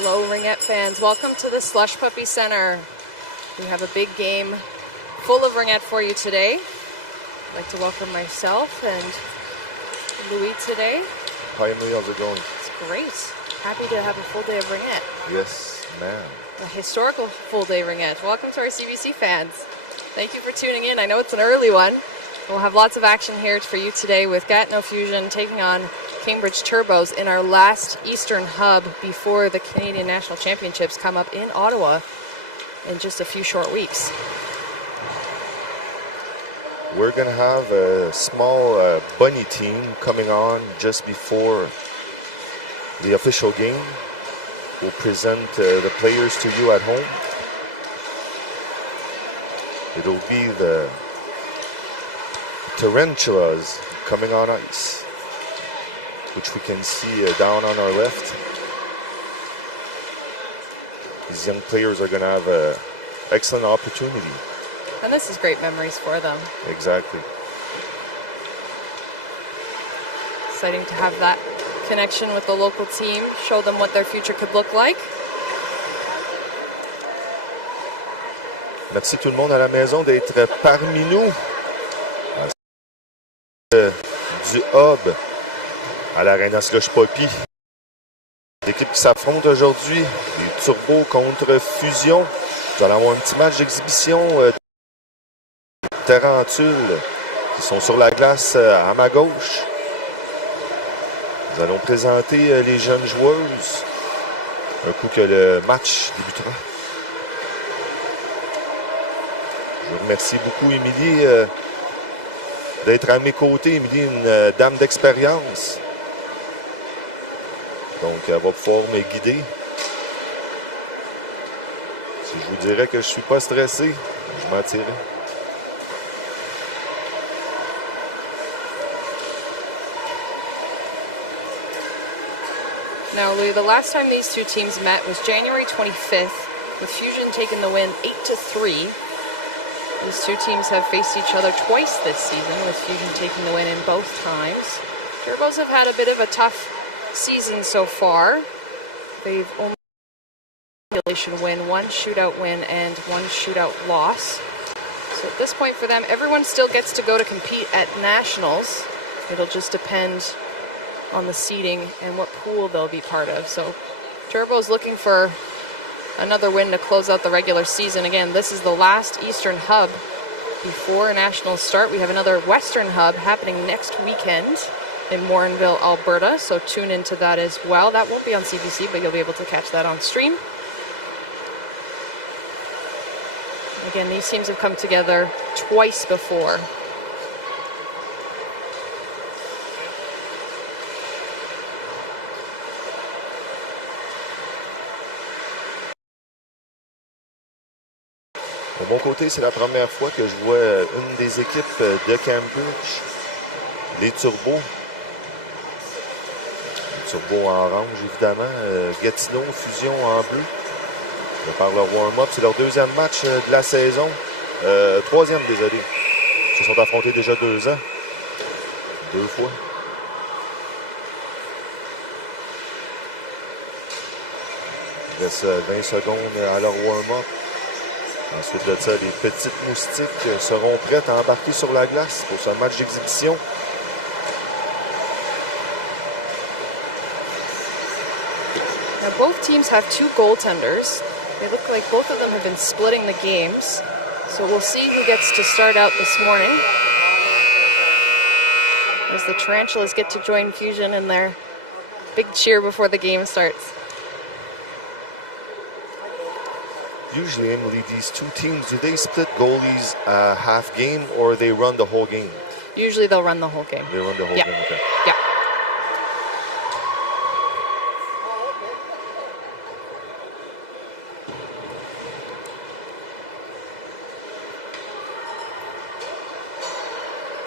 Hello, Ringette fans. Welcome to the Slush Puppy Center. We have a big game full of Ringette for you today. I'd like to welcome myself and Louis today. Hi, Emily. How's it going? It's great. Happy to have a full day of Ringette. Yes, ma'am. A historical full day Ringette. Welcome to our CBC fans. Thank you for tuning in. I know it's an early one. We'll have lots of action here for you today with Gatineau Fusion taking on Cambridge Turbos in our last Eastern Hub before the Canadian National Championships come up in Ottawa in just a few short weeks. We're going to have a small bunny team coming on just before the official game. We'll present the players to you at home. It'll be the tarantulas coming on ice, which we can see down on our left. These young players are going to have an excellent opportunity. And this is great memories for them. Exactly. Exciting to have that connection with the local team, show them what their future could look like. Merci tout le monde à la maison d'être parmi nous. Du Hub à l'Arena Slush Puppy. L'équipe qui s'affronte aujourd'hui, les Turbos contre Fusion. Nous allons avoir un petit match d'exhibition tarentules qui sont sur la glace à ma gauche. Nous allons présenter les jeunes joueuses un coup que le match débutera. Je remercie beaucoup Émilie d'être à mes côtés. Émilie, une dame d'expérience. Donc, elle va pouvoir me guider. Si je vous dirais que je ne suis pas stressé, je mentirais. Now, Louis, the last time these two teams met was January 25th, with Fusion taking the win 8-3. These two teams have faced each other twice this season, with Fusion taking the win in both times. Turbos have had a bit of a tough season so far. They've only had a regulation win, one shootout win, and one shootout loss. So at this point for them, everyone still gets to go to compete at Nationals. It'll just depend on the seeding and what pool they'll be part of. So Turbos looking for another win to close out the regular season. Again, this is the last Eastern Hub before Nationals start. We have another Western Hub happening next weekend in Morinville, Alberta, so tune into that as well. That won't be on CBC, but you'll be able to catch that on stream. Again, these teams have come together twice before. De mon côté, c'est la première fois que je vois une des équipes de Cambridge, les Turbos. Les Turbos en orange, évidemment. Gatineau, Fusion en bleu. De par leur warm-up, c'est leur deuxième match de la saison. Troisième, désolé. Ils se sont affrontés déjà 2 ans. 2 fois. Il reste 20 secondes à leur warm-up. Ensuite de ça, les petites moustiques seront prêtes à embarquer sur la glace pour ce match d'exhibition. Now both teams have 2 goaltenders. They look like both of them have been splitting the games. So we'll see who gets to start out this morning as the Tarantulas get to join Fusion in their big cheer before the game starts. Usually, Emily, these two teams, do they split goalies half game or they run the whole game? Usually they'll run the whole game. They run the whole game, okay. Yeah.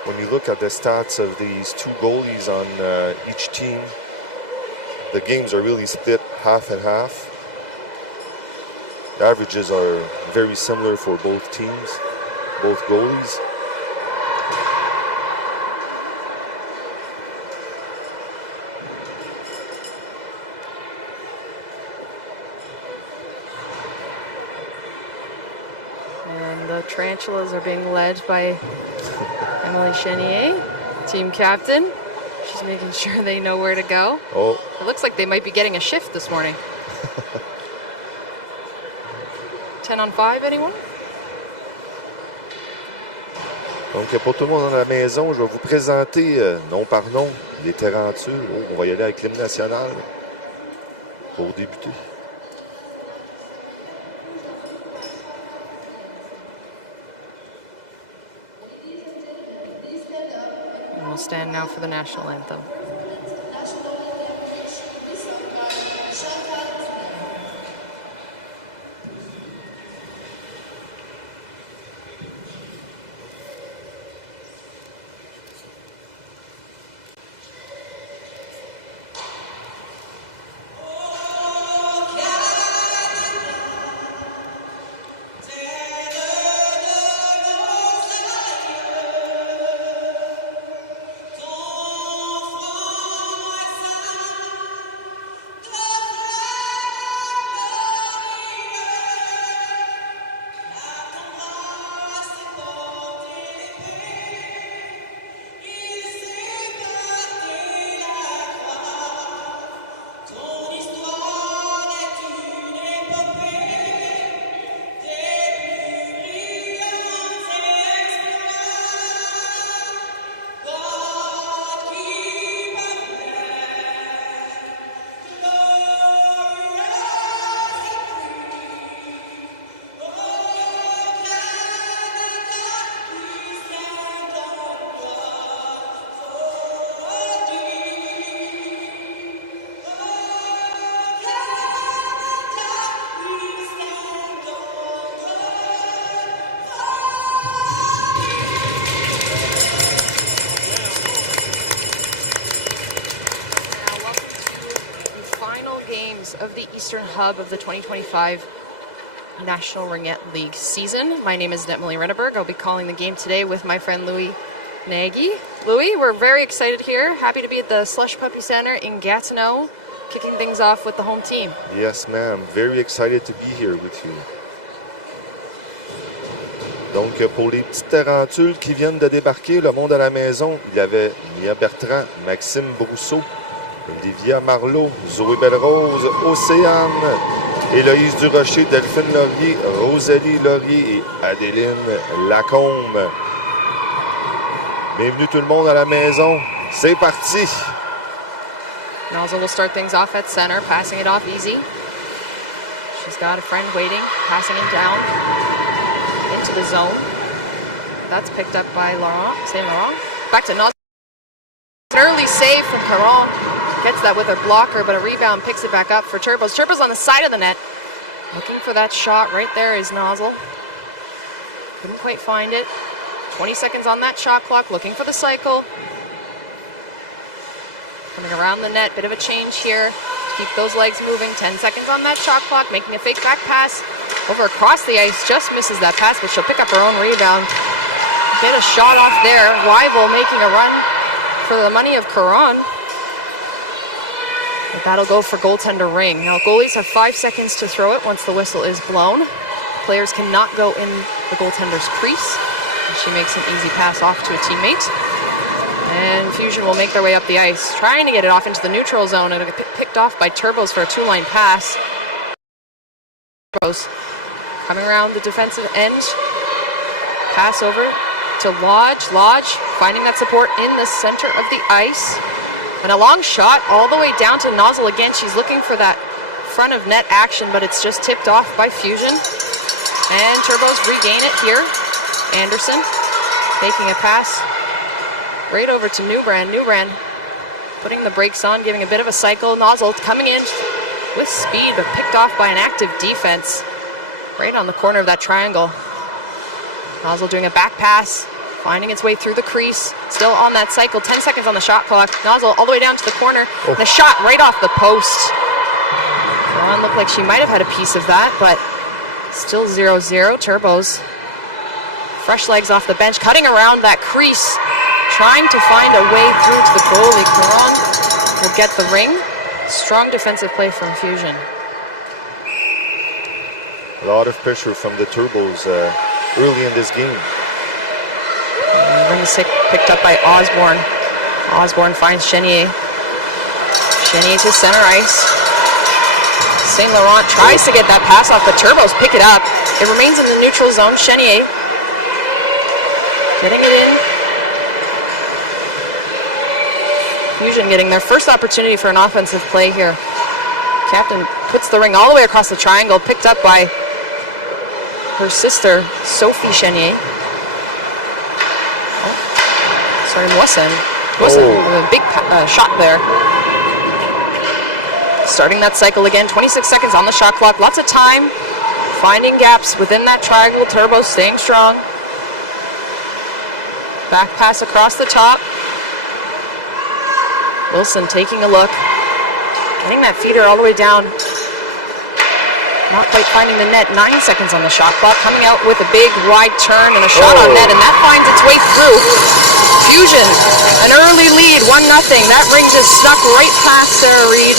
When you look at the stats of these two goalies on each team, the games are really split half and half. The averages are very similar for both teams, both goalies. And the Tarantulas are being led by Emily Chenier, team captain. She's making sure they know where to go. Oh. It looks like they might be getting a shift this morning. 10 on 5, anyone? Donc, pour tout le monde dans la maison, je vais vous présenter, nom par nom, les Tarantules. Oh, on va y aller avec l'hymne national pour débuter. And we'll stand now for the national anthem. Of the Eastern Hub of the 2025 National Ringette League season. My name is Emily Renneberg. I'll be calling the game today with my friend Louis Nagy. Louis, we're very excited here. Happy to be at the Slush Puppy Center in Gatineau, kicking things off with the home team. Yes, ma'am. Very excited to be here with you. Donc, pour les petites tarentules qui viennent de débarquer, le monde à la maison, il y avait Mia Bertrand, Maxime Brousseau, Olivia Marleau, Zoé Bellerose, Océane, Héloïse Durocher, Delphine Laurier, Rosalie Laurier et Adéline Lacombe. Bienvenue tout le monde à la maison. C'est parti! Nozzle will start things off at center, passing it off easy. She's got a friend waiting, passing it down into the zone. That's picked up by Saint Laurent. Back to Nozzle. An early save from Caron. Gets that with her blocker, but a rebound picks it back up for Turbos. Turbos on the side of the net. Looking for that shot. Right there is Nozzle. Couldn't quite find it. 20 seconds on that shot clock. Looking for the cycle. Coming around the net. Bit of a change here. Keep those legs moving. 10 seconds on that shot clock. Making a fake back pass. Over across the ice. Just misses that pass, but she'll pick up her own rebound. Get a shot off there. Rival making a run for the money of Caron. But that'll go for goaltender Ring. Now, goalies have 5 seconds to throw it once the whistle is blown. Players cannot go in the goaltender's crease. And she makes an easy pass off to a teammate. And Fusion will make their way up the ice, trying to get it off into the neutral zone, and it'll get picked off by Turbos for a two-line pass. Turbos coming around the defensive end. Pass over to Lodge. Lodge finding that support in the center of the ice. And a long shot all the way down to Nozzle again. She's looking for that front of net action, but it's just tipped off by Fusion. And Turbos regain it here. Anderson taking a pass right over to Newbrand. Newbrand putting the brakes on, giving a bit of a cycle. Nozzle coming in with speed, but picked off by an active defense right on the corner of that triangle. Nozzle doing a back pass, finding its way through the crease, still on that cycle. 10 seconds on the shot clock. Nozzle all the way down to the corner. Oh. The shot right off the post. Ron looked like she might have had a piece of that, but still 0-0. Turbos, fresh legs off the bench, cutting around that crease, trying to find a way through to the goalie. Caron will get the ring. Strong defensive play from Fusion. A lot of pressure from the Turbos early in this game. Ring picked up by Osborne. Osborne finds Chenier. Chenier to center ice. St. Laurent tries to get that pass off, but Turbos pick it up. It remains in the neutral zone. Chenier getting it in. Fusion getting their first opportunity for an offensive play here. Captain puts the ring all the way across the triangle, picked up by her sister, Sophie Chenier. Moisson. Moisson with a big shot there. Starting that cycle again, 26 seconds on the shot clock. Lots of time, finding gaps within that triangle. Turbo staying strong. Back pass across the top. Wilson taking a look. Getting that feeder all the way down. Not quite finding the net. 9 seconds on the shot clock. Coming out with a big wide turn and a shot on net, and that finds its way through. Fusion, an early lead, 1-0. That ring just snuck right past Sarah Reed,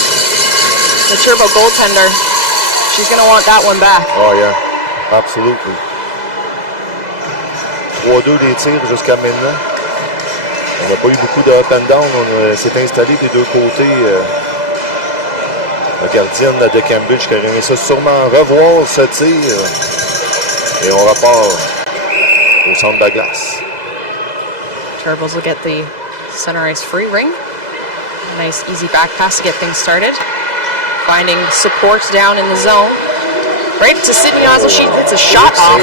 the Turbo goaltender. She's going to want that one back. Oh yeah, absolutely. 3-2 des tirs jusqu'à maintenant. On n'a pas eu beaucoup de up and down. On s'est installé des deux côtés. La gardienne de Cambridge qui aurait aimé ça sûrement revoir ce tir. Et on repart au centre de la glace. Turbos will get the center ice free ring. A nice easy back pass to get things started. Finding support down in the zone. Right to Sydney Nozzle. She hits a shot off.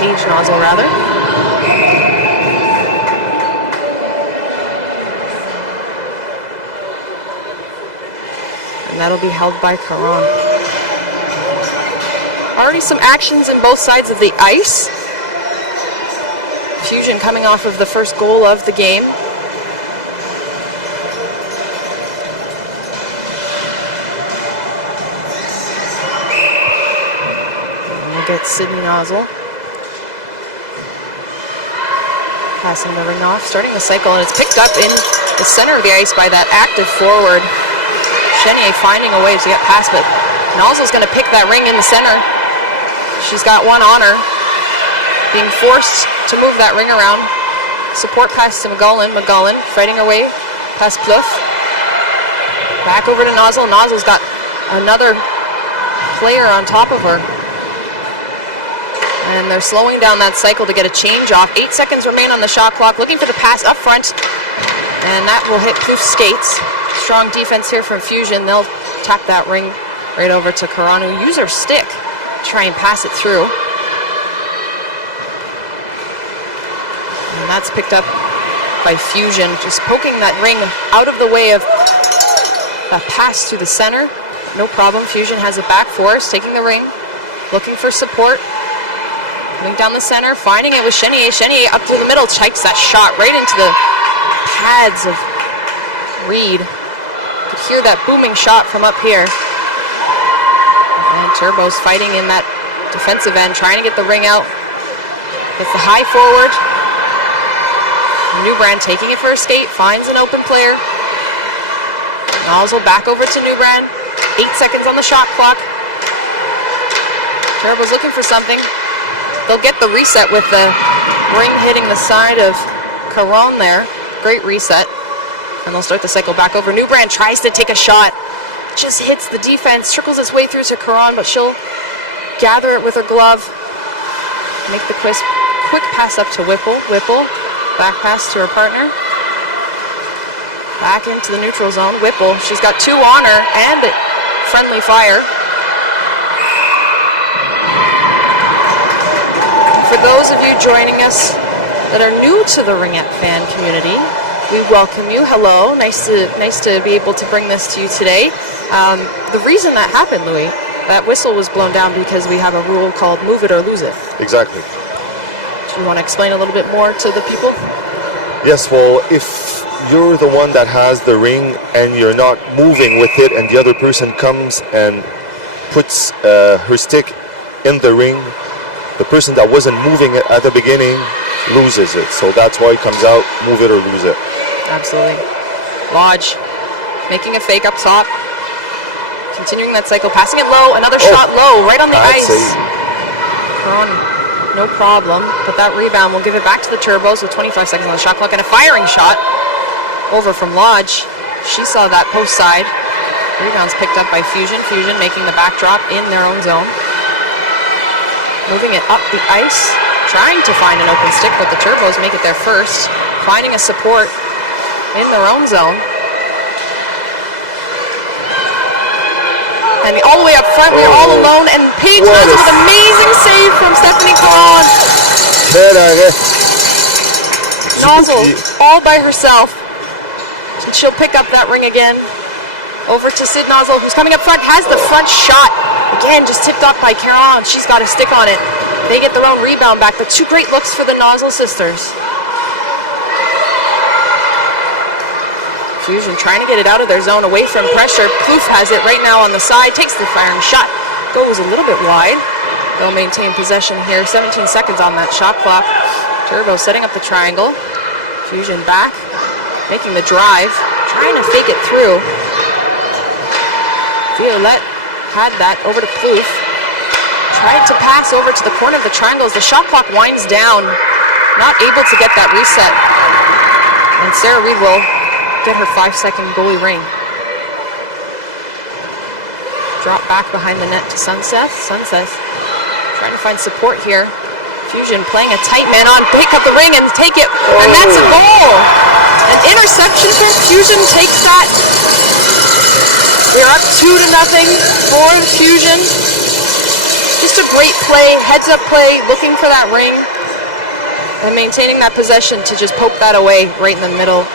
Paige Nozzle, rather. And that'll be held by Caron. Already some actions in both sides of the ice. Fusion coming off of the first goal of the game. And we'll get Sydney Nozzle. Passing the ring off, starting the cycle, and it's picked up in the center of the ice by that active forward. Chenier finding a way to get past, but Nozzle's going to pick that ring in the center. She's got one on her. Being forced to move that ring around. Support pass to McGullen. McGullen fighting her way past Plouffe. Back over to Nozzle. Nozzle's got another player on top of her. And they're slowing down that cycle to get a change off. 8 seconds remain on the shot clock. Looking for the pass up front. And that will hit Plouffe's skates. Strong defense here from Fusion. They'll tap that ring right over to Carano. Use her stick to try and pass it through. And that's picked up by Fusion. Just poking that ring out of the way of that pass to the center. No problem. Fusion has it back for us. Taking the ring. Looking for support. Coming down the center. Finding it with Chenier. Chenier up through the middle. Takes that shot right into the pads of Reed. Could hear that booming shot from up here. And Turbo's fighting in that defensive end, trying to get the ring out. Gets the high forward. Newbrand taking it for a skate, finds an open player. Nozzle back over to Newbrand. 8 seconds on the shot clock. Turbo's looking for something. They'll get the reset with the ring hitting the side of Caron there. Great reset. And they'll start the cycle back over. Newbrand tries to take a shot. Just hits the defense, trickles its way through to Caron, but she'll gather it with her glove. Make the quick pass up to Whipple. Whipple, back pass to her partner. Back into the neutral zone. Whipple, she's got two on her and friendly fire. For those of you joining us that are new to the Ringette fan community, we welcome you. Hello, nice to be able to bring this to you today. The reason that happened, Louis, that whistle was blown down because we have a rule called move it or lose it. Exactly. Do you want to explain a little bit more to the people? Yes, well, if you're the one that has the ring and you're not moving with it and the other person comes and puts her stick in the ring, the person that wasn't moving it at the beginning loses it. So that's why it comes out, move it or lose it. Absolutely. Lodge making a fake up top. Continuing that cycle, passing it low, another shot low, right on the ice. Caron, no problem. But that rebound will give it back to the Turbos with 25 seconds on the shot clock and a firing shot over from Lodge. She saw that post side. Rebounds picked up by Fusion. Fusion making the backdrop in their own zone. Moving it up the ice. Trying to find an open stick, but the Turbos make it there first. Finding a support in their own zone. And all the way up front, we are all alone. And Paige does it with an amazing save from Stephanie Caron. Nozzle all by herself. And she'll pick up that ring again. Over to Sid Nozzle, who's coming up front, has the front shot. Again, just tipped off by Caron. She's got a stick on it. They get their own rebound back, but two great looks for the Nozzle sisters. Fusion trying to get it out of their zone, away from pressure. Plouffe has it right now on the side, takes the firing shot, goes a little bit wide. They'll maintain possession here, 17 seconds on that shot clock. Turbo setting up the triangle. Fusion back, making the drive, trying to fake it through. Violette had that over to Plouffe. Tried to pass over to the corner of the triangle as the shot clock winds down. Not able to get that reset. And Sarah Reed will get her 5-second goalie ring. Drop back behind the net to Sunseth. Sunseth trying to find support here. Fusion playing a tight man on, pick up the ring and take it. And that's a goal. An interception from Fusion takes that. We're up 2-0 for the Fusion. Just a great play, heads up play, looking for that ring. And maintaining that possession to just poke that away right in the middle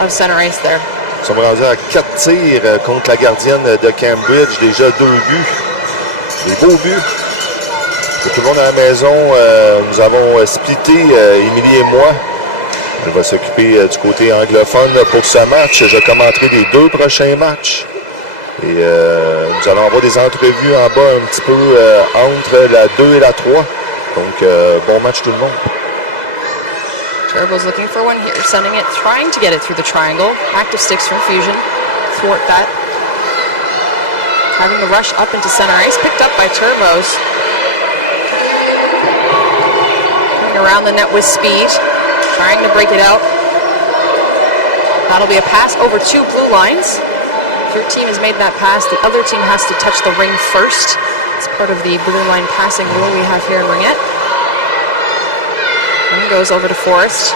of center ice there. Ils sont rendus à 4 tirs contre la gardienne de Cambridge. Déjà 2 buts. Des beaux buts. Pour tout le monde à la maison, nous avons splitté, Émilie et moi. Elle va s'occuper du côté anglophone pour ce match. Je commenterai les 2 prochains matchs. Et nous allons avoir des entrevues en bas un petit peu entre la 2 et la 3. Donc, bon match tout le monde. Turbo's looking for one here, sending it, trying to get it through the triangle. Active sticks from Fusion, thwart that. Having the rush up into center ice, picked up by Turbos. Coming around the net with speed, trying to break it out. That'll be a pass over 2 blue lines. If your team has made that pass, the other team has to touch the ring first. It's part of the blue line passing rule we have here in Ringette. And goes over to Forrest.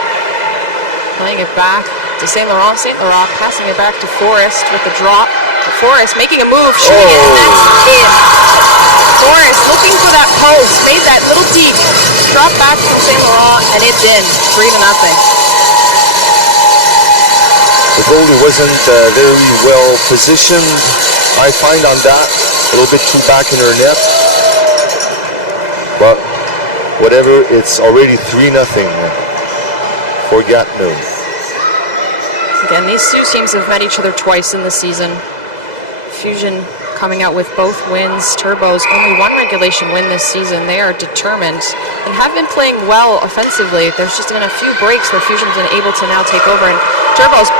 Playing it back to St. Laurent. St. Laurent passing it back to Forrest with the drop. Forrest making a move, shooting it, and that's in. Forrest looking for that post, made that little deke. Drop back from St. Laurent, and it's in. 3-0. The goalie wasn't very well positioned, I find, on that. A little bit too back in her net. But whatever, it's already 3-0 for Gatineau. Again, these two teams have met each other twice in the season. Fusion coming out with both wins. Turbo's only 1 regulation win this season. They are determined and have been playing well offensively. There's just been a few breaks where Fusion's been able to now take over, and Turbo's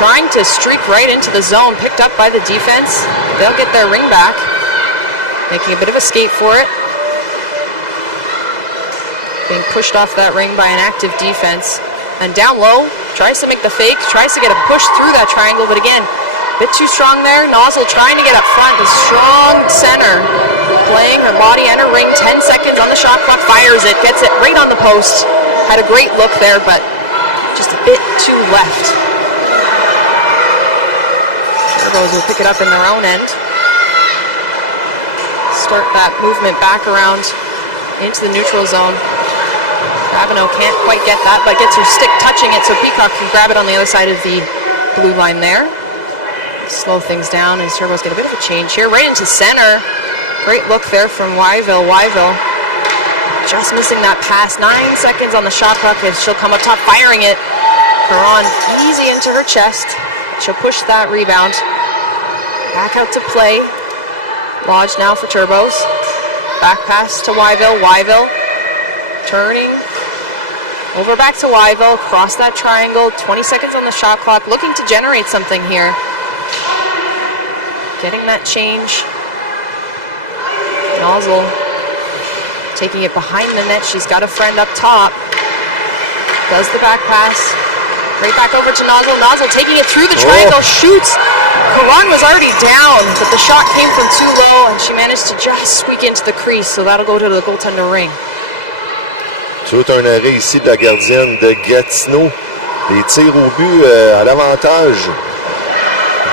trying to streak right into the zone, picked up by the defense. They'll get their ring back, making a bit of a skate for it. Being pushed off that ring by an active defense. And down low, tries to make the fake, tries to get a push through that triangle, but again, a bit too strong there. Nozzle trying to get up front, a strong center, playing her body and her ring, 10 seconds on the shot clock, fires it, gets it right on the post. Had a great look there, but just a bit too left. Turbos will pick it up in their own end. Start that movement back around into the neutral zone. Rabineau can't quite get that, but gets her stick touching it so Peacock can grab it on the other side of the blue line there. Slow things down, and Turbos get a bit of a change here. Right into center. Great look there from Wyville. Wyville just missing that pass. 9 seconds on the shot clock as she'll come up top, firing it. Caron easy into her chest. She'll push that rebound. Back out to play. Lodge now for Turbos. Back pass to Wyville. Wyville turning over back to Wyville. Cross that triangle. 20 seconds on the shot clock. Looking to generate something here. Getting that change. Nozzle taking it behind the net. She's got a friend up top. Does the back pass. Right back over to Nozzle. Nozzle taking it through the triangle, shoots. Karan was already down, but the shot came from too low, and she managed to just squeak into the crease, so that'll go to the goaltender ring. Tout un arrêt ici de la gardienne de Gatineau. Les tirs au but à l'avantage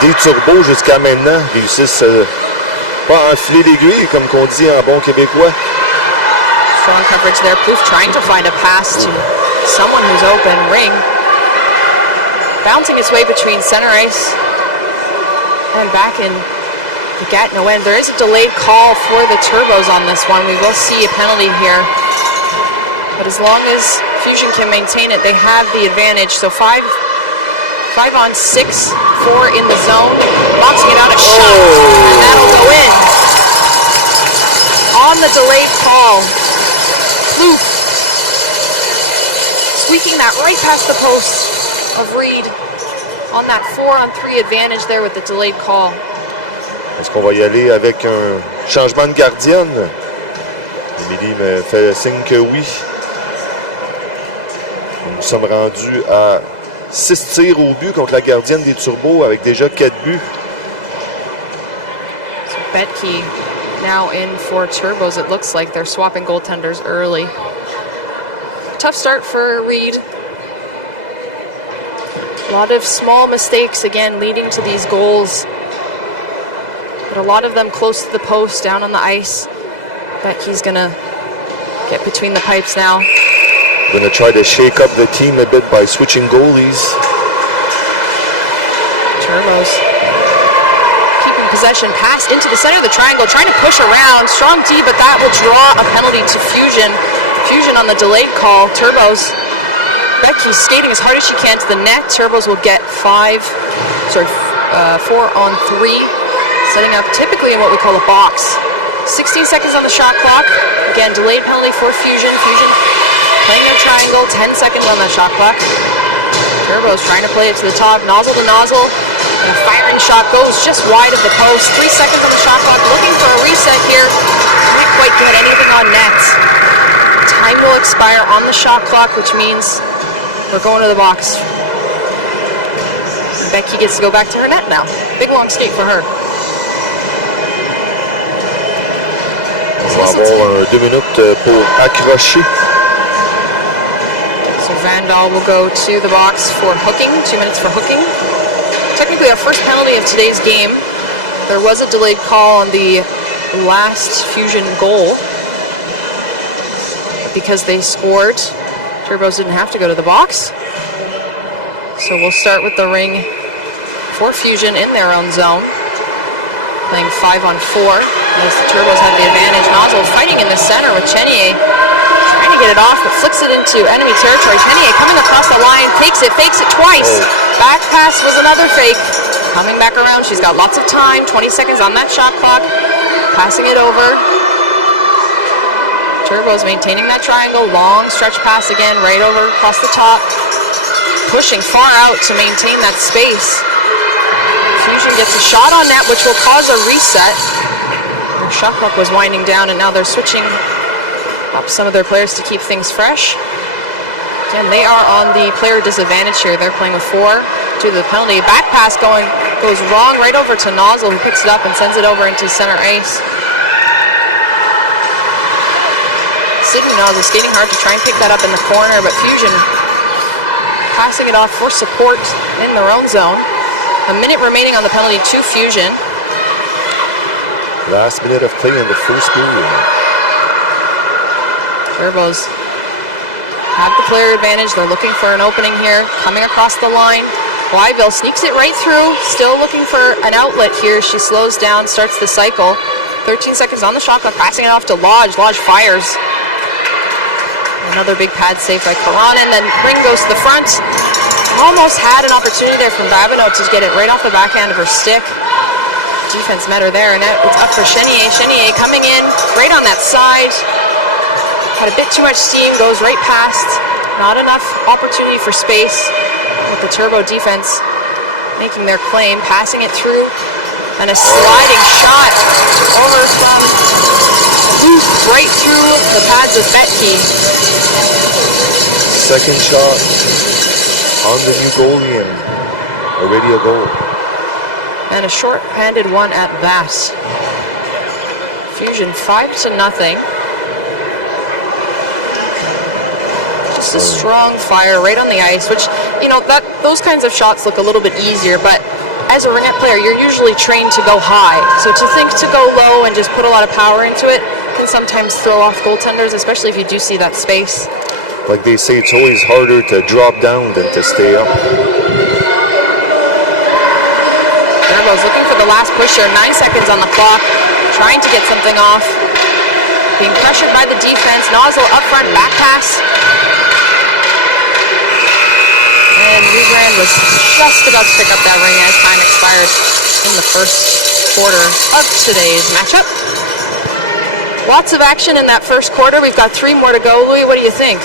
des Turbos jusqu'à maintenant réussissent pas à enfiler l'aiguille, comme qu'on dit en bon québécois. Strong coverage there. Plouffe trying to find a pass to someone who's open. Ring bouncing its way between center ice and back in the Gatineau end. There is a delayed call for the Turbos on this one. We will see a penalty here. But as long as Fusion can maintain it, they have the advantage. So 5 on 6, 4 in the zone. Boxing it out, a shot, and that'll go in. On the delayed call, Plouffe squeaking that right past the post of Reed on that 4-on-3 advantage there with the delayed call. Est-ce qu'on va y aller avec un changement de gardienne? Émilie me fait signe que oui. Nous sommes rendus à 6 tirs au but contre la gardienne des Turbos avec déjà 4 buts. So Betke now in for Turbos. It looks like they're swapping goaltenders early. Tough start for Reed. A lot of small mistakes again leading to these goals. But a lot of them close to the post, down on the ice. Betke's gonna get between the pipes now. Going to try to shake up the team a bit by switching goalies. Turbos keeping possession, pass into the center of the triangle, trying to push around. Strong D, but that will draw a penalty to Fusion. Fusion on the delayed call. Turbos, Betke's skating as hard as she can to the net. Turbos will get 4 on 3, setting up typically in what we call a box. 16 seconds on the shot clock. Again, delayed penalty for Fusion. Fusion playing their triangle, 10 seconds on that shot clock. Turbos trying to play it to the top, nozzle to nozzle, and a firing shot goes just wide of the post. 3 seconds on the shot clock, looking for a reset here. Can't quite get anything on net. Time will expire on the shot clock, which means we're going to the box. Betke gets to go back to her net now. Big long skate for her. On va avoir 2 minutes pour accrocher. So Vandal will go to the box for hooking, 2 minutes for hooking. Technically our first penalty of today's game. There was a delayed call on the last Fusion goal. But because they scored, Turbos didn't have to go to the box. So we'll start with the ring for Fusion in their own zone. Playing 5 on 4 as the Turbos have the advantage. Nozzle fighting in the center with Chenier. Trying to get it off, but flicks it into enemy territory. Chenier coming across the line, takes it, fakes it twice. Back pass was another fake. Coming back around, she's got lots of time. 20 seconds on that shot clock. Passing it over. Turbos maintaining that triangle. Long stretch pass again, right over across the top. Pushing far out to maintain that space. Fusion gets a shot on net, which will cause a reset. Their shot clock was winding down, and now they're switching up some of their players to keep things fresh. Again, they are on the player disadvantage here. They're playing with 4 due to the penalty. Back pass goes wrong right over to Nozzle, who picks it up and sends it over into center ice. Sydney Nozzle skating hard to try and pick that up in the corner, but Fusion passing it off for support in their own zone. A minute remaining on the penalty to Fusion. Last minute of play in the first period. Turbos have the player advantage. They're looking for an opening here. Coming across the line. Blyville sneaks it right through. Still looking for an outlet here. She slows down, starts the cycle. 13 seconds on the shot clock. Passing it off to Lodge. Lodge fires. Another big pad save by Karan, and then Ring goes to the front. Almost had an opportunity there from Babineau to get it right off the backhand of her stick. Defense met her there, and now it's up for Chenier. Chenier coming in right on that side. Had a bit too much steam, goes right past. Not enough opportunity for space with the Turbo defense making their claim, passing it through, and a sliding shot over from Booth right through the pads of Betke. Second shot on the new goalie and already a goal. And a short-handed one at that. Fusion 5-0. Just a strong fire right on the ice, which, you know, those kinds of shots look a little bit easier, but as a Ringette player, you're usually trained to go high. So to think to go low and just put a lot of power into it can sometimes throw off goaltenders, especially if you do see that space. Like they say, it's always harder to drop down than to stay up. Turbo's looking for the last pusher, 9 seconds on the clock, trying to get something off. Being pressured by the defense, Nozzle up front, back pass. And Newbrand was just about to pick up that ring as time expired in the first quarter of today's matchup. Lots of action in that first quarter. We've got 3 more to go. Louis, what do you think?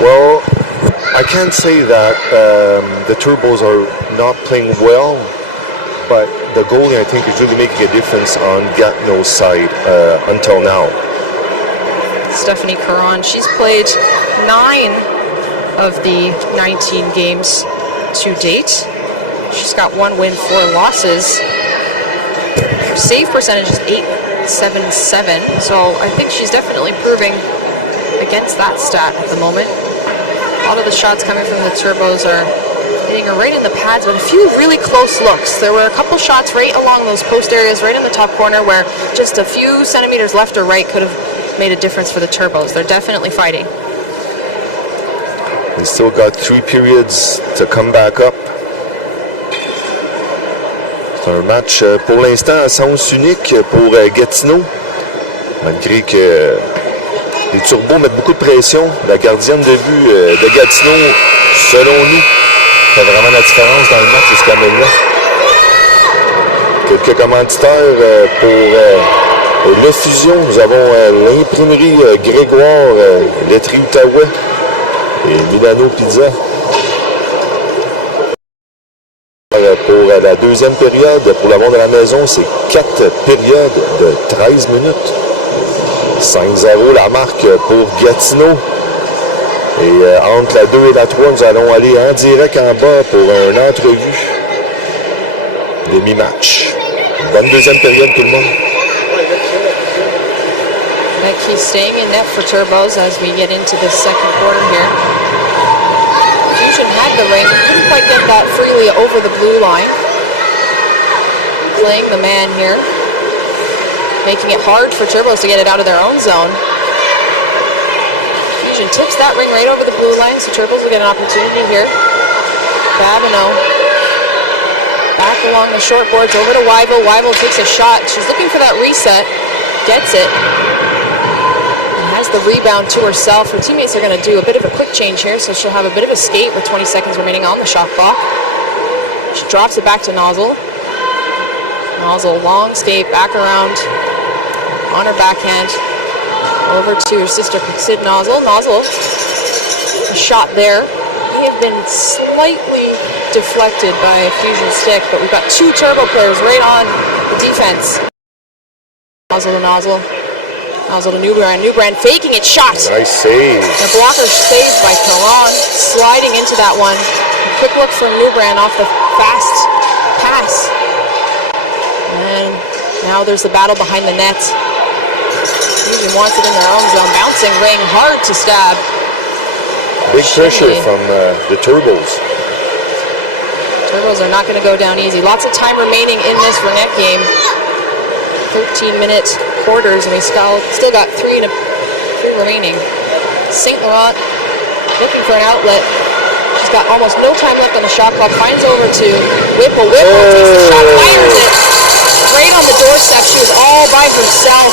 Well, I can't say that the Turbos are not playing well, but the goalie, I think, is really making a difference on Gatineau's side until now. Stephanie Caron, she's played 9 of the 19 games to date. She's got 1 win, 4 losses. Her save percentage is .877, so I think she's definitely improving against that stat at the moment. A lot of the shots coming from the Turbos are hitting her right in the pads, but a few really close looks. There were a couple shots right along those post areas, right in the top corner, where just a few centimeters left or right could have made a difference for the Turbos. They're definitely fighting. They still got 3 periods to come back up. C'est un match pour l'instant à sens unique pour Gatineau, malgré que les Turbos mettent beaucoup de pression. La gardienne de but de Gatineau, selon nous, fait vraiment la différence dans le match jusqu'à maintenant. Quelques commanditaires pour l'effusion. Nous avons l'imprimerie Grégoire, laiterie Outaouais et Milano Pizza. Pour la deuxième période, pour le monde de la maison, c'est 4 périodes de 13 minutes. 5-0 la marque pour Gatineau. Et entre la 2 et la 3, nous allons aller en direct en bas pour une entrevue. Demi-match. Bonne deuxième période tout le monde. He's staying in net for Turbos as we get into the second quarter here. Fusion had the ring, couldn't quite get that freely over the blue line. Playing the man here, making it hard for Turbos to get it out of their own zone. Fusion tips that ring right over the blue line, so Turbos will get an opportunity here. Babineau back along the short boards over to Weibel. Weibel takes a shot. She's looking for that reset, gets it. Has the rebound to herself. Her teammates are going to do a bit of a quick change here, so she'll have a bit of a skate with 20 seconds remaining on the shot clock. She drops it back to Nozzle. Nozzle, long skate, back around on her backhand. Over to her sister, Sid Nozzle. Nozzle, a shot there. They have been slightly deflected by a Fusion stick, but we've got 2 Turbo players right on the defense. Nozzle to Nozzle. Nozzle to Newbrand. Newbrand faking it, shot. Nice save. The blocker saved by Caron, sliding into that one. A quick look from Newbrand off the fast pass. And now there's the battle behind the net. Fusion wants it in their own zone. Bouncing ring, hard to stab. Big pressure from the Turbos. Turbos are not going to go down easy. Lots of time remaining in this Ringette game. 13-minute quarters, and we still got 3 remaining. St. Laurent looking for an outlet. She's got almost no time left on the shot clock. Finds over to Whipple. Whipple takes the shot, fires it right on the doorstep. She was all by herself.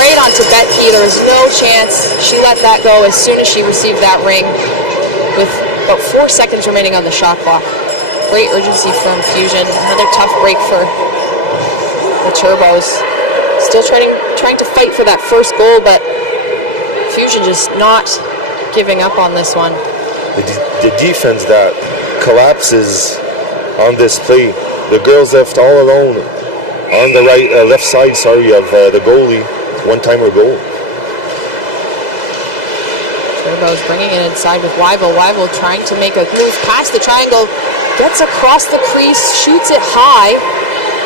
Right onto Betke. There was no chance. She let that go as soon as she received that ring with about 4 seconds remaining on the shot clock. Great urgency from Fusion. Another tough break for the Turbos. Still trying to fight for that first goal, but Fusion just not giving up on this one. The defense that collapses on this play. The girls left all alone on the left side, of the goalie. one-timer goal. Turbo's bringing it inside with Wyville. Wyville trying to make a move past the triangle. Gets across the crease, shoots it high.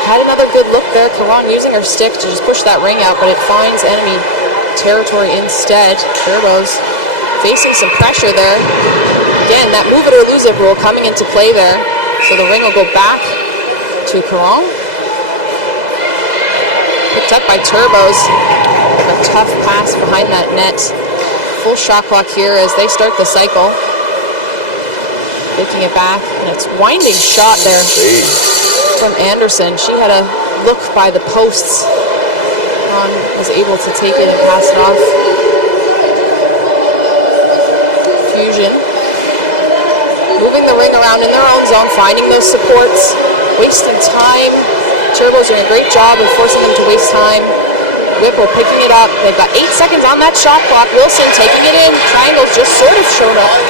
Had another good look there. Caron using her stick to just push that ring out, but it finds enemy territory instead. Turbo's facing some pressure there. Again, that move it or lose it rule coming into play there. So the ring will go back to Caron. Picked up by Turbos. A tough pass behind that net. Full shot clock here as they start the cycle. Taking it back, and it's winding shot there from Anderson. She had a look by the posts. Ron was able to take it and pass it off. Fusion. Moving the ring around in their own zone, finding those supports, wasting time. Turbo's doing a great job of forcing them to waste time. Whipple picking it up. They've got 8 seconds on that shot clock. Wilson taking it in. Triangle's just sort of showed up.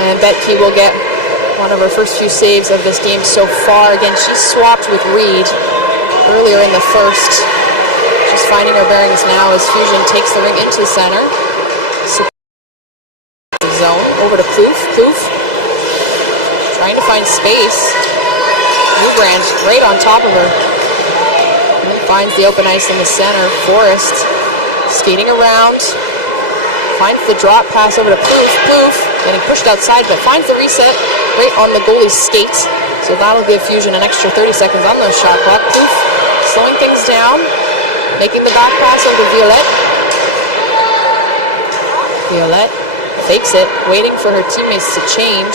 And Betke will get one of her first few saves of this game so far. Again, she swapped with Reed earlier in the first. She's finding her bearings now as Fusion takes the ring into the center. Zone over to Plouffe. Plouffe trying to find space. Newbrand right on top of her. Finds the open ice in the center. Forrest skating around. Finds the drop pass over to Plouffe. Plouffe getting pushed outside, but finds the reset right on the goalie's skates. So that'll give Fusion an extra 30 seconds on the shot clock. Plouffe slowing things down. Making the back pass over to Violette. Violette fakes it, waiting for her teammates to change.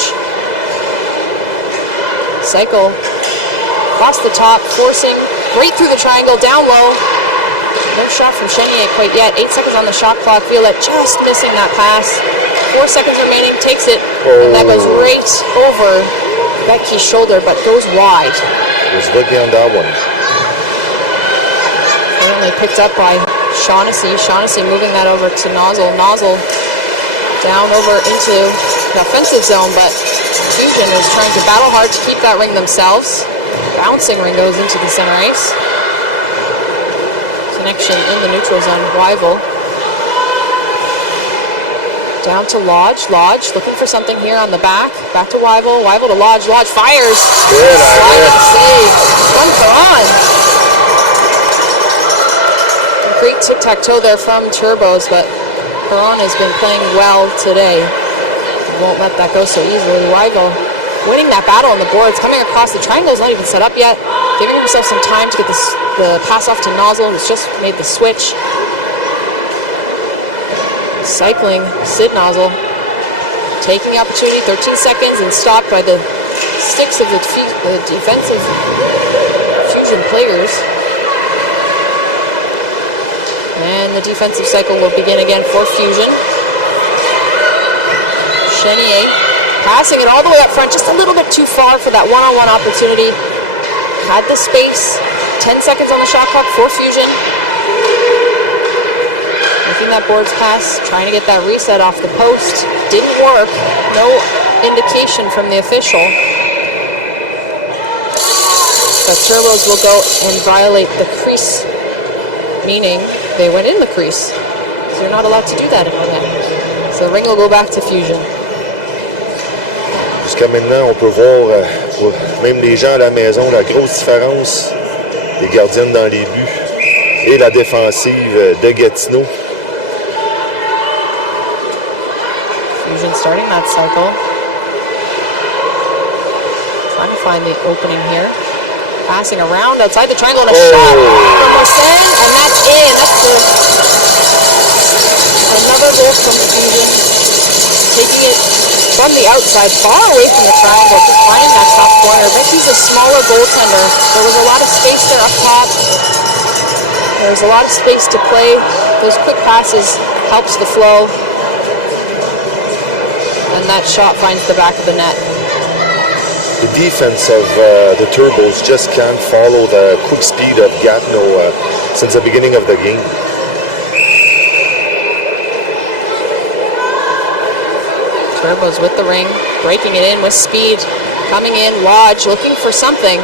Cycle across the top, forcing right through the triangle, down low. No shot from Chenier quite yet. 8 seconds on the shot clock. Violette just missing that pass. 4 seconds remaining, takes it, and that goes right over Becky's shoulder, but goes wide. Was looking on that one. Finally picked up by Shaughnessy. Shaughnessy moving that over to Nozzle. Nozzle down over into the offensive zone, but Fusion is trying to battle hard to keep that ring themselves. Bouncing ring goes into the center ice. Connection in the neutral zone. Wyville. Down to Lodge. Lodge looking for something here on the back. Back to Wyville. Wyville to Lodge. Lodge fires. Sliding save. One for on. Great tic-tac-toe there from Turbos, but Caron has been playing well today. Won't let that go so easily. Wyville winning that battle on the boards, coming across the triangle is not even set up yet, giving herself some time to get the pass off to Nozzle, who's just made the switch. Cycling, Sid Nozzle, taking the opportunity, 13 seconds, and stopped by the sticks of the defensive Fusion players. And the defensive cycle will begin again for Fusion. Chenier passing it all the way up front, just a little bit too far for that one-on-one opportunity. Had the space. 10 seconds on the shot clock for Fusion. Making that boards pass, trying to get that reset off the post. Didn't work. No indication from the official. But Turbos will go and violate the crease, meaning they went in the crease. So you're not allowed to do that again. So the ring will go back to Fusion. Jusqu'à maintenant, on peut voir, pour même les gens à la maison, la grosse différence des gardiennes dans les buts et la défensive de Gatineau. Fusion starting that cycle. Trying to find the opening here. Passing around outside the triangle and a shot from Hossein, and that's in. That's another goal from Fusion. Taking it from the outside, far away from the triangle, just finding that top corner. Becky's a smaller goaltender. There was a lot of space there up top. There's a lot of space to play. Those quick passes helps the flow. And that shot finds the back of the net. The defense of the Turbos just can't follow the quick speed of Gatineau since the beginning of the game. Turbos with the ring, breaking it in with speed, coming in. Lodge looking for something,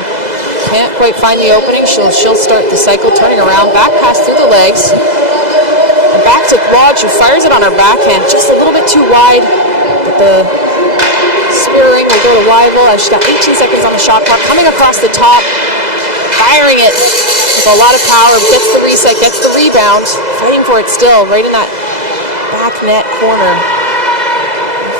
can't quite find the opening. She'll start the cycle, turning around, back pass through the legs. And back to Lodge, who fires it on her backhand, just a little bit too wide. But the spear ring will go to Weibel as she's got 18 seconds on the shot clock. Coming across the top, firing it with a lot of power, gets the reset, gets the rebound, fighting for it still, right in that back net corner.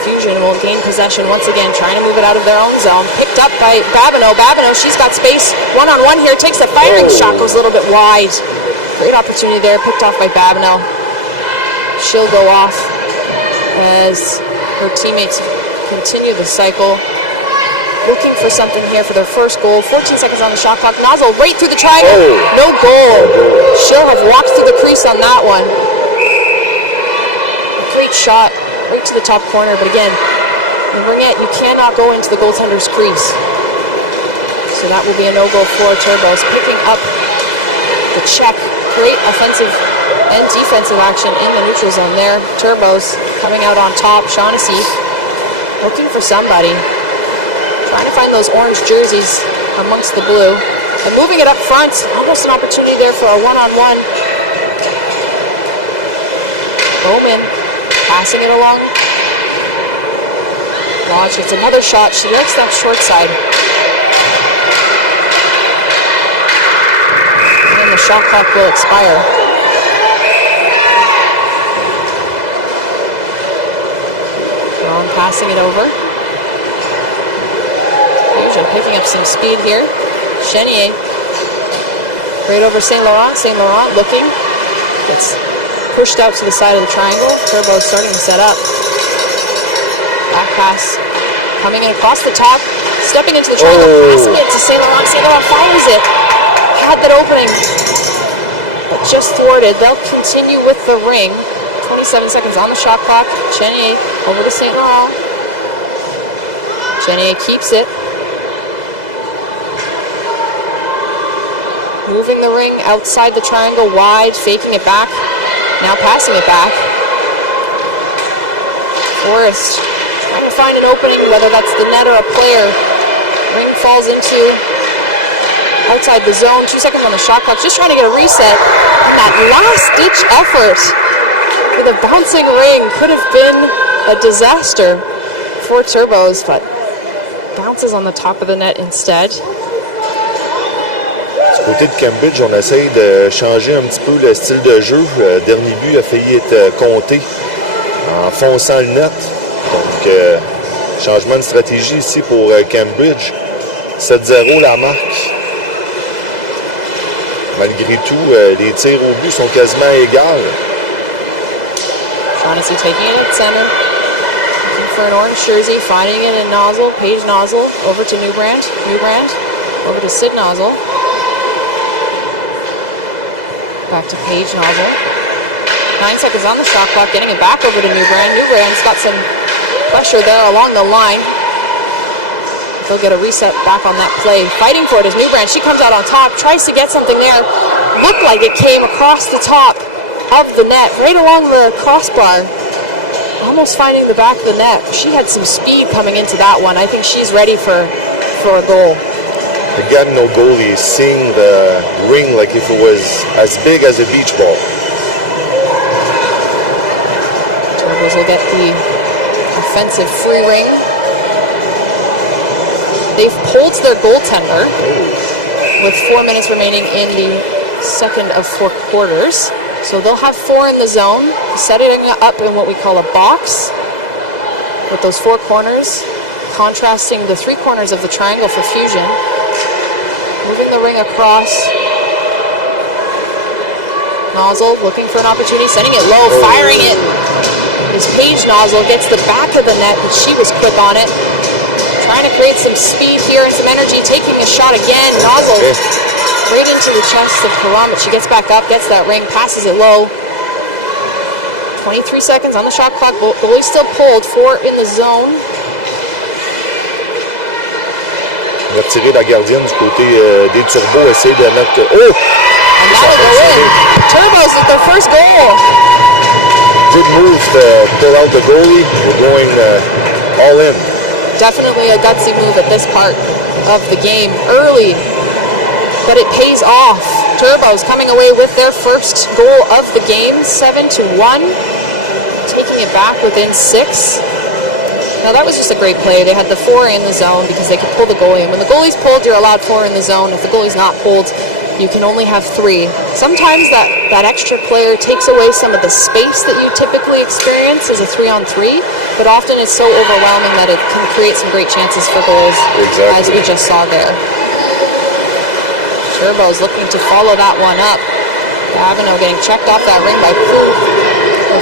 Fusion will gain possession once again, trying to move it out of their own zone. Picked up by Babineau. Babineau, she's got space. One-on-one here, takes the firing shot, goes a little bit wide. Great opportunity there, picked off by Babineau. She'll go off as her teammates continue the cycle. Looking for something here for their first goal. 14 seconds on the shot clock. Nozzle right through the triangle. No goal. She'll have walked through the crease on that one. A great shot right to the top corner, but again, in Ringette, you cannot go into the goaltender's crease. So that will be a no-goal for Turbos. Picking up the check. Great offensive and defensive action in the neutral zone there. Turbos coming out on top. Shaughnessy looking for somebody. Trying to find those orange jerseys amongst the blue. And moving it up front. Almost an opportunity there for a one-on-one. Bowman passing it along. Lodge gets another shot. She likes that short side. And then the shot clock will expire. Ron passing it over. Fusion picking up some speed here. Chenier right over St. Laurent. St. Laurent looking. Gets pushed out to the side of the triangle. Turbo starting to set up. Back pass coming in across the top, stepping into the triangle, passing it to St. Laurent. St. Laurent fires it. Had that opening, but just thwarted. They'll continue with the ring. 27 seconds on the shot clock. Chenier over to St. Laurent. Chenier keeps it. Moving the ring outside the triangle wide, faking it back. Now passing it back. Forrest trying to find an opening, whether that's the net or a player. Ring falls into outside the zone. 2 seconds on the shot clock. Just trying to get a reset. And that last-ditch effort with a bouncing ring could have been a disaster for Turbos, but bounces on the top of the net instead. Du côté de Cambridge, on essaye de changer un petit peu le style de jeu. Le dernier but a failli être compté en fonçant le net. Donc, changement de stratégie ici pour Cambridge. 7-0 la marque. Malgré tout, les tirs au but sont quasiment égales. Shaughnessy taking it at center. Looking for an orange jersey, finding it in Nozzle. Paige Nozzle over to Newbrand. Newbrand over to Sid Nozzle. Back to Paige Nozzle. 9 seconds on the shot clock, getting it back over to Newbrand. Newbrand's got some pressure there along the line. They'll get a reset back on that play. Fighting for it is Newbrand. She comes out on top, tries to get something there. Looked like it came across the top of the net, right along the crossbar. Almost finding the back of the net. She had some speed coming into that one. I think she's ready for a goal. The Gatineau goalie is seeing the ring like if it was as big as a beach ball. Turbos will get the offensive free ring. They've pulled their goaltender with 4 minutes remaining in the second of 4 quarters. So they'll have 4 in the zone, setting up in what we call a box with those 4 corners, contrasting the 3 corners of the triangle for Fusion. Moving the ring across. Nozzle looking for an opportunity, sending it low, firing it. As Paige Nozzle gets the back of the net, but she was quick on it. Trying to create some speed here and some energy, taking a shot again. Nozzle right into the chest of Karam, but she gets back up, gets that ring, passes it low. 23 seconds on the shot clock. Goalie still pulled, 4 in the zone. On va retirer la gardienne du côté des Turbos, essayer de mettre... Oh! And that'll go in. Turbos with their first goal. Good move to pull out the goalie. We're going all in. Definitely a gutsy move at this part of the game. Early, but it pays off. Turbos coming away with their first goal of the game, 7-1, taking it back within 6. Now that was just a great play. They had the 4 in the zone because they could pull the goalie. And when the goalie's pulled, you're allowed 4 in the zone. If the goalie's not pulled, you can only have 3. Sometimes that extra player takes away some of the space that you typically experience as a 3-on-3, but often it's so overwhelming that it can create some great chances for goals, as we just saw there. Turbo's looking to follow that one up. Gatineau getting checked off that ring by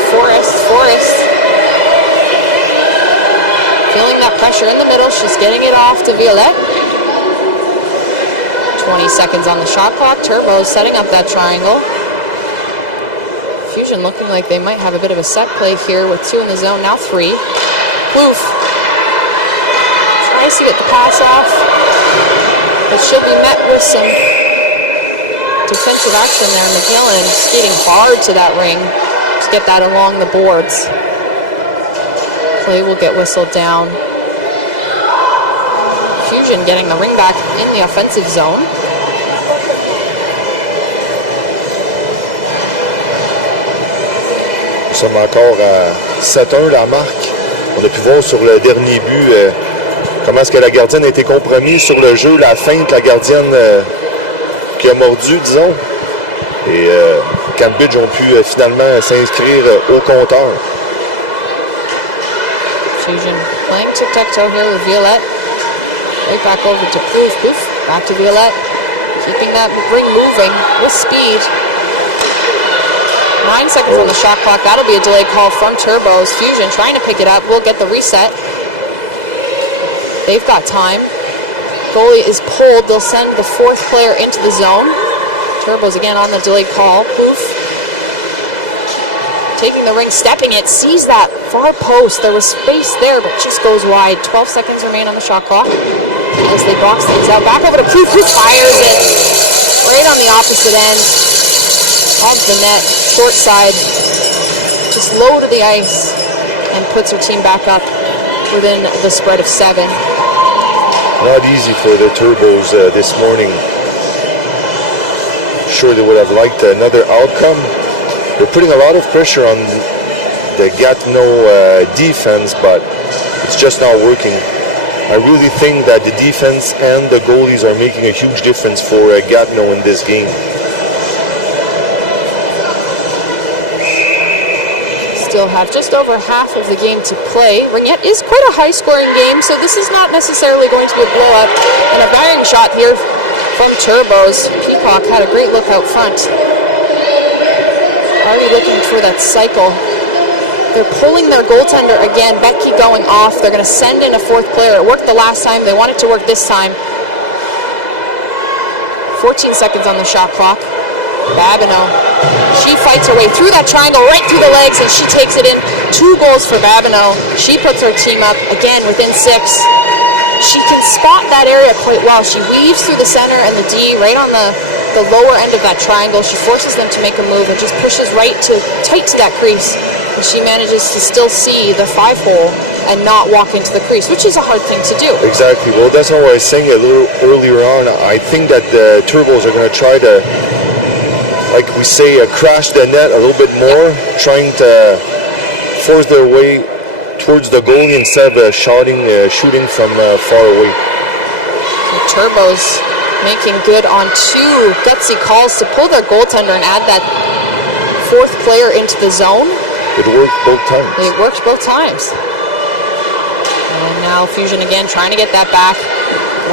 Forrest. Feeling that pressure in the middle. She's getting it off to Violette. 20 seconds on the shot clock. Turbo's setting up that triangle. Fusion looking like they might have a bit of a set play here with 2 in the zone. Now 3. Plouffe tries to get the pass off, but she'll be met with some defensive action there. McGillen skating hard to that ring to get that along the boards. Play will get whistled down. Fusion getting the ring back in the offensive zone. Nous sommes encore à 7-1 la marque. On a pu voir sur le dernier but comment est-ce que la gardienne a été compromise sur le jeu, la feinte, la gardienne qui a mordu, disons. Et Cambridge ont pu finalement s'inscrire au compteur. Fusion playing tic-tac-toe here with Violette. Right back over to Plouffe. Back to Violette. Keeping that ring moving with speed. 9 seconds on the shot clock. That'll be a delayed call from Turbos. Fusion trying to pick it up. We'll get the reset. They've got time. Goalie is pulled. They'll send the 4th player into the zone. Turbos again on the delayed call. Plouffe taking the ring, stepping it, sees that far post. There was space there, but just goes wide. 12 seconds remain on the shot clock as they box things out. Back over to Plouffe, who fires it right on the opposite end of the net, short side, just low to the ice, and puts her team back up within the spread of 7. Not easy for the Turbos this morning. Sure they would have liked another outcome. They're putting a lot of pressure on the Gatineau defense, but it's just not working. I really think that the defense and the goalies are making a huge difference for Gatineau in this game. Still have just over half of the game to play. Ringette is quite a high-scoring game, so this is not necessarily going to be a blowout. And a firing shot here from Turbos. Peacock had a great look out front. Already looking for that cycle. They're pulling their goaltender again. Becky going off. They're going to send in a 4th player. It worked the last time. They want it to work this time. 14 seconds on the shot clock. Babineau. She fights her way through that triangle, right through the legs, and she takes it in. 2 goals for Babineau. She puts her team up again within 6. She can spot that area quite well. She weaves through the center and the D right on the lower end of that triangle. She forces them to make a move and just pushes tight to that crease. And she manages to still see the 5-hole and not walk into the crease, which is a hard thing to do. Exactly. Well, that's what I was saying a little earlier on. I think that the Turbos are going to try to, like we say, crash the net a little bit more, trying to force their way towards the goalie instead of shooting from far away. The Turbos making good on 2 gutsy calls to pull their goaltender and add that 4th player into the zone. It worked both times. It worked both times. And now Fusion again trying to get that back.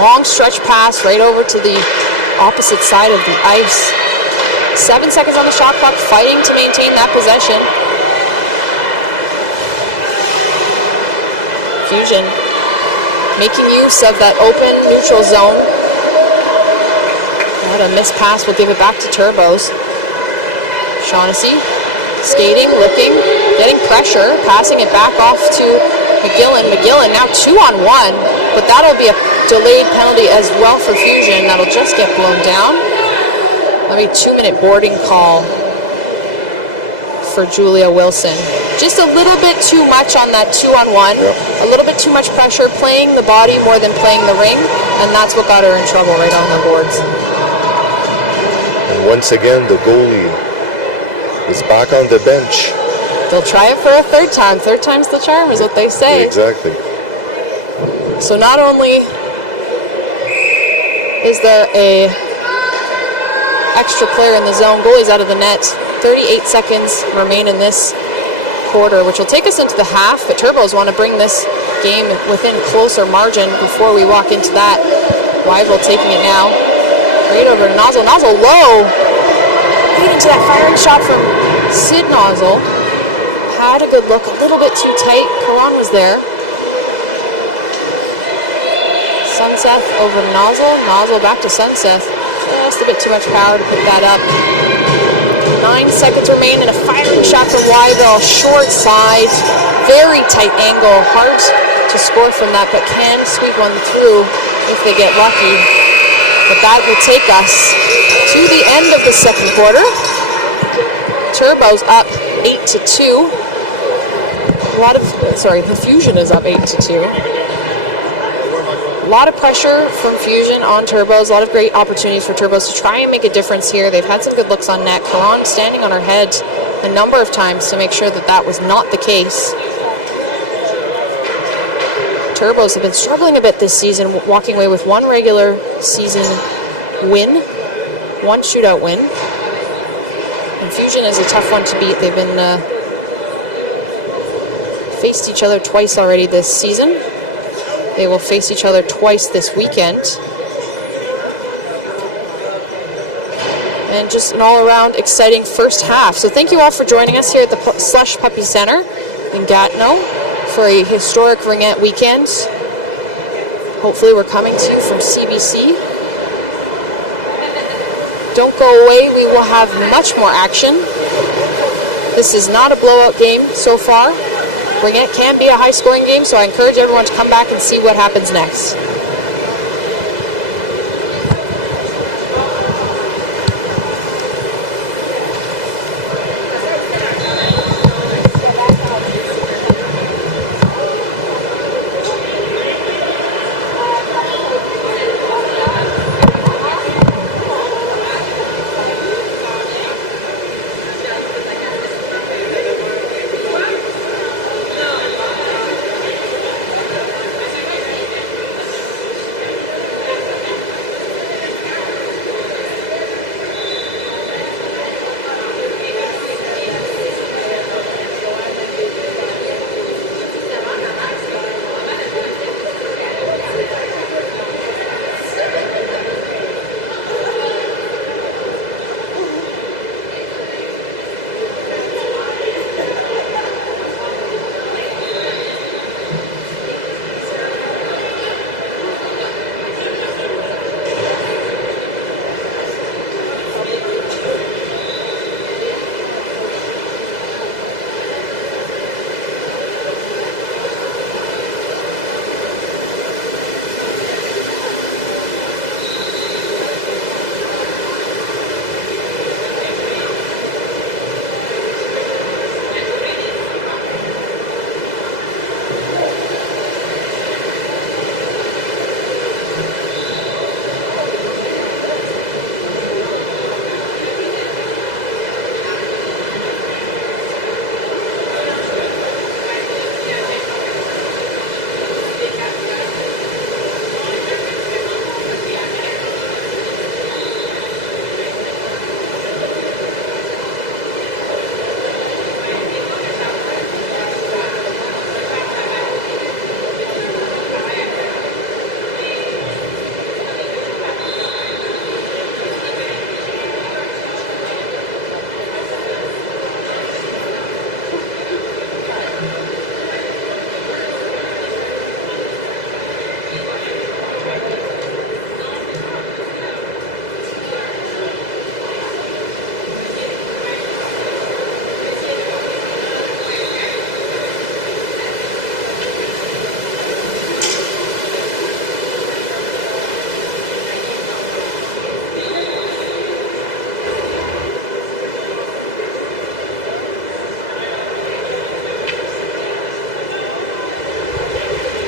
Long stretch pass right over to the opposite side of the ice. 7 seconds on the shot clock, fighting to maintain that possession. Fusion making use of that open neutral zone. A missed pass will give it back to Turbos. Shaughnessy skating, looking, getting pressure, passing it back off to McGillen. McGillen now 2-on-1, but that'll be a delayed penalty as well for Fusion. That'll just get blown down. That'll be a 2-minute boarding call for Julia Wilson. Just a little bit too much on that 2-on-1. Yep. A little bit too much pressure, playing the body more than playing the ring, and that's what got her in trouble right on the boards. once again, the goalie is back on the bench. They'll try it for a third time. Third time's the charm is what they say. Exactly. So not only is there a extra player in the zone, goalie's out of the net. 38 seconds remain in this quarter, which will take us into the half. But Turbos want to bring this game within closer margin before we walk into that. Weibel taking it now. Right over to Nozzle. Nozzle low. Leading to that firing shot from Sid Nozzle. Had a good look, a little bit too tight. Caron was there. Sunseth over to Nozzle. Nozzle back to Sunseth. Just a bit too much power to pick that up. 9 seconds remain and a firing shot from Weibel. Short side. Very tight angle. Hard to score from that, but can sweep one through if they get lucky. But that will take us to the end of the second quarter. Turbos up 8-2. The Fusion is up 8-2. A lot of pressure from Fusion on Turbos. A lot of great opportunities for Turbos to try and make a difference here. They've had some good looks on net. Caron standing on her head a number of times to make sure that that was not the case. Turbos have been struggling a bit this season, walking away with one regular season win, one shootout win. And Fusion is a tough one to beat. They've been faced each other twice already this season. They will face each other twice this weekend. And just an all-around exciting first half. So thank you all for joining us here at the Slush Puppy Center in Gatineau for a historic Ringette weekend. Hopefully we're coming to you from CBC. Don't go away, we will have much more action. This is not a blowout game so far. Ringette can be a high-scoring game, so I encourage everyone to come back and see what happens next.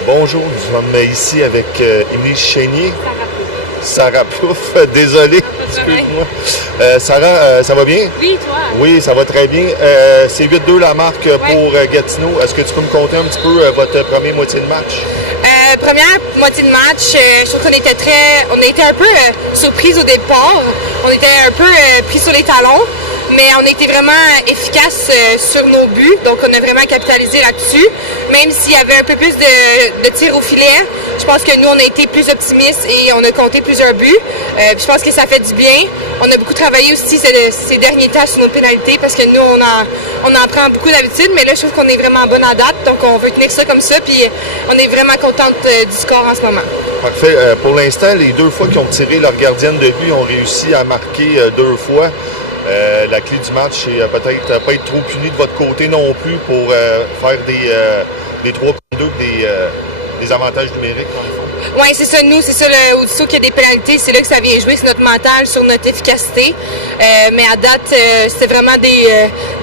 Bonjour, nous sommes ici avec Émilie Chénier. Sarah Plouffe, désolé. Excuse-moi. Sarah, ça va bien? Oui, toi? Oui, ça va très bien. C'est 8-2 la marque pour Gatineau. Est-ce que tu peux me compter un petit peu votre première moitié de match? Première moitié de match, je trouve qu'on était un peu surprise au départ. On était un peu pris sur les talons, mais on a été vraiment efficace sur nos buts. Donc, on a vraiment capitalisé là-dessus. Même s'il y avait un peu plus de tirs au filet, je pense que nous, on a été plus optimistes et on a compté plusieurs buts. Puis je pense que ça fait du bien. On a beaucoup travaillé aussi ces derniers temps sur nos pénalités parce que nous, on en prend beaucoup d'habitude, mais là, je trouve qu'on est vraiment bonne à date. Donc, on veut tenir ça comme ça. Puis on est vraiment contente du score en ce moment. Parfait. Pour l'instant, les 2 fois qu'ils ont tiré leur gardienne de but, ils ont réussi à marquer 2 fois. La clé du match, c'est peut-être pas être trop puni de votre côté non plus pour faire des 3 contre 2, des avantages numériques dans le fond. Oui, c'est ça. Nous, c'est ça, aussitôt qu'il y a des pénalités, c'est là que ça vient jouer, c'est notre mental, sur notre efficacité. Mais à date, c'était vraiment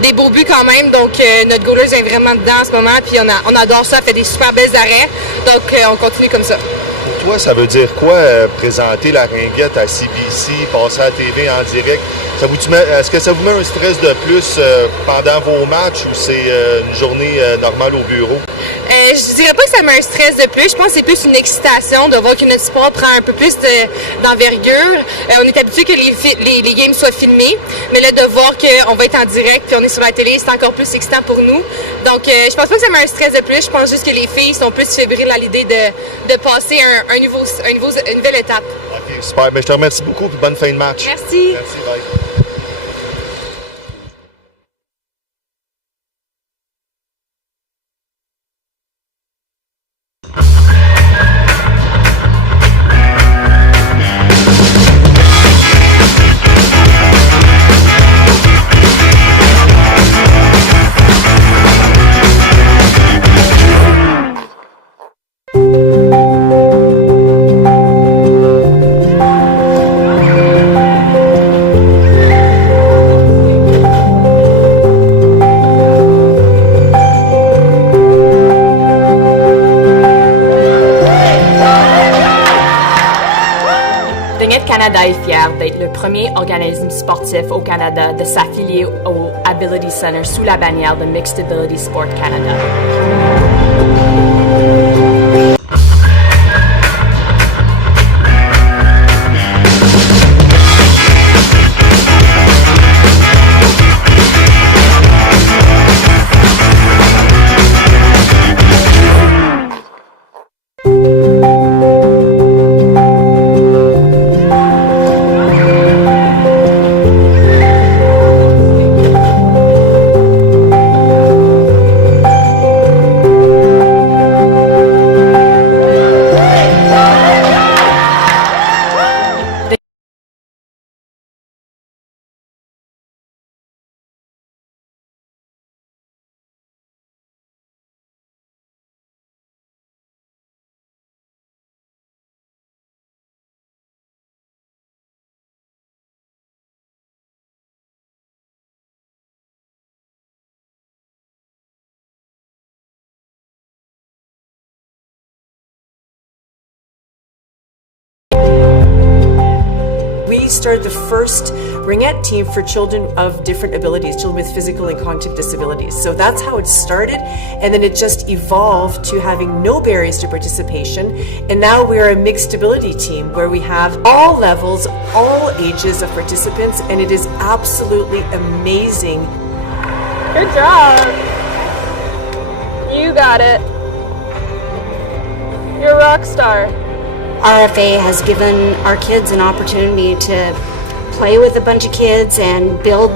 des beaux buts quand même. Donc, notre goaleuse est vraiment dedans en ce moment. Puis on adore ça, elle fait des super belles arrêts. Donc, on continue comme ça. Pour toi, ça veut dire quoi présenter la Ringette à CBC, passer à la TV en direct? Est-ce que ça vous met un stress de plus pendant vos matchs ou c'est une journée normale au bureau? Je dirais pas que ça met un stress de plus. Je pense que c'est plus une excitation de voir que notre sport prend un peu plus d'envergure. On est habitué que les games soient filmés, mais là, de voir qu'on va être en direct puis on est sur la télé, c'est encore plus excitant pour nous. Donc, je pense pas que ça met un stress de plus. Je pense juste que les filles sont plus fébriles à l'idée de passer une nouvelle étape. OK, super. Mais je te remercie beaucoup et bonne fin de match. Merci. Merci, bye. Ringette Canada est fier d'être le premier organisme sportif au Canada de s'affilier au Ability Center sous la bannière de Mixed Ability Sport Canada. We started the first Ringette team for children of different abilities, children with physical and cognitive disabilities. So that's how it started, and then it just evolved to having no barriers to participation. And now we're a mixed ability team where we have all levels, all ages of participants, and it is absolutely amazing. Good job. You got it. You're a rock star. RFA has given our kids an opportunity to play with a bunch of kids and build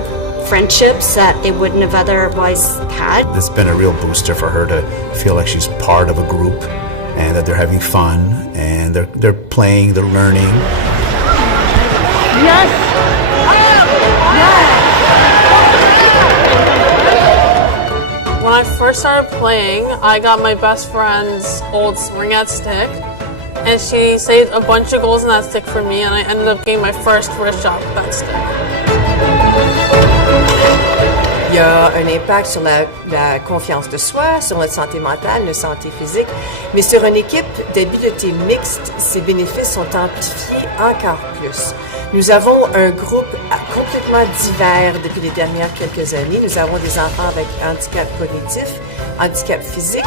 friendships that they wouldn't have otherwise had. It's been a real booster for her to feel like she's part of a group and that they're having fun and they're playing, they're learning. Yes! When I first started playing, I got my best friend's old Ringette stick, and she saved a bunch of goals in that stick for me, and I ended up getting my first wrist shot with that stick. Il y a un impact sur la confiance de soi, sur notre santé mentale, notre santé physique, mais sur une équipe d'habiletés mixtes, ces bénéfices sont amplifiés encore plus. Nous avons un groupe complètement divers depuis les dernières quelques années. Nous avons des enfants avec handicap cognitif, handicap physique.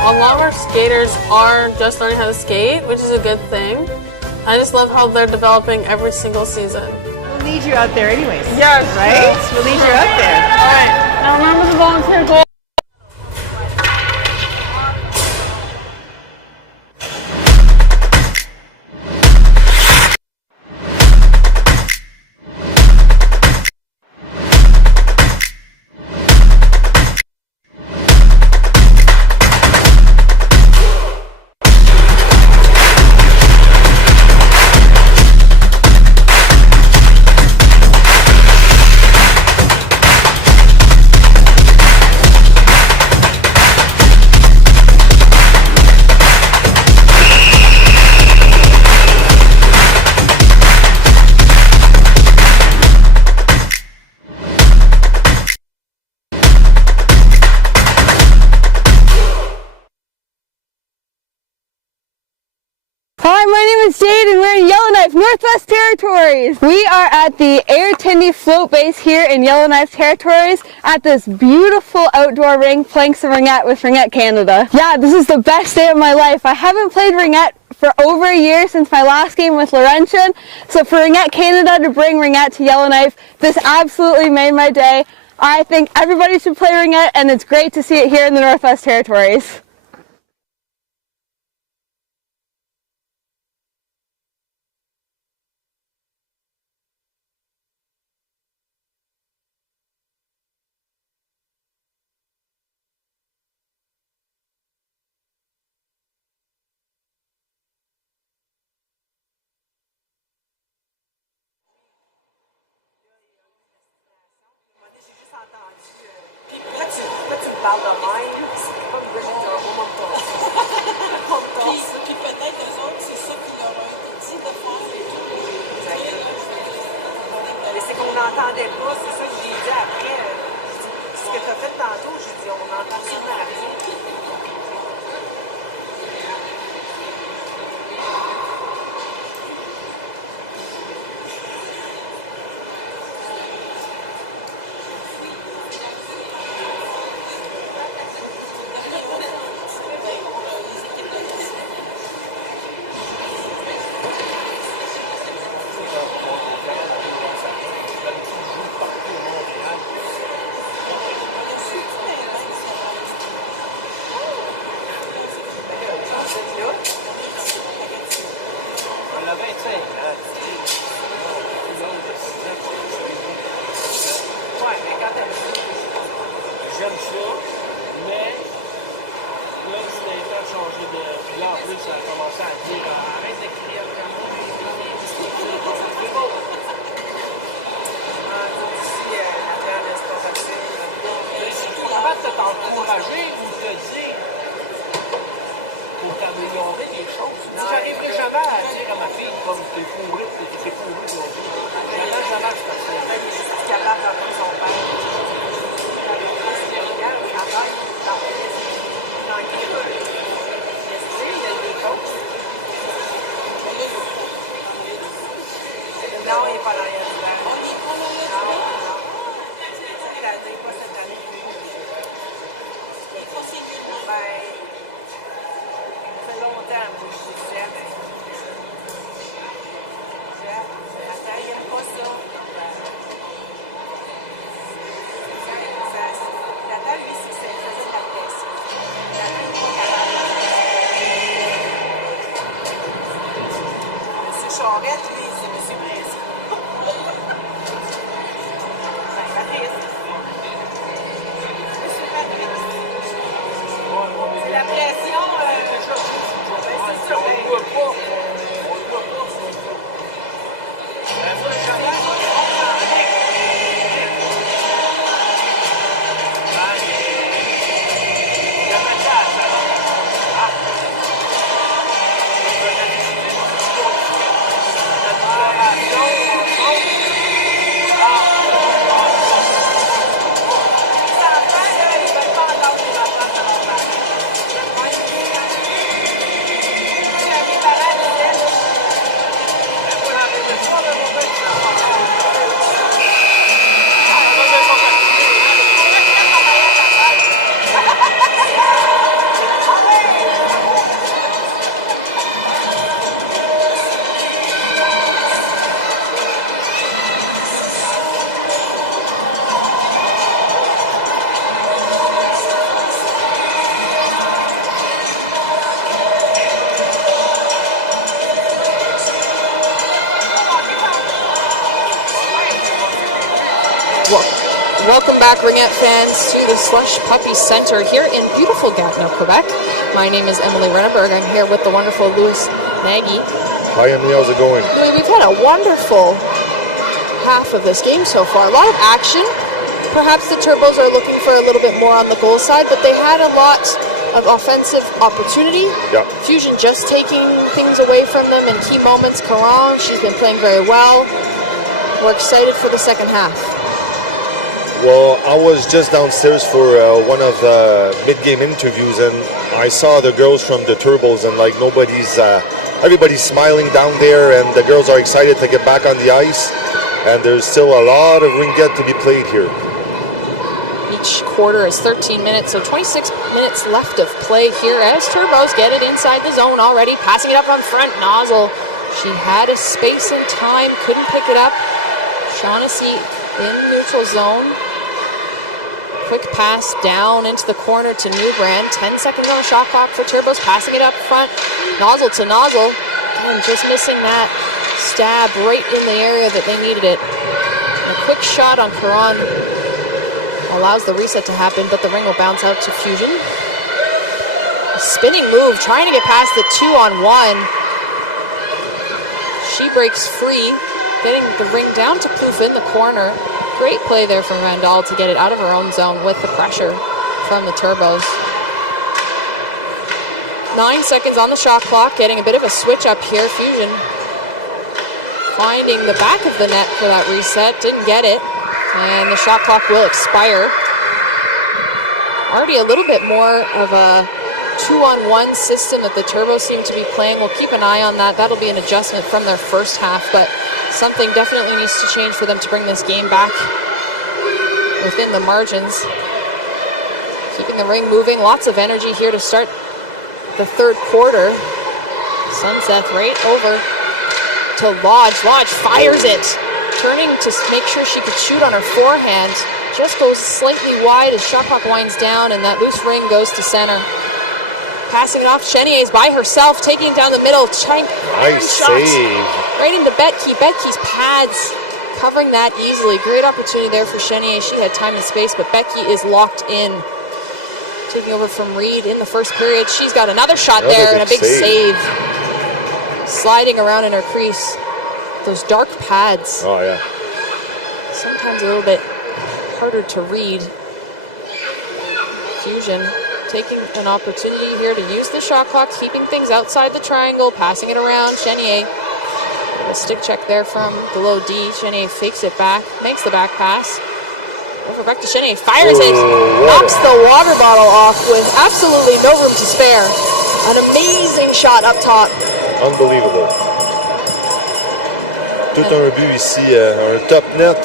A lot of our skaters are just learning how to skate, which is a good thing. I just love how they're developing every single season. We'll need you out there anyways. Yes. Right? We'll need you out there. All right. Now remember the volunteer goal. Hi, my name is Jade and we're in Yellowknife, Northwest Territories. We are at the Air Tindy float base here in Yellowknife Territories at this beautiful outdoor rink playing some Ringette with Ringette Canada. Yeah, this is the best day of my life. I haven't played Ringette for over a year since my last game with Laurentian, so for Ringette Canada to bring Ringette to Yellowknife, this absolutely made my day. I think everybody should play Ringette and it's great to see it here in the Northwest Territories. Tu me parles de même, c'est pas que j'ai dit un moment de temps. Puis peut-être eux autres, c'est ça qui leur a été dit de faire. Mais c'est qu'on n'entendait pas, c'est ça que j'ai dit après. Ce que tu as fait tantôt, j'ai dit on entend ça dans la radio. J'aime ça, mais là, c'était le temps de changer de. Puis là, en plus, ça a commencé à dire arrête de crier le canon. C'est tout capable de t'encourager ou de te dire pour t'améliorer les choses. J'arriverai jamais à dire à ma fille comme t'es pourri aujourd'hui. Jamais je fasse ça. Je suis capable d'entendre son père. Non, il n'est pas là. On n'est pas là. Cette année, pas cette année. Ben, ça fait longtemps que je disais, mais... Welcome back, Ringette fans, to the Slush Puppy Center here in beautiful Gatineau, Quebec. My name is Emily Renneberg. I'm here with the wonderful Louis Nagy. Hi, Emily. How's it going? Louis, we've had a wonderful half of this game so far. A lot of action. Perhaps the Turbos are looking for a little bit more on the goal side, but they had a lot of offensive opportunity. Yeah. Fusion just taking things away from them in key moments. Caron, she's been playing very well. We're excited for the second half. Well, I was just downstairs for one of the mid-game interviews, and I saw the girls from the Turbos, and like everybody's smiling down there, and the girls are excited to get back on the ice, and there's still a lot of ringette to be played here. Each quarter is 13 minutes, so 26 minutes left of play here as Turbos get it inside the zone already, passing it up on front. Nozzle, she had a space and time, couldn't pick it up. Shaughnessy in neutral zone. Quick pass down into the corner to Newbrand. 10 seconds on the shot clock for Turbos, passing it up front. Nozzle to Nozzle. Again, just missing that stab right in the area that they needed it. And a quick shot on Caron allows the reset to happen, but the ring will bounce out to Fusion. A spinning move, trying to get past the 2-on-1. She breaks free, getting the ring down to Plouffe in the corner. Great play there from Randall to get it out of her own zone with the pressure from the Turbos. 9 seconds on the shot clock, getting a bit of a switch up here. Fusion finding the back of the net for that reset, didn't get it, and the shot clock will expire. Already a little bit more of a 2-on-1 system that the Turbos seem to be playing. We'll keep an eye on that. That'll be an adjustment from their first half, but something definitely needs to change for them to bring this game back within the margins. Keeping the ring moving, lots of energy here to start the third quarter. Sunseth right over to Lodge. Lodge fires it, turning to make sure she could shoot on her forehand. Just goes slightly wide as shot clock winds down, and that loose ring goes to center. Passing it off, Chenier's by herself, taking it down the middle. Nice save. Right into Betke. Betke's pads covering that easily. Great opportunity there for Chenier. She had time and space, but Betke is locked in. Taking over from Reed in the first period. She's got another shot there and a big save. Sliding around in her crease. Those dark pads. Oh, yeah. Sometimes a little bit harder to read. Fusion taking an opportunity here to use the shot clock, keeping things outside the triangle, passing it around. Chenier, a stick check there from below D. Chenier fakes it back, makes the back pass. Over back to Chenier, fires it, knocks the water bottle off with absolutely no room to spare. An amazing shot up top. Unbelievable. Tout un but ici, un top net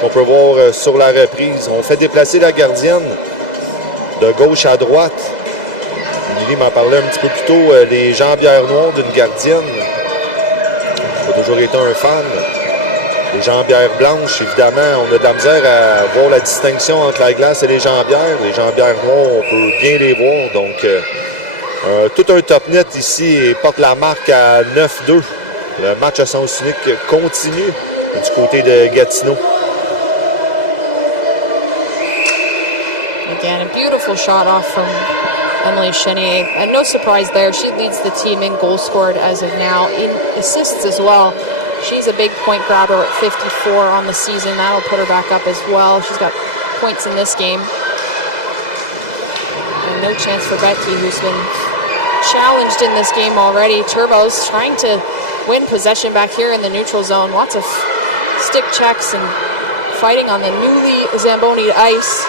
qu'on peut voir sur la reprise. On fait déplacer la gardienne de gauche à droite. Émilie m'en parlait un petit peu plus tôt, les jambières noires d'une gardienne. J'ai toujours été un fan. Les jambières blanches, évidemment, on a de la misère à voir la distinction entre la glace et les jambières. Les jambières noires, on peut bien les voir. Donc, tout un top net ici et porte la marque à 9-2. Le match à sens unique continue du côté de Gatineau. Again, a beautiful shot off from Emily Chenier. And no surprise there, she leads the team in goals scored as of now, in assists as well. She's a big point grabber at 54 on the season. That'll put her back up as well. She's got points in this game. And no chance for Betke, who's been challenged in this game already. Turbos trying to win possession back here in the neutral zone. Lots of stick checks and fighting on the newly Zamboni ice.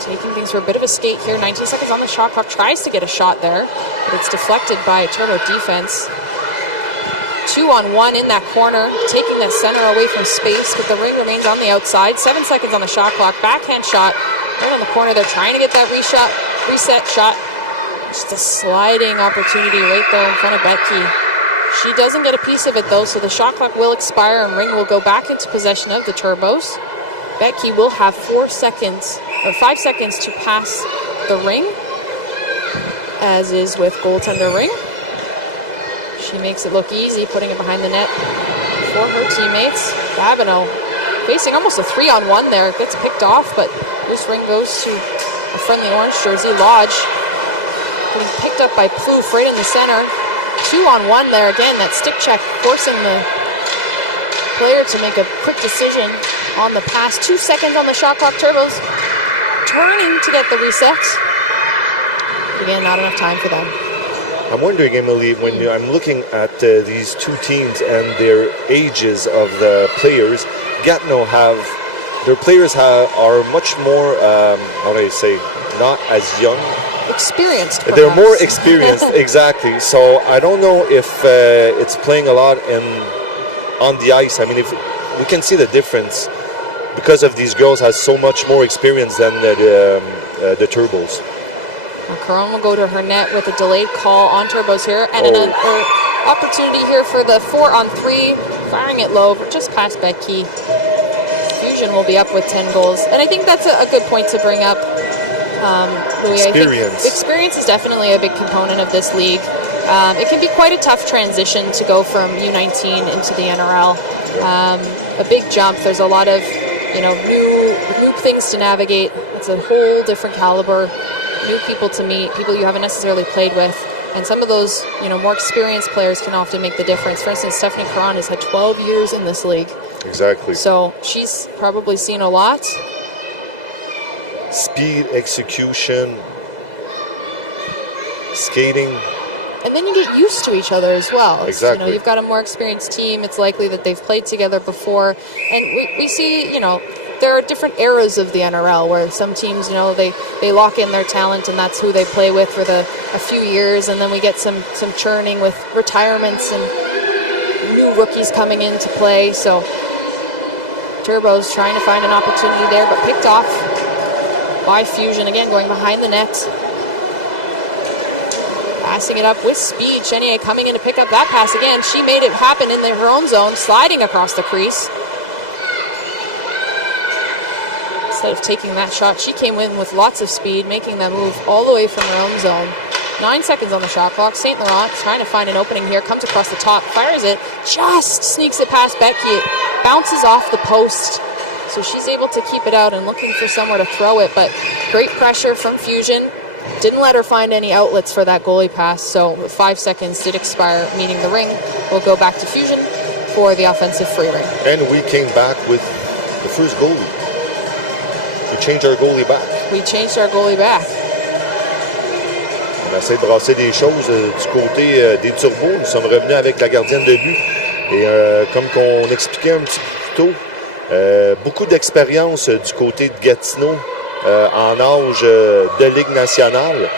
Taking things for a bit of a skate here. 19 seconds on the shot clock. Tries to get a shot there, but it's deflected by Turbo defense. 2-on-1 in that corner, taking that center away from space, but the ring remains on the outside. 7 seconds on the shot clock. Backhand shot right on the corner. They're trying to get that reset shot. Just a sliding opportunity right there in front of Betke. She doesn't get a piece of it though, so the shot clock will expire and ring will go back into possession of the Turbos. Betke will have 5 seconds to pass the ring, as is with goaltender Ring. She makes it look easy, putting it behind the net. for her teammates. Gatineau facing almost a 3-on-1 there. Gets picked off, but loose ring goes to a friendly orange jersey. Lodge getting picked up by Plouffe right in the center. 2-on-1 there again. That stick check forcing the player to make a quick decision on the pass. 2 seconds on the shot clock. Turbos turning to get the reset. Again, not enough time for them. I'm wondering, Emily, when I'm looking at these two teams and their ages of the players, Gatineau their players are much more, how do I say, not as young. Experienced, perhaps. They're more experienced, exactly. So I don't know if it's playing a lot on the ice. I mean, if we can see the difference because of these girls has so much more experience than the Turbos. Caron will go to her net with a delayed call on Turbos here. And another opportunity here for the 4-on-3. Firing it low, just past Becky. Fusion will be up with 10 goals. And I think that's a good point to bring up, Louis. Experience. I think experience is definitely a big component of this league. It can be quite a tough transition to go from U19 into the NRL. A big jump. There's a lot of new things to navigate. It's a whole different caliber. New people to meet, people you haven't necessarily played with, and some of those more experienced players can often make the difference. For instance, Stephanie Caron has had 12 years in this league. Exactly. So she's probably seen a lot. Speed, execution, skating. And then you get used to each other as well. Exactly. You've got a more experienced team. It's likely that they've played together before. And we see, there are different eras of the NRL where some teams, they lock in their talent and that's who they play with for a few years, and then we get some churning with retirements and new rookies coming into play. So Turbos trying to find an opportunity there, but picked off by Fusion, again going behind the net. Passing it up with speed. Chenier coming in to pick up that pass again. She made it happen in her own zone, sliding across the crease. Instead of taking that shot, she came in with lots of speed, making that move all the way from her own zone. 9 seconds on the shot clock. St. Laurent trying to find an opening here, comes across the top, fires it, just sneaks it past Becky. It bounces off the post, so she's able to keep it out and looking for somewhere to throw it, but great pressure from Fusion. Didn't let her find any outlets for that goalie pass, so 5 seconds did expire, meaning the ring will go back to Fusion for the offensive free ring. And we came back with the first goalie. We changed our goalie back. We changed our goalie back. On essaie de brasser des choses du côté des Turbos. Nous sommes revenus avec la gardienne de but. Et comme qu'on expliquait un petit peu plus tôt, beaucoup d'expérience du côté de Gatineau en âge de Ligue nationale.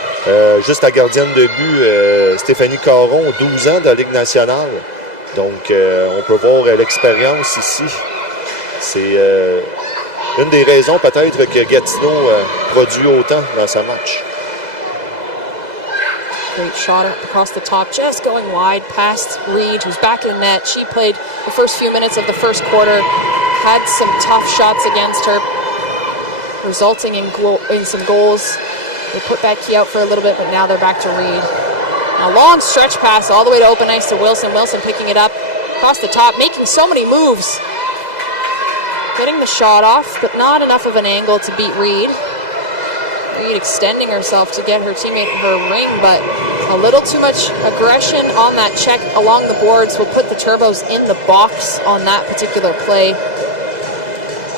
Juste la gardienne de but, Stéphanie Caron, 12 ans de Ligue nationale. Donc, on peut voir l'expérience ici. C'est une des raisons peut-être que Gatineau produit autant dans ce match. Great shot across the top, just going wide past Reed, who's back in net. She played the first few minutes of the first quarter, had some tough shots against her, resulting in some goals. They put Becky out for a little bit, but now they're back to Reed. A long stretch pass all the way to open ice to Wilson. Wilson picking it up across the top, making so many moves. Getting the shot off, but not enough of an angle to beat Reed. Reed extending herself to get her teammate her ring, but a little too much aggression on that check along the boards will put the Turbos in the box on that particular play.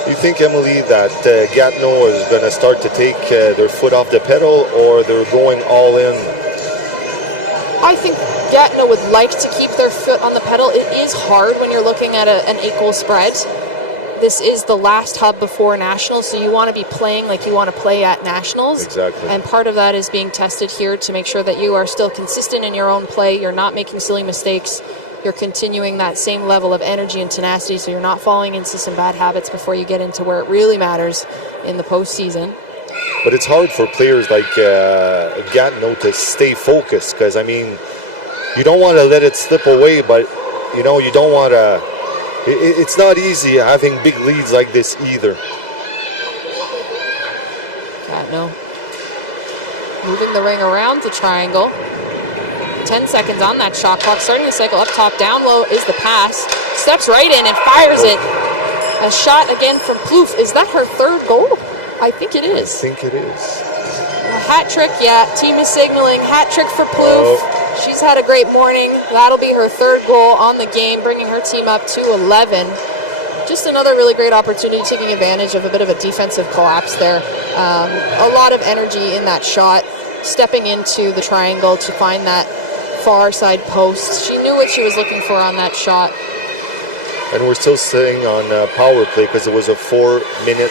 You think, Emily, that Gatineau is going to start to take their foot off the pedal, or they're going all in? I think Gatineau would like to keep their foot on the pedal. It is hard when you're looking at an 8-goal spread. This is the last hub before Nationals, so you want to be playing like you want to play at Nationals. Exactly. And part of that is being tested here to make sure that you are still consistent in your own play. You're not making silly mistakes. You're continuing that same level of energy and tenacity, so you're not falling into some bad habits before you get into where it really matters in the postseason. But it's hard for players like Gatineau to stay focused because, I mean, you don't want to let it slip away, but, you don't want to... It's not easy having big leads like this either. Gatineau moving the ring around the triangle. 10 seconds on that shot clock. Starting the cycle up top, down low is the pass. steps right in and fires it. A shot again from Plouffe. Is that her third goal? I think it is. I think it is. A hat trick, yeah. Team is signaling. Hat trick for Plouffe. She's had a great morning. That'll be her third goal on the game, bringing her team up to 11. Just another really great opportunity, taking advantage of a bit of a defensive collapse there. A lot of energy in that shot, stepping into the triangle to find that far side post. She knew what she was looking for on that shot. And we're still staying on power play because it was a 4-minute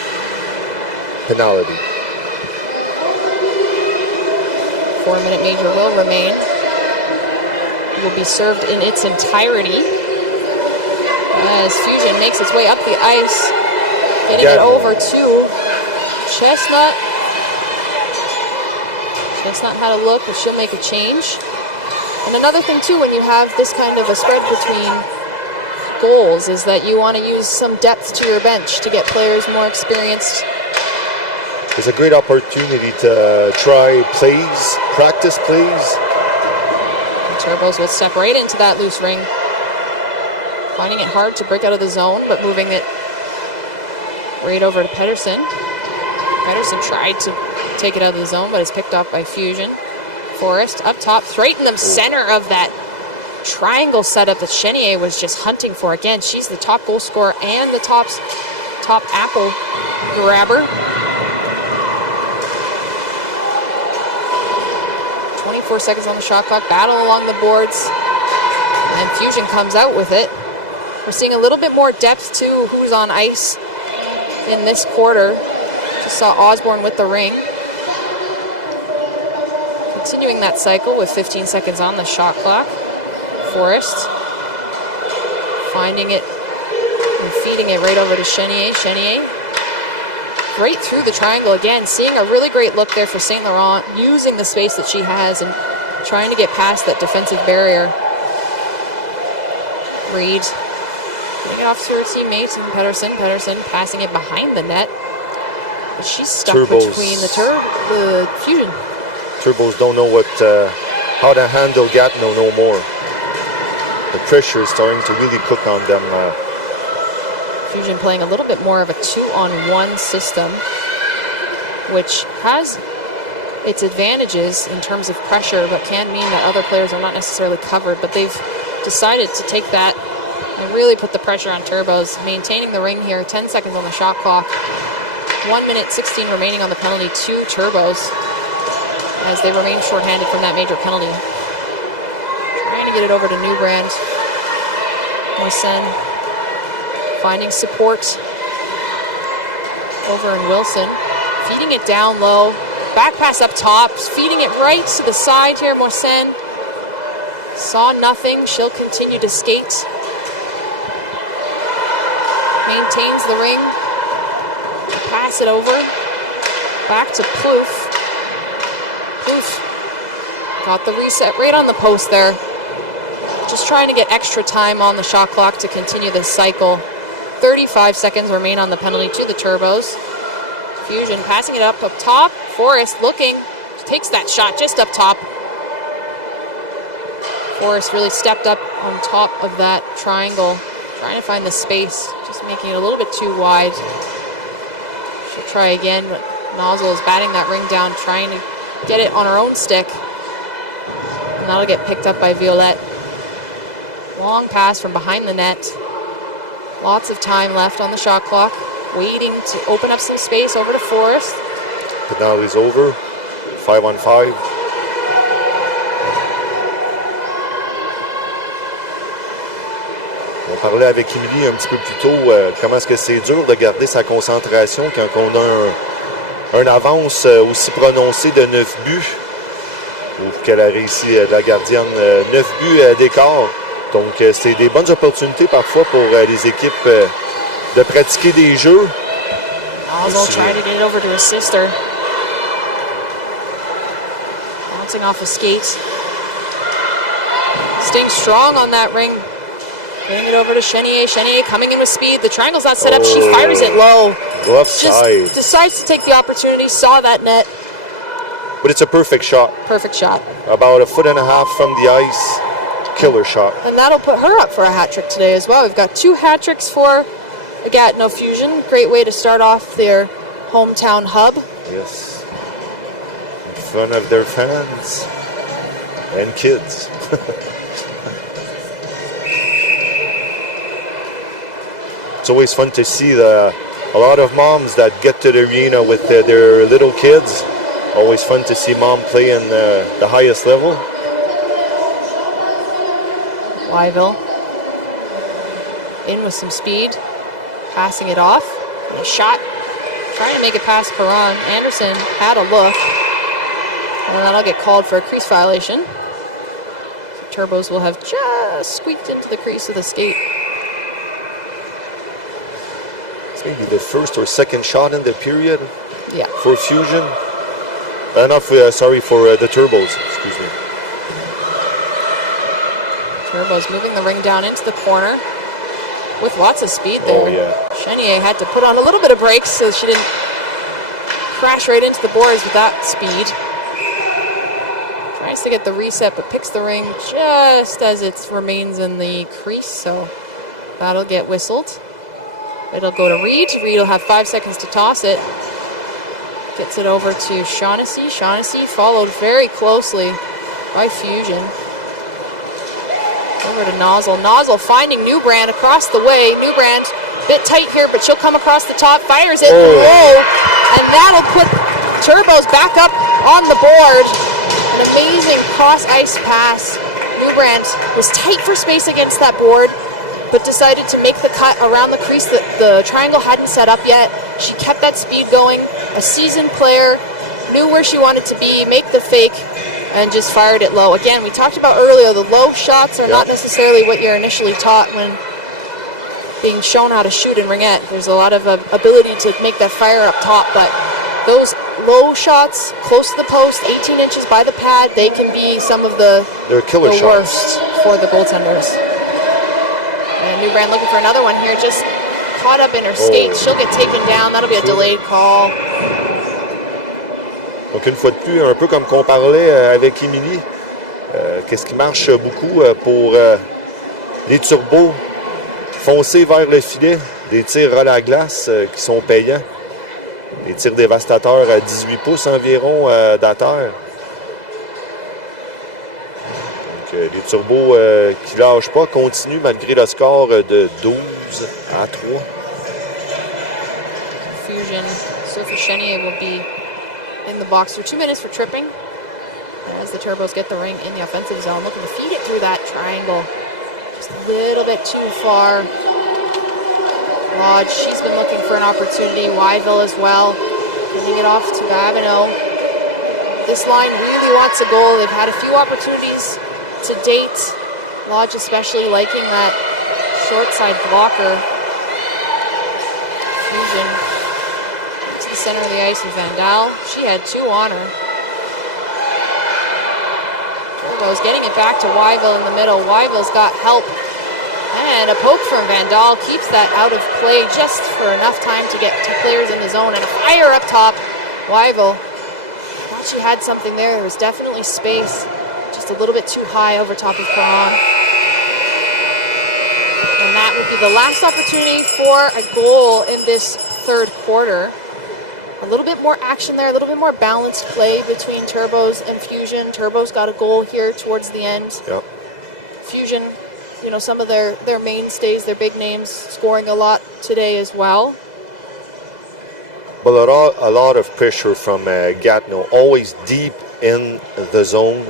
penalty. 4-minute major will remain. Will be served in its entirety as Fusion makes its way up the ice, getting it over to Chestnut. Chestnut had a look, but she'll make a change. And another thing too, when you have this kind of a spread between goals, is that you want to use some depth to your bench to get players more experienced. It's a great opportunity to try plays, practice plays. And Turbos will step right into that loose ring, finding it hard to break out of the zone, but moving it right over to Pedersen. Pedersen tried to take it out of the zone, but it's picked up by Fusion. Forrest up top, right in the center of that triangle setup that Chenier was just hunting for. Again, she's the top goal scorer and the top apple grabber. 24 seconds on the shot clock, battle along the boards, and Fusion comes out with it. We're seeing a little bit more depth to who's on ice in this quarter. Just saw Osborne with the ring. Continuing that cycle with 15 seconds on the shot clock. Forrest finding it and feeding it right over to Chenier. Chenier right through the triangle again, seeing a really great look there for St. Laurent, using the space that she has and trying to get past that defensive barrier. Reed getting it off to her teammates and Pedersen passing it behind the net. But she's stuck between the Fusion. Turbos don't know how to handle Gatineau no more. The pressure is starting to really cook on them. Fusion playing a little bit more of a 2-on-1 system, which has its advantages in terms of pressure, but can mean that other players are not necessarily covered. But they've decided to take that and really put the pressure on Turbos, maintaining the ring here. 10 seconds on the shot clock. 1 minute 16 remaining on the penalty to Turbos, as they remain shorthanded from that major penalty. Trying to get it over to Newbrand. Moisen finding support over in Wilson. Feeding it down low. Back pass up top. Feeding it right to the side here. Moisen saw nothing. She'll continue to skate. Maintains the ring. Pass it over. Back to Plouffe. Plouffe got the reset right on the post there. Just trying to get extra time on the shot clock to continue this cycle. 35 seconds remain on the penalty to the Turbos. Fusion passing it up top. Forrest looking. Takes that shot just up top. Forrest really stepped up on top of that triangle. Trying to find the space. Just making it a little bit too wide. She'll try again, but Nozzle is batting that ring down, trying to get it on her own stick. And that'll get picked up by Violette. Long pass from behind the net. Lots of time left on the shot clock. Waiting to open up some space over to Forrest. Penalty's over. 5-on-5. On parlait avec Émilie un petit peu plus tôt comment est-ce que c'est dur de garder sa concentration quand on a un avance aussi prononcé de 9 buts. Ou qu'elle a réussi, la gardienne, 9 buts d'écart. Donc, c'est des bonnes opportunités parfois pour les équipes de pratiquer des jeux. Oswald trying to get it over to his sister. Bouncing off a skate. Staying strong on that ring. Getting it over to Chenier. Chenier coming in with speed. The triangle's not set up. She fires it low. Offside. Just decides to take the opportunity. Saw that net. But it's a perfect shot. Perfect shot. About 1.5 feet from the ice. killer shot. And that'll put her up for a hat trick today as well. We've got 2 hat tricks for the Gatineau Fusion. Great way to start off their hometown hub. Yes. In front of their fans and kids. It's always fun to see a lot of moms that get to the arena with their little kids. Always fun to see mom play in the highest level. Wyville in with some speed, passing it off. And a shot, trying to make it past Perron. Anderson had a look, and that'll get called for a crease violation. So Turbos will have just squeaked into the crease with a skate. It's maybe the first or second shot in the period. Yeah. For Fusion. Sorry, for the Turbos. Excuse me. Turbos moving the ring down into the corner with lots of speed there. Oh, yeah. Chenier had to put on a little bit of brakes so she didn't crash right into the boards with that speed. Tries to get the reset, but picks the ring just as it remains in the crease, so that'll get whistled. It'll go to Reed. Reed will have 5 seconds to toss it. Gets it over to Shaughnessy. Shaughnessy followed very closely by Fusion. Over to Nozzle. Nozzle finding Newbrand across the way. Newbrand a bit tight here, but she'll come across the top. Fires it low, and that'll put Turbos back up on the board. An amazing cross-ice pass. Newbrand was tight for space against that board, but decided to make the cut around the crease that the triangle hadn't set up yet. She kept that speed going. A seasoned player, knew where she wanted to be, make the fake, and just fired it low. Again, we talked about earlier, the low shots are not necessarily what you're initially taught when being shown how to shoot in Ringette. There's a lot of ability to make that fire up top, but those low shots close to the post, 18 inches by the pad, they can be some of the worst for the goaltenders. And Newbrand looking for another one here, just caught up in her skates. She'll get taken down. That'll be a delayed call. Donc une fois de plus, un peu comme qu'on parlait avec Émilie, qu'est-ce qui marche beaucoup pour les turbos, foncer vers le filet, des tirs à la glace qui sont payants, des tirs dévastateurs à 18 pouces environ d'atterre. Donc les turbos qui lâchent pas continuent malgré le score de 12-3. Fusion, Sophie Chenier will be in the box for 2 minutes for tripping. As the Turbos get the ring in the offensive zone, looking to feed it through that triangle. Just a little bit too far. Lodge, she's been looking for an opportunity. Wyville as well. Handing it off to Babineau. This line really wants a goal. They've had a few opportunities to date. Lodge especially liking that short side blocker. Fusion to the center of the ice with Vandal. She had 2 on her. Turbos getting it back to Wyville in the middle. Wyville's got help. And a poke from Vandal keeps that out of play just for enough time to get 2 players in the zone. And a fire up top. Wyville thought she had something there. There was definitely space. Just a little bit too high over top of Perron. And that would be the last opportunity for a goal in this third quarter. A little bit more action there, a little bit more balanced play between Turbos and Fusion. Turbos got a goal here towards the end. Yep. Fusion, you know, some of their mainstays, their big names, scoring a lot today as well. But a lot of pressure from Gatineau, always deep in the zone.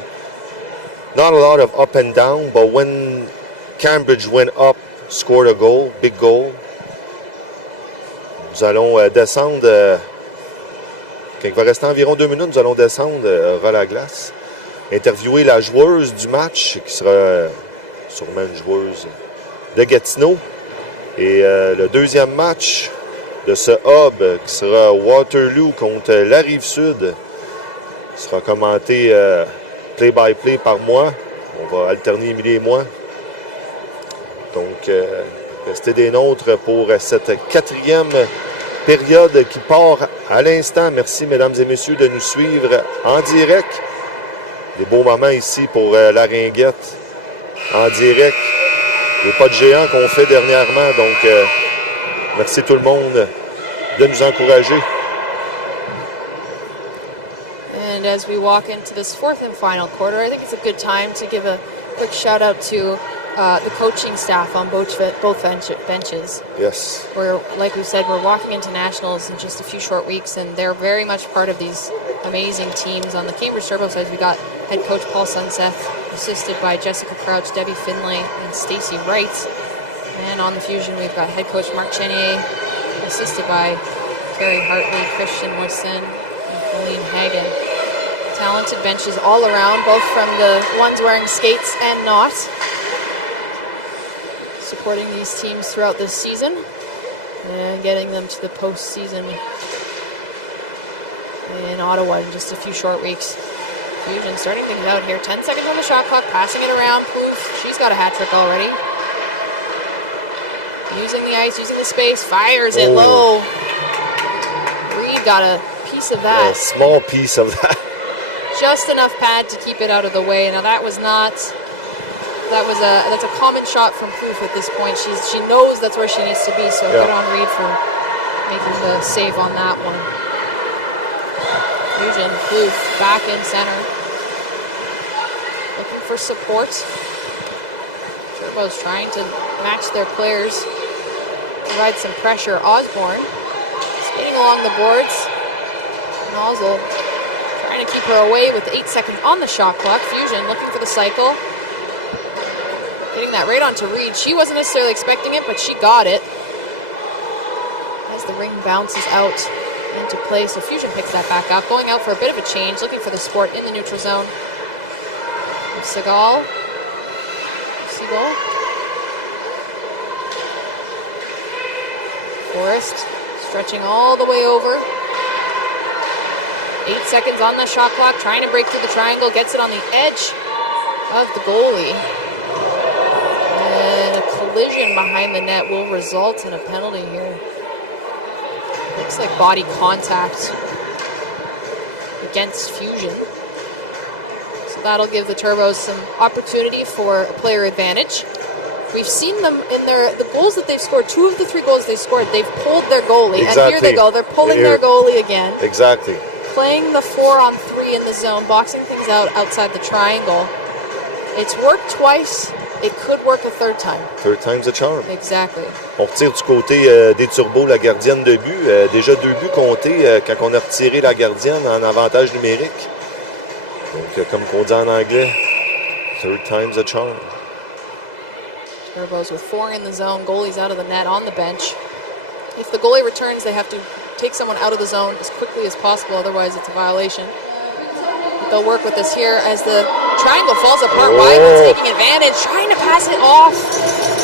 Not a lot of up and down, but when Cambridge went up, scored a goal, big goal. Nous allons descendre, quand il va rester environ 2 minutes, nous allons descendre ras la glace. Interviewer la joueuse du match, qui sera sûrement une joueuse de Gatineau. Et le deuxième match de ce hub, qui sera Waterloo contre la Rive-Sud, sera commenté play-by-play par moi. On va alterner Émilie et moi. Donc, restez des nôtres pour cette 4e période qui part à l'instant. Merci, mesdames et messieurs, de nous suivre en direct. Des beaux moments ici pour la Ringette. en direct. Les pas de géant qu'on fait dernièrement. Donc, merci tout le monde de nous encourager. And as we walk into this fourth and final quarter, I think it's a good time to give a quick shout out to the coaching staff on both benches. Yes. We're, like we said, we're walking into nationals in just a few short weeks, and they're very much part of these amazing teams. On the Cambridge Turbo side, we got head coach Paul Sunseth, assisted by Jessica Crouch, Debbie Finlay, and Stacey Wright. And on the Fusion, we've got head coach Mark Chenier, assisted by Carrie Hartley, Christian Woodson, and Colleen Hagen. Talented benches all around, both from the ones wearing skates and not, supporting these teams throughout this season and getting them to the postseason in Ottawa in just a few short weeks. Fusion starting things out here. 10 seconds on the shot clock, passing it around. Plouffe, she's got a hat trick already. Using the ice, using the space, fires it low. Reed got a piece of that. A small piece of that. Just enough pad to keep it out of the way. Now that was not. That's a common shot from Plouffe at this point. She knows that's where she needs to be. So good on Reed for making the save on that one. Fusion, Plouffe back in center, looking for support. Turbo's trying to match their players, provide some pressure. Osborne skating along the boards. Nozzle trying to keep her away with 8 seconds on the shot clock. Fusion looking for the cycle. Getting that right onto Reed. She wasn't necessarily expecting it, but she got it. As the ring bounces out into play, so Fusion picks that back up. Going out for a bit of a change, looking for the support in the neutral zone. Seagull. Forrest stretching all the way over. 8 seconds on the shot clock, trying to break through the triangle, gets it on the edge of the goalie. And a collision behind the net will result in a penalty here. Looks like body contact against Fusion. So that'll give the Turbos some opportunity for a player advantage. We've seen them in the goals that they've scored. 2 of the 3 goals they scored, they've pulled their goalie. Exactly. And here they go. They're pulling their goalie again. Exactly. Playing the 4-on-3 in the zone, boxing things out outside the triangle. It's worked twice. It could work a third time. Third time's a charm. Exactly. On retire du côté des Turbos la gardienne de but. Déjà 2 buts comptés quand on a retiré la gardienne en avantage numérique. Donc, comme on dit en anglais, third time's a charm. Turbos with 4 in the zone, goalies out of the net on the bench. If the goalie returns, they have to take someone out of the zone as quickly as possible, otherwise it's a violation. But they'll work with this here as the triangle falls apart. Wyman's taking advantage, trying to pass it off.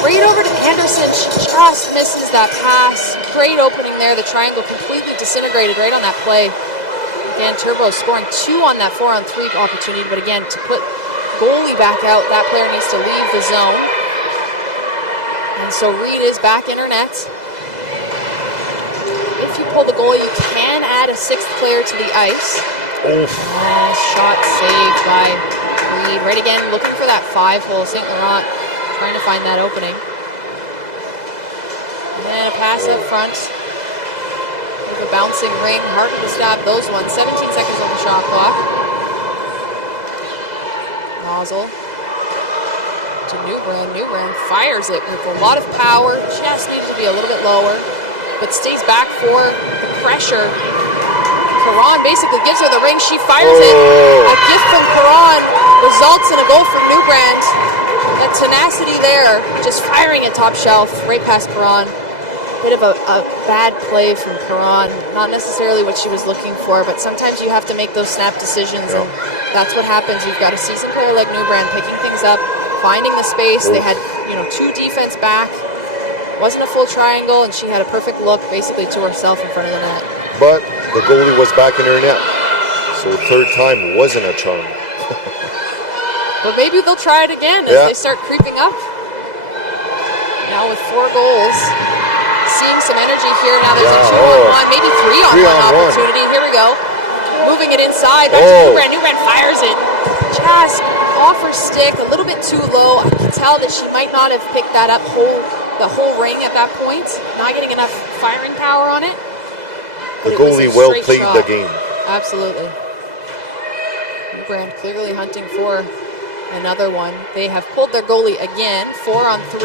Right over to Anderson, she just misses that pass. Great opening there, the triangle completely disintegrated right on that play. Again, Turbo scoring 2 on that 4-on-3 opportunity, but again, to put goalie back out, that player needs to leave the zone. And so Reed is back in her net. If you pull the goalie, you can add a 6th player to the ice. Shot saved by Reed. Right again, looking for that 5-hole. St. Laurent trying to find that opening. And a pass up front. With a bouncing ring. Hard to stab those ones. 17 seconds on the shot clock. Nozzle to Newbrand. Newbrand fires it with a lot of power. Just needs to be a little bit lower, but stays back for the pressure. Caron basically gives her the ring. She fires it. A gift from Caron results in a goal from Newbrand. That tenacity there, just firing it top shelf, right past Caron. Bit of a bad play from Caron. Not necessarily what she was looking for, but sometimes you have to make those snap decisions, and that's what happens. You've got a seasoned player like Newbrand picking things up, finding the space. They had 2 defense back. Wasn't a full triangle, and she had a perfect look basically to herself in front of the net. But the goalie was back in her net, so third time wasn't a charm. But maybe they'll try it again as they start creeping up. Now with 4 goals, seeing some energy here. Now there's a 2-on-1, maybe 3-on-1 opportunity. Here we go. Moving it inside. Back to Newbrand. Newbrand fires it. Just off her stick, a little bit too low. I can tell that she might not have picked that up the whole ring at that point. Not getting enough firing power on it. The goalie well played the game. Absolutely. Brand clearly hunting for another one. They have pulled their goalie again, 4-on-3.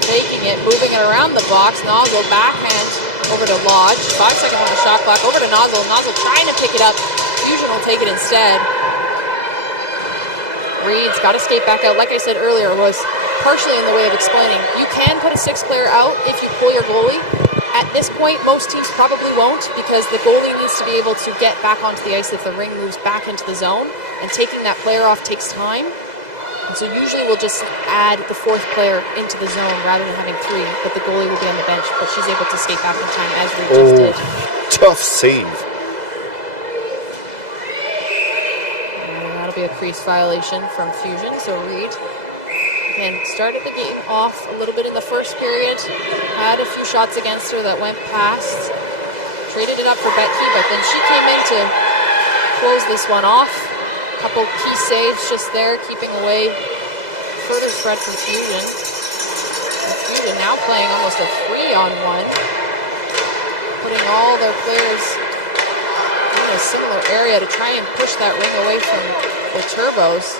Taking it, moving it around the box. Nozzle backhand over to Lodge. 5 seconds on the shot clock. Over to Nozzle. Nozzle trying to pick it up. Fusion will take it instead. Reed's got to skate back out. Like I said earlier, was partially in the way of explaining. You can put a 6th player out if you pull your goalie. At this point, most teams probably won't because the goalie needs to be able to get back onto the ice if the ring moves back into the zone, and taking that player off takes time. And so usually we'll just add the 4th player into the zone rather than having 3, but the goalie will be on the bench, but she's able to skate back in time as Reed just did. Tough save. And that'll be a crease violation from Fusion, so Reed and started the game off a little bit in the first period. Had a few shots against her that went past. Traded it up for Becky, but then she came in to close this one off. A couple key saves just there, keeping away further spread from Fusion. And Fusion now playing almost a 3-on-1. Putting all their players in a similar area to try and push that ring away from the Turbos.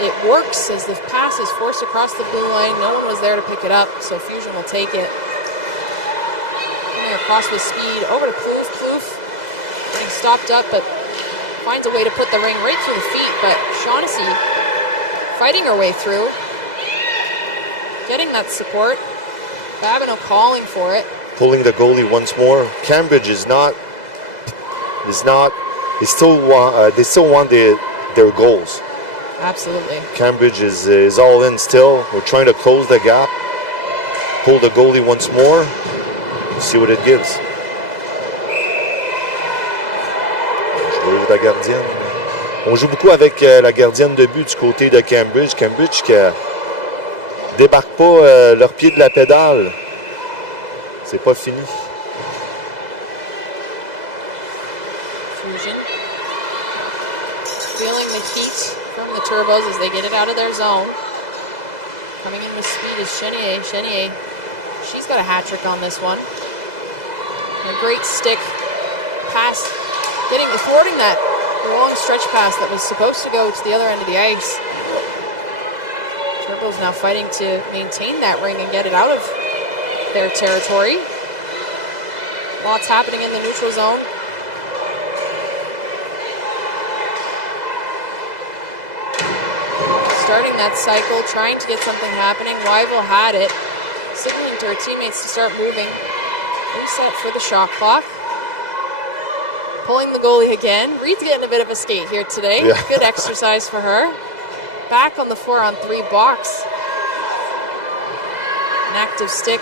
It works as the pass is forced across the blue line. No one was there to pick it up, so Fusion will take it. Coming across with speed over to Plouffe. Plouffe getting stopped up, but finds a way to put the ring right through the feet. But Shaughnessy fighting her way through, getting that support. Babineau calling for it. Pulling the goalie once more. Cambridge they still want their goals. Absolutely. Cambridge is all in still. We're trying to close the gap. Pull the goalie once more. See what it gives. Joueuse de la gardienne. On joue beaucoup avec la gardienne de but du côté de Cambridge. Cambridge qui débarque pas leur pied de la pédale. C'est pas fini. Fusion. Feeling the heat from the Turbos as they get it out of their zone. Coming in with speed is Chenier. Chenier, she's got a hat trick on this one. And a great stick pass, thwarting that long stretch pass that was supposed to go to the other end of the ice. Turbos now fighting to maintain that ring and get it out of their territory. Lots happening in the neutral zone. Starting that cycle, trying to get something happening. Wyville had it, signaling to her teammates to start moving. Reset for the shot clock. Pulling the goalie again. Reed's getting a bit of a skate here today. Yeah. Good exercise for her. Back on the 4-on-3 box. An active stick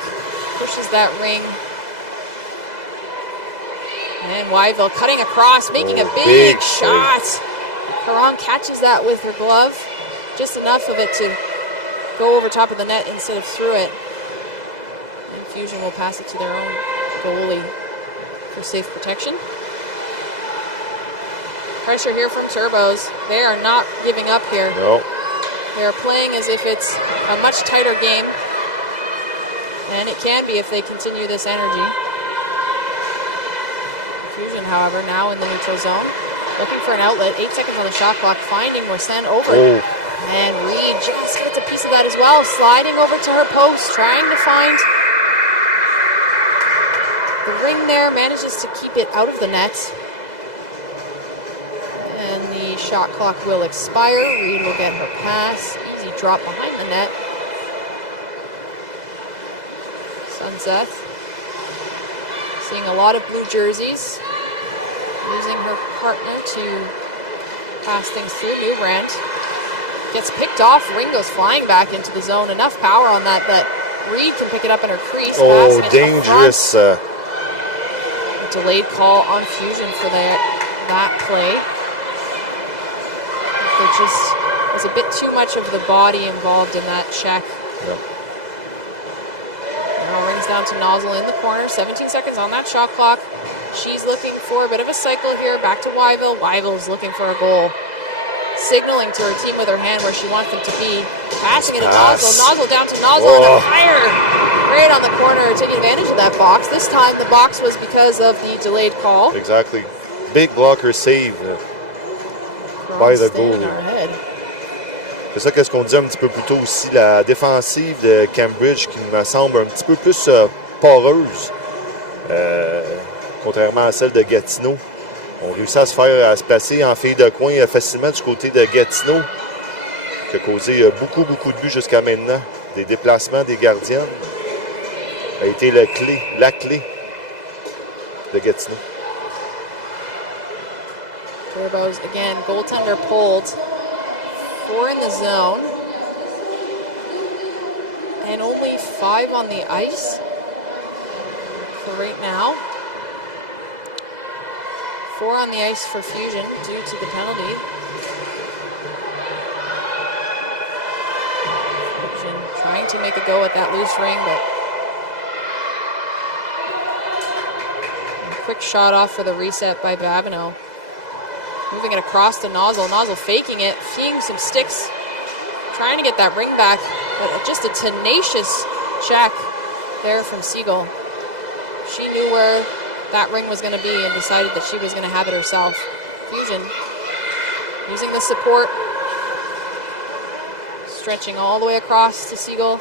pushes that ring. And Wyville cutting across, making a big shot. Caron catches that with her glove. Just enough of it to go over top of the net instead of through it. And Fusion will pass it to their own goalie for safe protection. Pressure here from Turbos. They are not giving up here. No. They are playing as if it's a much tighter game. And it can be if they continue this energy. Fusion, however, now in the neutral zone. Looking for an outlet. 8 seconds on the shot clock. Finding Morsen over. Oh. And Reed just gets a piece of that as well. Sliding over to her post. Trying to find the ring there. Manages to keep it out of the net. And the shot clock will expire. Reed will get her pass. Easy drop behind the net. Sunseth. Seeing a lot of blue jerseys. Using her partner to pass things through. Newbrandt gets picked off. Ring goes flying back into the zone. Enough power on that Reed can pick it up in her crease. Oh, dangerous. A delayed call on Fusion for that play. There just was a bit too much of the body involved in that check. Yep. Now rings down to Nozzle in the corner. 17 seconds on that shot clock. She's looking for a bit of a cycle here. Back to Wyville. Wyville's looking for a goal. signaling to her team with her hand where she wants them to be. Passing it to Pass. Nozzle. Nozzle down to Nozzle and a fire. Right on the corner, taking advantage of that box. This time the box was because of the delayed call. Exactly. Big blocker save by the goalie. C'est ça qu'est-ce qu'on disait un petit peu plus tôt aussi. La défensive de Cambridge qui me semble un petit peu plus poreuse. Contrairement à celle de Gatineau. On réussit à se placer en fille de coin facilement du côté de Gatineau, qui a causé beaucoup de buts jusqu'à maintenant. Des déplacements des gardiennes a été la clé de Gatineau. Turbos, again, goaltender pulled. 4 in the zone. And only 5 on the ice for right now. 4 on the ice for Fusion due to the penalty. Fusion trying to make a go at that loose ring, but a quick shot off for the reset by Babineau. Moving it across to Nozzle. Nozzle faking it, seeing some sticks, trying to get that ring back, but just a tenacious check there from Siegel. She knew where that ring was going to be and decided that she was going to have it herself. Fusion using the support, stretching all the way across to Siegel.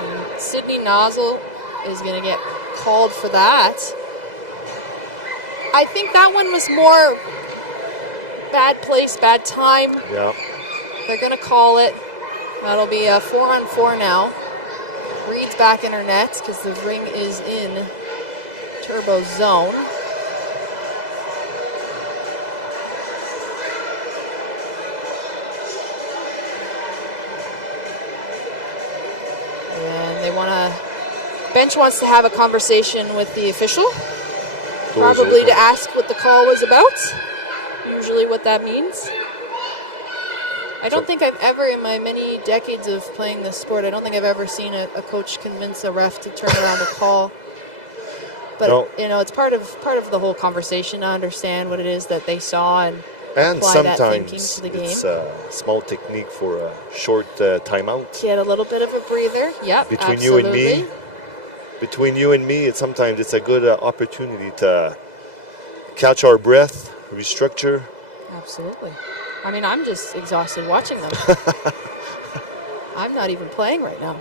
And Sydney Nozzle is going to get called for that. I think that one was more bad place, bad time. Yeah. They're going to call it. That'll be a 4-on-4 now. Reed's back in her net because the ring is in Turbo's zone. And they want to... Bench wants to have a conversation with the official. Probably to ask what the call was about. Usually what that means. I don't think I've ever, in my many decades of playing this sport, I don't think I've ever seen a coach convince a ref to turn around a call. But no. You know, it's part of the whole conversation to understand what it is that they saw and apply that thinking to the game. It's a small technique for a short timeout. Get a little bit of a breather. Yep, Between absolutely. you and me, sometimes it's a good opportunity to catch our breath, restructure. Absolutely. I mean, I'm just exhausted watching them. I'm not even playing right now.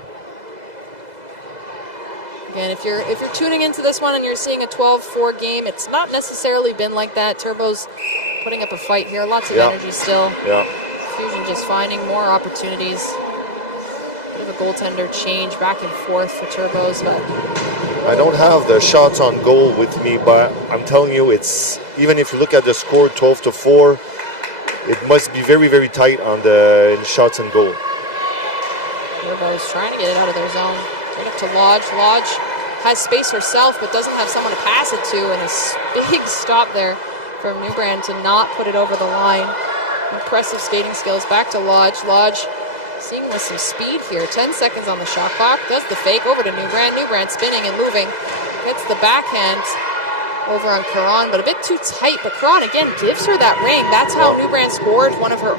Again, if you're tuning into this one and you're seeing a 12-4 game, it's not necessarily been like that. Turbo's putting up a fight here. Lots of energy still. Yeah. Fusion just finding more opportunities. Bit of a goaltender change back and forth for Turbos, but I don't have the shots on goal with me, but I'm telling you, it's even if you look at the score, 12-4. It must be very, very tight on the shots and goal. Turbos trying to get it out of their zone. Right up to Lodge. Lodge has space herself, but doesn't have someone to pass it to, and a big stop there from Newbrand to not put it over the line. Impressive skating skills. Back to Lodge. Lodge seeing with some speed here. 10 seconds on the shot clock. Does the fake over to Newbrand. Newbrand spinning and moving. Gets the backhand over on Caron, but a bit too tight. But Caron again gives her that ring. That's how Newbrand scored one of her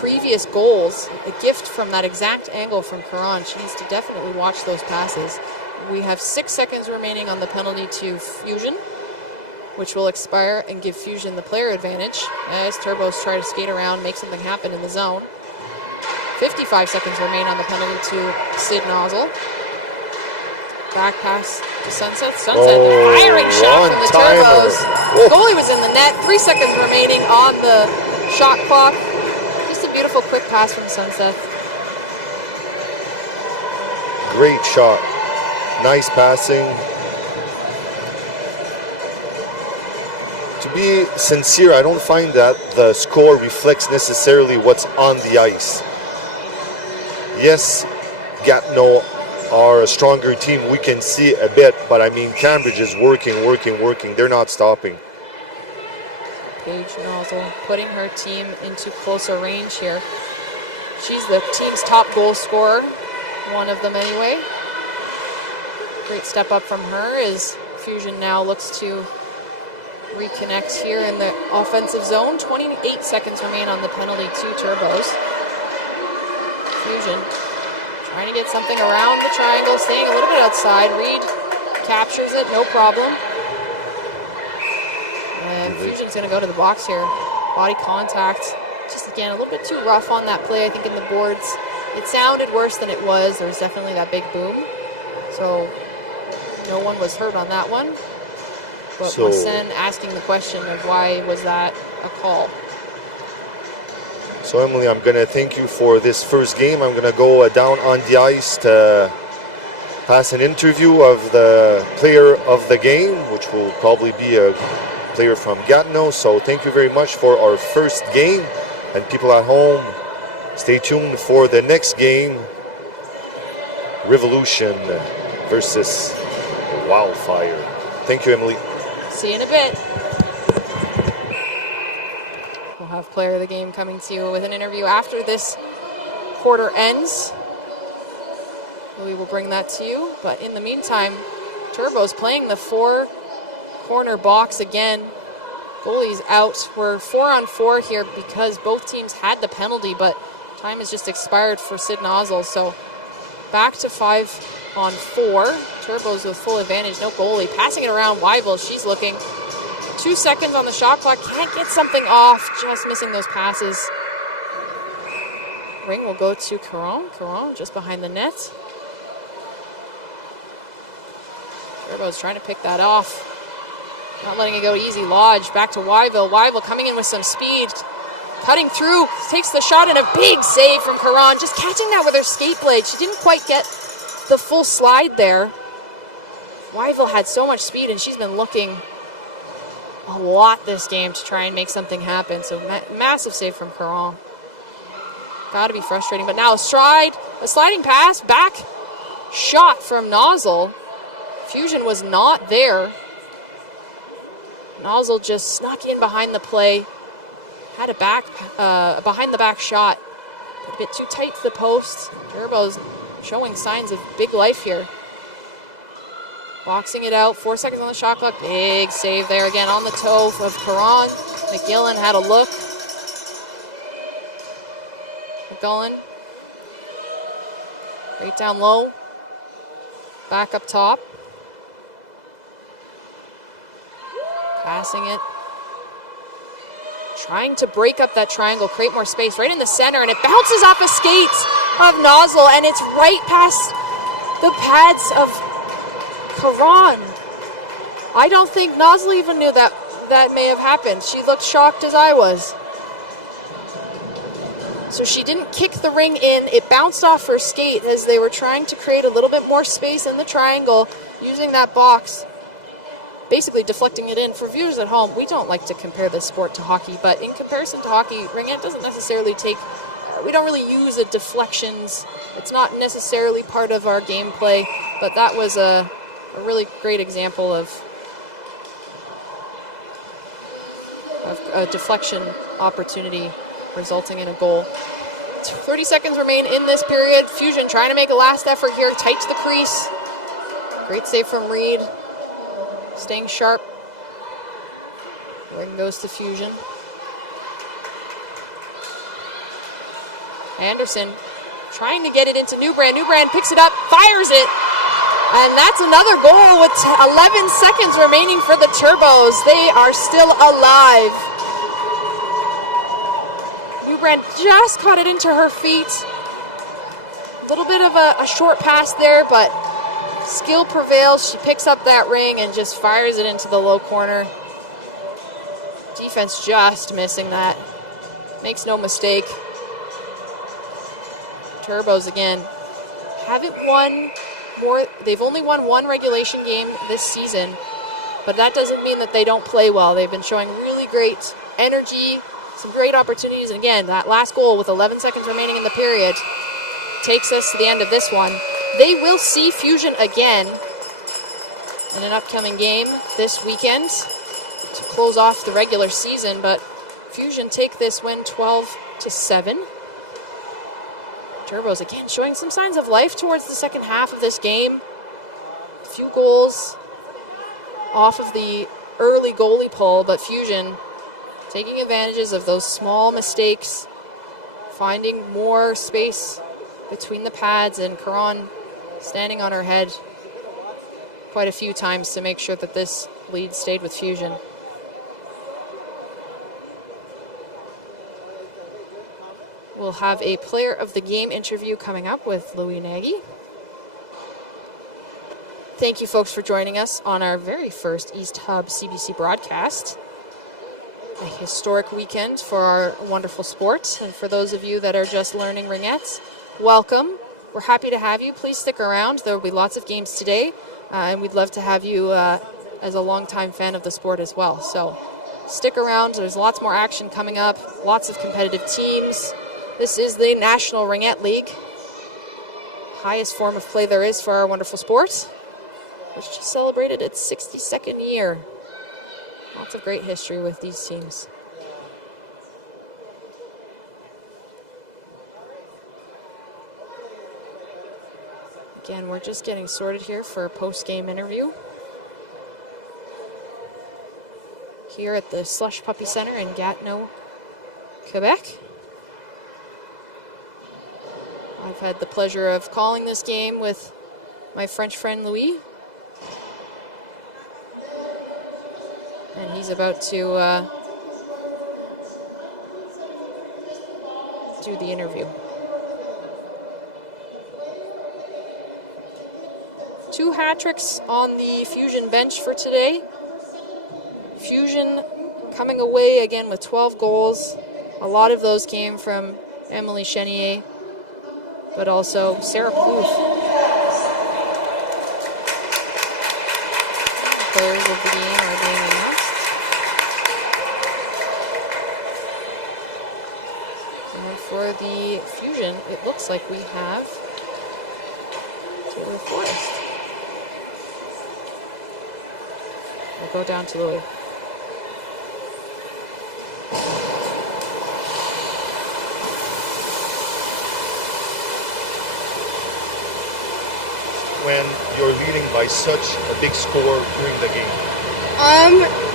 previous goals. A gift from that exact angle from Caron. She needs to definitely watch those passes. We have 6 seconds remaining on the penalty to Fusion, which will expire and give Fusion the player advantage as Turbos try to skate around, make something happen in the zone. 55 seconds remain on the penalty to Sid Nozzle. Back pass to Sunset. Sunset, the firing shot from the Turbos. The goalie was in the net. 3 seconds remaining on the shot clock. Just a beautiful quick pass from Sunset. Great shot. Nice passing. To be sincere, I don't find that the score reflects necessarily what's on the ice. Yes, Gatineau are a stronger team. We can see a bit, but I mean, Cambridge is working. They're not stopping. Paige Nozzle putting her team into closer range here. She's the team's top goal scorer, one of them anyway. Great step up from her is Fusion now looks to reconnect here in the offensive zone. 28 seconds remain on the penalty to Turbos. Fusion trying to get something around the triangle, staying a little bit outside. Reed captures it, no problem. And Fusion's going to go to the box here. Body contact, just again a little bit too rough on that play, I think, in the boards. It sounded worse than it was. There was definitely that big boom. So no one was hurt on that one. But Sen asking the question of why was that a call? So Emily, I'm going to thank you for this first game. I'm going to go down on the ice to pass an interview of the player of the game, which will probably be a player from Gatineau. So thank you very much for our first game. And people at home, stay tuned for the next game. Revolution versus Wildfire. Thank you, Emily. See you in a bit. We'll have player of the game coming to you with an interview after this quarter ends. We will bring that to you. But in the meantime, Turbo's playing the 4-corner box again. Goalie's out. We're 4-on-4 here because both teams had the penalty, but time has just expired for Sid Nozzle. So back to 5-on-4. Turbos with full advantage, no goalie. Passing it around, Weibel, she's looking. 2 seconds on the shot clock, can't get something off, just missing those passes. Ring will go to Caron. Caron just behind the net. Turbos trying to pick that off. Not letting it go easy. Lodge back to Weibel. Weibel coming in with some speed. Cutting through, takes the shot, and a big save from Caron. Just catching that with her skate blade. She didn't quite get the full slide there. Weibel had so much speed, and she's been looking a lot this game to try and make something happen. So massive save from Caron. Got to be frustrating. But now a sliding pass, back shot from Nozzle. Fusion was not there. Nozzle just snuck in behind the play. Had a behind the back shot. A bit too tight to the post. Turbo's showing signs of big life here. Boxing it out. 4 seconds on the shot clock. Big save there again on the toe of Caron. McGillen had a look. McGillen. Right down low. Back up top. Passing it. Trying to break up that triangle, create more space right in the center, and it bounces off a skate of Nozzle, and it's right past the pads of Caron. I don't think Nozzle even knew that may have happened. She looked shocked as I was. So she didn't kick the ring in. It bounced off her skate as they were trying to create a little bit more space in the triangle using that box. Basically deflecting it in. For viewers at home, we don't like to compare this sport to hockey, but in comparison to hockey, Ringette doesn't necessarily we don't really use the deflections. It's not necessarily part of our gameplay, but that was a really great example of a deflection opportunity resulting in a goal. 30 seconds remain in this period. Fusion trying to make a last effort here, tight to the crease. Great save from Reed. Staying sharp. Ring goes to Fusion. Anderson trying to get it into Newbrand. Newbrand picks it up, fires it. And that's another goal with 11 seconds remaining for the Turbos. They are still alive. Newbrand just caught it into her feet. A little bit of a short pass there, but skill prevails. She picks up that ring and just fires it into the low corner. Defense just missing that. Makes no mistake. Turbos again haven't won more. They've only won one regulation game this season, but that doesn't mean that they don't play well. They've been showing really great energy, some great opportunities, and again, that last goal with 11 seconds remaining in the period takes us to the end of this one. They will see Fusion again in an upcoming game this weekend to close off the regular season, but Fusion take this win 12-7. Turbos again showing some signs of life towards the second half of this game. A few goals off of the early goalie pull, but Fusion taking advantages of those small mistakes, finding more space between the pads, and Caron standing on her head quite a few times to make sure that this lead stayed with Fusion. We'll have a player of the game interview coming up with Louis Nagy. Thank you, folks, for joining us on our very first East Hub CBC broadcast. A historic weekend for our wonderful sport. And for those of you that are just learning ringettes, welcome. We're happy to have you. Please stick around. There will be lots of games today, and we'd love to have you as a longtime fan of the sport as well. So stick around. There's lots more action coming up, lots of competitive teams. This is the National Ringette League, highest form of play there is for our wonderful sport, which just celebrated its 62nd year. Lots of great history with these teams. Again, we're just getting sorted here for a post-game interview here at the Slush Puppy Center in Gatineau, Quebec. I've had the pleasure of calling this game with my French friend Louis. And he's about to do the interview. 2 hat-tricks on the Fusion bench for today. Fusion coming away again with 12 goals. A lot of those came from Emily Chenier, but also Sarah Plouffe. Players of the game are being announced. And for the Fusion, it looks like we have Taylor Forrest. We'll go down to Louis. When you're leading by such a big score during the game?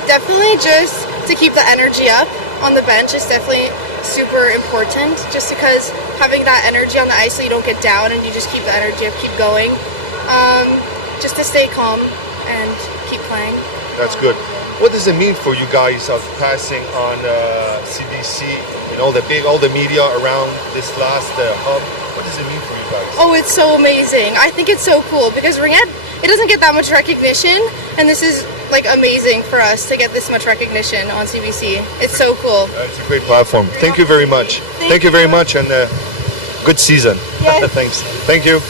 Definitely just to keep the energy up on the bench is definitely super important, just because having that energy on the ice so you don't get down and you just keep the energy up, keep going. Just to stay calm and keep playing. That's good. What does it mean for you guys of passing on CBC, all the media around this last hub? What does it mean for you guys? Oh, it's so amazing. I think it's so cool because Ringette, it doesn't get that much recognition, and this is like amazing for us to get this much recognition on CBC. It's so cool. It's a great platform. Thank you very much. Thank you very much, and good season. Yes. Thanks. Thank you.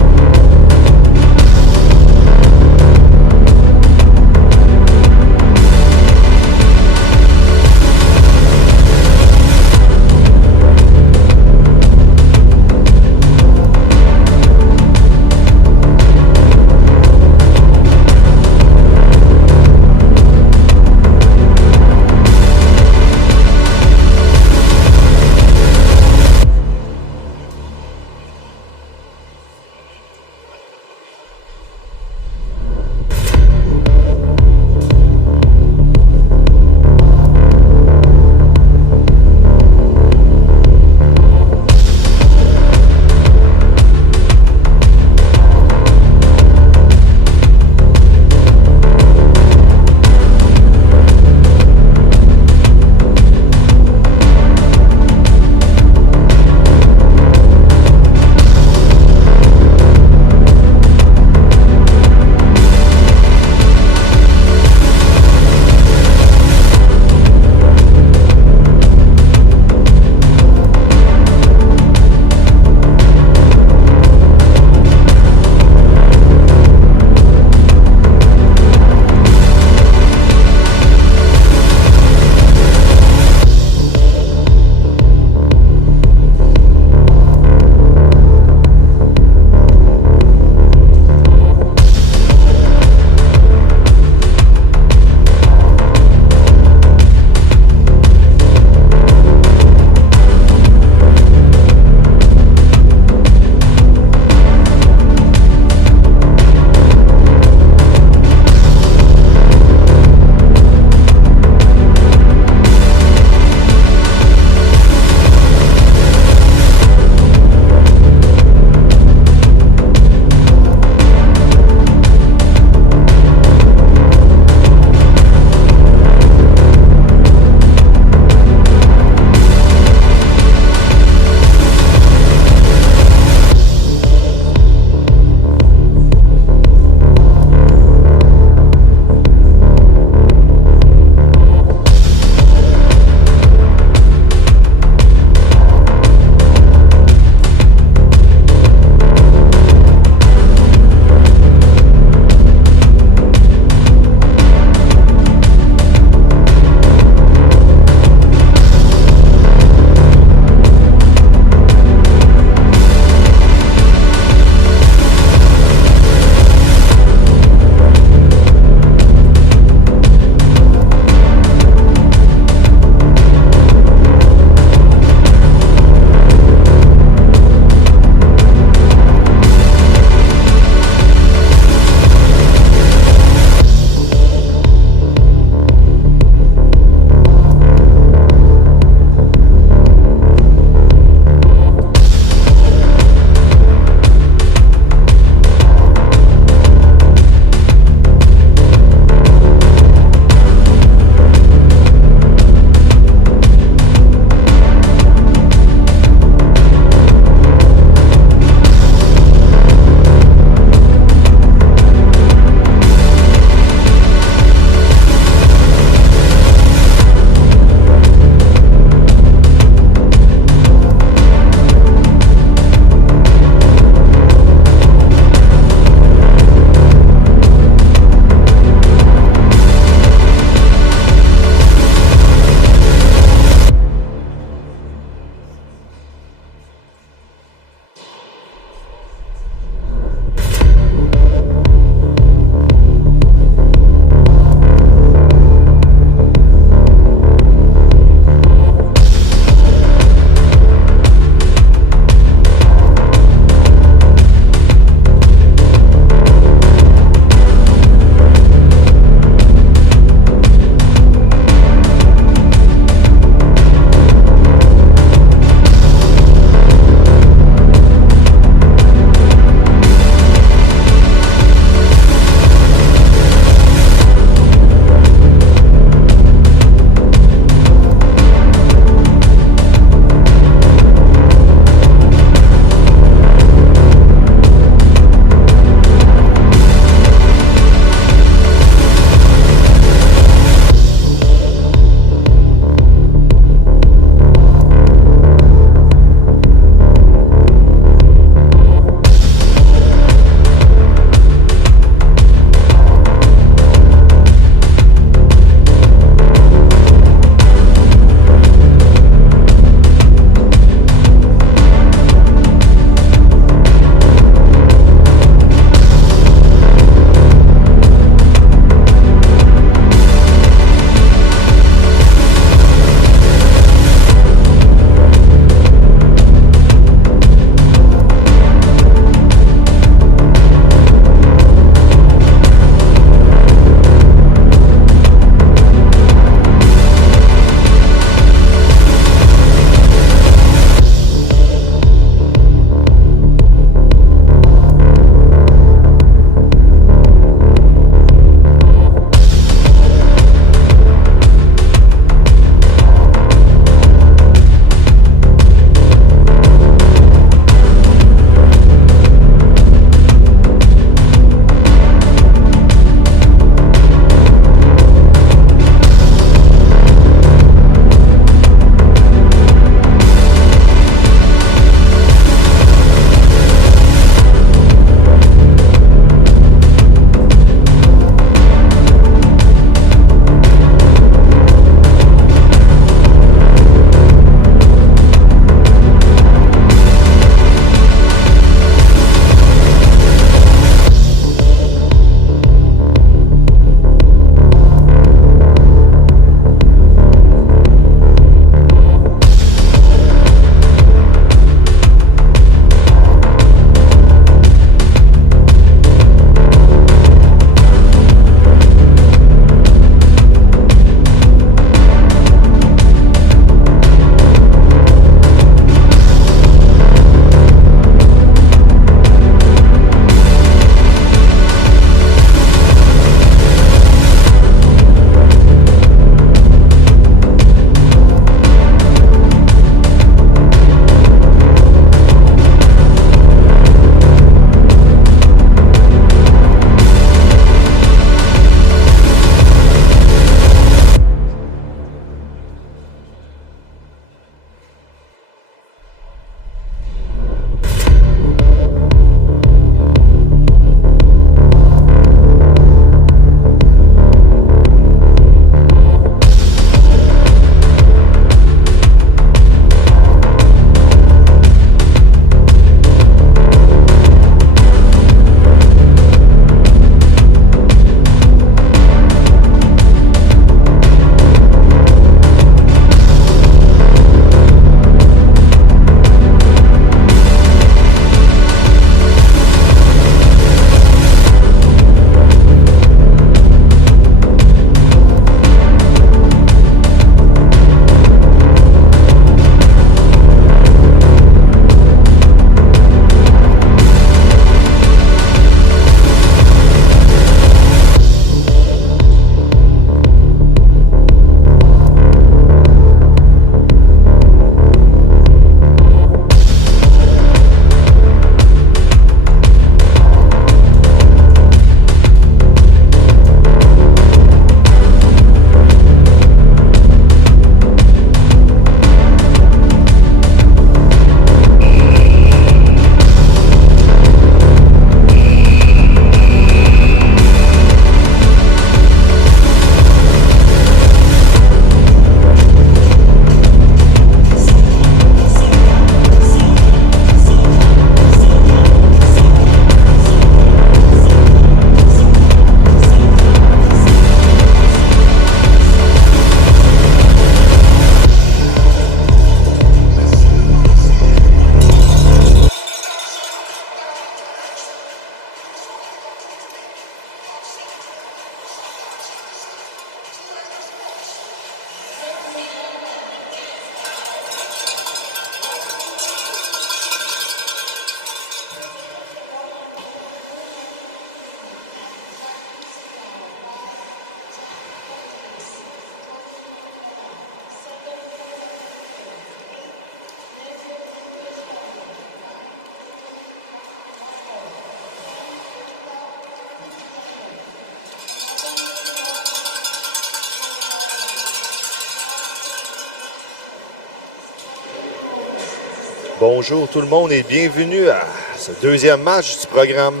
Bonjour tout le monde et bienvenue à ce deuxième match du programme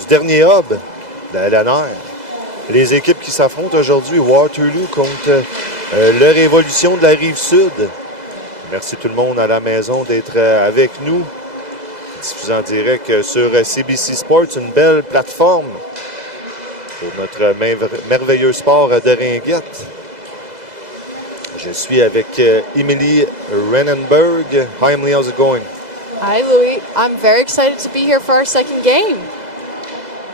du dernier hub de la LNR. Les équipes qui s'affrontent aujourd'hui, Waterloo contre le Révolution de la Rive-Sud. Merci tout le monde à la maison d'être avec nous. Diffusé en direct sur CBC Sports, une belle plateforme pour notre merveilleux sport de Ringette. Je suis avec Emily Renenberg. Hi Emily, how's it going? Hi Louis, I'm very excited to be here for our second game.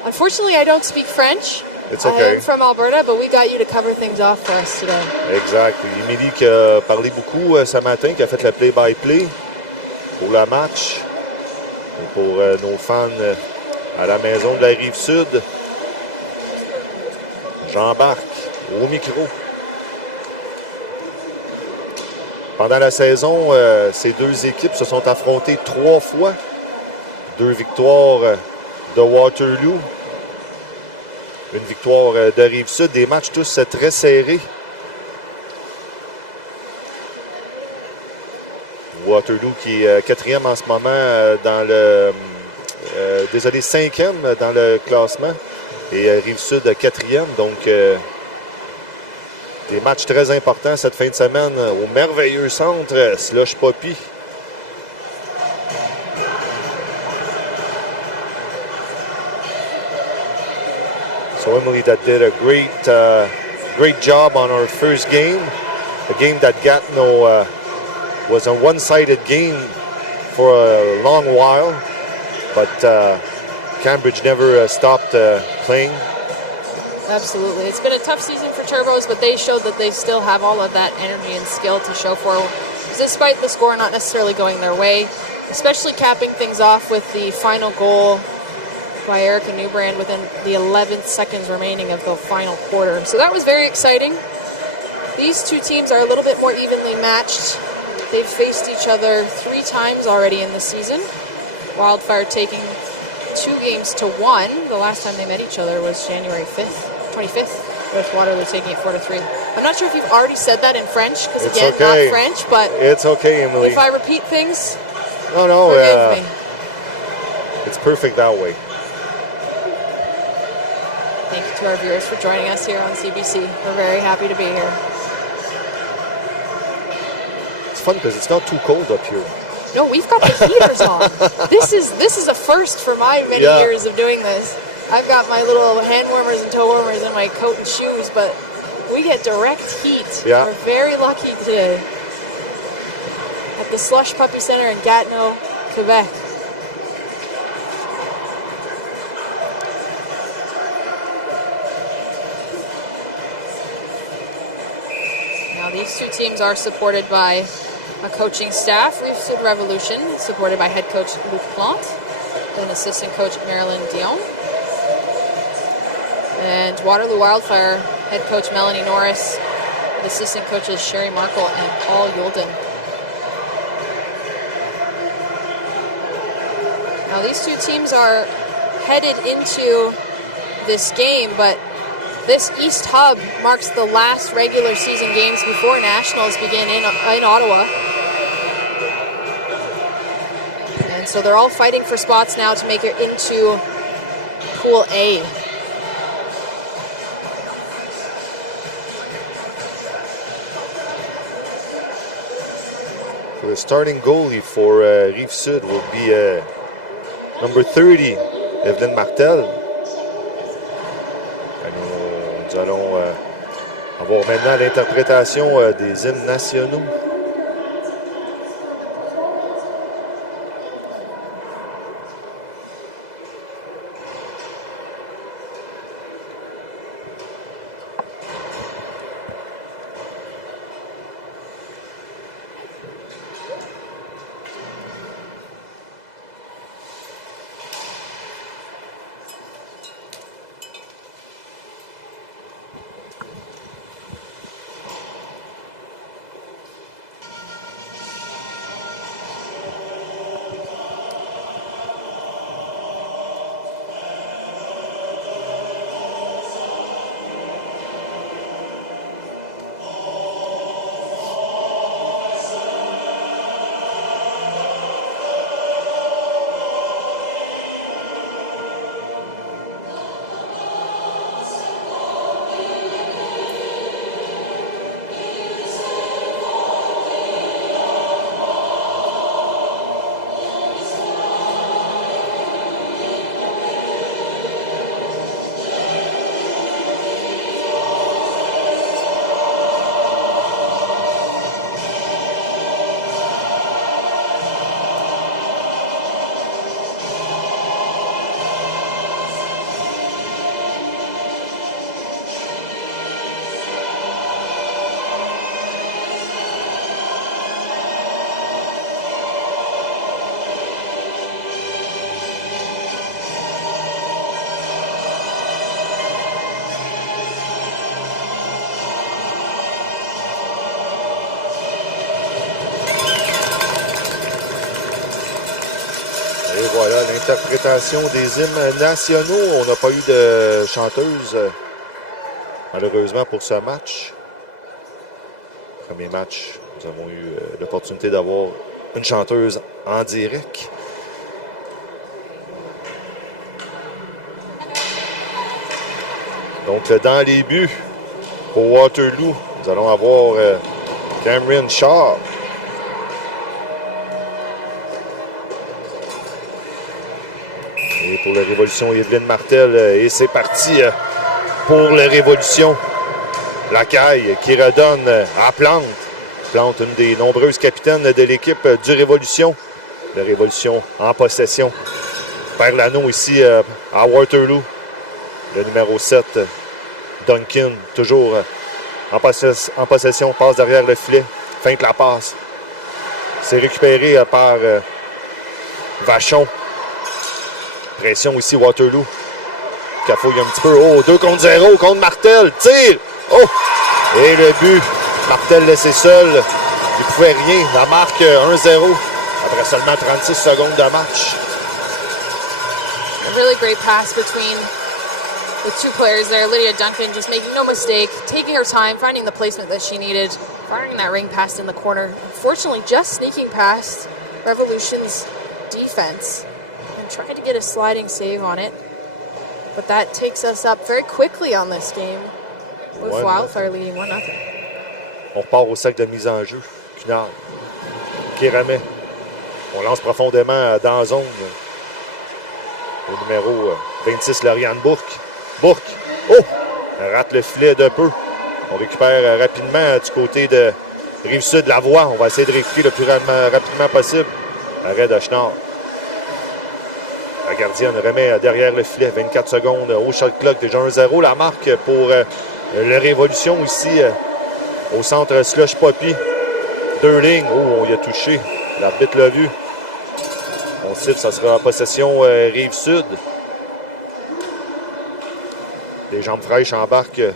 Unfortunately, I don't speak French. It's okay. I'm from Alberta, but we got you to cover things off for us today. Exact. Emily qui a parlé beaucoup ce matin, qui a fait le play-by-play pour le match. Et pour nos fans à la maison de la Rive-Sud, j'embarque au micro. Pendant la saison, ces deux équipes se sont affrontées 3 fois. 2 victoires de Waterloo. Une victoire de Rive-Sud. Des matchs tous très serrés. Waterloo qui est 4e en ce moment dans le... désolé, 5e dans le classement. Et Rive-Sud 4e. Donc, des matchs très importants cette fin de semaine au merveilleux centre Slush Poppy. So Emily, that did a great job on our first game. A game that Gatineau was a one-sided game for a long while, but Cambridge never stopped playing. Absolutely. It's been a tough season for Turbos, but they showed that they still have all of that energy and skill to show for, despite the score not necessarily going their way, especially capping things off with the final goal by Erica Newbrand within the 11th seconds remaining of the final quarter. So that was very exciting. These two teams are a little bit more evenly matched. They've faced each other 3 times already in the season. Wildfire taking 2 games to 1. The last time they met each other was January 25th, with Waterloo taking it 4-3. I'm not sure if you've already said that in French, because again, okay. not French, but it's okay, Emily. If I repeat things, no, forgive me. It's perfect that way. Thank you to our viewers for joining us here on CBC. We're very happy to be here. It's fun because it's not too cold up here. No, we've got the heaters on. This is a first for my many years of doing this. I've got my little hand warmers and toe warmers in my coat and shoes, but we get direct heat. Yeah. We're very lucky today at the Slush Puppy Center in Gatineau, Quebec. Now these two teams are supported by a coaching staff, Rive-Sud Revolution, supported by head coach Luc Plante and assistant coach Marilyn Dion. And Waterloo Wildfire head coach Melanie Norris, and assistant coaches Sherry Markle and Paul Yulden. Now these two teams are headed into this game, but this East Hub marks the last regular season games before Nationals begin in Ottawa. And so they're all fighting for spots now to make it into Pool A. The starting goalie for Rive-Sud will be number 30, Evelyn Martel. Nous allons avoir maintenant l'interprétation des hymnes nationaux. voilà l'interprétation des hymnes nationaux. On n'a pas eu de chanteuse, malheureusement, pour ce match. Premier match, nous avons eu l'opportunité d'avoir une chanteuse en direct. Donc, dans les buts pour Waterloo, nous allons avoir Cameron Shaw. Et pour la Révolution, Evelyne Martel. Et c'est parti pour la Révolution. Lacaille qui redonne à Plante. Plante, une des nombreuses capitaines de l'équipe du Révolution. La Révolution en possession. Perd l'anneau ici à Waterloo. Le numéro 7, Duncan, toujours en possession, passe derrière le filet, feinte la passe. C'est récupéré par Vachon. Pression ici, Waterloo. Cafouille un petit peu. Oh, 2 contre 0 contre Martel. Tire! Oh! Et le but. Martel laissé seul. Il ne pouvait rien. La marque 1-0 après seulement 36 secondes de match. A really great pass between the two players there. Lydia Duncan just making no mistake, taking her time, finding the placement that she needed, firing that ring pass in the corner. Unfortunately, just sneaking past Revolution's defense and trying to get a sliding save on it. But that takes us up very quickly on this game with Wildfire leading 1-0. On repart au sac de mise en jeu. Cunard qui remet. On lance profondément dans la zone. Au numéro 26, Lauriane Bourque. Bourque. Oh! Elle rate le filet de peu. On récupère rapidement du côté de Rive-Sud, la voie. On va essayer de récupérer le plus rapidement possible. Arrêt de Chenard. La gardienne remet derrière le filet. 24 secondes au shot clock. Déjà 1-0. La marque pour le Révolution ici au centre Slush Poppy. 2 lignes. Oh, on y a touché. L'arbitre l'a vu. On siffle, ça sera en possession Rive-Sud. Les jambes fraîches embarquent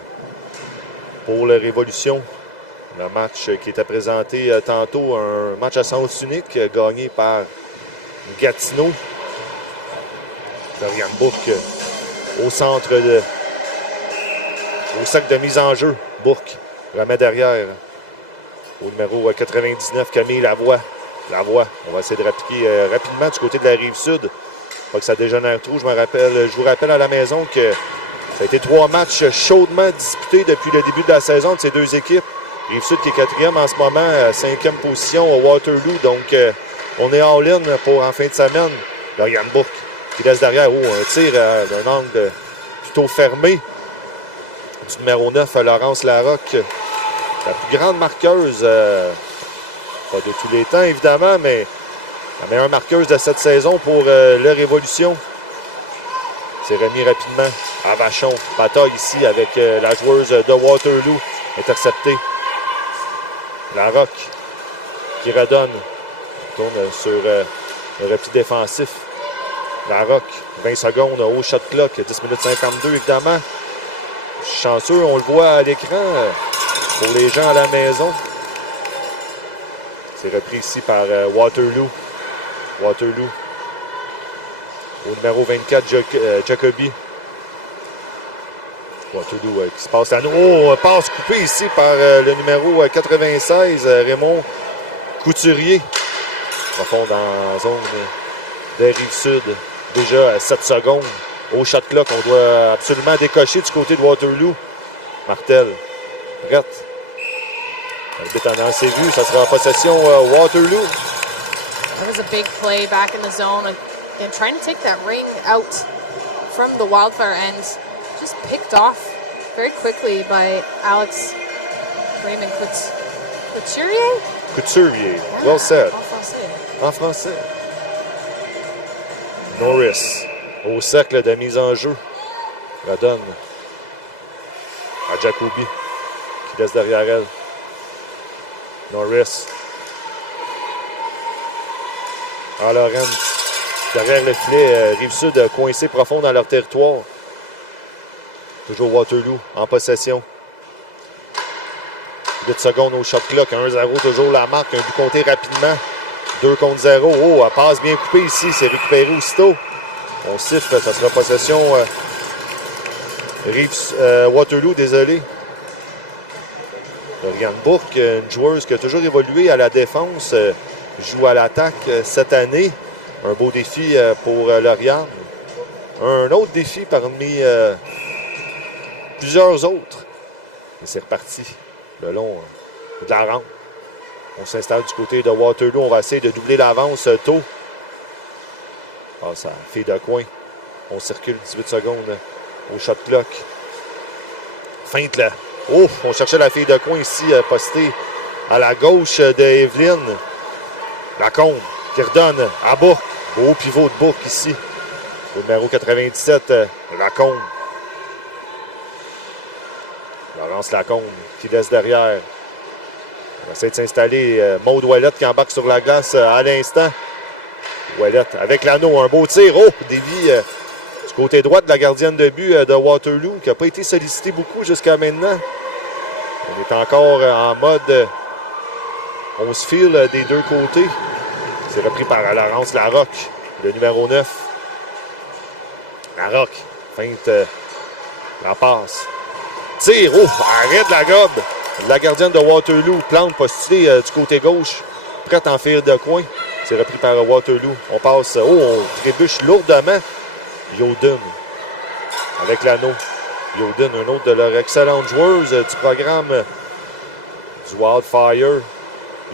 pour la Révolution. Le match qui était présenté tantôt, un match à sens unique gagné par Gatineau. Dorian Bourque au centre au sac de mise en jeu. Bourque remet derrière au numéro 99, Camille Lavoie. Lavoie, on va essayer de répliquer rapidement du côté de la Rive-Sud. Pas que ça dégénère trop. Je vous rappelle à la maison que ça a été 3 matchs chaudement disputés depuis le début de la saison de ces deux équipes. Rive-Sud qui est 4e en ce moment, 5e position au Waterloo. Donc, on est all-in pour en fin de semaine. Lauriane Bourque qui laisse derrière. Oh, un tir d'un angle plutôt fermé du numéro 9, Laurence Larocque. La plus grande marqueuse, pas de tous les temps évidemment, mais la meilleure marqueuse de cette saison pour le Révolution. C'est remis rapidement à Vachon. Bataille ici avec la joueuse de Waterloo. Interceptée. Larocque qui redonne. Tourne sur le repli défensif. Larocque, 20 secondes au shot clock. 10 minutes 52 évidemment. Chanceux, on le voit à l'écran pour les gens à la maison. C'est repris ici par Waterloo. Waterloo. Au numéro 24, Jacoby. Waterloo qui se passe à nous. Oh, passe coupée ici par le numéro 96, Raymond Couturier. Profond dans la zone de Rive-Sud. Déjà 7 secondes. Au shot clock, on doit absolument décocher du côté de Waterloo. Martel. Prête. L'arbitre en a assez vu. Ça sera en possession Waterloo. That was a big play back in the zone. And trying to take that ring out from the Wildfire end. Just picked off very quickly by Alex Raymond Couturier? Couturier. Well said. En français. En français. Norris. Au cercle de mise en jeu. La donne à Jacoby qui laisse derrière elle. Norris. À Laurent. Derrière le filet, Rive-Sud coincé profond dans leur territoire. Toujours Waterloo en possession. 8 secondes au shot clock. 1-0 toujours la marque. Un but compté rapidement 2 contre 0. Oh, elle passe bien coupée ici. C'est récupéré aussitôt. On siffle. Ça sera possession Waterloo, désolé. Lauriane Bourque, une joueuse qui a toujours évolué à la défense, joue à l'attaque cette année. Un beau défi pour Lauriane. Un autre défi parmi plusieurs autres. Et c'est reparti le long de la rampe. On s'installe du côté de Waterloo. On va essayer de doubler l'avance tôt. Ah, ça fait de coin. On circule 18 secondes au shot clock. Feinte là. Oh, on cherchait la fille de coin ici, postée à la gauche d'Evelyne. Lacombe qui redonne à Bourque. Beau pivot de Bourque ici. Le numéro 97, Lacombe. Laurence Lacombe qui laisse derrière. On essaie de s'installer. Maude Ouellette qui embarque sur la glace à l'instant. Ouellette avec l'anneau, un beau tir. Oh, dévie du côté droit de la gardienne de but de Waterloo qui n'a pas été sollicitée beaucoup jusqu'à maintenant. On est encore en mode on se file des deux côtés. C'est repris par Laurence Larocque, le numéro 9. Larocque feinte la passe. Tire, oh, arrête la gobe. La gardienne de Waterloo, plante postulée du côté gauche, prête en fil de coin. C'est repris par Waterloo. On passe, on trébuche lourdement. Yoden, avec l'anneau. Yoden, un autre de leurs excellentes joueuses du programme du Wildfire.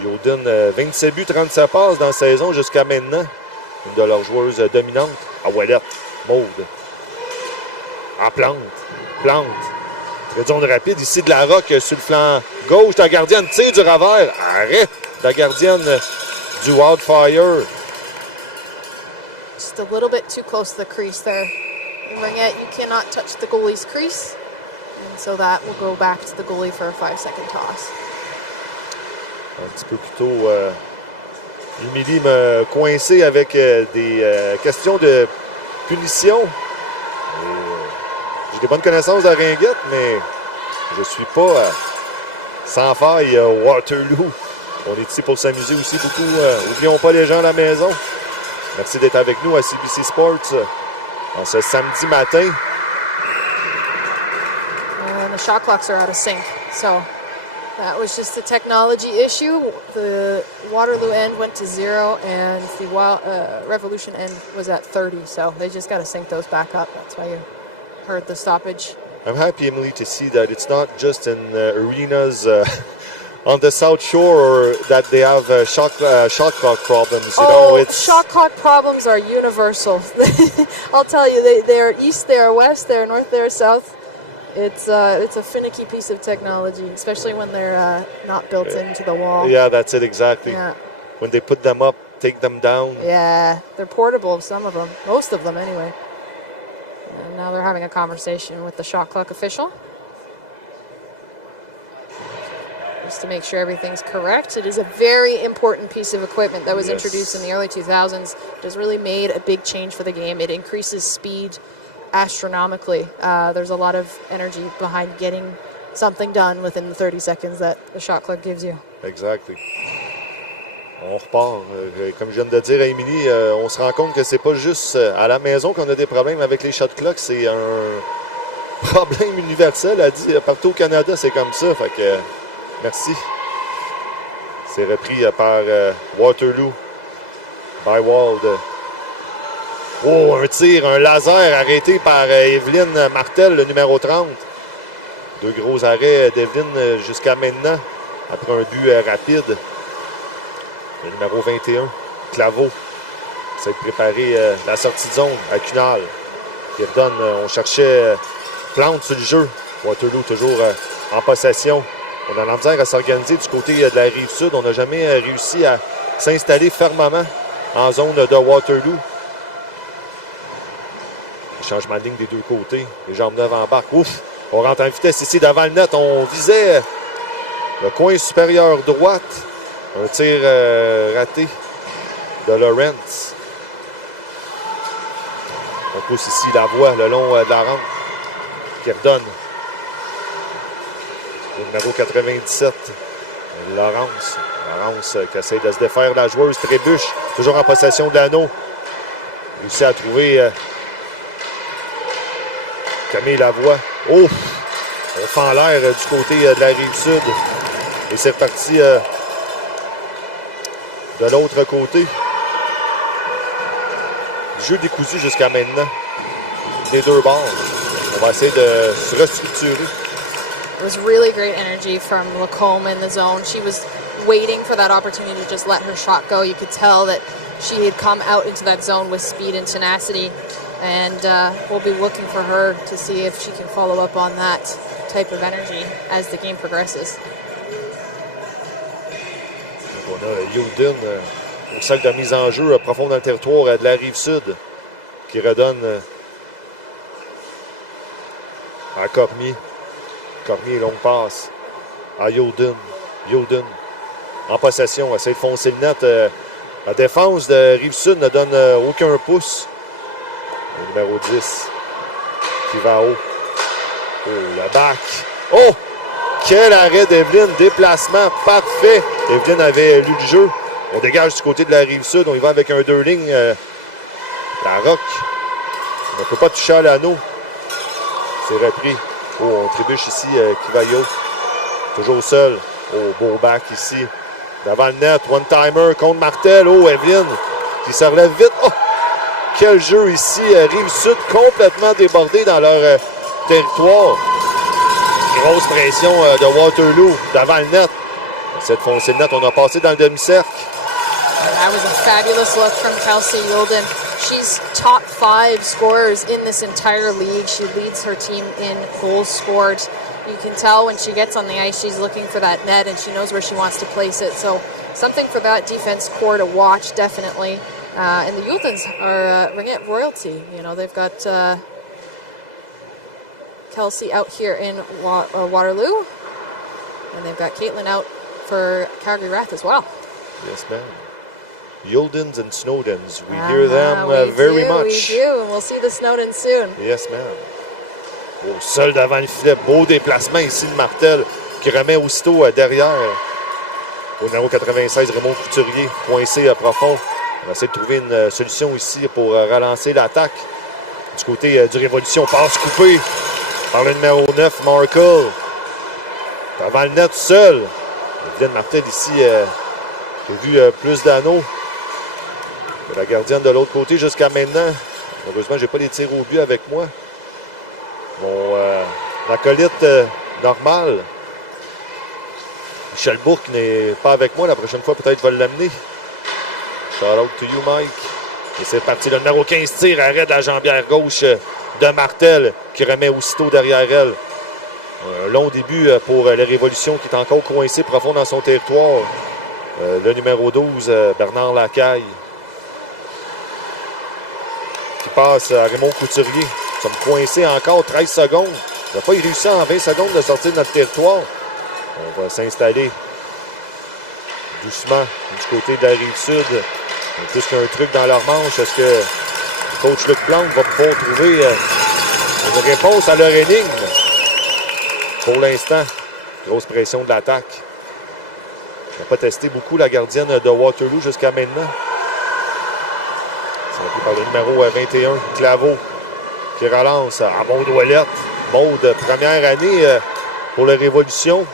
Yoden, 27 buts, 37 passes dans la saison jusqu'à maintenant. Une de leurs joueuses dominantes. À Ouellette, Maude. À Plante. Très zone rapide ici de la Roque sur le flanc gauche. La gardienne tire du revers. Arrête la gardienne du Wildfire. Just a little bit too close to the crease there. In Ringette, you cannot touch the goalie's crease. And so that will go back to the goalie for a 5-second toss. Un petit peu plus tôt, Émilie m'a coincé avec des questions de punition. J'ai des bonnes connaissances de Ringette, mais je suis pas sans faille Waterloo. On est ici pour s'amuser aussi beaucoup. N'oublions pas les gens à la maison. Merci d'être avec nous à CBC Sports en ce samedi matin. And the shot clocks are out of sync, so that was just a technology issue. The Waterloo end went to 0, and the Revolution end was at 30, so they just got to sync those back up. That's why you heard the stoppage. I'm happy, Emily, to see that it's not just in arenas on the South Shore or that they have shot clock problems. You know, it's shot clock problems are universal. I'll tell you, they're east, they're west, they're north, they're south. It's a finicky piece of technology, especially when they're not built into the wall. Yeah, that's it exactly. Yeah. When they put them up, take them down. Yeah, they're portable, some of them. Most of them, anyway. And now they're having a conversation with the shot clock official. Just to make sure everything's correct. It is a very important piece of equipment that was introduced in the early 2000s. It has really made a big change for the game. It increases speed astronomically. There's a lot of energy behind getting something done within the 30 seconds that the shot clock gives you. Exactly. On repart. Comme je viens de dire à Émilie, on se rend compte que c'est pas juste à la maison qu'on a des problèmes avec les shot clocks. C'est un problème universel. Elle dit partout au Canada, c'est comme ça. Fait que merci. C'est repris par Waterloo. Bywald. Oh, un tir, un laser arrêté par Evelyne Martel, le numéro 30. Deux gros arrêts d'Evelyne jusqu'à maintenant, après un but rapide. Le numéro 21, Claveau. C'est de préparer la sortie de zone à Cunal. Qui redonne, on cherchait Plante sur le jeu. Waterloo toujours en possession. On a la misère à s'organiser du côté de la Rive-Sud. On n'a jamais réussi à s'installer fermement en zone de Waterloo. Changement de ligne des deux côtés. Les jambes neuves embarquent. Ouf! On rentre en vitesse ici devant le net. On visait le coin supérieur droite. Un tir raté de Lawrence. On pousse ici la voie le long de la rampe. Qui redonne. Le numéro 97. Laurence. Laurence qui essaie de se défaire de la joueuse, trébuche, toujours en possession de l'anneau. Réussit à trouver Camille Lavoie. Oh! On fait en l'air du côté de la Rive-Sud. Et c'est reparti de l'autre côté. Jeu décousu jusqu'à maintenant. Des deux bords. On va essayer de se restructurer. It was really great energy from Lacombe in the zone. She was waiting for that opportunity to just let her shot go. You could tell that she had come out into that zone with speed and tenacity. And we'll be looking for her to see if she can follow up on that type of energy as the game progresses. Donc on a Youden au sac de mise en jeu profond dans le territoire de la Rive-Sud qui redonne à Cormier. Cormier, longue passe à Youden. Youden en possession, essaie de foncer le net. La défense de Rive-Sud ne donne aucun pouce. Le numéro 10 qui va haut. Oh, la back. Oh! Quel arrêt d'Evelyne. Déplacement parfait. Evelyne avait lu le jeu. On dégage du côté de la Rive-Sud. On y va avec un 2 lignes. La rock. On ne peut pas toucher à l'anneau. C'est repris. Oh, on trébuche ici. Kivayo. Toujours seul. Oh, beau back ici. Devant le net. One-timer contre Martel. Oh, Evelyne qui se relève vite. Oh! Quel jeu ici. Rive-Sud complètement débordé dans leur territoire. Grosse pression de Waterloo devant le net. Cette foncée de net, on a passé dans le demi-cercle. That was a fabulous look from Kelsey Youlden. She's top 5 scorers in this entire league. She leads her team in goals scored. You can tell when she gets on the ice, she's looking for that net and she knows where she wants to place it. So something for that defense core to watch, definitely. And the Youdens are Ringette royalty. You know, they've got Kelsey out here in Waterloo. And they've got Caitlin out for Calgary Wrath as well. Yes, ma'am. Youdens and Snowdens. We hear them very much. We do, and we'll see the Snowdens soon. Yes, ma'am. Oh, seul devant le filet. Beau déplacement ici de Martel qui remet aussitôt derrière. Au numéro 96, Raymond Couturier, coincé profond. On va essayer de trouver une solution ici pour relancer l'attaque. Du côté du Révolution, passe coupée par le numéro 9, Markle. Devant le net seul. Evelyne Martel ici, j'ai vu plus d'anneaux que la gardienne de l'autre côté jusqu'à maintenant. Heureusement, je n'ai pas les tirs au but avec moi. Mon acolyte normal, Michel Bourque, n'est pas avec moi. La prochaine fois, peut-être je vais l'amener. Shout out to you, Mike. Et c'est parti. Le numéro 15 tire, arrêt de la jambière gauche de Martel qui remet aussitôt derrière elle. Un long début pour la Révolution qui est encore coincé profond dans son territoire. Le numéro 12, Bernard Lacaille, qui passe à Raymond Couturier. Nous sommes coincés encore 13 secondes. On n'a pas réussi en 20 secondes de sortir de notre territoire. On va s'installer doucement du côté de la Rive-Sud. Plus qu'un truc dans leur manche. Est-ce que le coach Luc Plante va pouvoir trouver une réponse à leur énigme? Pour l'instant, grosse pression de l'attaque. On n'a pas testé beaucoup la gardienne de Waterloo jusqu'à maintenant. C'est repris par le numéro 21, Claveau, qui relance à Maud Ouellette. Maud, première année pour la Révolution.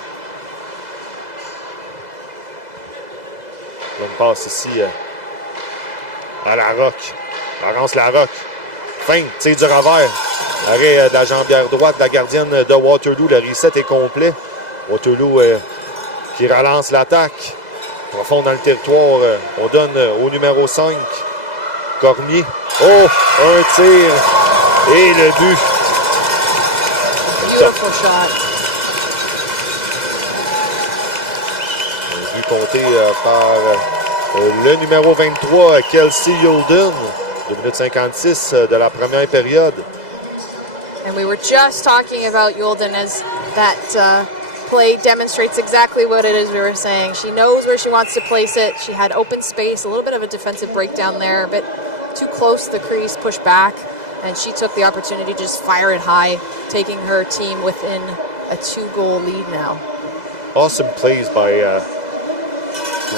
On passe ici à Larocque. Laurence Larocque. Fin, tir du revers. Arrêt de la jambière droite de la gardienne de Waterloo. Le reset est complet. Waterloo qui relance l'attaque. Profond dans le territoire. On donne au numéro 5. Cormier. Oh! Un tir. Et le but. Beautiful shot. Un but compté par le numéro 23, Kelsey Youlden. 2 minutes 56 de la première période. And we were just talking about Youlden as that play demonstrates exactly what it is we were saying. She knows where she wants to place it. She had open space, a little bit of a defensive breakdown there, a bit too close to the crease, push back, and she took the opportunity to just fire it high, taking her team within a 2-goal lead now. Awesome plays by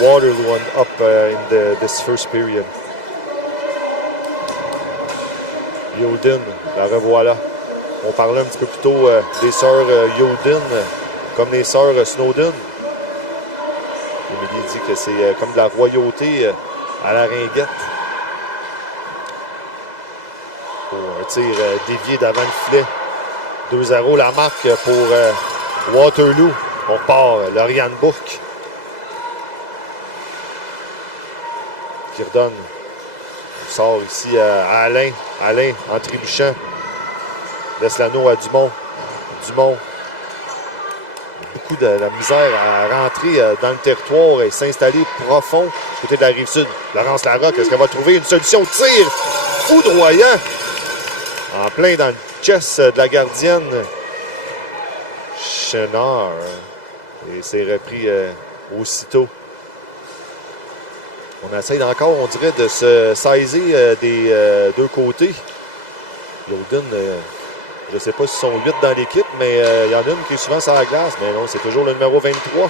Waterloo up in this first period. Yoden, la revoilà. On parlait un petit peu plus tôt des sœurs Yoden, comme les sœurs Snowden. Émilie dit que c'est comme de la royauté à la Ringette. Pour un tir dévié d'avant le filet. 2-0 la marque pour Waterloo. On part Lauriane Bourque. Qui redonne. On sort ici à Alain. Alain en trébuchant. Laisse l'anneau à Dumont. Dumont. Beaucoup de la misère à rentrer dans le territoire et s'installer profond du côté de la Rive-Sud. Laurence Larocque, est-ce qu'elle va trouver une solution de tir foudroyant? En plein dans le chest de la gardienne. Chenard. Et c'est repris aussitôt. On essaye encore, on dirait, de se saisir des deux côtés. Yoden, je ne sais pas s'ils sont 8 dans l'équipe, mais il y en a une qui est souvent sur la glace. Mais non, c'est toujours le numéro 23.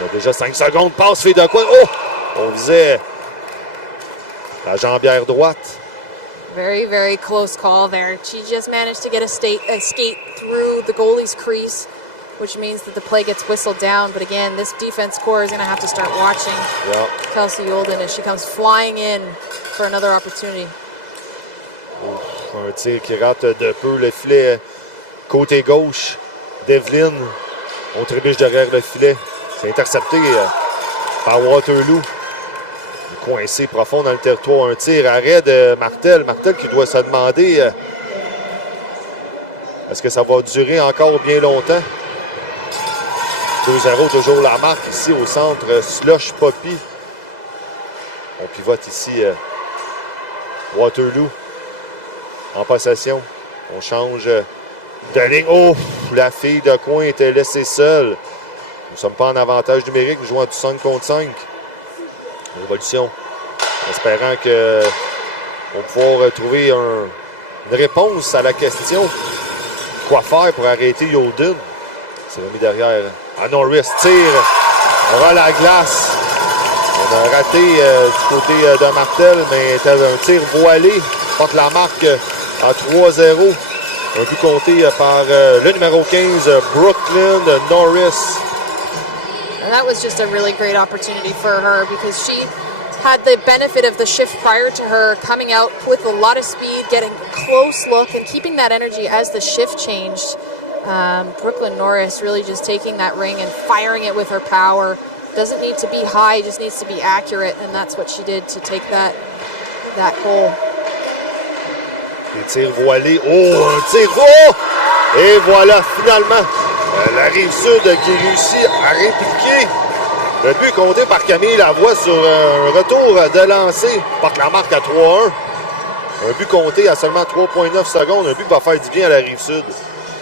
On a déjà 5 secondes. Passe, fait de quoi? Oh! On visait la jambière droite. Very, very close call there. She just managed to get a skate through the goalie's crease, which means that the play gets whistled down. But again, this defense core is going to have to start watching Kelsey Yoden as she comes flying in for another opportunity. Un tir qui rate de peu le filet côté gauche. Devlin, on trébuche derrière le filet. C'est intercepté par Waterloo. Coincé profond dans le territoire. Un tir arrêt de Martel. Martel qui doit se demander est-ce que ça va durer encore bien longtemps. 2-0, toujours la marque ici au centre. Slush Poppy. On pivote ici Waterloo en possession. On change de ligne. Oh! La fille de coin était laissée seule. Nous ne sommes pas en avantage numérique. Nous jouons à du 5 contre 5. Révolution. Espérant que on va pouvoir trouver une réponse à la question. Quoi faire pour arrêter Yoden? C'est remis derrière. À Norris, tire. On va à la glace. On a raté du côté de Martel, mais c'était un tir voilé. Porte la marque à 3-0. Un but compté par le numéro 15, Brooklyn Norris. And that was just a really great opportunity for her because she had the benefit of the shift prior to her coming out with a lot of speed, getting a close look and keeping that energy as the shift changed. Brooklyn Norris really just taking that ring and firing it with her power. Doesn't need to be high, just needs to be accurate, and that's what she did to take that goal. Des tirs voilés. Oh, un tir. Oh! Et voilà, finalement, la Rive-Sud qui réussit à répliquer le but compté par Camille Lavoie sur un retour de lancer. Porte la marque à 3-1. Un but compté à seulement 3,9 secondes. Un but qui va faire du bien à la Rive-Sud.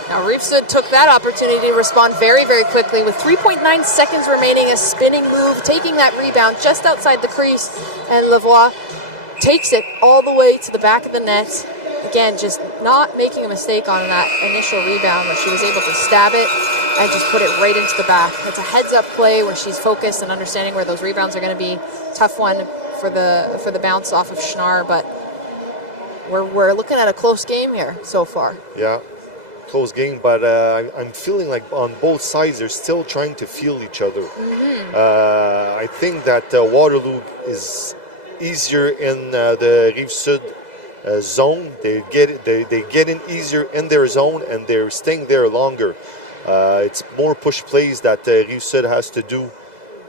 Now, Rive-Sud took that opportunity to respond very, very quickly with 3.9 seconds remaining, a spinning move, taking that rebound just outside the crease, and Lavoie takes it all the way to the back of the net. Again, just not making a mistake on that initial rebound where she was able to stab it and just put it right into the back. It's a heads-up play where she's focused and understanding where those rebounds are going to be. Tough one for the bounce off of Schnarr, but we're looking at a close game here so far. Yeah. Close game, but I'm feeling like on both sides they're still trying to feel each other. Mm-hmm. I think that Waterloo is easier in the Rive-Sud zone. They get in easier in their zone and they're staying there longer. It's more push plays that Rive-Sud has to do,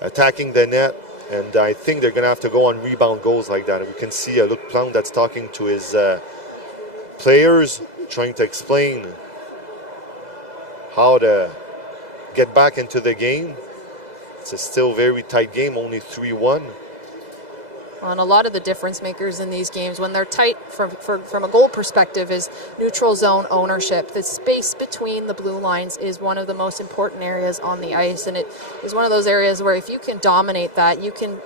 attacking the net, and I think they're going to have to go on rebound goals like that. And we can see Luc Plante that's talking to his players, trying to explain how to get back into the game. It's a still very tight game, only 3-1. And a lot of the difference makers in these games, when they're tight from a goal perspective, is neutral zone ownership. The space between the blue lines is one of the most important areas on the ice, and it is one of those areas where if you can dominate that, you can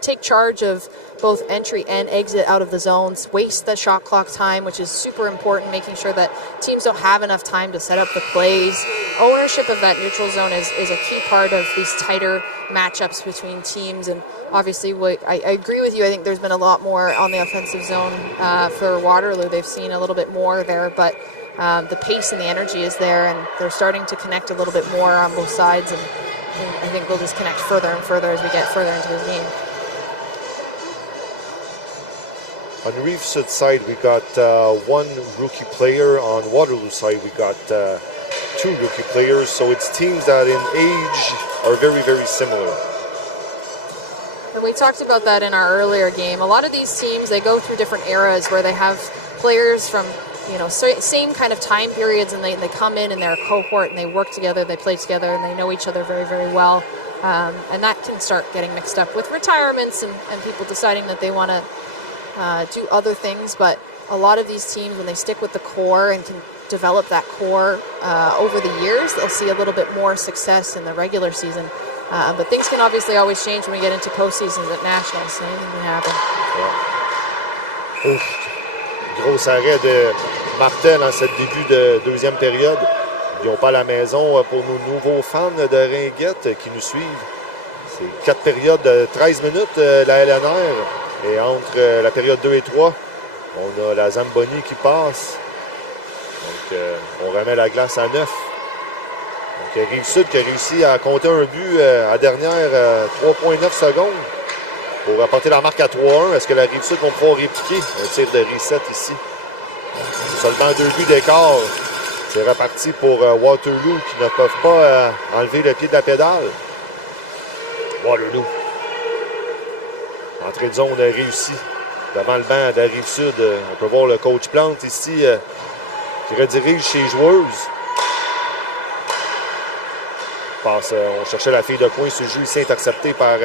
take charge of both entry and exit out of the zones, waste the shot clock time, which is super important, making sure that teams don't have enough time to set up the plays. Ownership of that neutral zone is a key part of these tighter matchups between teams. And obviously, I agree with you. I think there's been a lot more on the offensive zone for Waterloo. They've seen a little bit more there, but the pace and the energy is there, and they're starting to connect a little bit more on both sides. And I think they'll just connect further and further as we get further into this game. On Reef Sud side, we got one rookie player. On Waterloo side, we got 2 rookie players. So it's teams that in age are very, very similar. And we talked about that in our earlier game. A lot of these teams, they go through different eras where they have players from, same kind of time periods, and they come in they're a cohort and they work together, they play together, and they know each other very, very well. And that can start getting mixed up with retirements and people deciding that they want to do other things. But a lot of these teams, when they stick with the core and can develop that core over the years, they'll see a little bit more success in the regular season. But things can obviously always change when we get into postseasons at nationals, so anything can happen. Ouf. Gros arrêt de Martel en ce début de deuxième période. Ils n'ont pas la maison pour nos nouveaux fans de Ringette qui nous suivent. C'est 4 périodes de 13 minutes, la LNR. Et entre la période 2 et 3, on a la Zamboni qui passe. Donc, on remet la glace à 9. Donc, Rive-Sud qui a réussi à compter un but à dernière 3,9 secondes pour apporter la marque à 3-1. Est-ce que la Rive-Sud va pouvoir répliquer un tir de reset ici? Seulement 2 buts d'écart. C'est reparti pour Waterloo qui ne peuvent pas enlever le pied de la pédale. Waterloo. Entrée de zone réussie devant le banc de la Rive-Sud. On peut voir le coach Plante ici qui redirige ses joueuses. On cherchait la fille de coin. Ce jeu ici intercepté par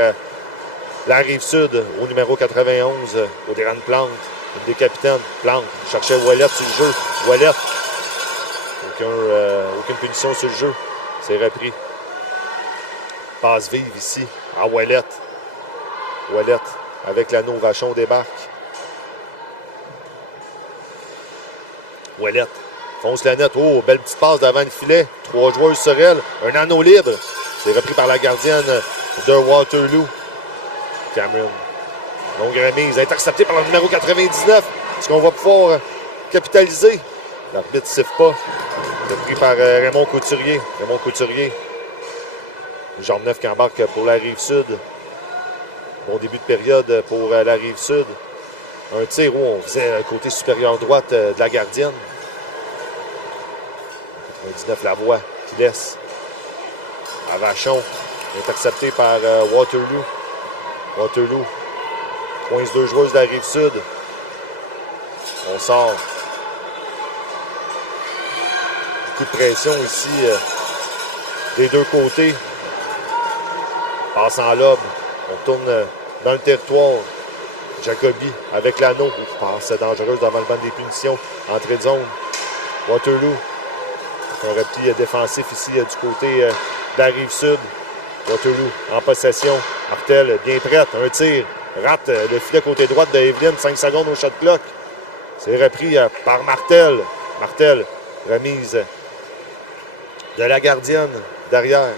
la Rive-Sud au numéro 91, Audrey Plante, une des capitaines. Plante cherchait Ouellette sur le jeu. Ouellette. Aucune punition sur le jeu. C'est repris. Passe vive ici à Ouellette. Ouellette avec l'anneau Vachon débarque. Ouellette fonce la net. Oh, belle petite passe devant le filet. 3 joueurs sur elle. Un anneau libre. C'est repris par la gardienne de Waterloo. Cameron. Longue remise. Interceptée par le numéro 99. Est-ce qu'on va pouvoir capitaliser? L'arbitre ne siffle pas. C'est pris par Raymond Couturier. Raymond Couturier. Jambe 9 qui embarque pour la Rive-Sud. Bon début de période pour la Rive-Sud. Un tir où on faisait le côté supérieur droite de la gardienne. 99 Lavoie qui laisse à Vachon. Intercepté par Waterloo. Waterloo coince 2 joueuses de la Rive-Sud. On sort. Beaucoup de pression ici des deux côtés. Passe en lobe. On tourne dans le territoire. Jacobi avec l'anneau. Passe dangereuse devant le banc des punitions. Entrée de zone. Waterloo. Un repli défensif ici du côté de la Rive-Sud. Waterloo en possession. Martel bien prête. Un tir. Rate le filet côté droite de Evelyne. 5 secondes au shot clock. C'est repris par Martel. Martel. Remise de la gardienne derrière.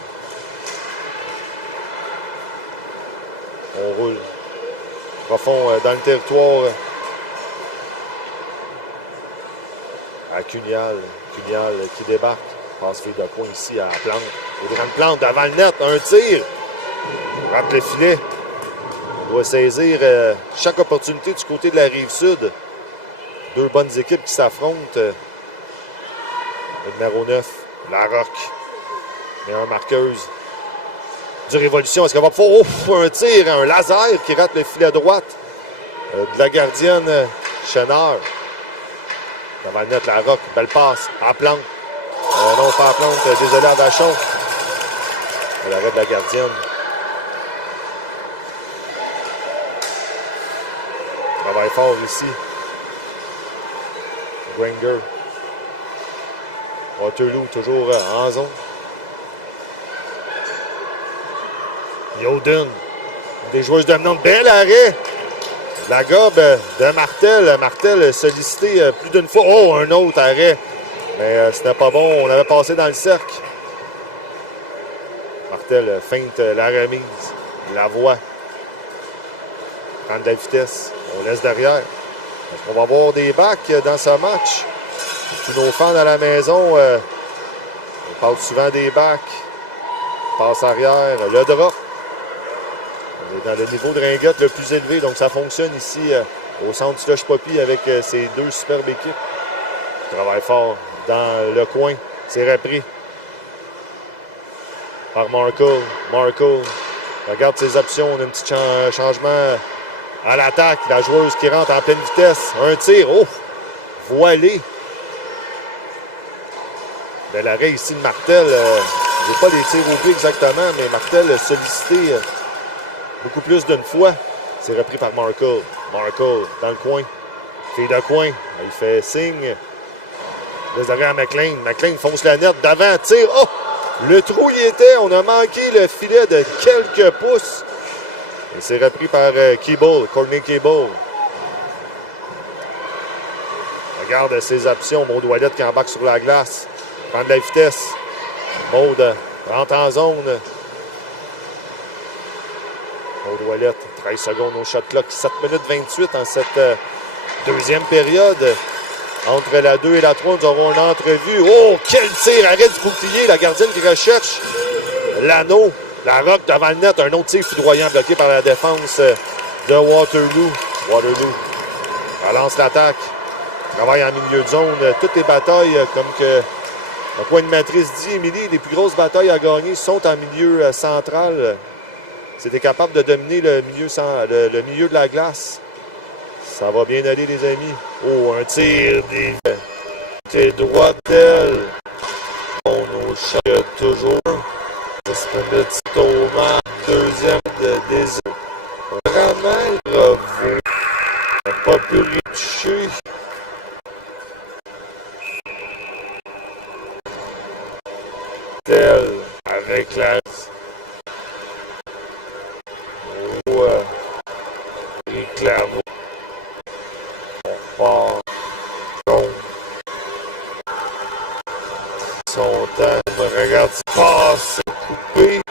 On roule profond dans le territoire. À Cunial. Cunial qui débarque. Passe fille de coin ici à Plante. Audrey Plante devant le net. Un tir. Rate le filet. On doit saisir chaque opportunité du côté de la Rive-Sud. 2 bonnes équipes qui s'affrontent. Le numéro 9, Larocque. Meilleure marqueuse du Révolution. Est-ce qu'elle va pouvoir un tir, un laser qui rate le filet droite de la gardienne Chenard. Devant le net, Larocque. Belle passe. À Plante. Non, pas à Plante. Désolé à Vachon. L'arrêt de la gardienne. Travaille fort ici. Granger. Waterloo toujours en zone. Yoden. Des joueuses dominantes. Bel arrêt. La gobe de Martel. Martel sollicité plus d'une fois. Oh, un autre arrêt. Mais ce n'est pas bon. On avait passé dans le cercle. Martel feinte la remise, la voie. Prendre de la vitesse. On laisse derrière. Est-ce qu'on va avoir des bacs dans ce match? Tous nos fans à la maison, on parle souvent des bacs. Passe arrière, le drop. On est dans le niveau de Ringette le plus élevé, donc ça fonctionne ici au centre Slush Poppy avec ces deux superbes équipes. Travail fort dans le coin. C'est repris par Markle. Markle regarde ses options. On a un petit changement à l'attaque. La joueuse qui rentre en pleine vitesse. Un tir. Oh! Voilé. Bel arrêt ici de Martel. Je n'ai pas les tirs au but exactement, mais Martel a sollicité beaucoup plus d'une fois. C'est repris par Markle. Markle dans le coin. Fille de coin. Il fait signe. Les arrêts à McLean. McLean fonce la net. D'avant, tire. Oh! Le trou y était. On a manqué le filet de quelques pouces. Et c'est repris par Keeble, Courtney Keeble. Regarde ses options. Maud Ouellette qui embarque sur la glace. Prendre de la vitesse. Maud rentre en zone. Maud Ouellette, 13 secondes au shot clock. 7 minutes 28 en cette deuxième période. Entre la 2 et la 3, nous aurons une entrevue. Oh, quel tir! Arrêt du bouclier. La gardienne qui recherche l'anneau. La roque devant le net. Un autre tir foudroyant bloqué par la défense de Waterloo. Waterloo relance l'attaque. Travaille en milieu de zone. Toutes les batailles, comme que le point de matrice dit, Émilie, les plus grosses batailles à gagner sont en milieu central. C'était capable de dominer le milieu de la glace. Ça va bien aller, les amis. Oh, un tir des droitelles. On nous cherche toujours. 10 minutes au match. Deuxième de désir. Vraiment, bravo. On n'a pas pu retoucher. Tel avec la... Oh, les claveaux. On part. Son temps, regarde, passe, coupé.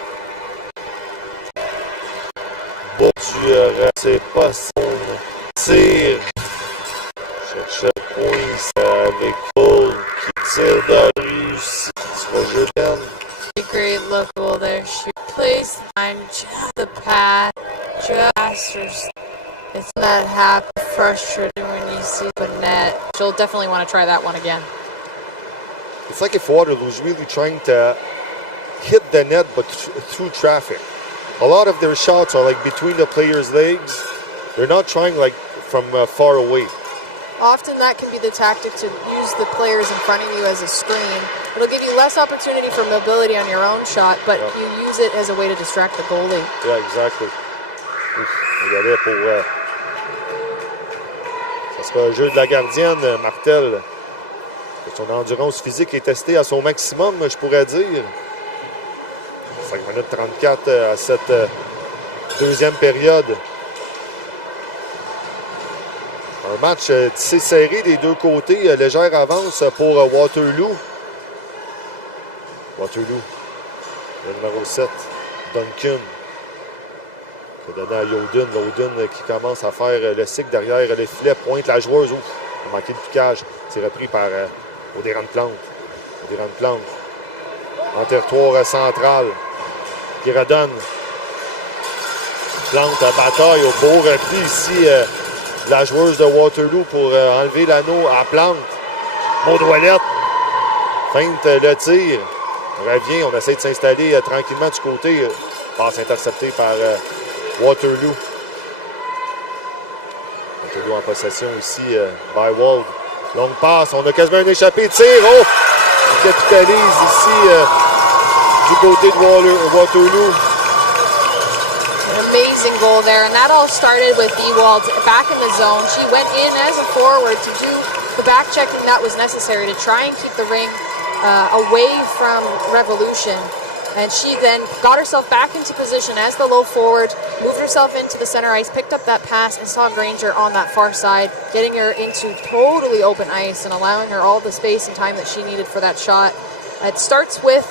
Bouture, c'est pas son tir. Cherche le point avec Paul qui tire dans la réussite. Soit Julienne. Great look goal there. She plays the pass. Just it's not happy, frustrating when you see the net. She'll definitely want to try that one again. It's like if Waterloo's really trying to hit the net, but through traffic. A lot of their shots are like between the players' legs. They're not trying like from far away. Often that can be the tactic to use the players in front of you as a screen. It'll give you less opportunity for mobility on your own shot, but you use it as a way to distract the goalie. Yeah, exactly. Regardez pour... ça sera le jeu de la gardienne, Martel. Son endurance physique est testée à son maximum, je pourrais dire. 5 minutes 34 à cette deuxième période. Un match tissé serré des deux côtés. Légère avance pour Waterloo. Waterloo. Le numéro 7, Duncan. Ça donne à Yoden. Yoden qui commence à faire le cycle derrière le filet. Pointe la joueuse. Ouf, il a manqué de piquage. C'est repris par Audéran de Plante. Audéran de Plante. En territoire central. Qui redonne. Plante à bataille au beau repli ici. La joueuse de Waterloo pour enlever l'anneau à Plante. Maud Ouellette feinte le tir. On revient, on essaie de s'installer tranquillement du côté. Passe interceptée par Waterloo. Waterloo en possession ici by Wald. Longue passe, on a quasiment un échappé. Tir, oh! On capitalise ici du côté de Waterloo. An amazing goal there, and that all started with Ewald back in the zone. She went in as a forward to do the back checking that was necessary to try and keep the ring away from Revolution. And she then got herself back into position as the low forward, moved herself into the center ice, picked up that pass, and saw Granger on that far side, getting her into totally open ice and allowing her all the space and time that she needed for that shot. It starts with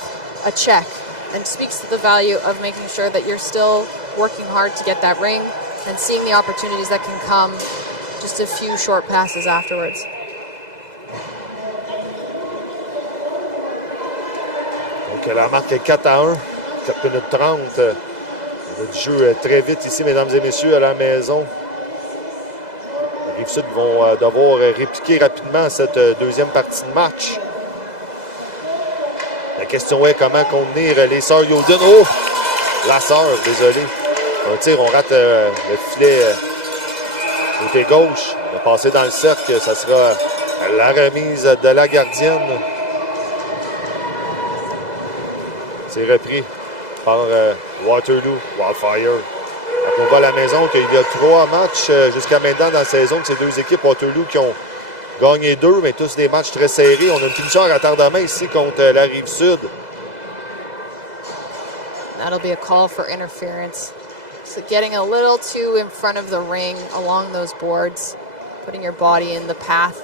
a check. and speaks to the value of making sure that you're still working hard to get that ring and seeing the opportunities that can come just a few short passes afterwards. Donc la marque est 4-1, 4 minutes 30. Le jeu très vite ici, mesdames et messieurs, à la maison. Les Rives-Sud vont devoir répliquer rapidement cette deuxième partie de match. La question est comment contenir les sœurs Yoden. Oh! La sœur, désolé. Un tir, on rate le filet côté gauche. On va passer dans le cercle, ça sera la remise de la gardienne. C'est repris par Waterloo, Wildfire. On va à la maison qu'il y a 3 matchs jusqu'à maintenant dans la saison de ces deux équipes. Waterloo qui ont gagné 2, mais tous des matchs très serrés. On a une punition à retardement ici contre la Rive-Sud. That'll be a call for interference. So getting a little too in front of the ring along those boards, putting your body in the path.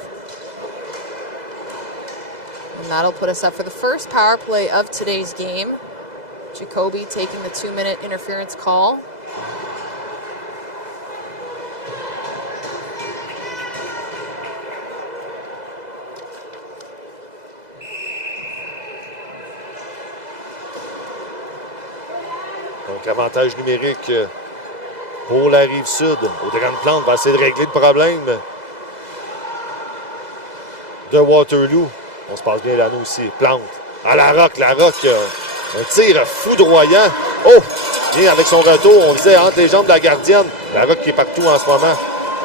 And that'll put us up for the first power play of today's game. Jacoby taking the 2-minute interference call. Donc, avantage numérique pour la Rive-Sud. Audrey Plante va essayer de régler le problème de Waterloo. On se passe bien là, nous aussi. Plante à la Rock. La Rock, un tir foudroyant. Oh! Bien avec son retour, on disait entre les jambes de la gardienne. La Rock qui est partout en ce moment.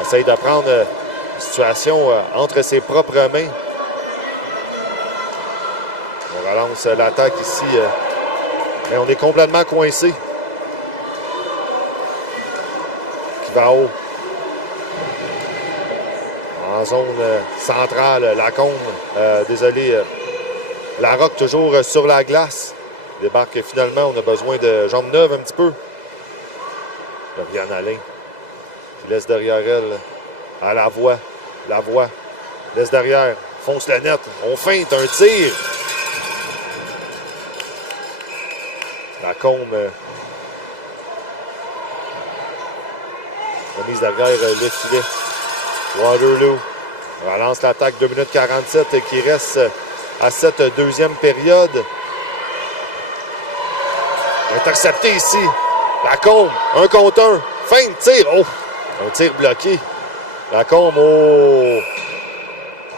Essaye de prendre une situation entre ses propres mains. On relance l'attaque ici. Mais on est complètement coincé. Va haut. En zone centrale, Lacombe, la Rock toujours sur la glace. Débarque finalement, on a besoin de jambes neuves un petit peu. Lauriane Alain qui laisse derrière elle à la voix. La voix laisse derrière, fonce le net. On feinte un tir. Lacombe remise derrière le filet. Waterloo relance l'attaque 2 minutes 47 qui reste à cette deuxième période. Intercepté ici. Lacombe, 1 contre 1. Fin de tir. Oh! Un tir bloqué. Lacombe, oh!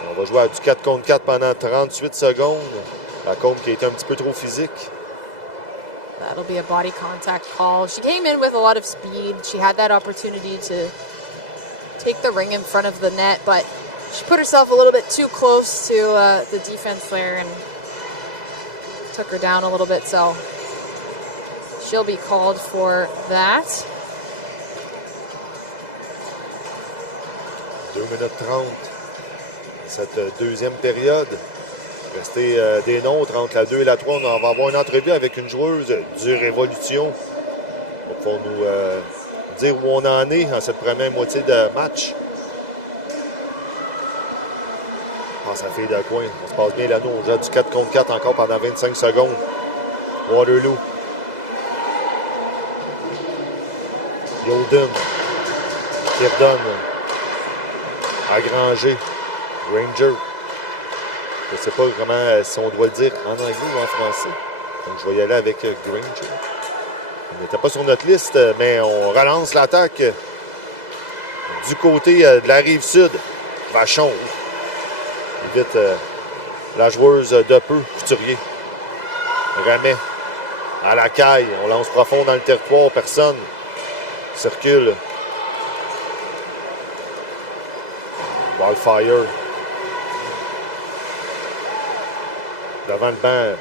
On va jouer à du 4 contre 4 pendant 38 secondes. Lacombe qui a été un petit peu trop physique. That'll be a body contact call. She came in with a lot of speed. She had that opportunity to take the ring in front of the net, but she put herself a little bit too close to the defense there and took her down a little bit, so she'll be called for that. 2 minutes 30. Cette deuxième période. Rester des nôtres entre la 2 et la 3. On va avoir une entrevue avec une joueuse du Révolution. Pour nous dire où on en est en cette première moitié de match. Ah, ça fait de coin. On se passe bien là, nous. On joue du 4 contre 4 encore pendant 25 secondes. Waterloo. Yoden. Qui redonne à Granger. Ranger. Je ne sais pas comment, si on doit le dire en anglais ou en français. Donc, je vais y aller avec Granger. On n'était pas sur notre liste, mais on relance l'attaque du côté de la Rive-Sud. Vachon. Vite la joueuse de peu, Couturier. Ramet à la caille. On lance profond dans le territoire. Personne circule. Wildfire. Devant le banc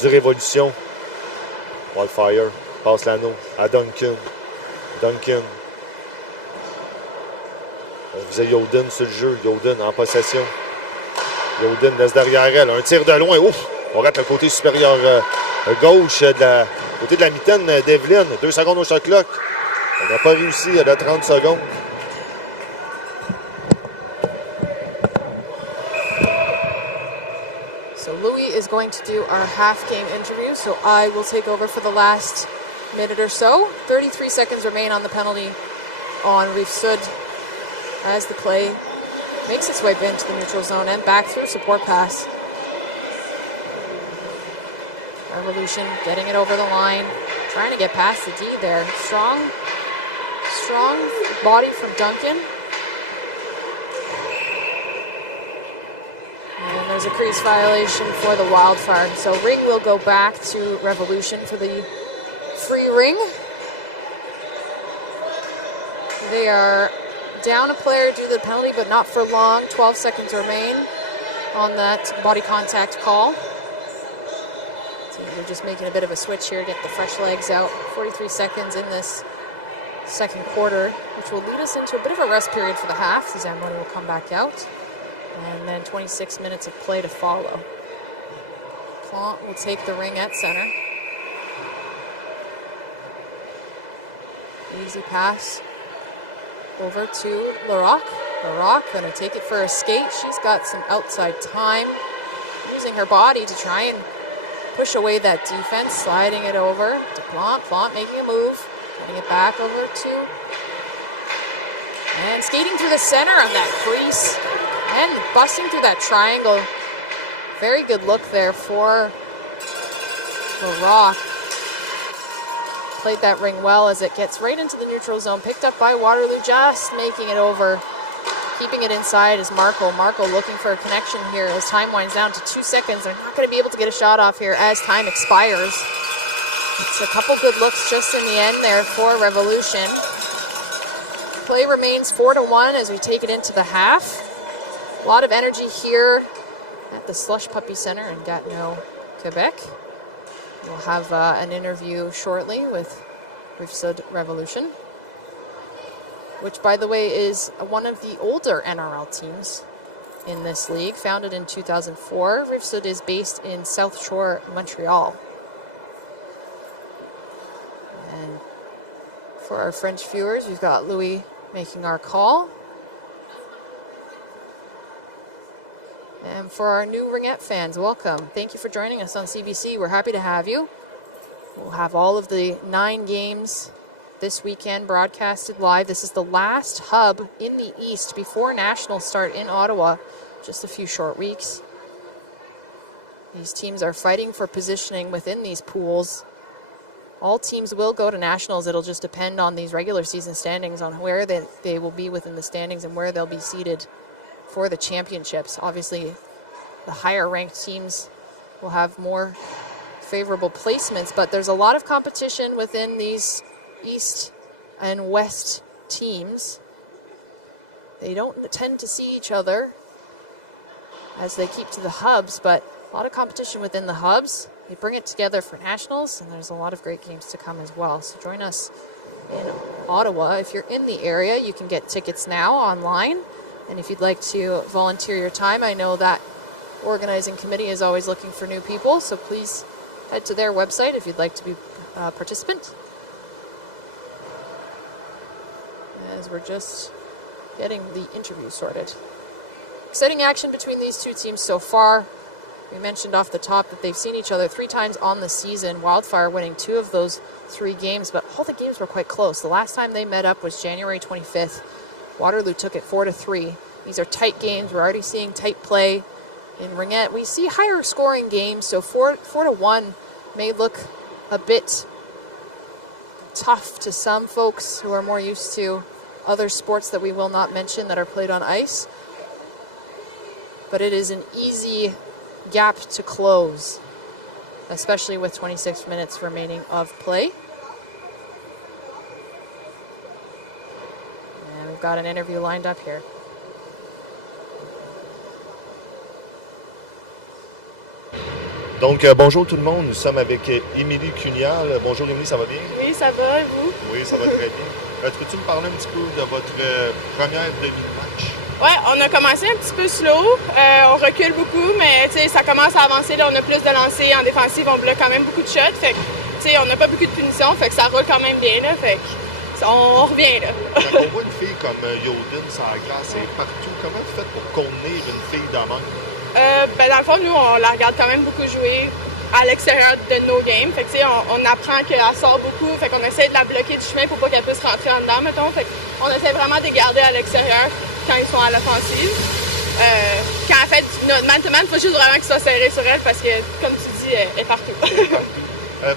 du Révolution. Wildfire passe l'anneau à Duncan. Duncan. On visait Yoden sur le jeu. Yoden en possession. Yoden laisse derrière elle. Un tir de loin. Ouf! On rate le côté supérieur gauche côté de la mitaine d'Evelyn. 2 secondes au shot clock. On n'a pas réussi à 30 secondes. So Louis is going to do our half-game interview, so I will take over for the last minute or so. 33 seconds remain on the penalty on Reef Sud as the play makes its way into the neutral zone and back through support pass. Revolution getting it over the line, trying to get past the D there. Strong body from Duncan. And there's a crease violation for the Wildfire. So ring will go back to Revolution for the free ring. They are down a player due to the penalty, but not for long. 12 seconds remain on that body contact call. So they're just making a bit of a switch here, get the fresh legs out. 43 seconds in this second quarter, which will lead us into a bit of a rest period for the half. Zamboni will come back out. And then 26 minutes of play to follow. Plante will take the ring at center. Easy pass over to Larocque. Larocque going to take it for a skate. She's got some outside time, using her body to try and push away that defense, sliding it over to Plante. Plante making a move, getting it back over to, and skating through the center of that crease and busting through that triangle. Very good look there for Larocque. Played that ring well as it gets right into the neutral zone. Picked up by Waterloo, just making it over. Keeping it inside is Marco. Marco looking for a connection here as time winds down to 2 seconds. They're not going to be able to get a shot off here as time expires. It's a couple good looks just in the end there for Revolution. Play remains 4-1 as we take it into the half. A lot of energy here at the Slush Puppy Center in Gatineau, Quebec. We'll have an interview shortly with Reef Sud Revolution, which, by the way, is one of the older NRL teams in this league, founded in 2004. Reef Sud is based in South Shore, Montreal. And for our French viewers, we've got Louis making our call. And for our new Ringette fans, welcome. Thank you for joining us on CBC. We're happy to have you. We'll have all of the 9 games this weekend broadcasted live. This is the last hub in the East before Nationals start in Ottawa, just a few short weeks. These teams are fighting for positioning within these pools. All teams will go to Nationals. It'll just depend on these regular season standings, on where they will be within the standings and where they'll be seated for the championships. Obviously, the higher ranked teams will have more favorable placements, but there's a lot of competition within these East and West teams. They don't tend to see each other as they keep to the hubs, but a lot of competition within the hubs. They bring it together for Nationals, and there's a lot of great games to come as well. So join us in Ottawa. If you're in the area, you can get tickets now online. And if you'd like to volunteer your time, I know that organizing committee is always looking for new people, so please head to their website if you'd like to be a participant. As we're just getting the interview sorted. Exciting action between these two teams so far. We mentioned off the top that they've seen each other 3 times on the season, Wildfire winning 2 of those 3 games, but all the games were quite close. The last time they met up was January 25th. Waterloo took it 4-3. These are tight games. We're already seeing tight play in Ringette. We see higher scoring games, so 4-1 may look a bit tough to some folks who are more used to other sports that we will not mention that are played on ice. But it is an easy gap to close, especially with 26 minutes remaining of play. And we've got an interview lined up here. Donc, bonjour tout le monde. Nous sommes avec Émilie Cunial. Bonjour Émilie, ça va bien? Oui, ça va, et vous? Oui, ça va très bien. Peux-tu me parler un petit peu de votre première demi-match? Ouais, on a commencé un petit peu slow. On recule beaucoup, mais ça commence à avancer. Là, on a plus de lancers en défensive. On bloque quand même beaucoup de shots. Fait que, on n'a pas beaucoup de punitions. Fait que ça roule quand même bien. Là, fait que, on revient. Là. Quand on voit une fille comme Yoden sur la glace et partout, comment tu fais pour contenir une fille de même? Dans le fond, nous, on la regarde quand même beaucoup jouer à l'extérieur de nos games. Fait que, on apprend qu'elle sort beaucoup. Fait qu'on essaie de la bloquer du chemin pour pas qu'elle puisse rentrer en dedans, mettons. Fait qu'on essaie vraiment de les garder à l'extérieur quand ils sont à l'offensive. Quand elle fait notre man-to-man, il faut juste vraiment qu'il soit serré sur elle parce que, comme tu dis, elle est partout.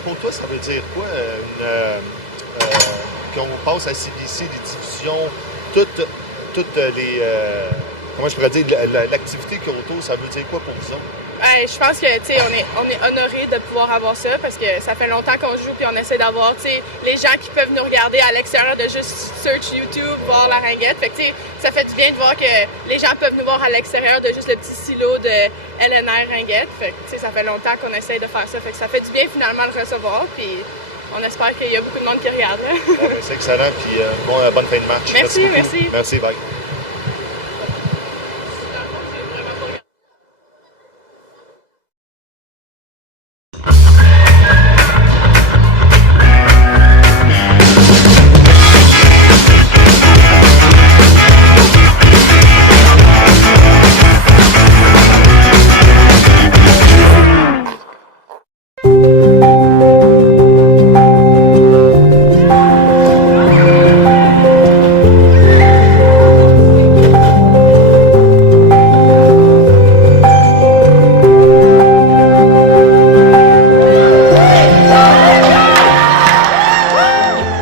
Pour toi, ça veut dire quoi qu'on passe à CBC, les divisions, toutes les... comment je pourrais dire, l'activité qu'il y a autour, ça veut dire quoi pour vous autres? Je pense que on est honoré de pouvoir avoir ça parce que ça fait longtemps qu'on joue puis on essaie d'avoir les gens qui peuvent nous regarder à l'extérieur de juste search YouTube, voir la Ringette. Fait que ça fait du bien de voir que les gens peuvent nous voir à l'extérieur de juste le petit silo de LNR Ringette. Fait que ça fait longtemps qu'on essaie de faire ça. Fait que ça fait du bien finalement de le recevoir puis on espère qu'il y a beaucoup de monde qui regarde. C'est excellent puis bonne fin de match. Merci. Merci, bye.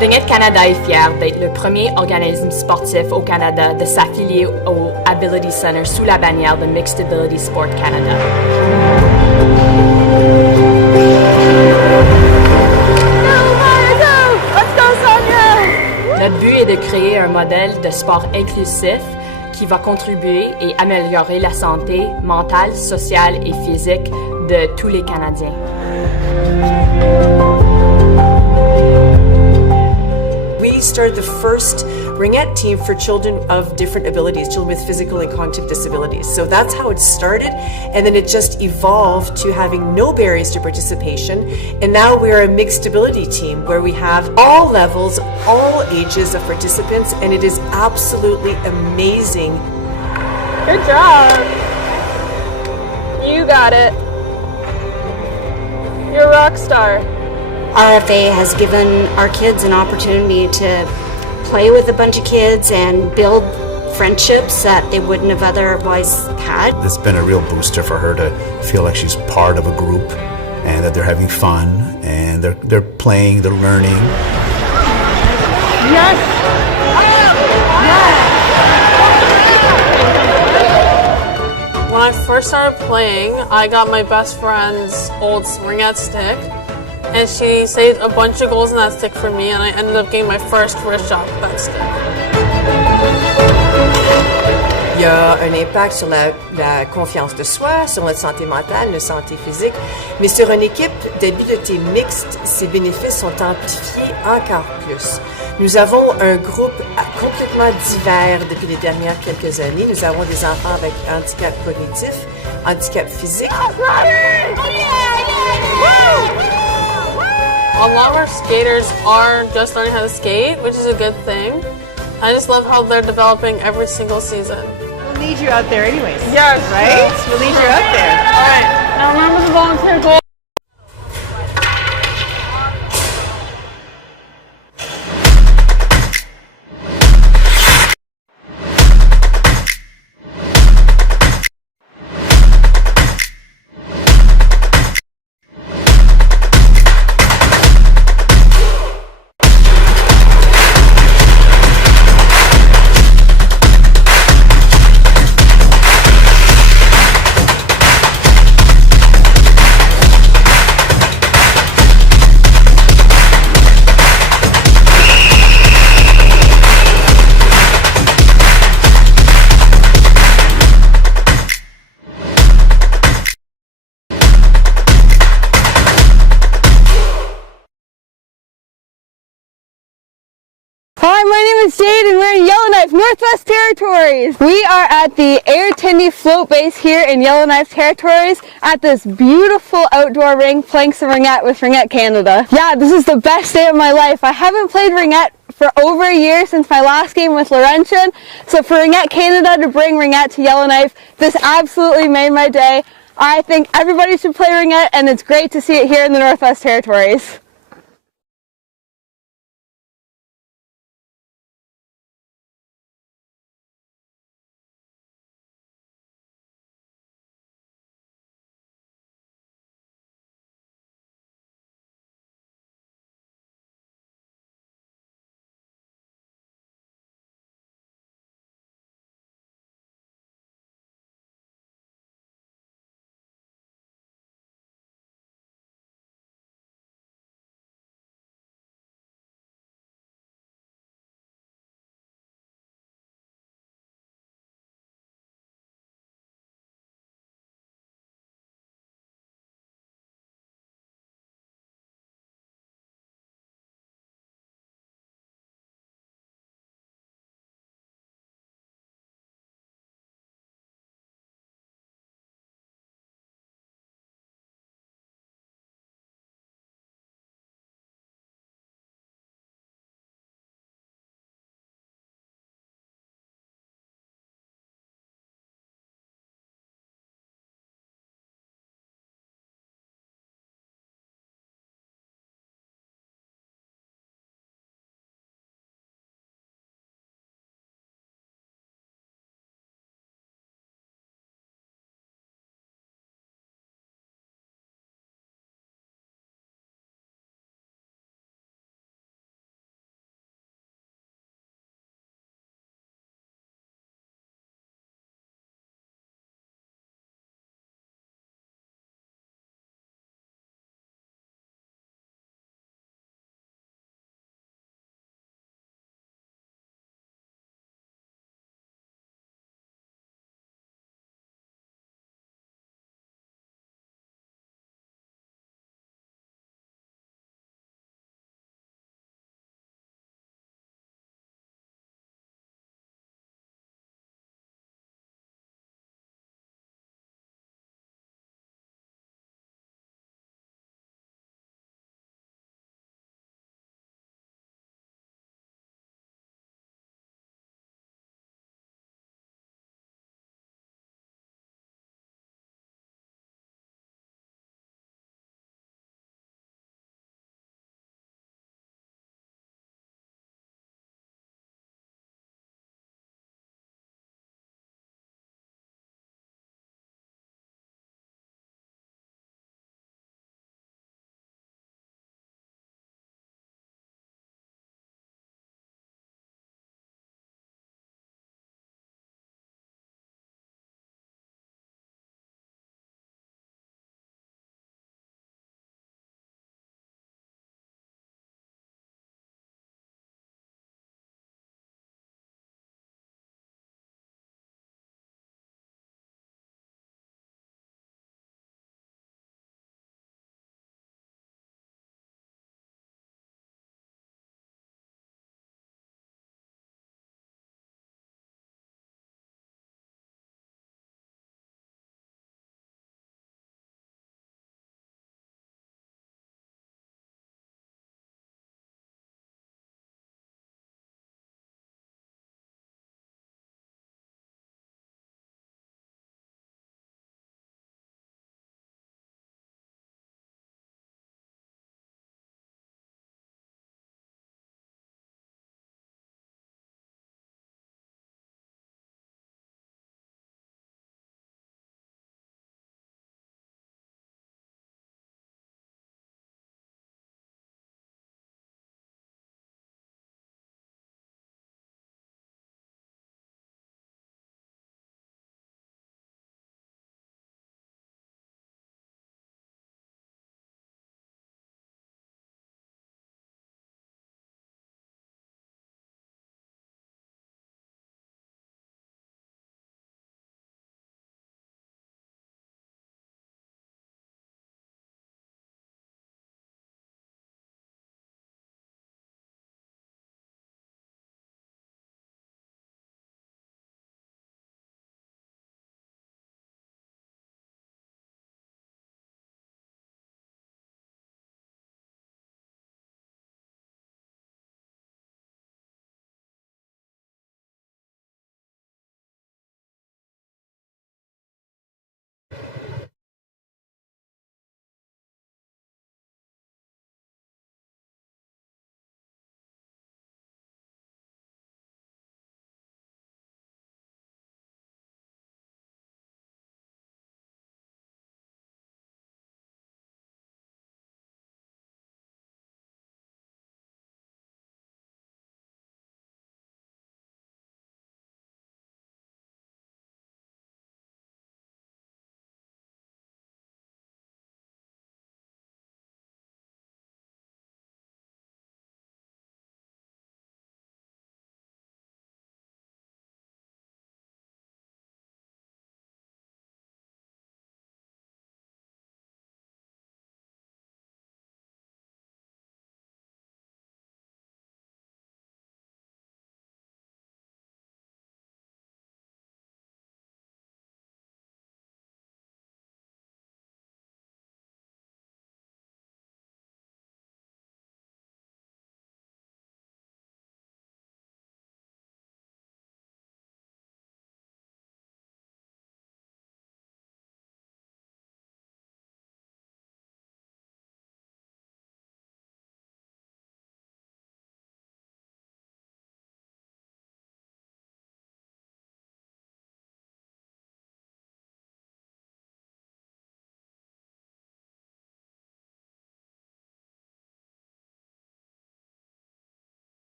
Ringette Canada est fier d'être le premier organisme sportif au Canada de s'affilier au Ability Center sous la bannière de Mixed Ability Sport Canada. Notre but est de créer un modèle de sport inclusif qui va contribuer et améliorer la santé mentale, sociale et physique de tous les Canadiens. We started the first Ringette team for children of different abilities, children with physical and cognitive disabilities. So that's how it started, and then it just evolved to having no barriers to participation. And now we're a mixed ability team where we have all levels, all ages of participants, and it is absolutely amazing. Good job. You got it. You're a rock star. RFA has given our kids an opportunity to play with a bunch of kids and build friendships that they wouldn't have otherwise had. It's been a real booster for her to feel like she's part of a group and that they're having fun and they're playing, they're learning. Yes. When I first started playing, I got my best friend's old Ringette stick. And she saved a bunch of goals in that stick for me, and I ended up getting my first wrist shot with that stick. Il y a un impact sur la confiance de soi, sur notre santé mentale, notre santé physique. Mais sur une équipe d'habiletés mixtes, ces bénéfices sont amplifiés encore plus. Nous avons un groupe complètement divers depuis les dernières quelques années. Nous avons des enfants avec handicap cognitif, handicap physique. A lot of our skaters are just learning how to skate, which is a good thing. I just love how they're developing every single season. We'll need you out there anyways. Yes. Right? We'll need you out there. All right. Now remember the volunteer goal. Hi, my name is Jade and we're in Yellowknife, Northwest Territories. We are at the Air Float Base here in Yellowknife Territories at this beautiful outdoor ring playing some Ringette with Ringette Canada. Yeah, this is the best day of my life. I haven't played Ringette for over a year since my last game with Laurentian. So for Ringette Canada to bring Ringette to Yellowknife, this absolutely made my day. I think everybody should play Ringette, and it's great to see it here in the Northwest Territories.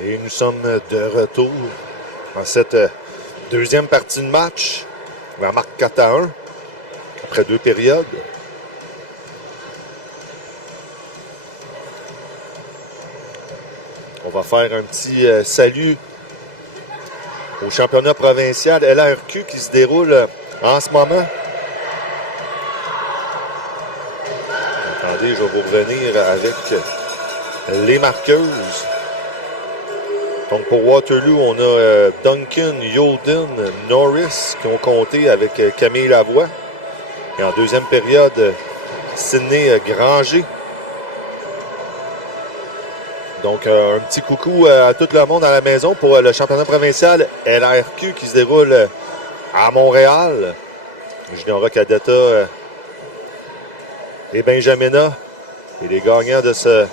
Et nous sommes de retour en cette deuxième partie de match. La marque 4-1 après 2 périodes. On va faire un petit salut au championnat provincial LRQ qui se déroule en ce moment. Attendez, je vais vous revenir avec les marqueuses. Donc pour Waterloo, on a Duncan, Yolden, Norris qui ont compté avec Camille Lavoie. Et en deuxième période, Sydney Granger. Donc un petit coucou à tout le monde à la maison pour le championnat provincial LRQ qui se déroule à Montréal. Junior Cadetta et Benjamina et les gagnants de ce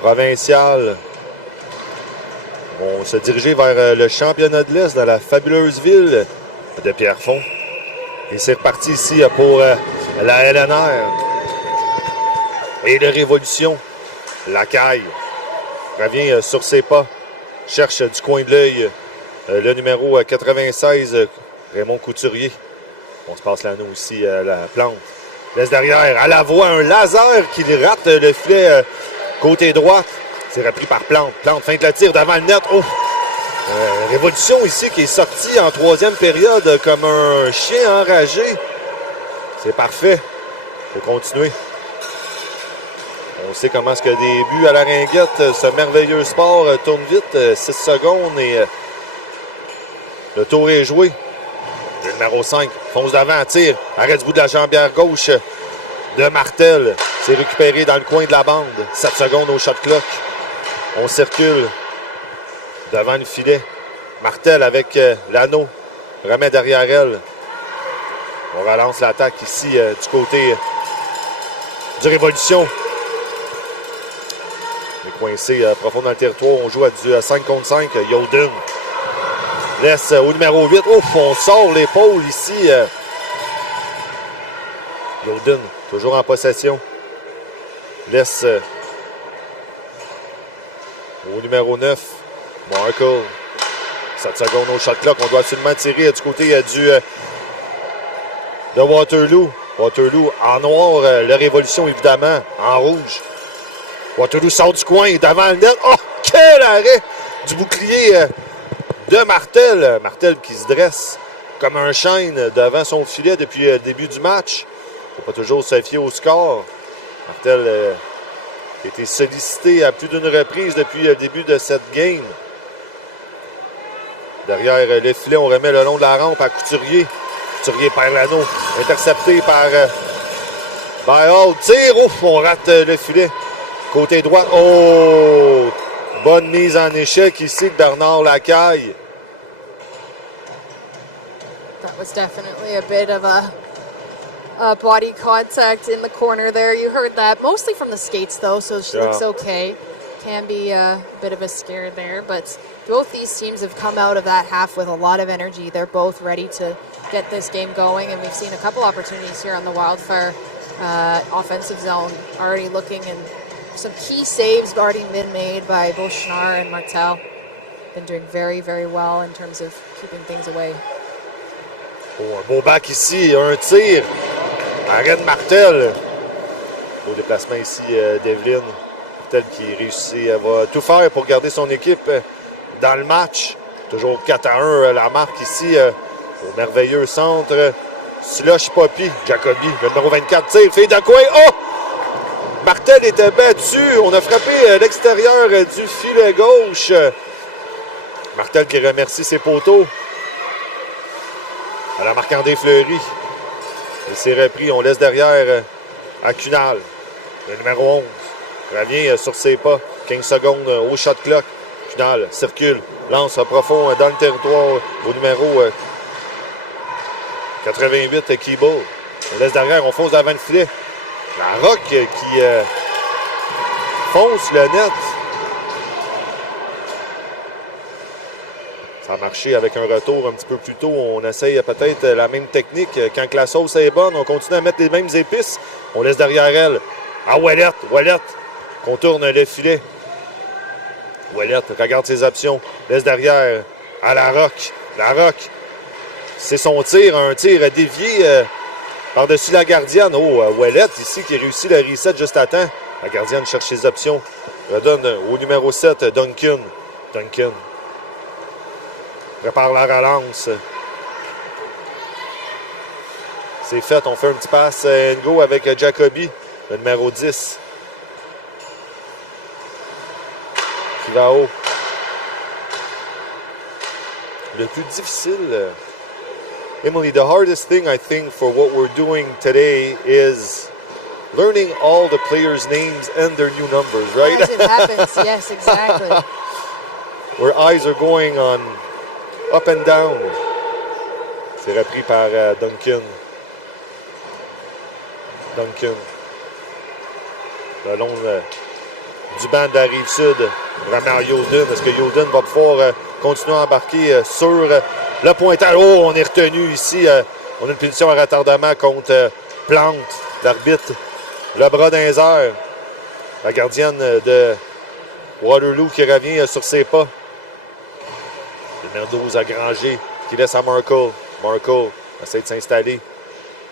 provincial vont se diriger vers le championnat de l'Est dans la fabuleuse ville de Pierrefonds. Et c'est reparti ici pour la LNR. Et de Révolution, la caille revient sur ses pas, cherche du coin de l'œil le numéro 96, Raymond Couturier. On se passe l'anneau ici à la plante. Laisse derrière, à la voix, un laser qui rate le filet côté droite. C'est repris par Plante. Plante feinte le tir devant le net. Oh! Révolution ici qui est sorti en troisième période comme un chien enragé. C'est parfait. Il faut continuer. On sait comment est-ce que des buts à la Ringette, ce merveilleux sport tourne vite. 6 secondes et le tour est joué. Le numéro 5 fonce devant, tire. Arrête du bout de la jambière gauche de Martel. C'est récupéré dans le coin de la bande. 7 secondes au shot clock. On circule devant le filet. Martel avec l'anneau. Remet derrière elle. On relance l'attaque ici du côté du Révolution. On est coincé profond dans le territoire. On joue à du 5 contre 5. Yolden laisse au numéro 8. Ouf, on sort l'épaule ici. Yolden, toujours en possession. Laisse au numéro 9. Markle. 7 secondes au shot clock. On doit absolument tirer du côté de Waterloo. Waterloo en noir. Le Révolution, évidemment, en rouge. Waterloo sort du coin devant le net. Oh, quel arrêt du bouclier de Martel. Martel qui se dresse comme un chêne devant son filet depuis le début du match. Il ne faut pas toujours se fier au score. Martel a été sollicité à plus d'une reprise depuis le début de cette game. Derrière le filet, on remet le long de la rampe à Couturier. Couturier perd l'anneau. Intercepté par Hall. Tire, ouf, on rate le filet. Côté droit, oh! Bonne mise en échec ici de Bernard Lacaille. That was definitely a bit of a body contact in the corner there. You heard that mostly from the skates, though, so she looks okay. Can be a bit of a scare there, but both these teams have come out of that half with a lot of energy. They're both ready to get this game going, and we've seen a couple opportunities here on the Wildfire offensive zone already looking, and some key saves already been made by both Schnarr and Martel. Been doing very, very well in terms of keeping things away. Oh, un beau back ici, un tir. Arrête Martel. Beau déplacement ici d'Evelyne. Martel qui réussit, va tout faire pour garder son équipe dans le match. Toujours 4-1 la marque ici au merveilleux centre. Slush Poppy, Jacobi, le numéro 24 tire, fille de coin. Oh! Martel était battu. On a frappé l'extérieur du filet gauche. Martel qui remercie ses poteaux. À la Marc-André Fleury. Et c'est repris. On laisse derrière à Cunal. Le numéro 11 revient sur ses pas. 15 secondes au shot clock. Cunal circule. Lance profond dans le territoire au numéro 88, Keeble. On laisse derrière. On fonce devant le filet. La Rock qui fonce le net. Ça a marché avec un retour un petit peu plus tôt. On essaye peut-être la même technique. Quand la sauce est bonne, on continue à mettre les mêmes épices. On laisse derrière elle. Ah, Ouellette contourne le filet. Ouellette regarde ses options. Laisse derrière à la Roque. La Roque, c'est son tir. Un tir dévié par-dessus la gardienne. Oh, Ouellette ici qui réussit le reset juste à temps. La gardienne cherche ses options. Redonne au numéro 7, Duncan. Duncan prépare la relance. C'est fait. On fait un petit pass and go avec Jacoby, le numéro 10. Qui va haut. Le plus difficile, Emily, the hardest thing I think for what we're doing today is learning all the players' names and their new numbers, right? As it happens, yes, exactly. Where eyes are going on up and down. C'est repris par Duncan. Duncan. Le long du banc de la Rive-Sud. Vraiment Yoden. Est-ce que Yoden va pouvoir continuer à embarquer sur le pointage? Oh, on est retenu ici. On a une punition à retardement contre Plante, l'arbitre. Le bras dans les airs. La gardienne de Waterloo qui revient sur ses pas. Le numéro 12 à Granger qui laisse à Markle. Markle essaie de s'installer.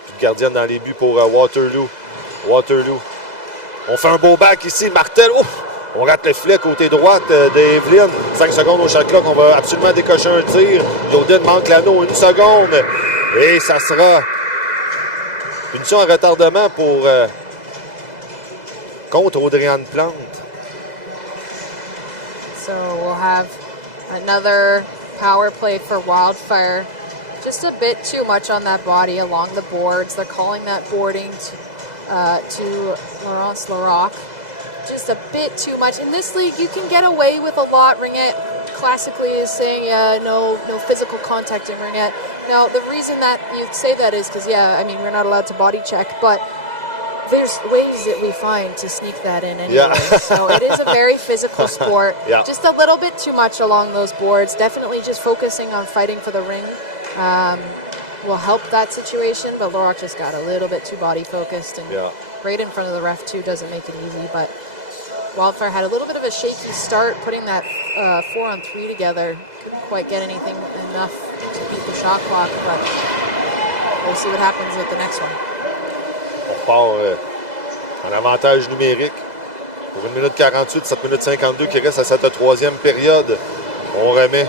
Une gardienne dans les buts pour Waterloo. Waterloo. On fait un beau back ici. Martel. Ouf! On rate le filet côté droite d'Evelyn. 5 secondes au shot clock. On va absolument décocher un tir. Yoden manque l'anneau. 1 seconde. Et ça sera punition à retardement pour contre Audrey-Anne Plante. So we'll have another power play for Wildfire. Just a bit too much on that body along the boards. They're calling that boarding to Laurence Larocque. Just a bit too much. In this league, you can get away with a lot. Ringette classically is saying no physical contact in Ringette. Now, the reason that you say that is because, we're not allowed to body check, but there's ways that we find to sneak that in anyway. Yeah. So it is a very physical sport. Yeah. Just a little bit too much along those boards. Definitely just focusing on fighting for the ring will help that situation, but Larocque just got a little bit too body focused and right in front of the ref too doesn't make it easy, but Wildfire had a little bit of a shaky start putting that 4-on-3 together. Couldn't quite get anything enough to beat the shot clock, but we'll see what happens with the next one. On part en avantage numérique pour 1 minute 48, 7 minutes 52 qui reste à cette troisième période. On remet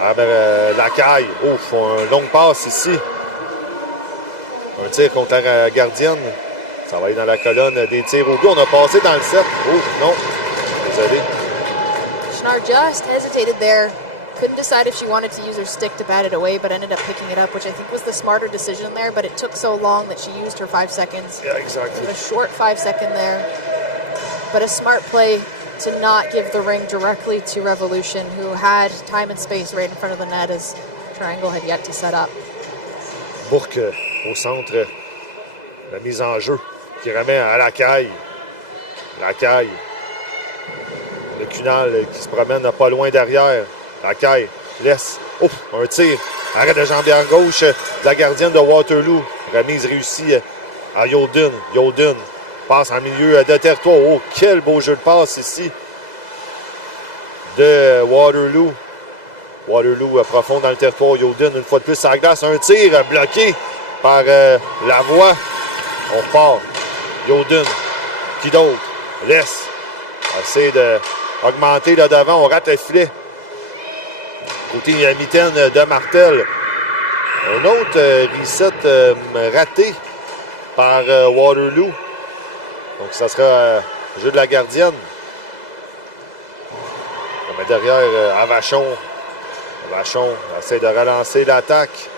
à la caille. Ouf, une longue passe ici. Un tir contre la gardienne. Ça va aller dans la colonne des tirs au but. On a passé dans le set. Oh, non. Désolé. Schnarr just hesitated there. Couldn't decide if she wanted to use her stick to bat it away, but ended up picking it up, which I think was the smarter decision there, but it took so long that she used her 5 seconds. Yeah, exactly. A short 5 second there. But a smart play to not give the ring directly to Revolution, who had time and space right in front of the net as Triangle had yet to set up. Bourque au centre. La mise en jeu qui remet à la caille. La caille. Le Cunal qui se promène pas loin derrière. La caille laisse. Oh, un tir. Arrêt de jambière gauche de la gardienne de Waterloo. Remise réussie à Yoden. Yoden passe en milieu de territoire. Oh, quel beau jeu de passe ici de Waterloo. Waterloo profond dans le territoire. Yoden, une fois de plus, à la glace. Un tir bloqué par Lavoie. On repart. Yoden. Qui d'autre? Laisse. Essaye d'augmenter là devant. On rate le filet. Côté mitaine de Martel. Un autre reset raté par Waterloo. Donc ça sera jeu de la gardienne. On met derrière à Vachon. Vachon essaie de relancer l'attaque.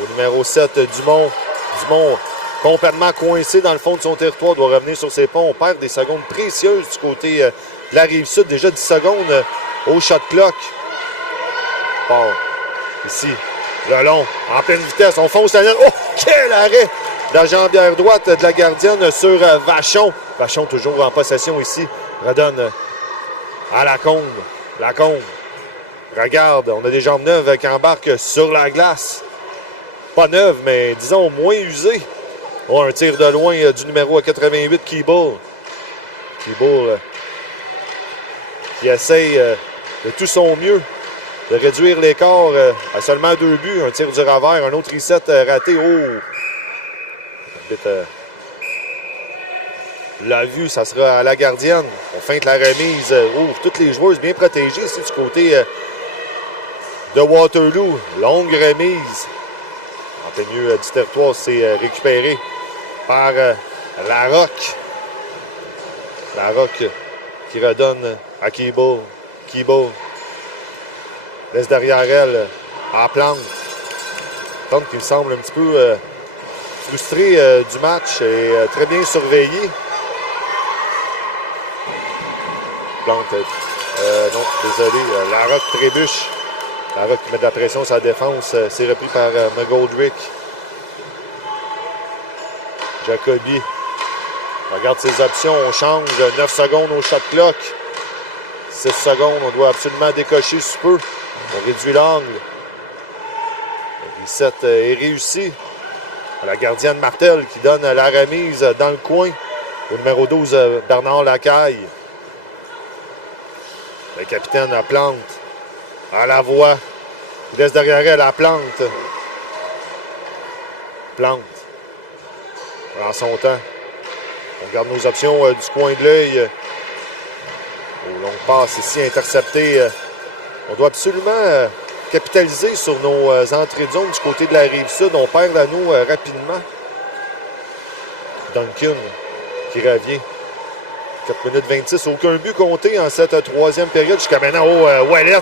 Au numéro 7, Dumont. Dumont complètement coincé dans le fond de son territoire, doit revenir sur ses ponts. On perd des secondes précieuses du côté de la Rive-Sud. Déjà 10 secondes au shot clock. Bon, ici, le long, en pleine vitesse. On fonce la ligne. Oh, quel arrêt de la jambière droite de la gardienne sur Vachon. Vachon toujours en possession ici. Redonne à Lacombe. Lacombe. Regarde, on a des jambes neuves qui embarquent sur la glace. Pas neuves, mais disons moins usées. Oh, un tir de loin du numéro 88, Keeble. Keeble qui essaye de tout son mieux de réduire l'écart à seulement 2 buts. Un tir du revers, un autre reset raté. Oh! La vue, ça sera à la gardienne. On feinte la remise. Toutes les joueuses bien protégées ici du côté de Waterloo. Longue remise. En plein milieu du territoire, c'est récupéré par la Roque. La Roque qui redonne à Keeble. Keeble laisse derrière elle à Plante. Plante qui me semble un petit peu frustré du match et très bien surveillé. Plante, non, désolé, la Roque trébuche. La Roque qui met de la pression sur la défense, c'est repris par McGoldrick. Jacobi regarde ses options, on change, 9 secondes au shot clock. 6 secondes, on doit absolument décocher sous peu. On réduit l'angle. Le reset est réussi. La gardienne Martel qui donne la remise dans le coin au numéro 12, Bernard Lacaille. Le capitaine à Plante. À la voix. Il laisse derrière elle à Plante. Plante. Prend son temps. On regarde nos options du coin de l'œil. Longue passe ici interceptée. On doit absolument capitaliser sur nos entrées de zone du côté de la Rive-Sud. On perd l'anneau rapidement. Duncan qui revient. 4 minutes 26. Aucun but compté en cette troisième période. Jusqu'à maintenant, Wallet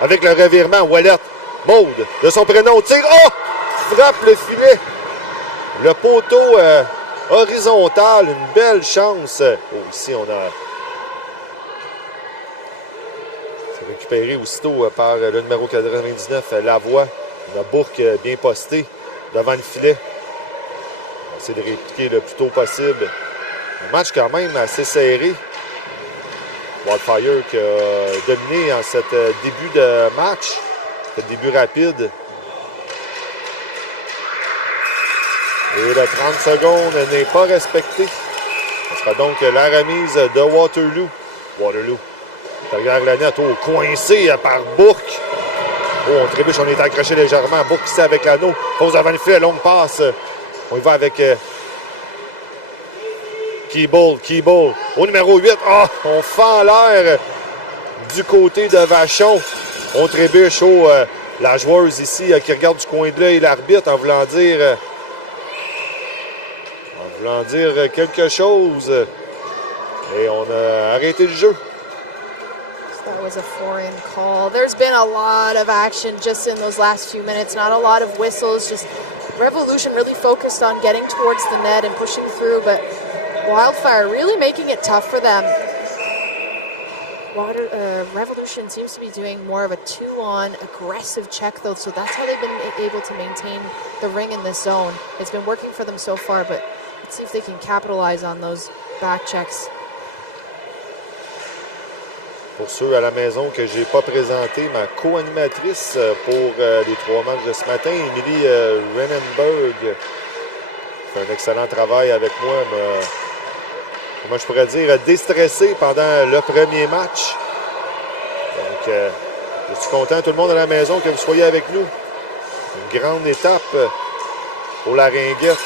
avec le revirement. Wallet, Maude, de son prénom, tire. Oh! Frappe le filet. Le poteau horizontal. Une belle chance. Ici, on a récupéré aussitôt par le numéro 99, Lavoie. On a Bourque bien posté devant le filet. On va essayer de répliquer le plus tôt possible. Un match quand même assez serré. Wildfire qui a dominé en cet début de match. Ce début rapide. Et le 30 secondes n'est pas respecté. Ce sera donc la remise de Waterloo. Waterloo. Derrière la net, coincé par Bourque. On trébuche, on est accroché légèrement. Bourque ici avec l'anneau. Pose avant le filet, longue passe. On y va avec Keeble. Au numéro 8, on fend l'air du côté de Vachon. On trébuche la joueuse ici qui regarde du coin de l'œil l'arbitre en voulant dire quelque chose. Et on a arrêté le jeu. That was a foreign call. There's been a lot of action just in those last few minutes. Not a lot of whistles. Just Revolution really focused on getting towards the net and pushing through, but Wildfire really making it tough for them. Revolution seems to be doing more of a 2-on aggressive check, though, so that's how they've been able to maintain the ring in this zone. It's been working for them so far, but let's see if they can capitalize on those back checks. Pour ceux à la maison que je n'ai pas présenté, ma co-animatrice pour les 3 matchs de ce matin, Émilie Renenberg, fait un excellent travail avec moi. Comment je pourrais dire, déstressé pendant le premier match. Donc, je suis content, tout le monde à la maison, que vous soyez avec nous. Une grande étape pour la Ringette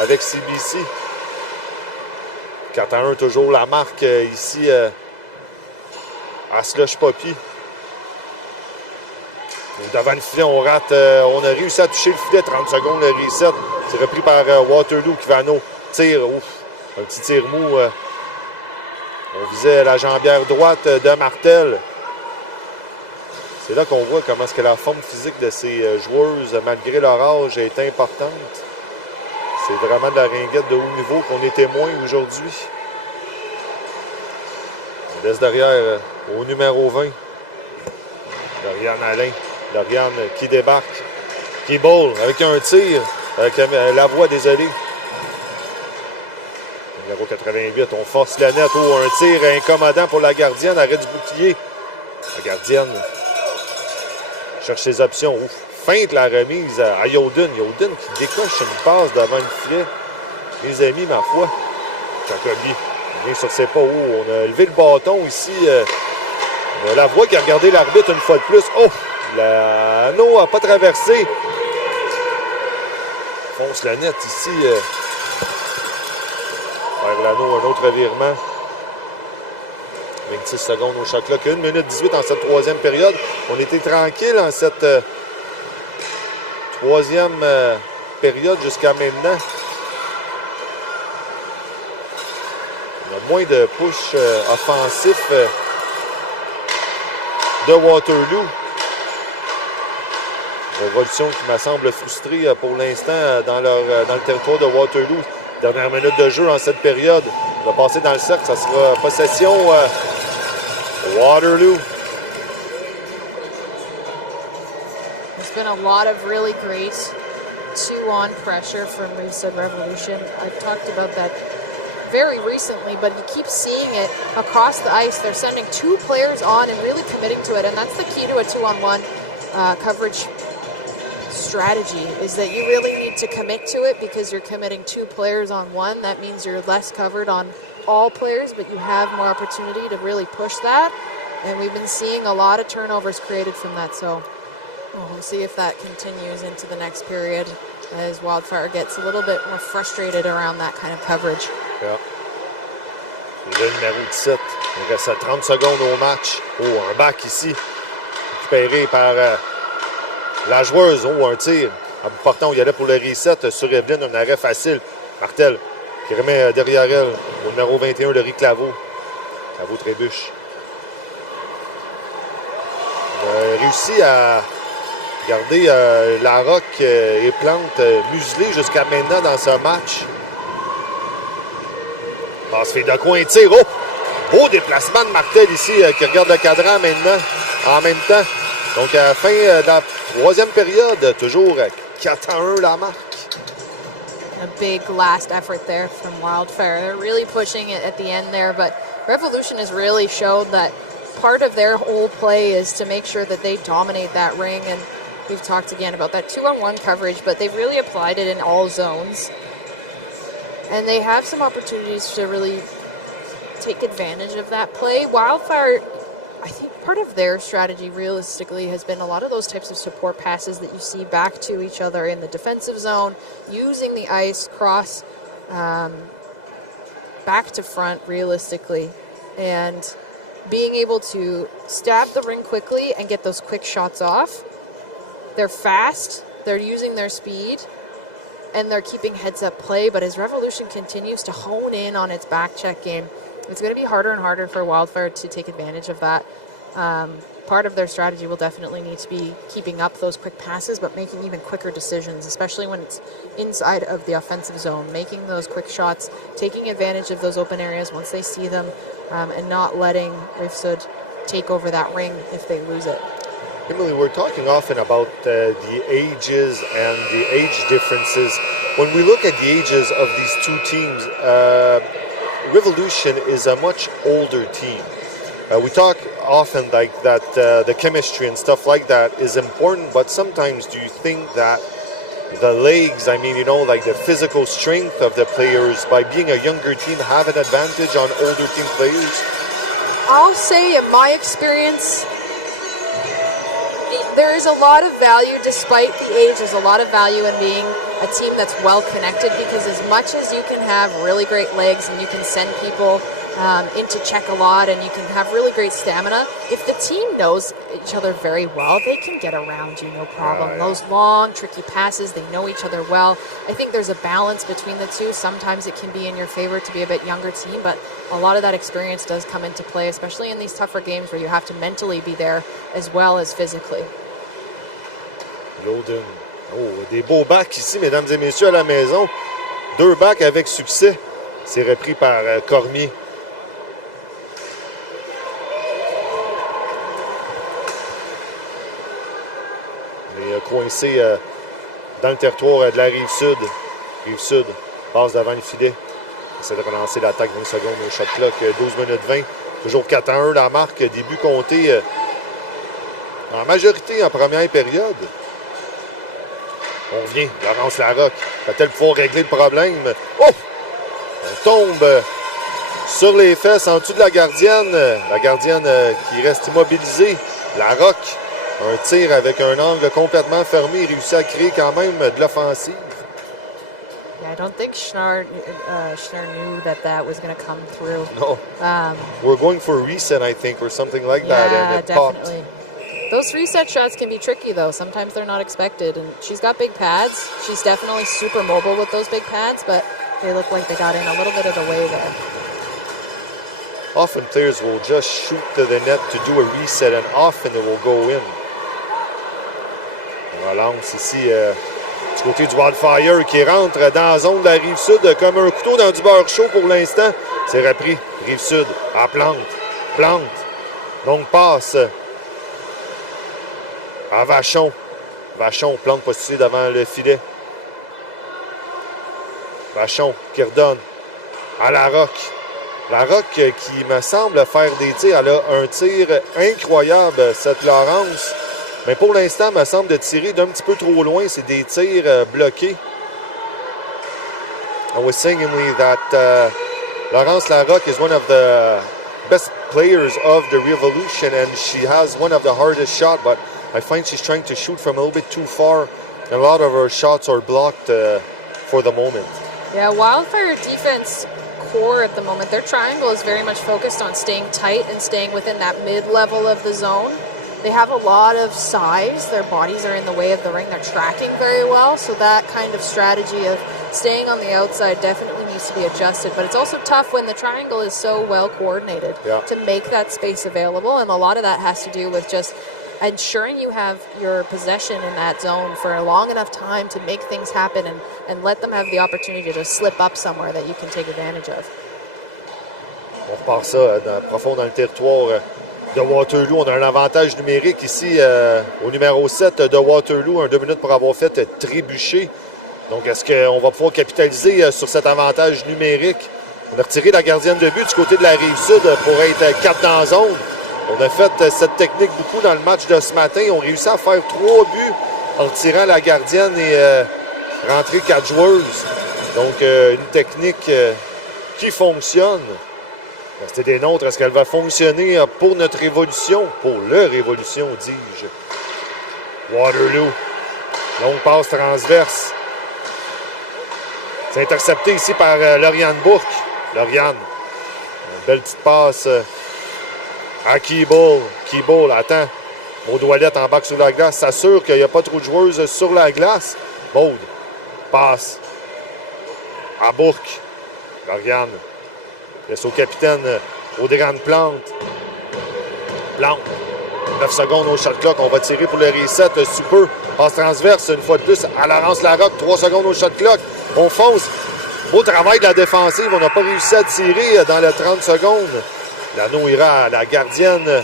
avec CBC. 4-1, toujours la marque ici à Slush Poppy. Devant le filet, on rate. On a réussi à toucher le filet. 30 secondes, le reset. C'est repris par Waterloo qui va nous tire. Ouf, un petit tir mou. On visait la jambière droite de Martel. C'est là qu'on voit comment est-ce que la forme physique de ces joueuses, malgré leur âge, est importante. C'est vraiment de la ringuette de haut niveau qu'on est témoin aujourd'hui. On laisse derrière au numéro 20. Lauriane Alain. Lauriane qui débarque. Qui bowl avec un tir. Avec la voix, désolé. Numéro 88. On force la net. Un tir incommodant pour la gardienne. Arrêt du bouclier. La gardienne cherche ses options. Ouf. Feinte la remise à Yoden. Yoden qui décoche une passe devant le filet. Les amis, ma foi. Jacobi vient sur ses pas. On a levé le bâton ici On la voit qui a regardé l'arbitre une fois de plus. Oh! L'anneau n'a pas traversé. Fonce la net ici. Vers l'anneau, un autre virement. 26 secondes au shot clock. 1 minute 18 en cette troisième période. On était tranquille en cette troisième période jusqu'à maintenant. Il y a moins de push offensif de Waterloo. Révolution qui me semble frustrée pour l'instant dans le territoire de Waterloo. Dernière minute de jeu en cette période. On va passer dans le cercle. Ça sera possession Waterloo. There's been a lot of really great two-on pressure from Reefside Revolution. I've talked about that very recently, but you keep seeing it across the ice. They're sending two players on and really committing to it, and that's the key to a two-on-one coverage strategy, is that you really need to commit to it because you're committing two players on one. That means you're less covered on all players, but you have more opportunity to really push that. And we've been seeing a lot of turnovers created from that, so we'll see if that continues into the next period as Wildfire gets a little bit more frustrated around that kind of coverage. Yeah. Le numéro 17. Il reste à 30 secondes au match. Oh, un back ici. Récupéré par la joueuse. Oh, un tir. En bout portant, il y allait pour le reset sur Evelyne. Un arrêt facile. Martel qui remet derrière elle au numéro 21, le Claveau. Claveau trébuche. Réussi à garder la Roque et Plante muselée jusqu'à maintenant dans ce match. Passe fait de coin, tir. Oh! Beau déplacement de Martel ici qui regarde le cadran maintenant en même temps. Donc à la fin de la troisième période, toujours 4-1 la marque. A big last effort there from Wildfire. They're really pushing it at the end there, but Revolution has really showed that part of their whole play is to make sure that they dominate that ring, and we've talked again about that 2-on-1 coverage, but they've really applied it in all zones. And they have some opportunities to really take advantage of that play. Wildfire, I think part of their strategy realistically has been a lot of those types of support passes that you see back to each other in the defensive zone, using the ice cross back to front realistically, and being able to stab the ring quickly and get those quick shots off. They're fast, they're using their speed, and they're keeping heads-up play, but as Revolution continues to hone in on its back-check game, it's going to be harder and harder for Wildfire to take advantage of that. Part of their strategy will definitely need to be keeping up those quick passes, but making even quicker decisions, especially when it's inside of the offensive zone, making those quick shots, taking advantage of those open areas once they see them, and not letting Reefsud take over that ring if they lose it. Emily, we're talking often about the ages and the age differences. When we look at the ages of these two teams, Revolution is a much older team. We talk often like that the chemistry and stuff like that is important, but sometimes do you think that the legs, I mean, you know, like the physical strength of the players by being a younger team have an advantage on older team players? I'll say in my experience, there is a lot of value, despite the age, there's a lot of value in being a team that's well connected, because as much as you can have really great legs and you can send people into check a lot and you can have really great stamina, if the team knows each other very well, they can get around you no problem. Those long, tricky passes, they know each other well. I think there's a balance between the two. Sometimes it can be in your favor to be a bit younger team, but a lot of that experience does come into play, especially in these tougher games where you have to mentally be there as well as physically. Loden. Oh, des beaux bacs ici, mesdames et messieurs, à la maison. 2 bacs avec succès. C'est repris par Cormier. Il est coincé dans le territoire de la Rive-Sud. Rive-Sud passe devant le filet. Essaie de relancer l'attaque 20 secondes au shot clock. 12 minutes 20. Toujours 4-1 la marque. Début compté en majorité en première période. On vient, Laurence Larocque. Va-t-elle pouvoir régler le problème? Oh! On tombe sur les fesses, en dessous de la gardienne qui reste immobilisée. Larocque, un tir avec un angle complètement fermé, il réussit à créer quand même de l'offensive. Yeah, I don't think Schnarr knew that was going to come through. No. We're going for a reset, I think, or something like that, and it definitely. popped. Those reset shots can be tricky, though. Sometimes they're not expected, and she's got big pads. She's definitely super mobile with those big pads, but they look like they got in a little bit of the way there. Often players will just shoot to the net to do a reset, and often it will go in. On relance ici du côté du Wildfire qui rentre dans la zone de la Rive-Sud comme un couteau dans du beurre chaud pour l'instant. C'est repris. Rive-Sud à Plante. Plante. Longue passe à Vachon. Vachon, Plante postulé devant le filet. Vachon qui redonne à Larocque. Larocque qui me semble faire des tirs. Elle a un tir incroyable, cette Laurence. Mais pour l'instant, me semble de tirer d'un petit peu trop loin. C'est des tirs bloqués. I was saying that Laurence Larocque is one of the best players of the Revolution, and she has one of the hardest shots, but I find she's trying to shoot from a little bit too far, and a lot of her shots are blocked for the moment. Yeah, Wildfire defense core at the moment, their triangle is very much focused on staying tight and staying within that mid-level of the zone. They have a lot of size. Their bodies are in the way of the ring. They're tracking very well, so that kind of strategy of staying on the outside definitely needs to be adjusted. But it's also tough when the triangle is so well coordinated to make that space available, and a lot of that has to do with just ensuring you have your possession in that zone for a long enough time to make things happen and let them have the opportunity to slip up somewhere that you can take advantage of. On repart ça profond dans le territoire de Waterloo. On a un avantage numérique ici au numéro 7 de Waterloo. 2 minutes pour avoir fait trébucher. Donc, est-ce qu'on va pouvoir capitaliser sur cet avantage numérique? On a retiré la gardienne de but du côté de la Rive-Sud pour être 4 dans la zone. On a fait cette technique beaucoup dans le match de ce matin. On réussit à faire 3 buts en retirant la gardienne et rentrer 4 joueuses. Donc, une technique qui fonctionne. C'était des nôtres. Est-ce qu'elle va fonctionner pour notre révolution? Pour leur révolution, dis-je. Waterloo. Longue passe transverse. C'est intercepté ici par Lauriane Bourque. Lauriane. Une belle petite passe à Keeble. Keeble, attends. Maud Ouellette embarque sur la glace. S'assure qu'il n'y a pas trop de joueuses sur la glace. Maud. Passe. À Bourque. Lauriane. Laisse au capitaine Audrey Plante. Plante. 9 secondes au shot clock. On va tirer pour le reset. Super. Passe transverse une fois de plus à Laurence Larocque. 3 secondes au shot clock. On fonce. Beau travail de la défensive. On n'a pas réussi à tirer dans les 30 secondes. L'anneau ira à la gardienne.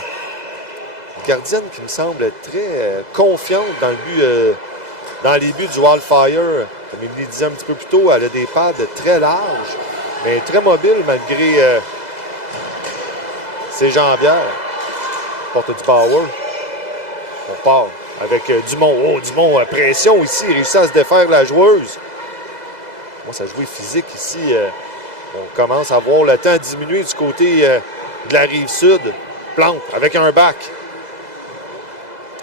Gardienne qui me semble très confiante dans le but, dans les buts du Wildfire. Comme il le disait un petit peu plus tôt, elle a des pads très larges, mais très mobile malgré ses jambières. Porte du power. On part avec Dumont. Oh, Dumont, pression ici. Il réussit à se défaire la joueuse. Moi, ça jouait physique ici. On commence à voir le temps diminuer du côté de la Rive-Sud. Plante avec un back.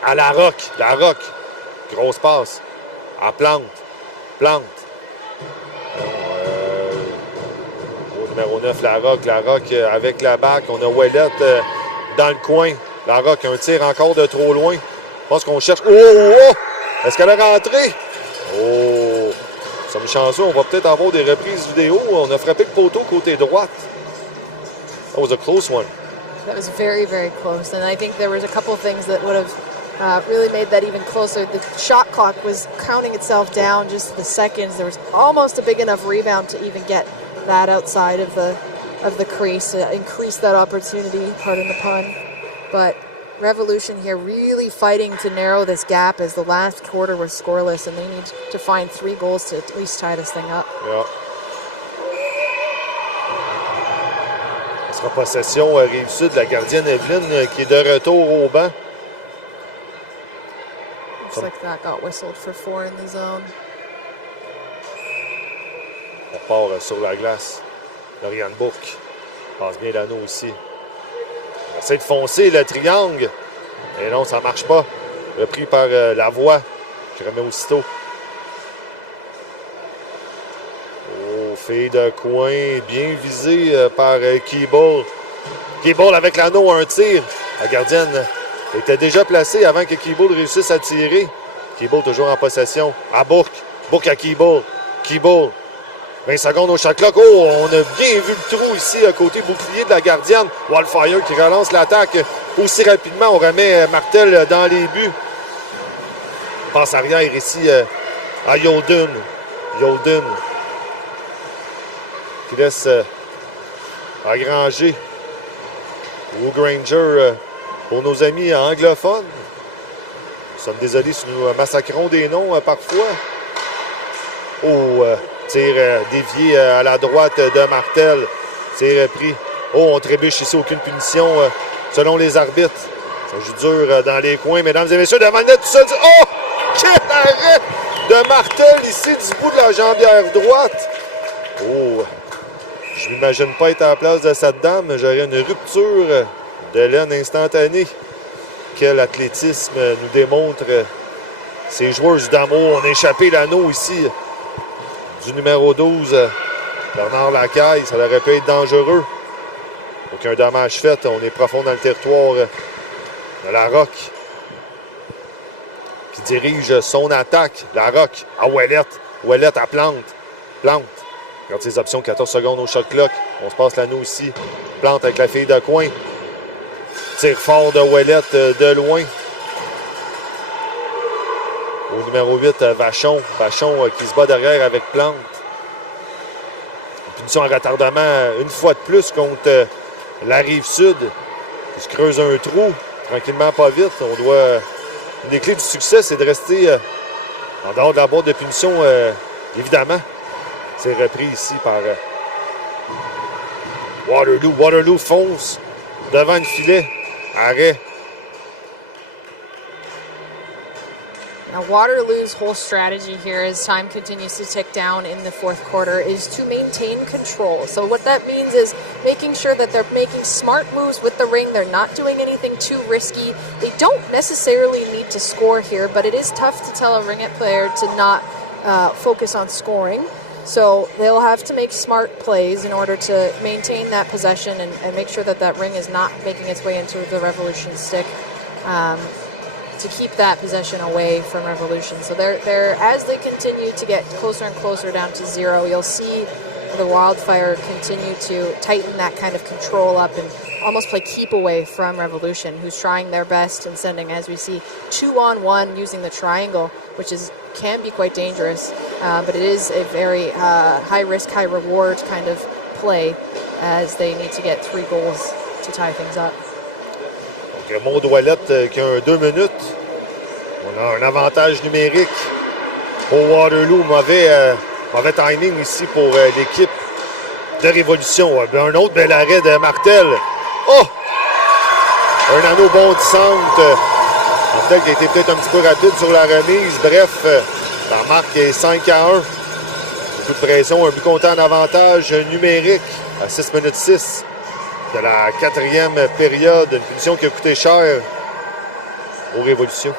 À Larocque. Larocque. Grosse passe. À Plante. Plante. Au numéro 9, Larocque. Larocque avec la back. On a Ouellette dans le coin. Larocque, un tir encore de trop loin. Je pense qu'on cherche. Oh! Est-ce qu'elle est rentrée? Oh! Nous sommes chanceux. On va peut-être avoir des reprises vidéo. On a frappé le poteau côté droite. That was a close one. That was very, very close. And I think there was a couple things that would have really made that even closer. The shot clock was counting itself down just the seconds. There was almost a big enough rebound to even get that outside of the crease to increase that opportunity, pardon the pun. But Revolution here really fighting to narrow this gap as the last quarter was scoreless, and they need to find 3 goals to at least tie this thing up. Yeah. Ce sera possession Rive-Sud, la gardienne Evelyne qui est de retour au banc. Looks like that got whistled for 4 in the zone. On part sur la glace. Lauriane Bourque. Passe bien l'anneau aussi. On essaie de foncer le triangle. Et non, ça ne marche pas. Repris par la voix, qui remet aussitôt. Oh, fille de coin, bien visé par Keeble. Keeble avec l'anneau, un tir. La gardienne était déjà placée avant que Keeble réussisse à tirer. Keeble toujours en possession. À Bourque. Bourque à Keeble. Keeble. 20 secondes au shot clock. Oh, on a bien vu le trou ici, à côté bouclier de la gardienne. Wildfire qui relance l'attaque aussi rapidement. On remet Martel dans les buts. Passe arrière ici à Yolden. Yolden qui laisse à Granger ou Granger pour nos amis anglophones. Nous sommes désolés si nous massacrons des noms parfois. Oh, tir dévié à la droite de Martel. Tir pris. Oh, on trébuche ici, aucune punition selon les arbitres. Ça joue dur dans les coins, mesdames et messieurs. Devant le net, tout seul. Oh! Quel arrêt de Martel ici du bout de la jambière droite. Oh! Je ne m'imagine pas être à la place de cette dame. J'aurais une rupture de laine instantanée. Quel athlétisme nous démontre ces joueuses d'amour. On a échappé l'anneau ici du numéro 12, Bernard Lacaille. Ça aurait pu être dangereux. Aucun dommage fait. On est profond dans le territoire de la Roque, qui dirige son attaque. La Roque à Ouellette. Ouellette à Plante. Plante. Regarde ses options. 14 secondes au shot clock. On se passe l'anneau ici. Plante avec la fille de coin. Tire fort de Ouellette de loin. Au numéro 8, Vachon. Vachon qui se bat derrière avec Plante. Une punition en retardement une fois de plus contre la Rive-Sud. Qui se creuse un trou. Tranquillement, pas vite. On doit... Une des clés du succès, c'est de rester en dehors de la boîte de punition, évidemment. C'est repris ici par Waterloo. Waterloo fonce devant le filet. Arrêt. Now, Waterloo's whole strategy here as time continues to tick down in the fourth quarter is to maintain control. So what that means is making sure that they're making smart moves with the ring. They're not doing anything too risky. They don't necessarily need to score here, but it is tough to tell a Ringette player to not focus on scoring. So they'll have to make smart plays in order to maintain that possession and make sure that that ring is not making its way into the Revolution stick. To keep that possession away from Revolution. So they're as they continue to get closer and closer down to zero, you'll see the Wildfire continue to tighten that kind of control up and almost play keep away from Revolution, who's trying their best and sending, as we see, 2-on-1 using the triangle, which can be quite dangerous, but it is a very high risk, high reward kind of play as they need to get 3 goals to tie things up. Maud Ouellette qui a un 2 minutes. On a un avantage numérique pour Waterloo. Mauvais timing ici pour l'équipe de Révolution. Un autre bel arrêt de Martel. Oh! Un anneau bondissante. Martel qui a été peut-être un petit peu rapide sur la remise. Bref, la marque est 5-1. Beaucoup de pression, un but comptant en avantage numérique à 6 minutes 6. De la 4e période, une punition qui a coûté cher aux Révolutions.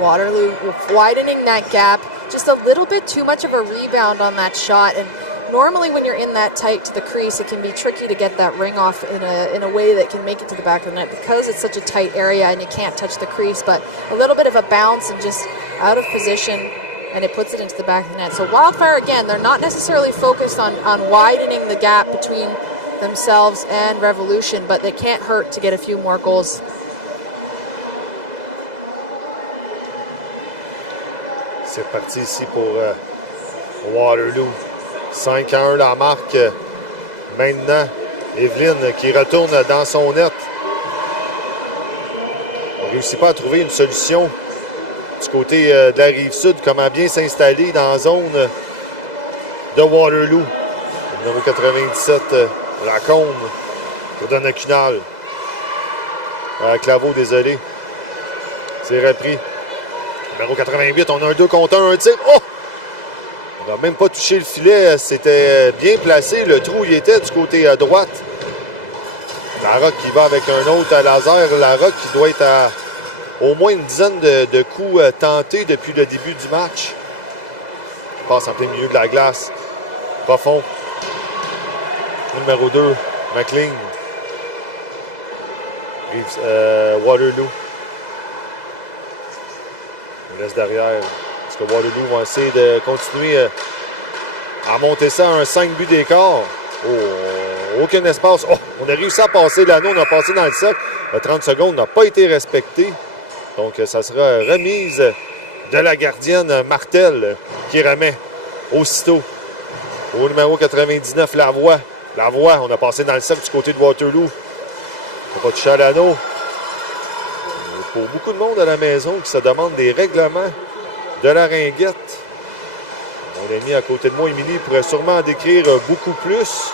Waterloo widening that gap, just a little bit too much of a rebound on that shot, and normally when you're in that tight to the crease, it can be tricky to get that ring off in a way that can make it to the back of the net because it's such a tight area and you can't touch the crease, but a little bit of a bounce and just out of position, and it puts it into the back of the net. So Wildfire, again, they're not necessarily focused on widening the gap between themselves and Revolution, but they can't hurt to get a few more goals. C'est parti ici pour Waterloo. 5-1 la marque. Maintenant, Evelyne qui retourne dans son net. On ne réussit pas à trouver une solution du côté de la Rive-Sud, comment bien s'installer dans la zone de Waterloo. Le numéro 97, Lacombe, pour donner un cunal. Claveau, désolé. C'est repris. Numéro 88, on a un 2 contre 1, un tir. Oh! On n'a même pas touché le filet. C'était bien placé. Le trou, il était du côté à droite Larocque qui va avec un autre laser. Larocque qui doit être à au moins une dizaine de coups tentés depuis le début du match. Il passe en plein milieu de la glace. Profond. Numéro 2, McLean. Waterloo. Il laisse derrière. Est-ce que Waterloo va essayer de continuer à monter ça à un 5 buts d'écart? Oh, aucun espace. Oh, on a réussi à passer l'anneau. On a passé dans le cercle. Le 30 secondes n'a pas été respecté. Donc, ça sera remise de la gardienne Martel qui remet aussitôt au numéro 99, Lavoie. Lavoie, on a passé dans le cercle du côté de Waterloo. On va pas toucher à l'anneau. Pour beaucoup de monde à la maison qui se demande des règlements de la Ringette. Mon ami à côté de moi, Émilie, pourrait sûrement en décrire beaucoup plus.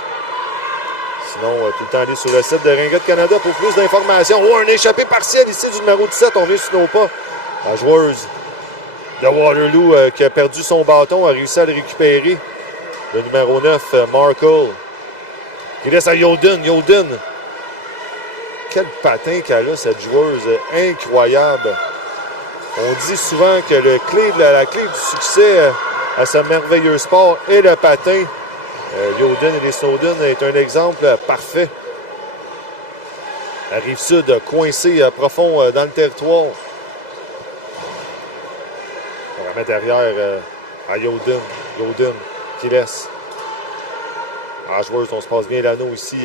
Sinon, tout le temps aller sur le site de Ringette Canada pour plus d'informations. Oh, un échappé partiel ici du numéro 17. On vient sur nos pas. La joueuse de Waterloo qui a perdu son bâton a réussi à le récupérer. Le numéro 9, Markle. Qui laisse à Yoden. Yoden. Quel patin qu'elle a, cette joueuse. Incroyable. On dit souvent que la clé du succès à ce merveilleux sport est le patin. Yoden et les Snowden est un exemple parfait. La Rive-Sud coincée profond dans le territoire. On remet derrière à Yoden. Yoden qui laisse. La joueuse, on se passe bien l'anneau ici.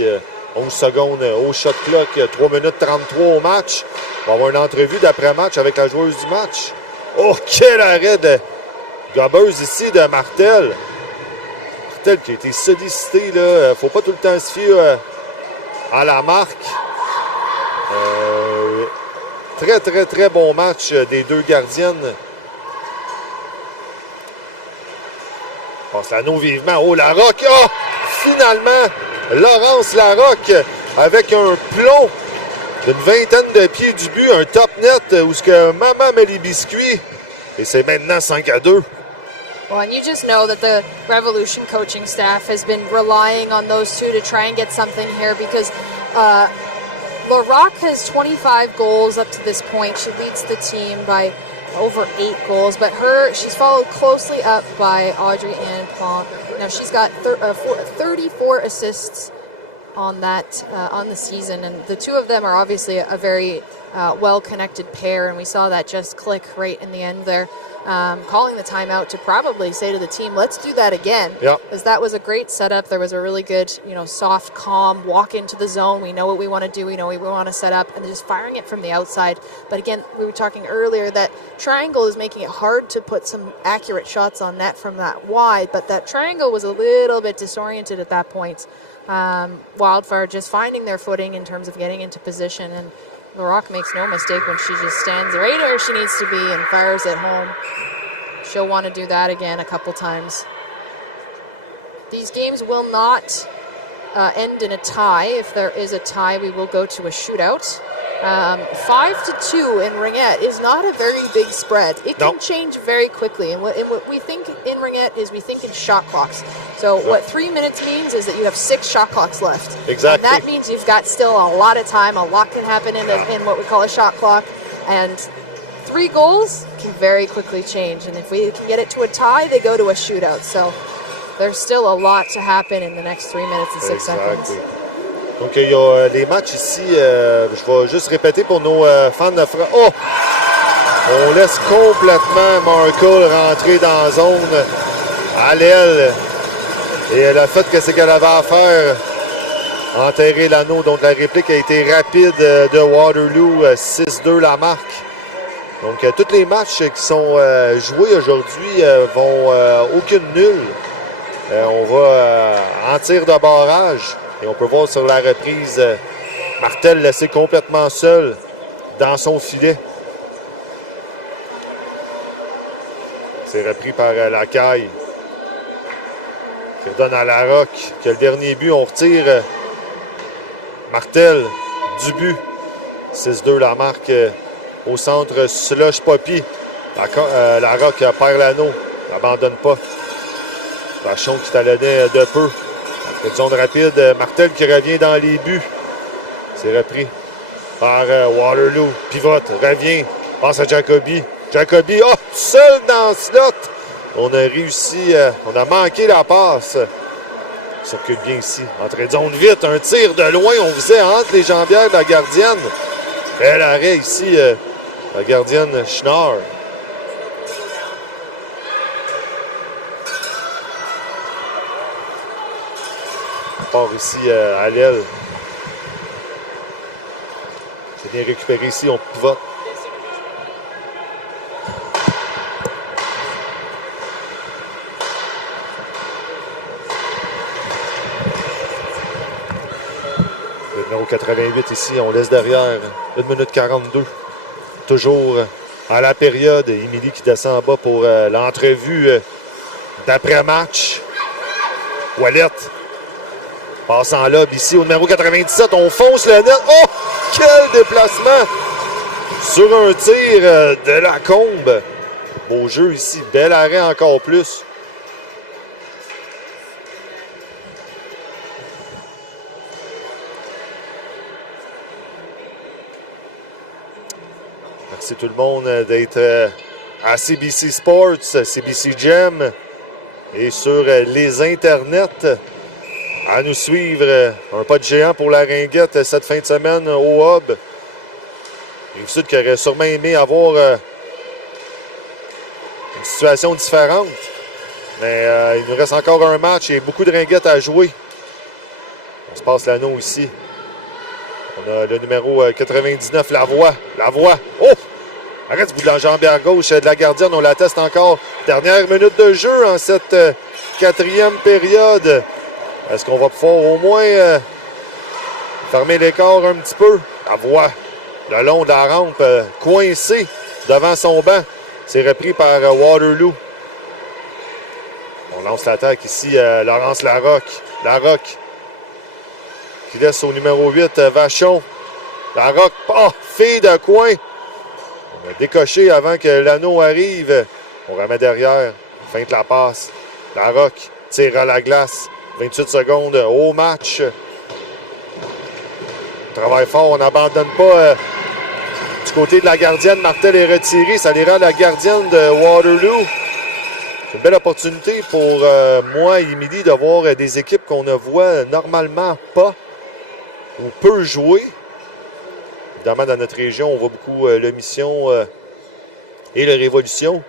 11 secondes au shot clock. 3 minutes 33 au match. On va avoir une entrevue d'après-match avec la joueuse du match. Oh, quel arrêt de gobeuse ici de Martel. Martel qui a été sollicité. Il ne faut pas tout le temps se fier à la marque. Très, très, très bon match des deux gardiennes. Passe l'anneau vivement. Oh, Larocque! Oh! Finalement, Laurence Larocque avec un plomb d'une vingtaine de pieds du but, un top net où ce que maman met les biscuits. Et c'est maintenant 5-2. Well, and you just know that the Revolution coaching staff has been relying on those two to try and get something here because LaRocque has 25 goals up to this point. She leads the team by over 8 goals, but she's followed closely up by Audrey Ann Plante. Now she's got 34 assists on that on the season, and the two of them are obviously a very well-connected pair, and we saw that just click right in the end there. Calling the timeout to probably say to the team, let's do that again. Yep. Because that was a great setup. There was a really good, soft, calm walk into the zone. We know what we want to do. We know what we want to set up. And just firing it from the outside. But again, we were talking earlier that triangle is making it hard to put some accurate shots on net from that wide. But that triangle was a little bit disoriented at that point. Wildfire just finding their footing in terms of getting into position. And LaRocque makes no mistake when she just stands right where she needs to be and fires it home. She'll want to do that again a couple times. These games will not end in a tie. If there is a tie, we will go to a shootout. 5-2 in Ringette is not a very big spread. It can change very quickly. And what we think in Ringette is we think in shot clocks. So what 3 minutes means is that you have 6 shot clocks left. Exactly. And that means you've got still a lot of time. A lot can happen in what we call a shot clock. And 3 goals can very quickly change. And if we can get it to a tie, they go to a shootout. So there's still a lot to happen in the next 3 minutes and 6 seconds. Donc, il y a les matchs ici. Je vais juste répéter pour nos fans de France. Oh! On laisse complètement Markle rentrer dans la zone à l'aile. Et elle a fait ce qu'elle avait à faire. Enterrer l'anneau. Donc, la réplique a été rapide de Waterloo. 6-2 la marque. Donc, tous les matchs qui sont joués aujourd'hui vont aucune nulle. On va en tir de barrage. Et on peut voir sur la reprise Martel laissé complètement seul dans son filet. C'est repris par Lacaille. Qui redonne à Larocque. Qui a le dernier but. On retire Martel du but. 6-2 la marque au centre. Slush Poppy. Larocque perd l'anneau. N'abandonne pas. Vachon qui talonnait de peu. Une zone rapide. Martel qui revient dans les buts. C'est repris par Waterloo. Pivote, revient, passe à Jacobi. Jacobi, oh, seul dans le slot. On a réussi, on a manqué la passe. Circule bien ici. Entrée de zone vite, un tir de loin. On faisait entre les jambières de la gardienne. Bel arrêt ici, la gardienne Schnarr. On part ici à l'aile. C'est bien récupéré ici, on pivote. Le numéro 88 ici, on laisse derrière 1 minute 42. Toujours à la période. Émilie qui descend en bas pour l'entrevue d'après-match. Ouellette passe en lobe ici au numéro 97. On fonce le net. Oh! Quel déplacement! Sur un tir de la Combe. Beau jeu ici. Bel arrêt encore plus. Merci tout le monde d'être à CBC Sports, CBC Gem et sur les internets. À nous suivre, un pas de géant pour la Ringette cette fin de semaine au Hub. Rive-Sud qui aurait sûrement aimé avoir une situation différente. Mais il nous reste encore un match et beaucoup de Ringuettes à jouer. On se passe l'anneau ici. On a le numéro 99, Lavoie. Lavoie. Oh! Arrête du bout de la jambière gauche de la gardienne. On la teste encore. Dernière minute de jeu en cette quatrième période. Est-ce qu'on va pouvoir au moins fermer l'écart un petit peu? Lavoie, le long de la rampe, coincé devant son banc. C'est repris par Waterloo. On lance l'attaque ici, Laurence Larocque. Larocque qui laisse au numéro 8, Vachon. Larocque, oh, fille de coin. On a décoché avant que l'anneau arrive. On remet derrière, feinte la passe. Larocque tire à la glace. 28 secondes au match. On travaille fort, on n'abandonne pas. Du côté de la gardienne, Martel est retiré. Ça les rend la gardienne de Waterloo. C'est une belle opportunité pour moi et Émilie de voir des équipes qu'on ne voit normalement pas ou peu jouer. Évidemment, dans notre région, on voit beaucoup le Mission et le Révolution.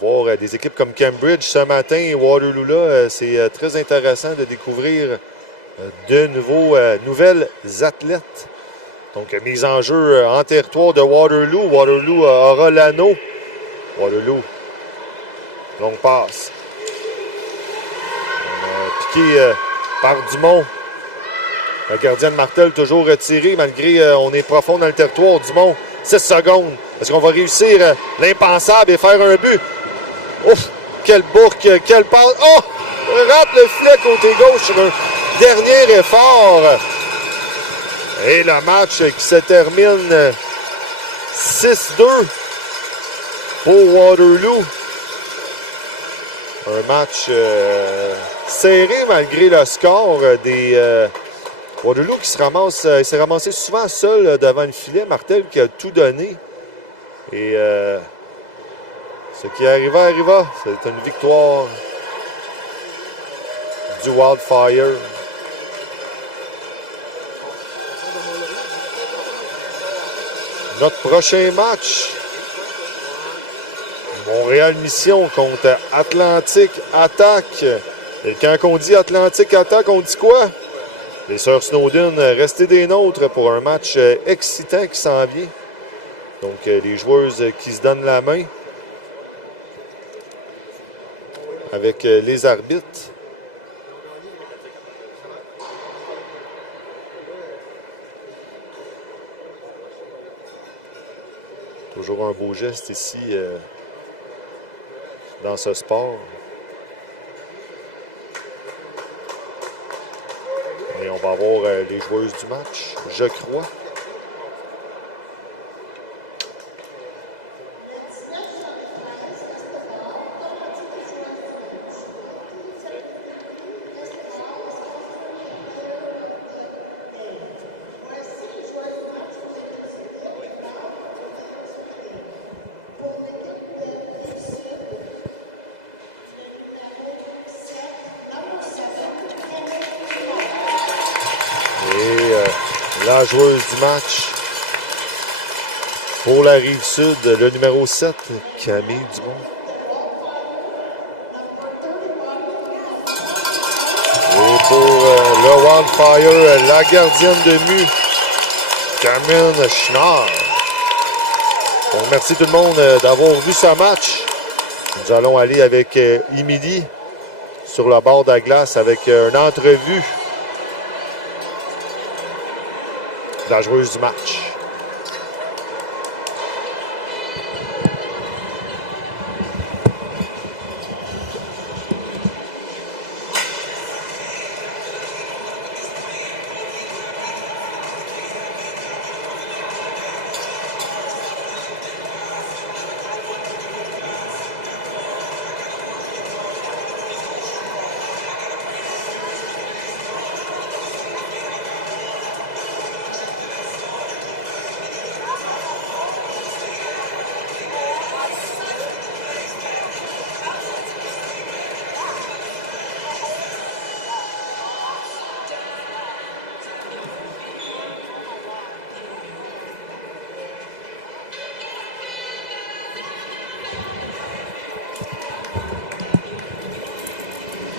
Voir des équipes comme Cambridge ce matin et Waterloo là, c'est très intéressant de découvrir de nouvelles athlètes. Donc, mise en jeu en territoire de Waterloo. Waterloo aura l'anneau. Waterloo, longue passe. Piqué par Dumont. La gardienne Martel toujours retirée malgré on est profond dans le territoire. Dumont, 6 secondes. Est-ce qu'on va réussir l'impensable et faire un but? Ouf! Quelle bourque, quelle passe! Oh! Rate le filet côté gauche sur un dernier effort. Et le match qui se termine 6-2 pour Waterloo. Un match serré malgré le score des Waterloo qui s'est ramassé souvent seul devant le filet. Martel qui a tout donné. Et ce qui arriva. C'est une victoire du Wildfire. Notre prochain match, Montréal Mission contre Atlantic Attack. Et quand on dit Atlantic Attack, on dit quoi? Les Sœurs Snowden, restez des nôtres pour un match excitant qui s'en vient. Donc, les joueuses qui se donnent la main avec les arbitres. Toujours un beau geste ici dans ce sport. Et on va avoir les joueuses du match, je crois. la joueuse du match. Pour la Rive-Sud, le numéro 7, Camille Dumont. Et pour le Wildfire, la gardienne de but, Cameron Schnarr. On remercie tout le monde d'avoir vu ce match. Nous allons aller avec Émilie sur le bord de la glace avec une entrevue de la joueuse du match.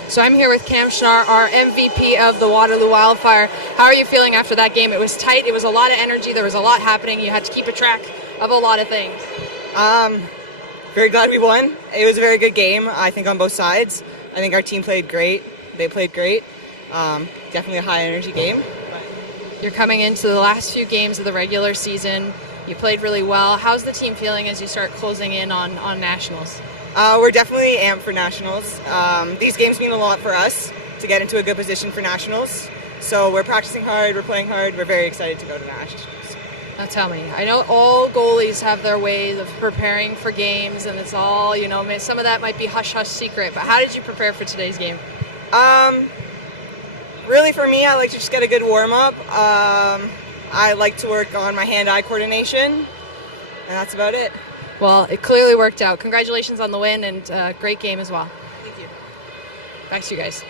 So I'm here with Cam Schnarr, our MVP of the Waterloo Wildfire. How are you feeling after that game? It was tight. It was a lot of energy. There was a lot happening. You had to keep a track of a lot of things. Very glad we won. It was a very good game, I think, on both sides. I think our team played great. They played great. Definitely a high-energy game. You're coming into the last few games of the regular season. You played really well. How's the team feeling as you start closing in on Nationals? We're definitely amped for Nationals. These games mean a lot for us to get into a good position for Nationals. So we're practicing hard, we're playing hard, we're very excited to go to Nationals. Now tell me, I know all goalies have their ways of preparing for games, and it's all, you know, some of that might be hush-hush secret, but how did you prepare for today's game? Really for me, I like to just get a good warm-up. I like to work on my hand-eye coordination, and that's about it. Well, it clearly worked out. Congratulations on the win, and great game as well. Thank you. Back to you guys.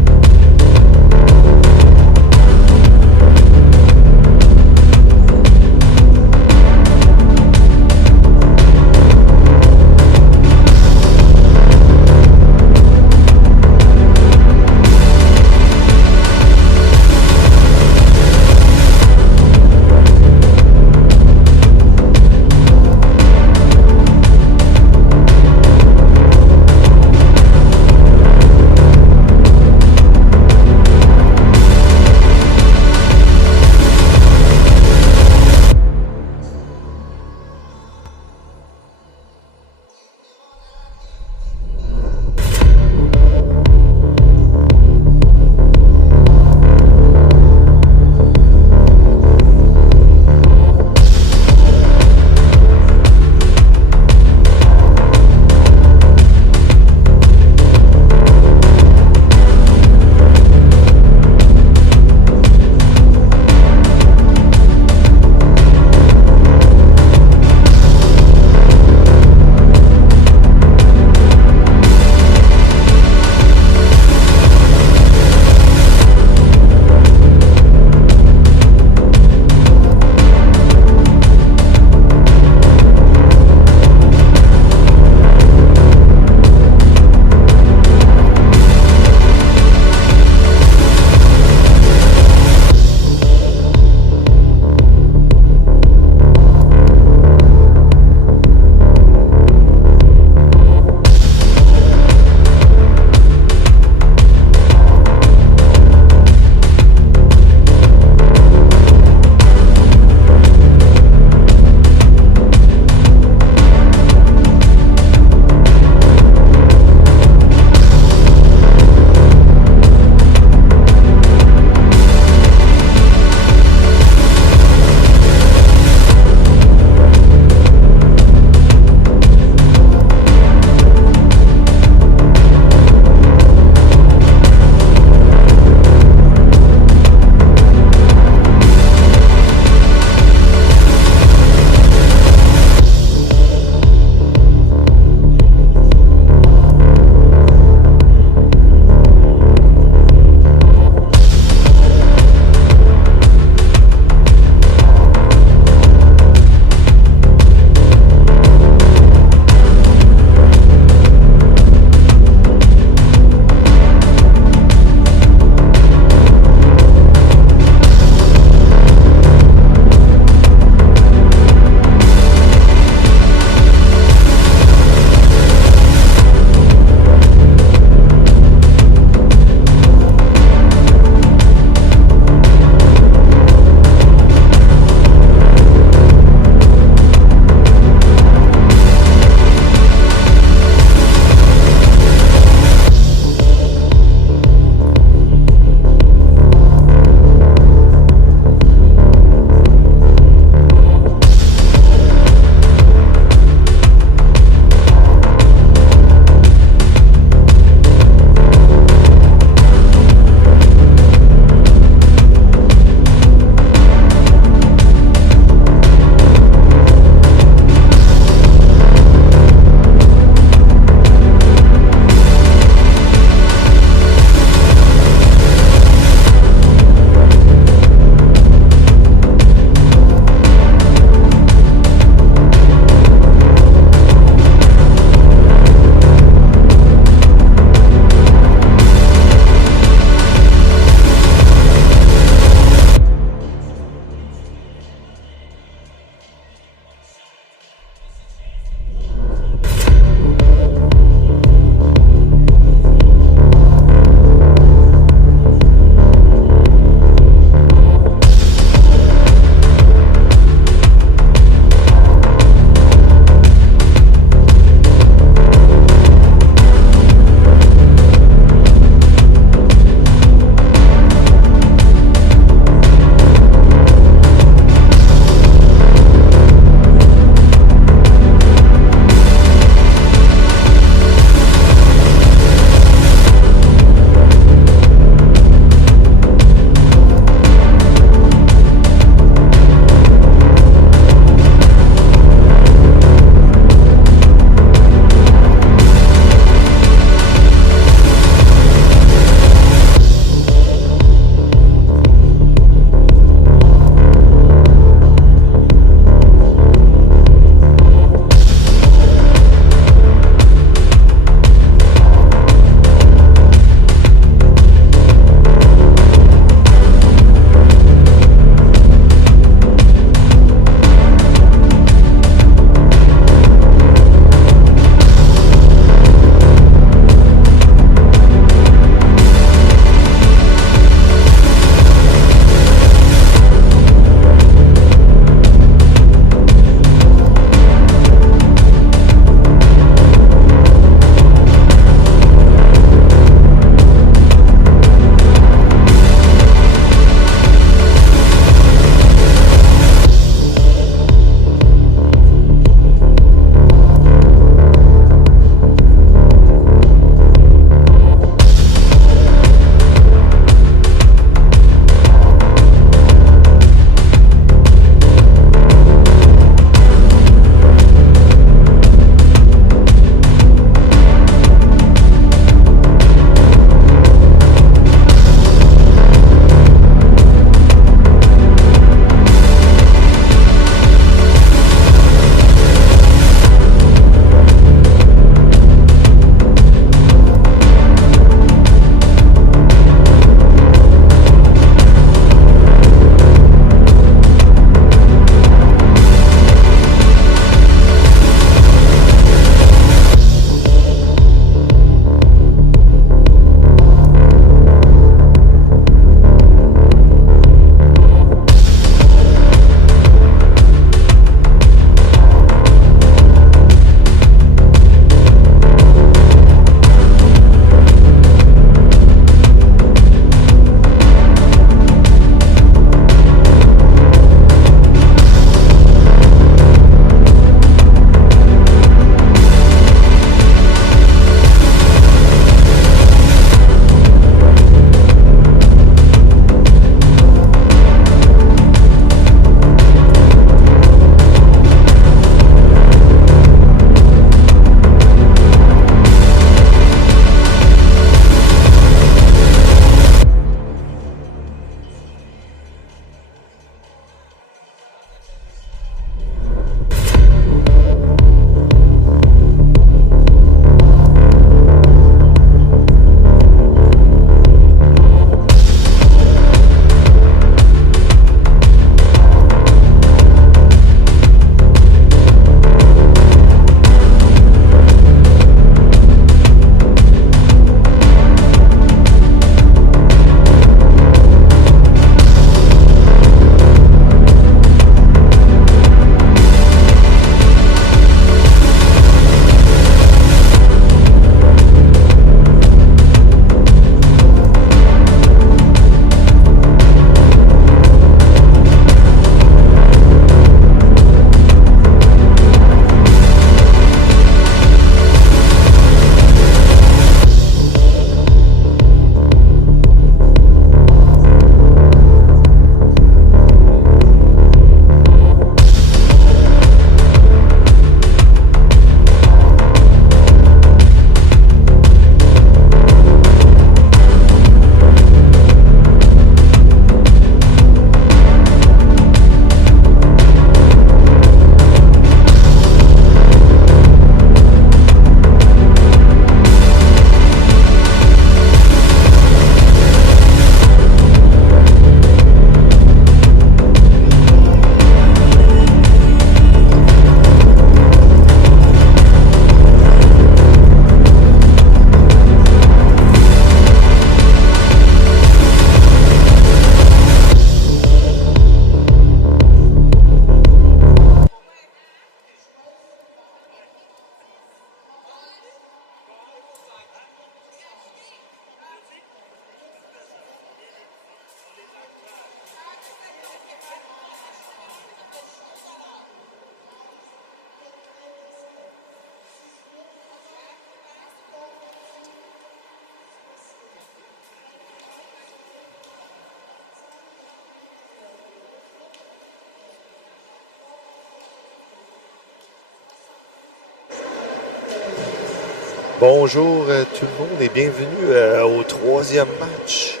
Bonjour tout le monde et bienvenue au troisième match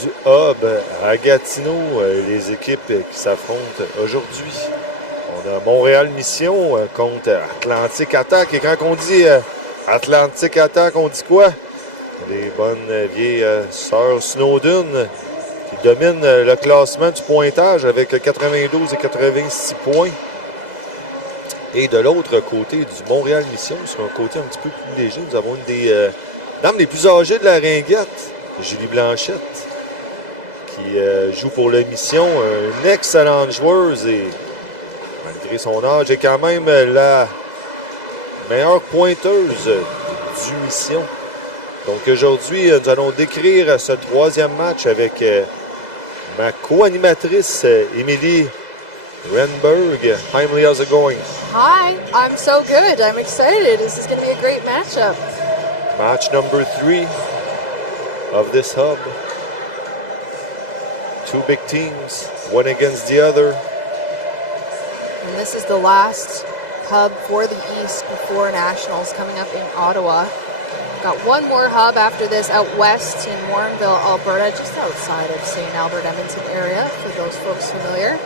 du Hub à Gatineau. Les équipes qui s'affrontent aujourd'hui. On a Montréal Mission contre Atlantic Attack. Et quand on dit Atlantic Attack, on dit quoi? Les bonnes vieilles sœurs Snowden qui dominent le classement du pointage avec 92 et 86 points. Et de l'autre côté du Montréal Mission, sur un côté un petit peu plus léger, nous avons une des dames les plus âgées de la Ringette, Julie Blanchette, qui joue pour la Mission, une excellente joueuse et malgré son âge, est quand même la meilleure pointeuse du Mission. Donc aujourd'hui, nous allons décrire ce troisième match avec ma co-animatrice, Émilie Renberg. Hi, Emily, how's it going? Hi, I'm so good. I'm excited. This is going to be a great matchup. Match number 3 of this hub. Two big teams, one against the other. And this is the last hub for the East before Nationals coming up in Ottawa. Got one more hub after this out west in Warrenville, Alberta, just outside of St. Albert, Edmonton area, for those folks familiar.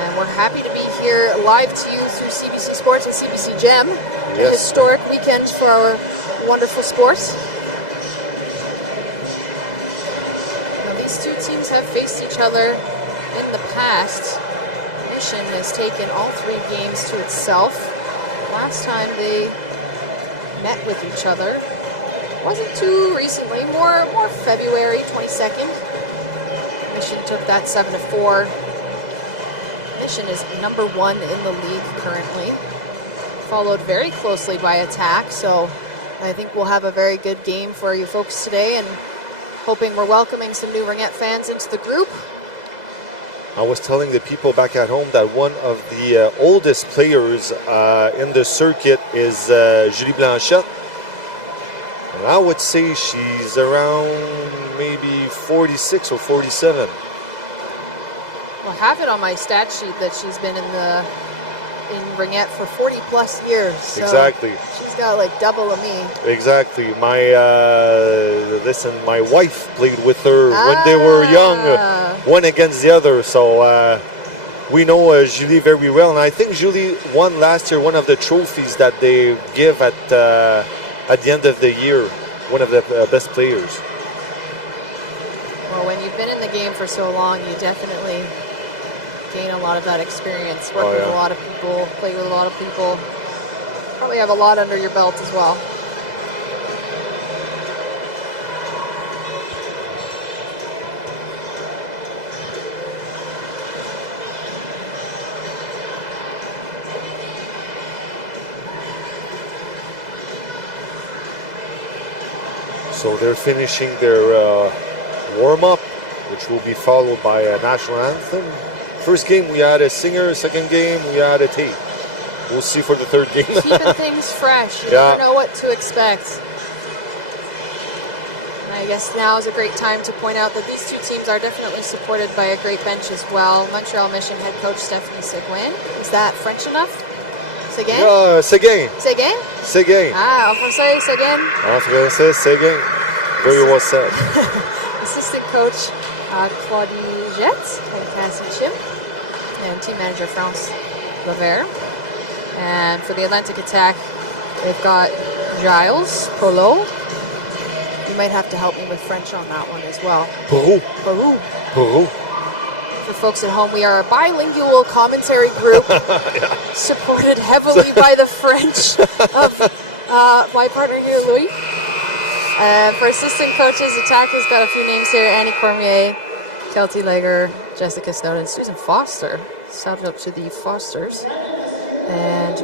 And we're happy to be here live to you through CBC Sports and CBC Gem. Yes. A historic weekend for our wonderful sports. Now, these two teams have faced each other in the past. Mission has taken all 3 games to itself. Last time they met with each other wasn't too recently, more February 22nd. Mission took that 7-4. Mission is number 1 in the league currently, followed very closely by Attack, so I think we'll have a very good game for you folks today, and hoping we're welcoming some new Ringette fans into the group. I was telling the people back at home that one of the oldest players in the circuit is Julie Blanchette. And I would say she's around maybe 46 or 47. Well, I have it on my stat sheet that she's been in Ringette for 40 plus years. So exactly. She's got like double of me. Exactly. My wife played with her when they were young, one against the other. So we know Julie very well, and I think Julie won last year one of the trophies that they give at the end of the year, one of the best players. Well, when you've been in the game for so long, you definitely gain a lot of that experience. Work with a lot of people, play with a lot of people. Probably have a lot under your belt as well. So they're finishing their warm-up, which will be followed by a national anthem. First game we had a singer, second game we had a tape. We'll see for the third game. Keeping things fresh. You never know what to expect. And I guess now is a great time to point out that these two teams are definitely supported by a great bench as well. Montreal Mission head coach Stephanie Seguin. Is that French enough? Seguin? Seguin. Seguin? Seguin. Ah, en français, Seguin. En français, Seguin. Very well said. Assistant coach Claudie Jett and Cassie Chim. And team manager France Levert. And for the Atlantic Attack, they've got Giles Polo. You might have to help me with French on that one as well. Peru. For folks at home, we are a bilingual commentary group supported heavily by the French of my partner here, Louis. For assistant coaches, Attack has got a few names here. Annie Cormier, Kelty Lager, Jessica Snowden, Susan Foster. Shout out to the Fosters. And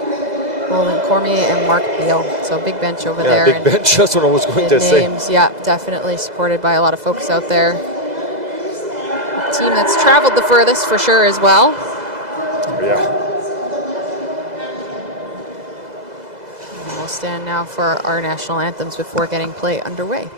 Roland Cormier and Mark Beal. So big bench over there. Big bench, that's what I was going to say. Names, definitely supported by a lot of folks out there. A team that's traveled the furthest for sure as well. Yeah. And we'll stand now for our national anthems before getting play underway.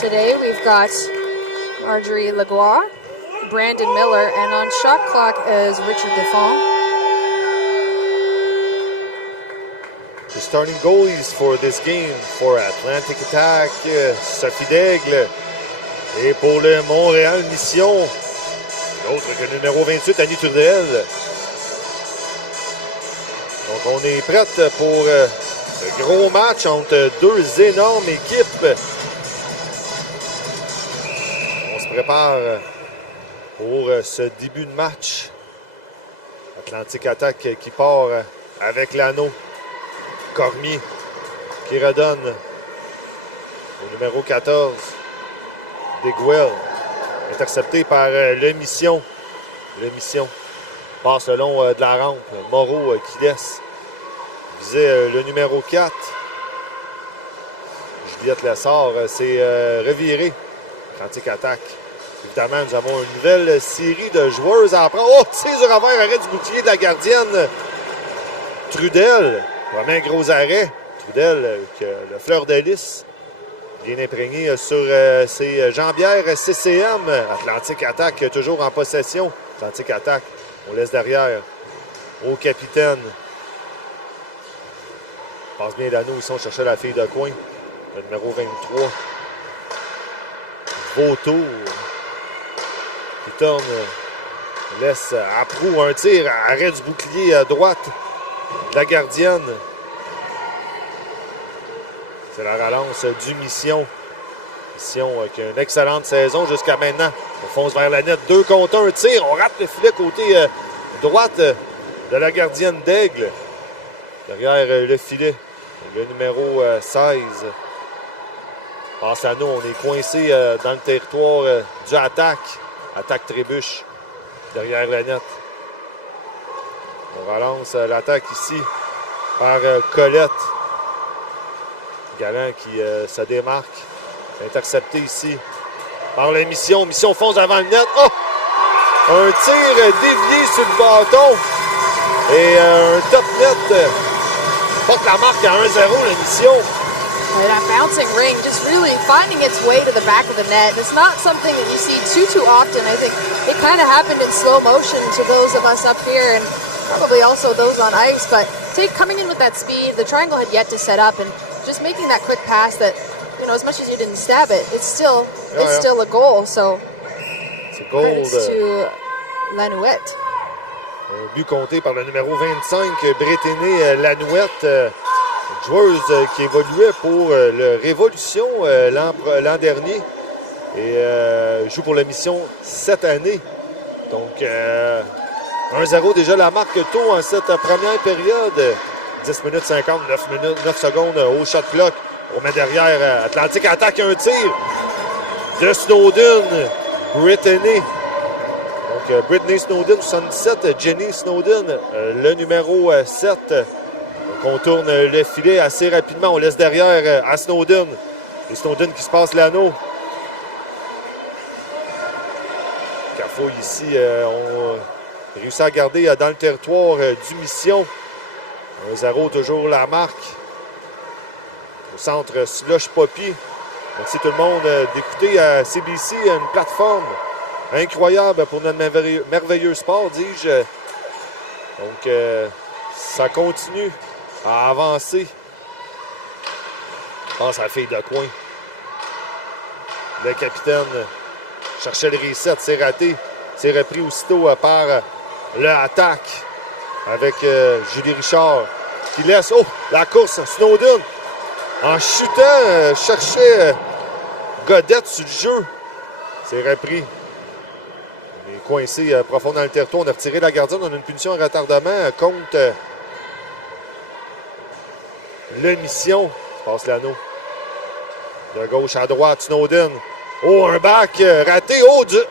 today. We've got Marjorie Lagoire, Brandon Miller, and on shot clock is Richard Defond. The starting goalies for this game for Atlantic Attack, Sophie Daigle. Et pour le Montréal Mission, l'autre que le numéro 28, Annie Trudel. Donc on est prête pour le gros match entre deux énormes équipes. On se prépare pour ce début de match. Atlantic Attack qui part avec l'anneau. Cormier qui redonne au numéro 14, Deguel, intercepté par le Mission. Le Mission passe le long de la rampe. Moreau qui laisse viser le numéro 4. Juliette Lessard s'est revirée. Atlantic Attack. Évidemment, nous avons une nouvelle série de joueuses à apprendre. Oh, tir sur revers, arrêt du bouclier de la gardienne Trudel. Vraiment un gros arrêt. Trudel, avec le fleur de lys, bien imprégné sur ses jambières CCM. Atlantic Attack, toujours en possession. Atlantic Attack, on laisse derrière au capitaine. Passe bien l'anneau, ils sont chercher la fille de coin. Le numéro 23. Vautour. Qui tourne, laisse à Proux un tir, arrêt du bouclier à droite. La gardienne. C'est la relance du Mission. Mission qui a une excellente saison jusqu'à maintenant. On fonce vers la net. 2 contre 1. Tir. On rate le filet côté droite de la gardienne d'Aigle. Derrière le filet. Le numéro 16. Passe à nous. On est coincé dans le territoire du attaque. Attaque trébuche. Derrière la net. On relance l'attaque ici par Colette. Galland qui se démarque. Intercepté ici par la Mission. Mission fonce avant le net. Oh! Un tir dévié sur le bâton. Et un top net porte la marque à 1-0, la Mission. That bouncing ring just really finding its way to the back of the net. It's not something that you see too often. I think it kind of happened in slow motion to those of us up here and probably also those on ice. But coming in with that speed, the triangle had yet to set up, and just making that quick pass that, you know, as much as you didn't stab it, it's still a goal. So credits to Lanouette. Un but compté par le numéro 25, Brittany Lanouette. Joueuse qui évoluait pour le Révolution l'an dernier et joue pour la Mission cette année. Donc 1-0 déjà la marque tôt en cette première période. 10 minutes 50, 9 secondes au shot clock. On met derrière Atlantic Attack un tir de Snowden. Brittany. Donc Brittany Snowden 77, Jenny Snowden le numéro 7. On contourne le filet assez rapidement. On laisse derrière à Snowden. Et Snowden qui se passe l'anneau. Cafouille ici. On réussit à garder dans le territoire du Mission. 1-0 toujours la marque. Au centre Slush Poppy. Merci tout le monde d'écouter à CBC, une plateforme incroyable pour notre merveilleux sport, dis-je. Donc ça continue à avancer. Je pense à la fille de coin. Le capitaine cherchait le reset, c'est raté. C'est repris aussitôt par le attaque avec Julie Richard qui laisse. Oh, la course, Snowden en chutant cherchait Godette sur le jeu. C'est repris. On est coincé profond dans le territoire. On a retiré la gardienne. On a une punition en retardement contre le Mission. Passe l'anneau. De gauche à droite, Snowden. Oh, un back raté. Oh, Dieu!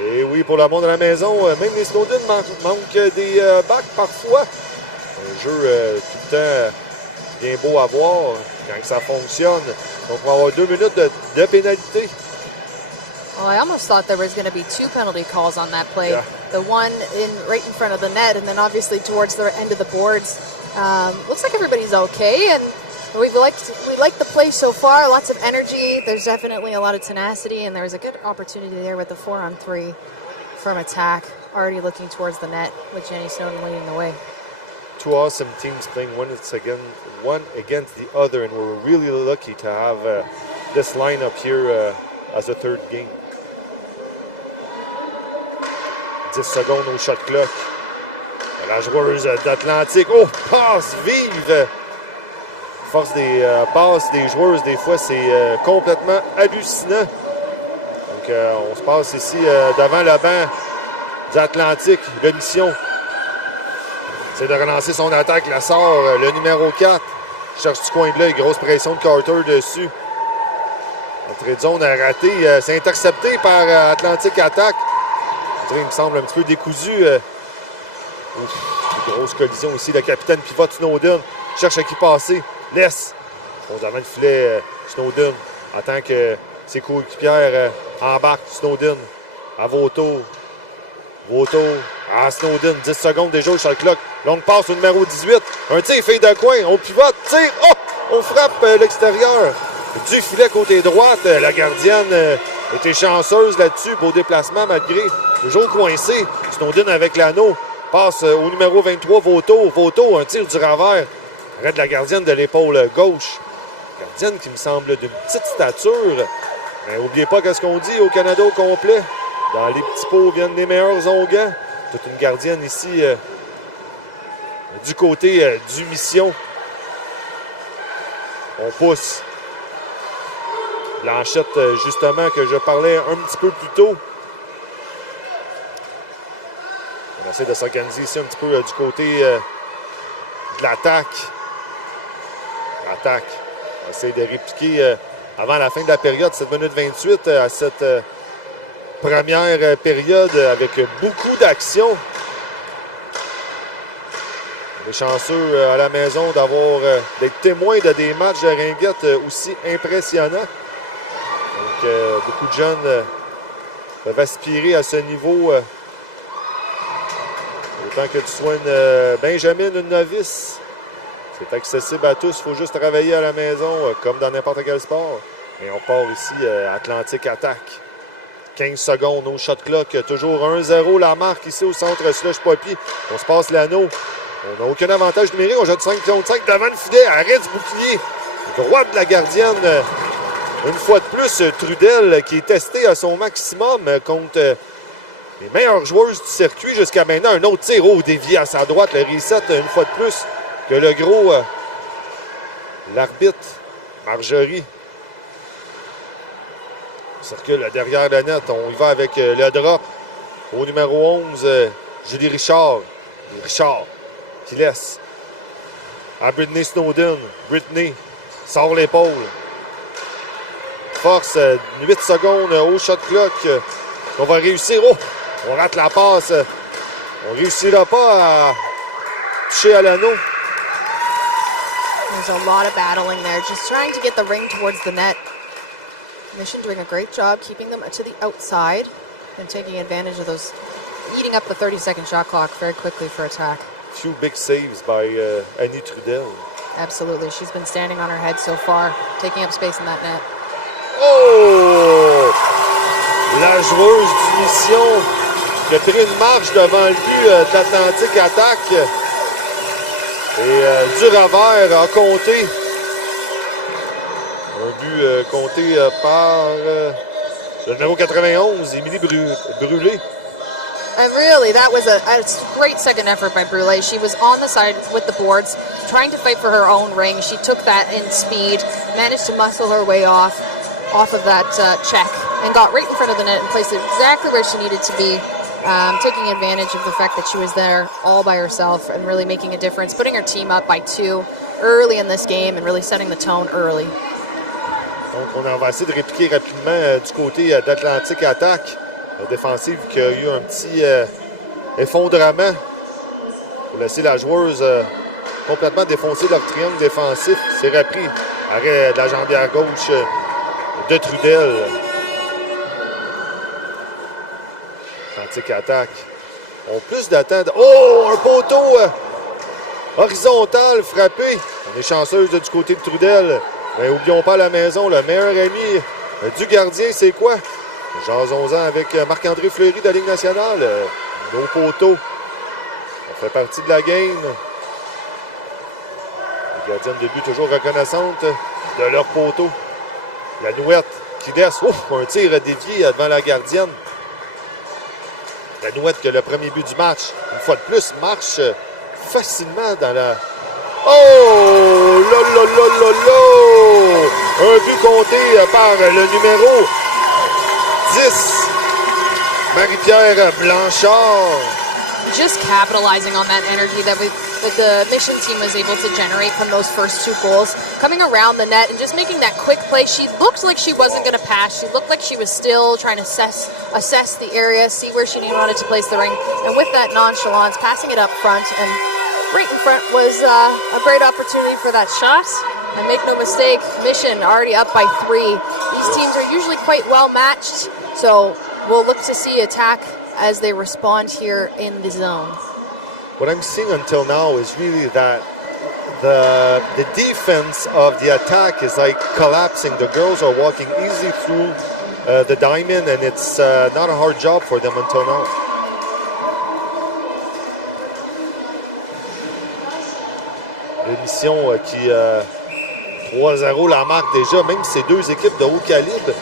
Et oui, pour le monde de la maison, même les Snowden manquent des backs parfois. Un jeu tout le temps bien beau à voir quand ça fonctionne. Donc, on va avoir 2 minutes de pénalité. Well, I almost thought there was going to be 2 penalty calls on that play. Yeah. The one right in front of the net, and then obviously towards the end of the boards. Looks like everybody's okay, and We like the play so far. Lots of energy. There's definitely a lot of tenacity, and there's a good opportunity there with the 4-on-3 from attack. Already looking towards the net with Jenny Snowden leading the way. Two awesome teams playing one against the other, and we're really lucky to have this lineup here as a third game. 10 secondes au shot clock. La joueuse d'Atlantique. Oh, passe vive! Force des passes des joueuses, des fois, c'est complètement hallucinant. Donc, on se passe ici devant le banc d'Atlantique. La mission, c'est de relancer son attaque. La sort, le numéro 4. Cherche du coin de l'œil. Grosse pression de Carter dessus. Entrée de zone a raté. C'est intercepté par Atlantique Attaque. Il me semble un petit peu décousu. Grosse collision ici. Le capitaine pivote Snowden. Cherche à qui passer. Laisse. Devant le filet, Snowden. Attend que ses coéquipières embarquent. Snowden. À Vautour. À Snowden. 10 secondes déjà au shot clock. Longue passe au numéro 18. Un tir, fille de coin. On pivote. Tire. Oh! On frappe l'extérieur. Du filet côté droite. La gardienne était chanceuse là-dessus. Beau déplacement malgré. Toujours coincé. Snowden avec l'anneau. Passe au numéro 23, Vautour. Un tir du revers. Arrête la gardienne de l'épaule gauche. Gardienne qui me semble d'une petite stature. Mais n'oubliez pas qu'est-ce qu'on dit au Canada au complet. Dans les petits pots viennent les meilleurs onguents. Toute une gardienne ici du côté du Mission. On pousse. Blanchette, justement, que je parlais un petit peu plus tôt. On essaie de s'organiser ici un petit peu du côté de l'attaque. L'attaque. On essaie de répliquer avant la fin de la période, 7 minutes 28, à cette première période avec beaucoup d'action. On est chanceux à la maison d'être témoin de des matchs de Ringette aussi impressionnants. Donc, beaucoup de jeunes peuvent aspirer à ce niveau. Autant que tu sois une Benjamin, une novice. C'est accessible à tous. Il faut juste travailler à la maison, comme dans n'importe quel sport. Et on part ici, Atlantique Attaque. 15 secondes au shot clock. Toujours 1-0 la marque ici au centre Slush Poppy. On se passe l'anneau. On n'a aucun avantage numérique. On jette 5 contre 5 devant le filet. Arrête du bouclier. Droite de la gardienne. Une fois de plus, Trudel qui est testé à son maximum contre les meilleures joueuses du circuit jusqu'à maintenant. Un autre tir dévié à sa droite. Le reset une fois de plus que le gros l'arbitre Marjorie. On circule derrière la net. On y va avec le drop. Au numéro 11, Julie Richard. Richard qui laisse à Brittany Snowden. Brittany sort l'épaule. Force, 8 secondes au shot clock. On va réussir. Oh! On rate la passe. On ne réussira pas à toucher à l'anneau. There's a lot of battling there, just trying to get the ring towards the net. Mission doing a great job keeping them to the outside and taking advantage of those, eating up the 30-second shot clock very quickly for attack. Few big saves by Annie Trudel. Absolutely. She's been standing on her head so far, taking up space in that net. Oh! La joueuse du Mission qui a pris une marche devant le but d'Atlantique Attaque. Et du revers a compté. Un but compté par le numéro 91, Émilie Brûlé. And really, that was a great second effort by Brûlé. She was on the side with the boards, trying to fight for her own ring. She took that in speed, managed to muscle her way off of that check, and got right in front of the net and placed it exactly where she needed to be, taking advantage of the fact that she was there all by herself and really making a difference, putting her team up by 2 early in this game and really setting the tone early. Donc, on va essayer de répliquer rapidement du côté d'Atlantique Attaque. La défensive qui a eu un petit effondrement pour laisser la joueuse complètement défoncer leur triangle défensif. C'est repris. Arrêt de la jambière gauche de Trudel. Atlantique Attaque. On plus d'attente. Oh! Un poteau Horizontale, frappée. On est chanceuse du côté de Trudel. Mais n'oublions pas à la maison, le meilleur ami du gardien, c'est quoi? Jason-en avec Marc-André Fleury de la Ligue nationale. Nos poteaux. Ça fait partie de la game. Les gardiennes de but toujours reconnaissantes de leur poteau. La Nouette qui laisse un tir dévié devant la gardienne. La Nouette que le premier but du match, une fois de plus, marche facilement dans la... Oh! Là, là, là, là, là! Un but compté par le numéro 10, Marie-Pierre Blanchard. Just capitalizing on that energy that the Mission team was able to generate from those first 2 goals. Coming around the net and just making that quick play. She looked like she wasn't going to pass. She looked like she was still trying to assess the area, see where she wanted to place the ring. And with that nonchalance, passing it up front, and right in front was a great opportunity for that shot. And make no mistake, Mission already up by 3. These teams are usually quite well matched, so we'll look to see attack as they respond here in the zone. What I'm seeing until now is really that the defense of the attack is like collapsing. The girls are walking easily through the diamond, and it's not a hard job for them until now. L'émission qui 3-0 la marque déjà, même ces 2 équipes de haut calibre.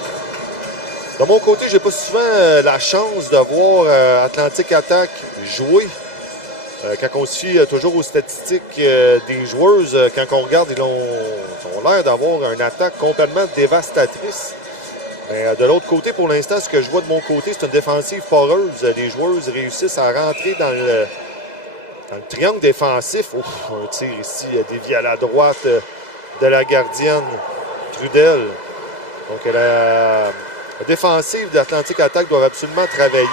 De mon côté, j'ai pas souvent la chance de voir Atlantic Attack jouer. Quand on se fie toujours aux statistiques des joueuses, quand on regarde, ils ont l'air d'avoir une attaque complètement dévastatrice. Mais de l'autre côté, pour l'instant, ce que je vois de mon côté, c'est une défensive poreuse. Les joueuses réussissent à rentrer dans le triangle défensif. Un tir ici dévié à la droite de la gardienne Trudel. Donc la défensive d'Atlantic Attack doit absolument travailler,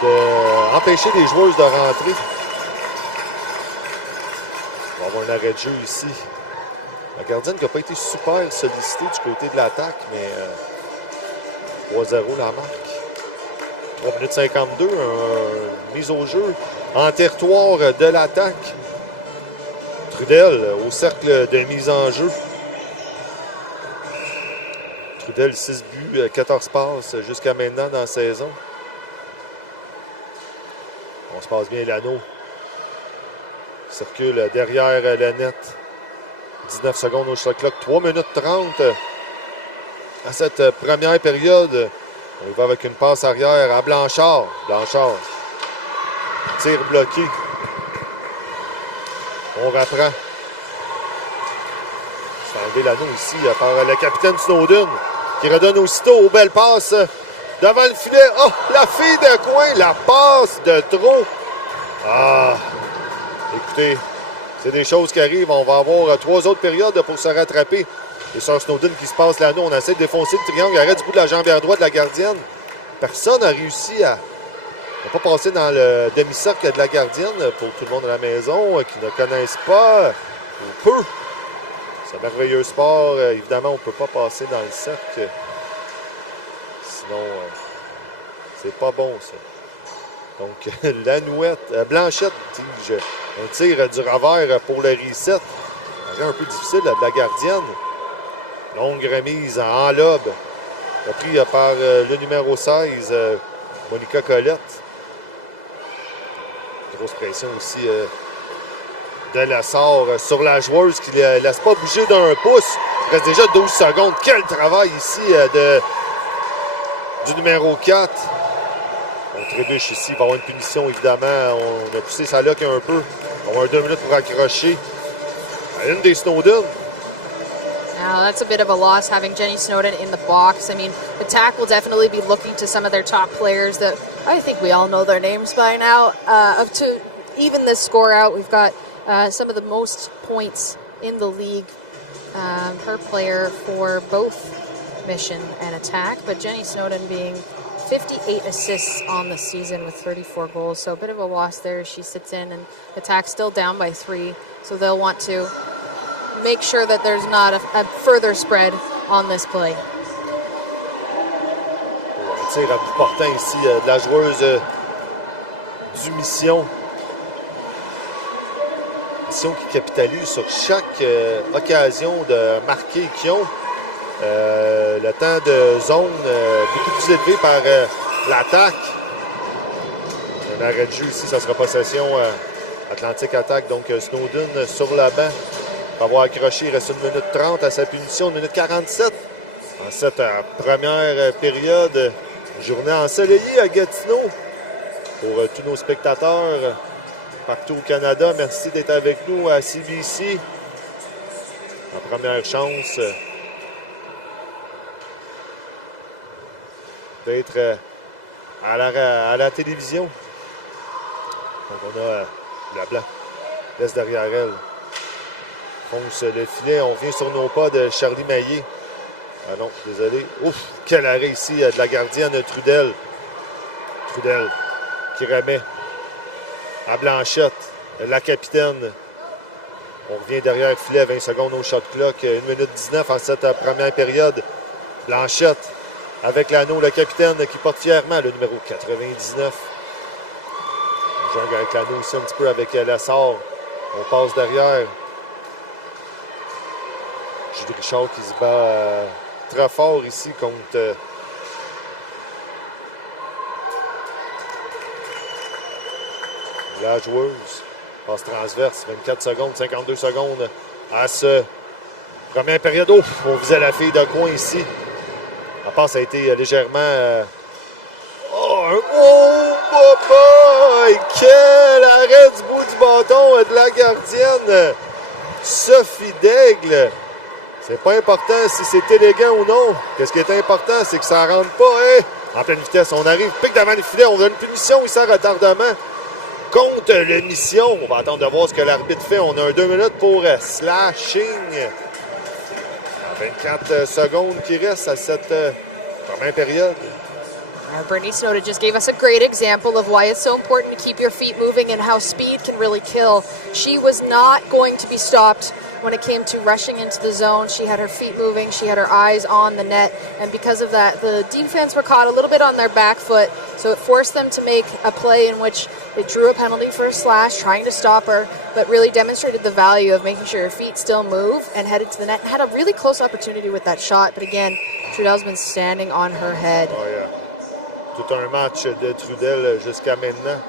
d'empêcher les joueuses de rentrer. On va avoir un arrêt de jeu ici. La gardienne qui n'a pas été super sollicitée du côté de l'attaque, mais 3-0 la marque. 3 minutes 52, mise au jeu en territoire de l'attaque. Trudel au cercle de mise en jeu. Trudel, 6 buts, 14 passes jusqu'à maintenant dans la saison. On se passe bien l'anneau. Circule derrière le net. 19 secondes au shot clock. 3 minutes 30 à cette première période. On y va avec une passe arrière à Blanchard. Blanchard. Tir bloqué. On reprend. C'est enlevé l'anneau ici par le capitaine Snowden qui redonne aussitôt aux belles passes devant le filet. Oh, la fille de coin, la passe de trop. Ah, écoutez, c'est des choses qui arrivent. On va avoir 3 autres périodes pour se rattraper. Et Sir Snowden qui se passe l'anneau. On essaie de défoncer le triangle. Arrête du bout de la jambière droite de la gardienne. Personne n'a réussi à ne pas passer dans le demi-cercle de la gardienne. Pour tout le monde à la maison qui ne connaissent pas ou peu. C'est un merveilleux sport. Évidemment, on ne peut pas passer dans le cercle. Sinon, c'est pas bon, ça. Donc, la Nouette, Blanchette, dis-je, un tir du revers pour le reset. Un peu difficile de la gardienne. Longue remise en lob. Repris par le numéro 16, Monica Colette. Grosse pression aussi de la sort sur la joueuse qui ne laisse pas bouger d'un pouce. Il reste déjà 12 secondes. Quel travail ici du numéro 4. On trébuche ici. Il va y avoir une punition, évidemment. On a poussé sa loque un peu. On va avoir 2 minutes pour accrocher. Une des Snowden. Now, that's a bit of a loss having Jenny Snowden in the box. I mean, attack will definitely be looking to some of their top players that I think we all know their names by now. To even this score out, we've got some of the most points in the league per player for both Mission and attack. But Jenny Snowden being 58 assists on the season with 34 goals. So a bit of a loss there. She sits in, and attack still down by 3. So they'll want to make sure that there's not a further spread on this play. Un tir à bout portant ici de la joueuse du Mission. compétition qui capitalise sur chaque occasion de marquer qu'ils ont. Le temps de zone beaucoup plus élevé par l'attaque. Un arrêt de jeu ici, ça sera possession Atlantique attaque. Donc Snowden sur la banc. Va avoir accroché, il reste 1 minute 30 à sa punition, 1 minute 47. En cette première période, journée ensoleillée à Gatineau. Pour tous nos spectateurs partout au Canada, merci d'être avec nous à CBC. La première chance d'être à la télévision. Donc on a la blanc, laisse derrière elle. Fonce le filet, on vient sur nos pas de Charlie Maillet. Ah non, désolé. Ouf, quel arrêt ici de la gardienne Trudel. Trudel qui remet à Blanchette, la capitaine. On revient derrière le filet, 20 secondes au shot clock, 1 minute 19 en cette première période. Blanchette avec l'anneau, la capitaine qui porte fièrement le numéro 99. On jongle avec l'anneau aussi un petit peu avec l'essor. On passe derrière. Jules Richard qui se bat très fort ici contre la joueuse. Passe transverse, 24 secondes, 52 secondes à ce première période. Oh, on visait la fille de coin ici. La passe a été légèrement... Oh, boy! Quel arrêt du bout du bâton de la gardienne Sophie Daigle. C'est pas important si c'est élégant ou non. Qu'est-ce qui est important, c'est que ça rentre pas, hein? En pleine vitesse, on arrive, pique devant le filet, on a une punition ici en retardement contre le Mission. On va attendre de voir ce que l'arbitre fait. On a 2 minutes pour slashing. 24 secondes qui restent à cette première période. Brittany Snowden just gave us a great example of why it's so important to keep your feet moving and how speed can really kill. She was not going to be stopped when it came to rushing into the zone. She had her feet moving, she had her eyes on the net, and because of that, the defense were caught a little bit on their back foot, so it forced them to make a play in which they drew a penalty for a slash, trying to stop her, but really demonstrated the value of making sure your feet still move and headed to the net, and had a really close opportunity with that shot, but again, Trudel's been standing on her head. Oh yeah. Tout un match de Trudel jusqu'à maintenant.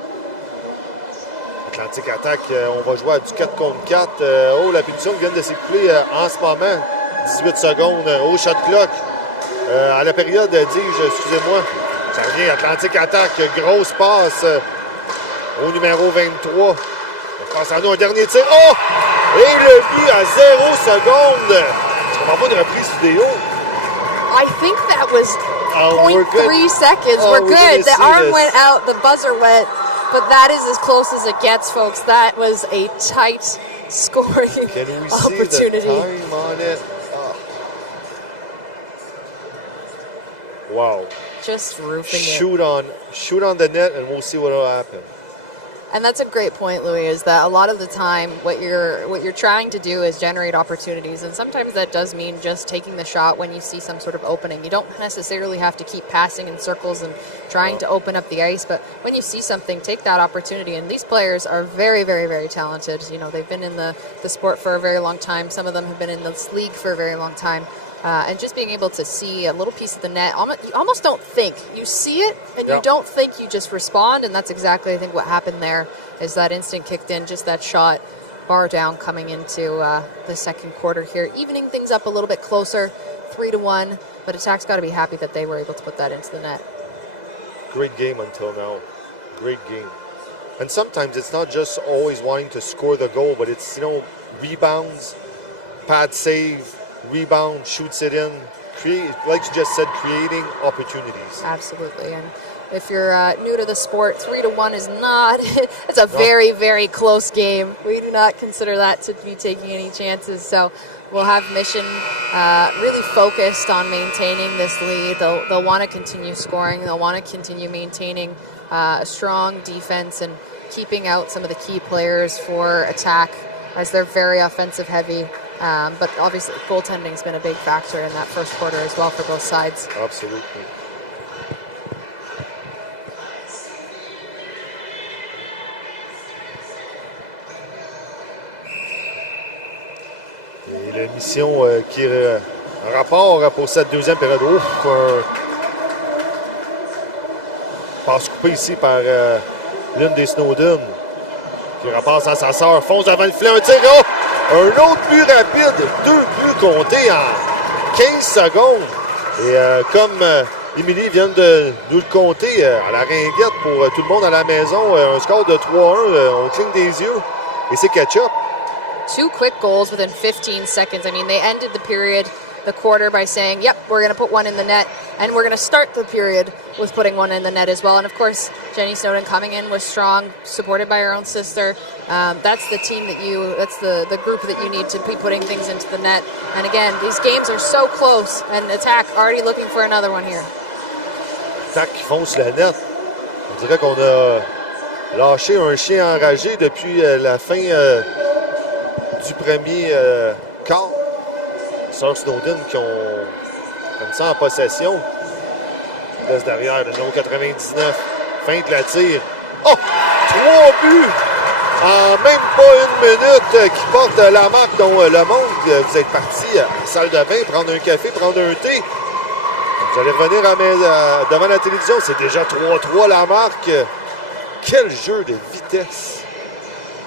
Atlantique attaque, on va jouer à du 4 contre 4. Oh, la punition vient de s'écouler en ce moment. 18 secondes au shot clock. À la période, dis-je, excusez-moi. Ça revient, Atlantique attaque, grosse passe au numéro 23. On passe à nous un dernier tir. Oh! Et le but à 0 secondes. Est-ce qu'on va avoir une reprise vidéo? I think that was 0.3 seconds. We're good. The arm went out, the buzzer went, but that is as close as it gets, folks. That was a tight scoring opportunity. See the time on it? Oh. Wow. Just roofing Shoot on the net, and we'll see what will happen. And that's a great point, Louis, is that a lot of the time what you're trying to do is generate opportunities, and sometimes that does mean just taking the shot when you see some sort of opening. You don't necessarily have to keep passing in circles and trying to open up the ice, but when you see something, take that opportunity. And these players are very, very, very talented. You know, they've been in the sport for a very long time. Some of them have been in this league for a very long time. And just being able to see a little piece of the net, you almost don't think. You see it, and you don't think, you just respond, and that's exactly, I think, what happened there, is that instant kicked in, just that shot, bar down coming into the second quarter here, evening things up a little bit closer, 3-1, but Attack's got to be happy that they were able to put that into the net. Great game until now. Great game. And sometimes it's not just always wanting to score the goal, but it's, rebounds, pad save, rebound, shoots it in, like you just said, creating opportunities. Absolutely. And if you're new to the sport, 3-1 is not, it's a very, very close game. We do not consider that to be taking any chances. So we'll have Mission really focused on maintaining this lead. They'll want to continue scoring. They'll want to continue maintaining a strong defense and keeping out some of the key players for Attack, as they're very offensive heavy. But obviously, goaltending has been a big factor in that first quarter as well for both sides. Absolutely. La mission qui est en rapport pour cette deuxième période. Ouf, passe coupée ici par l'une des Snowden qui repasse à sa sœur, fonce devant le filet, un tir. Oh! Un autre plus rapide, 2 buts comptés en 15 secondes. Et comme Émilie vient de nous le compter à la ringuette pour tout le monde à la maison, un score de 3-1, on cligne des yeux et c'est catch-up. 2 quick goals within 15 seconds. I mean, they ended the period, the quarter, by saying, yep, we're going to put one in the net, and we're going to start the period with putting one in the net as well. And, of course, Jenny Snowden coming in was strong, supported by her own sister. That's the team that's the group that you need to be putting things into the net. And, again, these games are so close, and Attack already looking for another one here. Attack qui fonce la net. On dirait qu'on a lâché un chien enragé depuis la fin du premier quart. Sœur Snowden qui ont comme ça en possession. Laisse derrière le numéro 99. Feinte la tire. Oh! 3 buts! En même pas 1 minute qui porte la marque dont le monde, vous êtes parti à la salle de bain, prendre un café, prendre un thé. Vous allez revenir devant la télévision. C'est déjà 3-3 la marque. Quel jeu de vitesse!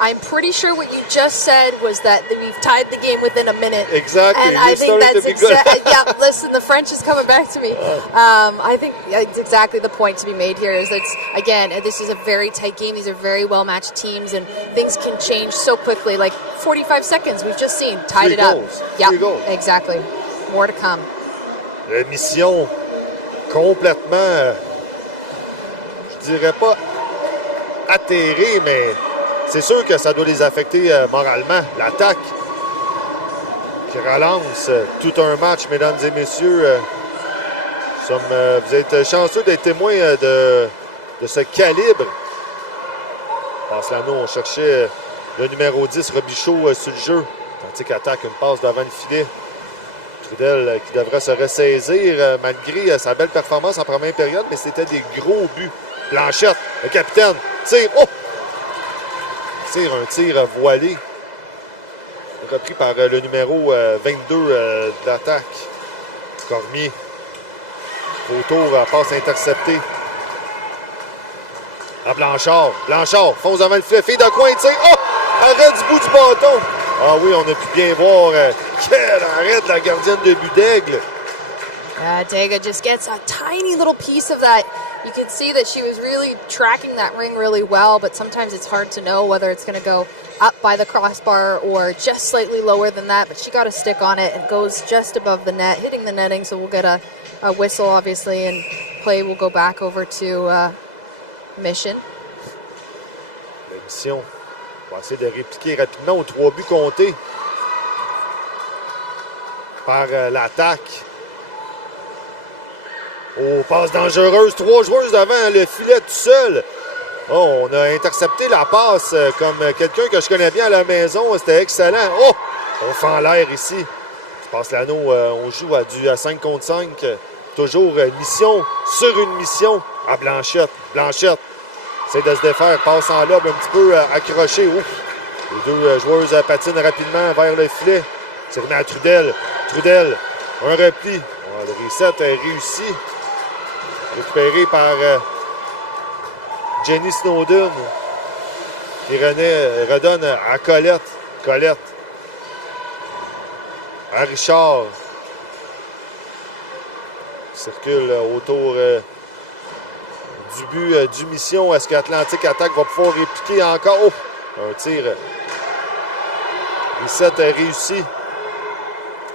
I'm pretty sure what you just said was that we've tied the game within a minute. Exactly. And I think that's yeah, listen, the French is coming back to me. I think it's exactly the point to be made here is that, again, this is a very tight game. These are very well-matched teams, and things can change so quickly. Like 45 seconds, we've just seen. Tied it up. Yeah, exactly. More to come. La mission complètement, je dirais pas atterrée, mais c'est sûr que ça doit les affecter moralement. L'attaque qui relance tout un match, mesdames et messieurs. Vous êtes chanceux d'être témoins de ce calibre. Passe l'anneau, on cherchait le numéro 10, Robichaud, sur le jeu. Tandis qu'attaque une passe devant le filet. Trudel qui devrait se ressaisir malgré sa belle performance en première période, mais c'était des gros buts. Blanchette, le capitaine, tire. Oh! Un tir voilé. Repris par le numéro 22 de l'attaque. Cormier. Autour, passe interceptée. À Blanchard. Blanchard fonce devant le filet. Fille de coin, tire. Oh! Arrête du bout du bâton. Ah oui, on a pu bien voir quel arrêt de la gardienne de but d'Aigle. Dega just gets a tiny little piece of that. You can see that she was really tracking that ring really well, but sometimes it's hard to know whether it's going to go up by the crossbar or just slightly lower than that, but she got a stick on it and goes just above the net, hitting the netting, so we'll get a whistle, obviously, and play will go back over to Mission. La Mission va essayer de répliquer rapidement aux 3 buts comptés par l'attaque. Oh, passe dangereuse. 3 joueuses devant le filet tout seul. Oh, on a intercepté la passe comme quelqu'un que je connais bien à la maison. C'était excellent. Oh, on fait en l'air ici. Je passe l'anneau. On joue à 5 contre 5. Toujours mission sur une mission à Blanchette. Blanchette essaie de se défaire. Passe en lobe un petit peu accroché. Ouf. Les 2 joueuses patinent rapidement vers le filet. C'est venu à Trudel. Trudel, un repli. Oh, le reset est réussi. Récupéré par Jenny Snowden. Et redonne à Colette. Colette. À Richard. Circule autour du but du mission. Est-ce qu'Atlantique Attaque va pouvoir répliquer encore? Oh! Un tir. Reset réussi.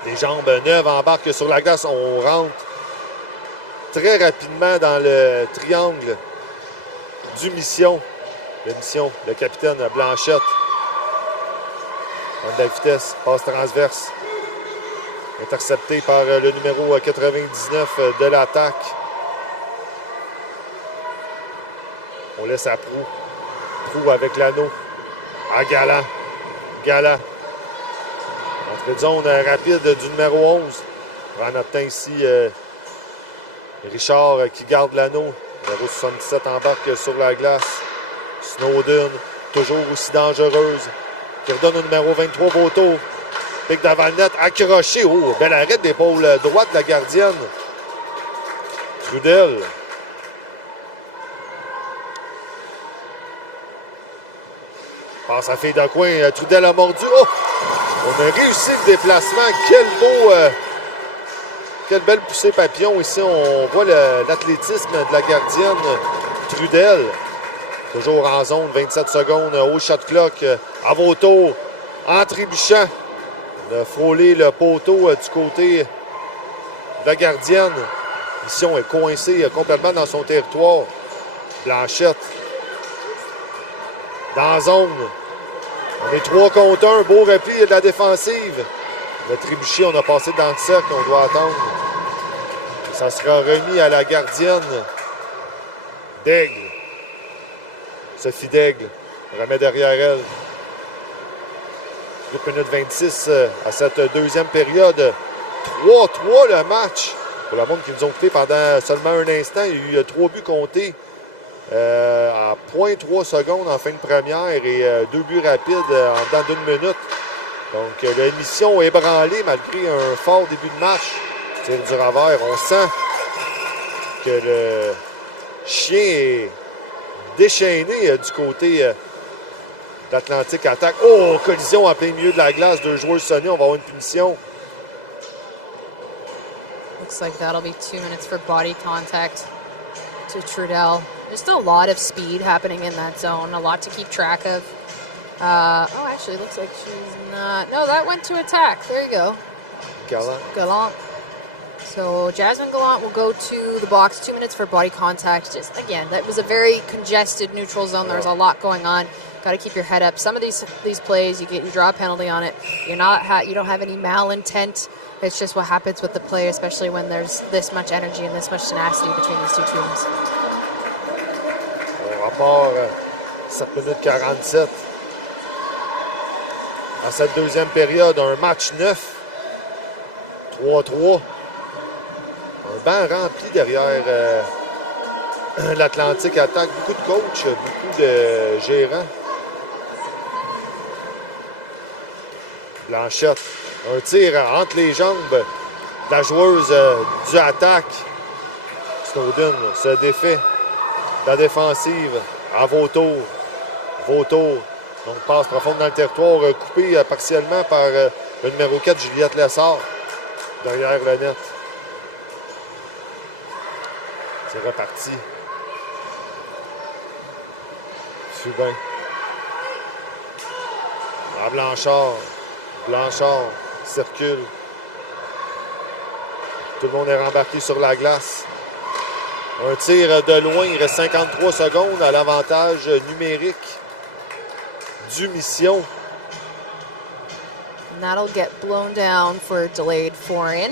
Les jambes neuves embarquent sur la glace. On rentre très rapidement dans le triangle du mission. La mission, le capitaine Blanchette. On a de la vitesse, passe transverse. Intercepté par le numéro 99 de l'attaque. On laisse à Proux. Proux avec l'anneau. À Galland. Galland. Entrée de zone rapide du numéro 11. On obtient ici Richard qui garde l'anneau. Numéro 77 embarque sur la glace. Snowden, toujours aussi dangereuse. Qui redonne au numéro 23 Vautour. Pique devant le net, accroché. Oh, bel arrêt d'épaule droite de la gardienne. Trudel. Passe à fille de coin. Trudel a mordu. Oh! On a réussi le déplacement. Quel beau... quelle belle poussée papillon. Ici, on voit l'athlétisme de la gardienne Trudel. Toujours en zone. 27 secondes au shot clock. À vos tours. En trébuchant. On a frôlé le poteau du côté de la gardienne. Ici, on est coincé complètement dans son territoire. Blanchette. Dans la zone. On est 3 contre 1. Beau repli de la défensive. Le trébuchet, on a passé dans le cercle. On doit attendre. Ça sera remis à la gardienne d'Aigle. Sophie d'Aigle remet derrière elle. 8 minutes 26 à cette deuxième période. 3-3 le match. Pour le monde qui nous ont quittés pendant seulement un instant, il y a eu 3 buts comptés en 0.3 secondes en fin de première et 2 buts rapides en dedans d'une minute. Donc la mission est ébranlée malgré un fort début de match. Tir du revers. On sent que le chien est déchaîné du côté d'Atlantique Attaque. Oh, collision en plein milieu de la glace. 2 joueurs sonnés. On va avoir une punition. Looks like that'll be 2 minutes for body contact to Trudel. There's still a lot of speed happening in that zone. A lot to keep track of. Oh, actually, it looks like she's not. No, that went to attack. There you go. Gallant. So Jasmine Gallant will go to the box. 2 minutes for body contact. Just again, that was a very congested neutral zone. There's a lot going on. Got to keep your head up. Some of these plays, you draw a penalty on it. You don't have any malintent. It's just what happens with the play, especially when there's this much energy and this much tenacity between these two teams. Rapport 7 minutes 47. À cette deuxième période, un match 9. 3-3. Un banc rempli derrière l'Atlantique Attaque. Beaucoup de coachs, beaucoup de gérants. Blanchette. Un tir entre les jambes de la joueuse du attaque. Snowden se défait de la défensive. À Vautour. Donc passe profonde dans le territoire, coupé partiellement par le numéro 4, Juliette Lessard. Derrière le net. C'est reparti. Fubin. À Blanchard circule. Tout le monde est rembarqué sur la glace. Un tir de loin, il reste 53 secondes à l'avantage numérique du Mission. And that'll get blown down for delayed foreign.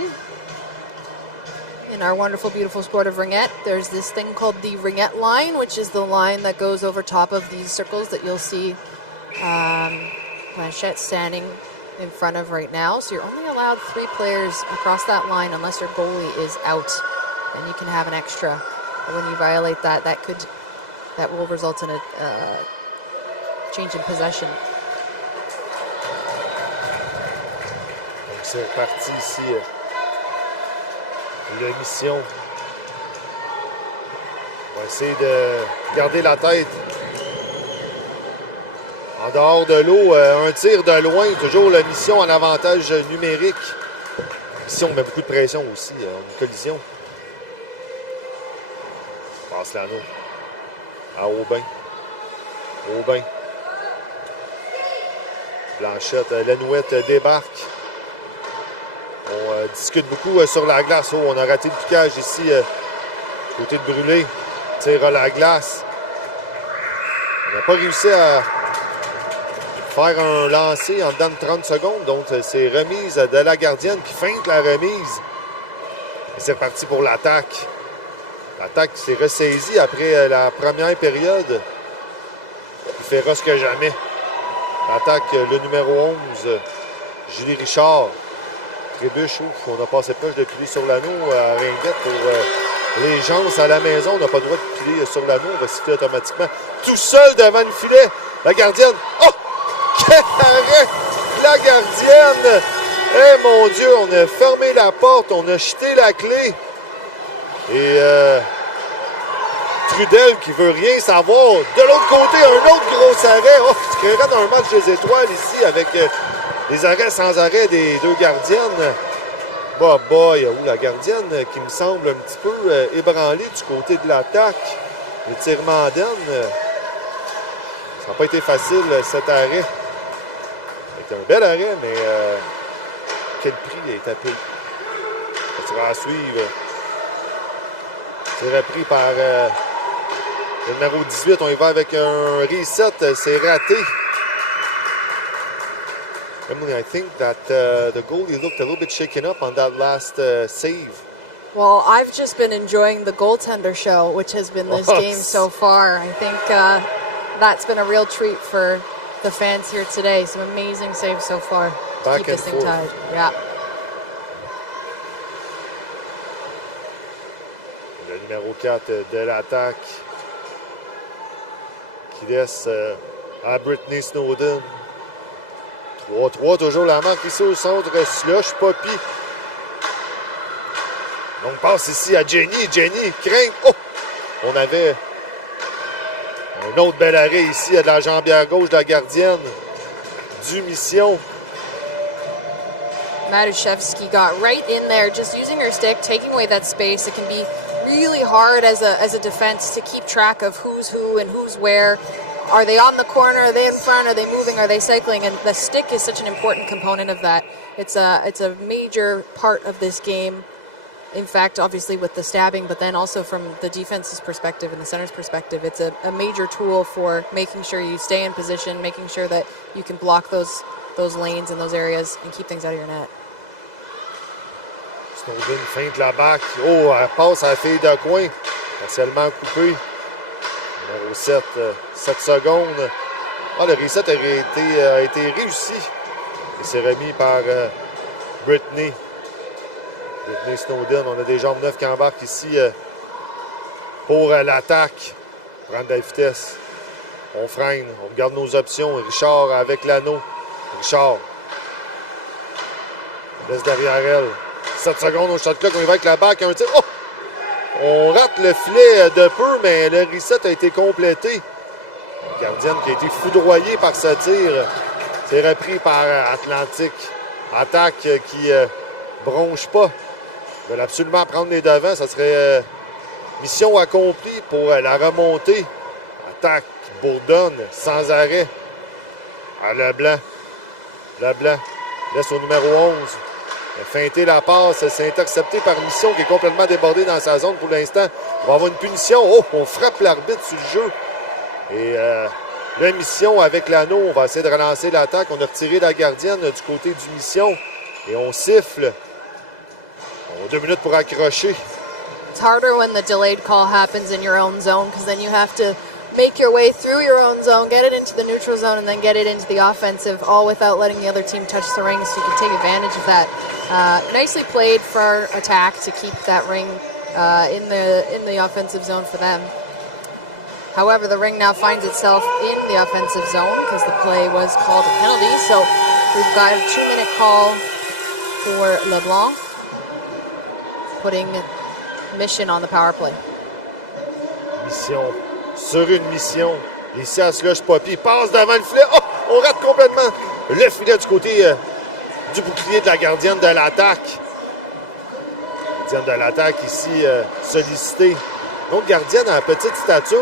In our wonderful, beautiful sport of Ringette, there's this thing called the Ringette line, which is the line that goes over top of these circles that you'll see Blanchette standing in front of right now. So you're only allowed 3 players across that line unless your goalie is out. And you can have an extra. But when you violate that, that will result in a change in possession. Donc c'est reparti ici. La mission. On va essayer de garder la tête en dehors de l'eau. Un tir de loin, toujours la mission en avantage numérique. Ici, on met beaucoup de pression aussi. Une collision. Passe l'anneau. À Aubin. Blanchette, Lenouette débarque. On discute beaucoup sur la glace. Oh, on a raté le piquage ici, côté de Brûlé. Tire à la glace. On n'a pas réussi à faire un lancer en dedans de 30 secondes. Donc, c'est remise de la gardienne qui feinte la remise. Et c'est reparti pour l'attaque. L'attaque s'est ressaisie après la première période. Plus féroce que jamais. L'attaque, le numéro 11, Julie Richard. Trébuche, on a passé proche de piler sur l'anneau à Ringette pour les gens à la maison. On n'a pas le droit de piler sur l'anneau. On va siffler automatiquement. Tout seul devant le filet. La gardienne. Oh! Quel arrêt! La gardienne Eh mon Dieu, on a fermé la porte, on a jeté la clé. Et Trudel qui veut rien savoir. De l'autre côté, un autre gros arrêt. Oh, je créerais dans un match des étoiles ici avec les arrêts sans arrêt des deux gardiennes. Bah, il y a où la gardienne qui me semble un petit peu ébranlée du côté de l'attaque. Le tirement d'Anne. Ça n'a pas été facile cet arrêt. C'est un bel arrêt, mais quel prix a été payé? Ça sera à suivre. C'est repris par le numéro 18. On y va avec un reset. C'est raté. Emily, I think that the goalie looked a little bit shaken up on that last save. Well, I've just been enjoying the goaltender show, which has been this game so far. I think that's been a real treat for the fans here today. Some amazing saves so far to keep this thing tied. Yeah. Le numéro 4 de l'attaque qui laisse à Brittany Snowden. 3-3, toujours la manque ici au centre. Slush, Poppy. Donc, passe ici à Jenny. Jenny craint. Oh! On avait un autre bel arrêt ici de la jambière gauche de la gardienne du Mission. Matuszewski got right in there, just using her stick, taking away that space. It can be really hard as a defense to keep track of who's who and who's where. Are they on the corner? Are they in front? Are they moving? Are they cycling? And the stick is such an important component of that. It's a major part of this game. In fact, obviously with the stabbing, but then also from the defense's perspective and the center's perspective, it's a major tool for making sure you stay in position, making sure that you can block those lanes and those areas and keep things out of your net. Snowden feinte la back. Oh, elle passe à la fille de coin. Partiellement coupée. Numéro 7, 7 secondes. Ah, le reset a été réussi. Et c'est remis par Brittany. Brittany Snowden. On a des jambes neuves qui embarquent ici pour l'attaque. Prendre de la vitesse. On freine. On regarde nos options. Richard avec l'anneau. Richard. On laisse derrière elle. 7 secondes au shot clock. On y va avec la back. Un tir. Oh! On rate le filet de peu, mais le reset a été complété. La gardienne qui a été foudroyée par ce tir. C'est repris par Atlantique. Attaque qui bronche pas. Ils veulent absolument prendre les devants. Ça serait mission accomplie pour la remontée. Attaque qui bourdonne sans arrêt. À Leblanc. Leblanc laisse au numéro 11. Il a feinté la passe. C'est intercepté par Mission qui est complètement débordé dans sa zone pour l'instant. On va avoir une punition. Oh, on frappe l'arbitre sur le jeu. Et la Mission avec l'anneau, on va essayer de relancer l'attaque. On a retiré la gardienne du côté du Mission. Et on siffle. On a 2 minutes pour accrocher. It's harder when the delayed call happens in your own zone because then you have to make your way through your own zone, get it into the neutral zone, and then get it into the offensive, all without letting the other team touch the ring, so you can take advantage of that. Nicely played for attack to keep that ring in the offensive zone for them. However, the ring now finds itself in the offensive zone because the play was called a penalty. So we've got a 2-minute call for LeBlanc, putting Mission on the power play. Mission sur une mission. Ici à Slush Poppy passe devant le filet. Oh! On rate complètement le filet du côté du bouclier de la gardienne de l'attaque. Gardienne de l'attaque ici sollicitée. Donc gardienne à petite stature.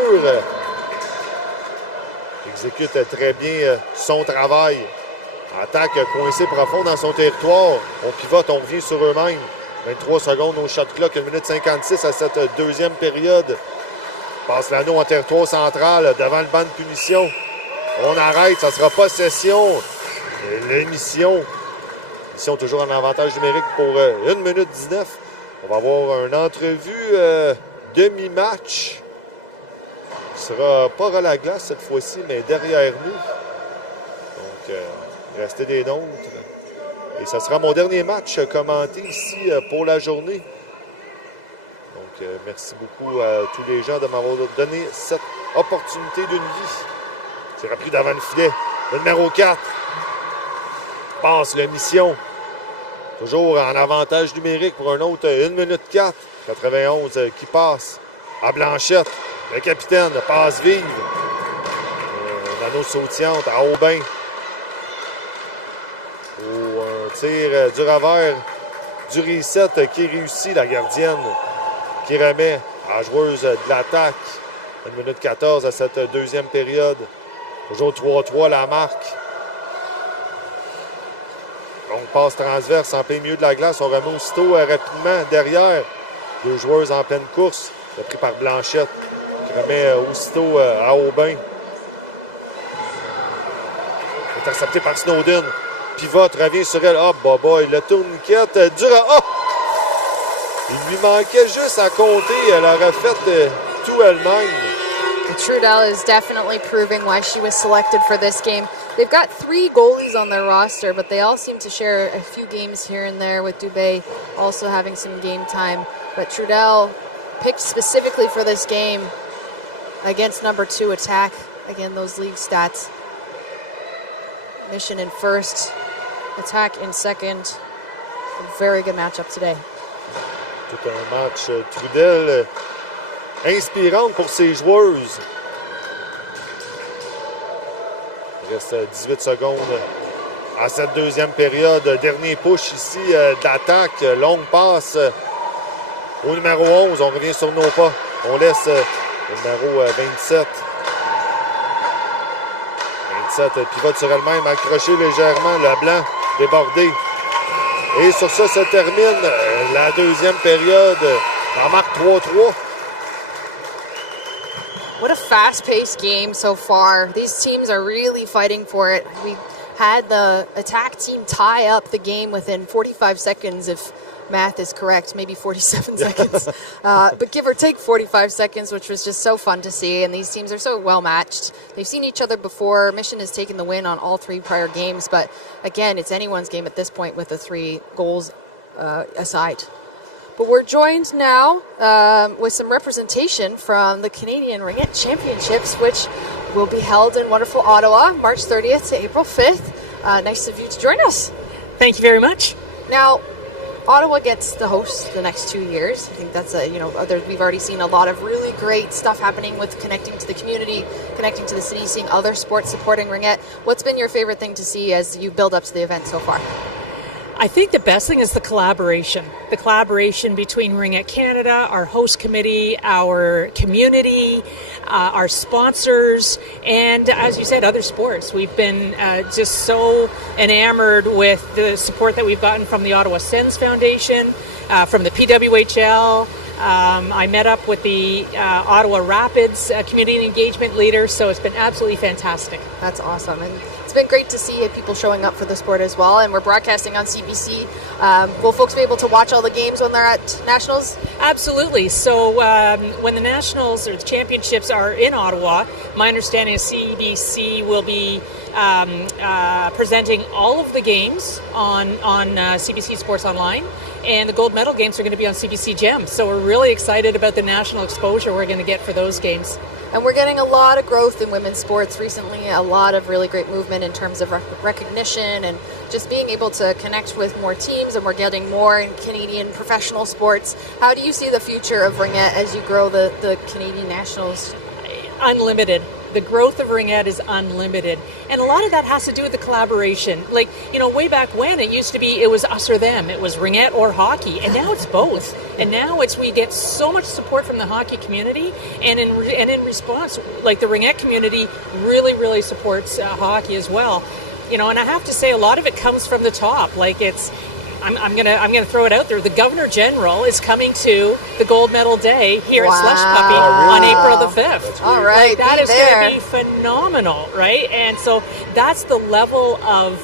Exécute très bien son travail. Attaque coincée profond dans son territoire. On pivote, on revient sur eux-mêmes. 23 secondes au shot clock, 1 minute 56 à cette deuxième période. Passe l'anneau en territoire central devant le banc de punition. On arrête, ça sera pas session. L'émission. Mission toujours en avantage numérique pour 1 minute 19. On va avoir une entrevue demi-match. Ce sera pas à la glace cette fois-ci, mais derrière nous. Donc, restez des nôtres. Et ça sera mon dernier match commenté ici pour la journée. Donc, merci beaucoup à tous les gens de m'avoir donné cette opportunité d'une vie. C'est repris devant le filet. Le numéro 4 passe la mission. Toujours en avantage numérique pour un autre 1 minute 4. 91 qui passe à Blanchette. Le capitaine passe vive. L'anneau sautillante à Aubin. Pour un tir du revers du reset qui réussit. La gardienne qui remet à la joueuse de l'attaque. 1 minute 14 à cette deuxième période. Toujours 3-3 la marque. Donc passe transverse en plein milieu de la glace. On remet aussitôt rapidement derrière. Deux joueuses en pleine course. C'est pris par Blanchette qui remet aussitôt à Aubin. Intercepté par Snowden. Pivote, revient sur elle. Oh, boy, le tourniquet dure. Oh! Il lui manquait juste à compter. Elle aurait fait tout elle-même. Trudell is definitely proving why she was selected for this game. They've got 3 goalies on their roster, but they all seem to share a few games here and there, with Dubé also having some game time. But Trudell picked specifically for this game against number 2 attack. Again, those league stats. Mission in first, attack in second. A very good matchup today. Tout un match Trudell inspirante pour ses joueuses. Il reste 18 secondes à cette deuxième période. Dernier push ici d'attaque. Longue passe au numéro 11. On revient sur nos pas. On laisse le numéro 27. 27 pivote sur elle-même, accroché légèrement. Le blanc débordé. Et sur ça se termine la deuxième période. On marque 3-3. What a fast-paced game so far. These teams are really fighting for it. We had the attack team tie up the game within 45 seconds, if math is correct, maybe 47 seconds. But give or take 45 seconds, which was just so fun to see. And these teams are so well-matched. They've seen each other before. Mission has taken the win on all 3 prior games. But again, it's anyone's game at this point with the 3 goals aside. But we're joined now with some representation from the Canadian Ringette Championships, which will be held in wonderful Ottawa, March 30th to April 5th. Nice of you to join us. Thank you very much. Now, Ottawa gets the host the next 2 years. I think that's we've already seen a lot of really great stuff happening with connecting to the community, connecting to the city, seeing other sports supporting Ringette. What's been your favorite thing to see as you build up to the event so far? I think the best thing is the collaboration between Ringette Canada, our host committee, our community, our sponsors, and as you said, other sports. We've been just so enamored with the support that we've gotten from the Ottawa Sens Foundation, from the PWHL. I met up with the Ottawa Rapids community engagement leader, so it's been absolutely fantastic. That's awesome. And it's been great to see people showing up for the sport as well, and we're broadcasting on CBC. Will folks be able to watch all the games when they're at Nationals? Absolutely. So when the Nationals or the Championships are in Ottawa, my understanding is CBC will be presenting all of the games on CBC Sports Online, and the gold medal games are going to be on CBC Gem. So we're really excited about the national exposure we're going to get for those games. And we're getting a lot of growth in women's sports recently, a lot of really great movement in terms of recognition and just being able to connect with more teams, and we're getting more in Canadian professional sports. How do you see the future of Ringette as you grow the Canadian Nationals? Unlimited. The growth of Ringette is unlimited. And a lot of that has to do with the collaboration. Like, way back when it used to be it was us or them. It was Ringette or hockey. And now it's both. And now we get so much support from the hockey community. And in response, like the Ringette community really, really supports hockey as well. And I have to say a lot of it comes from the top. Like I'm gonna throw it out there. The Governor General is coming to the Gold Medal Day here at Slush Puppy on April the 5th. All right, that is going to be phenomenal, right? And so that's the level of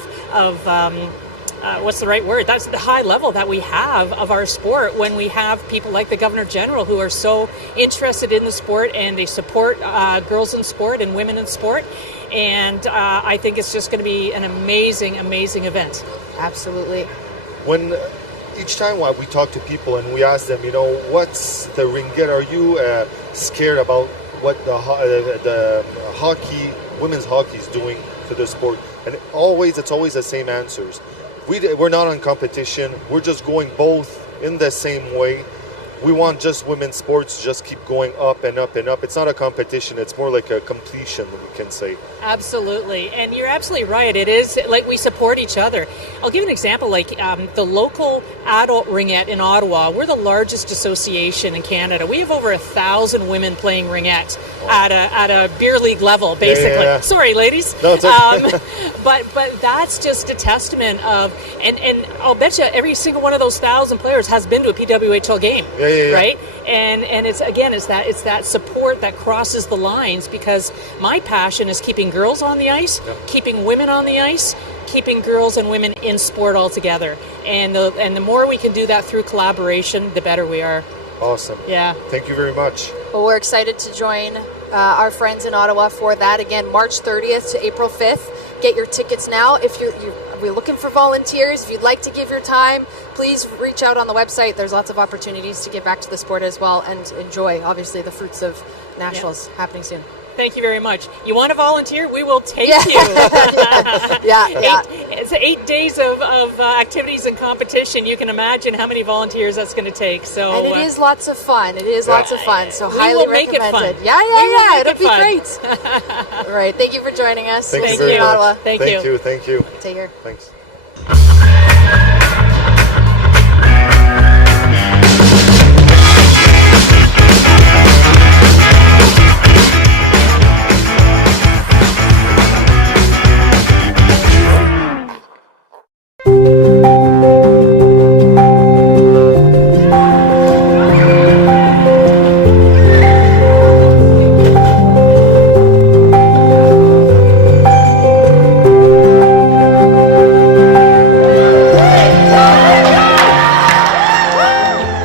what's the right word? That's the high level that we have of our sport when we have people like the Governor General who are so interested in the sport, and they support girls in sport and women in sport. And I think it's just going to be an amazing, amazing event. Absolutely. When each time we talk to people and we ask them, what's the Ringette? Are you scared about what the hockey, women's hockey is doing to the sport? And it's always the same answers. we're not on competition. We're just going both in the same way. We want just women's sports just keep going up and up and up. It's not a competition. It's more like a completion, we can say. Absolutely. And you're absolutely right. It is like we support each other. I'll give an example, like the local adult ringette in Ottawa. We're the largest association in Canada. We have over 1,000 women playing ringette at a beer league level, basically. Yeah. Sorry, ladies. No, it's okay. But that's just a testament of, and I'll bet you every single one of those 1,000 players has been to a PWHL game. Yeah. Right? And it's that support that crosses the lines, because my passion is keeping girls on the ice, keeping women on the ice, keeping girls and women in sport altogether. And the more we can do that through collaboration, the better we are. Awesome. Yeah. Thank you very much. Well, we're excited to join our friends in Ottawa for that. Again, March 30th to April 5th. Get your tickets now. If we're looking for volunteers. If you'd like to give your time, please reach out on the website. There's lots of opportunities to give back to the sport as well and enjoy, obviously, the fruits of nationals happening soon. Thank you very much. You want to volunteer? We will take you. It's 8 days of activities and competition. You can imagine how many volunteers that's going to take. So, and it is lots of fun. Lots of fun. So we highly will make recommended. it fun. Yeah. It'll be great. All right. Thank you for joining us. Thank we'll you very see you in much. Ottawa. Thank you. Thank you. Take care. Thanks.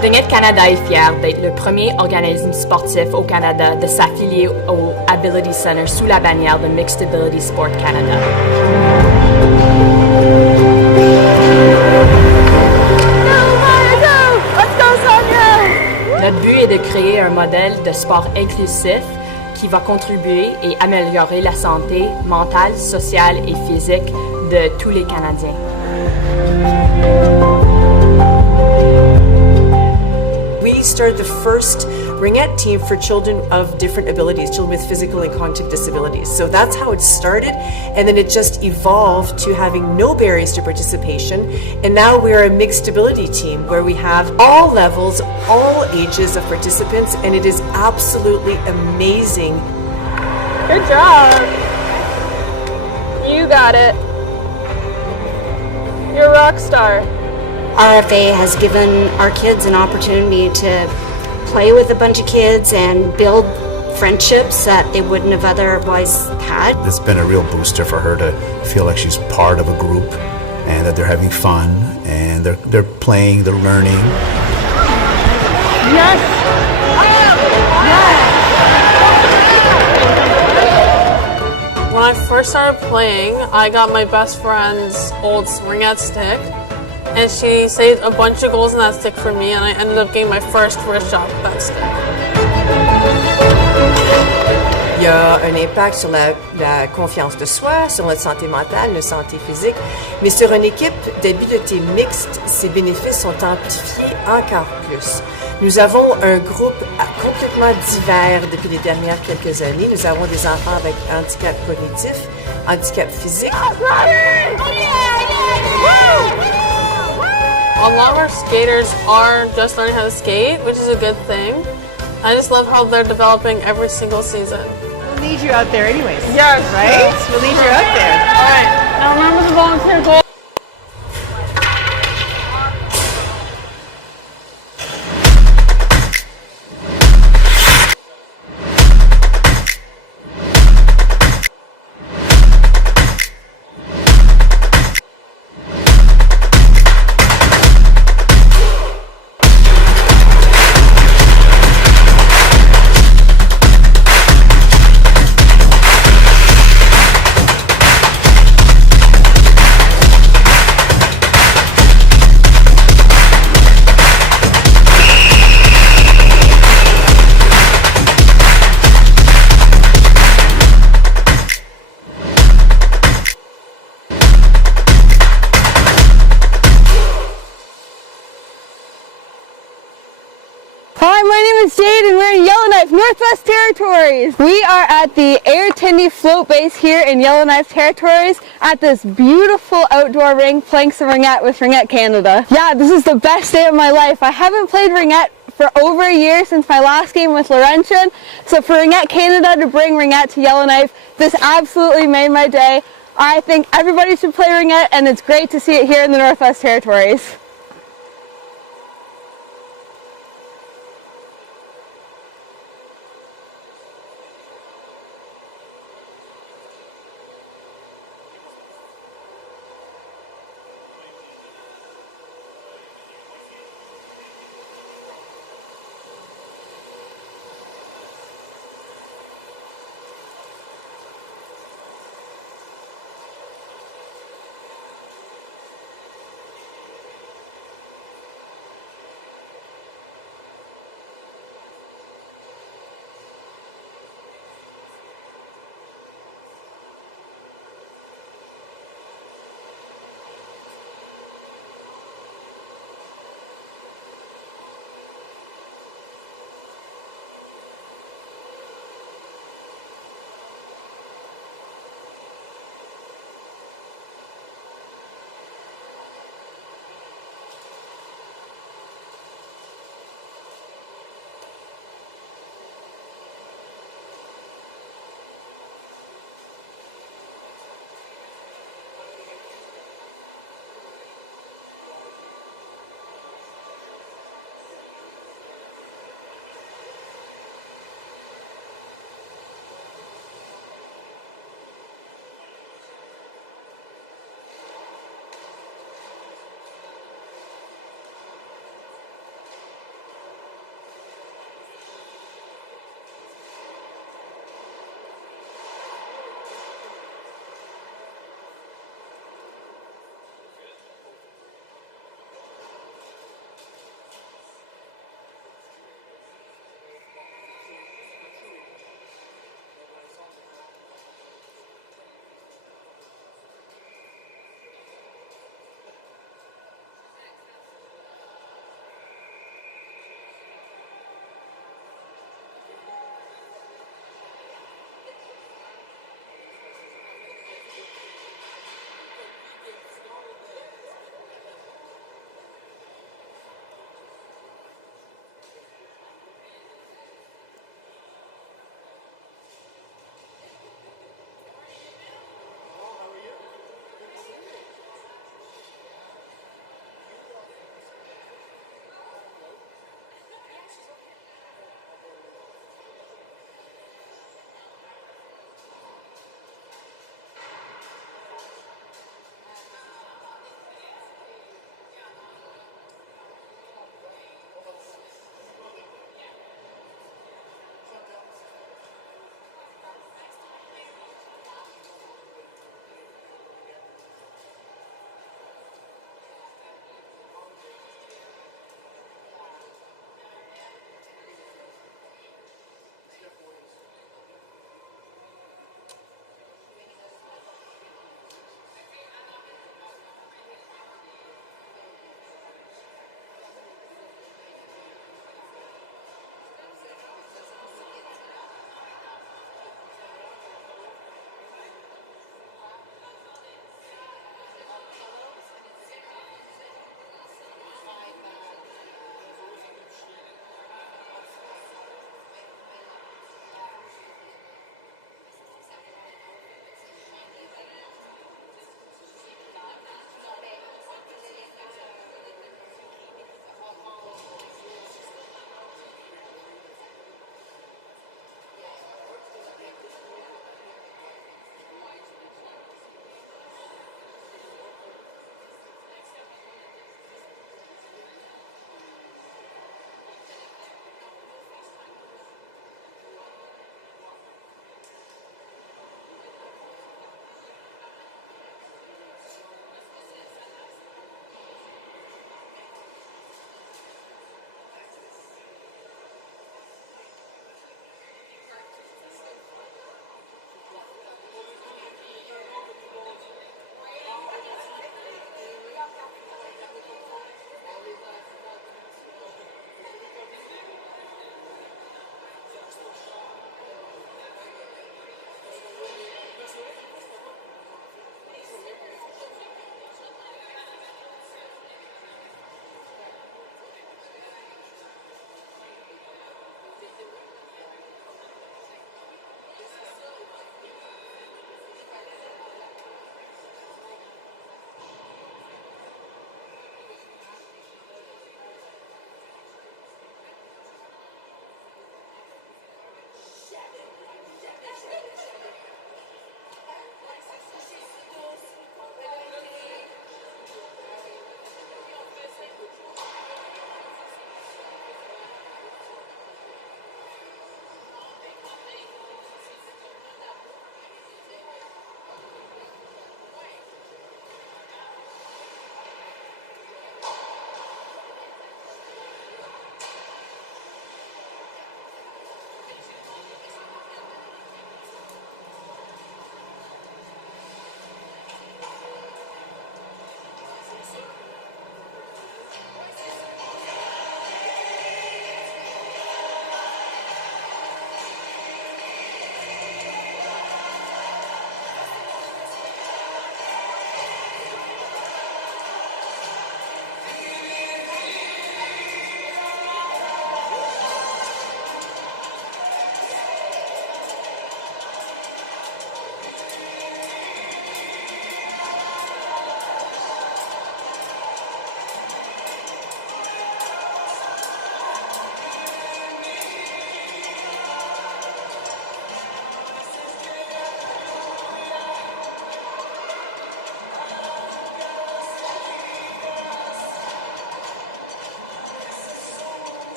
Ringette Canada est fier d'être le premier organisme sportif au Canada de s'affilier au Ability Center sous la bannière de Mixed Ability Sport Canada. Notre but est de créer un modèle de sport inclusif qui va contribuer et améliorer la santé mentale, sociale et physique de tous les Canadiens. We started the first Ringette team for children of different abilities, children with physical and cognitive disabilities. So that's how it started, and then it just evolved to having no barriers to participation. And now we're a mixed ability team where we have all levels, all ages of participants, and it is absolutely amazing. Good job. You got it. You're a rock star. RFA has given our kids an opportunity to play with a bunch of kids and build friendships that they wouldn't have otherwise had. It's been a real booster for her to feel like she's part of a group and that they're having fun and they're playing, they're learning. Yes! When I first started playing, I got my best friend's old Ringette stick, and she saved a bunch of goals in that stick for me, and I ended up getting my first wrist shot with that stick. Il y a un impact sur la confiance de soi, sur notre santé mentale, notre santé physique, mais sur une équipe d'habileté mixte, ces bénéfices sont amplifiés encore plus. Nous avons un groupe complètement divers depuis les dernières quelques années. Nous avons des enfants avec handicap cognitif, handicap physique. A lot of our skaters are just learning how to skate, which is a good thing. I just love how they're developing every single season. We'll need you out there anyways. Yes. Right? We'll need you out there. All right. Now remember the volunteer goal. Hi, my name is Jade and we're in Yellowknife, Northwest Territories. We are at the Air Tindy float base here in Yellowknife Territories at this beautiful outdoor rink playing some Ringette with Ringette Canada. Yeah, this is the best day of my life. I haven't played Ringette for over a year since my last game with Laurentian. So for Ringette Canada to bring Ringette to Yellowknife, this absolutely made my day. I think everybody should play Ringette and it's great to see it here in the Northwest Territories.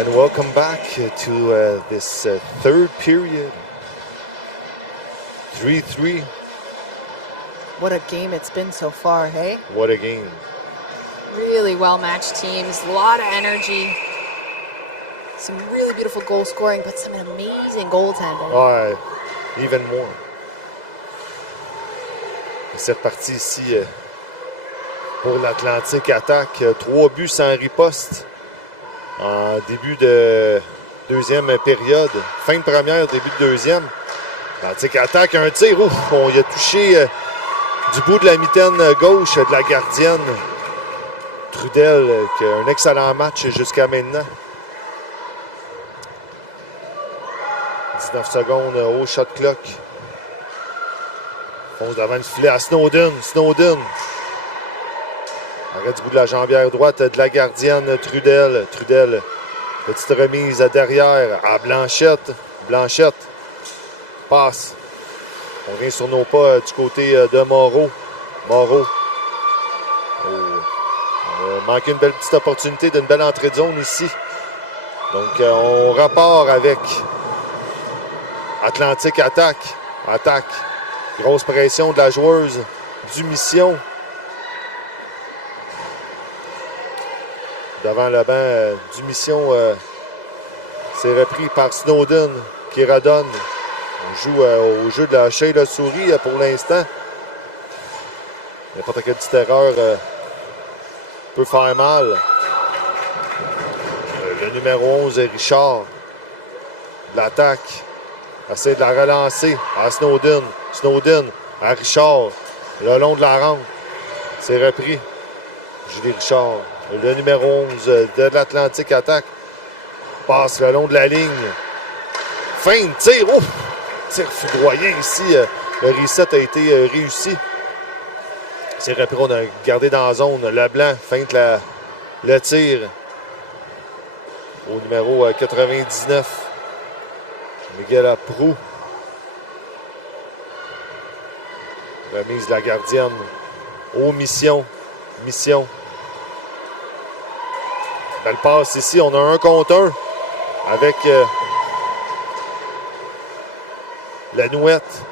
And welcome back to this third period. 3-3. What a game it's been so far, hey? What a game. Really well-matched teams, a lot of energy. Some really beautiful goal scoring, but some amazing goaltending. Even more. C'est reparti ici pour l'Atlantique Attaque. 3 buts sans riposte en début de deuxième période. Fin de première, début de deuxième. L'Atlantique Attaque, un tir. Ouf, on y a touché du bout de la mitaine gauche de la gardienne. Trudel, qui a un excellent match jusqu'à maintenant. 19 secondes au shot clock. Fonce devant le filet à Snowden. Arrête du bout de la jambière droite de la gardienne Trudel. Petite remise derrière à Blanchette. Passe. On vient sur nos pas du côté de Moreau. On a manqué une belle petite opportunité d'une belle entrée de zone ici. Donc on repart avec Atlantique Attaque. Grosse pression de la joueuse du Mission. Devant le banc du Mission, c'est repris par Snowden qui redonne. On joue au jeu de la Sheila Souris pour l'instant. N'importe quelle petite erreur peut faire mal. Le numéro 11, Richard, l'attaque. Essaie de la relancer à Snowden à Richard, le long de la rampe. C'est repris. Julie Richard, le numéro 11 de l'Atlantique Attaque. Passe le long de la ligne. Fin de tir. Ouf! Tir foudroyant ici. Le reset a été réussi. C'est repris. On a gardé dans la zone. Leblanc feinte le tir. Au numéro 99. Miguel Prou. Remise de la gardienne aux Mission. Belle passe ici. On a 1 contre 1 avec Lanouette.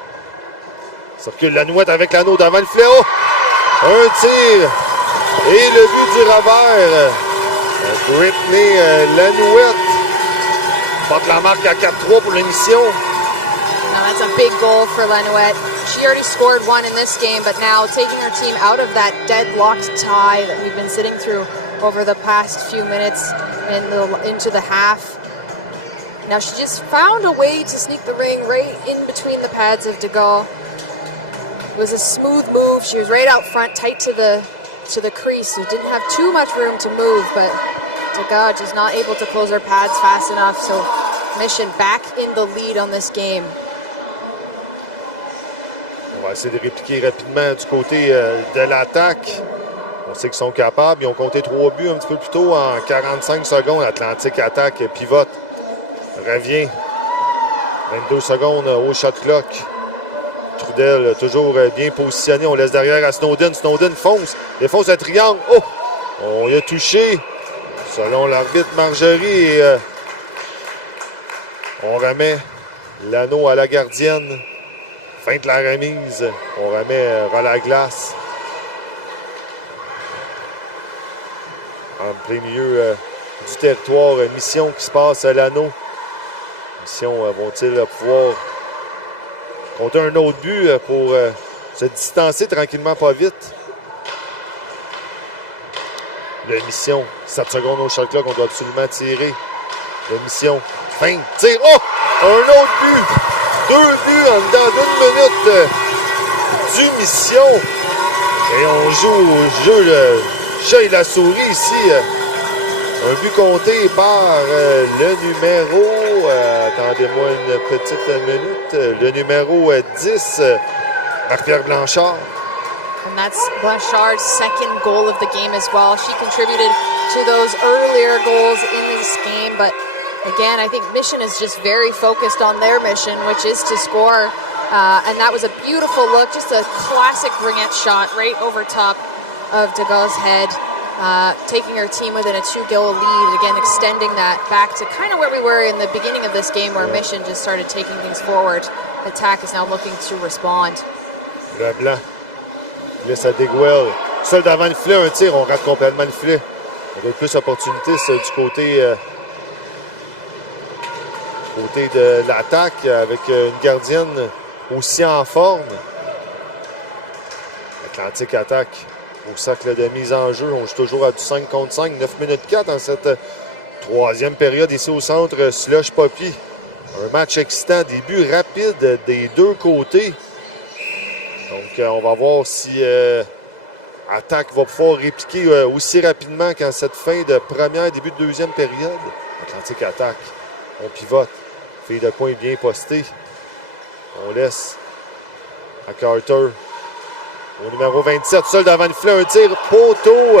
Circule Lanouette avec l'anneau devant le filet. Oh! Un tir. Et le but du revers. Brittany Lanouette porte la marque à 4-3 pour l'émission. Now that's a big goal for Lanouette. She already scored 1 in this game, but now taking her team out of that deadlocked tie that we've been sitting through over the past few minutes into the half. Now she just found a way to sneak the ring right in between the pads of de Gaulle. It was a smooth move. She was right out front, tight to the crease, so didn't have too much room to move, but de Gaulle just not able to close her pads fast enough, so Mission back in the lead on this game. On va essayer de répliquer rapidement du côté de l'attaque. On sait qu'ils sont capables. Ils ont compté 3 buts un petit peu plus tôt en 45 secondes. Atlantique Attaque pivote. Revient. 22 secondes au shot clock. Trudel toujours bien positionné. On laisse derrière à Snowden. Snowden fonce. Défonce un triangle. Oh! On y a touché. Selon l'arbitre Marjorie. Et, on remet l'anneau à la gardienne. Fin de la remise. On remet ras la glace. En plein milieu du territoire. Mission qui se passe à l'anneau. Mission vont-ils pouvoir compter un autre but pour se distancer tranquillement, pas vite. Le Mission, 7 secondes au shot clock, on doit absolument tirer. Le Mission, fin, tire. Oh! Un autre but! 2 buts en dedans d'1 minute du Mission. Et on joue au jeu le chat et la souris ici. Un but compté par le numéro... attendez-moi une petite minute. Le numéro 10, Marc-Pierre Blanchard. And that's Blanchard's second goal of the game as well. She contributed to those earlier goals in this game, but again, I think Mission is just very focused on their mission, which is to score. And that was a beautiful look, just a classic Ringette shot right over top of de Gaulle's head. taking her team within a 2-goal lead, again extending that back to kind of where we were in the beginning of this game where Mission just started taking things forward. Attack is now looking to respond. Le blanc laisse à Degwell. Seul devant le filet, un tir, on rate complètement le filet. On a plus d'opportunités du côté de l'attaque avec une gardienne aussi en forme. Atlantique attaque au cercle de mise en jeu. On joue toujours à du 5 contre 5, 9 minutes 4 dans cette troisième période ici au centre Slush Poppy. Un match excitant, début rapide des deux côtés. Donc on va voir si Attaque va pouvoir répliquer aussi rapidement qu'en cette fin de première, début de deuxième période. Atlantique attaque. On pivote. Fille de coin bien postée. On laisse à Carter. Au numéro 27, seul devant le filet, un tir poteau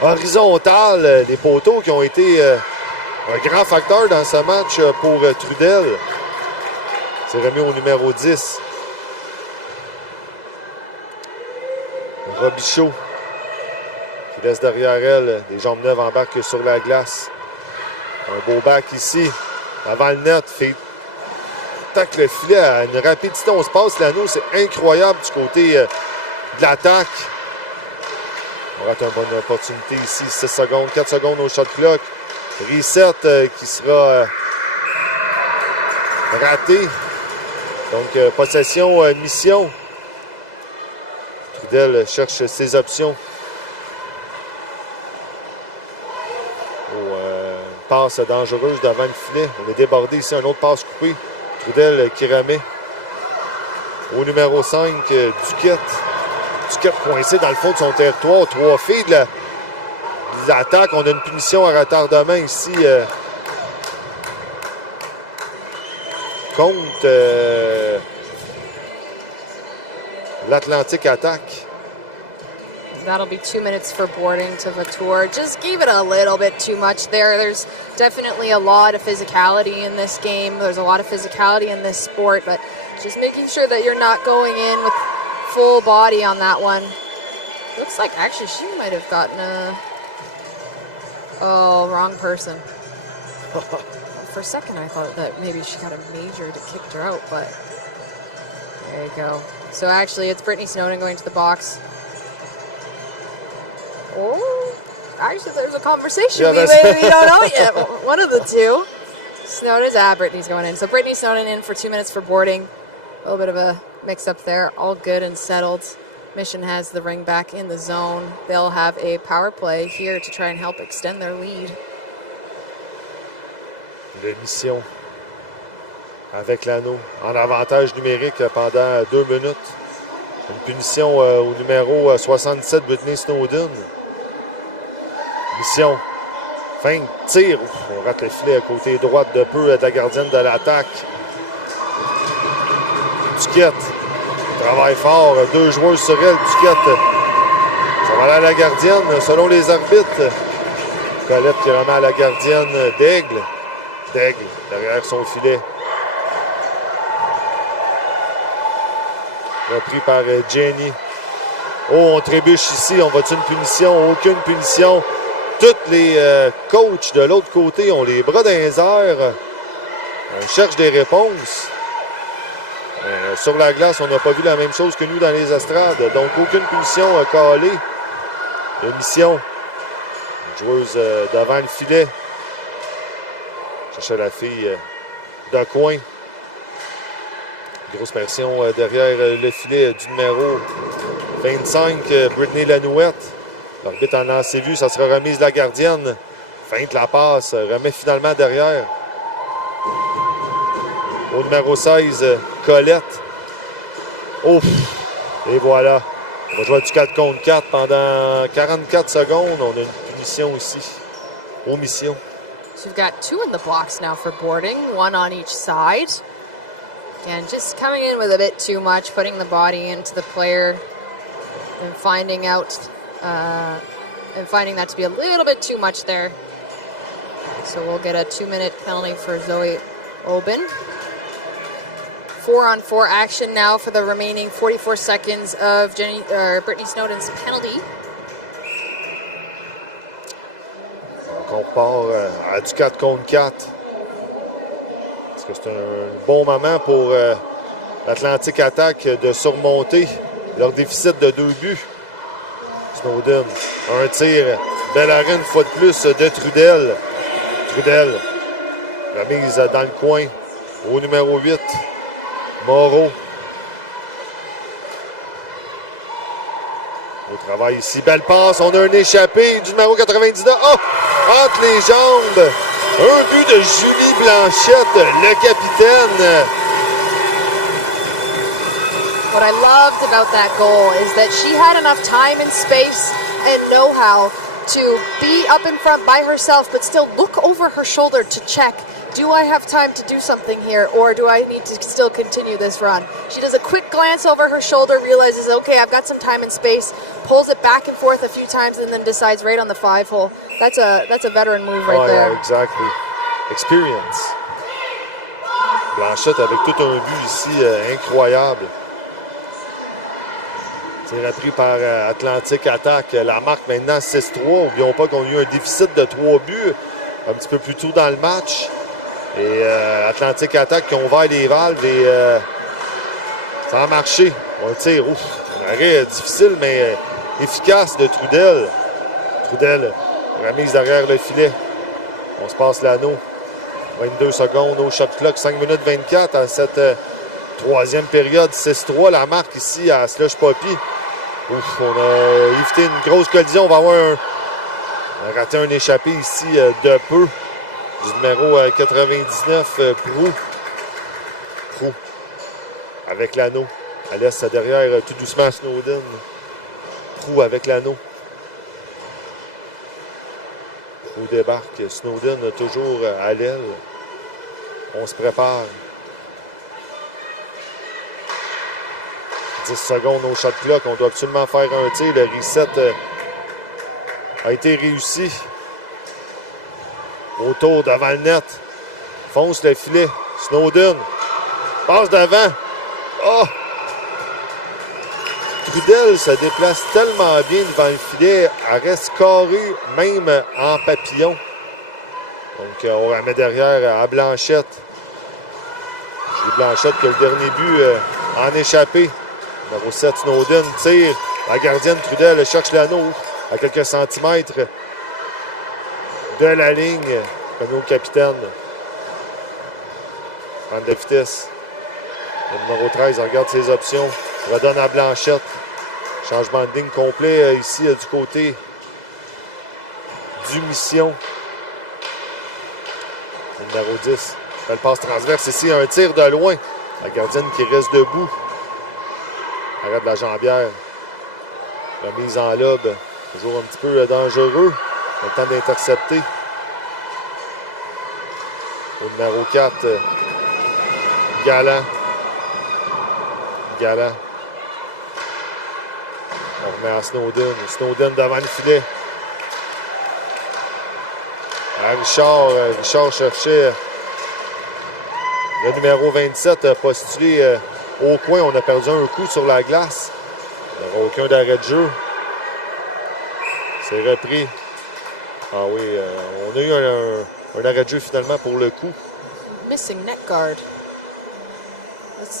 horizontal. Les poteaux qui ont été un grand facteur dans ce match pour Trudel. C'est remis au numéro 10. Robichaud qui laisse derrière elle. Des jambes neuves embarquent sur la glace. Un beau back ici. Avant le net, fait tacle le filet à une rapidité. On se passe l'anneau, c'est incroyable du côté de l'attaque. On rate une bonne opportunité ici. 6 secondes, 4 secondes au shot clock. Reset qui sera raté. Donc, possession, mission. Trudel cherche ses options. Passe dangereuse devant le filet. On est débordé ici. Un autre passe coupé. Trudel qui remet. Au numéro 5, Duquette. Duquette coincé dans le fond de son territoire. 3 filles de l'attaque. On a une punition à retardement ici contre l'Atlantique attaque. That'll be 2 minutes for boarding to Vatour. Just gave it a little bit too much there. There's definitely a lot of physicality in this game. There's a lot of physicality in this sport, but just making sure that you're not going in with full body on that one. Looks like actually she might have gotten a... Oh, wrong person. For a second I thought that maybe she got a major that kicked her out, but there you go. So actually it's Brittany Snowden going to the box. Oh, actually, there's a conversation. Yeah, we don't know yet. One of the two. Snowden's Brittany's going in. So Brittany Snowden in for 2 minutes for boarding. A little bit of a mix-up there. All good and settled. Mission has the ring back in the zone. They'll have a power play here to try and help extend their lead. Le Mission avec l'anneau en avantage numérique pendant 2 minutes. Une punition au numéro 67, Brittany Snowden. Mission. Fin de tir. On rate le filet à côté droite de peu de la gardienne de l'attaque. Duquette. Travaille fort. 2 joueurs sur elle. Duquette. Ça va aller à la gardienne selon les arbitres. Colette qui remet à la gardienne d'Aigle. D'Aigle derrière son filet. Repris par Jenny. Oh, on trébuche ici. On va-tu une punition? Aucune punition. Tous les coachs de l'autre côté ont les bras dans les airs. On cherche des réponses. Sur la glace, on n'a pas vu la même chose que nous dans les estrades. Donc, aucune punition calée. De Mission. Une joueuse devant le filet. Cherchait la fille de coin. Grosse pression derrière le filet du numéro 25, Brittany Lanouette. L'arbitre en lancé vu, ça sera remise de la gardienne. Feinte la passe, remet finalement derrière. Au numéro 16, Colette. Ouf! Et voilà. On va jouer du 4 contre 4 pendant 44 secondes. On a une punition ici. Omission. So we've got 2 in the box now for boarding, 1 on each side. Again, just coming in with a bit too much, putting the body into the player and finding that to be a little bit too much there. So we'll get a 2-minute penalty for Zoe Oben. 4-on-4 action now for the remaining 44 seconds of Brittany Snowden's penalty. Donc on repart à du 4 contre 4. Est-ce que c'est un bon moment pour l'Atlantic Attack de surmonter leur déficit de 2 buts? Snowden, un tir. Belle arène, une fois de plus, de Trudel. Trudel, la mise dans le coin au numéro 8. Moreau. Au travail ici, belle passe, on a un échappé du numéro 99. Oh! Entre les jambes! Un but de Julie Blanchette, le capitaine. What I loved about that goal is that she had enough time and space and know-how to be up in front by herself, but still look over her shoulder to check, do I have time to do something here, or do I need to still continue this run? She does a quick glance over her shoulder, realizes, okay, I've got some time and space, pulls it back and forth a few times, and then decides right on the 5-hole. That's a veteran move right there. Yeah, exactly. Experience. Blanchette avec tout un but ici incroyable. C'est repris par Atlantic Attack. La marque maintenant 6-3. N'oublions pas qu'on a eu un déficit de 3 buts un petit peu plus tôt dans le match. Et Atlantic Attack qui ont ouvert les valves et ça a marché. On le tire. Ouf, un arrêt difficile mais efficace de Trudel. Trudel, remise derrière le filet. On se passe l'anneau. 22 secondes au shot clock. 5 minutes 24 à cette troisième période. 6-3. La marque ici à Slush Poppy. Ouf, on a évité une grosse collision. On va avoir on a raté un échappé ici de peu. Du numéro 99, Prou. Prou. Avec l'anneau. Elle laisse derrière tout doucement Snowden. Prou avec l'anneau. Prou débarque. Snowden toujours à l'aile. On se prépare. 10 secondes au shot clock. On doit absolument faire un tir. Le reset a été réussi. Autour devant le net. Fonce le filet. Snowden. Passe devant. Oh! Trudel se déplace tellement bien devant le filet. Elle reste carrée, même en papillon. Donc, on la met derrière à Blanchette. J'ai Blanchette qui a le dernier but en échappé. Numéro 7, Snowden tire. La gardienne Trudel cherche l'anneau à quelques centimètres de la ligne. Comme au capitaine. Prendre de vitesse. Le numéro 13 regarde ses options. Redonne à Blanchette. Changement de ligne complet ici du côté du Mission. Le numéro 10. Belle passe transverse ici. Un tir de loin. La gardienne qui reste debout. Arrête de la jambière. Remise en lobe. Toujours un petit peu dangereux. On a le temps d'intercepter. Au numéro 4, Galland. Galland. On remet à Snowden. Snowden devant le filet. À Richard. Richard cherchait le numéro 27 postulé au coin. On a perdu un coup sur la glace. Il n'y aura aucun d'arrêt de jeu. C'est repris. Ah oui, on a eu un arrêt de jeu finalement pour le coup. Missing net guard.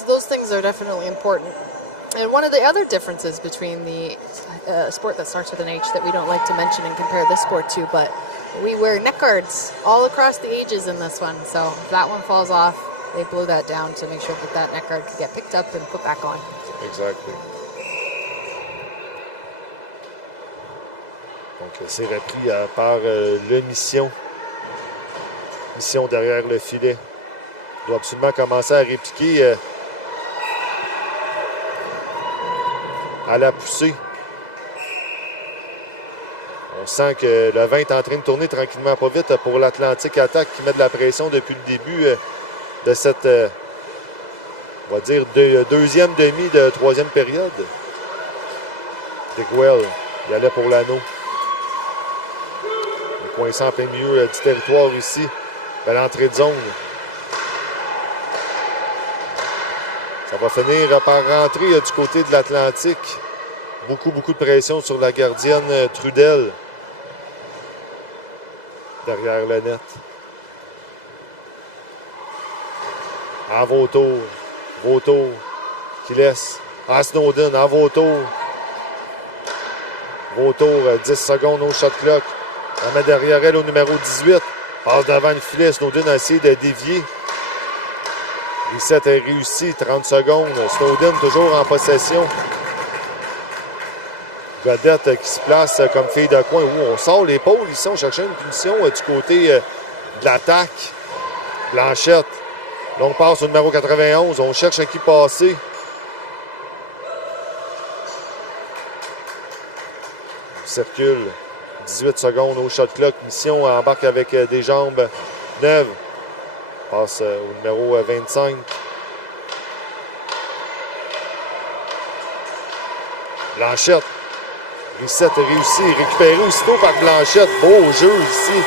Those things are definitely important. And one of the other differences between the sport that starts with an H that we don't like to mention and compare this sport to, but we wear net guards all across the ages in this one. So if that one falls off, they blow that down to make sure that that net guard can get picked up and put back on. Exactly. Donc, c'est repris par le Mission. Mission derrière le filet. Il doit absolument commencer à répliquer à la poussée. On sent que le vent est en train de tourner tranquillement pas vite pour l'Atlantic Attack qui met de la pression depuis le début de cette, on va dire, deuxième demi de troisième période. Dickwell, il allait pour l'anneau. Coincé en plein milieu du territoire ici. Belle entrée de zone. Ça va finir par rentrer du côté de l'Atlantique. Beaucoup de pression sur la gardienne Trudel. derrière le net. En vautour. Vautour qui laisse à Snowden. En vautour. Vautour, 10 secondes au shot clock. Elle met derrière elle au numéro 18. Passe devant le filet. Snowden a essayé de dévier. Reset est réussi. 30 secondes. Snowden toujours en possession. Godette qui se place comme fille de coin. On sort l'épaule ici. On cherchait une punition du côté de l'attaque. Blanchette. Longue passe au numéro 91. On cherche à qui passer. On circule. 18 secondes au shot clock. Mission embarque avec des jambes neuves. Passe au numéro 25. Blanchette. Reset réussi. Récupéré aussitôt par Blanchette. Beau jeu ici.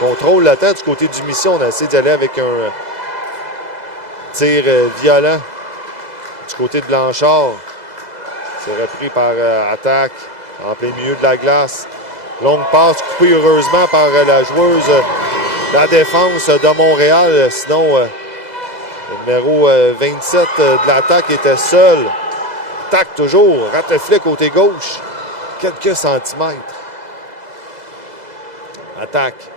Contrôle la tête du côté du Mission. On a essayé d'aller avec un tir violent du côté de Blanchard. C'est repris par attaque en plein milieu de la glace. Longue passe coupée heureusement par la joueuse de la défense de Montréal. Sinon, le numéro 27 de l'attaque était seul. Attaque toujours. Rate le filet côté gauche. Quelques centimètres. Attaque.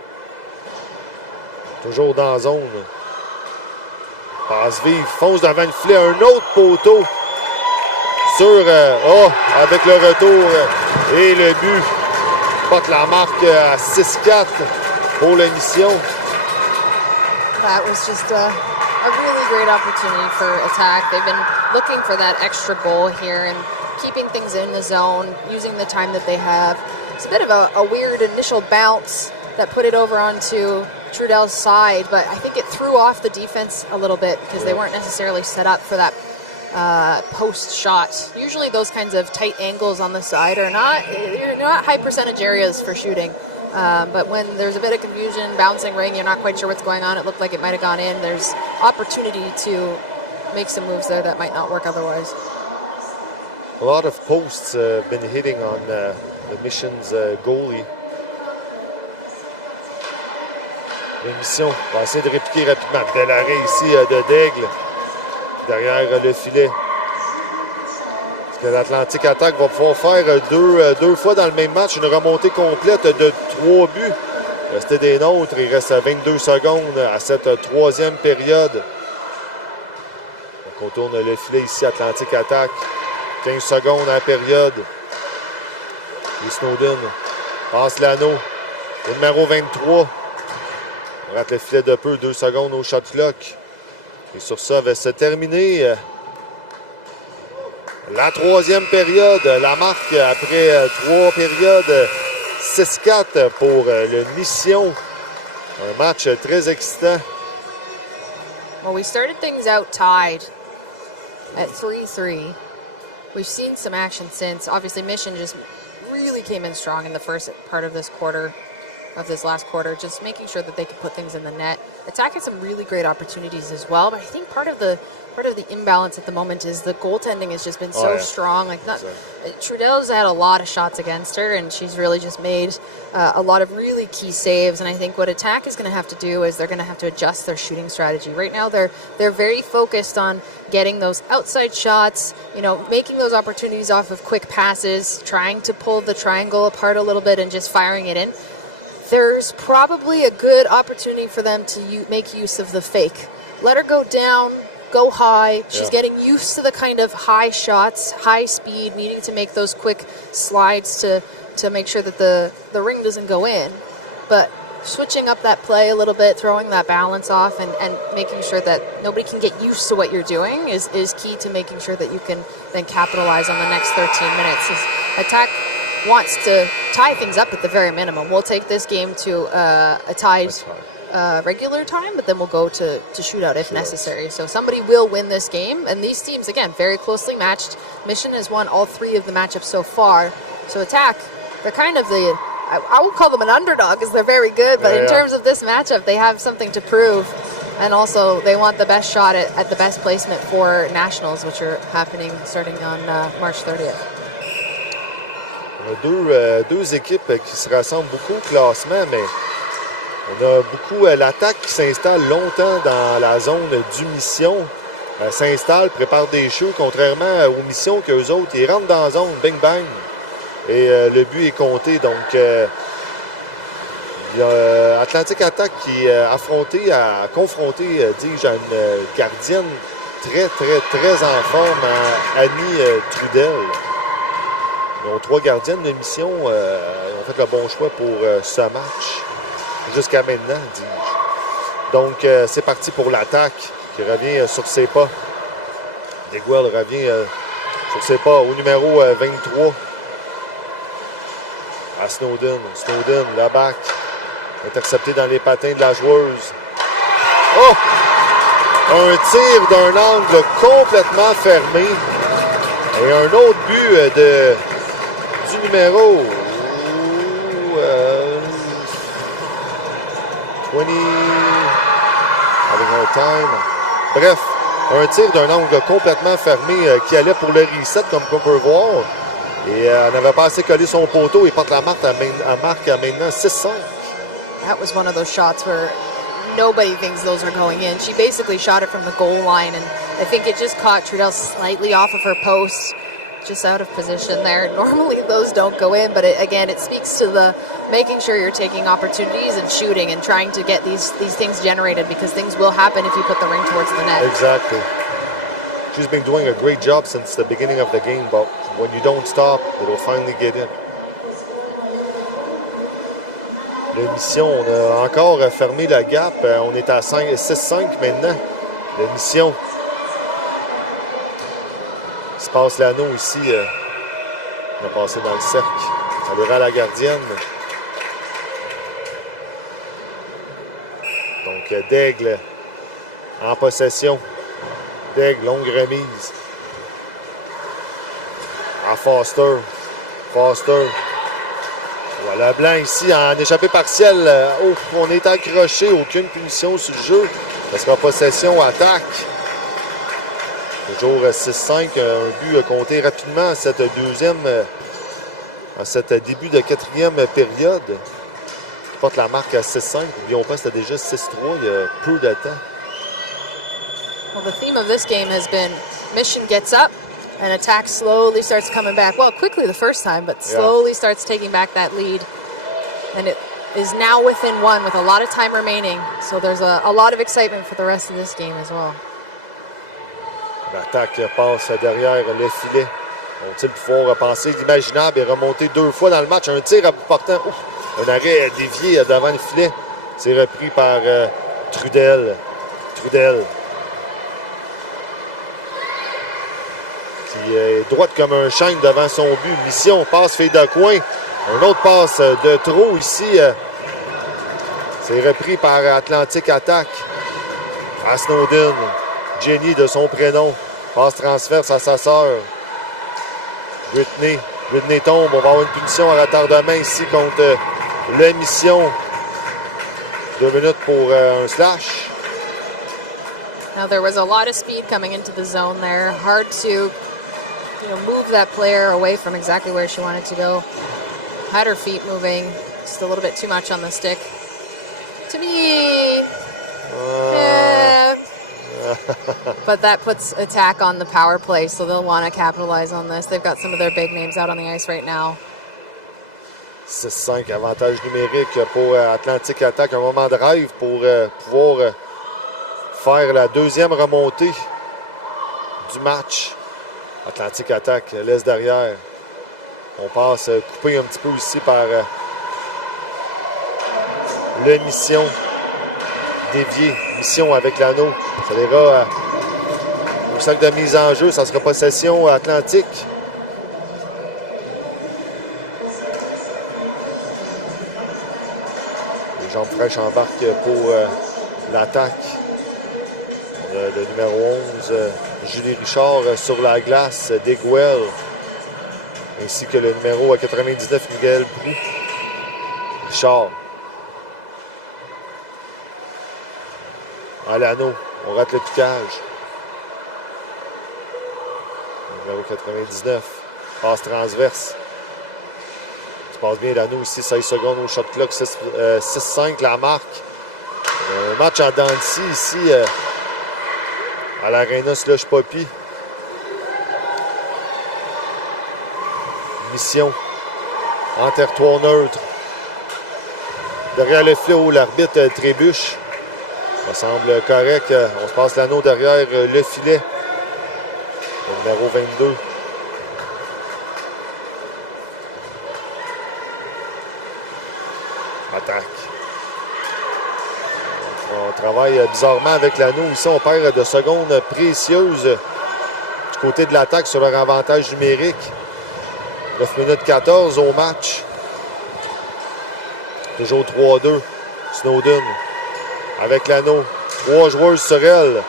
Toujours dans la zone. Passe vive. Fonce devant le filet. Un autre poteau. Sur avec le retour et le but. Porte la marque à 6-4 pour la Mission. That was just a really great opportunity for attack. They've been looking for that extra goal here and keeping things in the zone, using the time that they have. It's a bit of a weird initial bounce that put it over onto Trudel's side, but I think it threw off the defense a little bit because they weren't necessarily set up for that post shot. Usually those kinds of tight angles on the side are not high percentage areas for shooting. But when there's a bit of confusion, bouncing ring, you're not quite sure what's going on. It looked like it might have gone in. There's opportunity to make some moves there that might not work otherwise. A lot of posts have been hitting on the Mission's goalie. La Mission va essayer de répliquer rapidement. Bel arrêt ici de Daigle. Derrière le filet. Est-ce que l'Atlantique Attaque va pouvoir faire deux fois dans le même match une remontée complète de 3 buts? Restait des nôtres. Il reste 22 secondes à cette troisième période. On contourne le filet ici, Atlantique Attaque. 15 secondes à la période. Et Snowden passe l'anneau au numéro 23. On rate le filet de peu, 2 secondes au shot clock. Et sur ça va se terminer la troisième période. La marque après 3 périodes, 6-4 pour le Mission. Un match très excitant. Well, we started things out tied at 3-3. We've seen some action since. Obviously, Mission just really came in strong in the first part of this quarter. Of this last quarter, just making sure that they could put things in the net. Attack had some really great opportunities as well, but I think part of the imbalance at the moment is the goaltending has just been so strong. Like Trudel's had a lot of shots against her, and she's really just made a lot of really key saves. And I think what Attack is going to have to do is they're going to have to adjust their shooting strategy. Right now, they're very focused on getting those outside shots, making those opportunities off of quick passes, trying to pull the triangle apart a little bit and just firing it in. There's probably a good opportunity for them to make use of the fake. Let her go down, go high. She's getting used to the kind of high shots, high speed, needing to make those quick slides to make sure that the ring doesn't go in. But switching up that play a little bit, throwing that balance off and making sure that nobody can get used to what you're doing is key to making sure that you can then capitalize on the next 13 minutes. Attack wants to tie things up at the very minimum. We'll take this game to a tied regular time, but then we'll go to shootout if necessary. So somebody will win this game. And these teams, again, very closely matched. Mission has won all 3 of the matchups so far. So Attack, they're kind of I would call them an underdog because they're very good, but in terms of this matchup, they have something to prove. And also, they want the best shot at the best placement for Nationals, which are happening starting on March 30th. On a deux équipes qui se ressemblent beaucoup au classement, mais On a beaucoup l'attaque qui s'installe longtemps dans la zone du mission. S'installe, prépare des jeux, contrairement aux missions qu'eux autres, ils rentrent dans la zone, bing bang. Et le but est compté. Donc, il y a Atlantic Attack qui a confronté, dis-je, à une gardienne très en forme, Annie Trudel. Ils ont 3 gardiennes de mission. Ils ont fait le bon choix pour ce match. Jusqu'à maintenant, dis-je. Donc, c'est parti pour l'attaque qui revient sur ses pas. Deguel revient sur ses pas au numéro 23. À Snowden. Snowden, la back. Intercepté dans les patins de la joueuse. Oh! Un tir d'un angle complètement fermé. Et un autre but du numéro 20. Avec un time. Bref, un tir d'un angle complètement fermé qui allait pour le reset, comme on peut voir. Et elle n'avait pas assez collé son poteau. Il porte la marque à maintenant 6-5. That was one of those shots where nobody thinks those are going in. She basically shot it from the goal line, and I think it just caught Trudel slightly off of her post, just out of position there. Normally those don't go in, but it speaks to the making sure you're taking opportunities and shooting and trying to get these things generated, because things will happen if you put the ring towards the net. Exactly. She's been doing a great job since the beginning of the game, but when you don't stop, it'll finally get in. La mission, on a encore fermé le gap. On est à 6-5 maintenant. La mission. Il se passe l'anneau ici. On a passé dans le cercle. Ça ira à la gardienne. Donc, Daigle en possession. Daigle, longue remise. À Foster. Foster. Voilà, Blanc ici en échappée partielle. On est accroché. Aucune punition sur le jeu. Ça sera possession, attaque. Toujours 6-5. Un but compté rapidement à cette début de 4e période. Qui porte la marque à 6-5. N'oublions pas, c'était déjà 6-3 il y a peu de temps. Well, the theme of this game has been Mission gets up and attack slowly starts coming back. Well, quickly the first time, but slowly starts taking back that lead. And it is now within 1 with a lot of time remaining. So there's a lot of excitement for the rest of this game as well. L'attaque passe derrière le filet. On-t-il pouvoir penser l'imaginable et remonter 2 fois dans le match? Un tir à bout portant. Un arrêt dévié devant le filet. C'est repris par Trudel. Trudel. Qui est droite comme un chêne devant son but. Mission, passe fille de coin. Un autre passe de trop ici. C'est repris par Atlantic Attack. À Snowden. Jenny de son prénom. Passe transverse à sa sœur. Whitney. Whitney tombe. On va avoir une punition à retardement ici contre la Mission. 2 minutes pour un slash. Now there was a lot of speed coming into the zone there. Hard to move that player away from exactly where she wanted to go. Had her feet moving. Just a little bit too much on the stick. To me, but that puts attack on the power play, so they'll want to capitalize on this. They've got some of their big names out on the ice right now. 6-5, avantage numérique pour Atlantic Attack. Un moment de rêve pour pouvoir faire la 2e remontée du match. Atlantic Attack laisse derrière. On passe coupé un petit peu ici par le Mission. Dévié. Mission avec l'anneau. Ça ira au sac de mise en jeu. Ça sera possession Atlantique. Les jambes fraîches embarquent pour l'attaque. Le numéro 11, Julie Richard sur la glace, Deguel, ainsi que le numéro 99, Miguel Brou. Richard. À l'anneau, on rate le piquage. Numéro 99, passe transverse. se passe bien Lano ici, 16 secondes au shot clock, 6-5 la marque. Un match à dents de scie ici à l'Arena Slush Poppy. Mission en territoire neutre. Derrière le filet où l'arbitre trébuche. Ça semble correct. On se passe l'anneau derrière le filet. Le numéro 22. Attaque. On travaille bizarrement avec l'anneau. Ici, on perd de secondes précieuses du côté de l'attaque sur leur avantage numérique. 9 minutes 14 au match. Toujours 3-2. Snowden avec l'anneau. 3 joueurs sur elle.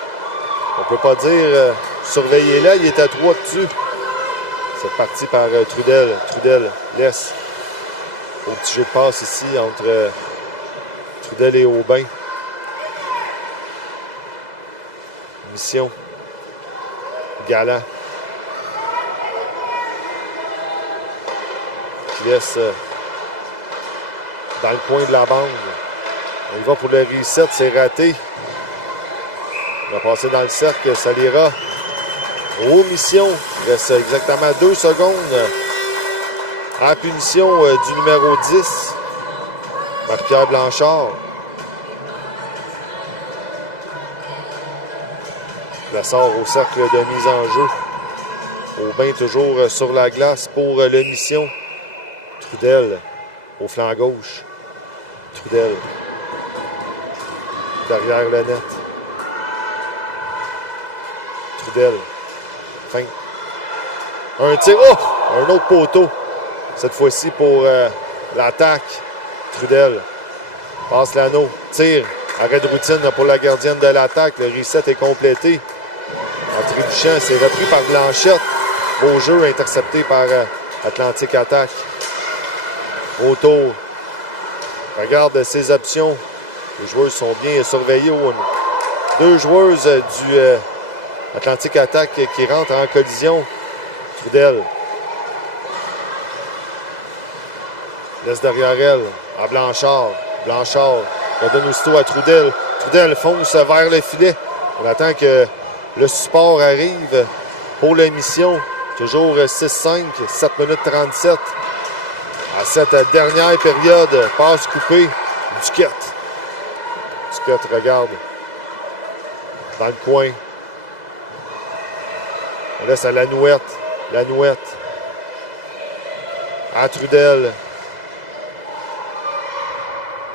On ne peut pas dire surveillez-la. Il est à 3 dessus. C'est parti par Trudel. Trudel laisse. Au petit jeu de passe ici entre Trudel et Aubin. Mission. Galant. Qui laisse dans le coin de la bande. On y va pour le reset, c'est raté. On va passer dans le cercle, ça l'ira. Aux missions, il reste exactement 2 secondes à la punition du numéro 10, Marc-Pierre Blanchard. La sort au cercle de mise en jeu. Aubin toujours sur la glace pour le mission. Trudel au flanc gauche. Trudel derrière le net. Trudel. Fin. Un tir. Oh! Un autre poteau. Cette fois-ci pour l'attaque. Trudel. Passe l'anneau. Tire. Arrêt de routine pour la gardienne de l'attaque. Le reset est complété. En trébuchant, c'est repris par Blanchette. Beau jeu intercepté par Atlantique Attaque. Au tour. Regarde ses options. Les joueurs sont bien surveillés. 2 joueuses du Atlantique Attaque qui rentrent en collision. Trudel. Laisse derrière elle à Blanchard. Blanchard redonne aussitôt à Trudel. Trudel fonce vers le filet. On attend que le support arrive pour l'émission. Toujours 6-5, 7 minutes 37. À cette dernière période, passe coupée. Duquette. Duquette regarde dans le coin. On laisse à Lanouette. Lanouette. À Trudel.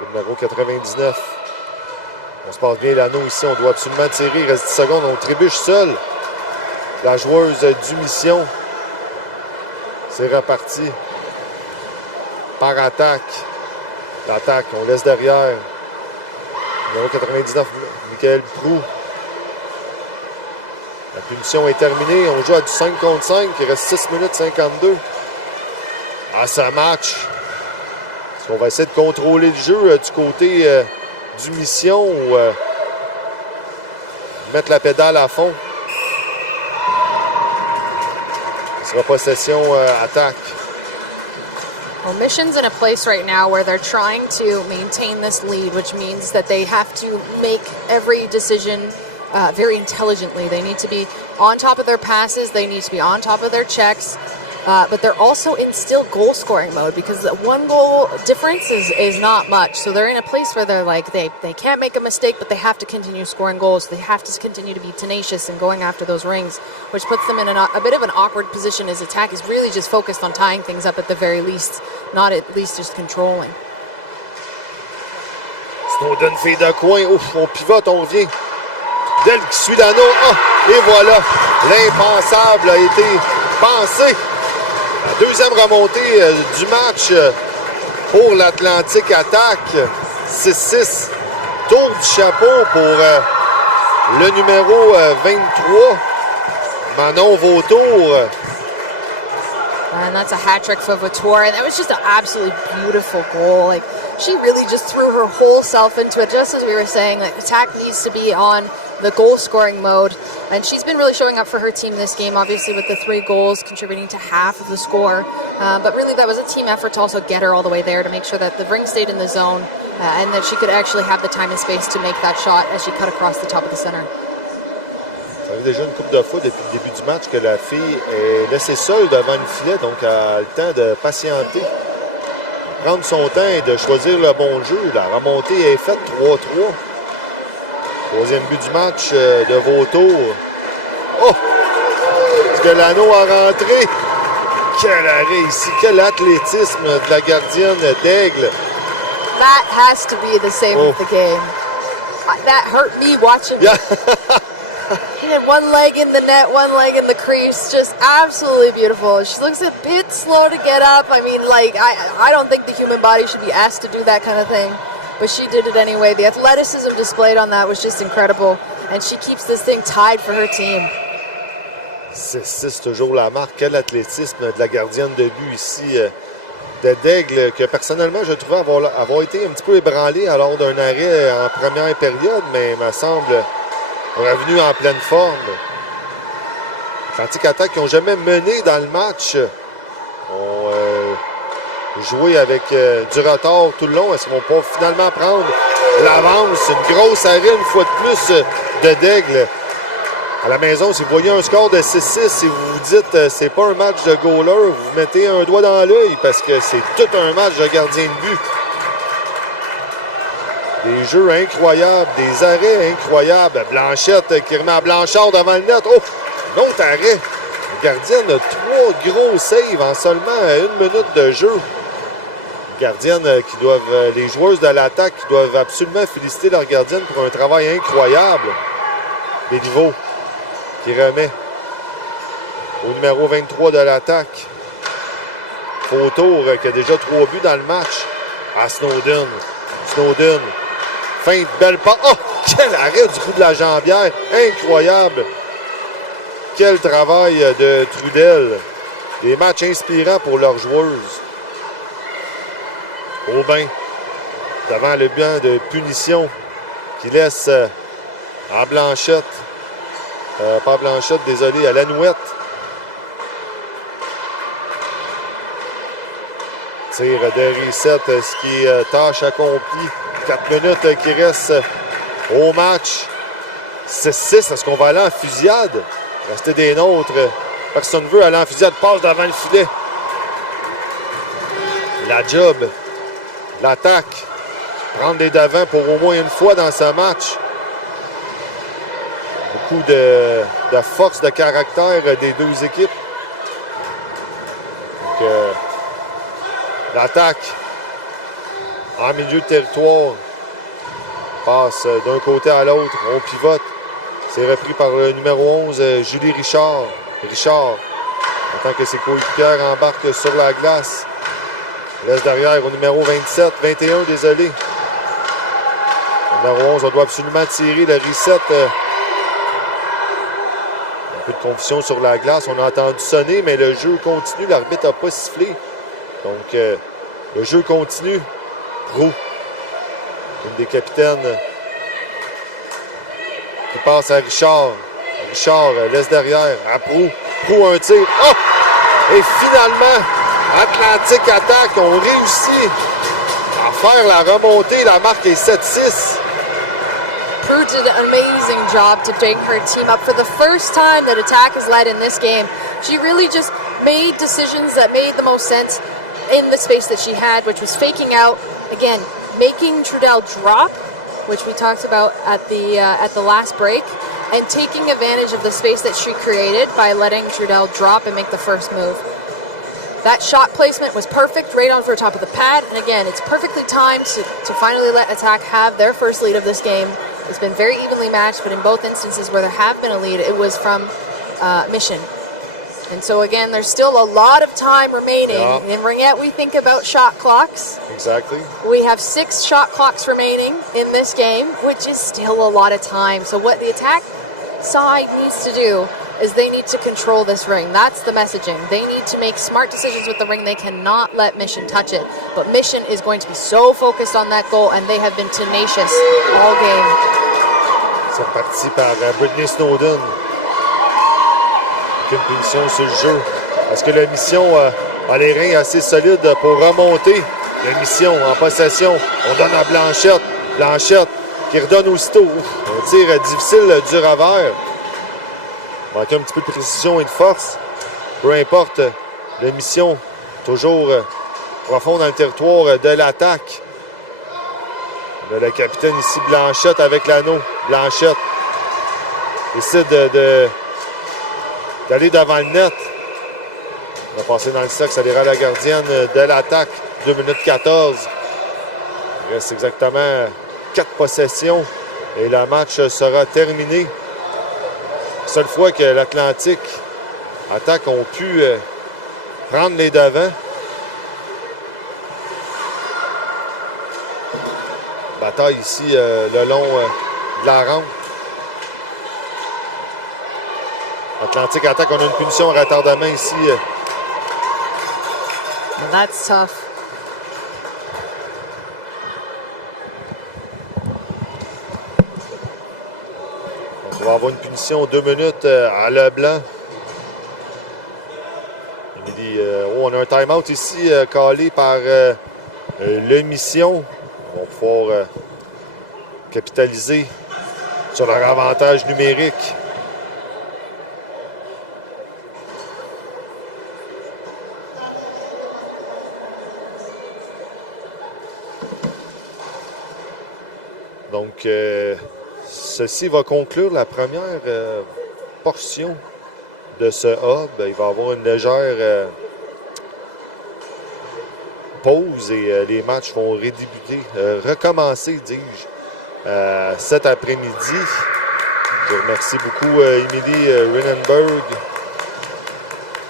Le numéro 99. On se passe bien l'anneau ici. On doit absolument tirer. Il reste 10 secondes. On trébuche seul. La joueuse du mission. C'est reparti. Par attaque. L'attaque, on laisse derrière. Numéro 99, Michael Proux. La punition est terminée. On joue à du 5 contre 5. Il reste 6 minutes 52 à ce match. Est-ce qu'on va essayer de contrôler le jeu du côté du mission ou mettre la pédale à fond? Ce sera possession attaque. Well, Mission's in a place right now where they're trying to maintain this lead, which means that they have to make every decision very intelligently. They need to be on top of their passes. They need to be on top of their checks. But they're also in still goal-scoring mode because the 1 goal difference is not much. So they're in a place where they're like, they can't make a mistake, but they have to continue scoring goals. They have to continue to be tenacious and going after those rings, which puts them in a bit of an awkward position as attack is really just focused on tying things up at the very least, not at least just controlling. Snowden fait de coin. Ouf, on pivote, on revient. Del qui suit l'anneau. Ah, et voilà, l'impensable a été pensé. La deuxième remontée du match pour l'Atlantique Attaque. 6-6. Tour du chapeau pour le numéro 23. Manon Vautour. And that's a hat trick for Vautour. And that was just an absolutely beautiful goal. Like, she really just threw her whole self into it. Just as we were saying, like, attack needs to be on the goal-scoring mode. And she's been really showing up for her team this game, obviously with the 3 goals contributing to half of the score. But really that was a team effort to also get her all the way there to make sure that the ring stayed in the zone and that she could actually have the time and space to make that shot as she cut across the top of the center. Ça fait déjà une couple de fois depuis le début du match que la fille est laissée seule devant le filet, donc elle a le temps de patienter, prendre son temps et de choisir le bon jeu. La remontée est faite 3-3. Troisième but du match de Vautour. Oh! Est-ce que l'anneau a rentré? Quel arrêt ici! Quel athlétisme de la gardienne d'Aigle! That has to be the save of the game. That hurt me watching it. She had one leg in the net, one leg in the crease. Just absolutely beautiful. She looks a bit slow to get up. I mean, like, I don't think the human body should be asked to do that kind of thing. But she did it anyway. The athleticism displayed on that was just incredible. And she keeps this thing tied for her team. 6-6, toujours la marque. Quel athlétisme de la gardienne de but ici de Daigle, que personnellement, je trouvais avoir été un petit peu ébranlé lors d'un arrêt en première période, mais il me semble revenu en pleine forme. Atlantic Attack qui n'ont jamais mené dans le match ont joué avec du retard tout le long. Est-ce qu'ils vont pas finalement prendre l'avance? Une grosse arrêt une fois de plus de Daigle. À la maison, si vous voyez un score de 6-6 et vous vous dites c'est pas un match de goaler, vous mettez un doigt dans l'œil parce que c'est tout un match de gardien de but. Des jeux incroyables, des arrêts incroyables. Blanchette qui remet à Blanchard devant le net. Oh! Un autre arrêt. La gardienne a 3 gros saves en seulement 1 minute de jeu. Les gardiennes qui doivent, les joueuses de l'attaque qui doivent absolument féliciter leur gardienne pour un travail incroyable. Béliveau qui remet au numéro 23 de l'attaque. Vautour qui a déjà 3 buts dans le match. À Snowden. Snowden. Feinte, belle passe. Oh! Quel arrêt du bout de la jambière. Incroyable. Quel travail de Trudel. Des matchs inspirants pour leurs joueuses. Aubin. Devant le banc de punition qui laisse à Blanchette. Pas Blanchette, désolé, à Lanouette. Tir de reset, ce qui est tâche accomplie. 4 minutes qui restent au match. 6-6, est-ce qu'on va aller en fusillade? Rester des nôtres. Personne ne veut aller en fusillade. Passe devant le filet. La job. L'attaque. Prendre les devants pour au moins une fois dans ce match. Beaucoup de force, de caractère des deux équipes. Donc, l'attaque en milieu de territoire. Passe d'un côté à l'autre. On pivote. C'est repris par le numéro 11, Julie Richard. Richard, en tant que ses coéquipières embarquent sur la glace. Laisse derrière au numéro 21, désolé. Le numéro 11, on doit absolument tirer le reset. Un peu de confusion sur la glace. On a entendu sonner, mais le jeu continue. L'arbitre n'a pas sifflé. Donc, le jeu continue. Roux, une des capitaines, qui passe à Richard. Richard laisse derrière. À Proux. Proux, un tir. Oh! Et finalement, Atlantic Attack ont réussi à faire la remontée. La marque est 7-6. Prue did an amazing job to bring her team up. For the first time that Attack has led in this game, she really just made decisions that made the most sense in the space that she had, which was faking out, again, making Trudel drop, which we talked about at the last break, and taking advantage of the space that she created by letting Trudel drop and make the first move. That shot placement was perfect, right on for top of the pad, and again, it's perfectly timed to finally let Attack have their first lead of this game. It's been very evenly matched, but in both instances where there have been a lead, it was from Mission. And so again, there's still a lot of time remaining. Yeah. In Ringette, we think about shot clocks. Exactly. We have 6 shot clocks remaining in this game, which is still a lot of time. So what the Attack side needs to do is they need to control this ring. That's the messaging. They need to make smart decisions with the ring. They cannot let Mission touch it. But Mission is going to be so focused on that goal, and they have been tenacious all game. C'est reparti par Brittany Snowden. Aucune punition sur le jeu. Est-ce que la mission a les reins assez solides pour remonter? La mission en possession. On donne à Blanchette. Blanchette qui redonne aussitôt. Un tir difficile, dur à verre. Manque un petit peu de précision et de force. Peu importe, la mission toujours profond dans le territoire de l'attaque. On a le capitaine ici, Blanchette, avec l'anneau. Blanchette décide d'aller devant le net. On va passer dans le cercle, ça ira à la gardienne de l'attaque. 2 minutes 14. Il reste exactement 4 possessions et le match sera terminé. La seule fois que l'Atlantique attaque ont pu prendre les devants. Bataille ici le long de la rampe. Atlantique attaque, on a une punition à retardement ici. That's tough. On va avoir une punition 2 minutes à Leblanc. On a un time-out ici calé par le Mission. On va pouvoir capitaliser sur leur avantage numérique. Donc, ceci va conclure la première portion de ce hub. Il va y avoir une légère pause et les matchs vont recommencer, dis-je, cet après-midi. Je remercie beaucoup Émilie Rinenberg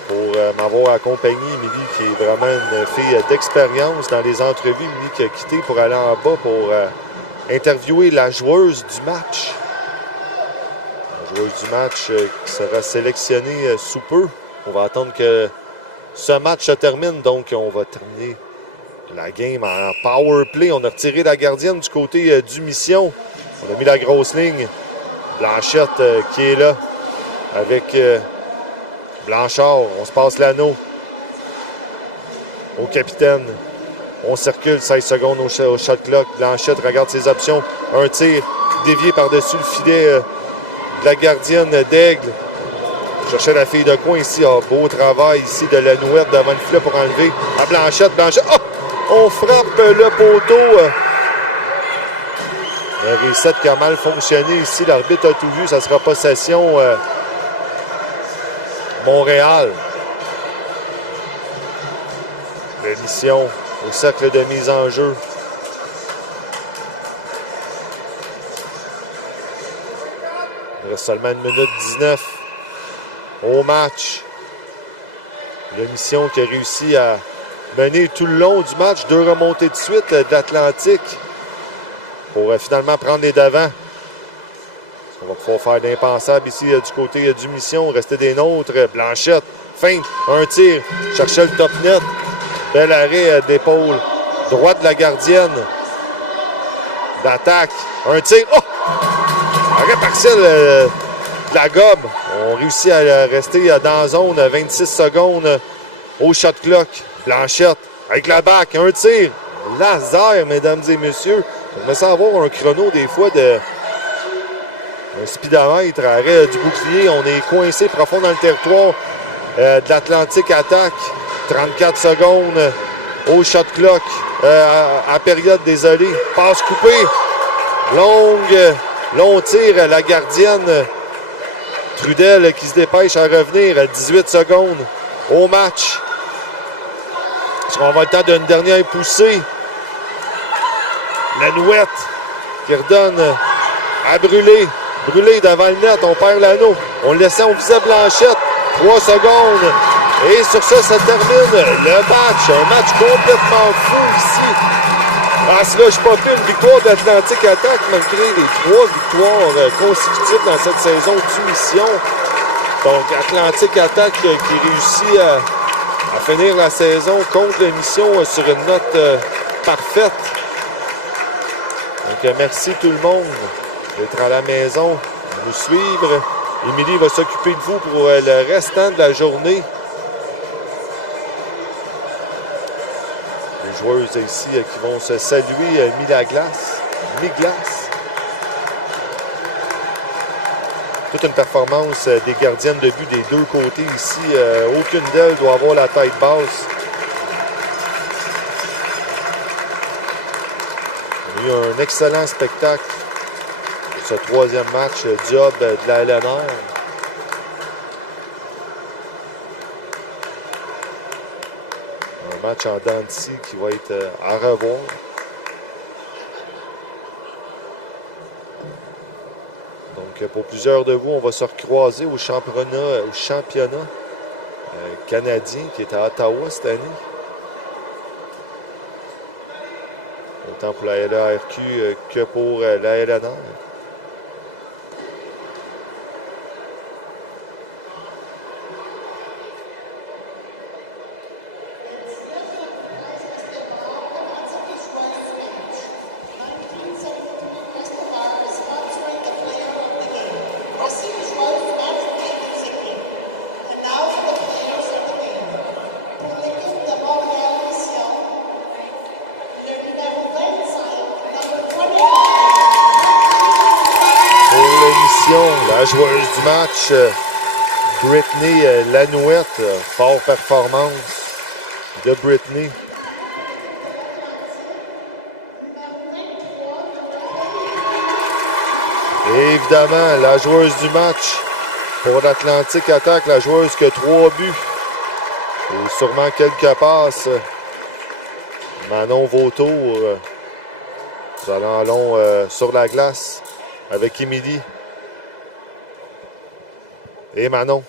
pour m'avoir accompagné. Émilie qui est vraiment une fille d'expérience dans les entrevues. Émilie qui a quitté pour aller en bas pour interviewer la joueuse du match. La joueuse du match qui sera sélectionnée sous peu. On va attendre que ce match se termine. Donc, on va terminer la game en power play. On a retiré la gardienne du côté du Mission. On a mis la grosse ligne. Blanchette qui est là avec Blanchard. On se passe l'anneau au capitaine. On circule 16 secondes au shot clock. Blanchette regarde ses options. Un tir dévié par-dessus le filet de la gardienne d'Aigle. Cherchait la fille de coin ici. Oh, beau travail ici de la nouette devant le filet pour enlever à Blanchette. Blanchette. Oh! On frappe le poteau. Un reset qui a mal fonctionné ici. L'arbitre a tout vu. Ça sera possession Montréal. La mission au cercle de mise en jeu. Il reste seulement 1 minute 19 au match. La mission qui a réussi à mener tout le long du match. 2 remontées de suite de l'Atlantique pour finalement prendre les devants. On va pouvoir faire l'impensable ici du côté du Mission. Rester des nôtres. Blanchette, feinte, un tir. Cherchait le top net. Bel arrêt d'épaule. Droite de la gardienne. D'attaque. Un tir. Oh! Arrêt partiel de la gobe. On réussit à rester dans la zone 26 secondes au shot clock. Blanchette avec la back. Un tir. Laser, mesdames et messieurs. On me sent avoir un chrono des fois de un speedomètre. Arrêt du bouclier. On est coincé profond dans le territoire de l'Atlantique attaque. 34 secondes au shot clock. À période, désolé. Passe coupée. Long tir. La gardienne Trudel qui se dépêche à revenir à 18 secondes au match. Est-ce qu'on va le temps d'une dernière poussée? La nouette qui redonne à Brûlé. Brûlé devant le net. On perd l'anneau. On le laissait, on visait Blanchette. 3 secondes. Et sur ça, ça termine le match. Un match complètement fou ici. Ah, si là, je pas une victoire de l'Atlantique Attaque malgré les 3 victoires consécutives dans cette saison du Mission. Donc, Atlantique Attaque qui réussit à finir la saison contre la Mission sur une note parfaite. Donc, merci tout le monde d'être à la maison, de nous suivre. Émilie va s'occuper de vous pour le restant de la journée. Les joueuses ici qui vont se saluer, mis glace. Toute une performance des gardiennes de but des deux côtés ici. Aucune d'elles doit avoir la tête basse. On a eu un excellent spectacle pour ce troisième match du Hub de la LNR. Un match en dents de scie qui va être à revoir. Donc, pour plusieurs de vous, on va se recroiser au championnat canadien qui est à Ottawa cette année. Autant pour la LARQ que pour la LNR. La joueuse du match, Brittany Lanouette, fort performance de Brittany. Et évidemment, la joueuse du match pour l'Atlantic Attack, la joueuse qui a 3 buts. Et sûrement quelques passes. Manon Vautour. Nous allons sur la glace avec Émilie. Et Manon,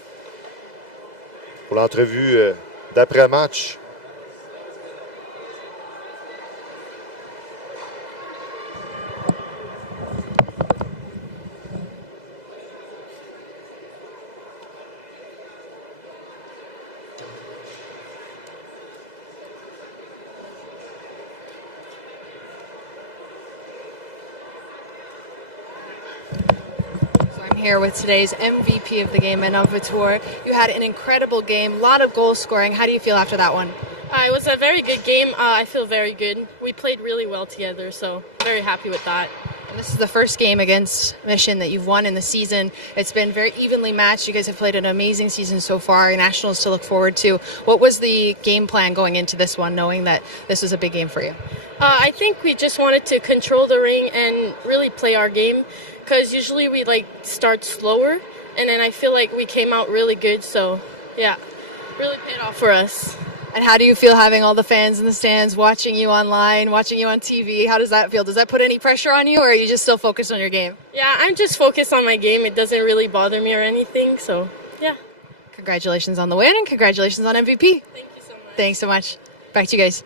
pour l'entrevue d'après-match. Here with today's MVP of the game, Manon Vautour. You had an incredible game, a lot of goal scoring. How do you feel after that one? It was a very good game. I feel very good. We played really well together, so very happy with that. And this is the first game against Mission that you've won in the season. It's been very evenly matched. You guys have played an amazing season so far, nationals to look forward to. What was the game plan going into this one, knowing that this was a big game for you? I think we just wanted to control the ring and really play our game, because usually we start slower, and then I feel like we came out really good, so yeah, really paid off for us. And how do you feel having all the fans in the stands watching you online, watching you on TV? How does that feel? Does that put any pressure on you, or are you just still focused on your game? Yeah, I'm just focused on my game. It doesn't really bother me or anything, so yeah. Congratulations on the win, and congratulations on MVP. Thank you so much. Thanks so much. Back to you guys.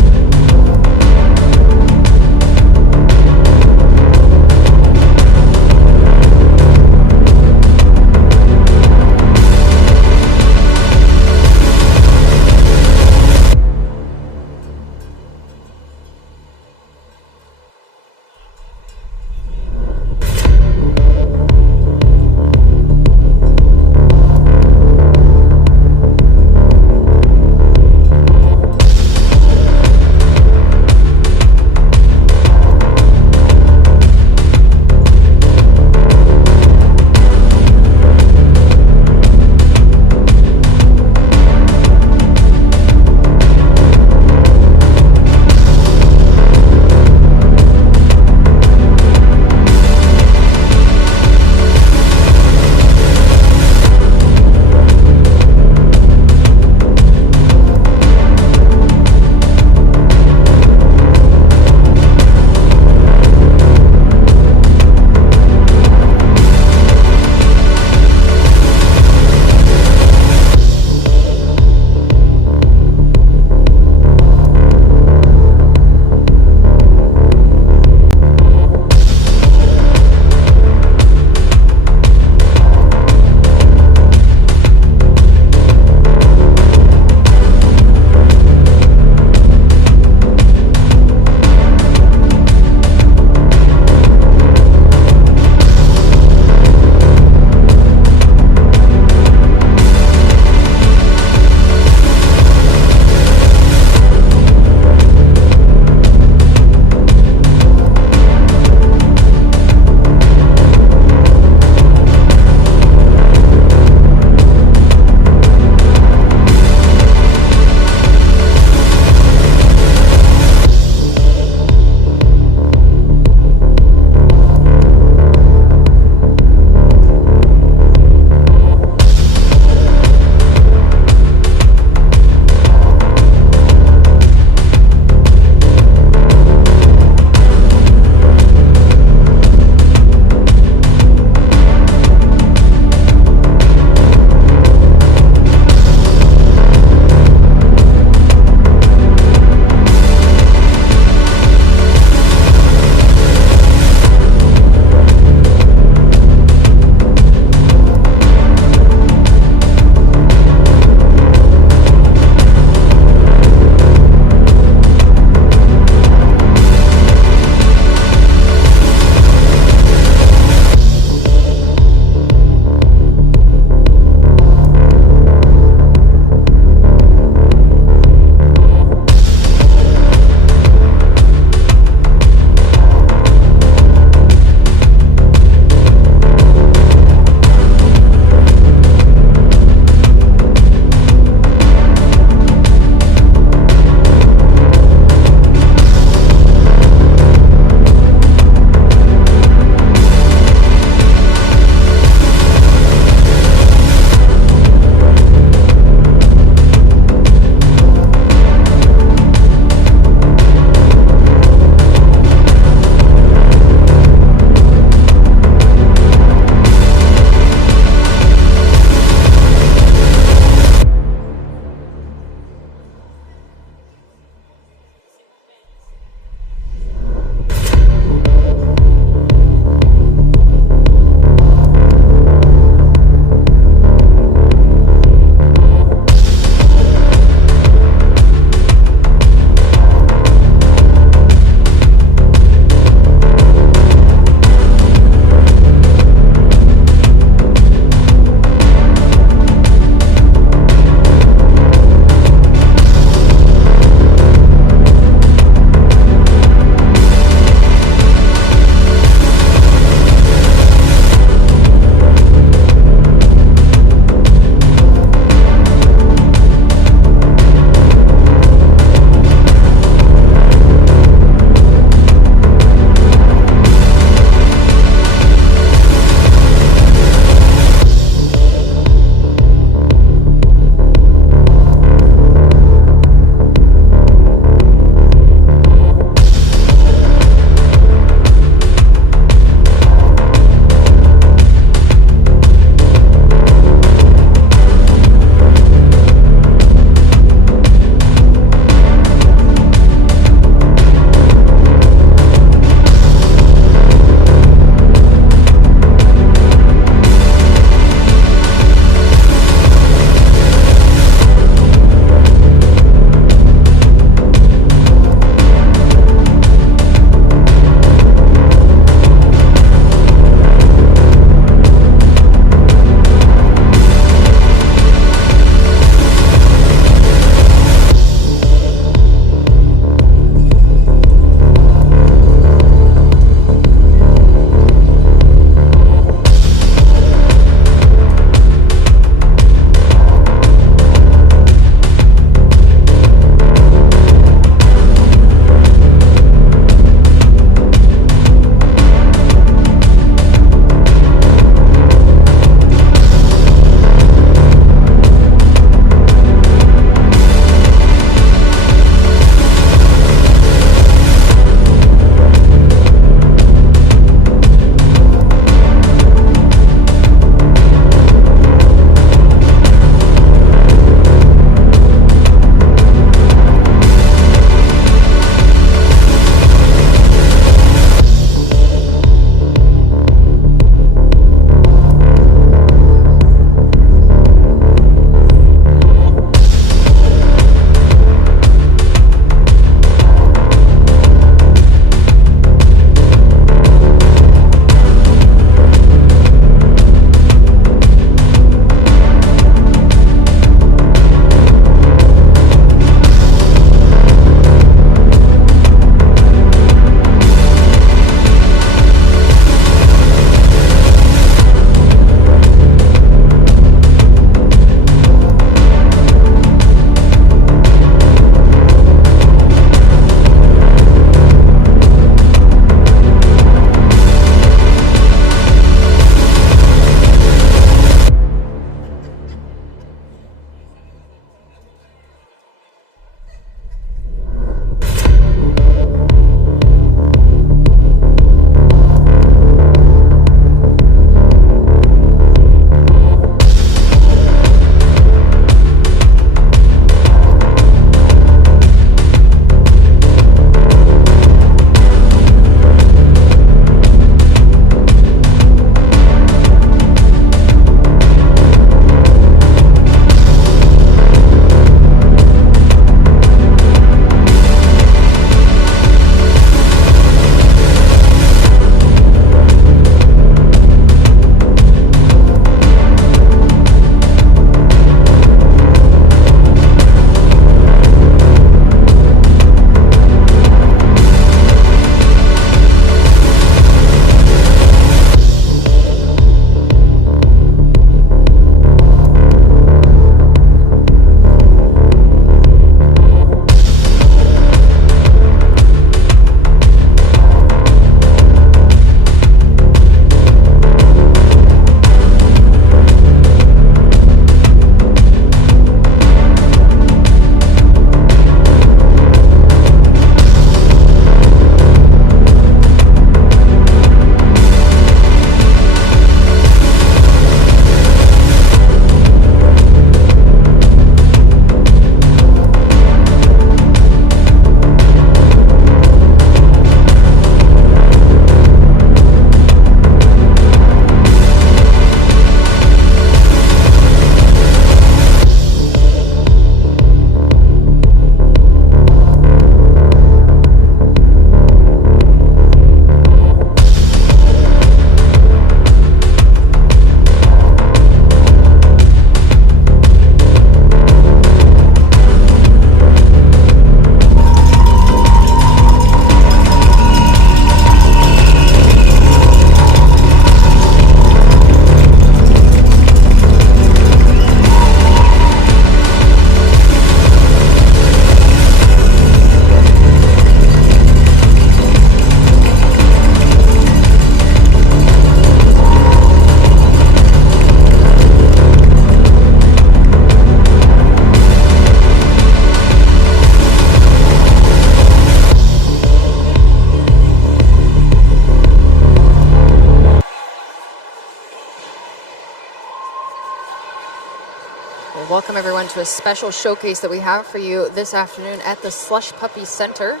everyone to a special showcase that we have for you this afternoon at the Slush Puppy Center.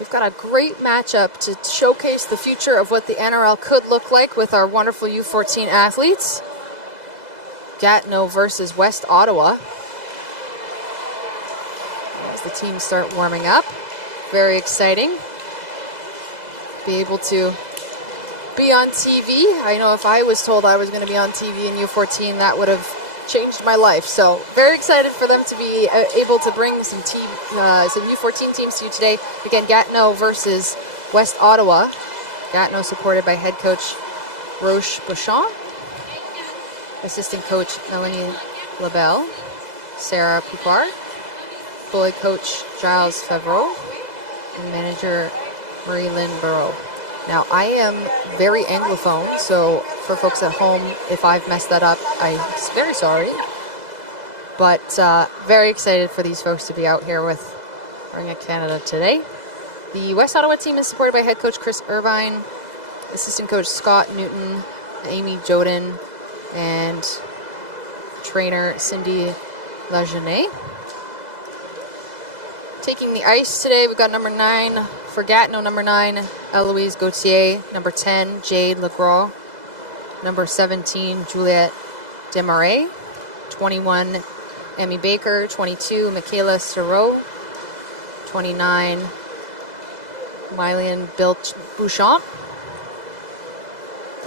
We've got a great matchup to showcase the future of what the NRL could look like with our wonderful U14 athletes. Gatineau versus West Ottawa. As the teams start warming up. Very exciting. Be able to be on TV. I know if I was told I was going to be on TV in U14, that would have changed my life. So very excited for them to be able to bring some U14 teams to you today. Again, Gatineau versus West Ottawa. Gatineau supported by head coach Roche Beauchamp, assistant coach Melanie Labelle, Sarah Poupard, goalie coach Giles Favreau, and manager Marie-Lynn Burrow. Now, I am very Anglophone, so for folks at home, if I've messed that up, I'm very sorry. But very excited for these folks to be out here with Ringette Canada today. The West Ottawa team is supported by head coach Chris Irvine, assistant coach Scott Newton, Amy Joden, and trainer Cindy Lajeunesse. Taking the ice today, we've got number 9 for Gatineau, number 9, Eloise Gauthier, number 10, Jade Legros, number 17, Juliette Desmarais, 21, Emmy Baker, 22, Michaela Sereau, 29, Mylian Bouchamp,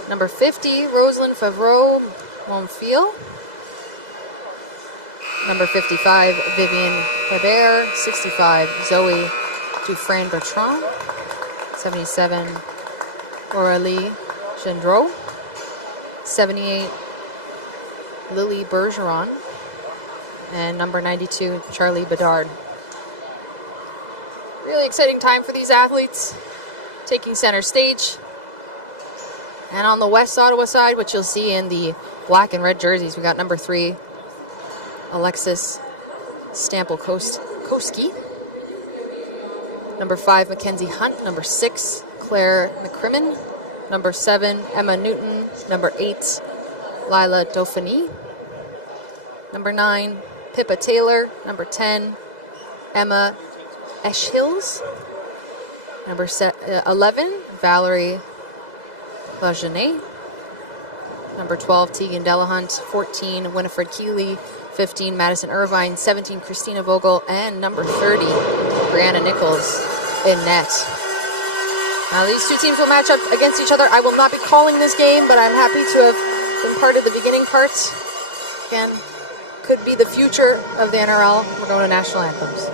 number 50, Rosalind Favreau Monfil, number 55, Vivian Hebert, 65, Zoe Dufresne Bertrand, 77, Aurélie Gendreau, 78, Lily Bergeron, and number 92, Charlie Bedard. Really exciting time for these athletes, taking center stage. And on the West Ottawa side, which you'll see in the black and red jerseys, we got number 3, Alexis Stampel-Koski. Number 5, Mackenzie Hunt. Number 6, Claire McCrimmon. Number 7, Emma Newton. Number 8, Lila Dauphiny. Number 9, Pippa Taylor. Number 10, Emma Eschhills. Number 11, Valerie Lajeunesse. Number 12, Tegan Delahunt. 14, Winifred Keeley. 15, Madison Irvine. 17, Christina Vogel. And number 30, Brianna Nichols in net. Now these two teams will match up against each other. I will not be calling this game, but I'm happy to have been part of the beginning parts. Again, could be the future of the NRL. We're going to national anthems.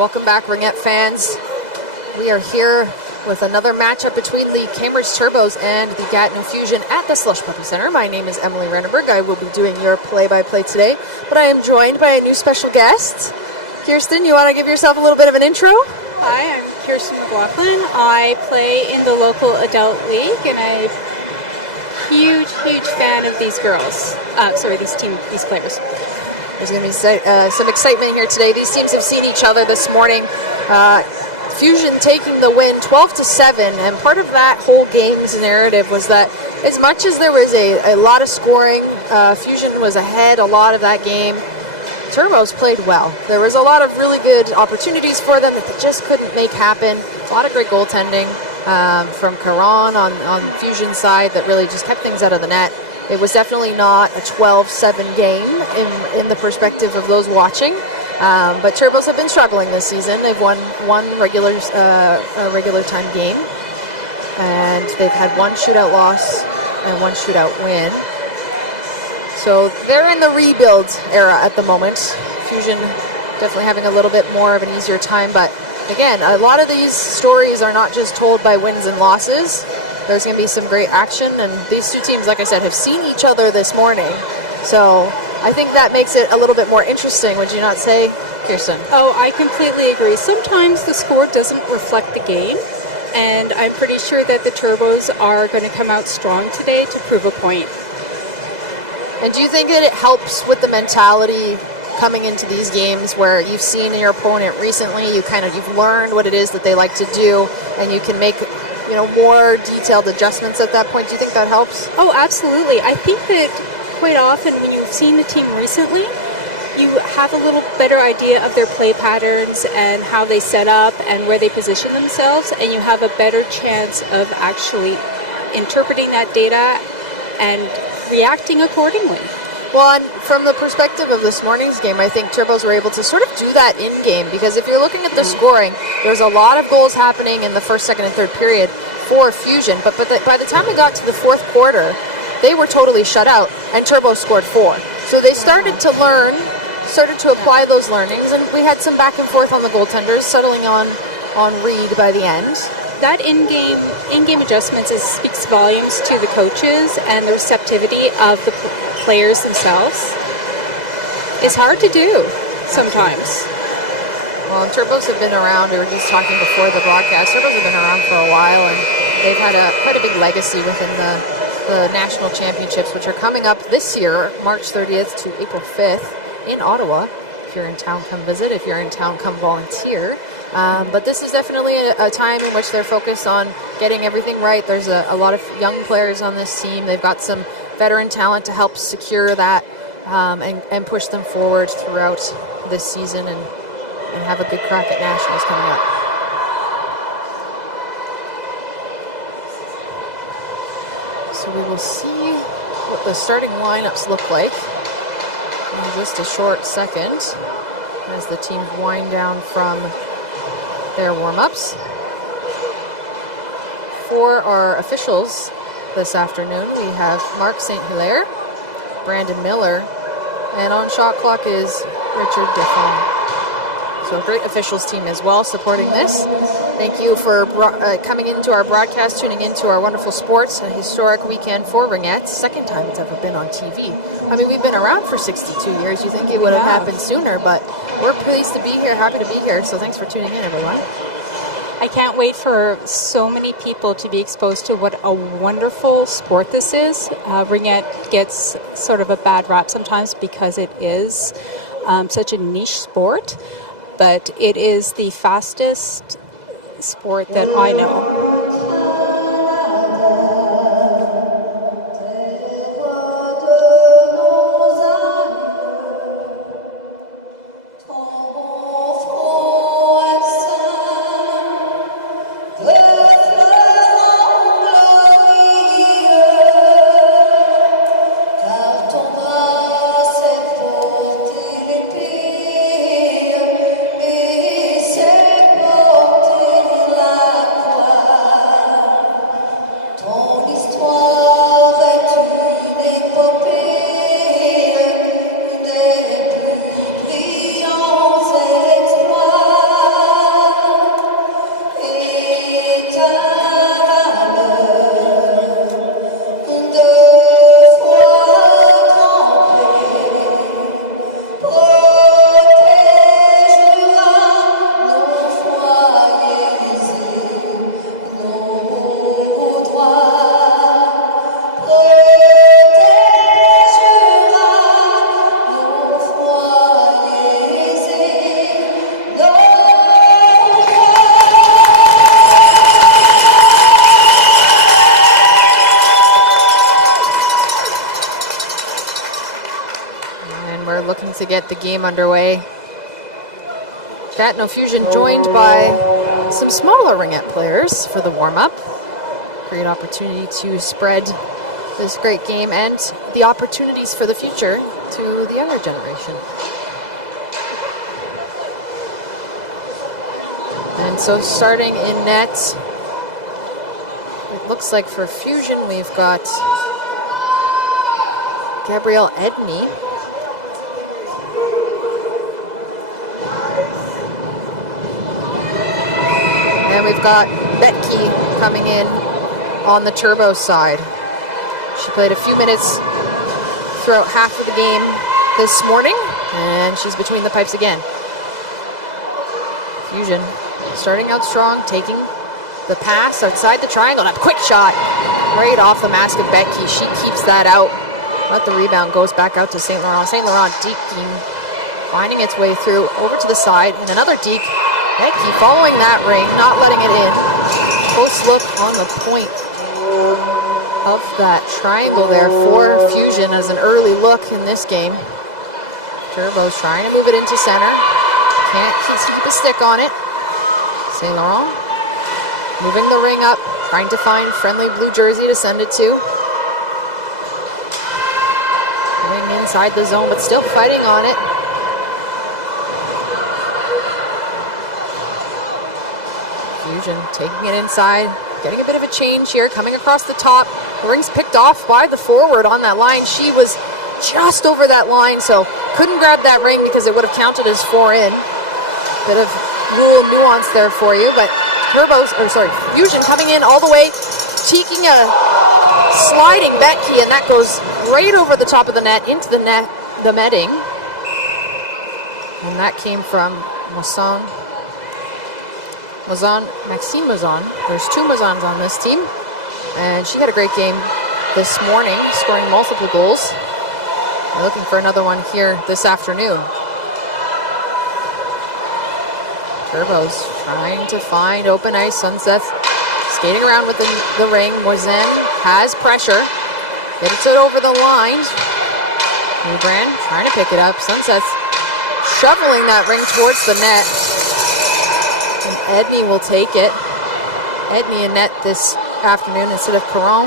Welcome back, Ringette fans. We are here with another matchup between the Cambridge Turbos and the Gatineau Fusion at the Slush Puppy Center. My name is Emily Renneberg. I will be doing your play-by-play today, but I am joined by a new special guest. Kirsten, you want to give yourself a little bit of an intro? Hi, I'm Kirsten McLaughlin. I play in the local adult league, and I'm a huge fan of these girls. These players. There's going to be some excitement here today. These teams have seen each other this morning. Fusion taking the win 12-7, and part of that whole game's narrative was that as much as there was a lot of scoring, Fusion was ahead a lot of that game. Turbos played well. There was a lot of really good opportunities for them that they just couldn't make happen. A lot of great goaltending from Caron on Fusion's side that really just kept things out of the net. It was definitely not a 12-7 game in the perspective of those watching. But Turbos have been struggling this season. They've won one regular time game, and they've had one shootout loss and one shootout win. So they're in the rebuild era at the moment. Fusion definitely having a little bit more of an easier time, but again, a lot of these stories are not just told by wins and losses. There's going to be some great action, and these two teams, like I said, have seen each other this morning. So I think that makes it a little bit more interesting, would you not say, Kirsten? Oh, I completely agree. Sometimes the score doesn't reflect the game, and I'm pretty sure that the Turbos are going to come out strong today to prove a point. And do you think that it helps with the mentality coming into these games where you've seen your opponent recently, you've learned what it is that they like to do, and you can make more detailed adjustments at that point? Do you think that helps? Oh, absolutely. I think that quite often when you've seen the team recently, you have a little better idea of their play patterns and how they set up and where they position themselves, and you have a better chance of actually interpreting that data and reacting accordingly. Well, and from the perspective of this morning's game, I think Turbos were able to sort of do that in-game, because if you're looking at the scoring, there's a lot of goals happening in the first, second, and third period for Fusion, but by the time we got to the fourth quarter, they were totally shut out, and Turbos scored 4. So they started to apply those learnings, and we had some back and forth on the goaltenders, settling on Reed by the end. That in-game adjustments speaks volumes to the coaches and the receptivity of the players themselves. It's hard to do sometimes. Well, and Turbos have been around. We were just talking before the broadcast. Turbos have been around for a while, and they've had quite a big legacy within the national championships, which are coming up this year, March 30th to April 5th in Ottawa. If you're in town, come visit. If you're in town, come volunteer. But this is definitely a time in which they're focused on getting everything right. There's a lot of young players on this team. They've got some veteran talent to help secure that and push them forward throughout this season and have a good crack at nationals coming up. So we will see what the starting lineups look like in just a short second as the teams wind down from their warm-ups. For our officials this afternoon, we have Mark St. Hilaire, Brandon Miller, and on shot clock is Richard Diffon. So a great officials team as well supporting this. Thank you for coming into our broadcast, tuning into our wonderful sports, a historic weekend for Ringette. Second time it's ever been on TV. I mean, we've been around for 62 years. You think it would have happened sooner, but we're pleased to be here, happy to be here. So thanks for tuning in, everyone. I can't wait for so many people to be exposed to what a wonderful sport this is. Ringette gets sort of a bad rap sometimes because it is such a niche sport, but it is the fastest sport that I know. And we're looking to get the game underway. Gatineau Fusion joined by some smaller Ringette players for the warm-up. Great opportunity to spread this great game and the opportunities for the future to the younger generation. And so starting in net, it looks like for Fusion we've got Gabrielle Edney. And we've got Becky coming in on the Turbo side. She played a few minutes throughout half of the game this morning, and she's between the pipes again. Fusion starting out strong, taking the pass outside the triangle. That quick shot right off the mask of Becky. She keeps that out. But the rebound goes back out to St. Laurent. St. Laurent deking, finding its way through over to the side, and another deke. Becky following that ring, not letting it in. Close look on the point of that triangle there for Fusion as an early look in this game. Turbo's trying to move it into center. Can't keep a stick on it. St. Laurent moving the ring up, trying to find friendly blue jersey to send it to. Ring inside the zone, but still fighting on it. Fusion taking it inside, getting a bit of a change here, coming across the top. The ring's picked off by the forward on that line. She was just over that line, so couldn't grab that ring because it would have counted as 4 in. Bit of rule nuance there for you, but Fusion coming in all the way, cheeking a sliding Becky, and that goes right over the top of the net into the net, the netting. And that came from Maxime Mazon. There's 2 Mazons on this team, and she had a great game this morning, scoring multiple goals. We're looking for another one here this afternoon. Turbo's trying to find open ice. Sunset skating around within the ring. Moisin has pressure. Gets it over the line. Newbrand trying to pick it up. Sunset's shoveling that ring towards the net. And Edney will take it. Edney in net this afternoon instead of Caron.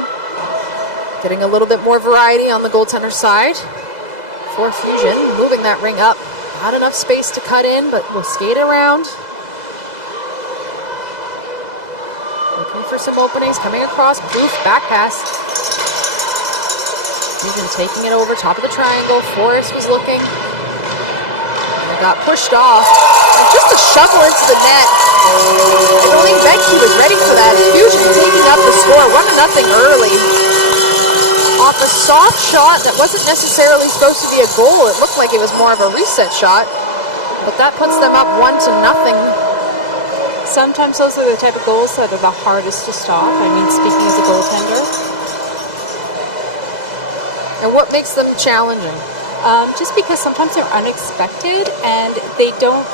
Getting a little bit more variety on the goaltender side for Fusion. Moving that ring up. Not enough space to cut in, but we'll skate around. Looking for some openings, coming across, Booth, back pass. Fusion taking it over, top of the triangle. Forrest was looking. And it got pushed off. Just a shovel into the net. I don't think Becky was ready for that. Fusion taking up the score, 1-0 early. Off a soft shot that wasn't necessarily supposed to be a goal. It looked like it was more of a reset shot. But that puts them up 1-0. Sometimes those are the type of goals that are the hardest to stop. I mean, speaking as a goaltender. And what makes them challenging? Just because sometimes they're unexpected and they don't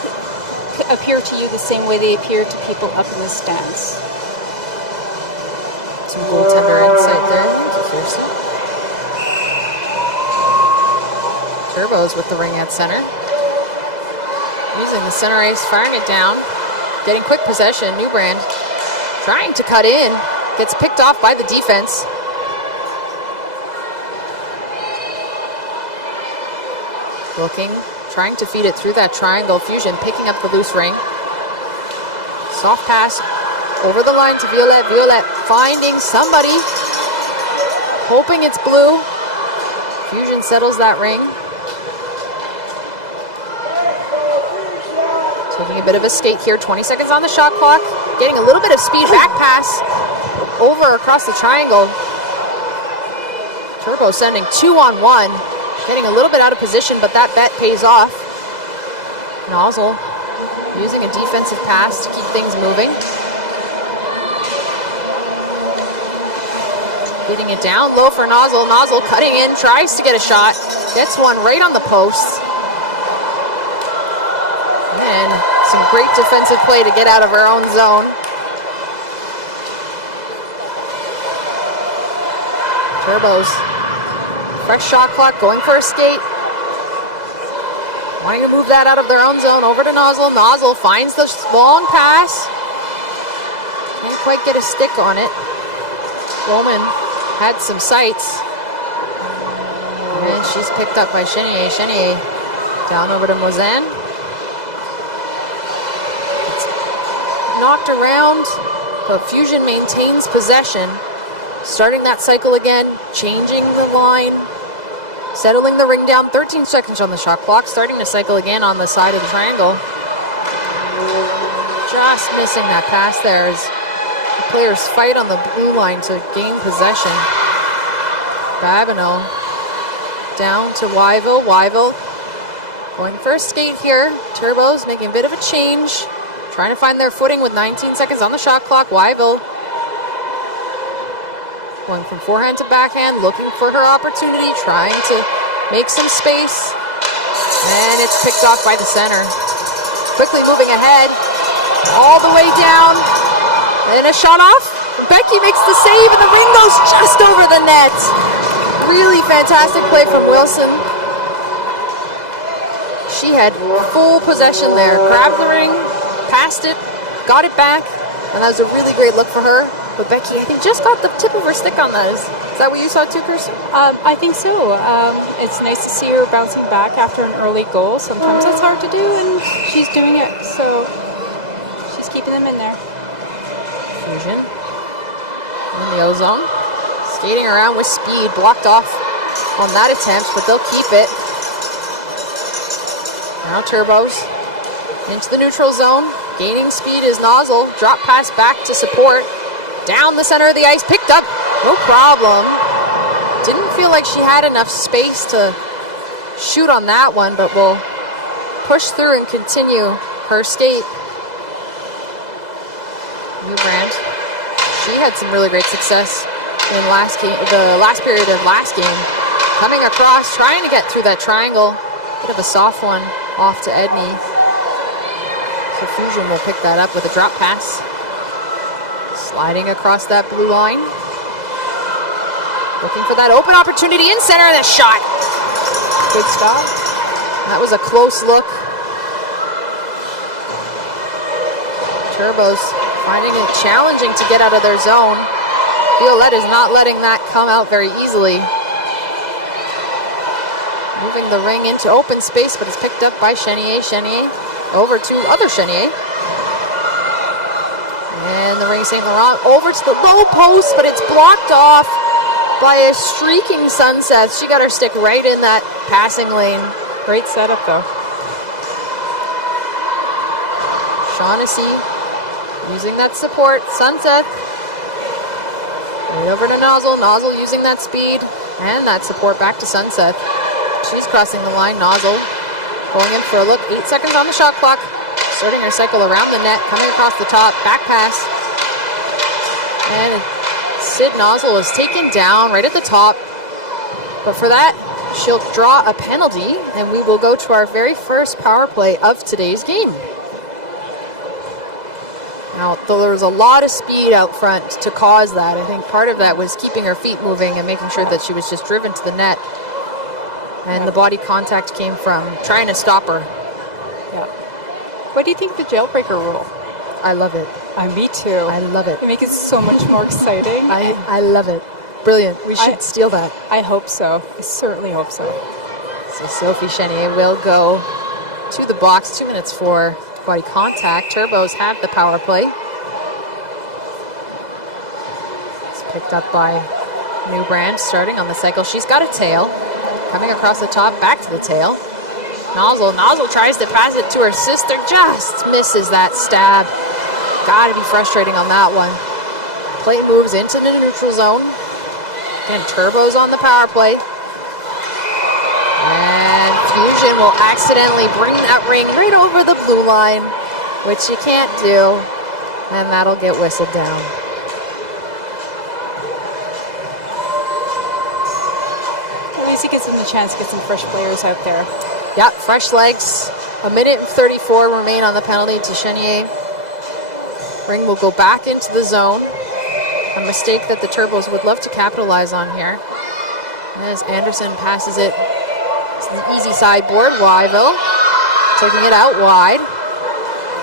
appear to you the same way they appear to people up in the stands. Some goaltender insight there. Thank you, Kirsten. Turbo's with the ring at center. Using the center ice, firing it down. Getting quick possession. Newbrand trying to cut in. Gets picked off by the defense. Looking, trying to feed it through that triangle. Fusion picking up the loose ring. Soft pass over the line to Violette. Violette finding somebody. Hoping it's blue. Fusion settles that ring. Taking a bit of a skate here. 20 seconds on the shot clock. Getting a little bit of speed. Back pass over across the triangle. Turbo sending 2-on-1. Getting a little bit out of position, but that bet pays off. Nozzle using a defensive pass to keep things moving. Getting it down low for Nozzle. Nozzle cutting in, tries to get a shot. Gets one right on the post. And some great defensive play to get out of our own zone. Turbos. Fresh shot clock, going for a skate. wanting to move that out of their own zone over to Nozzle. Nozzle finds the long pass. Can't quite get a stick on it. Bowman had some sights. And she's picked up by Chenier. Chenier down over to Mozan. It's knocked around, but Fusion maintains possession. Starting that cycle again, changing the line, settling the ring down, 13 seconds on the shot clock, starting to cycle again on the side of the triangle. Just missing that pass there as the players fight on the blue line to gain possession. Babineau down to Wyville. Wyville going for a skate here. Turbos making a bit of a change, trying to find their footing with 19 seconds on the shot clock. Wyville going from forehand to backhand, looking for her opportunity, trying to make some space. And it's picked off by the center. Quickly moving ahead, all the way down. And a shot off. Becky makes the save, and the ring goes just over the net. Really fantastic play from Wilson. She had full possession there. Grabbed the ring, passed it, got it back, and that was a really great look for her. But Becky, I think, just got the tip of her stick on that. Is that what you saw too, Kirsten? I think so. It's nice to see her bouncing back after an early goal. Sometimes that's hard to do, and she's doing it. So she's keeping them in there. Fusion in the O-zone. Skating around with speed. Blocked off on that attempt, but they'll keep it. Now Turbos into the neutral zone. Gaining speed is Nozzle. Drop pass back to support. Down the center of the ice, picked up, no problem. Didn't feel like she had enough space to shoot on that one, but will push through and continue her skate. Newbrand, she had some really great success in the last period of last game. Coming across, trying to get through that triangle. Bit of a soft one off to Edney. So Fusion will pick that up with a drop pass. Sliding across that blue line. Looking for that open opportunity in center, and a shot. Good stop. That was a close look. Turbos finding it challenging to get out of their zone. Violette is not letting that come out very easily. Moving the ring into open space, but it's picked up by Chenier. Chenier over to other Chenier. And the ring St. Laurent over to the low post, but it's blocked off by a streaking Sunset. She got her stick right in that passing lane. Great setup, though. Shaughnessy using that support. Sunset right over to Nozzle. Nozzle using that speed and that support back to Sunset. She's crossing the line. Nozzle going in for a look. 8 seconds on the shot clock. Starting her cycle around the net, coming across the top, back pass. And Sid Nozzle is taken down right at the top. But for that, she'll draw a penalty, and we will go to our very first power play of today's game. Now, though there was a lot of speed out front to cause that, I think part of that was keeping her feet moving and making sure that she was just driven to the net. And the body contact came from trying to stop her. Yeah. What do you think of the jailbreaker rule? I love it. Me too. I love it. It makes it so much more exciting. I love it. Brilliant. We should steal that. I hope so. I certainly hope so. So Sophie Chenier will go to the box. 2 minutes for body contact. Turbos have the power play. It's picked up by Newbrand starting on the cycle. She's got a tail. Coming across the top, back to the tail. Nozzle tries to pass it to her sister, just misses that stab. Gotta be frustrating on that one. Plate moves into the neutral zone. Again, Turbos on the power play. And Fusion will accidentally bring that ring right over the blue line, which you can't do, and that'll get whistled down. At least it gives them the chance to get some fresh players out there. Yep, fresh legs. 1 minute and 34 remain on the penalty to Chenier. Ring will go back into the zone. A mistake that the Turbos would love to capitalize on here. As Anderson passes it to the easy sideboard, Wyville Taking it out wide.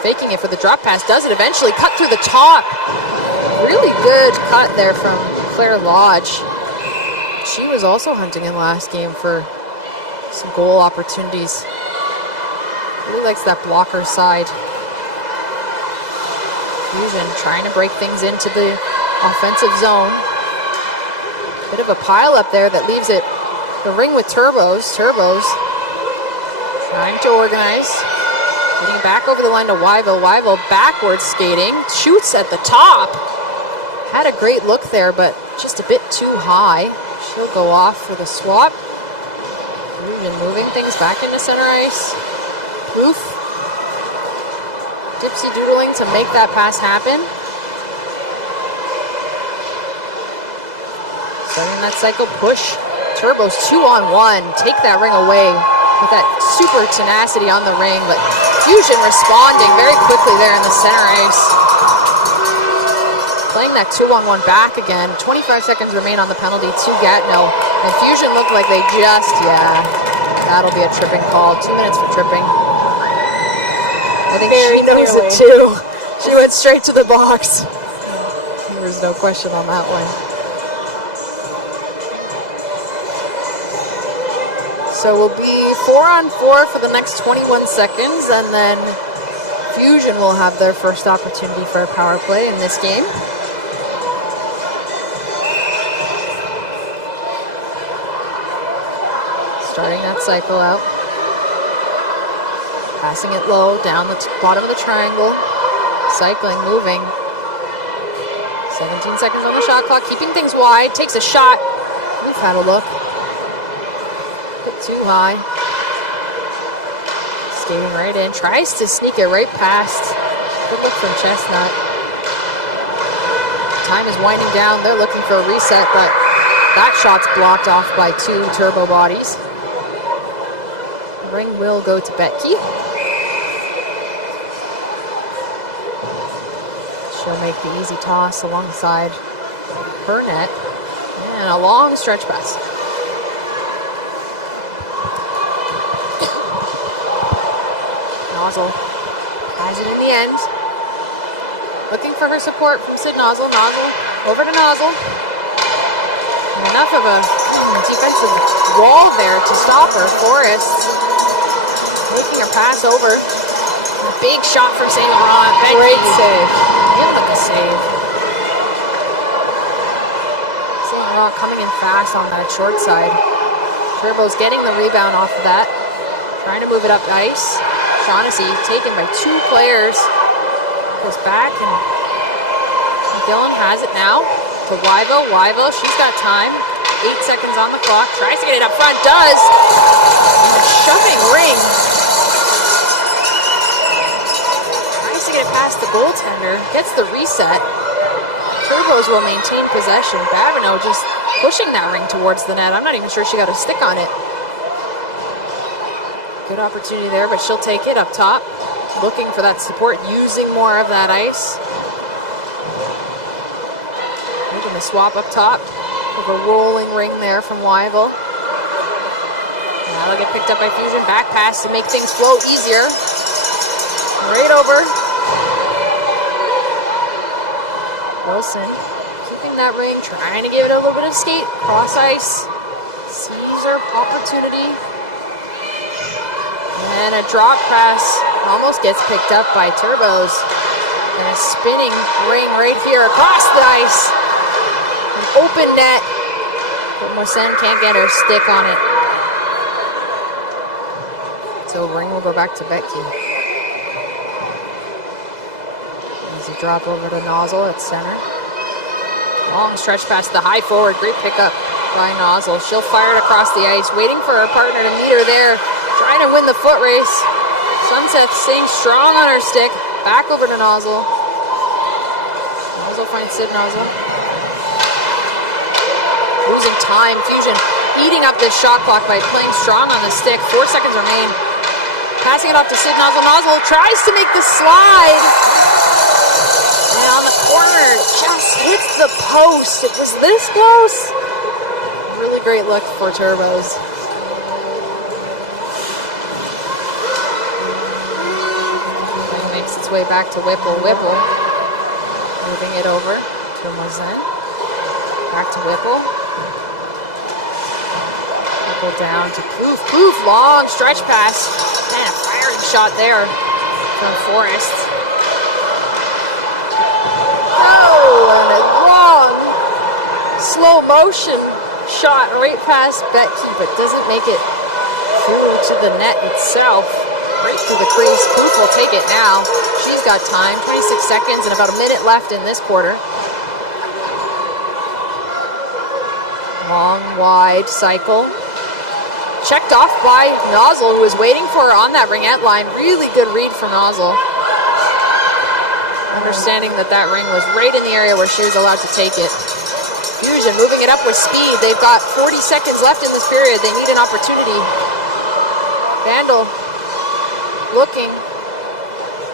Faking it for the drop pass. Does it eventually. Cut through the top. Really good cut there from Claire Lodge. She was also hunting in last game for some goal opportunities. Really likes that blocker side. Fusion trying to break things into the offensive zone. Bit of a pile up there that leaves it the ring with Turbos. Turbos trying to organize. Getting it back over the line to Wyville. Wyville backwards skating. Shoots at the top. Had a great look there, but just a bit too high. She'll go off for the swap. Fusion moving things back into center ice. Poof. Dipsy doodling to make that pass happen. Starting that cycle push. Turbos 2-on-1. Take that ring away with that super tenacity on the ring, but Fusion responding very quickly there in the center ice. Playing that 2-on-1 back again. 25 seconds remain on the penalty to Gatineau. And Fusion looked like they just, that'll be a tripping call. 2 minutes for tripping. I think she knows it too. She went straight to the box. There was no question on that one. So we'll be 4-on-4 for the next 21 seconds, and then Fusion will have their first opportunity for a power play in this game. Starting that cycle out. Passing it low, down the bottom of the triangle. Cycling, moving. 17 seconds on the shot clock, keeping things wide. Takes a shot. We've had a look. Bit too high. Skating right in. Tries to sneak it right past. Good look from Chestnut. Time is winding down. They're looking for a reset, but that shot's blocked off by 2 Turbo bodies. The ring will go to Betke. She'll make the easy toss alongside her net. And a long stretch pass. Nozzle has it in the end. Looking for her support from Sid Nozzle. Nozzle over to Nozzle. And enough of a defensive wall there to stop her. Forrest making her pass over. A big shot from St. Laurent. Great save. Give him a save. St. Laurent coming in fast on that short side. Turbo's getting the rebound off of that. Trying to move it up ice. Shaughnessy taken by 2 players. Goes back and Dillon has it now to Wyville. Wyville, she's got time. 8 seconds on the clock. Tries to get it up front. Does. And shoving ring. To get it past the goaltender, gets the reset. Turbos will maintain possession. Babineau just pushing that ring towards the net. I'm not even sure she got a stick on it. Good opportunity there, but she'll take it up top. Looking for that support, using more of that ice. Making the swap up top. With a rolling ring there from Wyville. That'll get picked up by Fusion. Back pass to make things flow easier. Right over. Wilson keeping that ring, trying to give it a little bit of skate. Cross ice. Sees her opportunity. And a drop pass almost gets picked up by Turbos. And a spinning ring right here across the ice. An open net. But Mosen can't get her stick on it. So ring will go back to Betke. Easy drop over to Nozzle at center. Long stretch past the high forward. Great pickup by Nozzle. She'll fire it across the ice, waiting for her partner to meet her there. Trying to win the foot race. Sunset staying strong on her stick. Back over to Nozzle. Nozzle finds Sid Nozzle. Losing time. Fusion eating up this shot clock by playing strong on the stick. 4 seconds remain. Passing it off to Sid Nozzle. Nozzle tries to make the slide. And on the corner, just hits the post. It was this close. Really great look for Turbos. way back to Whipple. Whipple moving it over to Mazen. Back to Whipple. Whipple down to Plouffe. Plouffe, long stretch pass. And a firing shot there from Forrest. Oh, and a long, slow motion shot right past Becky, but doesn't make it through to the net itself. Right through the crease. Plouffe will take it now. She's got time. 26 seconds and about a minute left in this quarter. Long, wide cycle. Checked off by Nozzle, who was waiting for her on that ringette line. Really good read for Nozzle. Understanding that that ring was right in the area where she was allowed to take it. Fusion moving it up with speed. They've got 40 seconds left in this period. They need an opportunity. Vandal looking,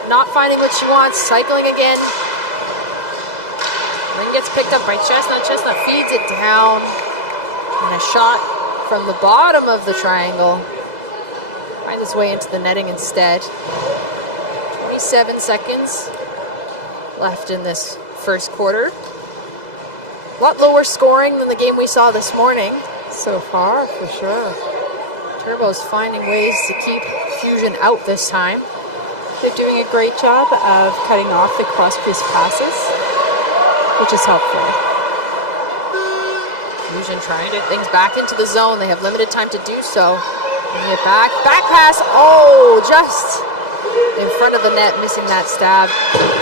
not finding what she wants, cycling again. Ring gets picked up by Chestnut. Chestnut feeds it down. And a shot from the bottom of the triangle finds its way into the netting instead. 27 seconds left in this first quarter. A lot lower scoring than the game we saw this morning so far, for sure. Turbo's finding ways to keep Fusion out this time. They're doing a great job of cutting off the cross-crease passes, which is helpful. Fusion trying to get things back into the zone. They have limited time to do so. Bring it back. Back pass. Oh, just in front of the net, missing that stab.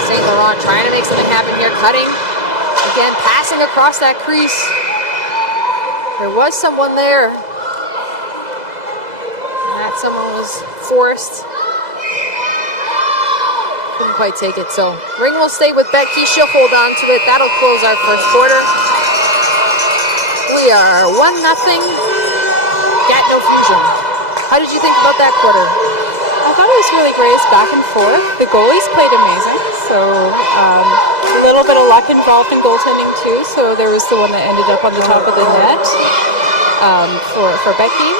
St. Laurent trying to make something happen here. Cutting. Again, passing across that crease. There was someone there. And that someone was Forrest. Couldn't quite take it. So ring will stay with Becky. She'll hold on to it. That'll close our first quarter. We are 1-0 Gatineau Fusion. How did you think about that quarter? I thought it was really great. It's back and forth. The goalies played amazing. So a little bit of luck involved in goaltending too. So there was the one that ended up on the top of the net for Becky.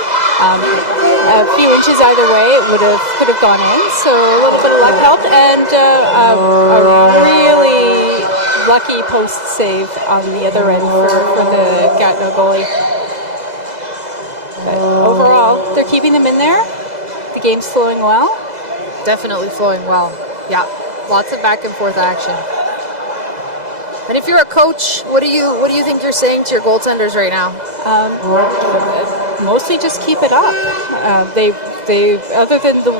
A few inches either way, it could have gone in. So a little bit of luck helped, and a really lucky post save on the other end for the Gatineau goalie. But overall, they're keeping them in there. The game's flowing well. Definitely flowing well. Yeah, lots of back and forth action. And if you're a coach, what do you think you're saying to your goaltenders right now? Mostly just keep it up. They other than the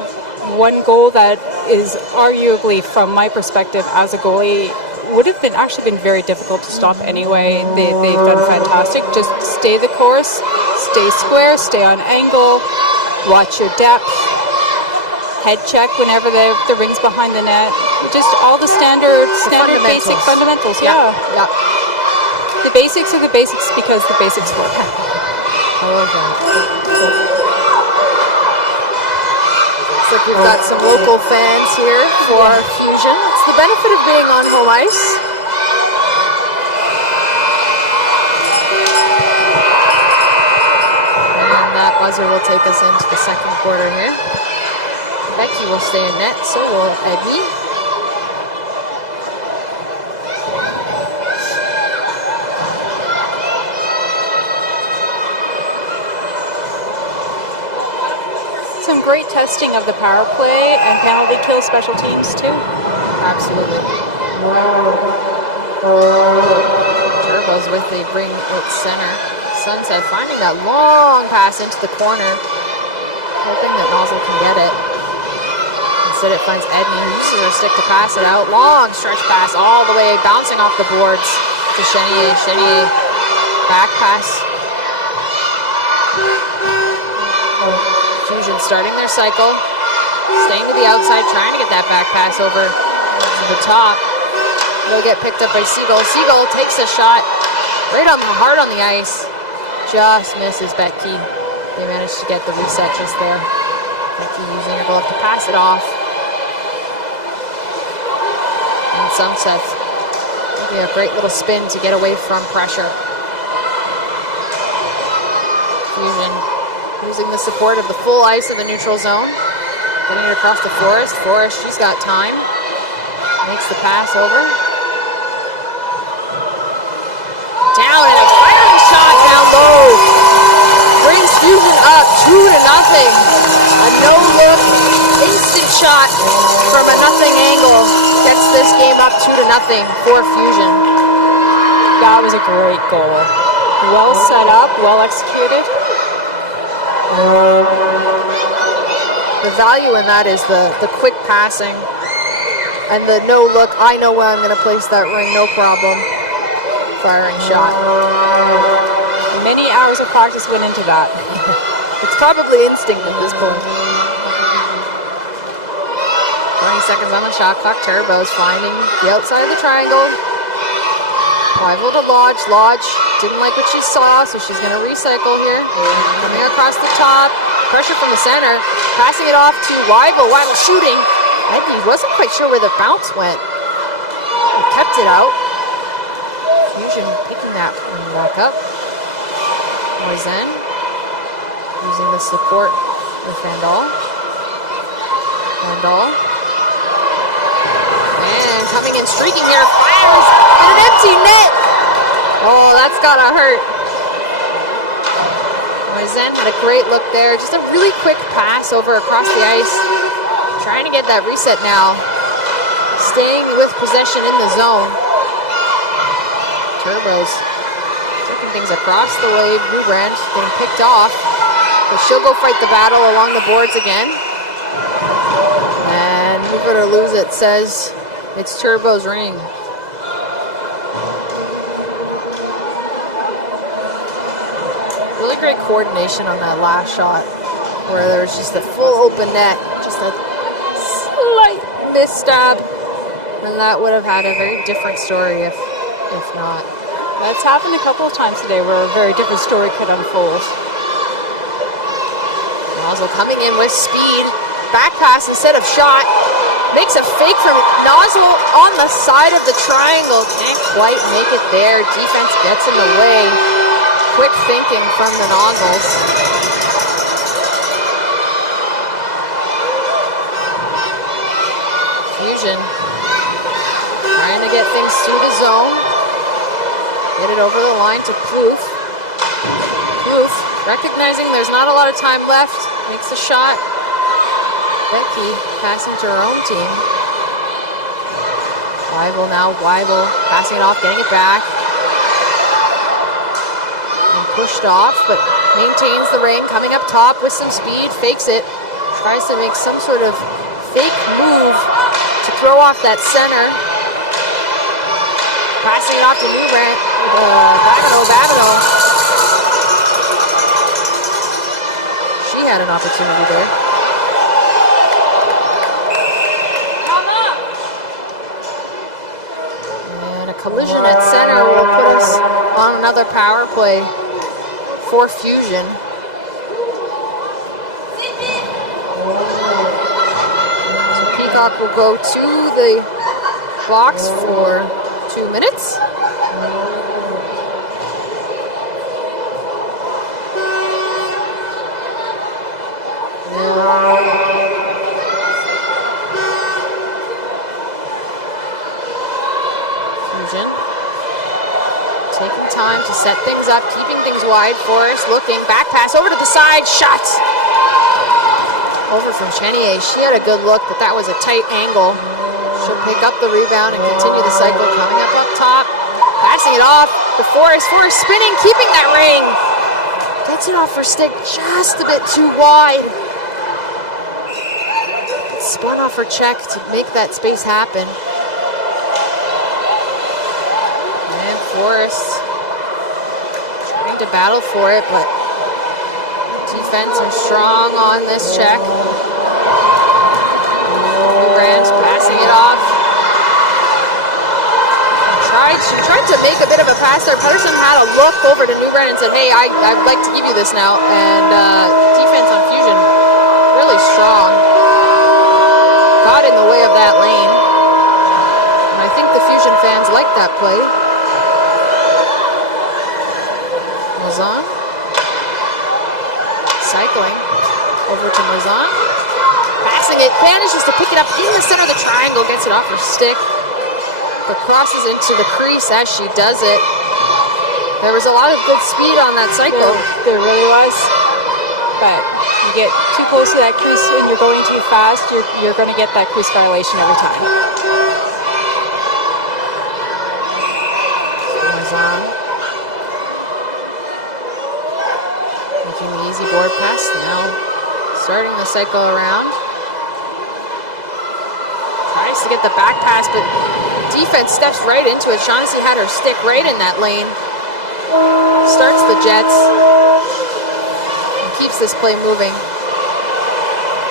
one goal that is arguably, from my perspective as a goalie, would have actually been very difficult to stop anyway. They've done fantastic. Just stay the course, stay square, stay on angle, watch your depth, head check whenever the ring's behind the net. Just all the standard basic fundamentals. Yeah. The basics are the basics because the basics work. I love that. Looks like we've got some local fans here for Fusion. It's the benefit of being on home ice. And that buzzer will take us into the second quarter here. Becky will stay in net, so will Edney. Some great testing of the power play and penalty kill special teams too. Absolutely. Turbos with the bring at center. Sunset finding that long pass into the corner, hoping that Nozzle can get it. Instead it finds Edney, who uses her stick to pass it out. Long stretch pass all the way, bouncing off the boards to Chenier. Chenier, back pass. Fusion starting their cycle, staying to the outside, trying to get that back pass over to the top. They'll get picked up by Seagull. Seagull takes a shot right on the hard on the ice. Just misses Becky. They managed to get the reset just there. Becky using her glove to pass it off. And Sumseth making a great little spin to get away from pressure. Fusion using the support of the full ice of the neutral zone. Getting it across to Forrest. Forrest, she's got time. Makes the pass over. Down and a firing shot down low. Brings Fusion up 2-0. A no-look instant shot from a nothing angle gets this game up 2-0 for Fusion. That was a great goal. Well set up, well executed. The value in that is the quick passing and the no-look. I know where I'm going to place that ring, no problem. Firing shot. Many hours of practice went into that. It's probably instinct at this point. 20 seconds on the shot clock. Turbo's finding the outside of the triangle. Rival to Lodge. Lodge didn't like what she saw, so she's going to recycle here. Coming across the top. Pressure from the center. Passing it off to Weigel. Weigel shooting. Eddy wasn't quite sure where the bounce went. He kept it out. Fusion picking that one back up. Moisin using the support with Vandal. And coming in streaking here, fires in an empty net. Oh, that's gotta hurt. Moisin had a great look there. Just a really quick pass over across the ice. Trying to get that reset now. Staying with possession in the zone. Turbos taking things across the way. Newbrand getting picked off. But she'll go fight the battle along the boards again. And move it or lose it says it's Turbo's ring. Really great coordination on that last shot where there was just a full open net. Just a slight misstab. And that would have had a very different story if not. That's happened a couple of times today where a very different story could unfold. Nozzle coming in with speed. Back pass instead of shot. Makes a fake from Nozzle on the side of the triangle. Can't quite make it there. Defense gets in the way. Quick thinking from the Nozzles. Fusion trying to get things through the zone. Get it over the line to Plouffe. Plouffe, recognizing there's not a lot of time left, makes a shot. Becky passing to her own team. Weibel now, Weibel passing it off, getting it back. And pushed off, but maintains the ring, coming up top with some speed, fakes it. Tries to make some sort of fake move to throw off that center. Passing it off to Newbrand. Babineau. She had an opportunity there. And a collision at center will put us on another power play for Fusion. So Peacock will go to the box for 2 minutes. Fusion taking time to set things up, keeping things wide. Forrest looking, back pass over to the side, shot! Over from Chenier. She had a good look, but that was a tight angle. She'll pick up the rebound and continue the cycle. Coming up top, passing it off to Forrest. Forrest spinning, keeping that ring. Gets it off her stick just a bit too wide. Spun off her check to make that space happen. And Forrest trying to battle for it, but defense are strong on this check. Newbrand passing it off. Tried to make a bit of a pass there. Pedersen had a look over to Newbrand and said, hey, I'd like to give you this now. And defense on Fusion really strong. Got in the way of that lane. And I think the Fusion fans like that play. Mazan. Cycling over to Mazan. Passing it, manages to pick it up in the center of the triangle, gets it off her stick, but crosses into the crease as she does it. There was a lot of good speed on that cycle. There really was. But you get too close to that crease and you're going too fast, you're going to get that crease violation every time. Marzan. Making the easy board pass now. Starting the cycle around. Tries to get the back pass, but defense steps right into it. Shaughnessy had her stick right in that lane. Starts the Jets. And keeps this play moving.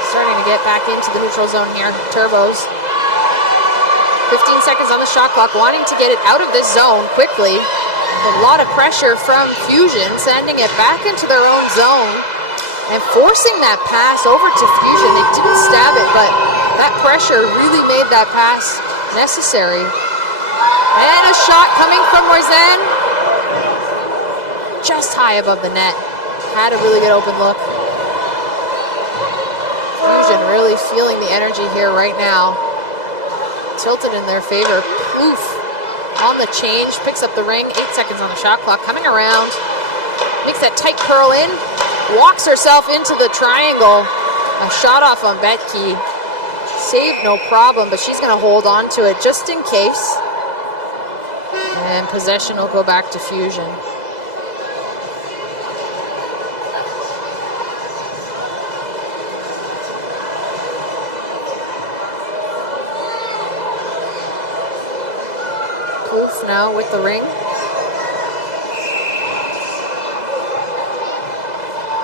Starting to get back into the neutral zone here. Turbos. 15 seconds on the shot clock, wanting to get it out of this zone quickly. A lot of pressure from Fusion, sending it back into their own zone and forcing that pass over to Fusion. They didn't stab it, but that pressure really made that pass necessary. And a shot coming from Morzan. Just high above the net. Had a really good open look. Fusion really feeling the energy here right now. Tilted in their favor. Oof. On the change, picks up the ring. 8 seconds on the shot clock. Coming around. Makes that tight curl in. Walks herself into the triangle. A shot off on Betke. Saved no problem, but she's going to hold on to it just in case. And possession will go back to Fusion. Poof now with the ring.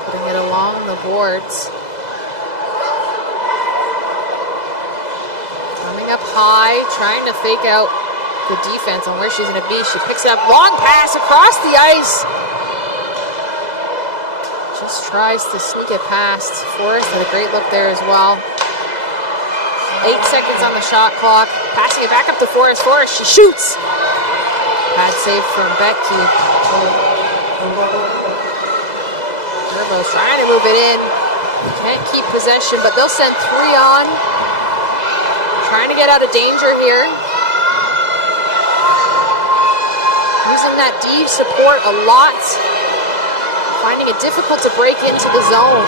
Putting it along the boards. Coming up high, trying to fake out the defense on where she's going to be. She picks it up, long pass across the ice. Just tries to sneak it past. Forrest had a great look there as well. 8 seconds on the shot clock. Passing it back up to Forrest. Forrest, she shoots. Bad save from Betke. Turbo's trying to move it in. Can't keep possession, but they'll send 3 on. Trying to get out of danger here. Using that D support a lot. Finding it difficult to break into the zone.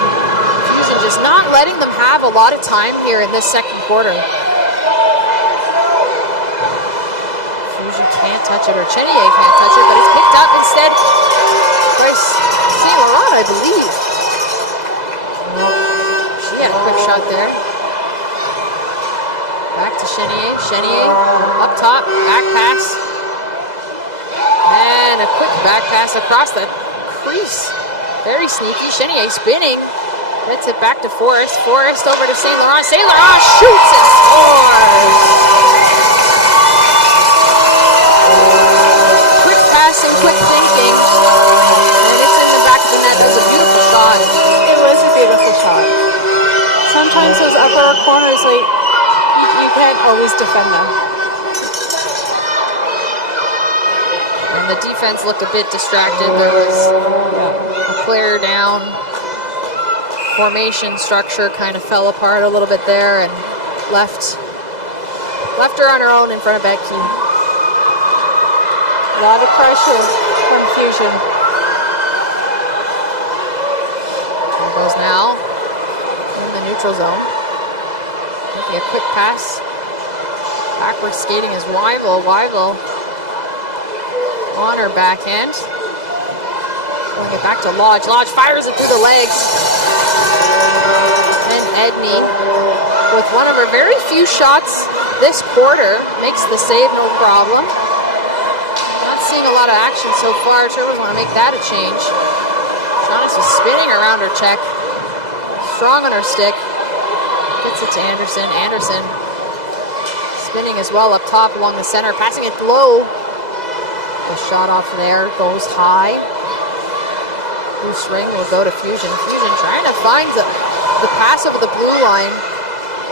Fusion just not letting them have a lot of time here in this second quarter. Fusion can't touch it, or Chenier can't touch it, but it's picked up instead by St. Laurent, I believe. She had a quick shot there. Back to Chenier. Chenier up top, back pass. And a quick back pass across the crease. Very sneaky. Chenier spinning. Gets it back to Forrest. Forrest over to St. Laurent. St. Laurent shoots and scores. Quick passing, quick thinking. And it's in the back of the net. It was a beautiful shot. It was a beautiful shot. Sometimes those upper corners, like, you can't always defend them. And the defense looked a bit distracted. There was a player down. Formation structure kind of fell apart a little bit there and left her on her own in front of Betke. A lot of pressure from Fusion. There goes now in the neutral zone. Making a quick pass. Backward skating is Wyville. Wyville on her backhand. Pulling it back to Lodge. Lodge fires it through the legs. And Edney, with one of her very few shots this quarter, makes the save no problem. Not seeing a lot of action so far. Turbos want to make that a change. Shaughnessy spinning around her check. Strong on her stick. Gets it to Anderson. Anderson spinning as well up top along the center. Passing it low. The shot off there goes high. Loose ring will go to Fusion. Fusion trying to find the pass over the blue line.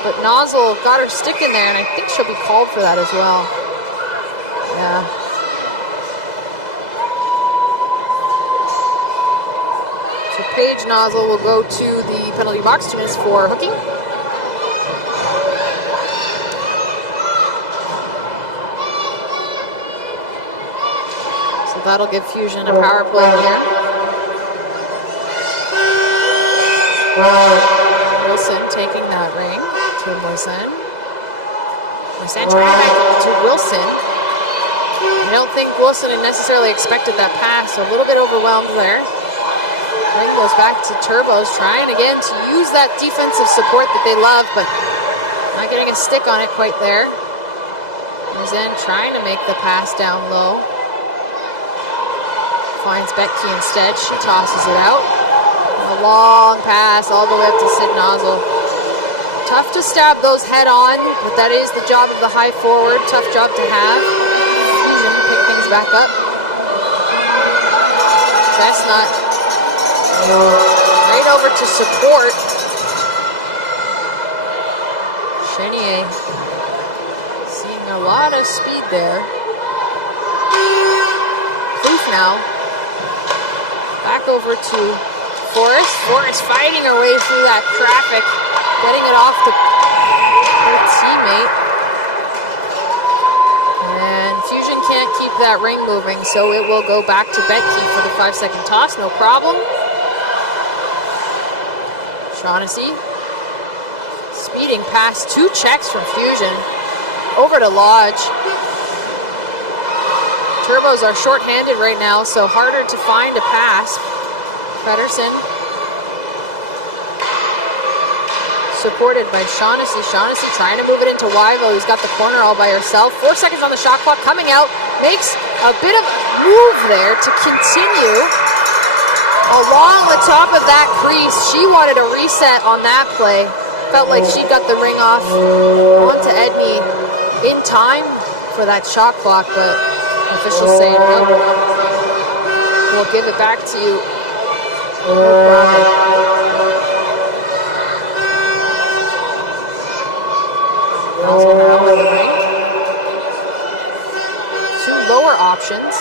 But Nozzle got her stick in there, and I think she'll be called for that as well. Yeah. So Paige Nozzle will go to the penalty box, 2 minutes for hooking. that'll give Fusion a power play here. Wilson taking that ring to Moisin. Moisin trying to back to Wilson. I don't think Wilson had necessarily expected that pass, so a little bit overwhelmed there. Ring goes back to Turbos, trying again to use that defensive support that they love, but not getting a stick on it quite there. Moisin trying to make the pass down low. Finds Betke instead, she tosses it out. A long pass all the way up to Sid Nozzle. Tough to stab those head on, but that is the job of the high forward. Tough job to have. Fusion pick things back up. Chestnut right over to support. Chenier seeing a lot of speed there. Kloof now. Back over to Forrest. Forrest fighting her way through that traffic, getting it off to her teammate. And Fusion can't keep that ring moving, so it will go back to Betke for the 5-second toss, no problem. Shaughnessy speeding past 2 checks from Fusion over to Lodge. Turbos are short-handed right now, so harder to find a pass. Pedersen supported by Shaughnessy. Shaughnessy trying to move it into Wyvo, who's got the corner all by herself. 4 seconds on the shot clock, coming out, makes a bit of move there to continue along the top of that crease. She wanted a reset on that play. Felt like she got the ring off onto Edney in time for that shot clock, but officials saying no. We'll give it back to you. No problem. Nelson now in the ring. 2 lower options.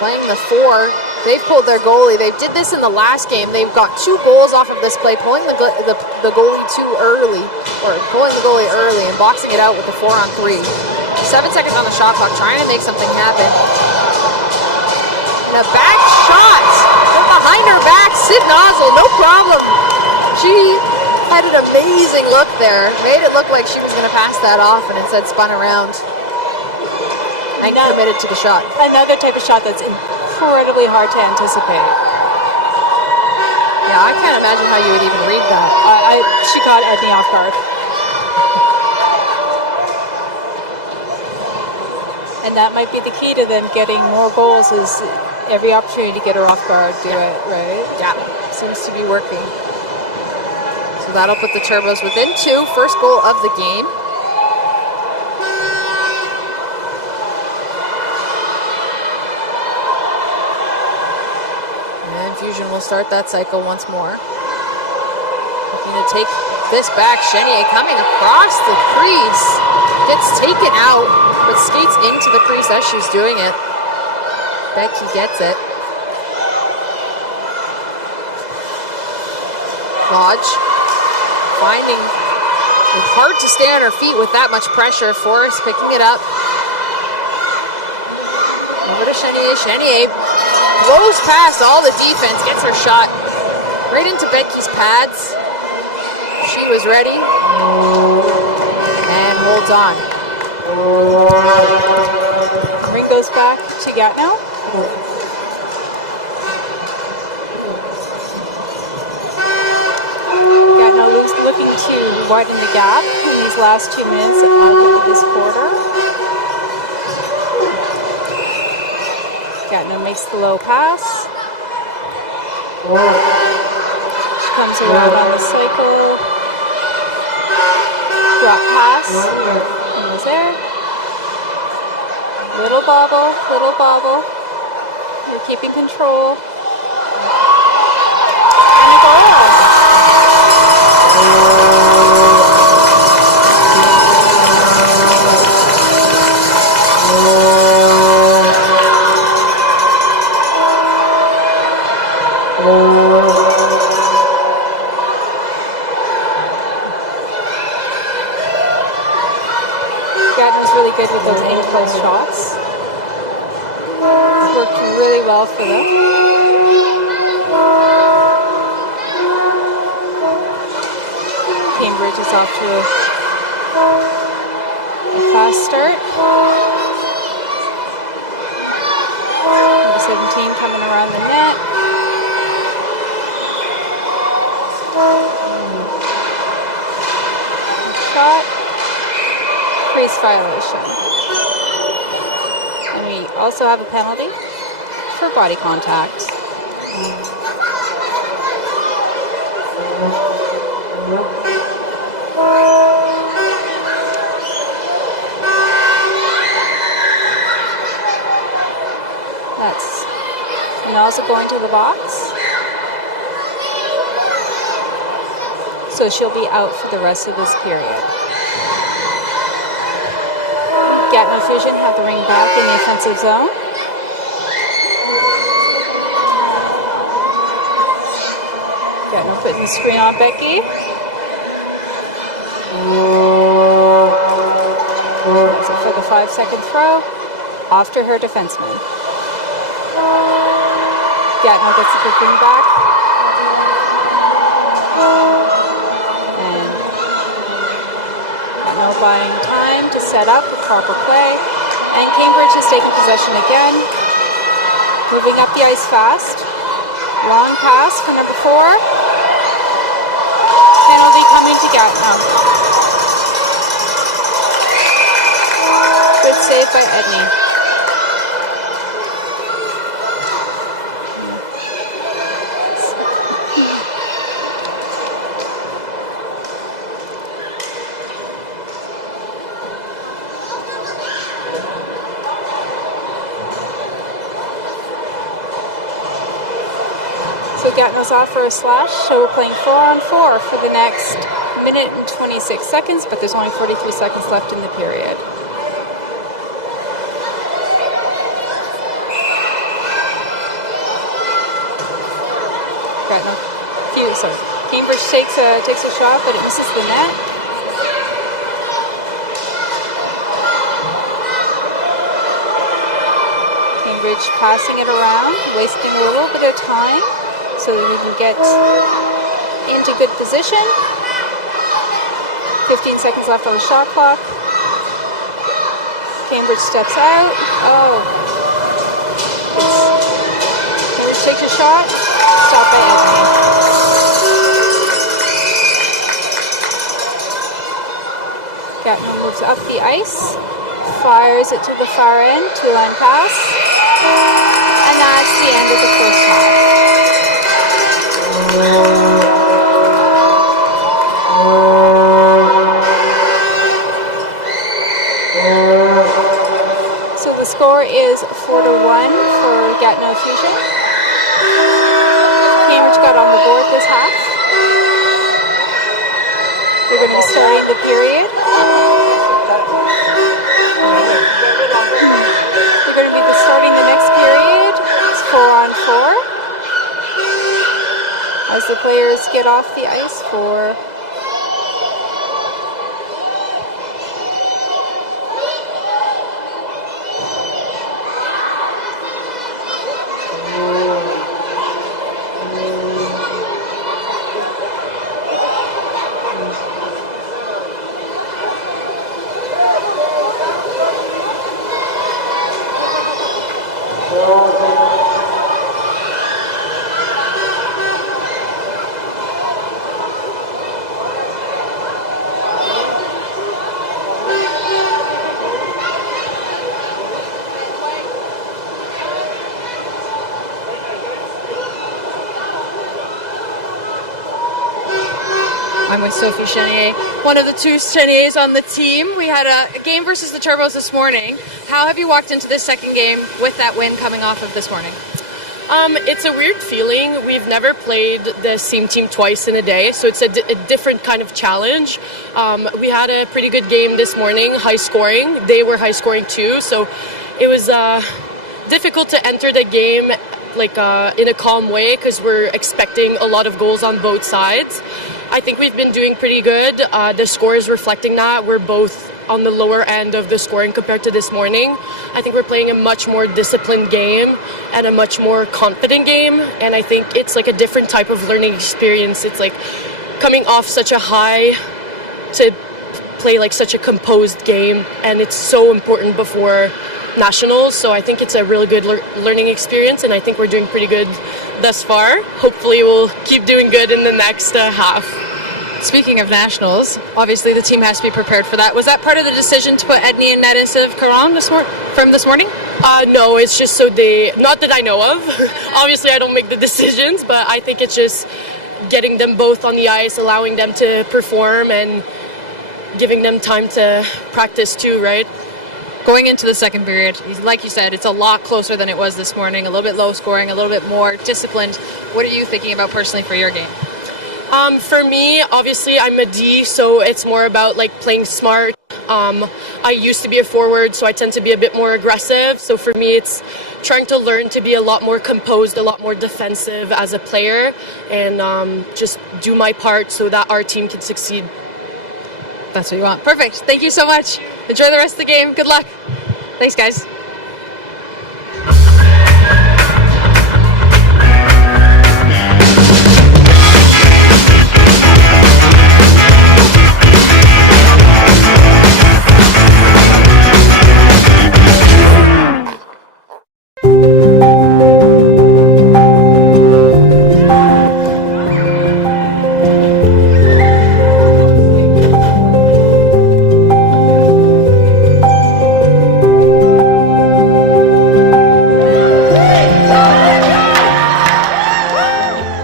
Playing the 4. They've pulled their goalie. They did this in the last game. They've got 2 goals off of this play, pulling the goalie too early, or pulling the goalie early and boxing it out with the 4-on-3. 7 seconds on the shot clock, trying to make something happen. And a back shot from behind her back, Sid Nozzle, no problem. She had an amazing look there. Made it look like she was going to pass that off and instead spun around and committed to the shot. Another type of shot that's incredibly hard to anticipate. Yeah, I can't imagine how you would even read that. She caught Edney off guard. And that might be the key to them getting more goals, is every opportunity to get her off guard, do it, right? Yeah, seems to be working. So that'll put the Turbos within 2. First goal of the game. And Fusion will start that cycle once more. Looking to take this back. Chenier coming across the crease. Gets taken out, but skates into the crease as she's doing it. Betke gets it. Lodge finding it hard to stay on her feet with that much pressure. Forrest picking it up. Over to Chenier. Chenier blows past all the defense, gets her shot right into Betke's pads. She was ready and holds on. Ring goes back to Gatineau. Gatineau looking to widen the gap in these last 2 minutes of this quarter. Gatineau makes the low pass. She comes around on the cycle. Drop pass. And was there. Little bobble, little bobble. You're keeping control. And a goal. really well for them. Cambridge is off to a fast start. Number 17 coming around the net. Shot. Crease violation. And we also have a penalty for body contact. That's and also going to the box. So she'll be out for the rest of this period. Gatineau Fusion have the ring back in the offensive zone. Gatineau putting the screen on Becky. That's it for the 5-second throw. Off to her defenseman. Gatineau gets the quick ring back. And Gatineau buying time to set up with proper play. And Cambridge is taking possession again. Moving up the ice fast. Long pass for number 4. Penalty coming to Gatineau. Good save by Edney. So Gatineau's off for a slash, so we're playing 4-on-4 for the next minute and 26 seconds, but there's only 43 seconds left in the period. Cambridge takes a shot, but it misses the net. Cambridge passing it around, wasting a little bit of time so that we can get into good position. 15 seconds left on the shot clock. Cambridge steps out. Cambridge takes a shot. Stopped by Edney. Gatineau moves up the ice. Fires it to the far end. 2-line pass. And that's the end of the first half. So the score is 4-1 for Gatineau Fusion. Cambridge got on the board this half. They're going to be starting the period. They're going to be starting the next period. It's 4-on-4. As the players get off the ice for I'm with Sophie Chenier, one of the two Cheniers on the team. We had a game versus the Turbos this morning. How have you walked into this second game with that win coming off of this morning? It's a weird feeling. We've never played the same team twice in a day, so it's a different kind of challenge. We had a pretty good game this morning, high scoring. They were high scoring too, so it was difficult to enter the game in a calm way because we're expecting a lot of goals on both sides. I think we've been doing pretty good. The score is reflecting that. We're both on the lower end of the scoring compared to this morning. I think we're playing a much more disciplined game and a much more confident game, and I think it's like a different type of learning experience. It's like coming off such a high to play like such a composed game, and it's so important before nationals, so I think it's a really good learning experience, and I think we're doing pretty good thus far. Hopefully we'll keep doing good in the next half. Speaking of nationals, obviously the team has to be prepared for that. Was that part of the decision to put Edney in net instead of Caron from this morning? No, it's just so not that I know of. Obviously I don't make the decisions, but I think it's just getting them both on the ice, allowing them to perform, and giving them time to practice too, right? Going into the second period, like you said, it's a lot closer than it was this morning, a little bit low scoring, a little bit more disciplined. What are you thinking about personally for your game? For me, obviously I'm a D, so it's more about like playing smart. I used to be a forward, so I tend to be a bit more aggressive. So for me, it's trying to learn to be a lot more composed, a lot more defensive as a player, and just do my part so that our team can succeed. That's what you want. Perfect. Thank you so much. Enjoy the rest of the game. Good luck. Thanks, guys.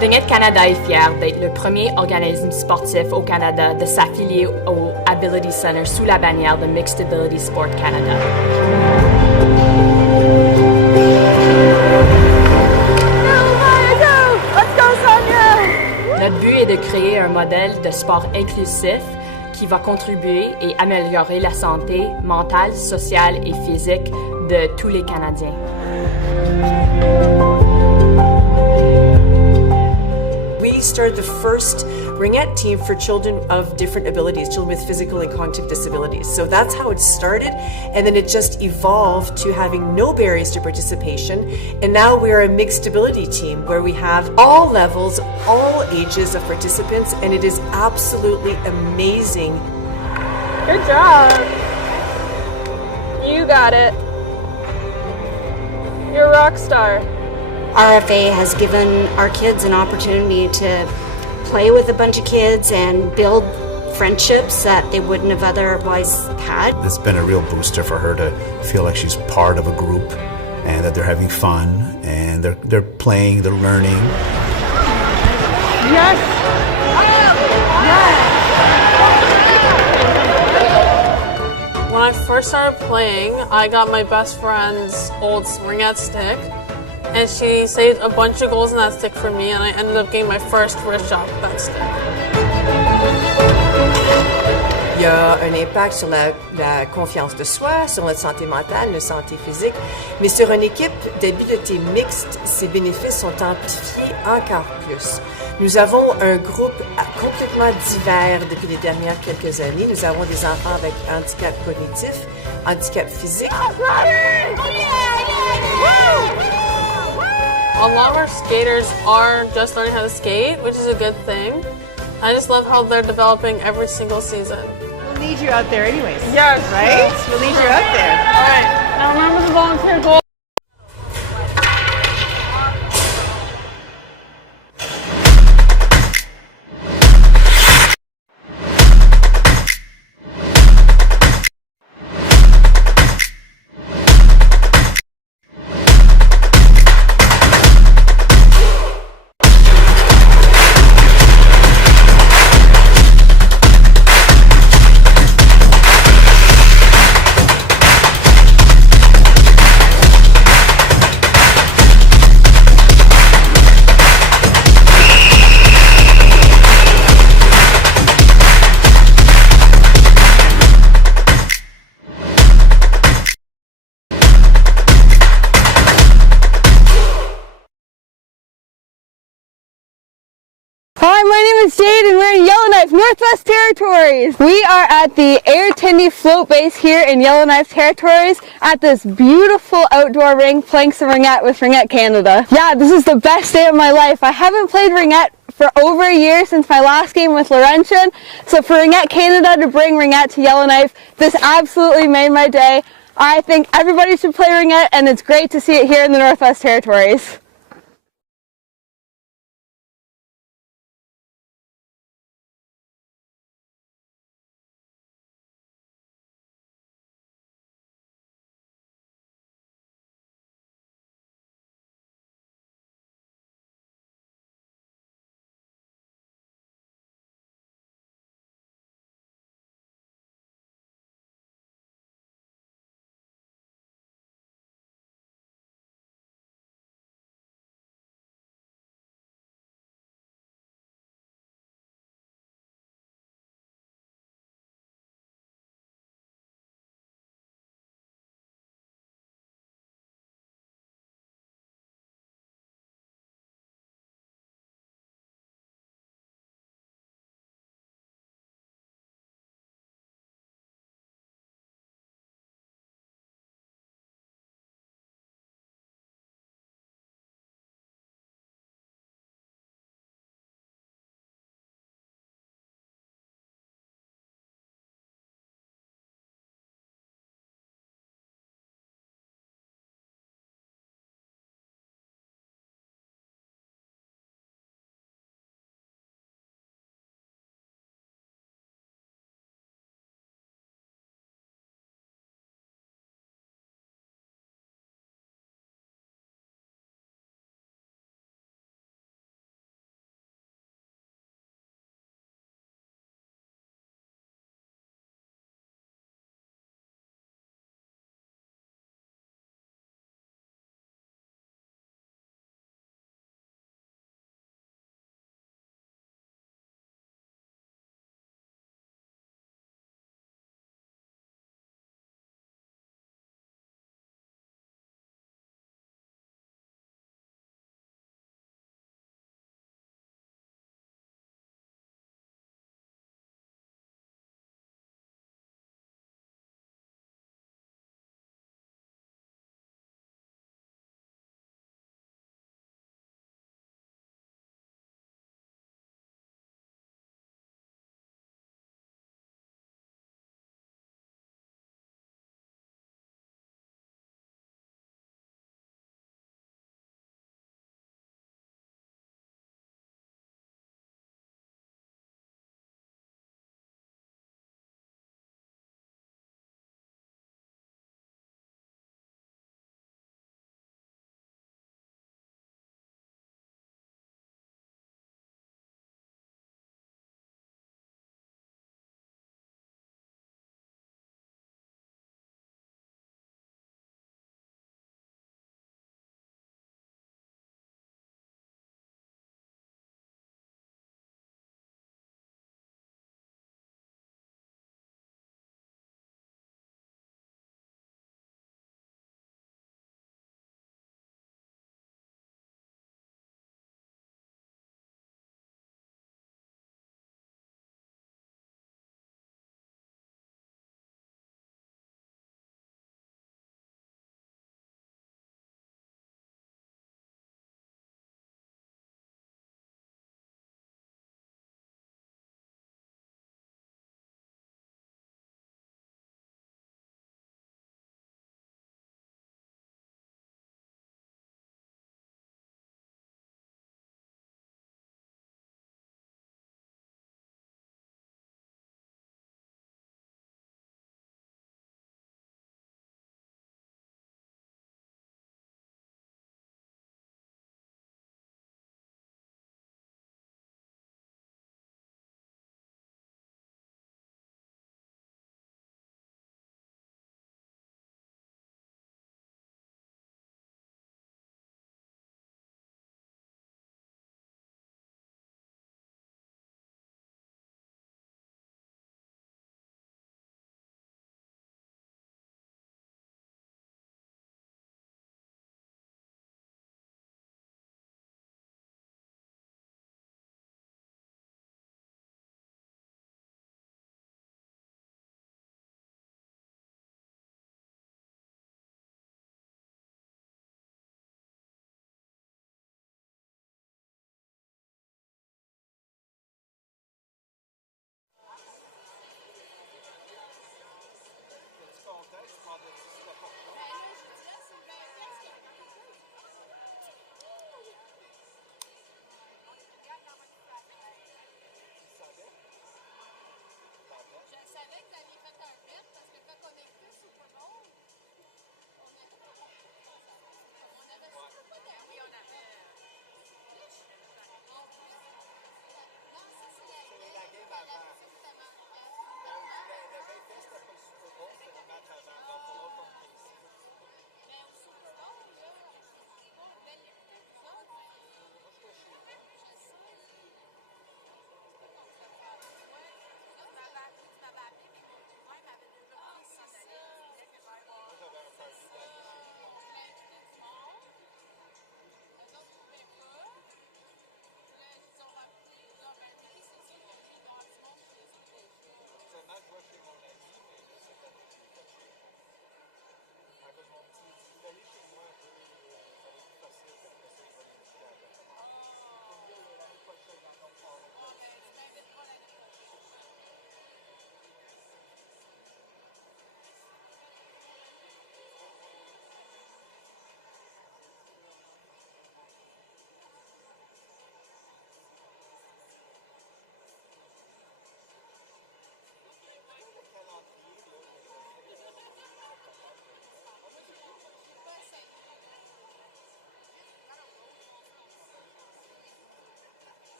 Ringette Canada est fier d'être le premier organisme sportif au Canada de s'affilier au Ability Center sous la bannière de Mixed Ability Sport Canada. Notre but est de créer un modèle de sport inclusif qui va contribuer et améliorer la santé mentale, sociale et physique de tous les Canadiens. We started the first Ringette team for children of different abilities, children with physical and cognitive disabilities. So that's how it started, and then it just evolved to having no barriers to participation. And now we're a mixed ability team where we have all levels, all ages of participants, and it is absolutely amazing. Good job. You got it. You're a rock star. RFA has given our kids an opportunity to play with a bunch of kids and build friendships that they wouldn't have otherwise had. It's been a real booster for her to feel like she's part of a group and that they're having fun and they're playing, they're learning. Yes. When I first started playing, I got my best friend's old Ringette stick, and she saved a bunch of goals in that stick for me, and I ended up getting my first wrist shot with that stick. Il y a un impact sur la confiance de soi, sur notre santé mentale, notre santé physique. Mais sur une équipe d'habileté mixte, ces bénéfices sont amplifiés encore plus. Nous avons un groupe complètement divers depuis les dernières quelques années. Nous avons des enfants avec handicap cognitif, handicap physique. A lot of our skaters are just learning how to skate, which is a good thing. I just love how they're developing every single season. We'll need you out there anyways. Yes. Right? We'll need you out there. All right. Now remember the volunteer goal. is Jade and we're in Yellowknife, Northwest Territories. We are at the Air Tindy float base here in Yellowknife Territories at this beautiful outdoor rink playing some ringette with Ringette Canada. Yeah, this is the best day of my life. I haven't played ringette for over a year since my last game with Laurentian. So for Ringette Canada to bring ringette to Yellowknife, this absolutely made my day. I think everybody should play ringette and it's great to see it here in the Northwest Territories.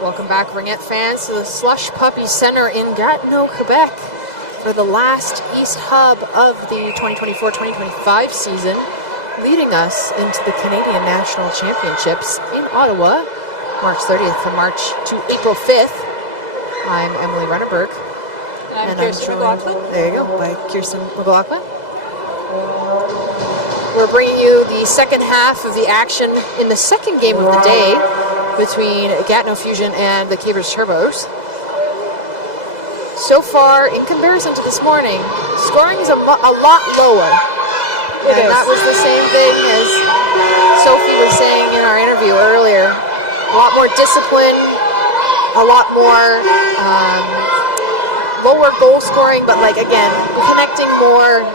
Welcome back, Ringette fans, to the Slush Puppy Center in Gatineau, Quebec for the last East Hub of the 2024-2025 season, leading us into the Canadian National Championships in Ottawa, March 30th to April 5th. I'm Emily Renneberg. And I'm Kirsten McLaughlin. There you go, by Kirsten McLaughlin. We're bringing you the second half of the action in the second game of the day between Gatineau Fusion and the Cambridge Turbos. So far, in comparison to this morning, scoring is a lot lower. And that was the same thing as Sophie was saying in our interview earlier. A lot more discipline, a lot more lower goal scoring, but like again, connecting more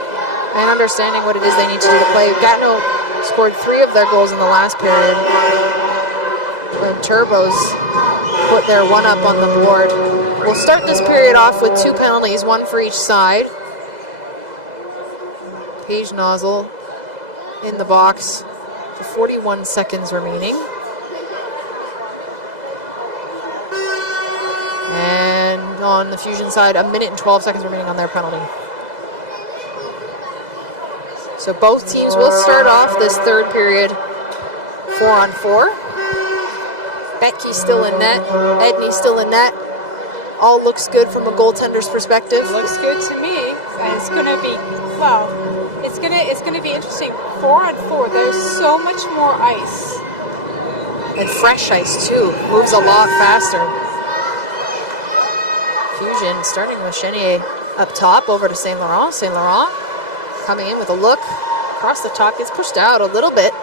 and understanding what it is they need to do to play. Gatineau scored 3 of their goals in the last period. And Turbos put their 1 up on the board. We'll start this period off with 2 penalties, 1 for each side. Paige Nozzle in the box for 41 seconds remaining. And on the Fusion side, 1 minute and 12 seconds remaining on their penalty. So both teams will start off this third period 4-on-4. Becky still in net, Edney still in net. All looks good from a goaltender's perspective. Looks good to me. And it's going to be, well, it's going to be interesting. 4-on-4, there's so much more ice. And fresh ice too, moves a lot faster. Fusion starting with Chenier up top, over to Saint Laurent. Saint Laurent coming in with a look across the top, gets pushed out a little bit.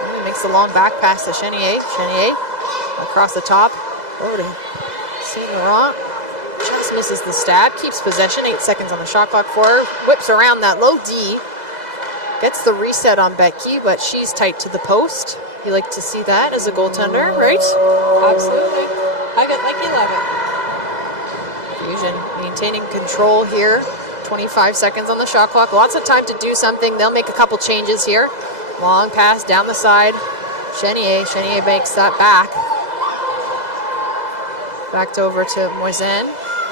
And makes the long back pass to Chenier. Chenier across the top, over to Saint Laurent. Just misses the stab, keeps possession, 8 seconds on the shot clock for her. Whips around that low D. Gets the reset on Becky, but she's tight to the post. You like to see that as a goaltender, right? Absolutely. Like you love it. Fusion maintaining control here. 25 seconds on the shot clock. Lots of time to do something. They'll make a couple changes here. Long pass down the side. Chenier makes that back. Backed over to Moisin.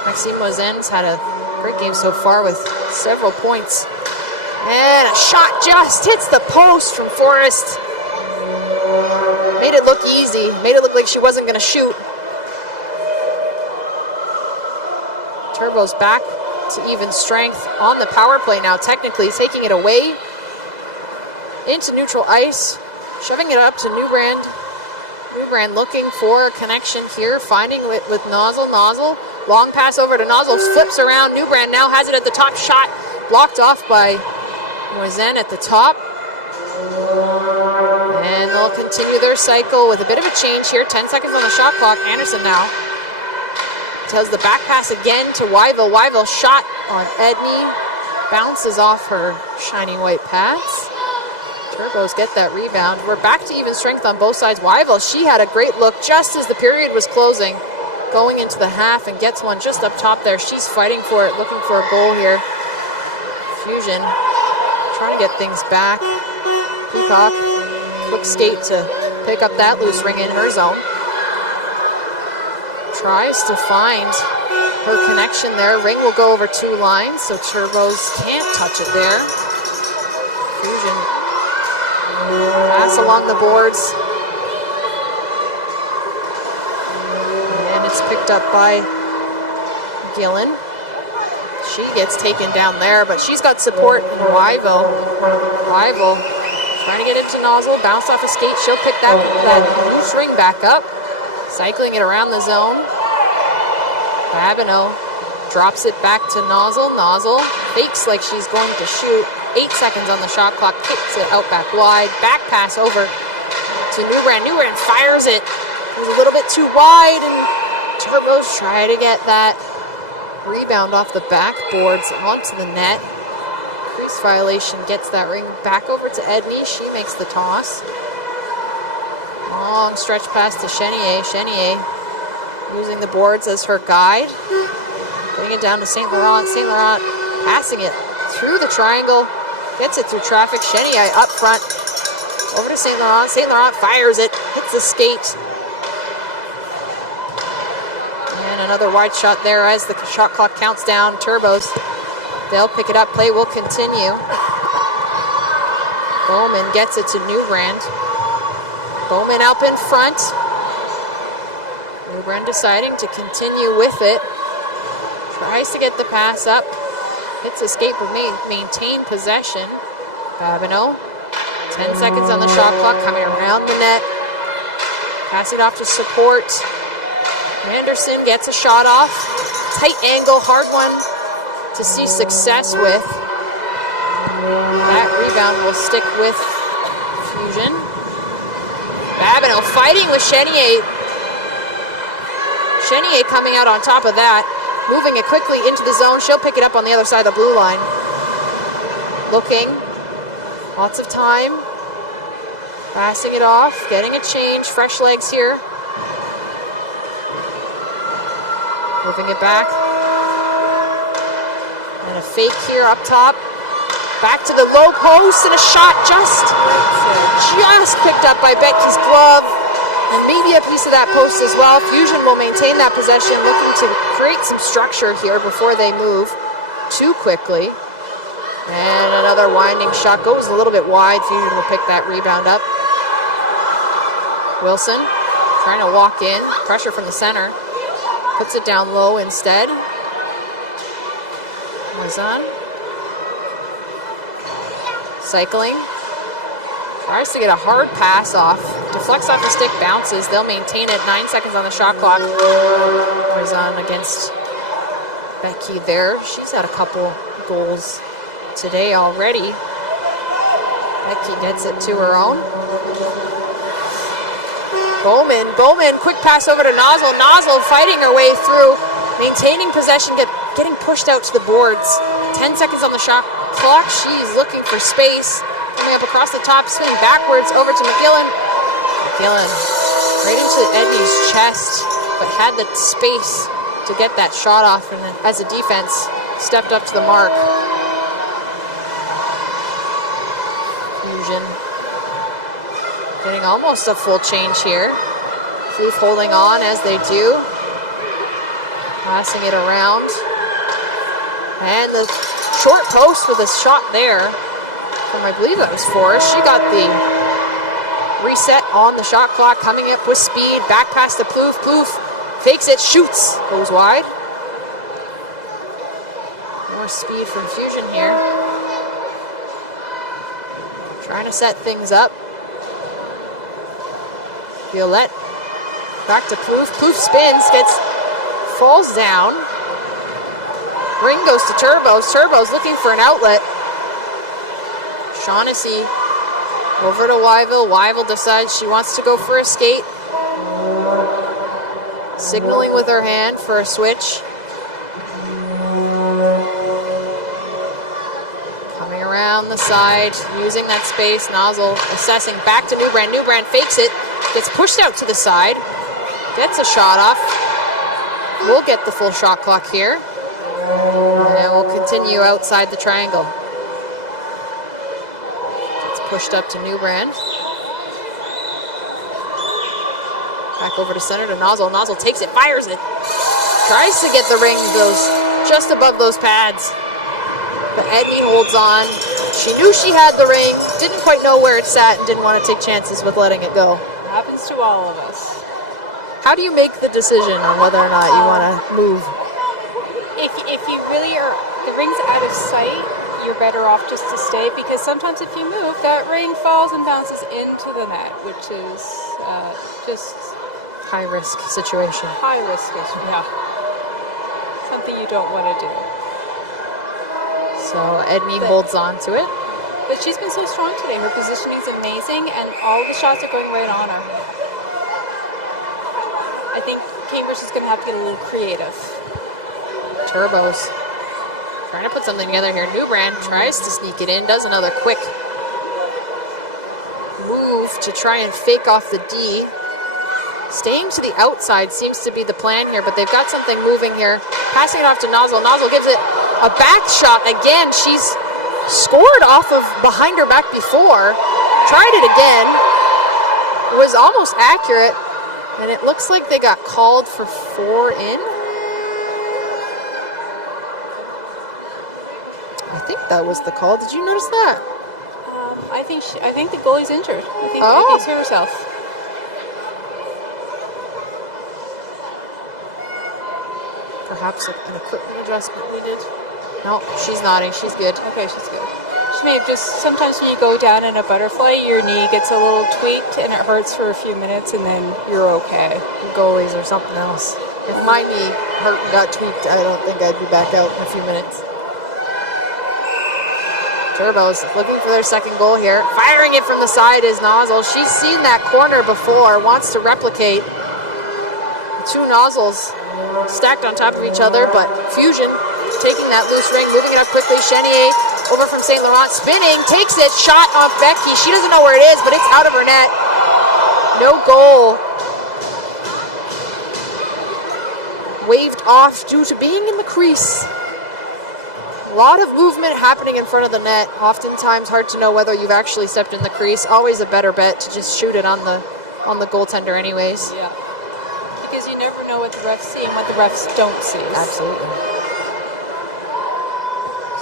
Maxime Moisin's had a great game so far with several points. And a shot just hits the post from Forrest. Made it look easy. Made it look like she wasn't going to shoot. Turbo's back to even strength on the power play now, technically taking it away into neutral ice, shoving it up to Newbrand. Newbrand looking for a connection here, finding it with Nozzle. Nozzle, long pass over to Nozzle, flips around. Newbrand now has it at the top, shot blocked off by Moisin at the top. And they'll continue their cycle with a bit of a change here. 10 seconds on the shot clock. Anderson now tells the back pass again to Wyville. Wyville shot on Edney. Bounces off her shiny white pads. Turbos get that rebound. We're back to even strength on both sides. Wyville, she had a great look just as the period was closing. Going into the half and gets one just up top there. She's fighting for it, looking for a goal here. Fusion trying to get things back. Peacock, quick skate to pick up that loose ring in her zone. Tries to find her connection there. Ring will go over 2 lines, so Turbos can't touch it there. Fusion pass along the boards. And it's picked up by Gillen. She gets taken down there, but she's got support in Wyville. Wyville trying to get into Nozzle, bounce off a skate. She'll pick that loose ring back up. Cycling it around the zone. Babineau drops it back to Nozzle. Nozzle fakes like she's going to shoot. 8 seconds on the shot clock. Kicks it out back wide. Back pass over to Newbrand. Newbrand fires it. It was a little bit too wide, and Turbos try to get that rebound off the backboards onto the net. Crease violation gets that ring back over to Edney. She makes the toss. Long stretch pass to Chenier. Chenier using the boards as her guide. Bring it down to Saint Laurent. Saint Laurent passing it through the triangle. Gets it through traffic. Chenier up front. Over to Saint Laurent. Saint Laurent fires it. Hits the skate. another wide shot there as the shot clock counts down. Turbos, they'll pick it up. Play will continue. Bowman gets it to Newbrand. Bowman up in front. Newbrand deciding to continue with it. Tries to get the pass up. Hits escape but maintain possession. Babineau, 10 seconds on the shot clock, coming around the net. Passing it off to support. Anderson gets a shot off. Tight angle, hard one to see success with. That rebound will stick with Fusion. Babineau fighting with Chenier. Chenier coming out on top of that. Moving it quickly into the zone. She'll pick it up on the other side of the blue line. Looking. Lots of time. Passing it off. Getting a change. Fresh legs here. Moving it back. And a fake here up top. Back to the low post and a shot just picked up by Becky's glove. And maybe a piece of that post as well. Fusion will maintain that possession, looking to create some structure here before they move too quickly. And another winding shot goes a little bit wide. Fusion will pick that rebound up. Wilson trying to walk in. Pressure from the center. Puts it down low instead. Mazan. Cycling. Tries to get a hard pass off. Deflects off the stick, bounces. They'll maintain it. 9 seconds on the shot clock. Mazan against Becky there. She's had a couple goals today already. Becky gets it to her own. Bowman, quick pass over to Nozzle. Nozzle fighting her way through, maintaining possession, getting pushed out to the boards. 10 seconds on the shot clock. She's looking for space. Coming up across the top, swinging backwards over to McGillen. McGillen right into Edney's chest, but had the space to get that shot off, and then as a defense, stepped up to the mark. Fusion getting almost a full change here. Floof holding on as they do. Passing it around. And the short post with a shot there from, I believe that was Forrest. She got the reset on the shot clock, coming up with speed. Back past the Plouffe. Plouffe fakes it, shoots, goes wide. More speed from Fusion here. Trying to set things up. Violette back to Plouffe. Plouffe spins, falls down. Ring goes to Turbos. Turbos looking for an outlet. Shaughnessy over to Wyville. Wyville decides she wants to go for a skate. Signaling with her hand for a switch. Coming around the side, using that space. Nozzle assessing back to Newbrand. Newbrand fakes it. Gets pushed out to the side. Gets a shot off. We'll get the full shot clock here. And we'll continue outside the triangle. Gets pushed up to Newbrand. Back over to center to Nozzle. Nozzle takes it, fires it. Tries to get the ring just above those pads. But Edney holds on. She knew she had the ring, didn't quite know where it sat, and didn't want to take chances with letting it go. Happens to all of us. How do you make the decision on whether or not you want to move? If you really are, the ring's out of sight, you're better off just to stay, because sometimes if you move, that ring falls and bounces into the net, which is just high risk situation. High risk, yeah. Something you don't want to do. So Edney holds on to it. But she's been so strong today. Her positioning is amazing, and all the shots are going right on her. I think Cambridge is going to have to get a little creative. Turbos trying to put something together here. Newbrand tries to sneak it in, does another quick move to try and fake off the D. Staying to the outside seems to be the plan here, but they've got something moving here. Passing it off to Nozzle. Nozzle gives it a back shot. Again, she's scored off of behind her back before. Tried it again. It was almost accurate. And it looks like they got called for 4 in. I think that was the call. Did you notice that? I think the goalie's injured. I think she's hurt herself. Perhaps an equipment adjustment needed. No, she's nodding. She's good. Okay, she's good. She may have just, sometimes when you go down in a butterfly, your knee gets a little tweaked and it hurts for a few minutes and then you're okay. Goalies or something else. If my knee hurt and got tweaked, I don't think I'd be back out in a few minutes. Turbos looking for their second goal here. Firing it from the side is Nozzle. She's seen that corner before, wants to replicate. Two nozzles stacked on top of each other, but Fusion taking that loose ring, moving it up quickly. Chenier over from St. Laurent, spinning, takes it, shot off Becky. She doesn't know where it is, but it's out of her net. No goal. Waved off due to being in the crease. A lot of movement happening in front of the net. Oftentimes hard to know whether you've actually stepped in the crease. Always a better bet to just shoot it on the goaltender anyways. Yeah. Because you never know what the refs see and what the refs don't see. Absolutely.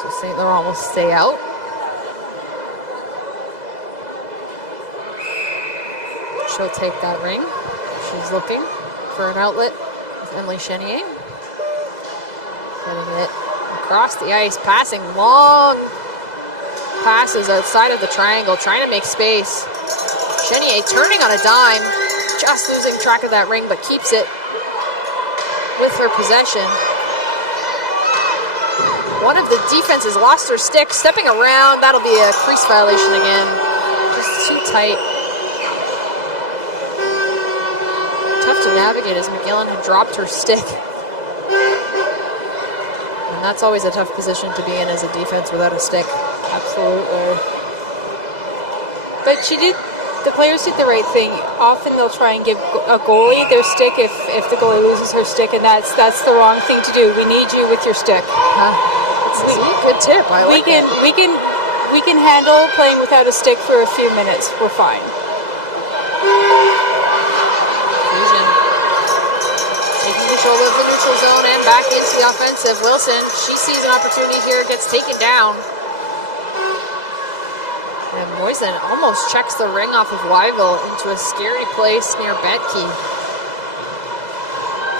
So St. Laurent will stay out. She'll take that ring. She's looking for an outlet with Emily Chenier. Getting it across the ice, passing long passes outside of the triangle, trying to make space. Chenier turning on a dime, just losing track of that ring, but keeps it with her possession. One of the defenses lost her stick, stepping around. That'll be a crease violation again. Just too tight. Tough to navigate as McGillen had dropped her stick. And that's always a tough position to be in as a defense without a stick. Absolutely. But the players did the right thing. Often they'll try and give a goalie their stick if the goalie loses her stick, and that's the wrong thing to do. We need you with your stick. Good tip. I like it. We can handle playing without a stick for a few minutes. We're fine. Fusion taking control of the neutral zone and back into the offensive. Wilson, she sees an opportunity here, gets taken down. And Moisen almost checks the ring off of Wyville into a scary place near Betke.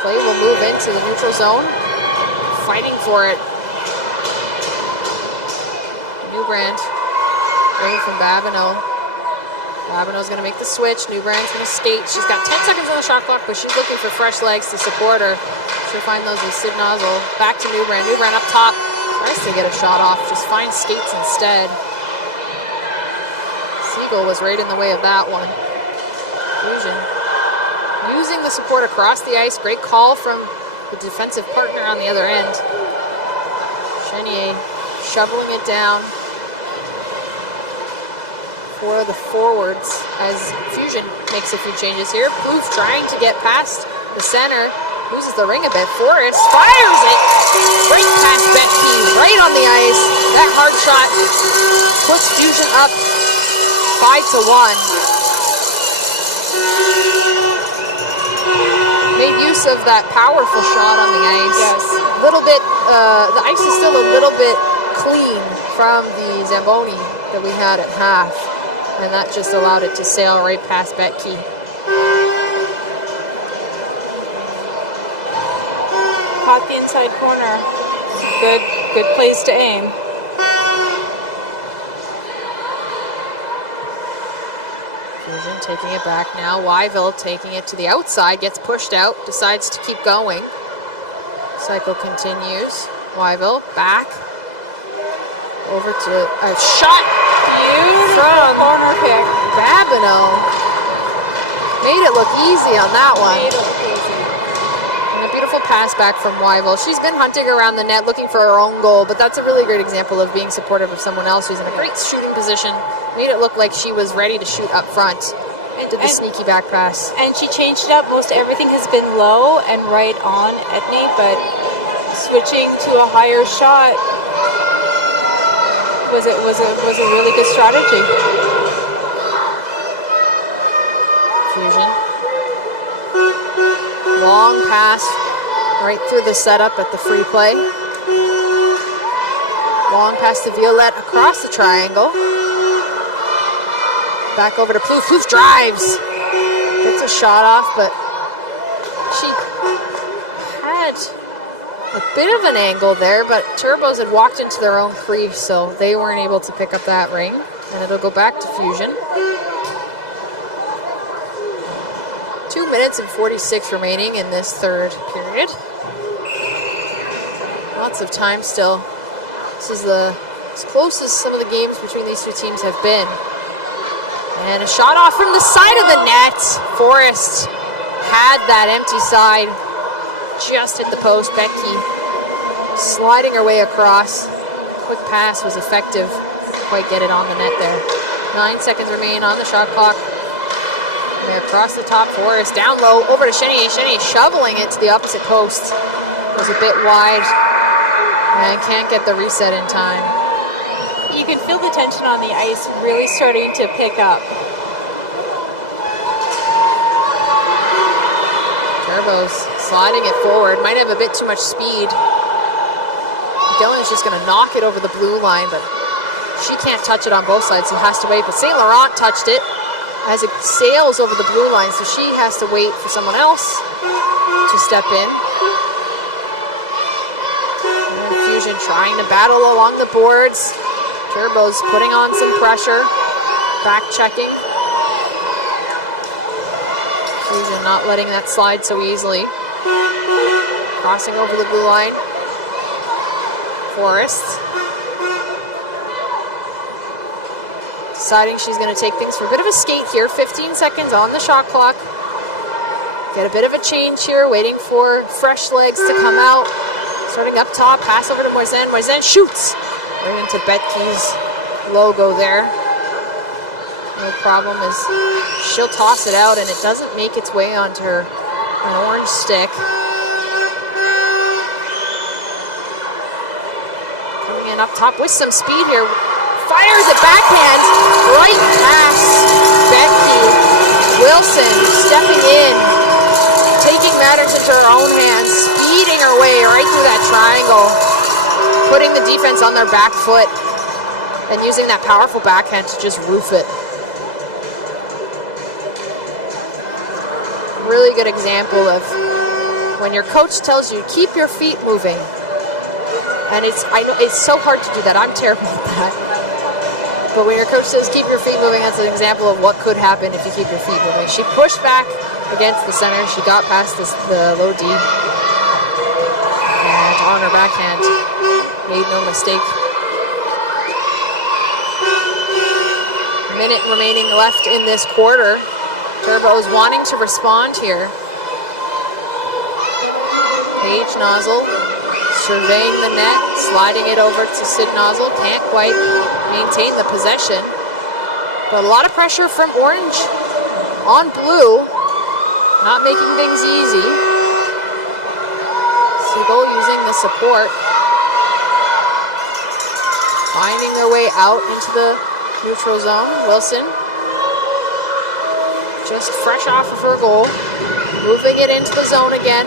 Play will move into the neutral zone. Fighting for it. Newbrand over from Babineau. Babineau's going to make the switch. Newbrand's going to skate. She's got 10 seconds on the shot clock, but she's looking for fresh legs to support her. She'll find those with Sid Nozzle. Back to Newbrand. Newbrand up top. Tries to get a shot off. Just finds skates instead. Siegel was right in the way of that one. Fusion using the support across the ice. Great call from the defensive partner on the other end. Chenier shoveling it down for the forwards as Fusion makes a few changes here. Plouffe trying to get past the center. Loses the ring a bit. Forrest fires it. Right past Betke, right on the ice. That hard shot puts Fusion up 5-1. Made use of that powerful shot on the ice. Yes. A little bit, the ice is still a little bit clean from the Zamboni that we had at half. And that just allowed it to sail right past Betke. Caught the inside corner. Good place to aim. Fusion taking it back now. Wyville taking it to the outside, gets pushed out, decides to keep going. Cycle continues. Wyville back. Over to a shot. Beautiful corner kick. Babineau made it look easy on that one. And a beautiful pass back from Wyville. She's been hunting around the net looking for her own goal, but that's a really great example of being supportive of someone else who's in a great shooting position. Made it look like she was ready to shoot up front. Did the sneaky back pass. And she changed it up. Most everything has been low and right on Etne, but switching to a higher shot was a really good strategy. Fusion. Long pass right through the setup at the free play. Long pass to Violette across the triangle. Back over to Plouffe. Plouffe drives. Gets a shot off, but she had a bit of an angle there, but Turbos had walked into their own crease, so they weren't able to pick up that ring. And it'll go back to Fusion. 2 minutes and 46 remaining in this third period. Lots of time still. This is as close as some of the games between these two teams have been. And a shot off from the side of the net. Forrest had that empty side. Just hit the post. Becky sliding her way across. Quick pass was effective. Couldn't quite get it on the net there. 9 seconds remain on the shot clock. And they're across the top. Forrest down low. Over to Cheney. Cheney shoveling it to the opposite post. Was a bit wide. And can't get the reset in time. You can feel the tension on the ice really starting to pick up. Turbos sliding it forward. Might have a bit too much speed. Gillen's just going to knock it over the blue line, but she can't touch it on both sides, so has to wait. But St. Laurent touched it as it sails over the blue line, so she has to wait for someone else to step in. And Fusion trying to battle along the boards. Turbos putting on some pressure, back checking. Fusion not letting that slide so easily. Crossing over the blue line. Forrest. Deciding she's going to take things for a bit of a skate here. 15 seconds on the shot clock. Get a bit of a change here, waiting for fresh legs to come out. Starting up top, pass over to Moisin. Moisin shoots. Right into Betke's logo there. No problem as she'll toss it out and it doesn't make its way onto her an orange stick. Coming in up top with some speed here. Fires it backhand right past Becky. Wilson stepping in, taking matters into her own hands, speeding her way right through that triangle. Putting the defense on their back foot and using that powerful backhand to just roof it. Really good example of when your coach tells you, keep your feet moving. And I know it's so hard to do that. I'm terrible at that. But when your coach says, keep your feet moving, that's an example of what could happen if you keep your feet moving. She pushed back against the center. She got past the low D. And on her backhand. Made no mistake. Minute remaining left in this quarter. Turbos wanting to respond here. Paige Nozzle surveying the net, sliding it over to Sid Nozzle. Can't quite maintain the possession. But a lot of pressure from Orange on Blue. Not making things easy. Siegel using the support. Finding their way out into the neutral zone. Wilson, just fresh off of her goal. Moving it into the zone again.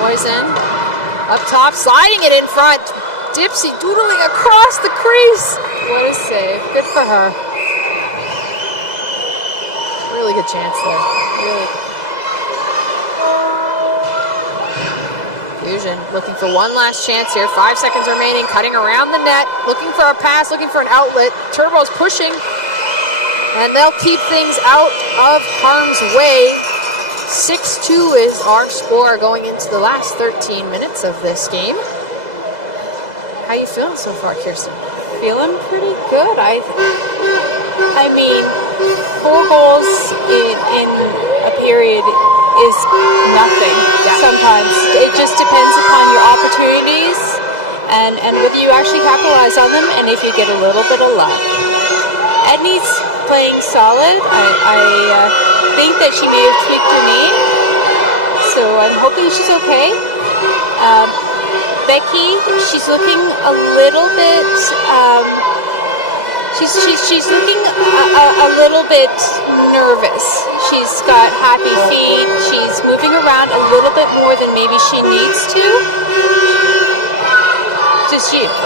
Moisin, up top, sliding it in front. Dipsy doodling across the crease. What a save. Good for her. Really good chance there. Really. Fusion looking for one last chance here. 5 seconds remaining, cutting around the net, looking for a pass, looking for an outlet. Turbo's pushing, and they'll keep things out of harm's way. 6-2 is our score going into the last 13 minutes of this game. How you feeling so far, Kirsten? Feeling pretty good. I mean, 4 goals in a period is nothing. Sometimes it just depends upon your opportunities and whether you actually capitalize on them and if you get a little bit of luck. Edney's playing solid. I think that she may have tweaked her knee, so I'm hoping she's okay. Becky, she's looking a little bit. She's looking a little bit nervous. She's got happy feet. She's moving around a little bit more than maybe she needs to.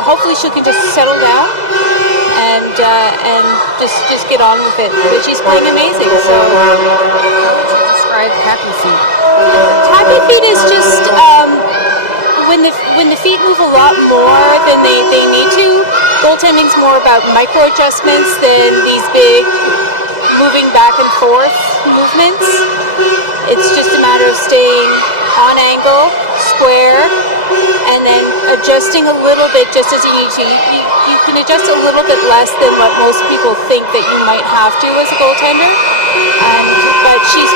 hopefully she can just settle down and just get on with it. But she's playing amazing. So describe Happy Feet. Happy Feet is just when the feet move a lot more than they need to. Goaltending's more about micro adjustments than these big moving back and forth movements. It's just a matter of staying on angle, square, and then adjusting a little bit just as you need to. You can adjust a little bit less than what most people think that you might have to as a goaltender. But she's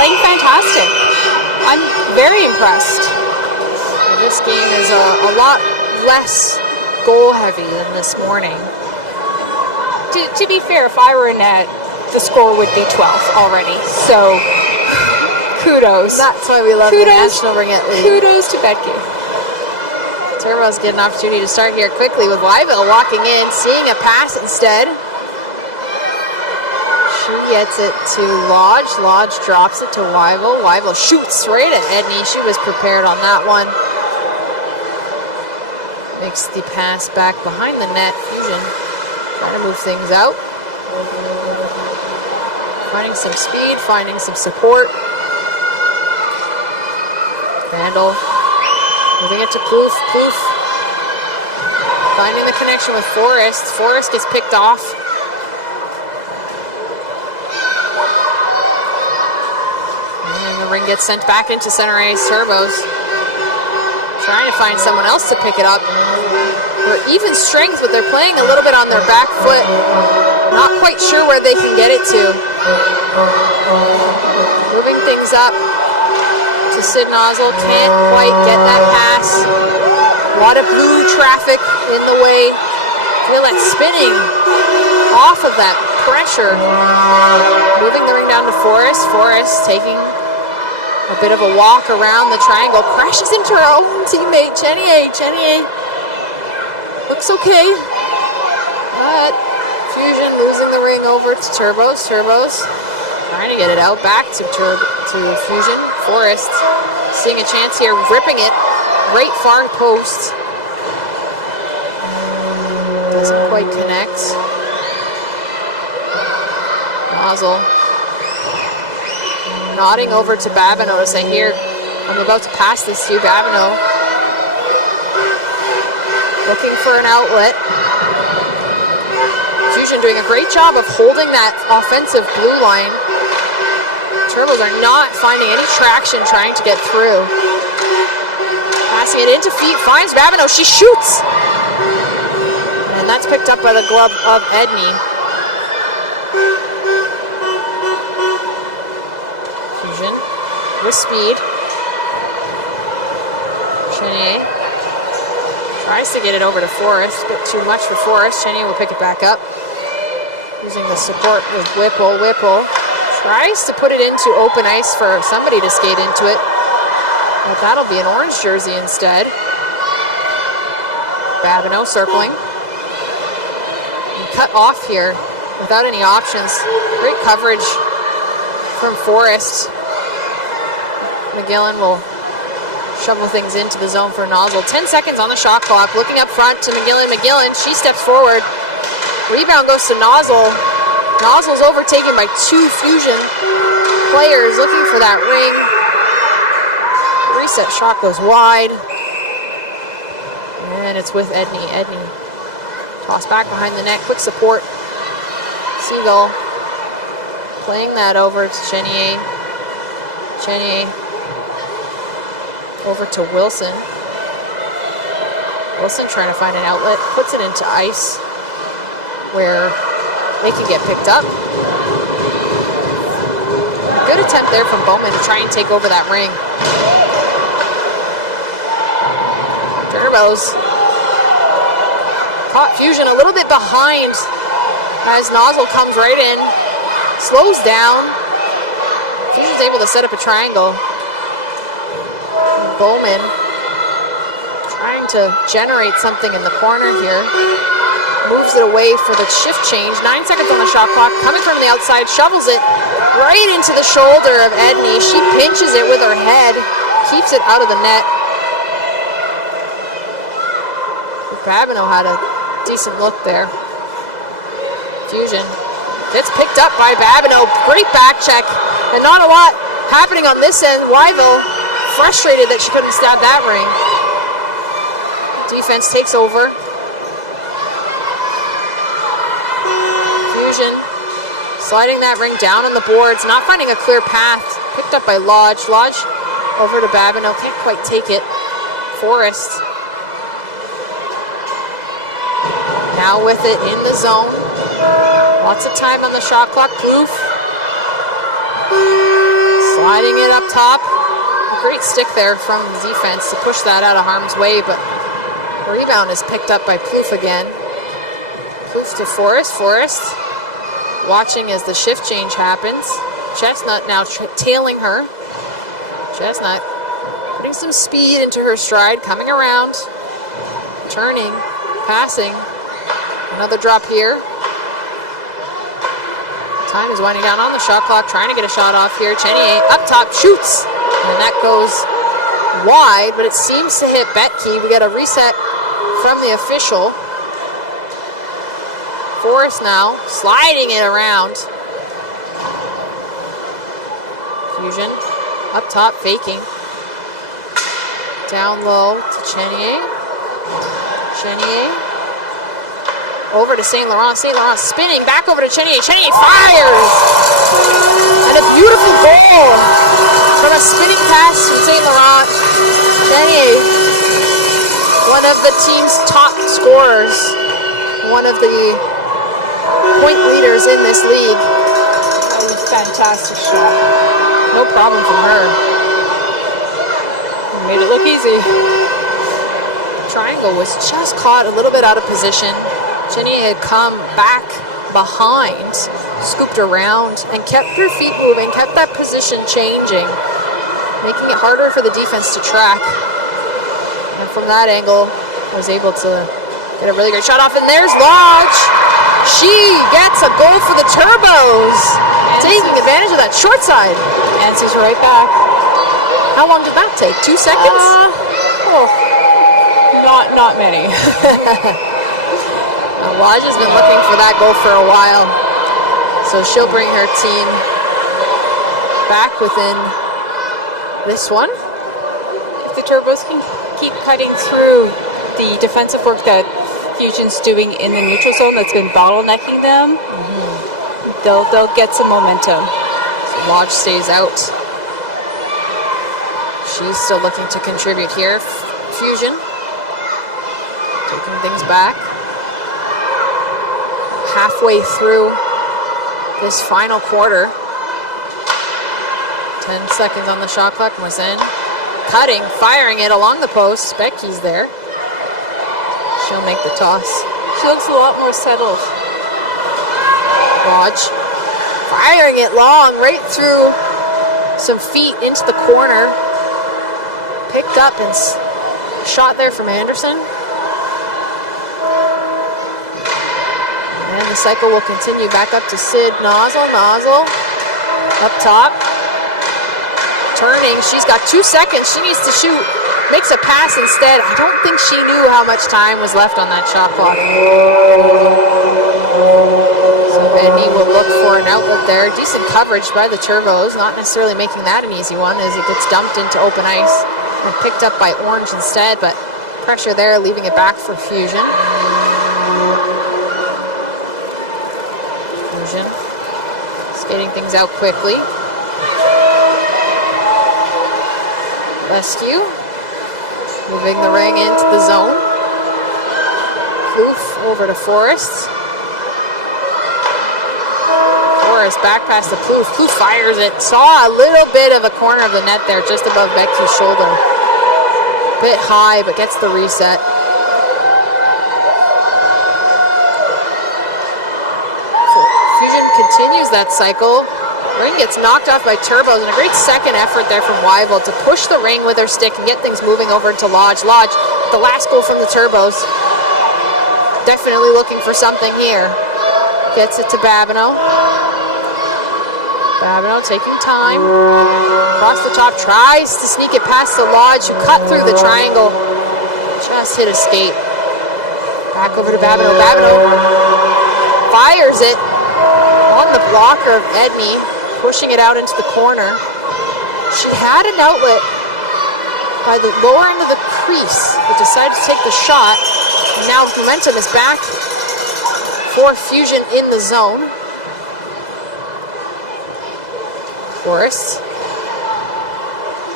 playing fantastic. I'm very impressed. This game is a lot less goal heavy than this morning. To be fair, if I were in net, the score would be 12 already. So kudos. That's why we love the National Ringette League. Kudos to Betke. Turbo's get an opportunity to start here quickly with Wyville walking in, seeing a pass instead. She gets it to Lodge. Lodge drops it to Wyville. Wyville shoots right at Edney. She was prepared on that one. Makes the pass back behind the net. Fusion trying to move things out. Finding some speed, finding some support. Randall moving it to Plouffe. Plouffe finding the connection with Forrest. Forrest gets picked off. And the ring gets sent back into center ice. Turbos trying to find someone else to pick it up. They're even strength, but they're playing a little bit on their back foot. Not quite sure where they can get it to. Moving things up to Sid Nozzle. Can't quite get that pass. A lot of blue traffic in the way. Feel that spinning off of that pressure. Moving the ring down to Forrest. Forrest taking a bit of a walk around the triangle. Crashes into her own teammate, Chenier. Chenier looks okay. But Fusion losing the ring over to Turbos. Turbos trying to get it out back to Fusion. Forrest seeing a chance here, ripping it right far post. Doesn't quite connect. Nozzle nodding over to Babineau to say, here, I'm about to pass this to you, Babineau. Looking for an outlet. Fusion doing a great job of holding that offensive blue line. Turbos are not finding any traction trying to get through. Passing it into feet, finds Babineau, she shoots! And that's picked up by the glove of Edney. Fusion with speed. Chenier tries to get it over to Forrest, a bit too much for Forrest. Chenier will pick it back up. Using the support with Whipple. Whipple tries to put it into open ice for somebody to skate into it. But that'll be an orange jersey instead. Babineau circling. And cut off here without any options. Great coverage from Forrest. McGillen will shovel things into the zone for Nozzle. 10 seconds on the shot clock. Looking up front to McGillen. McGillen, she steps forward. Rebound goes to Nozzle. Nozzle's overtaken by two Fusion players looking for that ring. Reset shot goes wide. And it's with Edney. Edney toss back behind the net. Quick support. Seagull playing that over to Chenier. Chenier over to Wilson. Wilson trying to find an outlet. Puts it into ice where they can get picked up. A good attempt there from Bowman to try and take over that ring. Turbos caught Fusion a little bit behind as Nozzle comes right in, slows down. Fusion's able to set up a triangle. Bowman trying to generate something in the corner here. Moves it away for the shift change. 9 seconds on the shot clock. Coming from the outside, shovels it right into the shoulder of Edney. She pinches it with her head, keeps it out of the net. Babineau had a decent look there. Fusion gets picked up by Babineau. Great back check. And not a lot happening on this end. Wyville frustrated that she couldn't stab that ring. Defense takes over. Fusion sliding that ring down on the boards. Not finding a clear path. Picked up by Lodge. Lodge over to Babineau. Can't quite take it. Forrest now with it in the zone. Lots of time on the shot clock. Plouffe sliding it up top. A great stick there from the defense to push that out of harm's way, but the rebound is picked up by Plouffe again. Plouffe to Forrest. Forrest watching as the shift change happens. Chestnut now tailing her. Chestnut putting some speed into her stride, coming around, turning, passing. Another drop here. Time is winding down on the shot clock, trying to get a shot off here. Chenier up top, shoots, and that goes wide, but it seems to hit Betke. We got a reset from the official. Forrest now sliding it around. Fusion up top, faking. Down low to Chenier. Chenier over to St. Laurent. St. Laurent spinning back over to Chenier. Chenier fires! And a beautiful goal from a spinning pass from St. Laurent. Chenier, one of the team's top scorers, one of the point leaders in this league. That was a fantastic shot. No problem from her. Made it look easy. Triangle was just caught a little bit out of position. Jenny had come back behind, scooped around, and kept her feet moving, kept that position changing, making it harder for the defense to track. And from that angle, was able to get a really great shot off. And there's Lodge. She gets a goal for the Turbos, taking advantage of that short side. Answers right back. How long did that take? 2 seconds? Not many. Lodge has been looking for that goal for a while, so she'll bring her team back within this one. If the Turbos can keep cutting through the defensive work that Fusion's doing in the neutral zone that's been bottlenecking them, they'll get some momentum. So Lodge stays out. She's still looking to contribute here. Fusion taking things back. Halfway through this final quarter. 10 seconds on the shot clock. Moisin cutting, firing it along the post. Becky's there. She'll make the toss. She looks a lot more settled. Lodge firing it long, right through some feet into the corner. Picked up and shot there from Anderson. And the cycle will continue back up to Sid. Nozzle up top. Turning, she's got 2 seconds. She needs to shoot. Makes a pass instead. I don't think she knew how much time was left on that shot clock. So Benny will look for an outlet there. Decent coverage by the Turbos. Not necessarily making that an easy one as it gets dumped into open ice. And picked up by Orange instead, but pressure there, leaving it back for Fusion. Fusion skating things out quickly. Rescue. Moving the ring into the zone. Plouffe over to Forrest. Forrest back past the Plouffe. Plouffe fires it. Saw a little bit of a corner of the net there, just above Becky's shoulder. Bit high, but gets the reset. Fusion continues that cycle. Ring gets knocked off by Turbos, and a great second effort there from Wyville to push the ring with her stick and get things moving over to Lodge. Lodge, the last goal from the Turbos. Definitely looking for something here. Gets it to Babineau. Babineau taking time. Across the top, tries to sneak it past the Lodge, who cut through the triangle. Just hit a skate. Back over to Babineau. Babineau fires it on the blocker of Edney, pushing it out into the corner. She had an outlet by the lower end of the crease, but decided to take the shot. And now momentum is back for Fusion in the zone. Forrest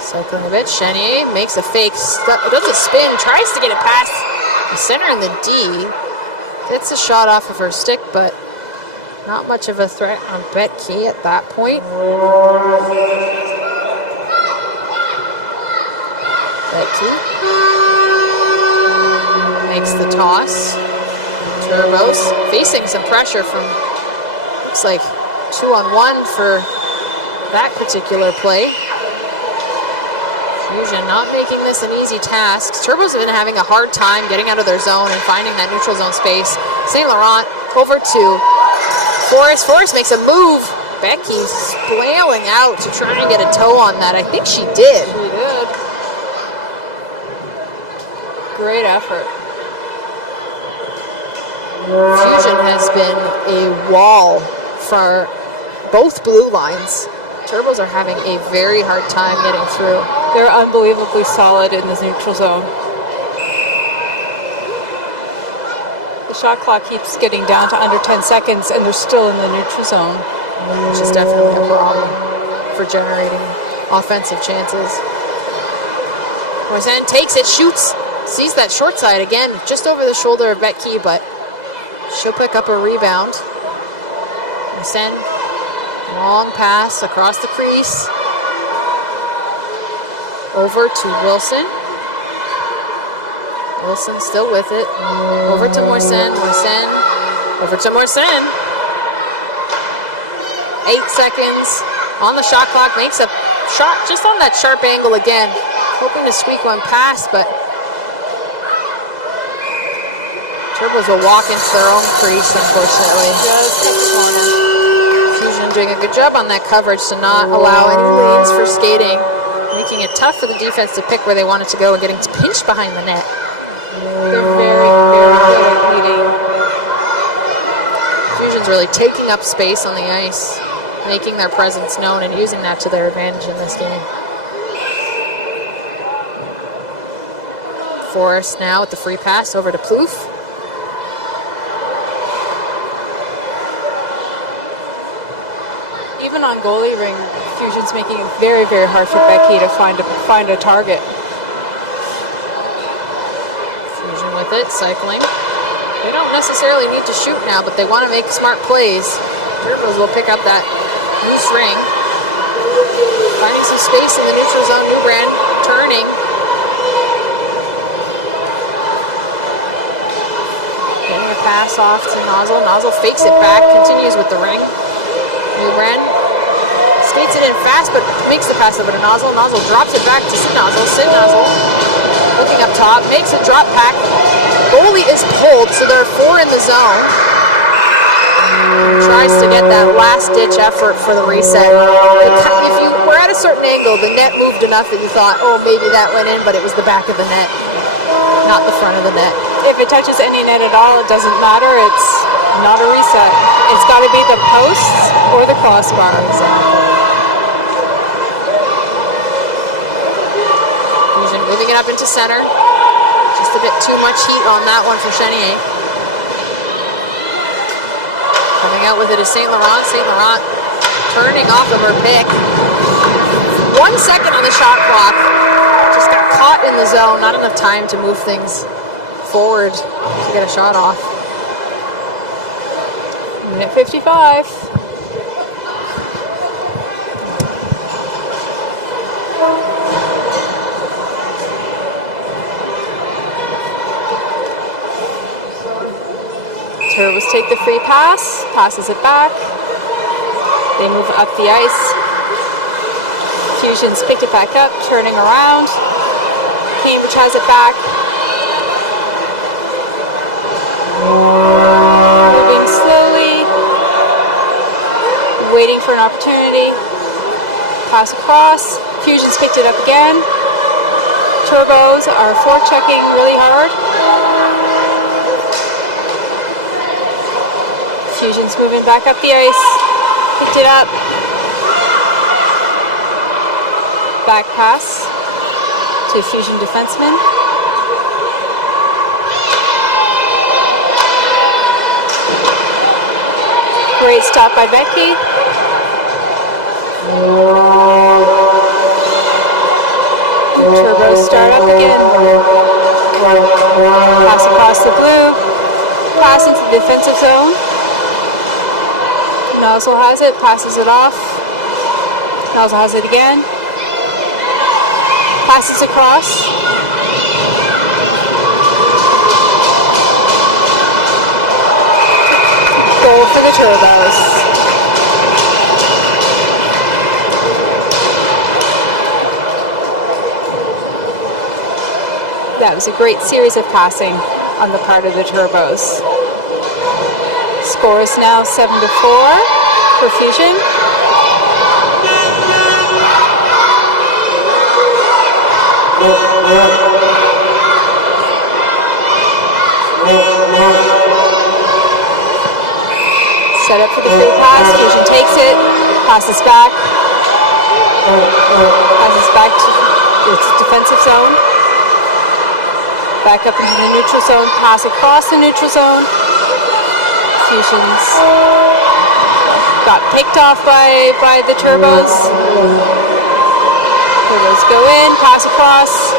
cycling a bit. Chenier makes a fake, does a spin, tries to get it past the center and the D. Gets a shot off of her stick, but not much of a threat on Betke at that point. Betke makes the toss. Turbos facing some pressure from, looks like 2-on-1 for that particular play. Fusion not making this an easy task. Turbos have been having a hard time getting out of their zone and finding that neutral zone space. St. Laurent over to Forrest. Forrest makes a move. Becky's flailing out to try and get a toe on that. I think she did. She did. Great effort. Fusion has been a wall for both blue lines. Turbos are having a very hard time getting through. They're unbelievably solid in this neutral zone. The shot clock keeps getting down to under 10 seconds and they're still in the neutral zone. Which is definitely a problem for generating offensive chances. Moisin takes it, shoots, sees that short side again, just over the shoulder of Betke, but she'll pick up a rebound. Moisin, long pass across the crease. Over to Wilson. Wilson still with it. Over to Moisin. Moisin. Over to Moisin. 8 seconds on the shot clock. Makes a shot just on that sharp angle again. Hoping to squeak one past, but Turbos will walk into their own crease, unfortunately. Fusion doing a good job on that coverage to not allow any leads for skating, making it tough for the defense to pick where they want it to go and getting pinched behind the net. They're very, very good at leading. Fusion's really taking up space on the ice, making their presence known and using that to their advantage in this game. Forrest now with the free pass over to Plouffe. Even on goalie ring, Fusion's making it very, very hard for Becky to find a target. Fusion with it, cycling. They don't necessarily need to shoot now, but they want to make smart plays. Turbos will pick up that loose ring. Finding some space in the neutral zone. Newbrand turning. Getting a pass off to Nozzle. Nozzle fakes it back, continues with the ring. Newbrand skates it in fast, but makes the pass over to Nozzle. Nozzle drops it back to Sid Nozzle. Sid Nozzle looking up top, makes a drop pack. Goalie is pulled, so there are 4 in the zone. Tries to get that last-ditch effort for the reset. If you were at a certain angle, the net moved enough that you thought, oh, maybe that went in, but it was the back of the net, not the front of the net. If it touches any net at all, it doesn't matter. It's not a reset. It's got to be the posts or the crossbar. Exactly. Fusion moving it up into center. Just a bit too much heat on that one for Chenier. Coming out with it is St. Laurent. St. Laurent turning off of her pick. 1 second on the shot clock. Just got caught in the zone. Not enough time to move things forward to get a shot off. Minute 55. Turbos take the free pass, passes it back. They move up the ice. Fusion's picked it back up, turning around. Cambridge has it back. Moving slowly. Waiting for an opportunity. Pass across. Fusion's picked it up again. Turbos are forechecking really hard. Fusion's moving back up the ice. Picked it up. Back pass to Fusion defenseman. Great stop by Becky. Turbo start up again. Pass across the blue. Pass into the defensive zone. Nozzle has it, passes it off. Nozzle has it again. Passes across. Goal for the Turbos. That was a great series of passing on the part of the Turbos. Score is now 7-4 for Fusion. Set up for the free pass. Fusion takes it, passes back. Passes back to its defensive zone. Back up into the neutral zone, pass across the neutral zone. Fusion's got picked off by the Turbos. Turbos go in, pass across.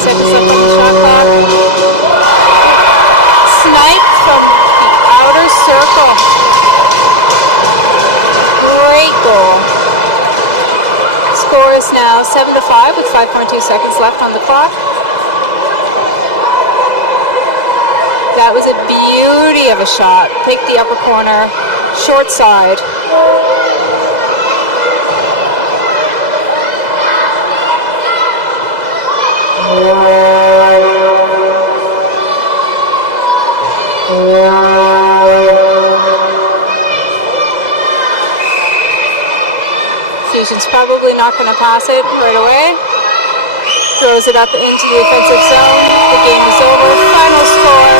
Seconds left on the shot clock. Snipe from the outer circle. Great goal. Score is now 7-5 with 5.2 seconds left on the clock. That was a beauty of a shot. Picked the upper corner, short side. Fusion's probably not going to pass it right away. Throws it up into the offensive zone. The game is over. Final score: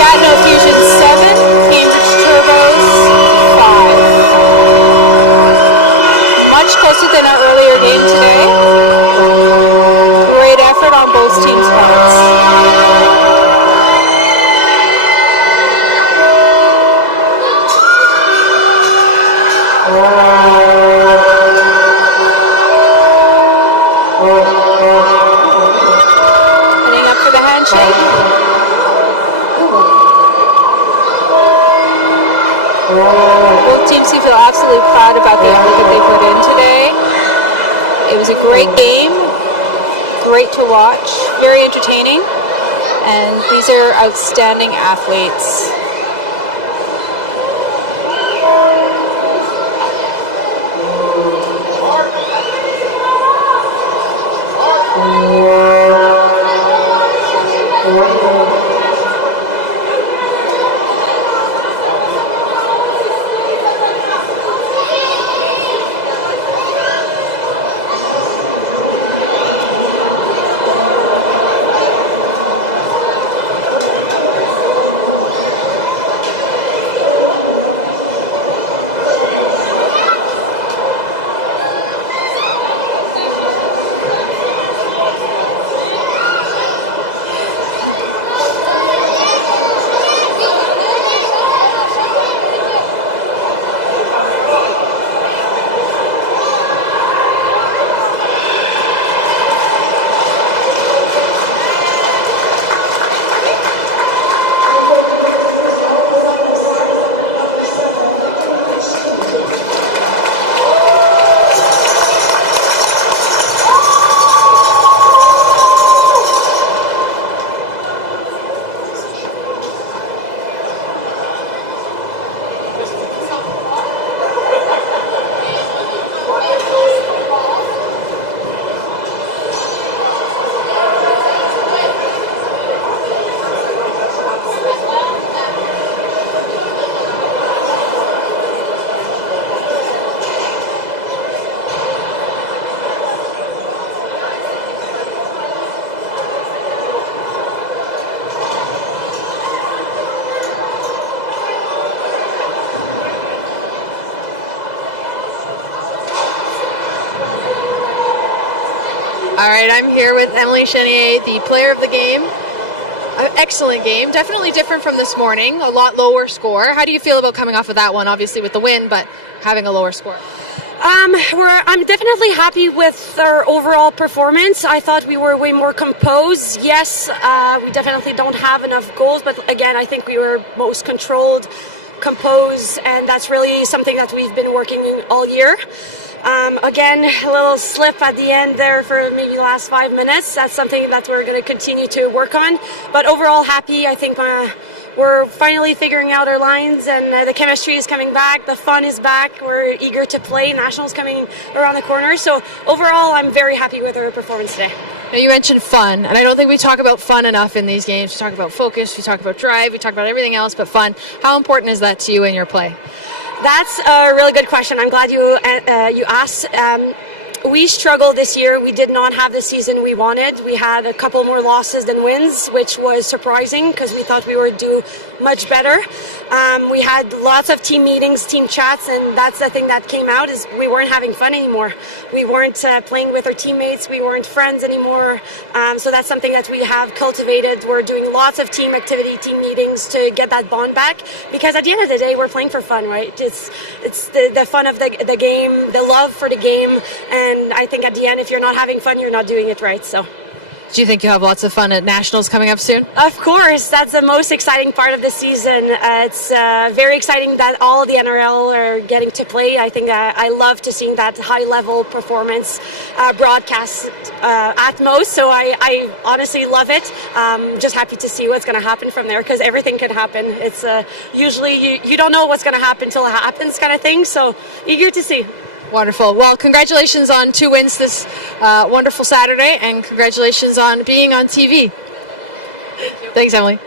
Gatineau Fusion 7, Cambridge Turbos 5. Much closer than our earlier game today. Great effort on both teams' parts. Heading up for the handshake. Both teams seem to feel absolutely proud about the effort that they put in today. It was a great game, great to watch, very entertaining, and these are outstanding athletes. All right, I'm here with Emily Chenier, the player of the game. Excellent game, definitely different from this morning, a lot lower score. How do you feel about coming off of that one, obviously with the win, but having a lower score? I'm definitely happy with our overall performance. I thought we were way more composed. Yes, we definitely don't have enough goals, but again, I think we were most controlled, composed, and that's really something that we've been working all year. Again, a little slip at the end there for maybe the last 5 minutes. That's something that we're going to continue to work on. But overall, happy. I think we're finally figuring out our lines, and the chemistry is coming back. The fun is back. We're eager to play. Nationals coming around the corner. So overall, I'm very happy with our performance today. Now, you mentioned fun, and I don't think we talk about fun enough in these games. We talk about focus, we talk about drive, we talk about everything else but fun. How important is that to you in your play? That's a really good question. I'm glad you asked. We struggled this year. We did not have the season we wanted. We had a couple more losses than wins, which was surprising because we thought we would do much better. We had lots of team meetings, team chats, and that's the thing that came out is we weren't having fun anymore. We weren't playing with our teammates. We weren't friends anymore. So that's something that we have cultivated. We're doing lots of team activity, team meetings to get that bond back because at the end of the day, we're playing for fun, right? It's the fun of the game, the love for the game, and I think at the end, if you're not having fun, you're not doing it right. So, do you think you'll have lots of fun at Nationals coming up soon? Of course. That's the most exciting part of the season. It's very exciting that all of the NRL are getting to play. I think I love to see that high-level performance broadcast at most. So I honestly love it. Just happy to see what's going to happen from there because everything can happen. It's usually you don't know what's going to happen until it happens kind of thing. So eager to see. Wonderful. Well, congratulations on 2 wins this wonderful Saturday, and congratulations on being on TV. Thanks, Emily.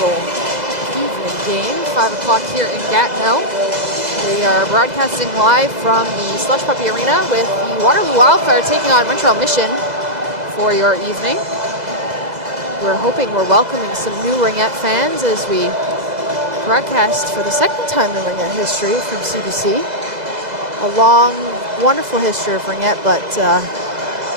wonderful evening game, 5 o'clock here in Gatineau. We are broadcasting live from the Slush Puppy Arena with the Waterloo Wildfire taking on Montreal Mission for your evening. We're hoping we're welcoming some new Ringette fans as we broadcast for the second time in Ringette history from CBC. A long, wonderful history of Ringette, but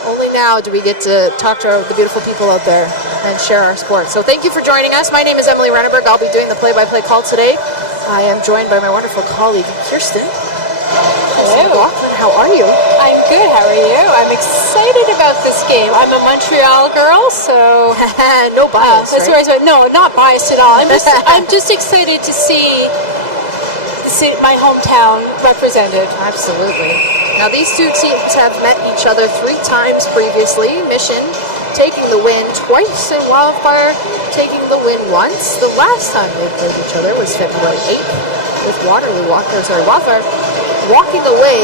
only now do we get to talk to the beautiful people out there and share our sport. So thank you for joining us. My name is Emily Renneberg. I'll be doing the play-by-play call today. I am joined by my wonderful colleague, Kirsten. Hello. How are you? I'm good. How are you? I'm excited about this game. I'm a Montreal girl, so no bias. That's right? right. No, not biased at all. I'm just excited to see my hometown represented. Absolutely. Now, these two teams have met each other 3 times previously. Mission taking the win twice and Wildfire taking the win once. The last time they played each other was February 8th with Wildfire walking away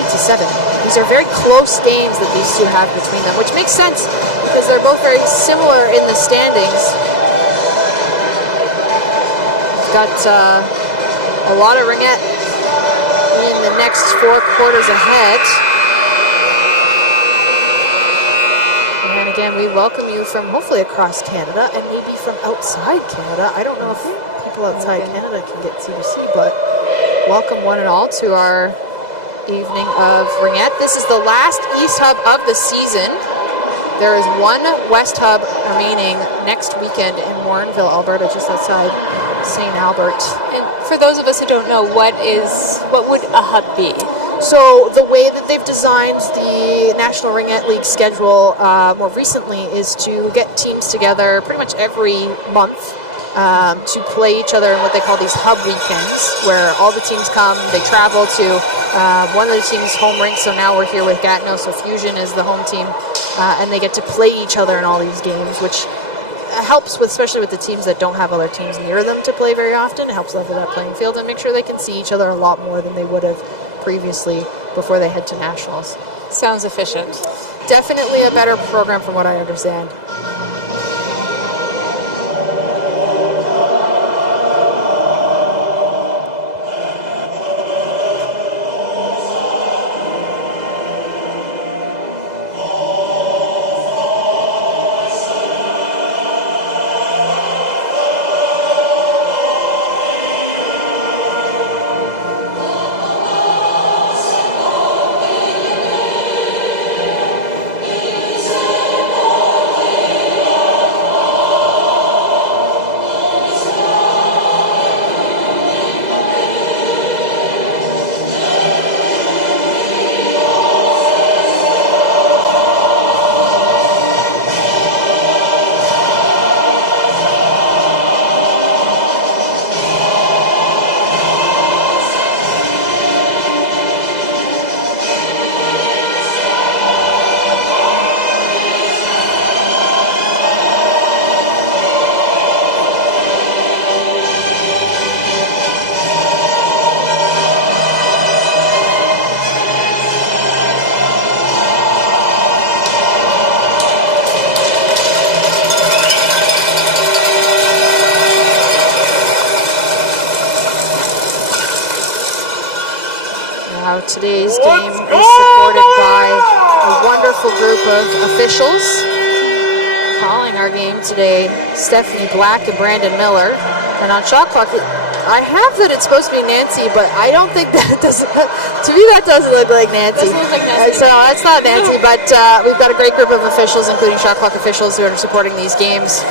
8-7. These are very close games that these two have between them, which makes sense because they're both very similar in the standings. We've got a lot of Ringette in the next 4 quarters ahead. And again, we welcome you from hopefully across Canada and maybe from outside Canada. I don't know if people outside Canada can get CBC, but welcome one and all to our evening of Ringette. This is the last East Hub of the season. There is one West Hub remaining next weekend in Warrenville, Alberta, just outside St. Albert. And for those of us who don't know, what would a hub be? So the way that they've designed the National Ringette League schedule more recently is to get teams together pretty much every month to play each other in what they call these hub weekends, where all the teams come, they travel to one of the team's home rinks. So now we're here with Gatineau, so Fusion is the home team, and they get to play each other in all these games, which helps with, especially with the teams that don't have other teams near them to play very often. It helps level that playing field and make sure they can see each other a lot more than they would have previously before they head to nationals. Sounds efficient. Definitely a better program from what I understand. Today's game is supported by a wonderful group of officials. Calling our game today, Stephanie Black and Brandon Miller. And on shot clock, I have that it's supposed to be Nancy, but I don't think that doesn't. To me, that doesn't look like Nancy. Doesn't look like Nancy. So that's not Nancy, but we've got a great group of officials, including shot clock officials, who are supporting these games.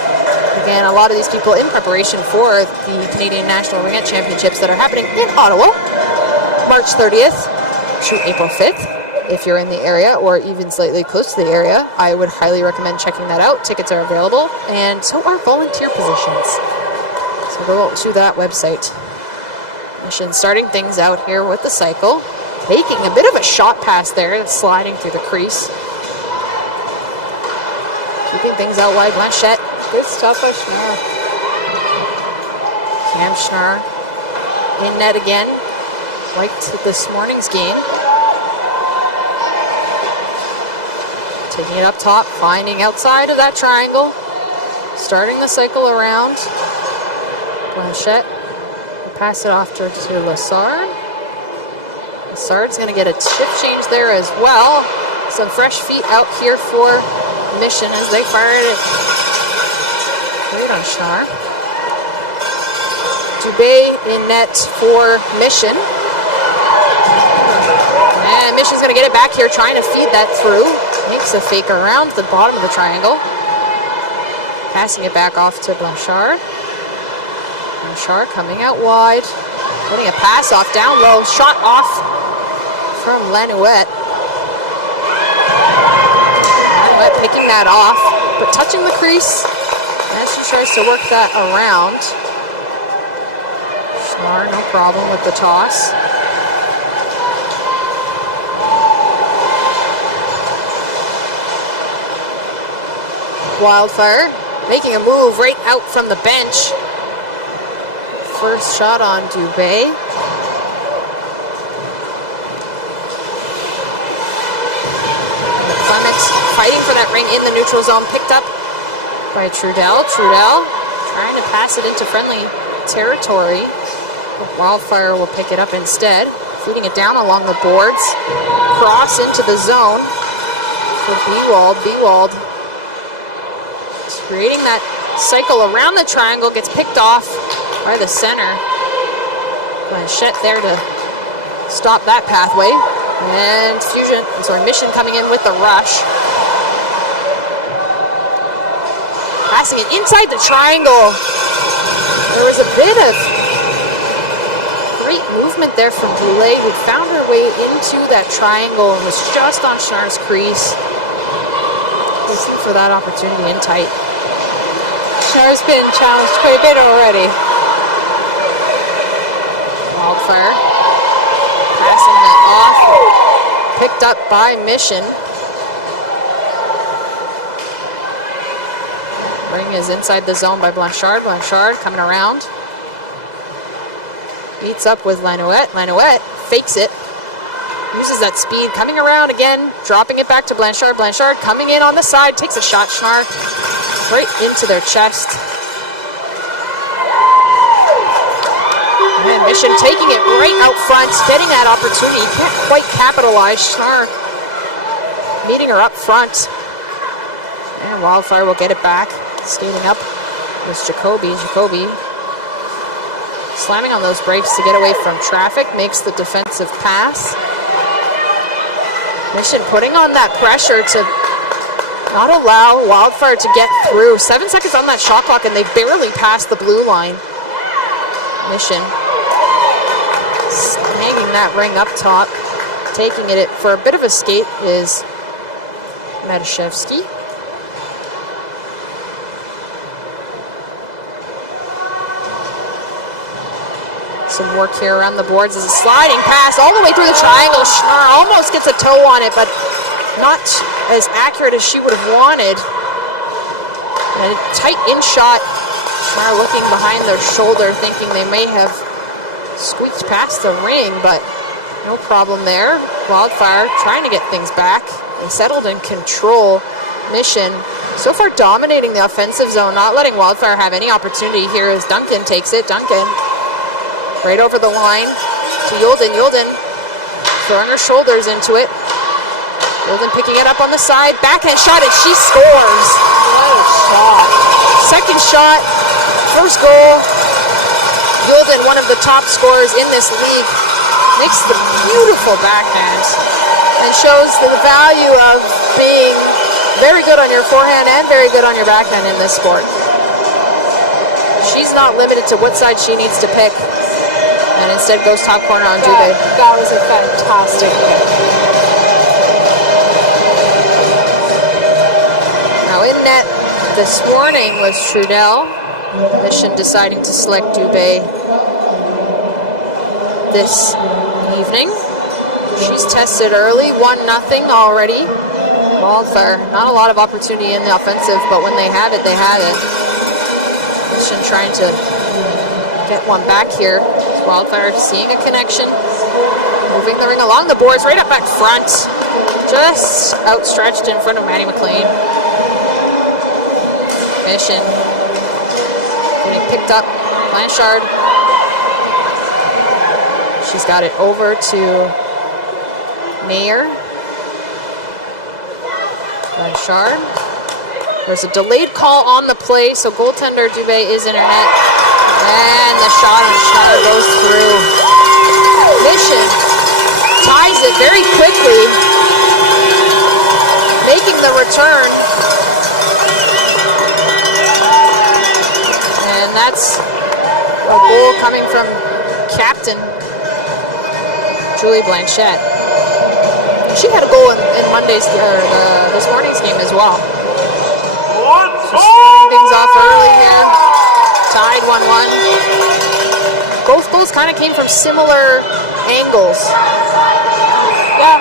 Again, a lot of these people in preparation for the Canadian National Ringette Championships that are happening in Ottawa, March 30th. To April 5th. If you're in the area or even slightly close to the area, I would highly recommend checking that out. Tickets are available, and so are volunteer positions. So go to that website. Mission starting things out here with the cycle. Taking a bit of a shot pass there, that's sliding through the crease. Keeping things out wide, Blanchette. Good stuff by Schnarr. Cam Schnarr in net again. Like this morning's game. Taking it up top, finding outside of that triangle. starting the cycle around. Blanchette will pass it off to Lassard. Lassard's going to get a shift change there as well. Some fresh feet out here for Mission as they fired it. Great on Schnarr. Dubé in net for Mission. And Mission's going to get it back here, trying to feed that through. Makes a fake around the bottom of the triangle. Passing it back off to Blanchard. Blanchard coming out wide. Getting a pass off down low. Shot off from Lanouette. Lanouette picking that off, but touching the crease. And she tries to work that around. Schnarr, no problem with the toss. Wildfire making a move right out from the bench. First shot on Dubé. Clement fighting for that ring in the neutral zone, picked up by Trudell. Trudell trying to pass it into friendly territory. But Wildfire will pick it up instead, feeding it down along the boards. Cross into the zone for Bewald. Bewald creating that cycle around the triangle, gets picked off by the center. Blanchette there to stop that pathway. And Mission coming in with the rush. Passing it inside the triangle. There was a bit of great movement there from Boulay, who found her way into that triangle and was just on Schnarr's crease. Looking for that opportunity in tight. Schnarr's been challenged quite a bit already. Wildfire passing that off, picked up by Mission. Ring is inside the zone by Blanchard. Blanchard coming around. Meets up with Lanouette. Lanouette fakes it. Uses that speed, coming around again, dropping it back to Blanchard. Blanchard coming in on the side, takes a shot. Schnarr right into their chest. And Mission taking it right out front, getting that opportunity. Can't quite capitalize. Schnarr meeting her up front. And Wildfire will get it back. Skating up was Jacoby. Jacoby slamming on those brakes to get away from traffic, makes the defensive pass. Mission putting on that pressure to not allow Wildfire to get through. 7 seconds on that shot clock, and they barely passed the blue line. Mission hanging that ring up top. Taking it for a bit of a skate is Matuszewski. Some work here around the boards as a sliding pass all the way through the triangle. Schnarr almost gets a toe on it, but not as accurate as she would have wanted. And a tight in shot. Schnarr looking behind their shoulder, thinking they may have squeaked past the ring, but no problem there. Wildfire trying to get things back. They settled in control. Mission so far dominating the offensive zone, not letting Wildfire have any opportunity here as Duncan takes it. Duncan right over the line to Yulden. Yulden throwing her shoulders into it. Yulden picking it up on the side. Backhand shot, and she scores. What a shot. Second shot. First goal. Yulden, one of the top scorers in this league, makes the beautiful backhand and shows the value of being very good on your forehand and very good on your backhand in this sport. She's not limited to what side she needs to pick, and instead goes top corner on Dubé. That was a fantastic pick. Now in net this morning was Trudell. Mission deciding to select Dubé this evening. She's tested early, 1-0 already. Wildfire, not a lot of opportunity in the offensive, but when they have it, they have it. Mission trying to get one back here. Wildfire seeing a connection, moving the ring along the boards, right up back front, just outstretched in front of Maddie McLean. Mission picked up. Blanchard. She's got it over to Mayer. Blanchard. There's a delayed call on the play, so goaltender Dubé is in her net. And the shot on Schneider goes through. Mission ties it very quickly, making the return. And that's a goal coming from captain Julie Blanchette. She had a goal in this morning's game as well. So things off early here. Tied 1-1. Both goals kind of came from similar angles. Yeah.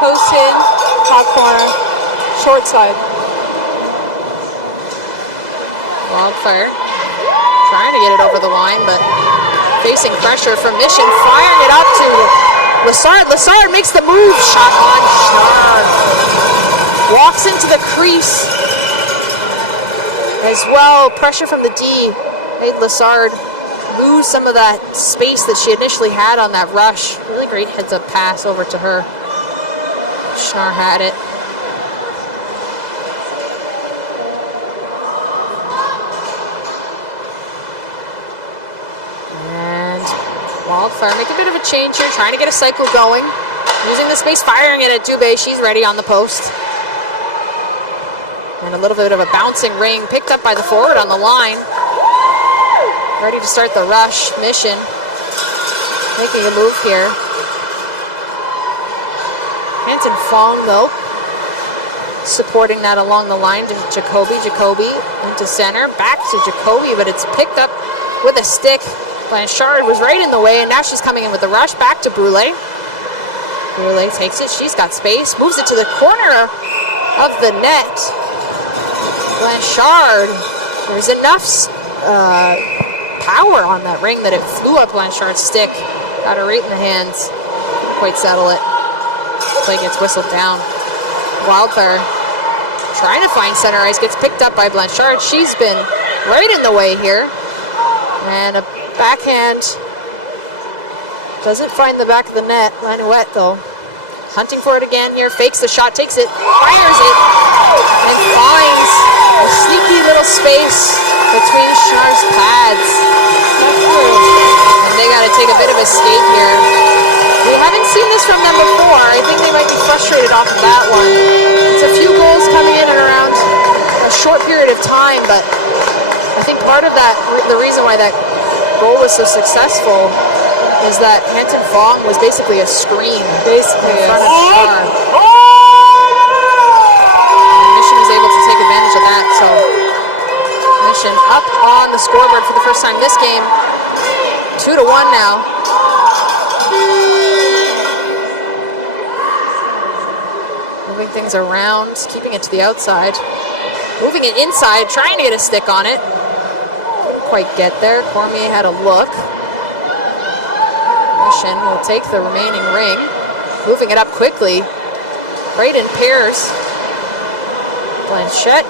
Post in, top corner, short side. Wildfire trying to get it over the line, but facing pressure from Mission, firing it up to Lessard. Lessard makes the move. Shot on Schnarr. Walks into the crease as well. Pressure from the D made Lessard lose some of that space that she initially had on that rush. Really great heads-up pass over to her. Schnarr had it. And Wildfire make a bit of a change here, trying to get a cycle going. Using the space, firing it at Dubé. She's ready on the post. And a little bit of a bouncing ring picked up by the forward on the line. Ready to start the rush. Mission making a move here. Hanson Fong, though, supporting that along the line to Jacoby. Jacoby into center. Back to Jacoby, but it's picked up with a stick. Blanchard was right in the way, and now she's coming in with the rush. Back to Brule. Brule takes it. She's got space. Moves it to the corner of the net. Blanchard. There's enough power on that ring that it flew up Blanchard's stick. Got her right in the hands. Couldn't quite settle it. Play gets whistled down. Wildfire trying to find center ice. Gets picked up by Blanchard. She's been right in the way here. And a backhand. Doesn't find the back of the net. Lanouette, though, hunting for it again here. Fakes the shot. Takes it. Fires it. And finds a sneaky little space between Schnarr's pads. And they got to take a bit of a skate here. We haven't seen this from them before. I think they might be frustrated off of that one. It's a few goals coming in and around a short period of time, but I think part of that, the reason why that goal was so successful, is that Hanson Fong was basically a screen basically in front of Schnarr. Mission was able to take advantage of that, so Mission up on the scoreboard for the first time this game. 2-1 now. Moving things around, keeping it to the outside. Moving it inside, trying to get a stick on it. Couldn't quite get there. Cormier had a look. Mission will take the remaining ring. Moving it up quickly. Right in pairs. Blanchette.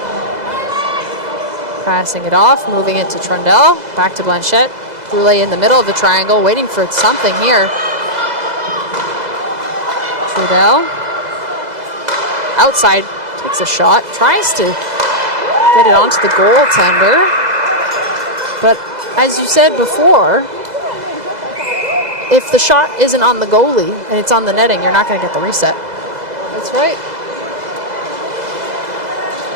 Passing it off, moving it to Trundle. Back to Blanchette. Brule in the middle of the triangle, waiting for something here. Trudel. Outside, takes a shot, tries to get it onto the goaltender. But as you said before, if the shot isn't on the goalie and it's on the netting, you're not going to get the reset. That's right.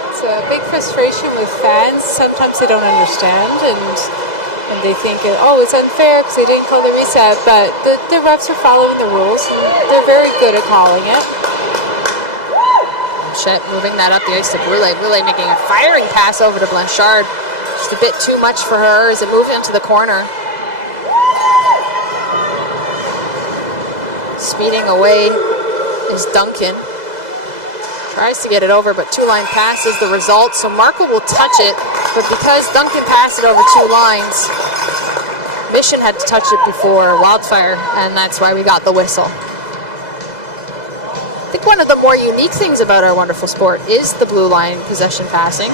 It's a big frustration with fans. Sometimes they don't understand and they think, oh, it's unfair because they didn't call the reset. But the refs are following the rules and they're very good at calling it. Blanchette moving that up the ice to Brule. Brule making a firing pass over to Blanchard. Just a bit too much for her as it moved into the corner. Speeding away is Duncan. Tries to get it over, but two-line pass is the result. So Markle will touch it, but because Duncan passed it over two lines, Mission had to touch it before Wildfire, and that's why we got the whistle. I think one of the more unique things about our wonderful sport is the blue line possession passing.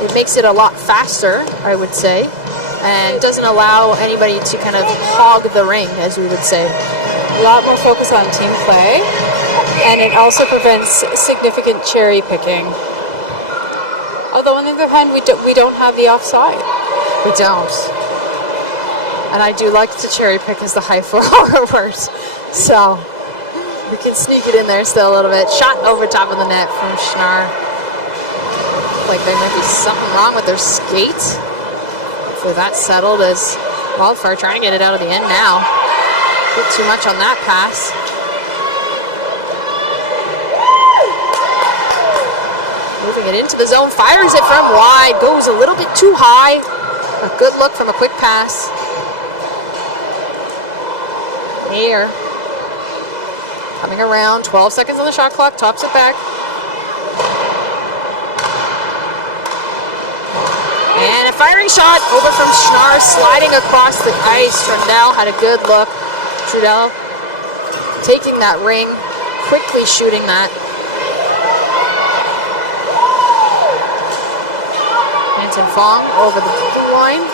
It makes it a lot faster, I would say, and doesn't allow anybody to kind of hog the ring, as we would say. A lot more focus on team play, and it also prevents significant cherry picking. Although on the other hand, we don't have the offside. We don't. And I do like to cherry pick as the high forwards. So we can sneak it in there still a little bit. Shot over top of the net from Schnarr. Like there might be something wrong with their skate. Hopefully that's settled as Wildfire trying to get it out of the end now. A bit too much on that pass. Moving it into the zone, fires it from wide, goes a little bit too high. A good look from a quick pass. Here. Coming around, 12 seconds on the shot clock, tops it back. And a firing shot over from Schnarr, sliding across the ice. Trudell had a good look. Trudell taking that ring, quickly shooting that. Anton Fong over the blue line.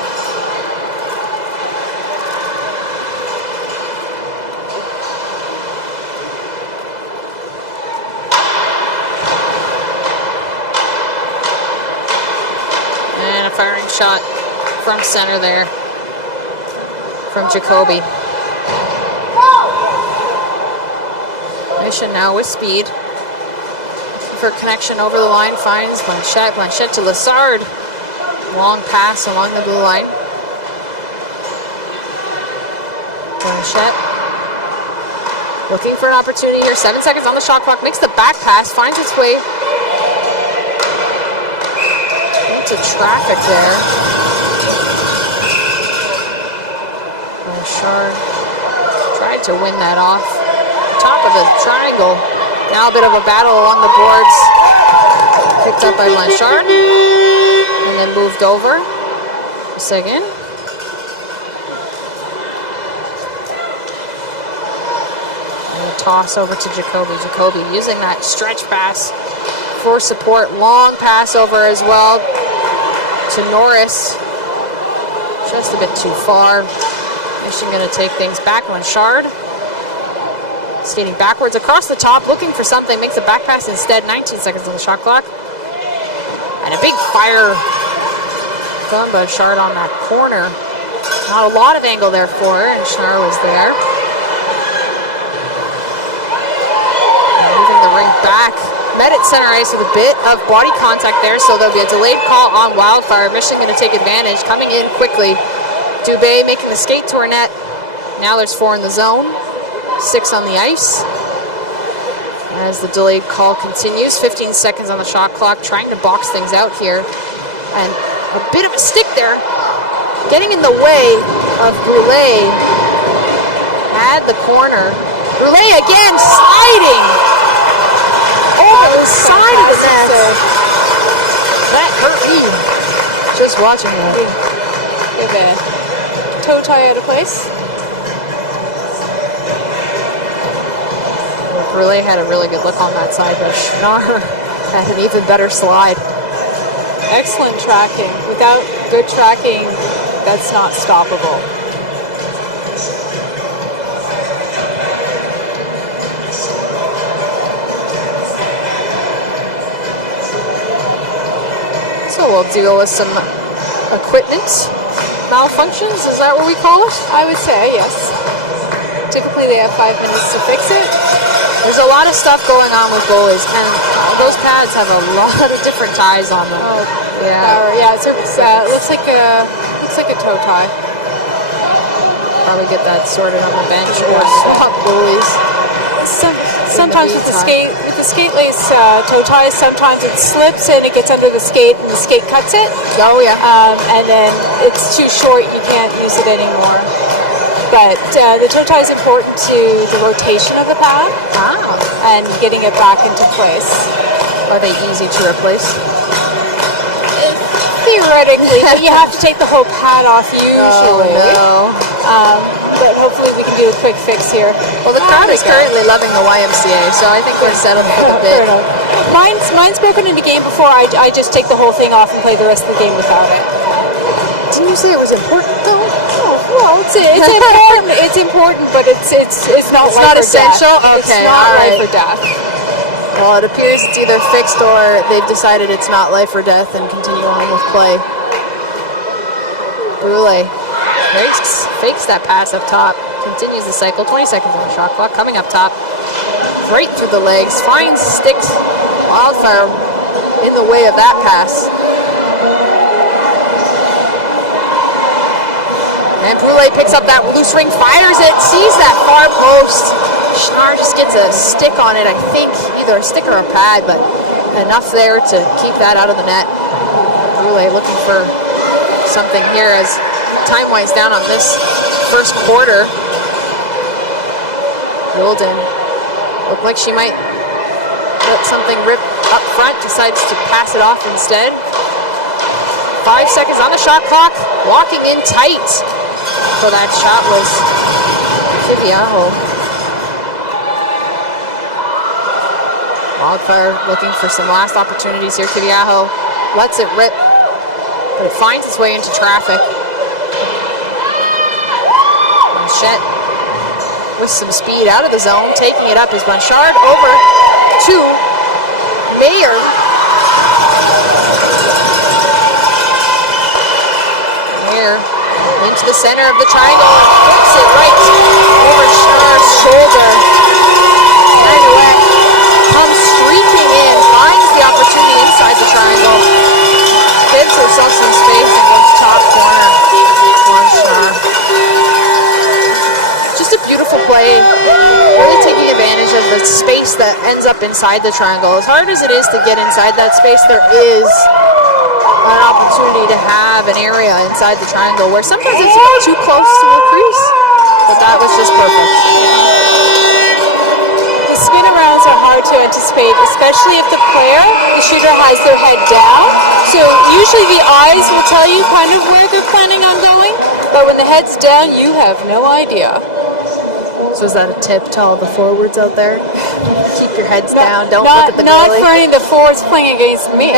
And a firing shot from center there from Jacoby. Mission now with speed. Looking for connection over the line, finds Blanchette. Blanchette to Lassard. Long pass along the blue line. Blanchette looking for an opportunity here. 7 seconds on the shot clock. Makes the back pass. Finds its way into traffic there. Blanchard tried to win that off. Top of the triangle. Now a bit of a battle along the boards. Picked up by Blanchard. And then moved over. Seguin. And a toss over to Jacoby. Jacoby using that stretch pass for support. Long pass over as well to Norris. Just a bit too far. Mission going to take things back. Blanchard skating backwards across the top, looking for something. Makes a back pass instead. 19 seconds on the shot clock. And a big fire from Blanchard on that corner. Not a lot of angle there for her, and Schnarr was there. And moving the ring back. Met at center ice with a bit of body contact there, so there'll be a delayed call on Wildfire. Mission going to take advantage, coming in quickly. Dubé making the skate to her net. Now there's 4 in the zone, 6 on the ice. As the delayed call continues, 15 seconds on the shot clock, trying to box things out here. And a bit of a stick there, getting in the way of Brulé at the corner. Brulé again sliding over the side of the net. That hurt me just watching that. Give a toe tie out of place. Brulé had a really good look on that side, but Schnarr had an even better slide. Excellent tracking. Without good tracking, that's not stoppable. So we'll deal with some equipment malfunctions. Is that what we call it? I would say, yes. Typically they have 5 minutes to fix it. There's a lot of stuff going on with goalies, and those pads have a lot of different ties on them. Oh, yeah. It looks like a toe tie. Probably get that sorted on the bench or swap goalies. Sometimes with the skate lace toe ties, sometimes it slips and it gets under the skate and the skate cuts it. Oh yeah. And then it's too short, you can't use it anymore. But the toe tie is important to the rotation of the pad and getting it back into place. Are they easy to replace? Theoretically, but you have to take the whole pad off usually. Oh no. But hopefully we can do a quick fix here. Well, the crowd is currently loving the YMCA, so I think we're settled for the bit. Mine's broken into game before. I just take the whole thing off and play the rest of the game without it. Didn't you say it was important though? Oh, well, it's important. It's important, but it's not. It's life not or essential. Death. Okay, it's not all life right. or death. Well, it appears it's either fixed or they've decided it's not life or death and continue on with play. Brule fakes that pass up top. Continues the cycle. 20 seconds on the shot clock. Coming up top. Right through the legs. Finds sticks. Wildfire in the way of that pass. And Brule picks up that loose ring, fires it, sees that far post. Schnarr just gets a stick on it, I think, either a stick or a pad, but enough there to keep that out of the net. Brule looking for something here as time winds down on this first quarter. Golden looked like she might let something rip up front, decides to pass it off instead. 5 seconds on the shot clock, walking in tight. So that shot was Kiviaho. Wildfire looking for some last opportunities here. Kiviaho lets it rip, but it finds its way into traffic. Blanchette with some speed out of the zone. Taking it up is Blanchard over to Mayer. Mayer into the center of the triangle and flips it right over Schnarr's shoulder. Anyway, comes streaking in, finds the opportunity inside the triangle, gives herself some space and goes top corner on Schnarr. Just a beautiful play, really taking advantage of the space that ends up inside the triangle. As hard as it is to get inside that space, there is an opportunity to have an area inside the triangle where sometimes it's a bit too close to the crease, but that was just perfect. The spin arounds are hard to anticipate, especially if the player, the shooter, has their head down. So usually the eyes will tell you kind of where they're planning on going, but when the head's down, you have no idea. So is that a tip to all the forwards out there? Keep your heads down, don't look at the Not goalie. for any of the forwards playing against me.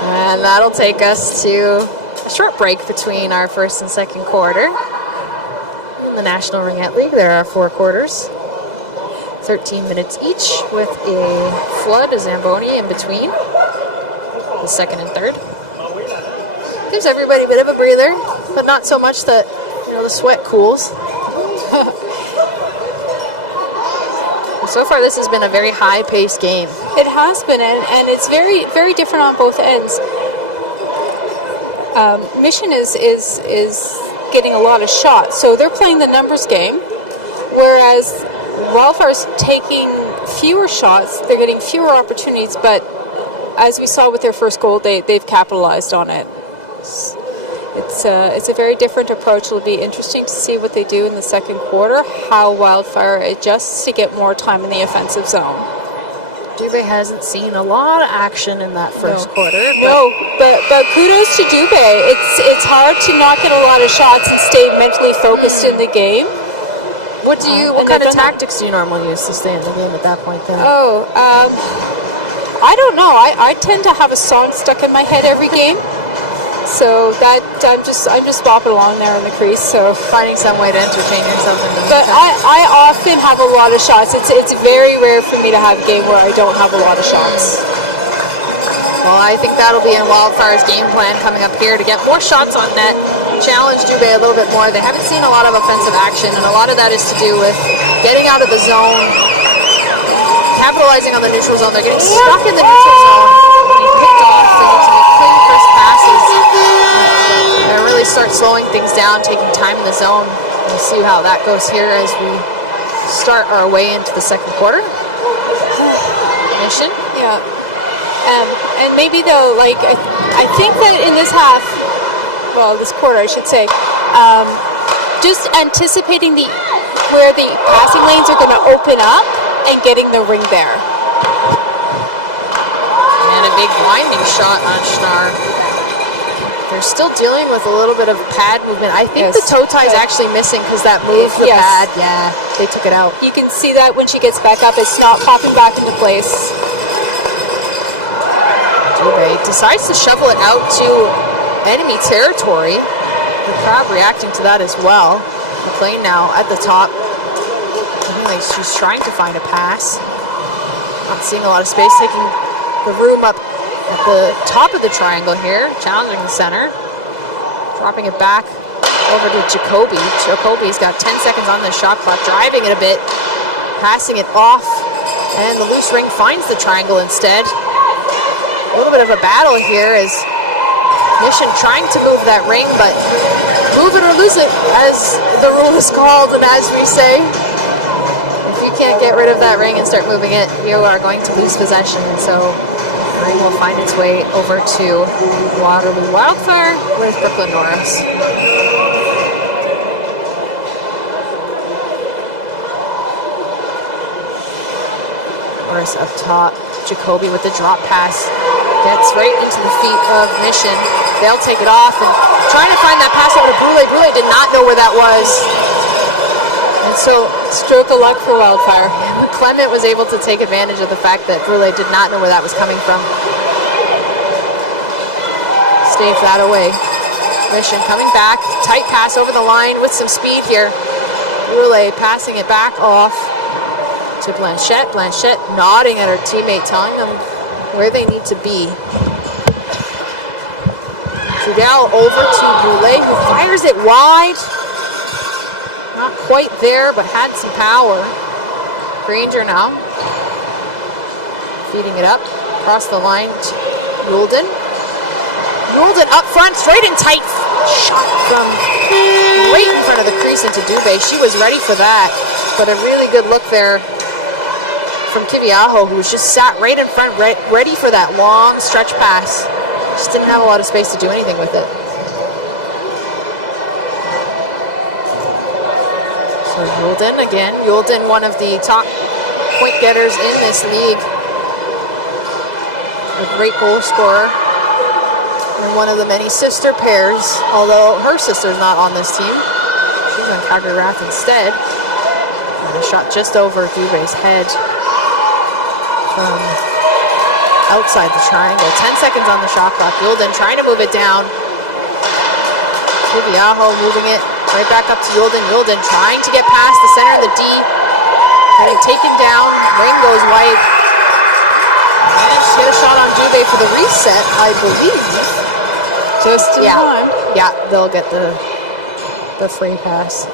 And that'll take us to a short break between our first and second quarter. In the National Ringette League, there are 4 quarters, 13 minutes each, with a flood, a Zamboni in between, the second and third. Gives everybody a bit of a breather, but not so much that, the sweat cools. So far, this has been a very high-paced game. It has been, and it's very, very different on both ends. Mission is getting a lot of shots, so they're playing the numbers game, whereas Wildfire's taking fewer shots, they're getting fewer opportunities, but as we saw with their first goal, they've capitalized on it. It's a very different approach. It'll be interesting to see what they do in the second quarter, how Wildfire adjusts to get more time in the offensive zone. Dubé hasn't seen a lot of action in that first quarter. But kudos to Dubé. It's hard to not get a lot of shots and stay mentally focused in the game. What kind of tactics do you normally use to stay in the game at that point then? I don't know. I tend to have a song stuck in my head every game. So that I'm just bopping along there in the crease. So finding some way to entertain yourself in the But I often have a lot of shots. It's very rare for me to have a game where I don't have a lot of shots. Well, I think that'll be in Wildfire's game plan coming up here to get more shots on net, challenge Dubé a little bit more. They haven't seen a lot of offensive action, and a lot of that is to do with getting out of the zone, capitalizing on the neutral zone. They're getting stuck in the neutral zone, getting picked off. They need to make clean first passes and really start slowing things down, taking time in the zone. We'll see how that goes here as we start our way into the second quarter. Mission? Yeah. And maybe though, I think that in this half, this quarter I should say, just anticipating where the passing lanes are going to open up and getting the ring there. And a big winding shot on Schnarr. they're still dealing with a little bit of pad movement. I think the toe tie is actually missing because that moved the pad. Yeah, they took it out. You can see that when she gets back up, it's not popping back into place. Dubé decides to shovel it out to enemy territory. The crowd reacting to that as well. McLean now at the top. Looking like she's trying to find a pass. Not seeing a lot of space, taking the room up at the top of the triangle here, challenging the center. Dropping it back over to Jacoby. Jacoby's got 10 seconds on the shot clock, driving it a bit, passing it off, and the loose ring finds the triangle instead. A little bit of a battle here as Mission trying to move that ring, but move it or lose it, as the rule is called, and as we say, if you can't get rid of that ring and start moving it, you are going to lose possession. So the ring will find its way over to Waterloo Wildfire with Brooklyn Norris. Norris up top. Jacoby with the drop pass. Gets right into the feet of Mission. They'll take it off and trying to find that pass over to Brule. Brule did not know where that was. And so, stroke of luck for Wildfire. Clement was able to take advantage of the fact that Brule did not know where that was coming from. Stave that away. Mission coming back. Tight pass over the line with some speed here. Brule passing it back off to Blanchette. Blanchette nodding at her teammate, telling them where they need to be. Trudel over to Brule, who fires it wide. Not quite there, but had some power. Granger now. Feeding it up. Across the line to Yulden. Yulden up front, straight and tight. Shot from right in front of the crease into Dubé. She was ready for that, but a really good look there from Kiviaho, who was just sat right in front, ready for that long stretch pass. Just didn't have a lot of space to do anything with it. So Yulden again. Yulden, one of the top point getters in this league. A great goal scorer. And one of the many sister pairs, although her sister's not on this team. She's on Calgary Wrath instead. And a shot just over Dubé's head from outside the triangle. 10 seconds on the shot clock. Yulden trying to move it down. Kiviaho moving it right back up to Yulden. Yulden trying to get past the center of the D. Getting taken down. Ring goes white. And she got a shot on Dubé for the reset, I believe. Just in time. Yeah, they'll get the free pass.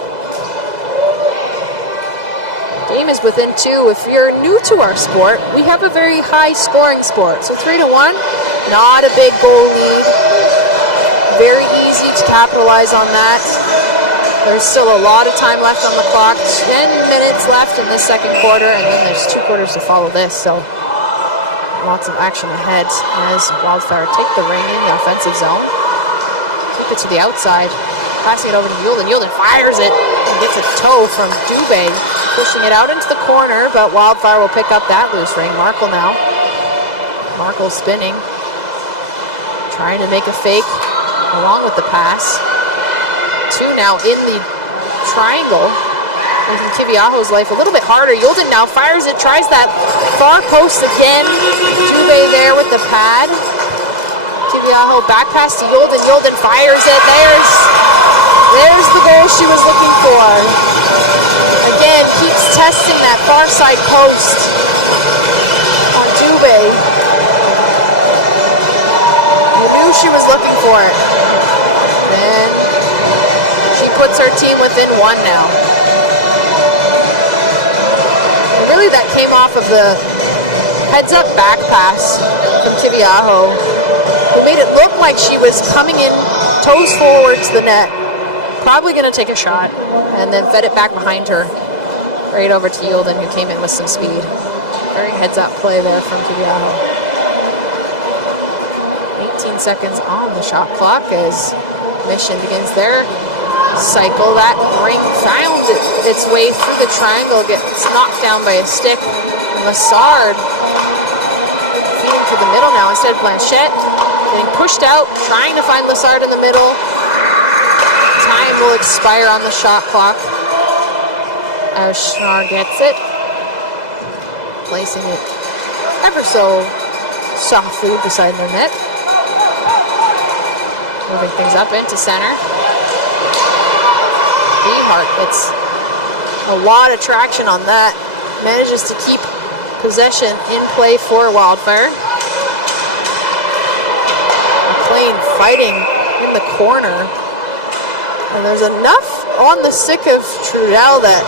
Game is within 2. If you're new to our sport, we have a very high scoring sport. So 3-1, not a big goal lead. Very easy to capitalize on that. There's still a lot of time left on the clock. 10 minutes left in this second quarter, and then there's 2 quarters to follow this. So lots of action ahead as Wildfire take the ring in the offensive zone. Keep it to the outside. Passing it over to Yulden. Yulden fires it and gets a toe from Dubé. Pushing it out into the corner, but Wildfire will pick up that loose ring. Markle now. Markle spinning. Trying to make a fake along with the pass. 2 now in the triangle. Making Kiviaho's life a little bit harder. Yulden now fires it, tries that far post again. Dubé there with the pad. Kiviaho back pass to Yulden. Yulden fires it. There's the goal she was looking for. Again, keeps testing that far side post on Dubé. You knew she was looking for it. Then she puts her team within 1 now. And really that came off of the heads up back pass from Kiviaho, who made it look like she was coming in toes forward to the net. Probably going to take a shot, and then fed it back behind her, right over to Yulden, who came in with some speed. Very heads-up play there from Kiviaho. 18 seconds on the shot clock as Mission begins their cycle. That ring found its way through the triangle, gets knocked down by a stick. Massard feeding to the middle now instead. Blanchette Getting pushed out, trying to find Lessard in the middle. Time will expire on the shot clock. Ashnar gets it. Placing it ever so softly beside their net. Moving things up into center. Behart gets a lot of traction on that. Manages to keep possession in play for Wildfire. McLean fighting in the corner. And there's enough on the stick of Trudell that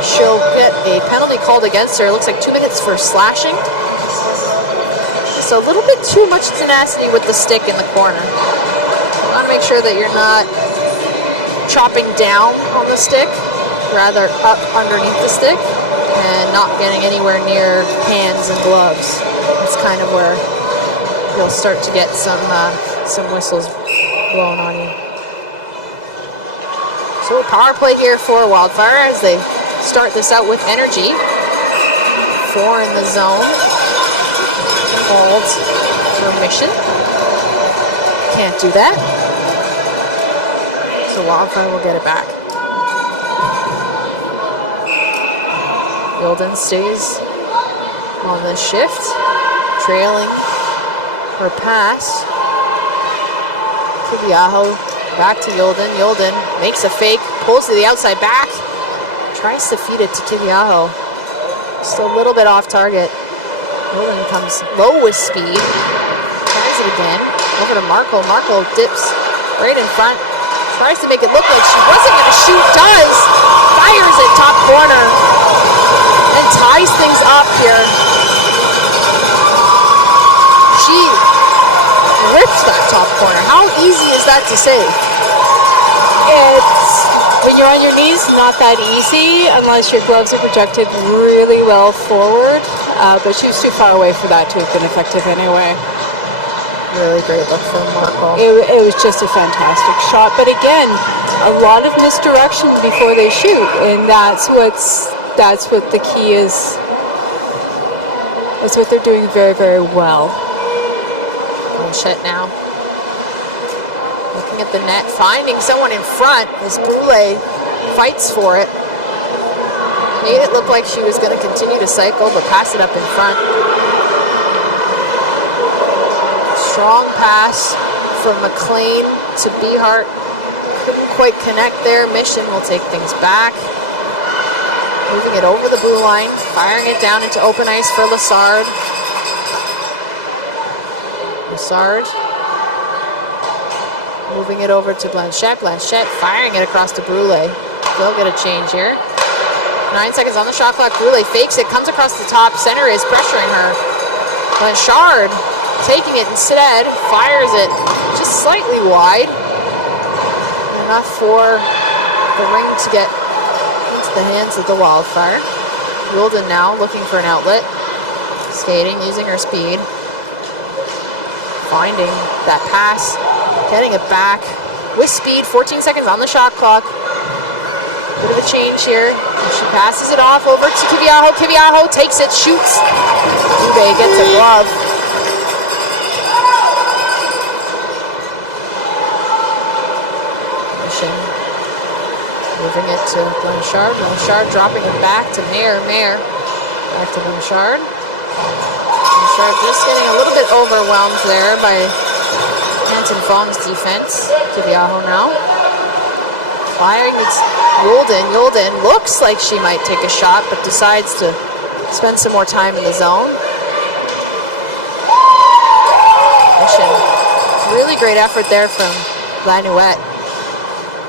she'll get a penalty called against her. It looks like 2 minutes for slashing. Just a little bit too much tenacity with the stick in the corner. You want to make sure that you're not chopping down on the stick, rather up underneath the stick, and not getting anywhere near hands and gloves. That's kind of where you'll start to get some whistles blowing on you. So a power play here for Wildfire as they start this out with energy. 4 in the zone. Holds for Mission. Can't do that. So Wildfire will get it back. Yolden stays on the shift, trailing her pass. Kiviaho back to Yolden. Yolden makes a fake, pulls to the outside back, tries to feed it to Kiviaho. Just a little bit off target. Yolden comes low with speed, tries it again, over to Markle. Markle dips right in front, tries to make it look like she wasn't going to shoot, does, fires it top corner, and ties things up here. She rips that top corner. How easy is that to save? It's, when you're on your knees, not that easy unless your gloves are projected really well forward. But she was too far away for that to have been effective anyway. Really great look from Markle. It was just a fantastic shot. But again, a lot of misdirection before they shoot, and that's what the key is. That's what they're doing very, very well. Ringette now. Looking at the net, finding someone in front as Brule fights for it. Made it look like she was going to continue to cycle, but pass it up in front. Strong pass from McLean to Behart. Couldn't quite connect there. Mission will take things back. Moving it over the blue line, firing it down into open ice for Lessard. Lessard moving it over to Blanchette. Blanchette firing it across to Brule. They'll get a change here. 9 seconds on the shot clock. Brule fakes it, comes across the top. Center is pressuring her. Blanchard taking it instead, fires it just slightly wide. Enough for the ring to get into the hands of the Wildfire. Yolden now looking for an outlet. Skating, using her speed. Finding that pass, getting it back with speed. 14 seconds on the shot clock. Bit of a change here. She passes it off over to Kiviaho. Kiviaho takes it, shoots. Dubé gets a glove. Mission moving it to Blanchard. Blanchard dropping it back to Mayer. Mayer back to Blanchard. Blanchard just getting a little bit overwhelmed there by Anton Fong's defense. Kiviaho now. Firing, it's Yolden. Yolden looks like she might take a shot, but decides to spend some more time in the zone. Mission. Really great effort there from Lanuette.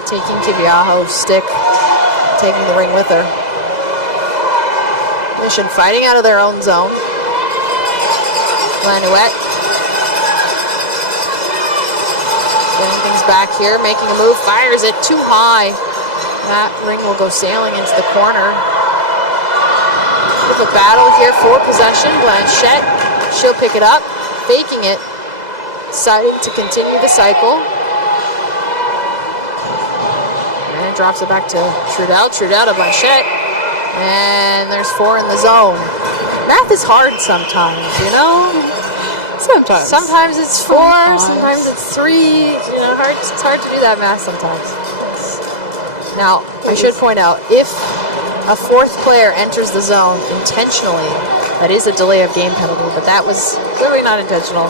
Taking Kiviaho's stick, taking the ring with her. Mission fighting out of their own zone. Lanuette getting things back here, making a move, fires it too high. That ring will go sailing into the corner. With a battle here for possession, Blanchette, she'll pick it up, faking it, deciding to continue the cycle. And drops it back to Trudell. Trudell to Blanchette. And there's 4 in the zone. Math is hard sometimes, you know? It's sometimes. Sometimes it's 4, sometimes it's 3. You know, it's hard to do that math sometimes. Now, I should point out, if a fourth player enters the zone intentionally, that is a delay of game penalty, but that was really not intentional.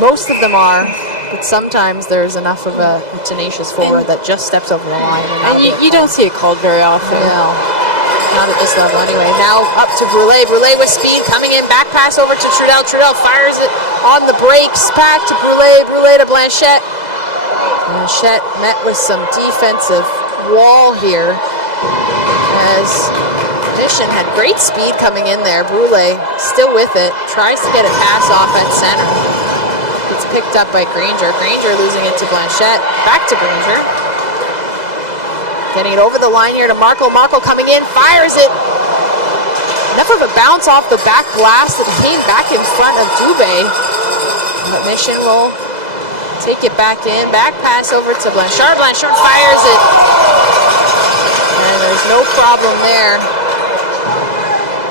Most of them are, but sometimes there's enough of a tenacious forward that just steps over the line. And you don't see it called very often. No, not at this level anyway. Now up to Brulé. Brulé with speed coming in, back pass over to Trudel. Trudel fires it on the brakes, back to Brulé. Brulé to Blanchette. Blanchette met with some defensive wall here as Mission had great speed coming in there. Brulé still with it, tries to get a pass off at center. It's picked up by Granger. Granger losing it to Blanchette. Back to Granger. Getting it over the line here to Markle. Markle coming in, fires it. Enough of a bounce off the back blast that came back in front of Dubé. But Mission will take it back in. Back pass over to Blanchard. Blanchard fires it. And there's no problem there.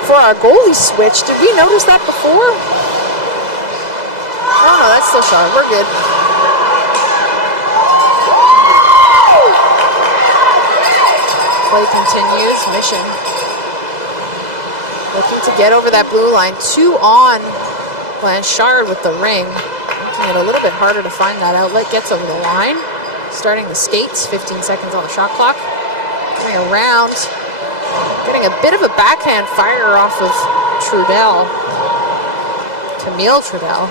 For our goalie switch, did we notice that before? Oh no, that's still shot. We're good. Play continues. Mission looking to get over that blue line. 2 on Blanchard with the ring. Making it a little bit harder to find that outlet. Gets over the line. Starting the skates. 15 seconds on the shot clock. Coming around. Getting a bit of a backhand fire off of Trudel. Camille Trudel.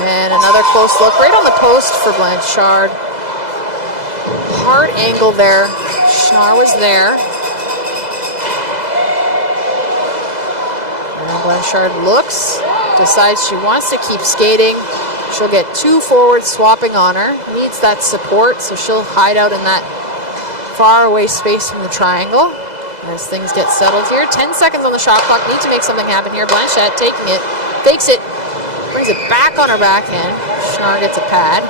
And another close look right on the post for Blanchard. Hard angle there. Schnarr was there. And Blanchard looks, decides she wants to keep skating. She'll get 2 forwards swapping on her. Needs that support, so she'll hide out in that far away space from the triangle. As things get settled here. 10 seconds on the shot clock. Need to make something happen here. Blanchette taking it. Fakes it. Brings it back on her backhand. Schnarr gets a pad.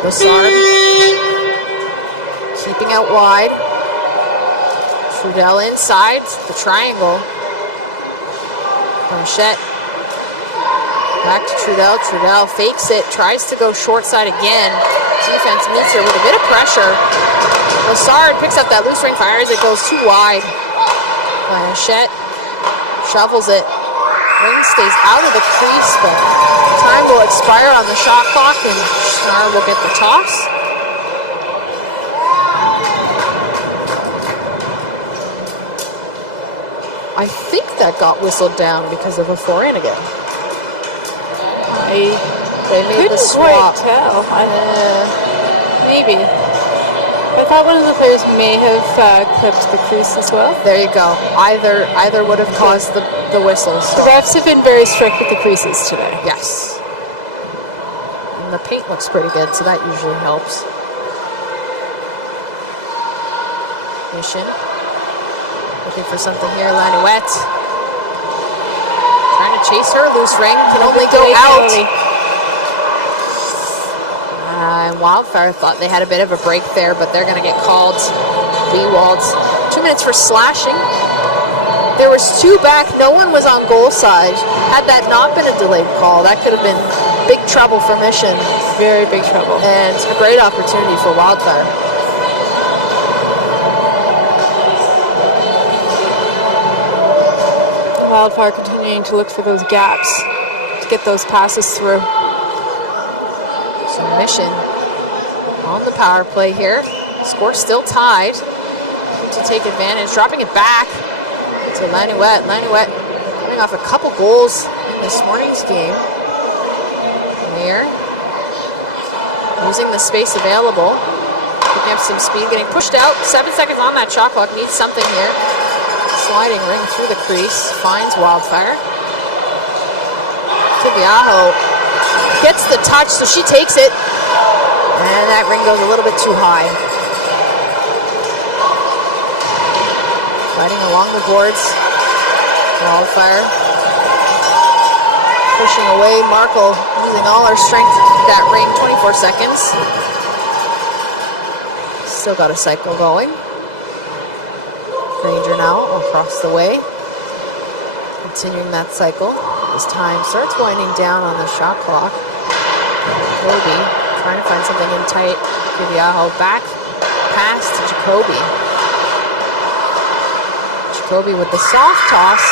Lassard keeping out wide. Trudel inside the triangle. Blanchette back to Trudel. Trudel fakes it. Tries to go short side again. Defense meets her with a bit of pressure. Lassard picks up that loose ring, fires it, goes too wide. Blanchette shovels it. Ring stays out of the crease, but time will expire on the shot clock, and Schnarr will get the toss. I think that got whistled down because of a foreign again. They made the swap. Quite tell. Maybe. I thought one of the players may have clipped the crease as well. There you go. Either would have caused the whistles. So. The refs have been very strict with the creases today. Yes. And the paint looks pretty good, so that usually helps. Mission. Looking for something here. Lanuette. Trying to chase her. Loose ring. Can only go out. And Wildfire thought they had a bit of a break there, but they're going to get called. Bewalds. 2 minutes for slashing. There was 2 back. No one was on goal side. Had that not been a delayed call, that could have been big trouble for Mission. Very big trouble. And a great opportunity for Wildfire. Wildfire continuing to look for those gaps to get those passes through. So Mission on the power play here. Score still tied. To take advantage, dropping it back to Lanuette. Lanuette coming off a couple goals in this morning's game. Here, using the space available, picking up some speed, getting pushed out. 7 seconds on that shot clock. Needs something here. Sliding ring through the crease, finds Wildfire. Tibiaho gets the touch, so she takes it. And that ring goes a little bit too high. Fighting along the boards. Wildfire pushing away. Markle using all her strength to keep that ring. 24 seconds. Still got a cycle going. Granger now across the way. continuing that cycle as time starts winding down on the shot clock. Jacoby trying to find something in tight. Kiviaho back pass to Jacoby. Jacoby with the soft toss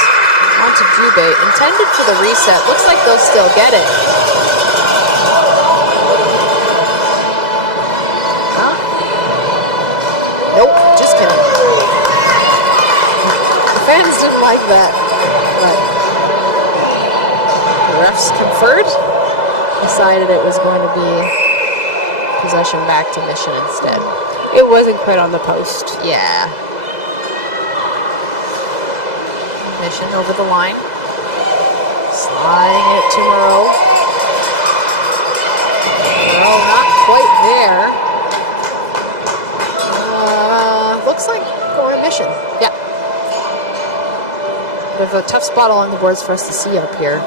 onto Dubé, intended for the reset. Looks like they'll still get it. Huh? Nope, just kidding. The fans didn't like that, but the refs conferred, decided it was going to be possession back to Mission instead. It wasn't quite on the post. Yeah. Mission over the line. Sliding it to Moreau. Moreau not quite there. Looks like going to Mission. Yeah. We have a tough spot along the boards for us to see up here.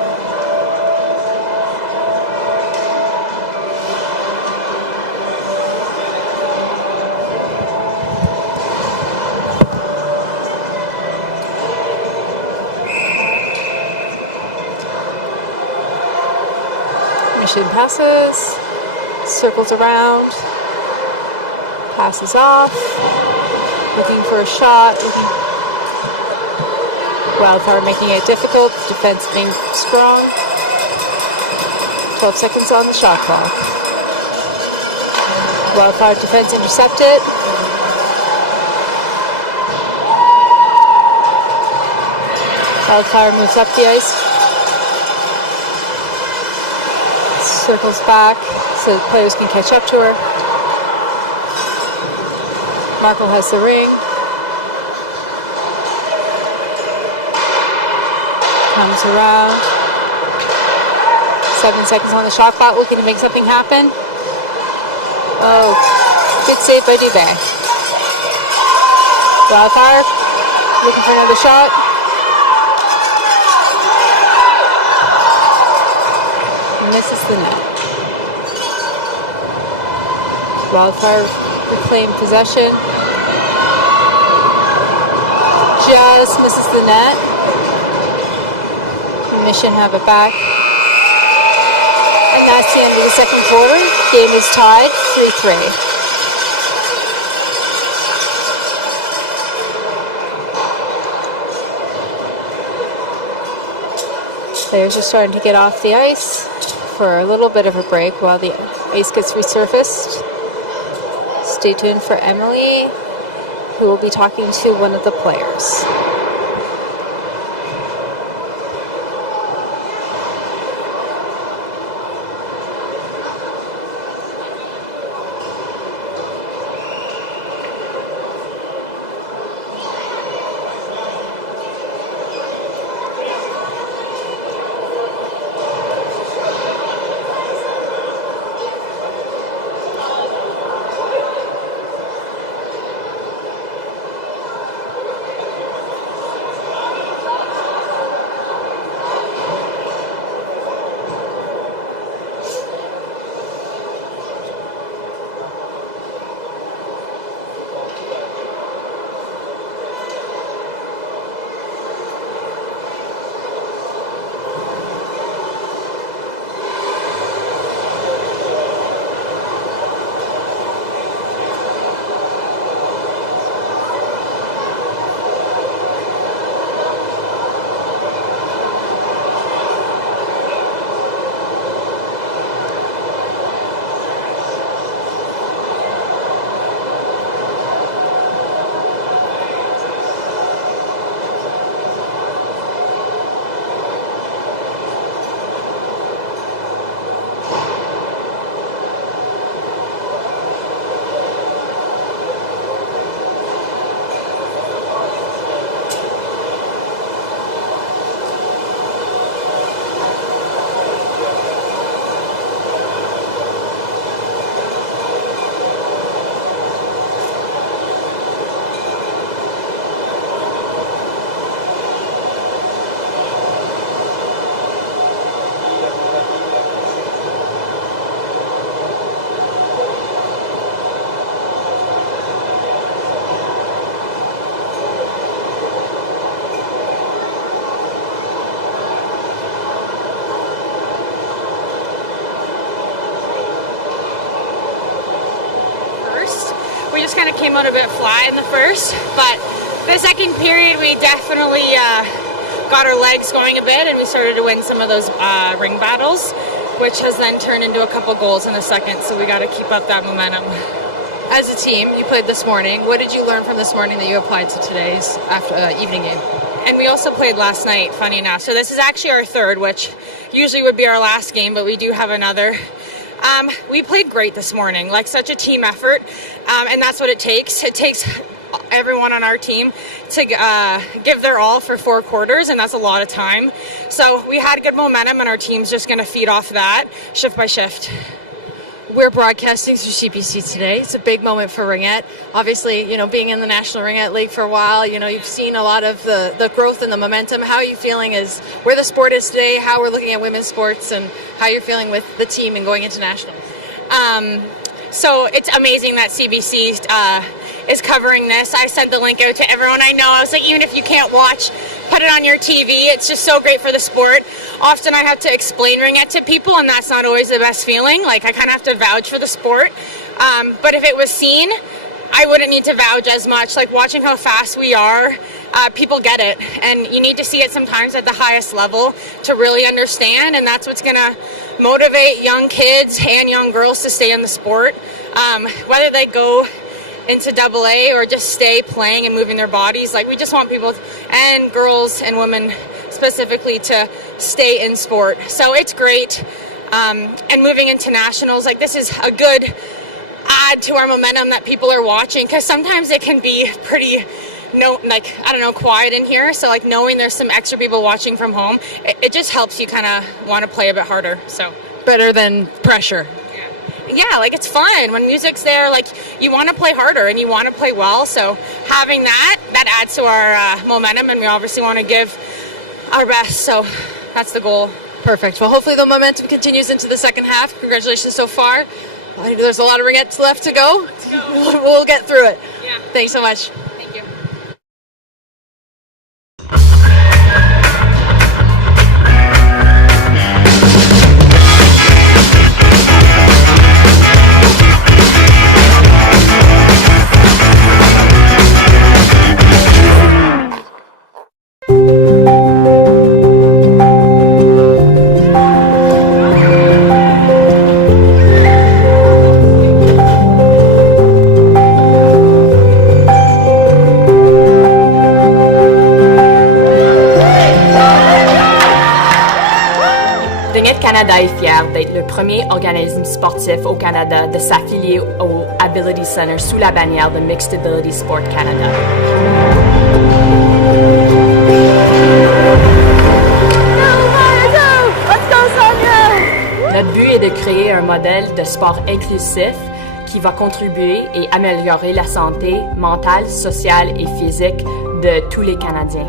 Mission passes, circles around, passes off, looking for a shot, Wildfire making it difficult, defense being strong. 12 seconds on the shot clock. Wildfire defense intercepted. Wildfire moves up the ice. Circles back so the players can catch up to her. Markle has the ring. Comes around. 7 seconds on the shot clock, looking to make something happen. Oh, good save by Dubé. Wildfire looking for another shot. Misses the net. Wildfire reclaimed possession. Just misses the net. Mission have it back. And that's the end of the second quarter. Game is tied 3-3. Players are starting to get off the ice for a little bit of a break while the ice gets resurfaced. Stay tuned for Emily, who will be talking to one of the players. kind of came out a bit flat in the first, but the second period we definitely got our legs going a bit, and we started to win some of those ring battles, which has then turned into a couple goals in the second, so we got to keep up that momentum. As a team, you played this morning. What did you learn from this morning that you applied to today's evening game? And we also played last night, funny enough. So this is actually our third, which usually would be our last game, but we do have another. We played great this morning, like such a team effort, and that's what it takes. It takes everyone on our team to give their all for 4 quarters, and that's a lot of time. So we had good momentum, and our team's just going to feed off that shift by shift. We're broadcasting through CBC today. It's a big moment for Ringette. Obviously, being in the National Ringette League for a while, you've seen a lot of the growth and the momentum. How are you feeling as where the sport is today, how we're looking at women's sports, and how you're feeling with the team and going into nationals? So it's amazing that CBC is covering this. I sent the link out to everyone I know. I was like, even if you can't watch, put it on your TV. It's just so great for the sport. Often I have to explain Ringette to people, and that's not always the best feeling. Like, I kind of have to vouch for the sport. But if it was seen, I wouldn't need to vouch as much. Like, watching how fast we are, people get it. And you need to see it sometimes at the highest level to really understand, and that's what's going to motivate young kids and young girls to stay in the sport. Whether they go into AA or just stay playing and moving their bodies, like, we just want people, and girls and women specifically, to stay in sport. So it's great. And moving into nationals, like, this is a good add to our momentum that people are watching, because sometimes it can be pretty quiet in here. So, like, knowing there's some extra people watching from home, it just helps you kind of want to play a bit harder. So better than pressure. Yeah, like, it's fun when music's there. Like, you want to play harder and you want to play well. So having that adds to our momentum, and we obviously want to give our best. So that's the goal. Perfect. Well, hopefully the momentum continues into the second half. Congratulations so far. I think there's a lot of Ringettes left to go. We'll get through it. Yeah. Thanks so much. Thank you. Canada est fier d'être le premier organisme sportif au Canada de s'affilier au Ability Center sous la bannière de Mixed Ability Sport Canada. Notre but est de créer un modèle de sport inclusif qui va contribuer et améliorer la santé mentale, sociale et physique de tous les Canadiens.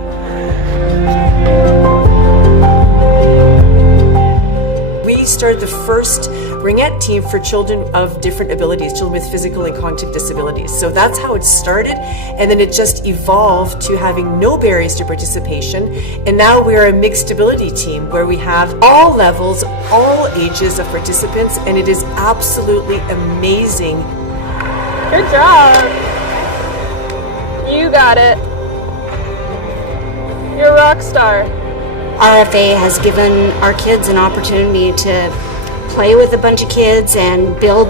We started the first Ringette team for children of different abilities, children with physical and cognitive disabilities. So that's how it started, and then it just evolved to having no barriers to participation. And now we're a mixed ability team where we have all levels, all ages of participants, and it is absolutely amazing. Good job. You got it. You're a rock star. RFA has given our kids an opportunity to play with a bunch of kids and build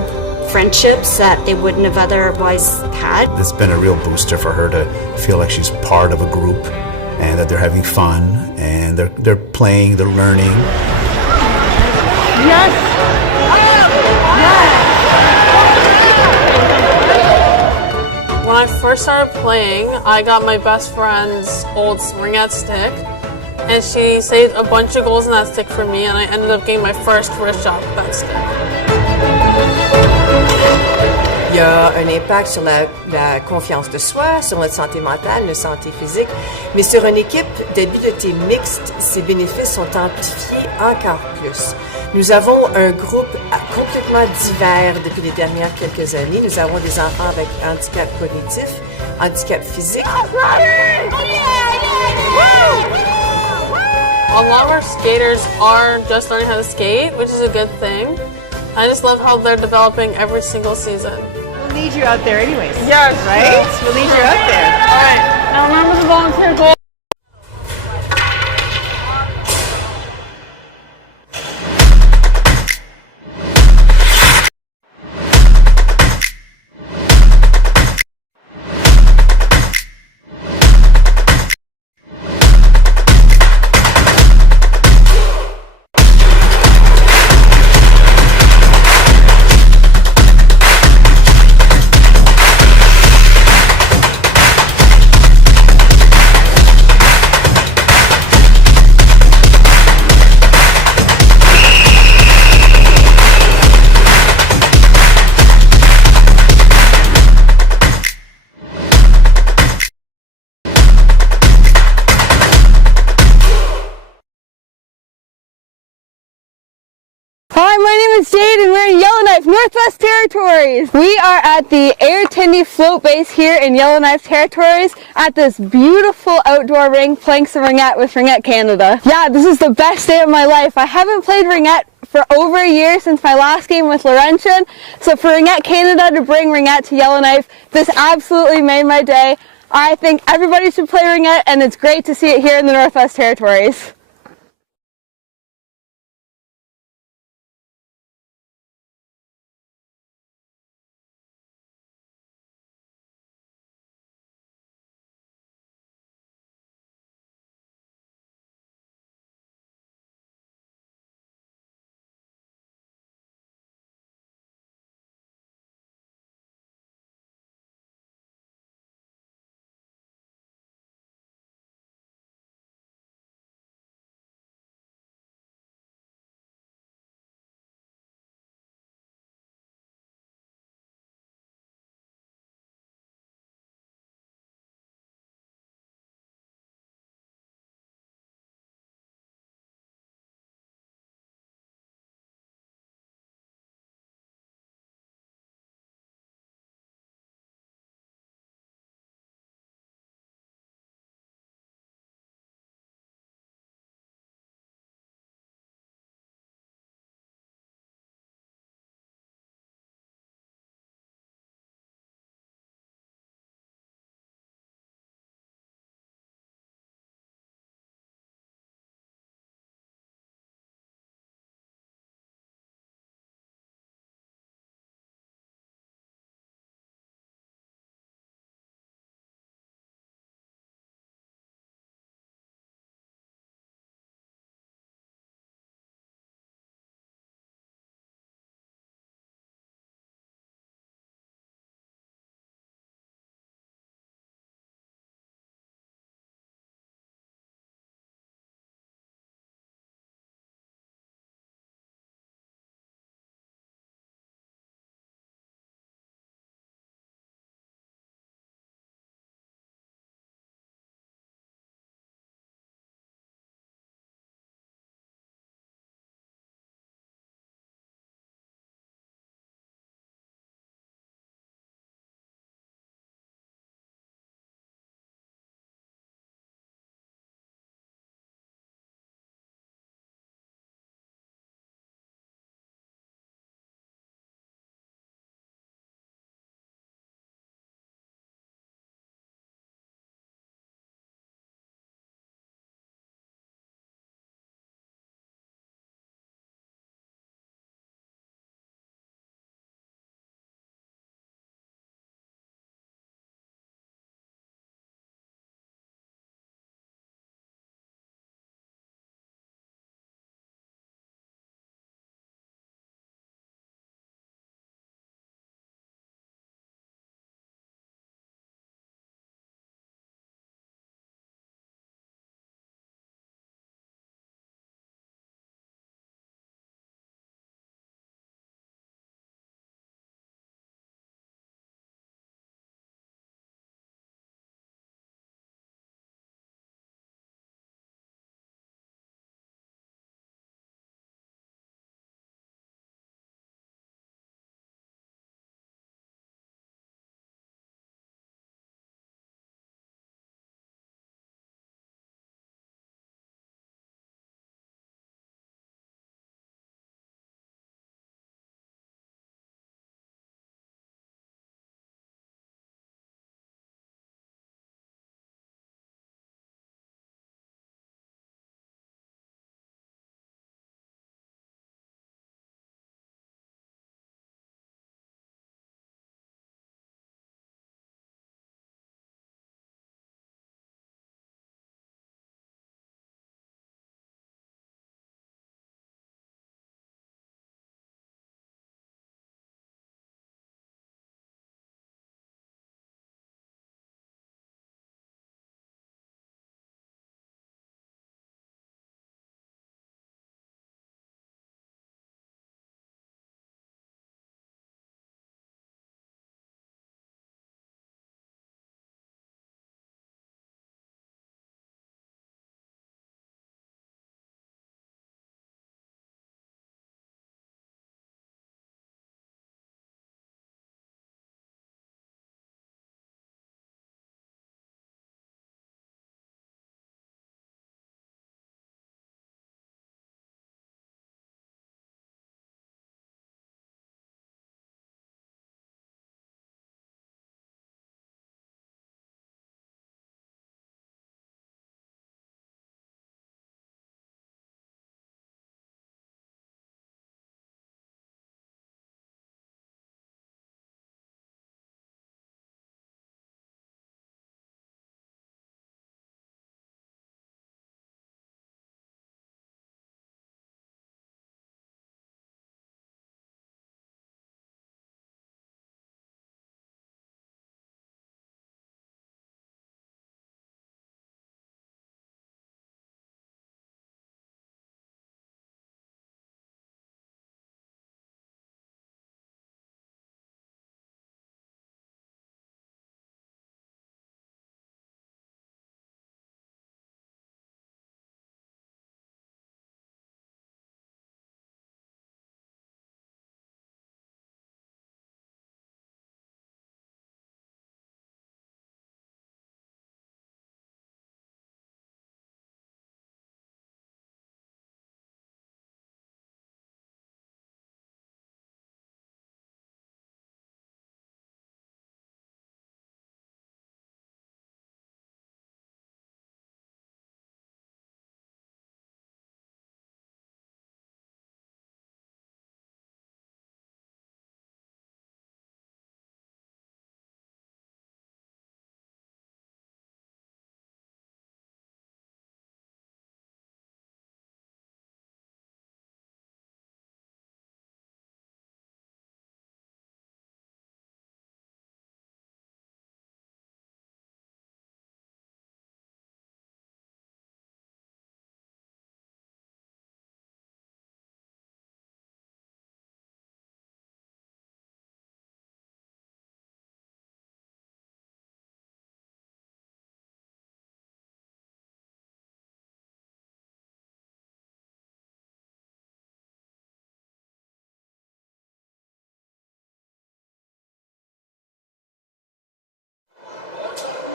friendships that they wouldn't have otherwise had. It's been a real booster for her to feel like she's part of a group and that they're having fun and they're playing, they're learning. Yes! When I first started playing, I got my best friend's old Ringette stick, and she saved a bunch of goals in that stick for me, and I ended up getting my first wrist shot with that stick. Il y a un impact sur la confiance de soi, sur notre santé mentale, notre santé physique. Mais sur une équipe d'habileté mixte, ces bénéfices sont amplifiés encore plus. Nous avons un groupe complètement divers depuis les dernières quelques années. Nous avons des enfants avec handicap cognitif, handicap physique. A lot of our skaters are just learning how to skate, which is a good thing. I just love how they're developing every single season. We'll need you out there anyways. Yes. Right? We'll need you out there. All right. Now remember the volunteer goal. Hi, my name is Jade and we're in Yellowknife, Northwest Territories. We are at the Air Tindy Float Base here in Yellowknife Territories at this beautiful outdoor ring playing some ringette with Ringette Canada. Yeah, this is the best day of my life. I haven't played ringette for over a year since my last game with Laurentian. So for Ringette Canada to bring ringette to Yellowknife, this absolutely made my day. I think everybody should play ringette and it's great to see it here in the Northwest Territories.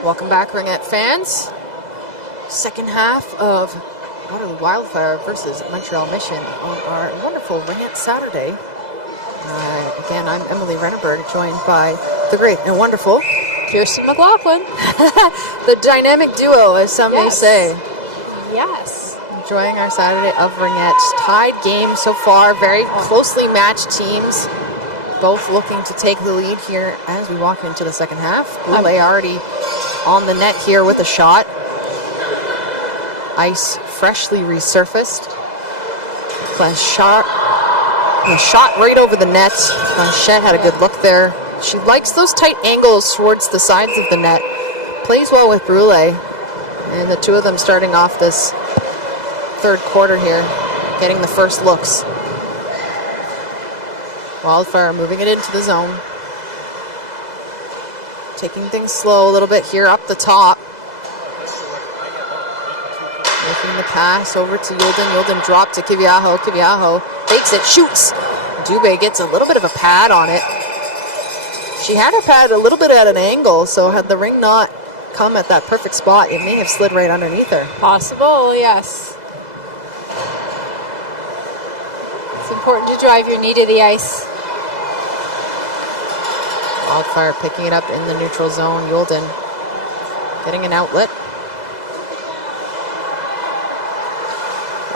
Welcome back, Ringette fans. Second half of Waterloo Wildfire versus Montreal Mission on our wonderful Ringette Saturday. Again, I'm Emily Renneberg, joined by the great and wonderful Kirsten McLaughlin. The dynamic duo, as some may say. Yes. Enjoying our Saturday of Ringette. Tied game so far, very closely matched teams. Both looking to take the lead here as we walk into the second half. Goulet already on the net here with a shot. Ice freshly resurfaced. Blanchard, a shot right over the net. Blanchette had a good look there. She likes those tight angles towards the sides of the net. Plays well with Brule. And the two of them starting off this third quarter here, getting the first looks. Wildfire moving it into the zone. Taking things slow a little bit here up the top. Making the pass over to Yulden. Yulden dropped to Kiviaho. Kiviaho takes it, shoots. Dubé gets a little bit of a pad on it. She had her pad a little bit at an angle, so had the ring not come at that perfect spot, it may have slid right underneath her. Possible, yes. It's important to drive your knee to the ice. Wildfire picking it up in the neutral zone. Yulden getting an outlet.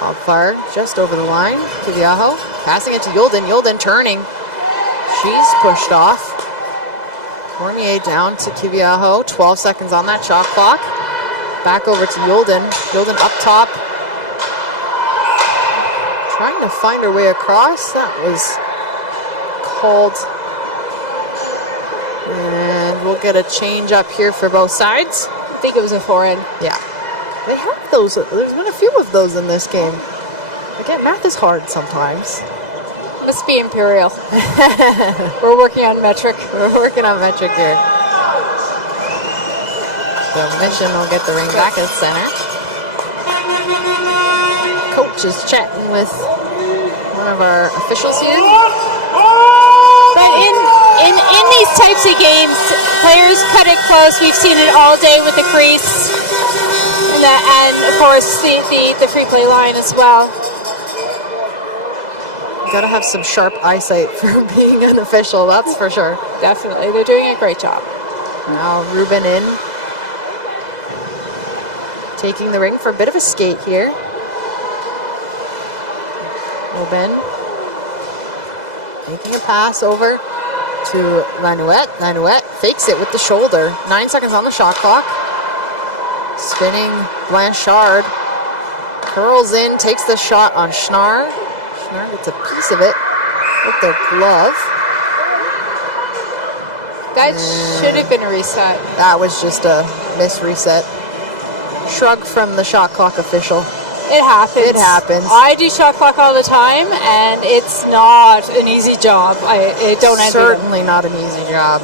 Wildfire just over the line. Kiviaho passing it to Yulden. Yulden turning. She's pushed off. Cormier down to Kiviaho. 12 seconds on that shot clock. Back over to Yulden. Yulden up top. Trying to find her way across. That was called. And we'll get a change up here for both sides. I think it was a forehand. Yeah. They have those. There's been a few of those in this game. Again, math is hard sometimes. Must be Imperial. We're working on metric. We're working on metric here. So Mission will get the ring back at center. Coach is chatting with one of our officials here. But in these types of games, players cut it close. We've seen it all day with the crease. And of course the free play line as well. You gotta have some sharp eyesight for being an official, that's for sure. Definitely, they're doing a great job. Now Ruben in, taking the ring for a bit of a skate here. Ruben making a pass over to Lanouette. Lanouette fakes it with the shoulder. 9 seconds on the shot clock. Spinning Blanchard, curls in, takes the shot on Schnarr. Schnarr gets a piece of it with their glove. That should have been a reset. That was just a miss reset. Shrug from the shot clock official. It happens. It happens. I do shot clock all the time, and it's not an easy job. I don't envy them. Certainly not an easy job.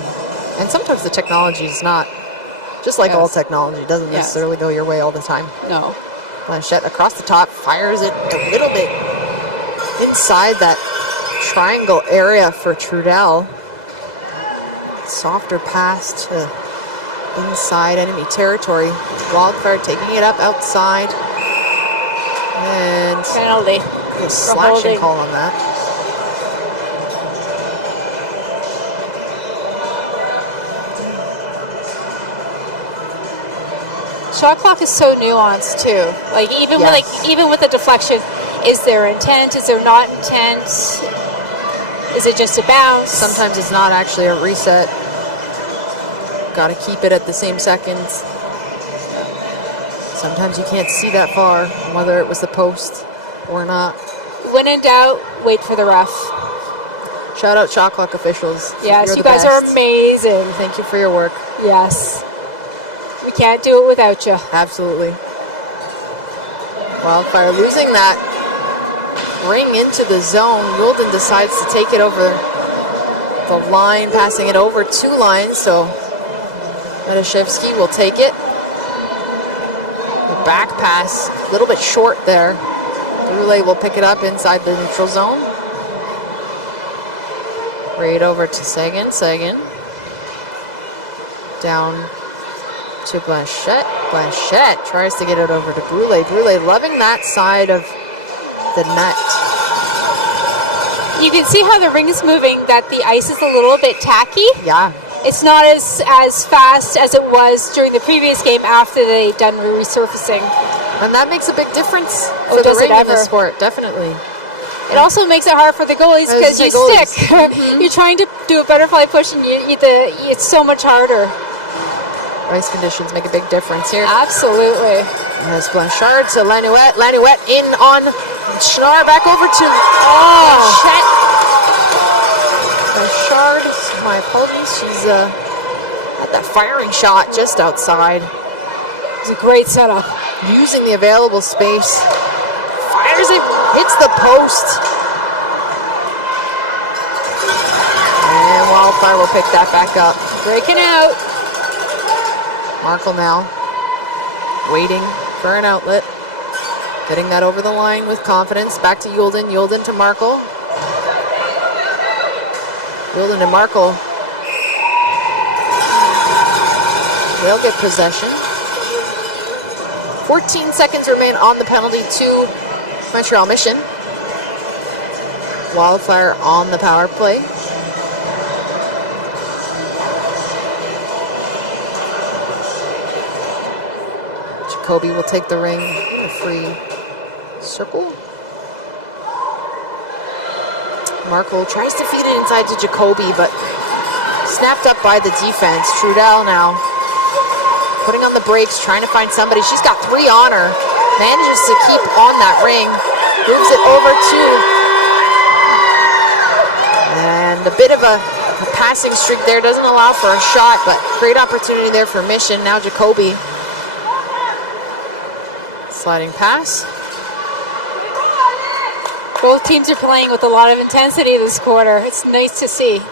And sometimes the technology is not. Just like all technology, doesn't necessarily go your way all the time. No. Blanchette across the top, fires it a little bit inside that triangle area for Trudell. Softer pass to inside enemy territory. Wildfire taking it up outside. And penalty. A slashing call on that. Shot clock is so nuanced too. Like even with the deflection, is there intent? Is there not intent? Is it just a bounce? Sometimes it's not actually a reset. Got to keep it at the same seconds. Sometimes you can't see that far, whether it was the post or not. When in doubt, wait for the ref. Shout out shot clock officials. Yes, you guys are amazing. Thank you for your work. Yes. We can't do it without you. Absolutely. Wildfire losing that ring into the zone. Yulden decides to take it over the line, passing it over 2 lines, so Medashevsky will take it. The back pass, a little bit short there. Brule will pick it up inside the neutral zone. Right over to Sagan. Sagan down to Blanchette. Blanchette tries to get it over to Brule. Brule loving that side of the net. You can see how the ring is moving, that the ice is a little bit tacky. Yeah. It's not as fast as it was during the previous game after they'd done resurfacing. And that makes a big difference for the ring in this sport, definitely. It also makes it hard for the goalies because you stick. You're trying to do a butterfly push and it's so much harder. Ice conditions make a big difference here. Absolutely. As Blanchard to Lanouette. Lanouette in on Schnarr, back over to Blanchard. My apologies. She's had that firing shot just outside. It's a great setup. Using the available space. Fires it, hits the post. And Wildfire will pick that back up. Breaking out. Markle now. Waiting for an outlet. Getting that over the line with confidence. Back to Yulden. Yulden to Markle. Yulden and Markle. They'll get possession. 14 seconds remain on the penalty to Montreal Mission. Wildfire on the power play. Jacoby will take the ring in a free circle. Markle tries to feed it inside to Jacoby, but snapped up by the defense. Trudel now putting on the brakes, trying to find somebody. She's got 3 on her. Manages to keep on that ring. Moves it over to, and a bit of a passing streak there. Doesn't allow for a shot, but great opportunity there for Mission. Now Jacoby. Sliding pass. Both teams are playing with a lot of intensity this quarter. It's nice to see.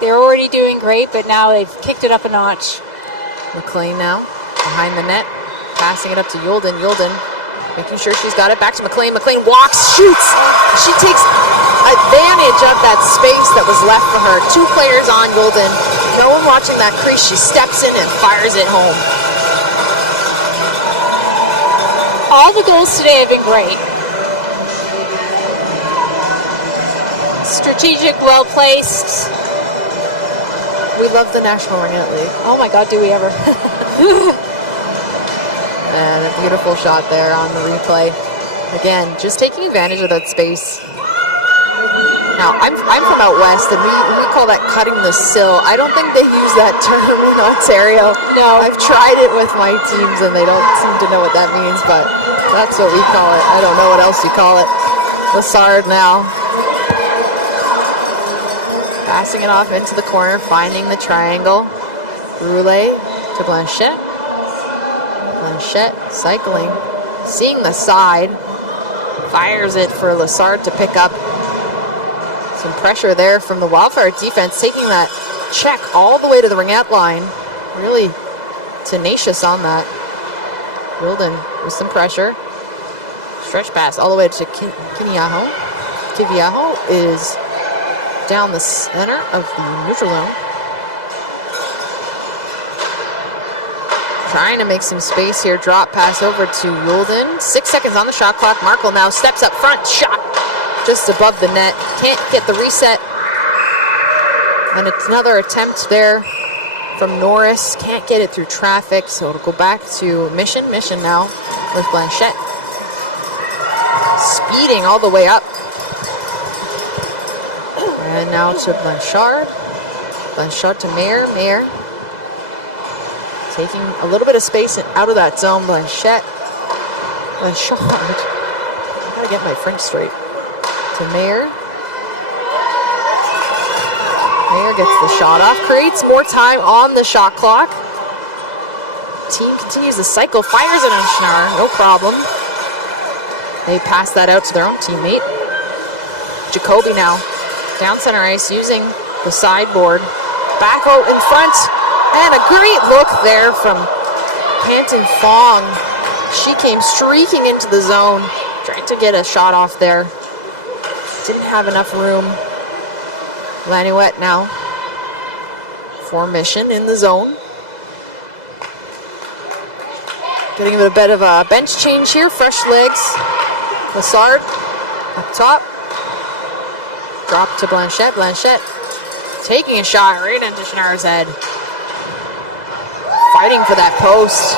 They're already doing great, but now they've kicked it up a notch. McLean now, behind the net, passing it up to Yulden. Yulden making sure she's got it. Back to McLean. McLean walks, shoots. She takes advantage of that space that was left for her. 2 players on Yulden. No one watching that crease. She steps in and fires it home. All the goals today have been great. Strategic, well-placed. We love the National Ringette League. Oh my God, do we ever. And a beautiful shot there on the replay. Again, just taking advantage of that space. Now, I'm from out west, and we call that cutting the sill. I don't think they use that term in Ontario. No. I've tried it with my teams, and they don't seem to know what that means, but that's what we call it. I don't know what else you call it. Lassard now. Passing it off into the corner, finding the triangle. Brule to Blanchette. Blanchette cycling, seeing the side, fires it for Lassard to pick up. Some pressure there from the Wildfire defense, taking that check all the way to the Ringette line. Really tenacious on that. Wilden with some pressure. Stretch pass all the way to Kiviaho. Kiviaho is down the center of the neutral zone. Trying to make some space here. Drop pass over to Yulden. 6 seconds on the shot clock. Markle now steps up front. Shot just above the net. Can't get the reset. And it's another attempt there from Norris. Can't get it through traffic, so it'll go back to Mission. Mission now with Blanchette. Speeding all the way up. And now to Blanchard. Blanchard to Mayer. Mayer taking a little bit of space out of that zone. Blanchard. I gotta get my French straight. To Mayer. Mayer gets the shot off. Creates more time on the shot clock. Team continues the cycle. Fires it on Schnarr. No problem. They pass that out to their own teammate. Jacoby now. Down center ice using the sideboard. Back out in front. And a great look there from Canton Fong. She came streaking into the zone. Tried to get a shot off there. Didn't have enough room. Lanouette now. Formation in the zone. Getting a bit of a bench change here. Fresh legs. Lassard up top. Drop to Blanchette. Blanchette taking a shot right into Schnarr's head. Fighting for that post.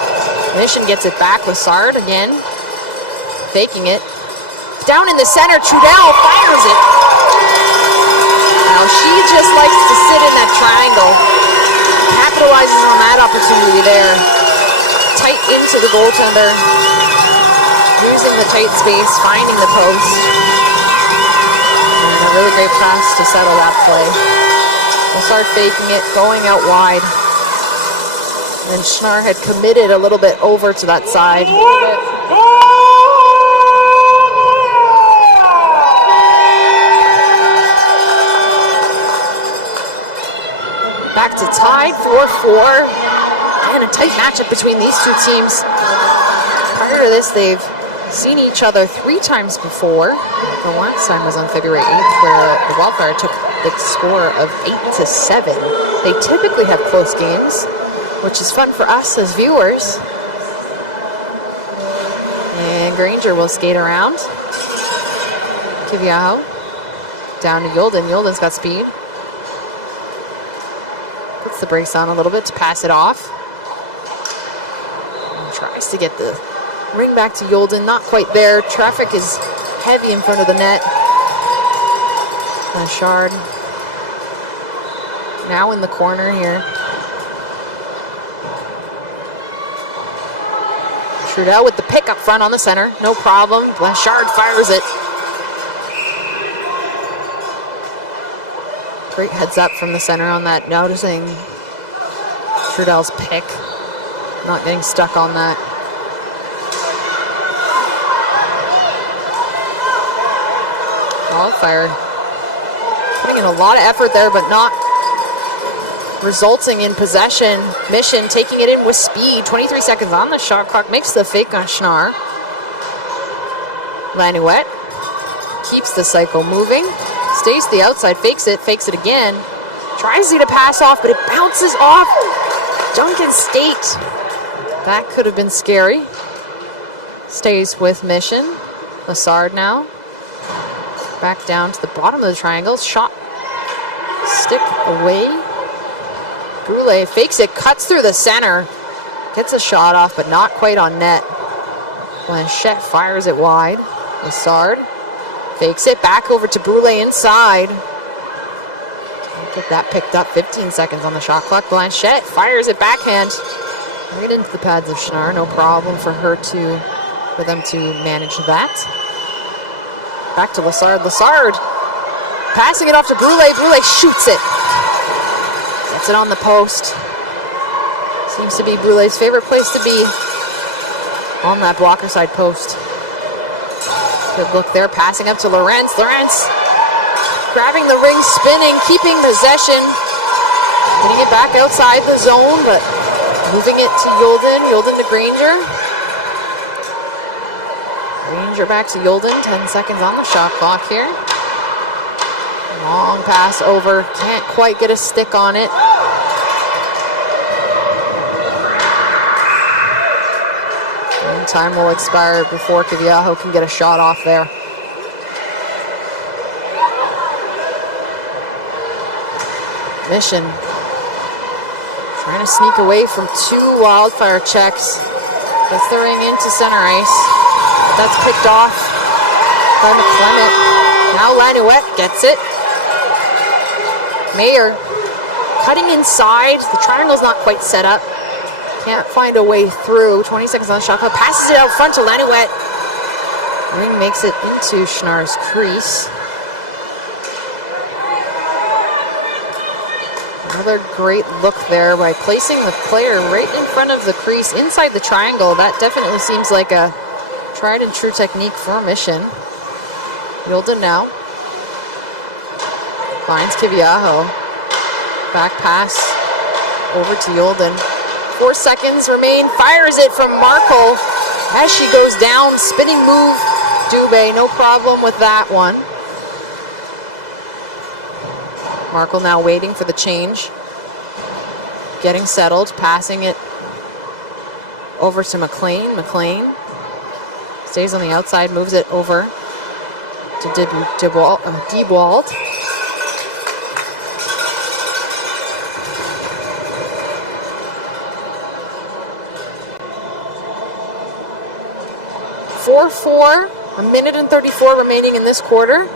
Mission gets it back. Lassard again. Faking it. Down in the center. Trudell fires it. Now she just likes to sit in that triangle. Capitalizes on that opportunity there. Tight into the goaltender. Using the tight space. Finding the post. And a really great pass to settle that play. Lassard faking it. Going out wide. And Schnarr had committed a little bit over to that side. Back to tied, 4-4. And a tight matchup between these two teams. Prior to this, they've seen each other 3 times before. The last time was on February 8th, where the Wildfire took the score of 8-7. They typically have close games, which is fun for us as viewers. And Granger will skate around. Kiviaho down to Yolden. Yolden's got speed. Puts the brakes on a little bit to pass it off. And tries to get the ring back to Yolden. Not quite there. Traffic is heavy in front of the net. Blanchard now in the corner here. Trudell with the pick up front on the center. No problem. Blanchard fires it. Great heads up from the center on that. Noticing Trudell's pick. Not getting stuck on that. Wildfire putting in a lot of effort there, but not resulting in possession. Mission taking it in with speed. 23 seconds on the shot clock. Makes the fake on Schnarr. Lanuette keeps the cycle moving. Stays to the outside. Fakes it again. Tries to pass off, but it bounces off Duncan State. That could have been scary. Stays with Mission. Lassard now. Back down to the bottom of the triangle. Shot. Stick away. Brule fakes it, cuts through the center. Gets a shot off, but not quite on net. Blanchette fires it wide. Lassard fakes it back over to Brule inside. Get that picked up. 15 seconds on the shot clock. Blanchette fires it backhand. Right into the pads of Schnarr. No problem for them to manage that. Back to Lassard. Lassard passing it off to Brule. Brule shoots it. Gets it on the post. Seems to be Brule's favorite place to be. On that blocker side post. Good look there. Passing up to Lawrence. Lawrence grabbing the ring, spinning, keeping possession. Getting it back outside the zone, but moving it to Yolden. Yolden to Granger. Granger back to Yolden. 10 seconds on the shot clock here. Long pass over. Can't quite get a stick on it. And time will expire before Kiviaho can get a shot off there. Mission trying to sneak away from 2 Wildfire checks. Gets the ring into center ice. But that's picked off by McClement. Now Lanuette gets it. Mayer cutting inside. The triangle's not quite set up. Can't find a way through. 20 seconds on the shot clock. Passes it out front to Lanuette. Ring makes it into Schnarr's crease. Another great look there by placing the player right in front of the crease inside the triangle. That definitely seems like a tried and true technique for Mission. Yolden now. Finds Kiviaho. Back pass over to Yolden. 4 seconds remain. Fires it from Markle as she goes down. Spinning move. Dubé, no problem with that one. Markle now waiting for the change. Getting settled, passing it over to McLean. McLean stays on the outside, moves it over to Dewald. A minute and 34 remaining in this quarter.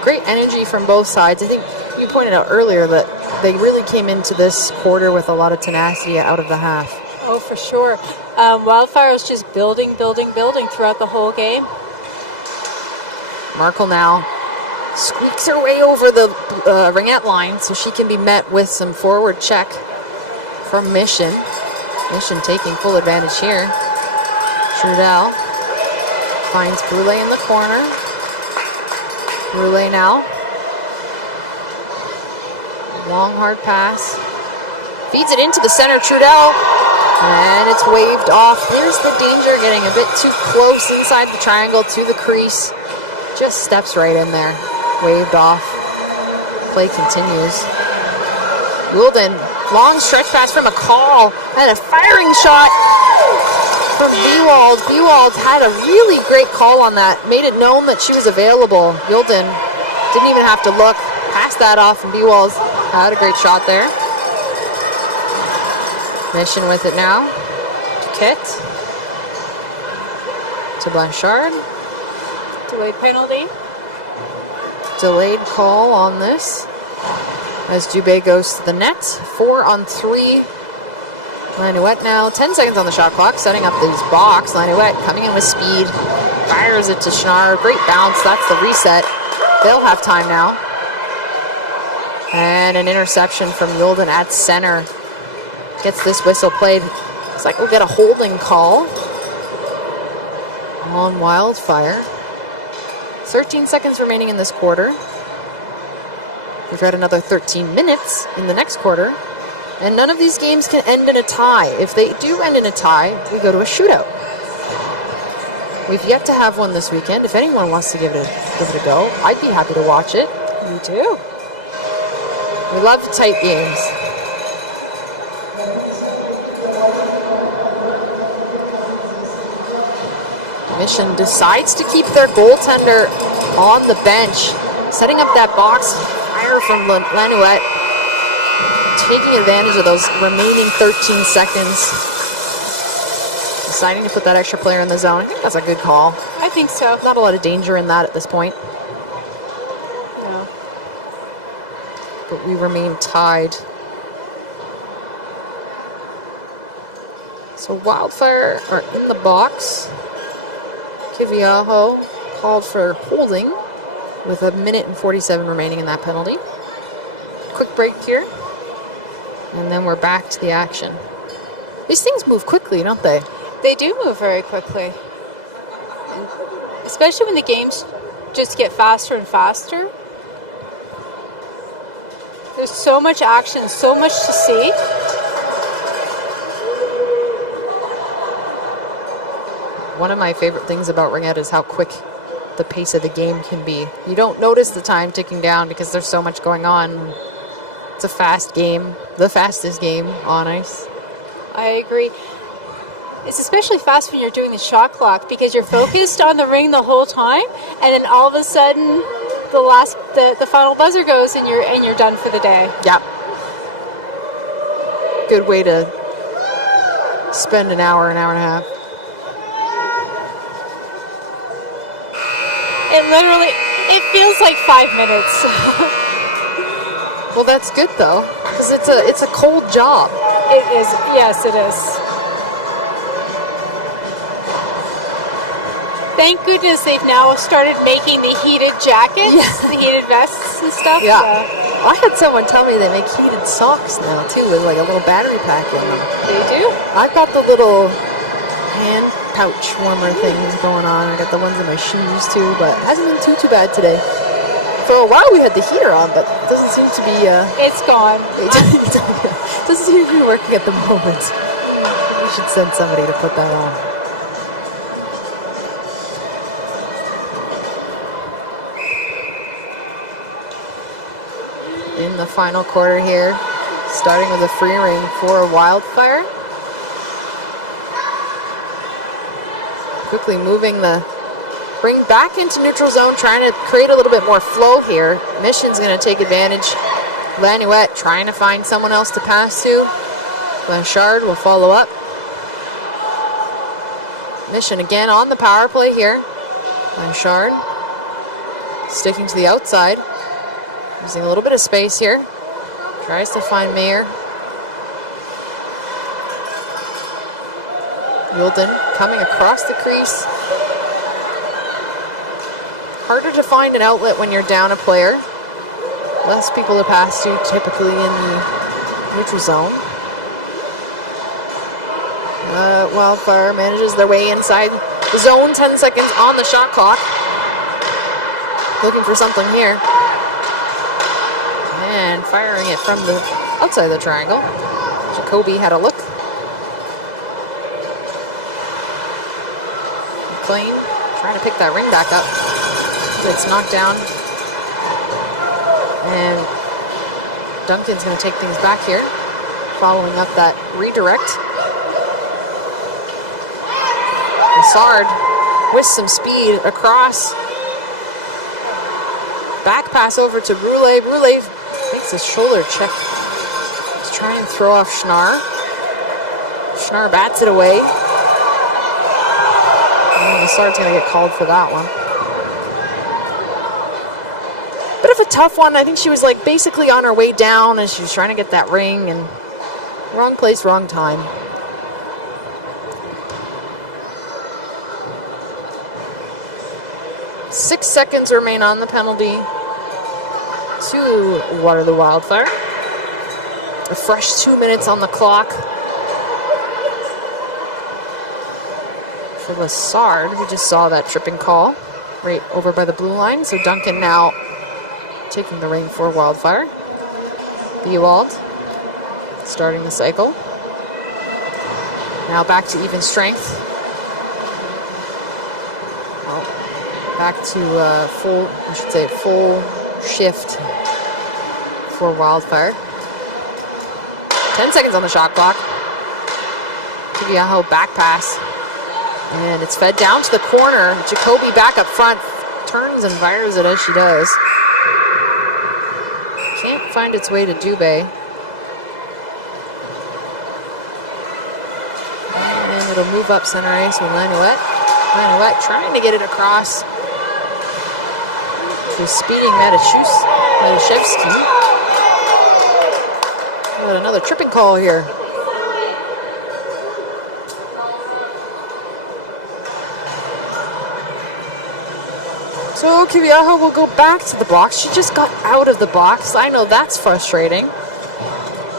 Great energy from both sides. I think you pointed out earlier that they really came into this quarter with a lot of tenacity out of the half. Oh, for sure. Wildfire was just building throughout the whole game. Markle now squeaks her way over the Ringette line so she can be met with some forward check from Mission. Mission taking full advantage here. Trudell finds Brule in the corner. Brule now. Long, hard pass. Feeds it into the center, Trudell. And it's waved off. There's the danger, getting a bit too close inside the triangle to the crease. Just steps right in there. Waved off. Play continues. Wilden, long stretch pass from McCall. And a firing shot from Bewald. Bewald had a really great call on that. Made it known that she was available. Wilden didn't even have to look. Passed that off, and Bewald had a great shot there. Mission with it now. To Kit. To Blanchard. Delayed penalty. Delayed call on this. As Dubé goes to the net. 4-on-3. Lanuette now. 10 seconds on the shot clock. Setting up these box. Lanuette coming in with speed. Fires it to Schnarr. Great bounce. That's the reset. They'll have time now. And an interception from Yulden at center. Gets this whistle played. Looks like we'll get a holding call on Wildfire. 13 seconds remaining in this quarter. We've got another 13 minutes in the next quarter. And none of these games can end in a tie. If they do end in a tie, we go to a shootout. We've yet to have one this weekend. If anyone wants to give it a go, I'd be happy to watch it. Me too. We love tight games. Mission decides to keep their goaltender on the bench, setting up that box fire from Lanuette, taking advantage of those remaining 13 seconds, deciding to put that extra player in the zone. I think that's a good call. I think so. Not a lot of danger in that at this point. No. But we remain tied. So Wildfire are in the box. Kiviaho called for holding with 1 minute and 47 remaining in that penalty. Quick break here. And then we're back to the action. These things move quickly, don't they? They do move very quickly. And especially when the games just get faster and faster. There's so much action, so much to see. One of my favorite things about Ringette is how quick the pace of the game can be. You don't notice the time ticking down because there's so much going on. It's a fast game, the fastest game on ice. I agree. It's especially fast when you're doing the shot clock because you're focused on the ring the whole time, and then all of a sudden the final buzzer goes and you're done for the day. Yep. Good way to spend an hour and a half. It feels like 5 minutes. Well, that's good though, because it's a cold job. It is. Yes, it is. Thank goodness they've now started making the heated jackets, the heated vests and stuff. Yeah. So. I had someone tell me they make heated socks now too, with like a little battery pack in them. They do? I've got the little hand pouch warmer things going on. I got the ones in my shoes too, but it hasn't been too bad today. For a while we had the heater on, but it doesn't seem to be... It's gone. It doesn't seem to be working at the moment. We should send somebody to put that on. In the final quarter here, starting with a free ring for Wildfire. Quickly moving the ring back into neutral zone, trying to create a little bit more flow here. Mission's going to take advantage. Lanuette trying to find someone else to pass to. Blanchard will follow up. Mission again on the power play here. Blanchard sticking to the outside. Using a little bit of space here. Tries to find Mayer. Wilden coming across the crease. Harder to find an outlet when you're down a player. Less people to pass to typically in the neutral zone. Wildfire manages their way inside the zone. 10 seconds on the shot clock. Looking for something here. And firing it from the outside the triangle. Jacoby had a look. McLean trying to pick that ring back up. It's knocked down. And Duncan's going to take things back here. Following up that redirect. Lassard with some speed across. Back pass over to Brule. Brule makes a shoulder check. He's trying to throw off Schnarr. Schnarr bats it away. And Lassard's going to get called for that one. Bit of a tough one. I think she was like basically on her way down and she was trying to get that ring, and wrong place, wrong time. Six seconds remain on the penalty to Waterloo Wildfire. A fresh 2 minutes on the clock. For Lassard, we just saw that tripping call right over by the blue line. So Duncan now taking the ring for Wildfire. Buwald starting the cycle. Now back to even strength. Back to full shift for Wildfire. 10 seconds on the shot clock. Kiviaho back pass. And it's fed down to the corner. Jacoby back up front. Turns and fires it as she does. Can't find its way to Dubé. And it'll move up center ice with Lanuette. Lanuette trying to get it across to speeding Matuszewski. Got another tripping call here. So Kiviaho will go back to the box. She just got out of the box. I know that's frustrating.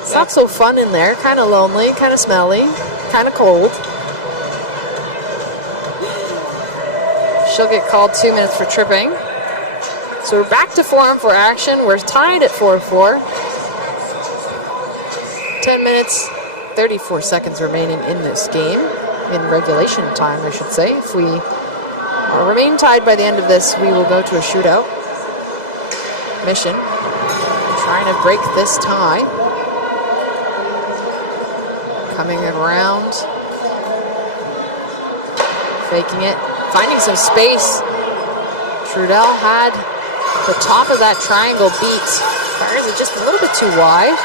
It's not so fun in there. Kind of lonely, kind of smelly, kind of cold. She'll get called 2 minutes for tripping. So we're back to 4-on-4 action. We're tied at 4-4. 10 minutes, 34 seconds remaining in this game. In regulation time, I should say. If we remain tied by the end of this, we will go to a shootout. Mission trying to break this tie. Coming around. Faking it. Finding some space. Trudell had the top of that triangle beat. Fires it just a little bit too wide.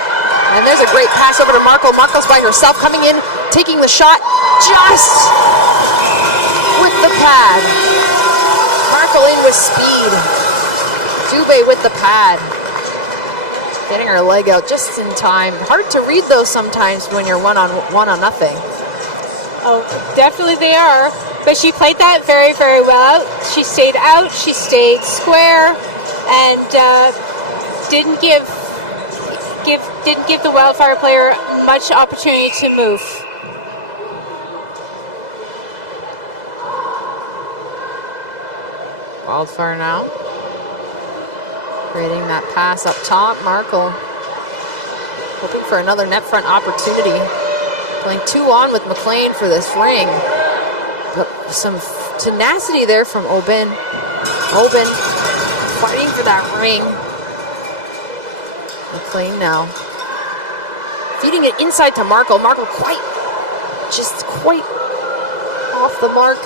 And there's a great pass over to Markle. Markle's by herself, coming in, taking the shot just with the pad. Markle in with speed. Dubé with the pad. Getting her leg out just in time. Hard to read those sometimes when you're one on nothing. Oh, definitely they are. But she played that very, very well. She stayed out, she stayed square, and didn't give the Wildfire player much opportunity to move. Wildfire now. Creating that pass up top. Markle hoping for another net front opportunity. Playing 2-on with McLean for this ring. But some tenacity there from Aubin. Aubin fighting for that ring. McLean now feeding it inside to Markle. Markle quite off the mark.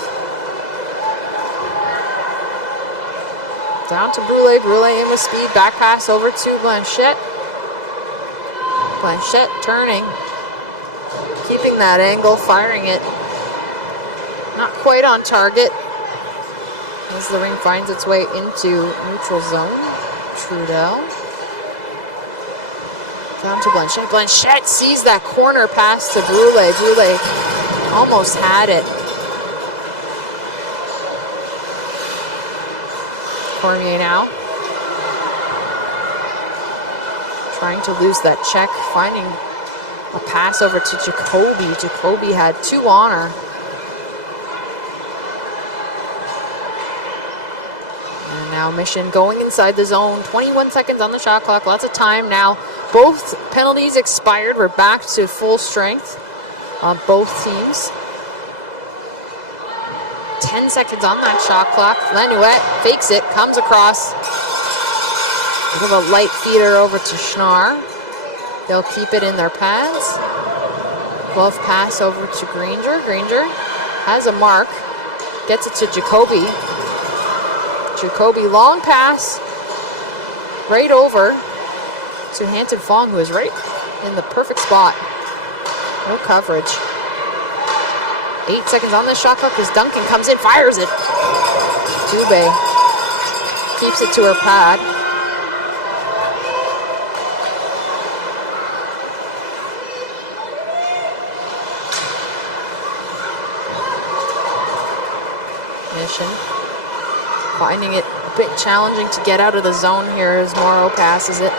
Down to Brule. Brule in with speed. Back pass over to Blanchette. Blanchette turning. Keeping that angle. Firing it. Not quite on target. As the ring finds its way into neutral zone. Trudel. Down to Blanchette. Blanchette sees that corner pass to Brule. Brule almost had it. Cormier now. Trying to lose that check. Finding a pass over to Jacoby. Jacoby had 2 on her. And now Mission going inside the zone. 21 seconds on the shot clock. Lots of time now. Both penalties expired. We're back to full strength on both teams. 10 seconds on that shot clock. Lanouette fakes it, comes across. Give a light feeder over to Schnarr. They'll keep it in their pads. Glove pass over to Granger. Granger has a mark. Gets it to Jacoby. Jacoby, long pass. Right over to Hanton Fong, who is right in the perfect spot. No coverage. 8 seconds on the shot clock as Duncan comes in, fires it. Dubé keeps it to her pad. Mission finding it a bit challenging to get out of the zone here as Morrow passes it.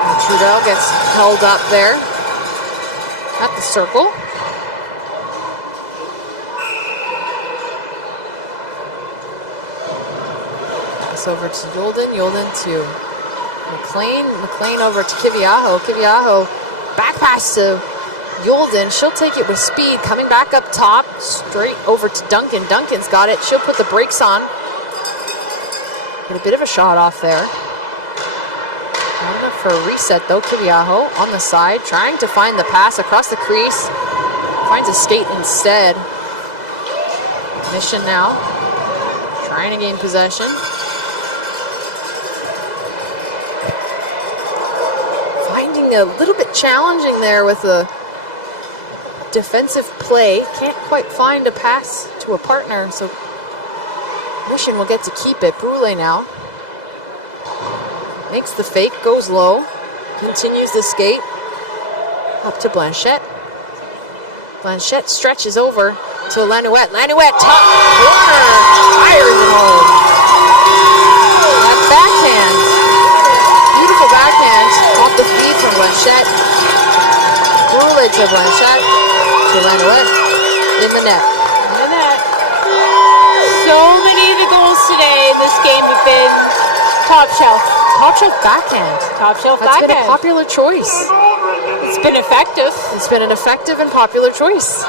And Trudel gets held up there at the circle. Pass over to Yolden. Yolden to McLean. McLean over to Kiviaho. Kiviaho back pass to Yolden. She'll take it with speed. Coming back up top. Straight over to Duncan. Duncan's got it. She'll put the brakes on. Get a bit of a shot off there. For a reset though, Kiviaho on the side, trying to find the pass across the crease. Finds a skate instead. Mission now, trying to gain possession. Finding a little bit challenging there with a defensive play. Can't quite find a pass to a partner, so Mission will get to keep it. Brule now. Makes the fake, goes low, continues the skate, up to Blanchette. Blanchette stretches over to Lanouette. Lanouette, top corner, fires it home. That backhand, beautiful backhand, off the feed from Blanchette. Brule to Blanchette, to Lanouette, in the net. In the net. So many of the goals today in this game have been top shelf. Top shelf backhand. Top shelf That's backhand. been a popular choice. It's been effective. It's been an effective and popular choice.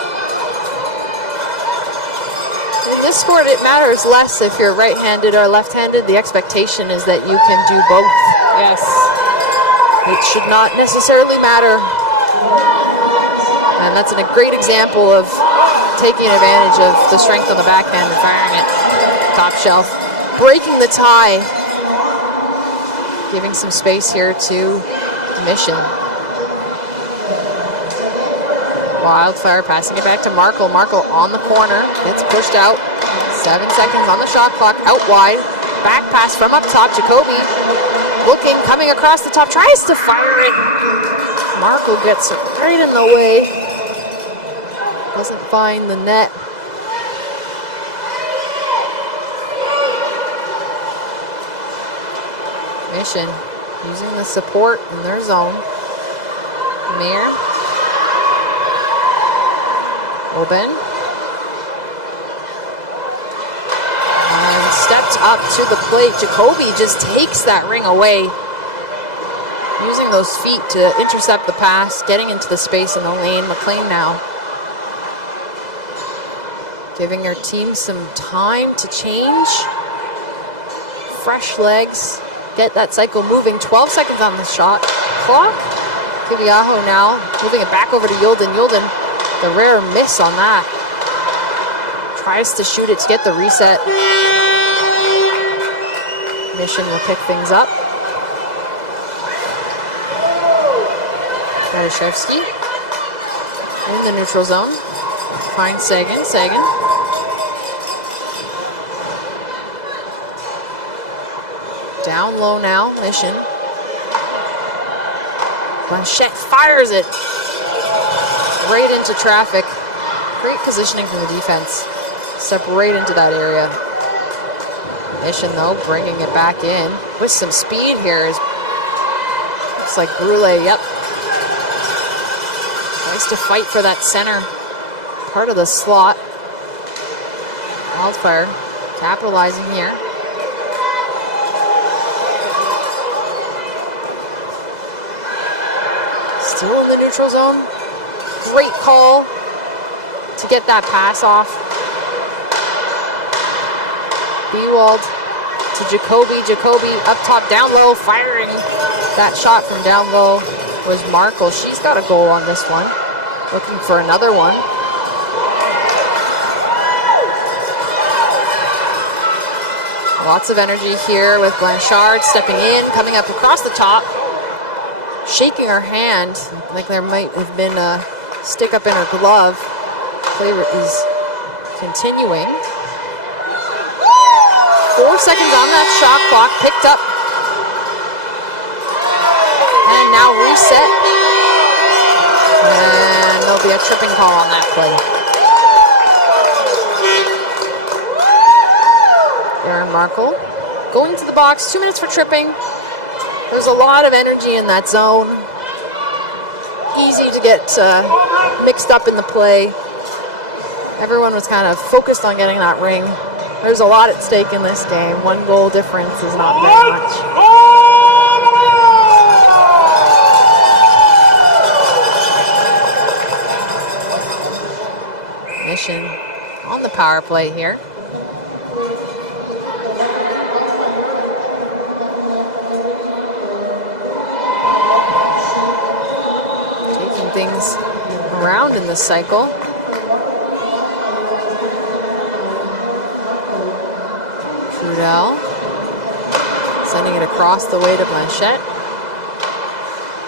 In this sport, it matters less if you're right-handed or left-handed. The expectation is that you can do both. Yes. It should not necessarily matter. And that's a great example of taking advantage of the strength on the backhand and firing it top shelf. Breaking the tie. Giving some space here to Mission. Wildfire passing it back to Markle. Markle on the corner. Gets pushed out. 7 seconds on the shot clock. Out wide. Back pass from up top. Jacoby looking, coming across the top. Tries to fire it. Markle gets right in the way. Doesn't find the net. Mission using the support in their zone. Mir. Oben. And stepped up to the plate. Jacoby just takes that ring away. Using those feet to intercept the pass. Getting into the space in the lane. McLean now. Giving her team some time to change. Fresh legs. Get that cycle moving. 12 seconds on the shot clock. Kiviaho now moving it back over to Yolden. Yolden, the rare miss on that. tries to shoot it to get the reset. Mission will pick things up. Radishevsky in the neutral zone. Finds Sagan. Sagan. Down low now, Mission. Blanchette fires it right into traffic. Great positioning from the defense. Step right into that area. Mission, though, bringing it back in with some speed here. Looks like Brule, yep. Tries to fight for that center part of the slot. Wildfire capitalizing here. Still in the neutral zone. Great call to get that pass off. Bewald to Jacoby. Jacoby up top, down low, firing. That shot from down low was Markle. She's got a goal on this one. Looking for another one. Lots of energy here with Blanchard stepping in, coming up across the top, shaking her hand like there might have been a stick up in her glove. Play is continuing. 4 seconds on that shot clock, picked up. And now reset. And there'll be a tripping call on that play. Aaron Markle going to the box, 2 minutes for tripping. There's a lot of energy in that zone. Easy to get mixed up in the play. Everyone was kind of focused on getting that ring. There's a lot at stake in this game. 1 goal difference is not very much. Mission on the power play here. Taking things around in this cycle. Trudel sending it across the way to Blanchette.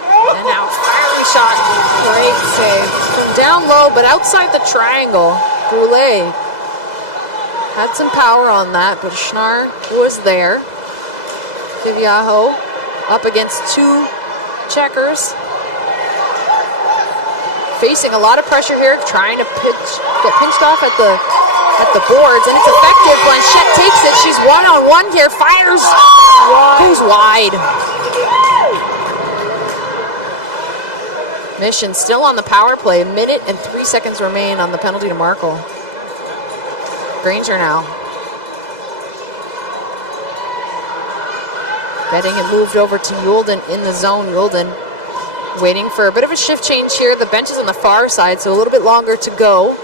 And now firing shot. Great save. From down low, but outside the triangle. Brule had some power on that, but Schnarr was there. Kiviaho up against 2 checkers. Facing a lot of pressure here, trying to get pinched off at the boards, and it's effective. Blanchette takes it. She's one-on-one here, fires, goes wide. Mission still on the power play. 1 minute and 3 seconds remain on the penalty to Markle. Granger now. Getting it moved over to Yulden in the zone. Yulden waiting for a bit of a shift change here. The bench is on the far side, so a little bit longer to go.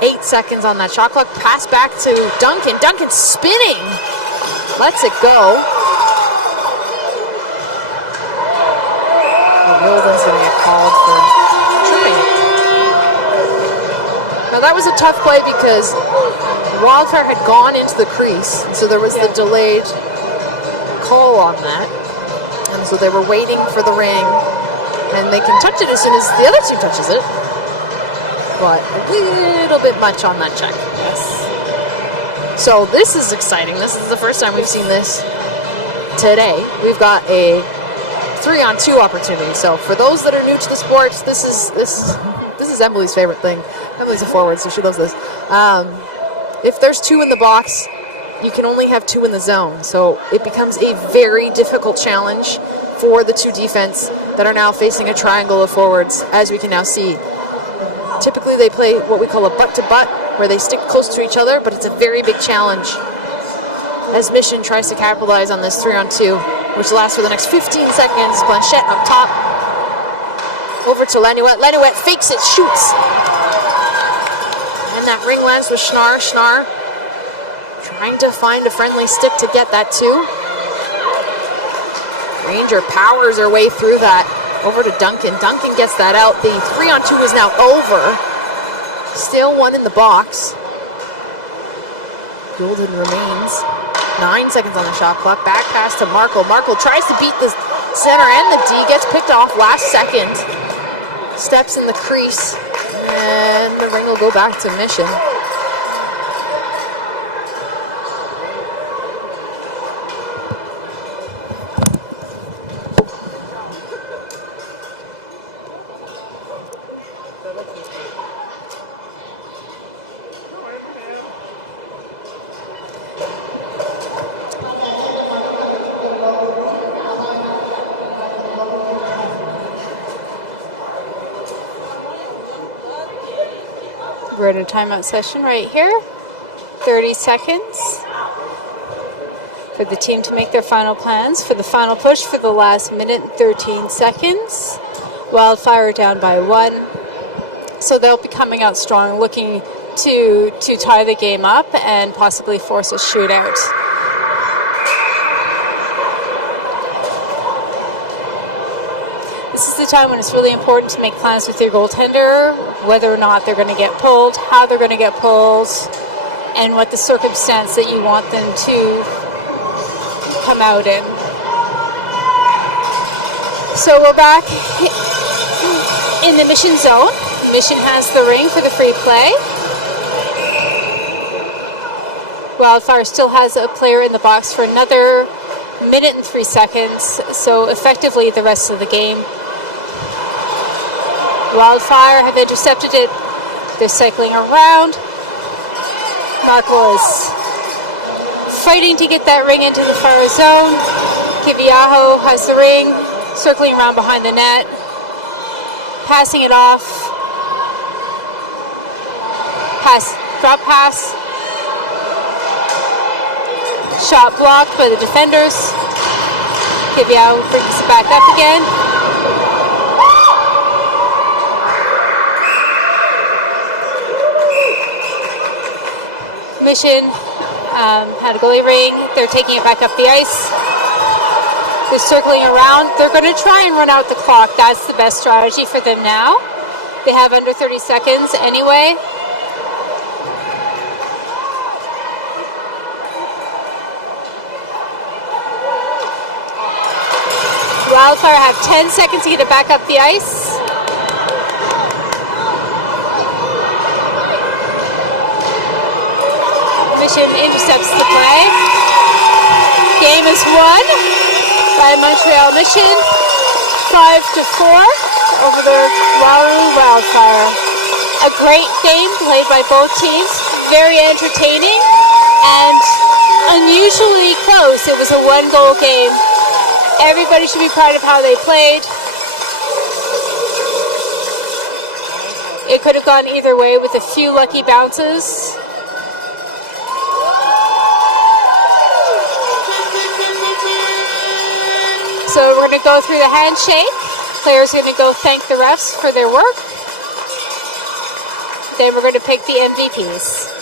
8 seconds on that shot clock. Pass back to Duncan. Duncan spinning. Lets it go. Yulden's going to get called for tripping. Now that was a tough play because Wildfire had gone into the crease, and so there was the delayed call on that. And so they were waiting for the ring, and they can touch it as soon as the other team touches it. But a little bit much on that check. Yes. So this is exciting. This is the first time we've seen this today. We've got a 3-on-2 opportunity. So for those that are new to the sport, this is Emily's favorite thing. Emily's a forward, so she loves this. If there's 2 in the box, you can only have 2 in the zone. So it becomes a very difficult challenge for the 2 defense that are now facing a triangle of forwards, as we can now see. Typically they play what we call a butt-to-butt, where they stick close to each other, but it's a very big challenge as Mission tries to capitalize on this 3-on-2, which lasts for the next 15 seconds. Blanchette up top. Over to Lanuette. Lanuette fakes it, shoots. And that ring lands with Schnarr. Schnarr trying to find a friendly stick to get that too. Granger powers her way through that. Over to Duncan. Duncan gets that out. The 3-on-2 is now over. Still one in the box. Golden remains. 9 seconds on the shot clock. Back pass to Markle. Markle tries to beat the center and the D. Gets picked off last second. Steps in the crease. And the ring will go back to Mission. We're in a timeout session right here. 30 seconds for the team to make their final plans for the final push for the last minute and 13 seconds. Wildfire down by 1. So they'll be coming out strong, looking to tie the game up and possibly force a shootout. This is the time when it's really important to make plans with your goaltender, whether or not they're going to get pulled, how they're going to get pulled, and what the circumstance that you want them to come out in. So we're back in the Mission zone. Mission has the ring for the free play. Wildfire still has a player in the box for another minute and 3 seconds, so effectively the rest of the game. Wildfire have intercepted it. They're cycling around. Markle is fighting to get that ring into the far zone. Kiviaho has the ring, circling around behind the net, passing it off. Pass, drop pass. Shot blocked by the defenders. Kiviaho brings it back up again. Mission had a goalie ring. They're taking it back up the ice. They're circling around. They're going to try and run out the clock. That's the best strategy for them now. They have under 30 seconds anyway. Wildfire have 10 seconds to get it back up the ice. Mission intercepts the play. Game is won by Montreal Mission, 5-4 over the Waterloo Wildfire. A great game played by both teams, very entertaining and unusually close. It was a 1-goal game. Everybody should be proud of how they played. It could have gone either way with a few lucky bounces. So we're going to go through the handshake. Players are going to go thank the refs for their work. Then we're going to pick the MVPs.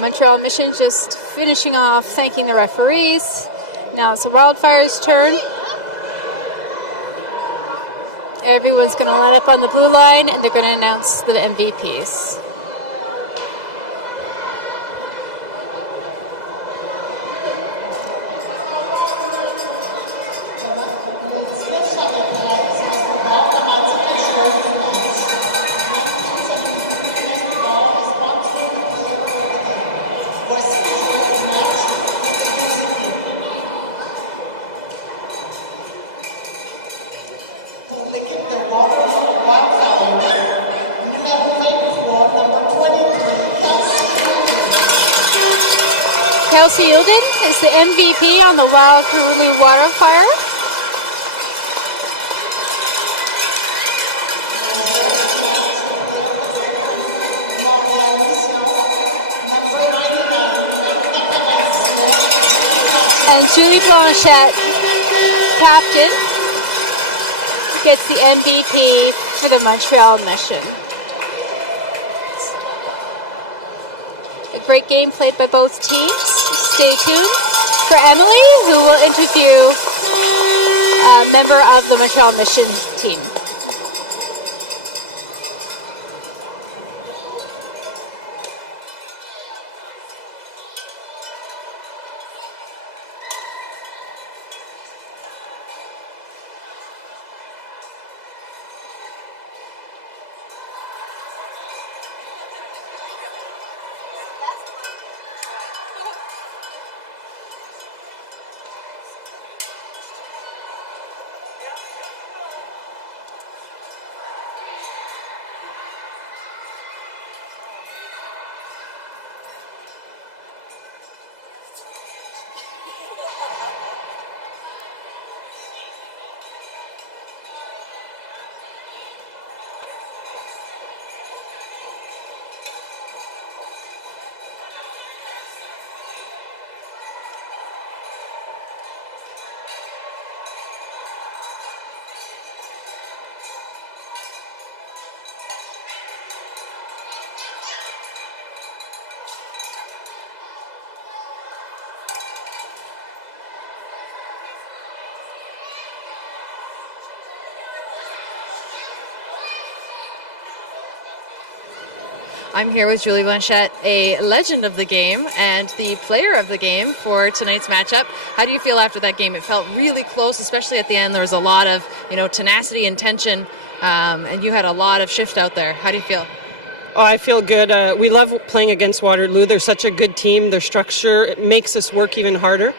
Montreal Mission just finishing off thanking the referees. Now it's the Wildfire's turn. Everyone's going to line up on the blue line and they're going to announce the MVPs. Kelsey Yilden is the MVP on the Waterloo Wildfire. And Julie Blanchette, captain, gets the MVP for the Montreal Mission. A great game played by both teams. Stay tuned for Emily, who will interview a member of the Montreal Mission team. I'm here with Julie Blanchette, a legend of the game and the player of the game for tonight's matchup. How do you feel after that game? It felt really close, especially at the end. There was a lot of, tenacity and tension, and you had a lot of shift out there. How do you feel? Oh, I feel good. We love playing against Waterloo. They're such a good team. Their structure, it makes us work even harder.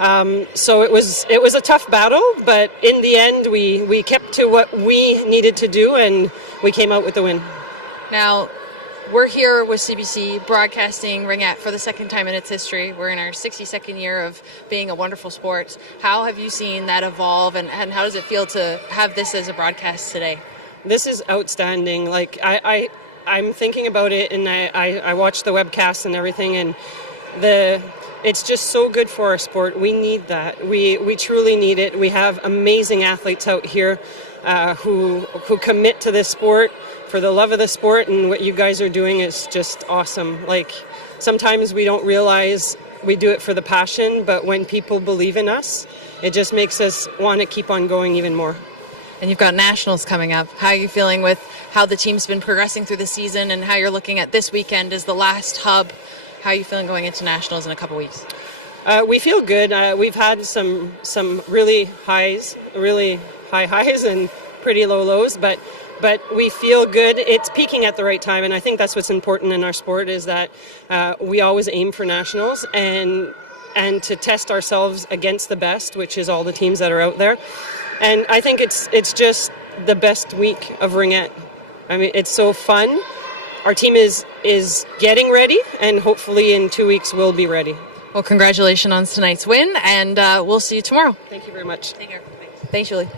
So it was a tough battle, but in the end, we kept to what we needed to do, and we came out with the win. Now, we're here with CBC broadcasting Ringette for the second time in its history. We're in our 62nd year of being a wonderful sport. How have you seen that evolve, and how does it feel to have this as a broadcast today? This is outstanding. Like I'm thinking about it, and I watch the webcast and everything, and it's just so good for our sport. We need that. We truly need it. We have amazing athletes out here who commit to this sport for the love of the sport, and what you guys are doing is just awesome. Like, sometimes we don't realize we do it for the passion, but when people believe in us, it just makes us want to keep on going even more. And you've got nationals coming up. How are you feeling with how the team's been progressing through the season, and how you're looking at this weekend as the last hub? How are you feeling going into nationals in a couple weeks? We feel good. We've had some really high highs and pretty low lows, but we feel good. It's peaking at the right time, and I think that's what's important in our sport, is that we always aim for nationals and to test ourselves against the best, which is all the teams that are out there. And I think it's just the best week of Ringette. I mean, it's so fun. Our team is getting ready, and hopefully in 2 weeks we'll be ready. Well, congratulations on tonight's win, and we'll see you tomorrow. Thank you very much. Take care. Thanks, Julie.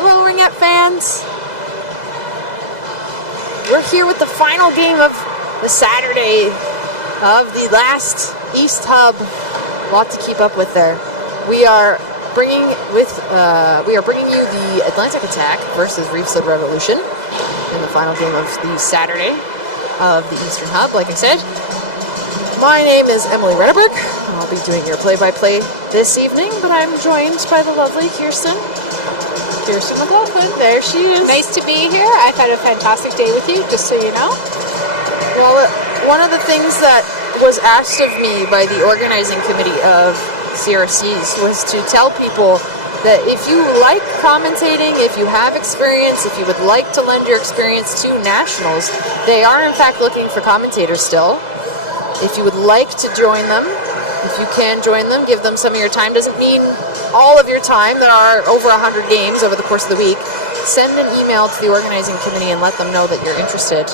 Hello, Ringette fans. We're here with the final game of the Saturday of the last East Hub. A lot to keep up with there. We are bringing you the Atlantic Attack versus Reefside Revolution in the final game of the Saturday of the Eastern Hub. Like I said, my name is Emily Redberg. I'll be doing your play-by-play this evening, but I'm joined by the lovely Kirsten McLaughlin. There she is. Nice to be here. I've had a fantastic day with you, just so you know. Well, one of the things that was asked of me by the organizing committee of CRCs was to tell people that if you like commentating, if you have experience, if you would like to lend your experience to Nationals, they are in fact looking for commentators still. If you would like to join them, if you can join them, give them some of your time. Doesn't mean all of your time. There are over 100 games over the course of the week. Send an email to the organizing committee and let them know that you're interested,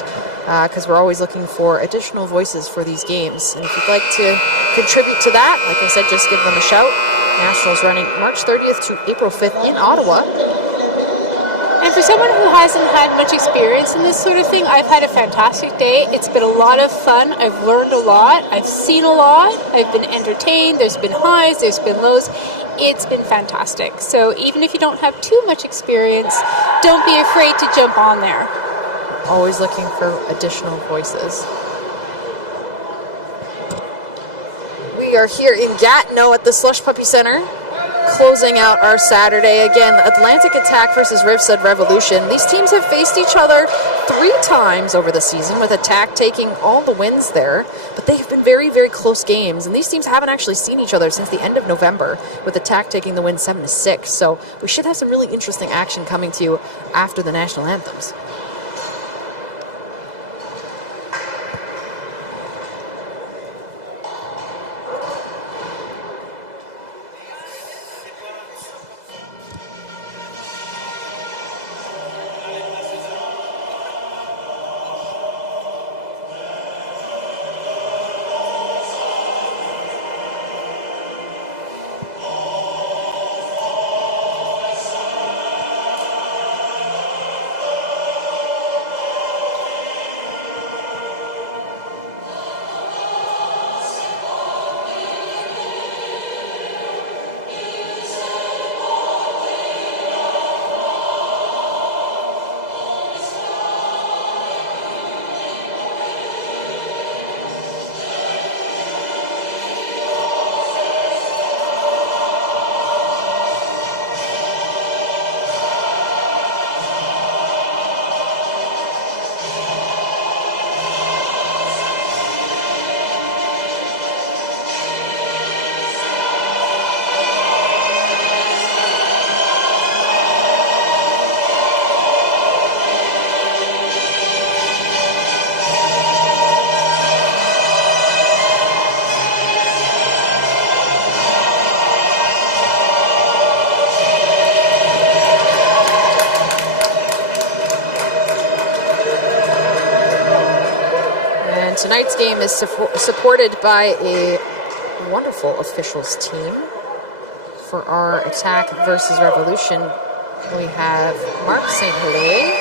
because we're always looking for additional voices for these games. And if you'd like to contribute to that, like I said, just give them a shout. Nationals running March 30th to April 5th in Ottawa. And for someone who hasn't had much experience in this sort of thing, I've had a fantastic day. It's been a lot of fun. I've learned a lot. I've seen a lot. I've been entertained. There's been highs. There's been lows. It's been fantastic. So even if you don't have too much experience, don't be afraid to jump on there. Always looking for additional voices. We are here in Gatineau at the Slush Puppy Center, closing out our Saturday. Again, Atlantic Attack versus Riverside Revolution. These teams have faced each other 3 times over the season, with Attack taking all the wins there, but they have been very, very close games, and these teams haven't actually seen each other since the end of November, with Attack taking the win 7-6, so we should have some really interesting action coming to you after the national anthems. Tonight's game is supported by a wonderful officials team. For our Attack versus Revolution, we have Mark St. Hilaire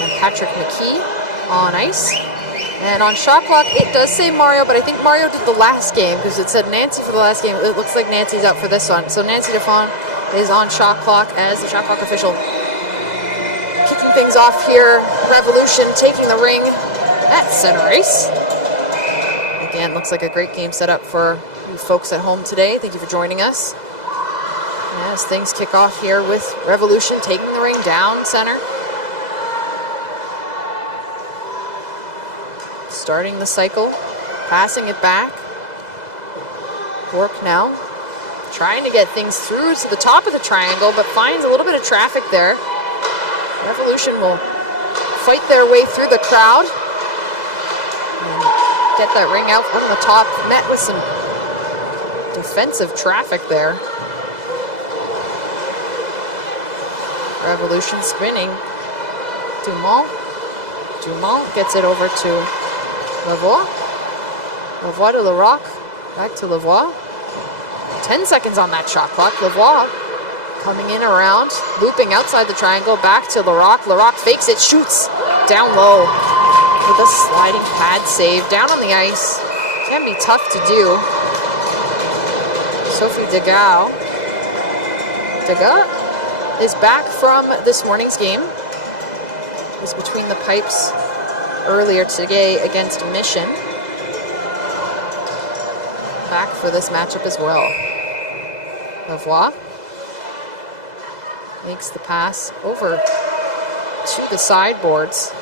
and Patrick McKee on ice. And on shot clock, it does say Mario, but I think Mario did the last game because it said Nancy for the last game. It looks like Nancy's out for this one. So Nancy DeFon is on shot clock as the shot clock official. Kicking things off here, Revolution taking the ring at center ice. Again, looks like a great game set up for you folks at home today. Thank you for joining us. As things kick off here with Revolution taking the ring down center. Starting the cycle, passing it back. Bork now trying to get things through to the top of the triangle, but finds a little bit of traffic there. Revolution will fight their way through the crowd and get that ring out from the top, met with some defensive traffic there. Revolution spinning. Dumont gets it over to Lavoie. Lavoie to Larocque. Back to Lavoie. 10 seconds on that shot clock. Lavoie Coming in around, looping outside the triangle, back to Larocque. Larocque fakes it, shoots down low with a sliding pad save. Down on the ice, can be tough to do. Sophie Degas. Degas is back from this morning's game. Was between the pipes earlier today against Mission. Back for this matchup as well. Lavoie makes the pass over to the sideboards.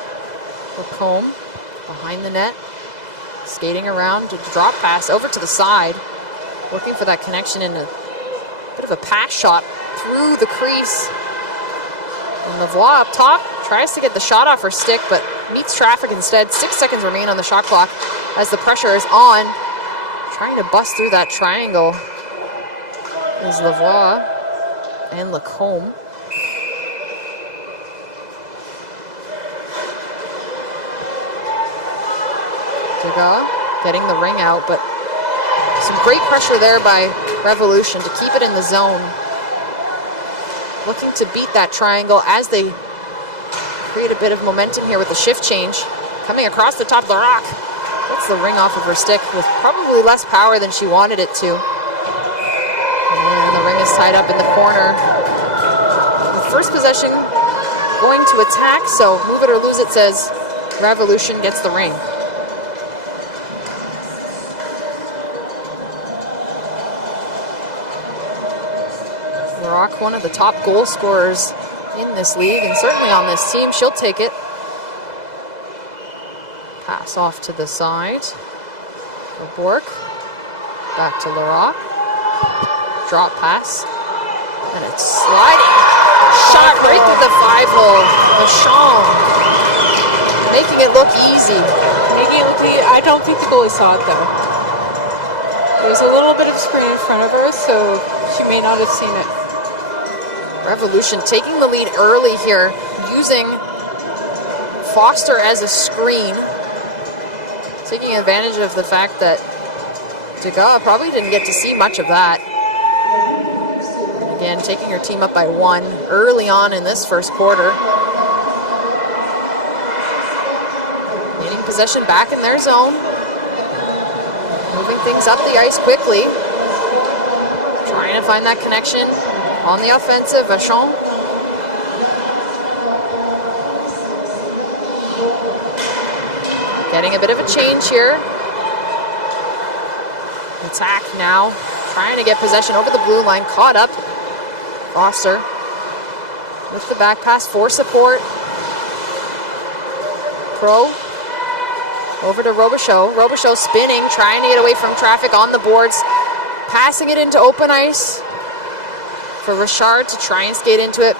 Lacombe behind the net, skating around to drop pass over to the side, looking for that connection in a bit of a pass shot through the crease. And Lavoie up top tries to get the shot off her stick, but meets traffic instead. 6 seconds remain on the shot clock as the pressure is on. Trying to bust through that triangle is Lavoie and Lacombe. Degas getting the ring out, but some great pressure there by Revolution to keep it in the zone. Looking to beat that triangle as they create a bit of momentum here with the shift change. Coming across the top of the rock. Gets the ring off of her stick with probably less power than she wanted it to. And the ring is tied up in the corner. The first possession going to attack, so move it or lose it says Revolution gets the ring. Larocque, one of the top goal scorers in this league and certainly on this team. She'll take it. Pass off to the side for Bork. Back to Larocque. Drop pass. And it's sliding. Shot right through the 5-hole. Lachon making it look easy. Making it look easy. I don't think the goalie saw it though. There's a little bit of screen in front of her, so she may not have seen it. Revolution taking the lead early here, using Foster as a screen. Taking advantage of the fact that Degas probably didn't get to see much of that. And again, taking her team up by 1 early on in this first quarter. Gaining possession back in their zone. Moving things up the ice quickly. Trying to find that connection on the offensive. Vachon. Getting a bit of a change here. Attack now. Trying to get possession over the blue line. Caught up. Foster with the back pass for support. Pro over to Robichaud. Robichaud spinning, trying to get away from traffic on the boards. Passing it into open ice for Richard to try and skate into it.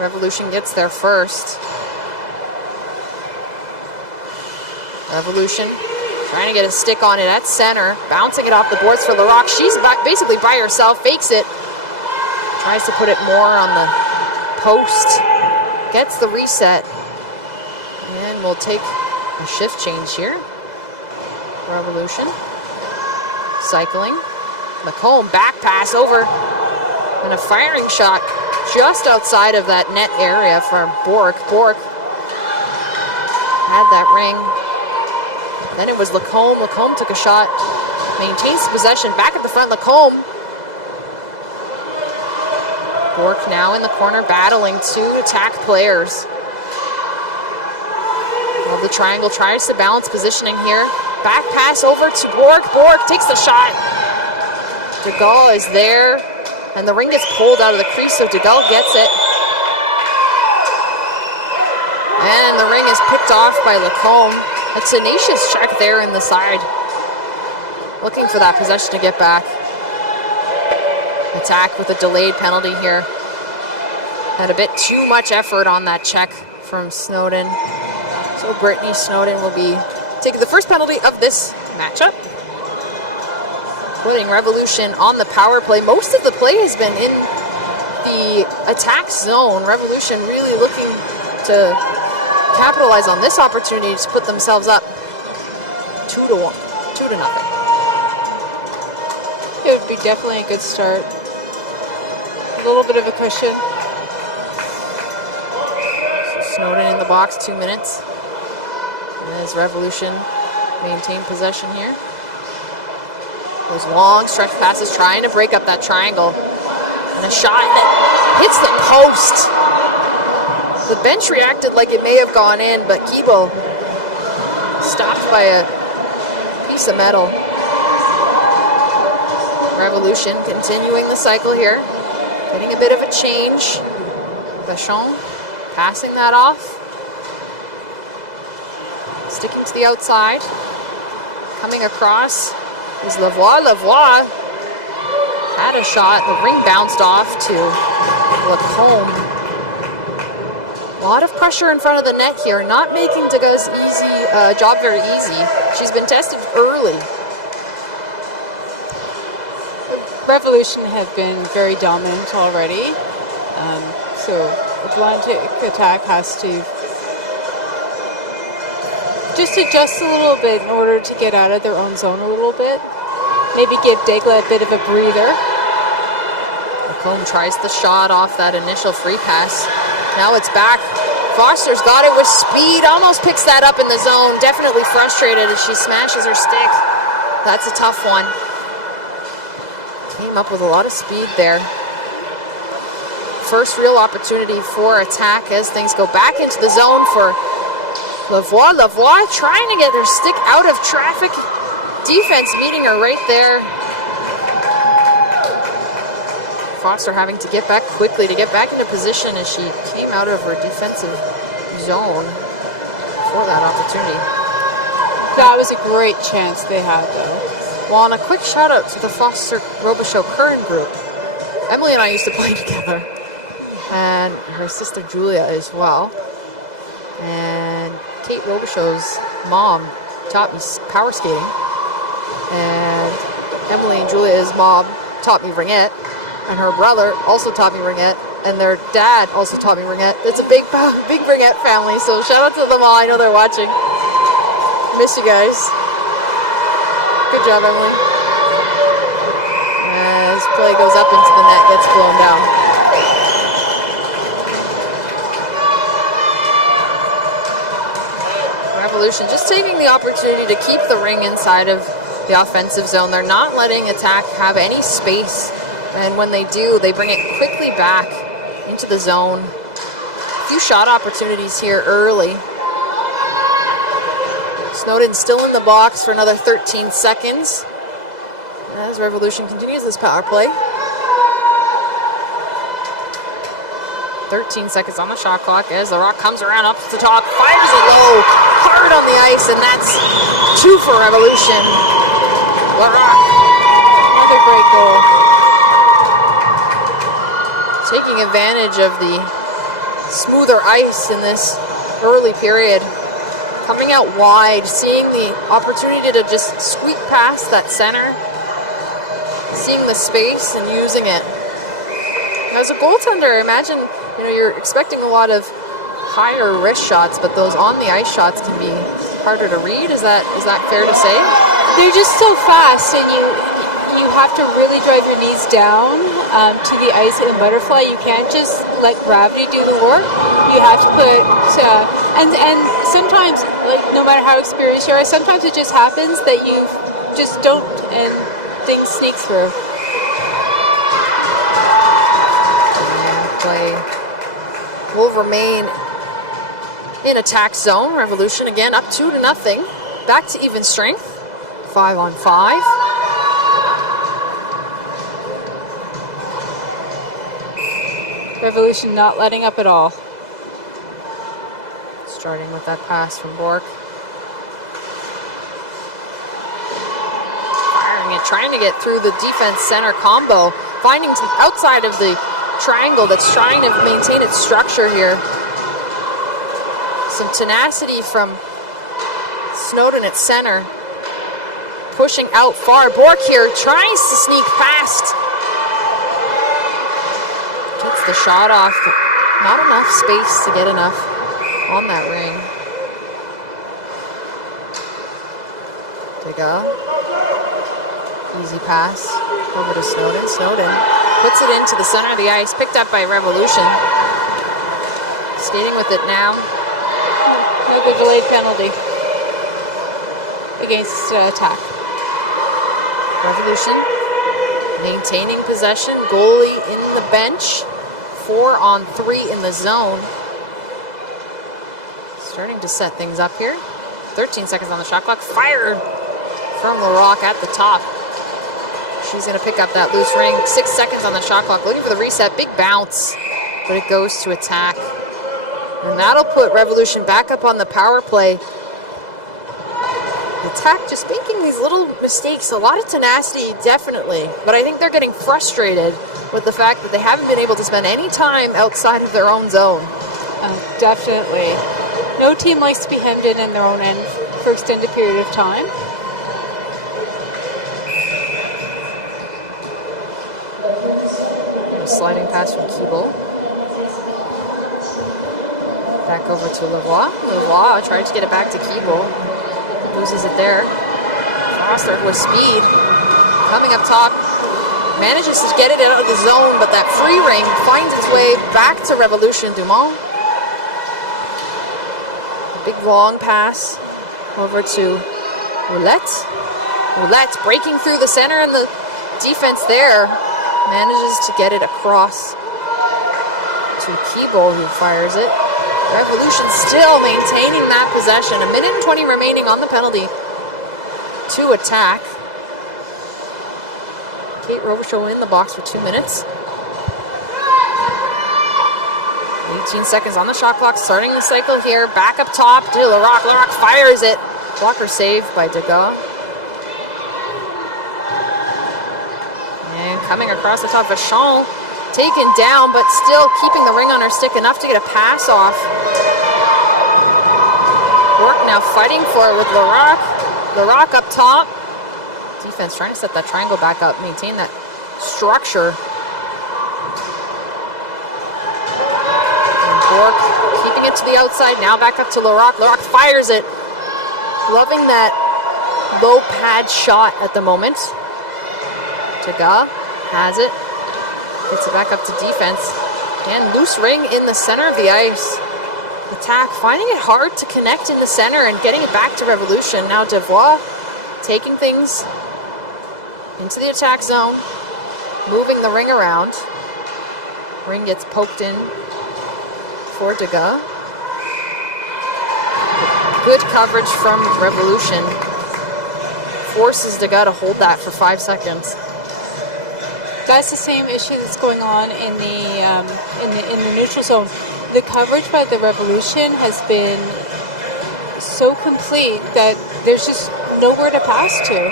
Revolution gets there first. Revolution trying to get a stick on it at center. Bouncing it off the boards for Larocque. She's basically by herself. Fakes it. Tries to put it more on the post. Gets the reset. And we'll take a shift change here. Revolution. Cycling. Lacombe back pass over. And a firing shot just outside of that net area for Bork. Bork had that ring. Then it was Lacombe. Lacombe took a shot. Maintains possession. Back at the front, Lacombe. Bork now in the corner battling 2 attack players. Well, the triangle tries to balance positioning here. Back pass over to Bork. Bork takes the shot. Degas is there. And the ring gets pulled out of the crease, so Degas gets it. And the ring is picked off by Lacombe. A tenacious check there in the side. Looking for that possession to get back. Attack with a delayed penalty here. Had a bit too much effort on that check from Snowden. So Brittany Snowden will be taking the first penalty of this matchup. Putting Revolution on the power play. Most of the play has been in the attack zone. Revolution really looking to capitalize on this opportunity to put themselves up 2-0. It would be definitely a good start. a little bit of a cushion. Snowden in the box, 2 minutes. And as Revolution maintain possession here. Those long stretch passes trying to break up that triangle. And a shot that hits the post. The bench reacted like it may have gone in, but Kibo stopped by a piece of metal. Revolution continuing the cycle here. Getting a bit of a change. Vachon passing that off. Sticking to the outside. Coming across is Lavoie. Lavoie had a shot. The ring bounced off to Lacombe. A lot of pressure in front of the net here, not making Dega's job very easy. She's been tested early. Revolution have been very dominant already, so Atlantic Attack has to just adjust a little bit in order to get out of their own zone a little bit. Maybe give Degla a bit of a breather. Lacombe tries the shot off that initial free pass. Now it's back. Foster's got it with speed, almost picks that up in the zone. Definitely frustrated as she smashes her stick. That's a tough one. Came up with a lot of speed there. First real opportunity for attack as things go back into the zone for Lavoie. Lavoie trying to get her stick out of traffic. Defense meeting her right there. Foster having to get back quickly to get back into position as she came out of her defensive zone for that opportunity. That was a great chance they had, though. Well, and a quick shout out to the Foster Robichaud Curran group. Emily and I used to play together, and her sister Julia as well. And Kate Robichaud's mom taught me power skating, and Emily and Julia's mom taught me ringette. And her brother also taught me ringette, and their dad also taught me ringette. It's a big ringette family, so shout out to them all. I know they're watching. Miss you guys. Good job, Emily. As play goes up into the net, gets blown down. Revolution just taking the opportunity to keep the ring inside of the offensive zone. They're not letting attack have any space. And when they do, they bring it quickly back into the zone. A few shot opportunities here early. Snowden still in the box for another 13 seconds. As Revolution continues this power play. 13 seconds on the shot clock as the rock comes around up to the top. Fires it low, hard on the ice, and that's 2 for Revolution. LaRock, another great goal. Taking advantage of the smoother ice in this early period. Coming out wide, seeing the opportunity to just squeak past that center. Seeing the space and using it. As a goaltender, imagine you're expecting a lot of higher wrist shots, but those on the ice shots can be harder to read. Is that fair to say? They're just so fast, and you have to really drive your knees down to the ice in a butterfly. You can't just let gravity do the work. You have to put and sometimes, like, no matter how experienced you are, sometimes it just happens that you just don't, and things sneak through. And play will remain in attack zone. Revolution again up 2-0. Back to even strength. 5-on-5. Revolution not letting up at all. Starting with that pass from Bork. Firing it, trying to get through the defense center combo. Finding outside of the triangle that's trying to maintain its structure here. Some tenacity from Snowden at center. Pushing out far. Bork here tries to sneak past. Gets the shot off, but not enough space to get enough on that ring. Degas Easy pass over to Snowden. Snowden puts it into the center of the ice, picked up by Revolution. Skating with it now. Another delayed penalty against attack. Revolution maintaining possession. Goalie in the bench. 4-on-3 in the zone. Starting to set things up here. 13 seconds on the shot clock. Fired from LaRock at the top. She's going to pick up that loose ring. 6 seconds on the shot clock. Looking for the reset. Big bounce. But it goes to attack. And that'll put Revolution back up on the power play. Attack just making these little mistakes. A lot of tenacity, definitely. But I think they're getting frustrated with the fact that they haven't been able to spend any time outside of their own zone. Definitely. No team likes to be hemmed in their own end for an extended period of time. A sliding pass from Keeble. Back over to Lavoie. Lavoie tried to get it back to Keeble. Loses it there. Foster with speed. Coming up top. Manages to get it out of the zone, but that free ring finds its way back to Revolution. Dumont. A big long pass over to Roulette. Roulette breaking through the center, and the defense there manages to get it across to Keeble, who fires it. Revolution still maintaining that possession. 1 minute and 20 remaining on the penalty to attack. Kate Robichaud in the box for 2 minutes. 18 seconds on the shot clock, starting the cycle here. Back up top to LaRock. LaRock fires it. Blocker saved by Degas. And coming across the top, Vachon taken down, but still keeping the ring on her stick enough to get a pass off. Bork now fighting for it with LaRock. LaRock up top. Defense trying to set that triangle back up, maintain that structure. And Bork keeping it to the outside, now back up to LaRock. LaRock fires it. Loving that low pad shot at the moment. Degas has it. Gets it back up to defense. And loose ring in the center of the ice. Attack finding it hard to connect in the center and getting it back to Revolution. Now Devois taking things into the attack zone. Moving the ring around. Ring gets poked in for Degas. Good coverage from Revolution. Forces Degas to hold that for 5 seconds. That's the same issue that's going on in the neutral zone. The coverage by the Revolution has been so complete that there's just nowhere to pass to.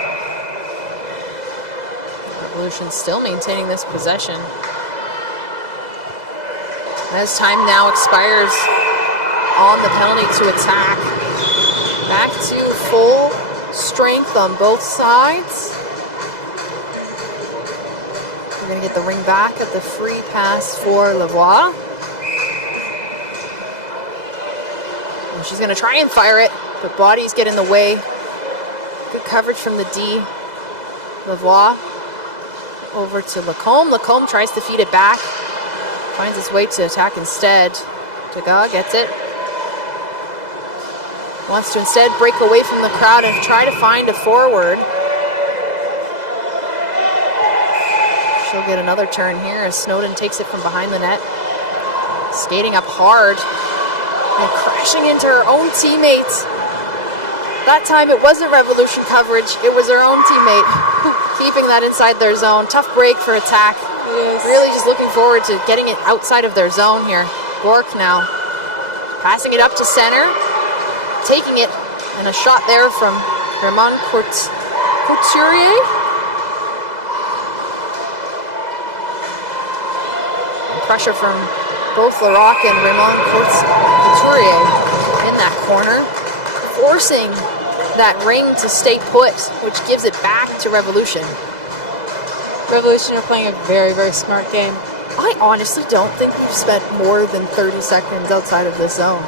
Revolution still maintaining this possession. As time now expires on the penalty to attack. Back to full strength on both sides. We're going to get the ring back at the free pass for Lavoie. And she's going to try and fire it, but bodies get in the way. Good coverage from the D. Lavoie over to Lacombe. Lacombe tries to feed it back. Finds its way to attack instead. Degas gets it. Wants to instead break away from the crowd and try to find a forward. She'll get another turn here as Snowden takes it from behind the net. Skating up hard and crashing into her own teammates. That time it wasn't Revolution coverage, it was her own teammate keeping that inside their zone. Tough break for attack. Really just looking forward to getting it outside of their zone here. Bork now passing it up to center, taking it, and a shot there from Raymond Couturier. Pressure from both LaRock and Raymond Couturier in that corner, forcing that ring to stay put, which gives it back to Revolution. Revolution are playing a very, very smart game. I honestly don't think we've spent more than 30 seconds outside of this zone.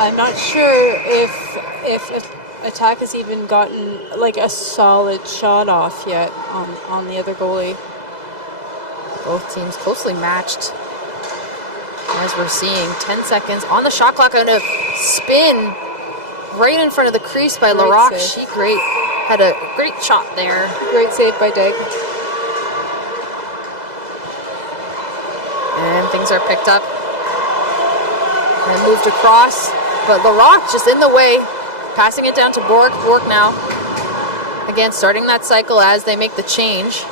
I'm not sure if Attack has even gotten like a solid shot off yet on the other goalie. Both teams closely matched. As we're seeing, 10 seconds on the shot clock and a spin right in front of the crease by Larocque. She had a great shot there. Great save by Dig. And things are picked up and moved across, but Larocque just in the way, passing it down to Bork. Bork now, again, starting that cycle as they make the change.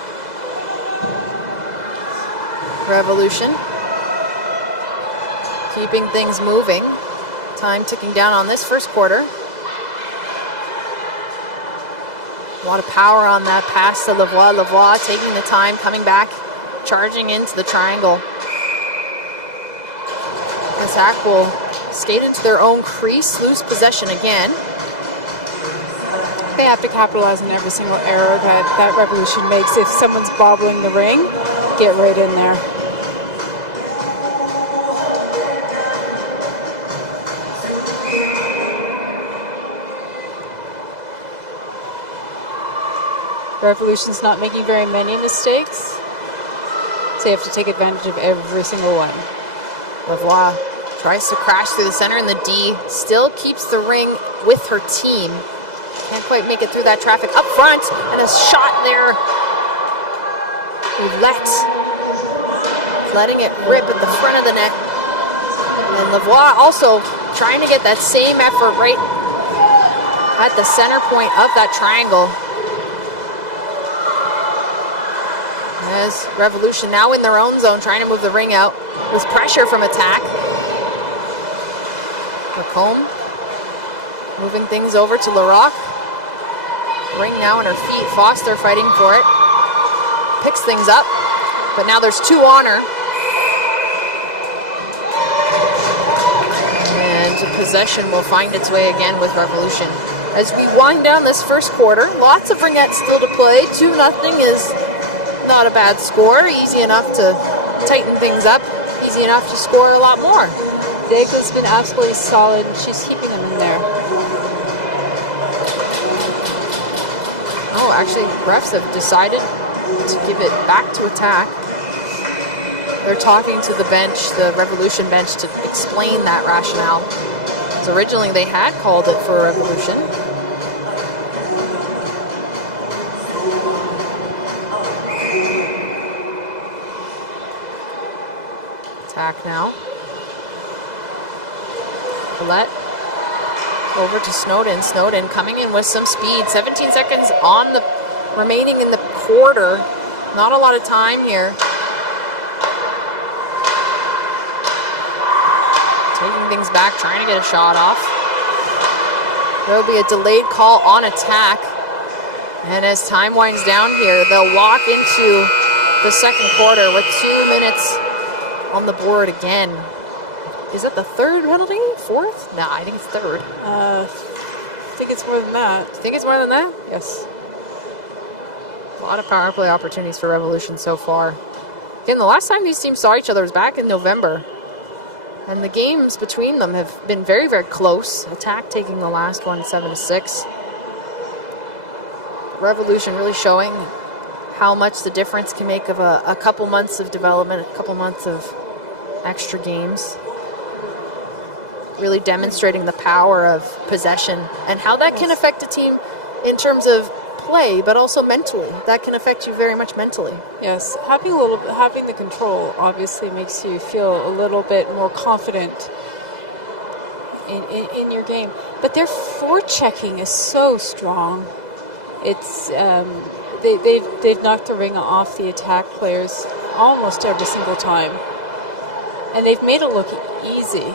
Revolution. Keeping things moving. Time ticking down on this first quarter. A lot of power on that pass to Lavoie. Lavoie taking the time, coming back, charging into the triangle. Attack will skate into their own crease, lose possession again. They have to capitalize on every single error that Revolution makes. If someone's bobbling the ring, get right in there. Revolution's not making very many mistakes, so you have to take advantage of every single one. Lavoie tries to crash through the center, and the D still keeps the ring with her team. Can't quite make it through that traffic. Up front, and a shot there. Letting it rip at the front of the net. And Lavoie also trying to get that same effort right at the center point of that triangle. As Revolution now in their own zone, trying to move the ring out with pressure from Attack. Lacombe moving things over to Larocque. Ring now on her feet. Foster fighting for it. Picks things up, but now there's two on her. And possession will find its way again with Revolution. As we wind down this first quarter, lots of Ringette still to play. 2-0 is not a bad score. Easy enough to tighten things up. Easy enough to score a lot more. Dagla's been absolutely solid, and she's keeping them in there. Oh, actually, refs have decided to give it back to Attack. They're talking to the bench, the Revolution bench, to explain that rationale. Because originally they had called it for Revolution. Attack now. Colette over to Snowden. Snowden coming in with some speed. 17 seconds on the remaining in the quarter. Not a lot of time here. Taking things back, trying to get a shot off. There will be a delayed call on Attack. And as time winds down here, they'll walk into the second quarter with 2 minutes on the board again. Is that the third penalty? Fourth? No, I think it's third. I think it's more than that. You think it's more than that? Yes. A lot of power play opportunities for Revolution so far. Again, the last time these teams saw each other was back in November. And the games between them have been very, very close. Attack taking the last one 7-6. Revolution really showing how much the difference can make of a couple months of development, a couple months of extra games. Really demonstrating the power of possession and how that can affect a team in terms of play, but also mentally. That can affect you very much mentally. Yes, having the control obviously makes you feel a little bit more confident in your game. But their forechecking is so strong. It's they've knocked the ring off the Attack players almost every single time, and they've made it look easy.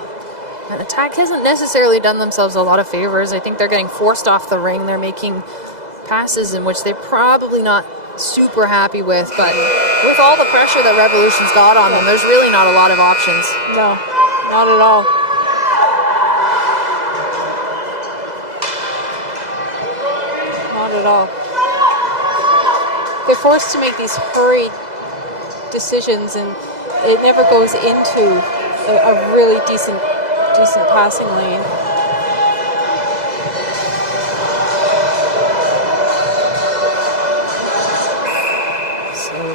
And Attack hasn't necessarily done themselves a lot of favors. I think they're getting forced off the ring. They're making passes in which they're probably not super happy with, but with all the pressure that Revolution's got on them, there's really not a lot of options. No, not at all. Not at all. They're forced to make these hurried decisions, and it never goes into a really decent passing lane.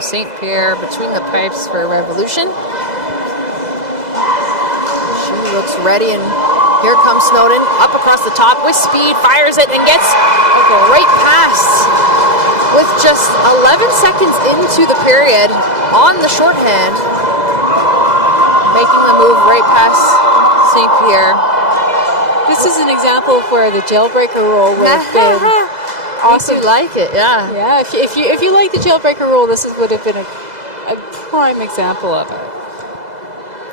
St. Pierre between the pipes for Revolution. She looks ready, and here comes Snowden up across the top with speed, fires it, and gets a great pass with just 11 seconds into the period on the shorthand, making the move right past St. Pierre. This is an example of where the jailbreaker rule would have been awesome. You like it, yeah. Yeah, if you like the jailbreaker rule, this would have been a prime example of it.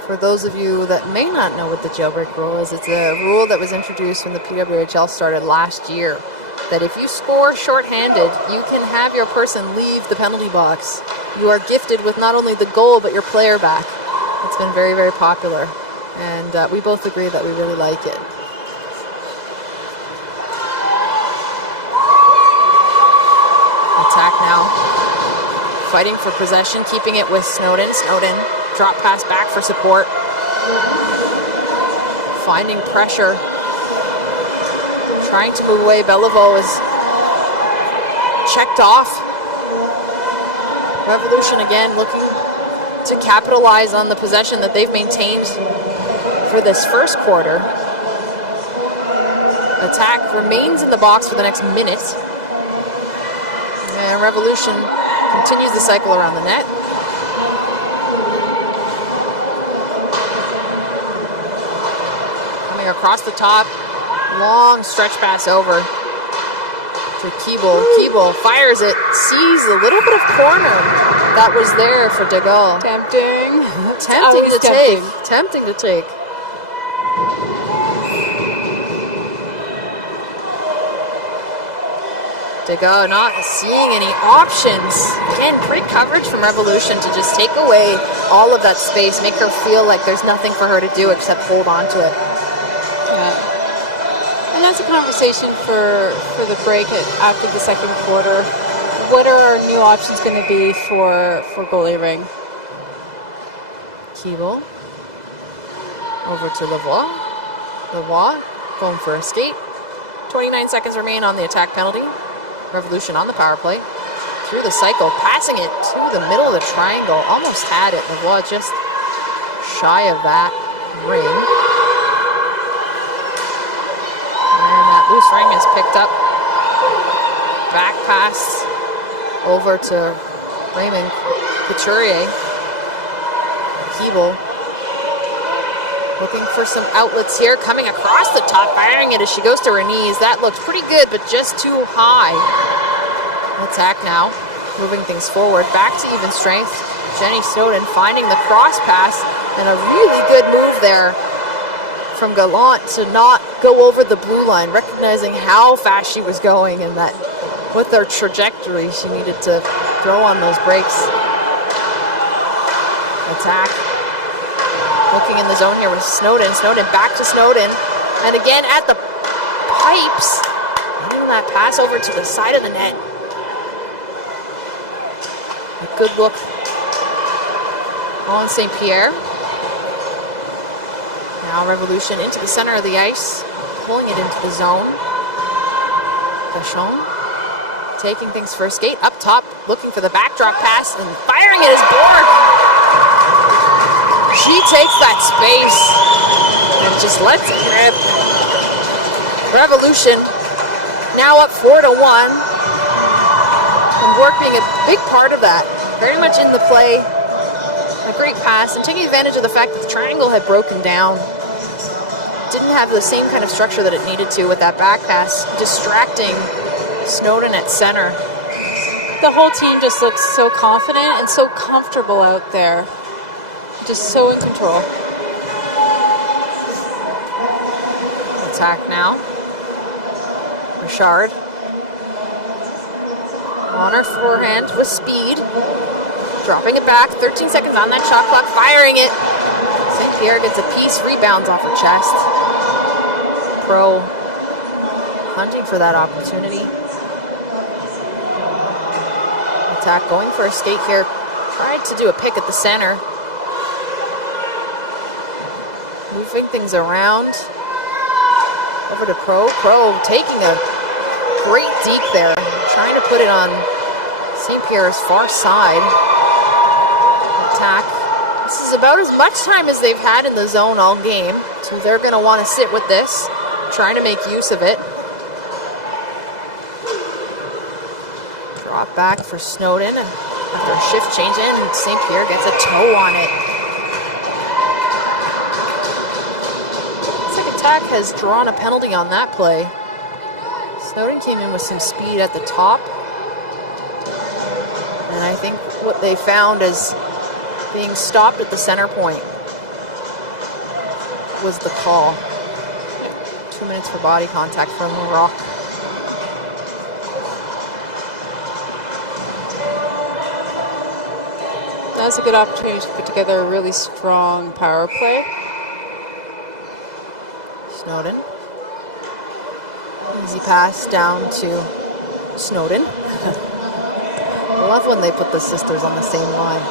For those of you that may not know what the jailbreak rule is, it's a rule that was introduced when the PWHL started last year, that if you score shorthanded, you can have your person leave the penalty box. You are gifted with not only the goal, but your player back. It's been very, very popular, and we both agree that we really like it. Attack now. Fighting for possession, keeping it with Snowden. Snowden, drop pass back for support. Finding pressure. Trying to move away. Beliveau is checked off. Revolution again looking to capitalize on the possession that they've maintained for this first quarter. Attack remains in the box for the next minute. And Revolution continues the cycle around the net. Coming across the top, long stretch pass over to Keeble. Keeble fires it, sees a little bit of corner that was there for De Gaulle. Tempting to take. Tempting to take. De Gaulle not seeing any options. Again, great coverage from Revolution to just take away all of that space, make her feel like there's nothing for her to do except hold on to it. Yeah. And that's a conversation for the break after the second quarter. What are our new options going to be for goalie ring? Keeble over to Lavoie. Lavoie going for a skate. 29 seconds remain on the attack penalty. Revolution on the power play. Through the cycle, passing it to the middle of the triangle. Almost had it. Lavoie just shy of that ring. And that loose ring is picked up. Back pass over to Raymond Couturier. Keeble looking for some outlets here, coming across the top, firing it as she goes to her knees. That looks pretty good, but just too high. Attack now, moving things forward, back to even strength. Jenny Snowden finding the cross pass, and a really good move there from Gallant to not go over the blue line, recognizing how fast she was going and that with their trajectory, she needed to throw on those brakes. Attack. Looking in the zone here with Snowden. Snowden back to Snowden. And again at the pipes. Getting that pass over to the side of the net. A good look on St. Pierre. Now Revolution into the center of the ice. Pulling it into the zone. Vachon taking things for a skate. Up top. Looking for the backdrop pass. And firing it is Bork. She takes that space and just lets it rip. Revolution now up 4-1. And Bork being a big part of that. Very much in the play. A great pass and taking advantage of the fact that the triangle had broken down. Didn't have the same kind of structure that it needed to with that back pass. Distracting Snowden at center. The whole team just looks so confident and so comfortable out there. Just so in control. Attack now. Richard. On her forehand with speed. Dropping it back. 13 seconds on that shot clock. Firing it. St. Pierre gets a piece. Rebounds off her chest. Pro hunting for that opportunity. Attack going for a skate here. Tried to do a pick at the center. Moving things around. Over to Pro. Pro taking a great deep there. Trying to put it on St. Pierre's far side. Attack. This is about as much time as they've had in the zone all game, so they're going to want to sit with this, trying to make use of it. Drop back for Snowden after a shift change in, and St. Pierre gets a toe on it. Looks like Attack has drawn a penalty on that play. Snowden came in with some speed at the top, and I think what they found is being stopped at the center point was the call. 2 minutes for body contact from the rock. That's a good opportunity to put together a really strong power play. Snowden. Easy pass down to Snowden. I love when they put the sisters on the same line.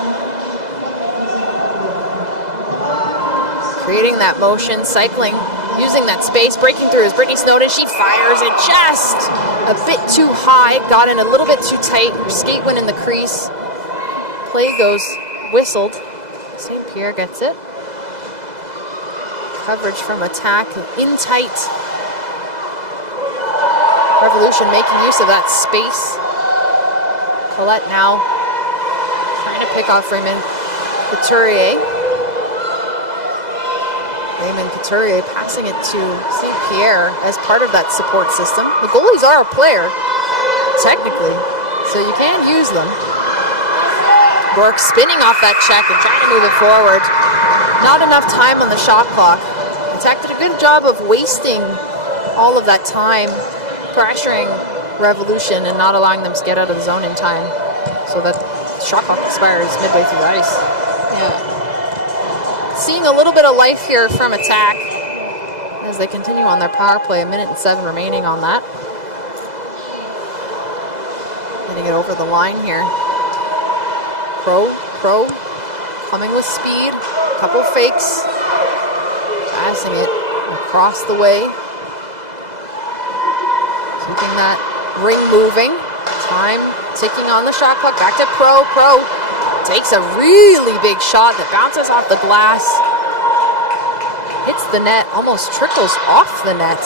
Creating that motion, cycling, using that space, breaking through is Brittany Snowden. She fires it just a bit too high, got in a little bit too tight. Her skate went in the crease. Play goes whistled. St. Pierre gets it. Coverage from Attack in tight. Revolution making use of that space. Collette now trying to pick off Raymond Couturier. Raymond Couturier passing it to St. Pierre as part of that support system. The goalies are a player, technically, so you can use them. Rourke spinning off that check and trying to move it forward. Not enough time on the shot clock. Attack did a good job of wasting all of that time, pressuring Revolution and not allowing them to get out of the zone in time, so that the shot clock expires midway through the ice. Yeah. Seeing a little bit of life here from Attack as they continue on their power play. 1:07 remaining on that. Getting it over the line here. Pro coming with speed. Couple fakes. Passing it across the way. Keeping that ring moving. Time ticking on the shot clock. Back to Pro. Pro takes a really big shot that bounces off the glass. Hits the net. Almost trickles off the net.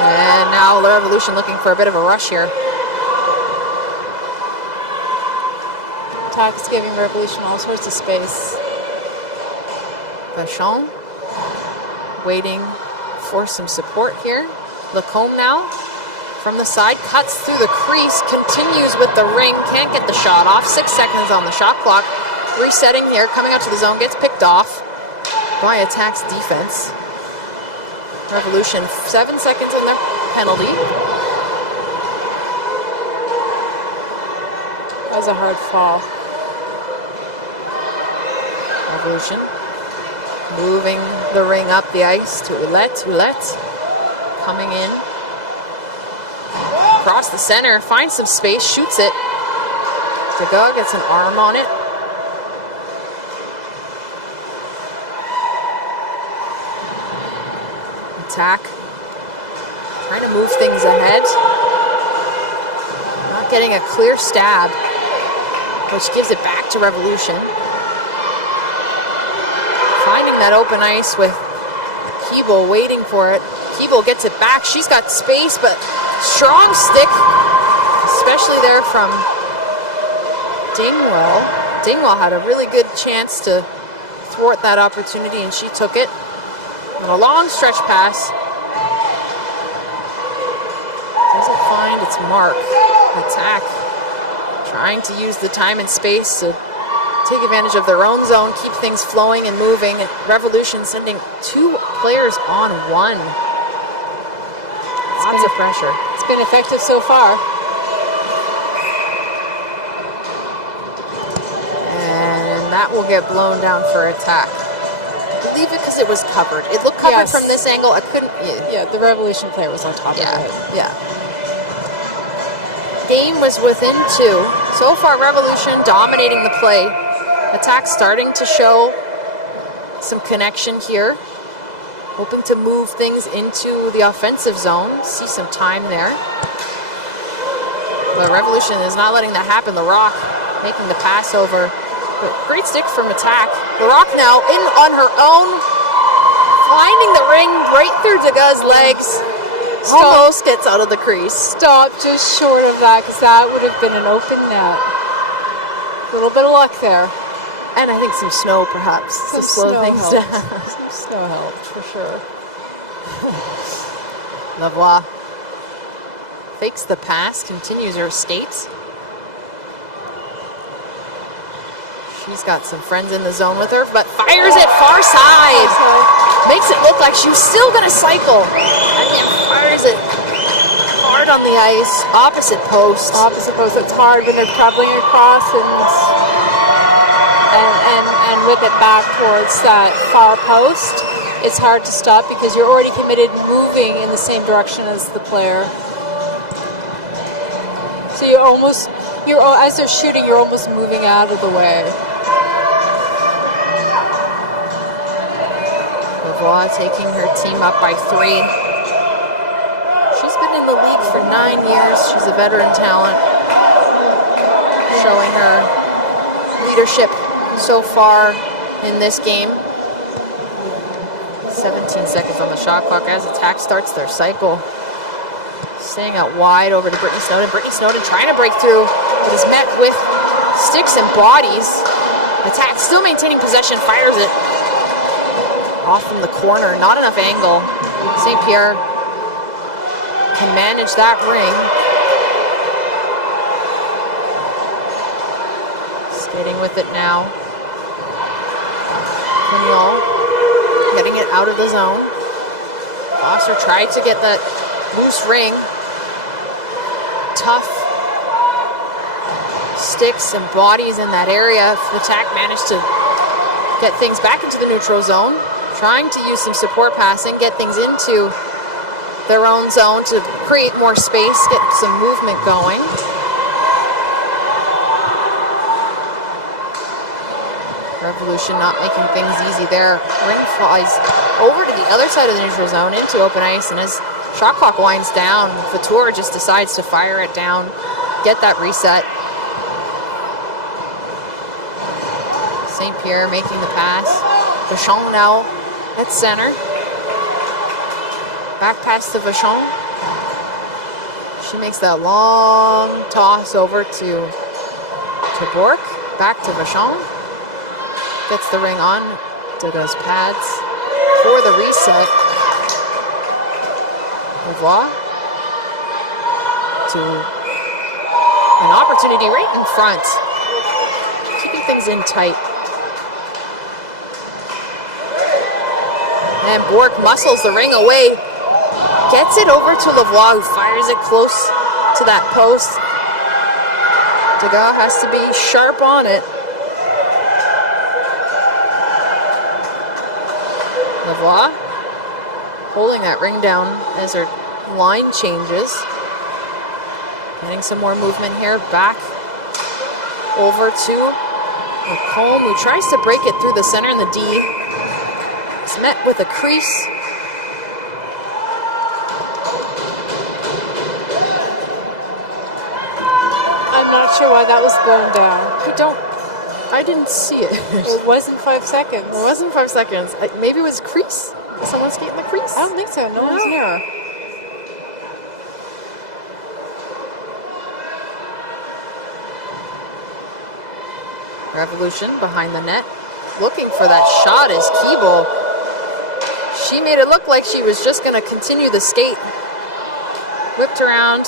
And now the Revolution looking for a bit of a rush here. Attack's giving Revolution all sorts of space. Vachon waiting for some support here. Lacombe now from the side, cuts through the crease, continues with the ring, can't get the shot off. 6 seconds on the shot clock. Resetting here, coming out to the zone, gets picked off by Attack's defense. Revolution, 7 seconds on their penalty. That was a hard fall. Revolution moving the ring up the ice to Ouellette. Ouellette coming in. Across the center, finds some space, shoots it. Degas gets an arm on it. Attack. Trying to move things ahead. Not getting a clear stab, which gives it back to Revolution. Finding that open ice with Keeble waiting for it. Keeble gets it back. She's got space, but strong stick, especially there from Dingwall. Dingwall had a really good chance to thwart that opportunity, and she took it. And a long stretch pass. Doesn't find its mark. Attack trying to use the time and space to take advantage of their own zone, keep things flowing and moving. Revolution sending 2 players on 1. Lots of pressure. It's been effective so far. And that will get blown down for Attack. I believe it because it was covered. It looked covered from this angle. I couldn't. Yeah, the Revolution player was on top of it. Yeah. Game was within 2. So far, Revolution dominating the play. Attack starting to show some connection here. Hoping to move things into the offensive zone. See some time there. But Revolution is not letting that happen. The Rock making the pass over But great stick from attack. Barak now in on her own, finding the ring right through Dega's legs. Almost gets out of the crease. Stop just short of that, because that would have been an open net. A little bit of luck there. And I think some snow, perhaps, to slow things down. Some snow helped, for sure. Lavoie fakes the pass, continues her skate. She's got some friends in the zone with her, but fires it far side. Makes it look like she was still going to cycle. And then fires it hard on the ice, opposite post. Opposite post. It's hard when they're traveling across and with it back towards that far post. It's hard to stop because you're already committed moving in the same direction as the player. So as they're shooting, you're almost moving out of the way. Lavoie taking her team up by 3. She's been in the league for 9 years. She's a veteran talent, showing her leadership so far in this game. 17 seconds on the shot clock as attack starts their cycle. Staying out wide over to Brittany Snowden. Brittany Snowden trying to break through, but is met with sticks and bodies. Attack still maintaining possession, fires it off from the corner. Not enough angle. St. Pierre can manage that ring. Skating with it now. Quignon getting it out of the zone. Foster tried to get that loose ring. Tough sticks and bodies in that area. The attack managed to get things back into the neutral zone. Trying to use some support passing, get things into their own zone to create more space, get some movement going. Revolution not making things easy there. Ring flies over to the other side of the neutral zone into open ice, and as shot clock winds down, Vautour just decides to fire it down, get that reset. St. Pierre making the pass. Vachon now at center. Back pass to Vachon. She makes that long toss over to Bourque. Back to Vachon. Gets the ring on Dega's pads for the reset. Lavoie to an opportunity right in front. Keeping things in tight. And Bourque muscles the ring away. Gets it over to Lavoie, who fires it close to that post. Degas has to be sharp on it. Lavoie holding that ring down as her line changes. Getting some more movement here. Back over to McComb, who tries to break it through the center in the D. It's met with a crease. I'm not sure why that was blown down. I didn't see it. It wasn't 5 seconds. It wasn't 5 seconds. Maybe it was crease? Someone skating the crease? I don't think so. No one's near. Revolution behind the net. Looking for that shot is Keeble. She made it look like she was just going to continue the skate. Whipped around.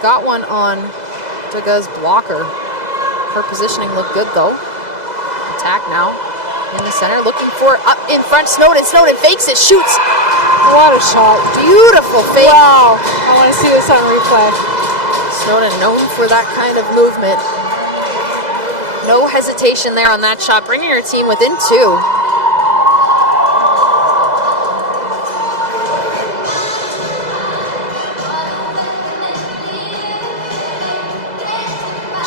Got one on Degas' blocker. Her positioning looked good though. Attack now in the center, looking for up in front. Snowden fakes it, shoots. What a shot. Beautiful fake. Wow. I want to see this on replay. Snowden known for that kind of movement. No hesitation there on that shot, bringing her team within 2.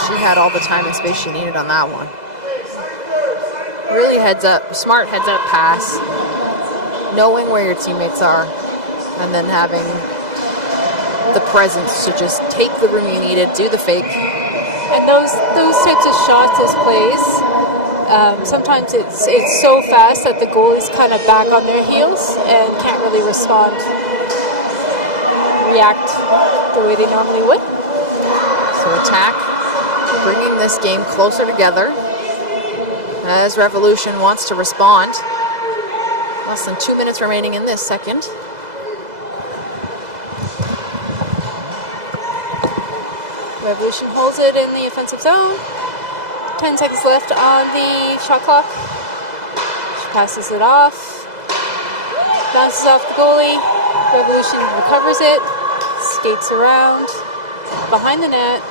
She had all the time and space she needed on that one. Really heads up, smart heads up pass. Knowing where your teammates are and then having the presence to just take the room you needed, do the fake. And those types of shots, those plays, sometimes it's so fast that the goalie's kind of back on their heels and can't really react the way they normally would. So attack, bringing this game closer together as Revolution wants to respond. Less than 2 minutes remaining in this second. Revolution holds it in the offensive zone. 10 seconds left on the shot clock. She passes it off. Bounces off the goalie. Revolution recovers it. Skates around. Behind the net.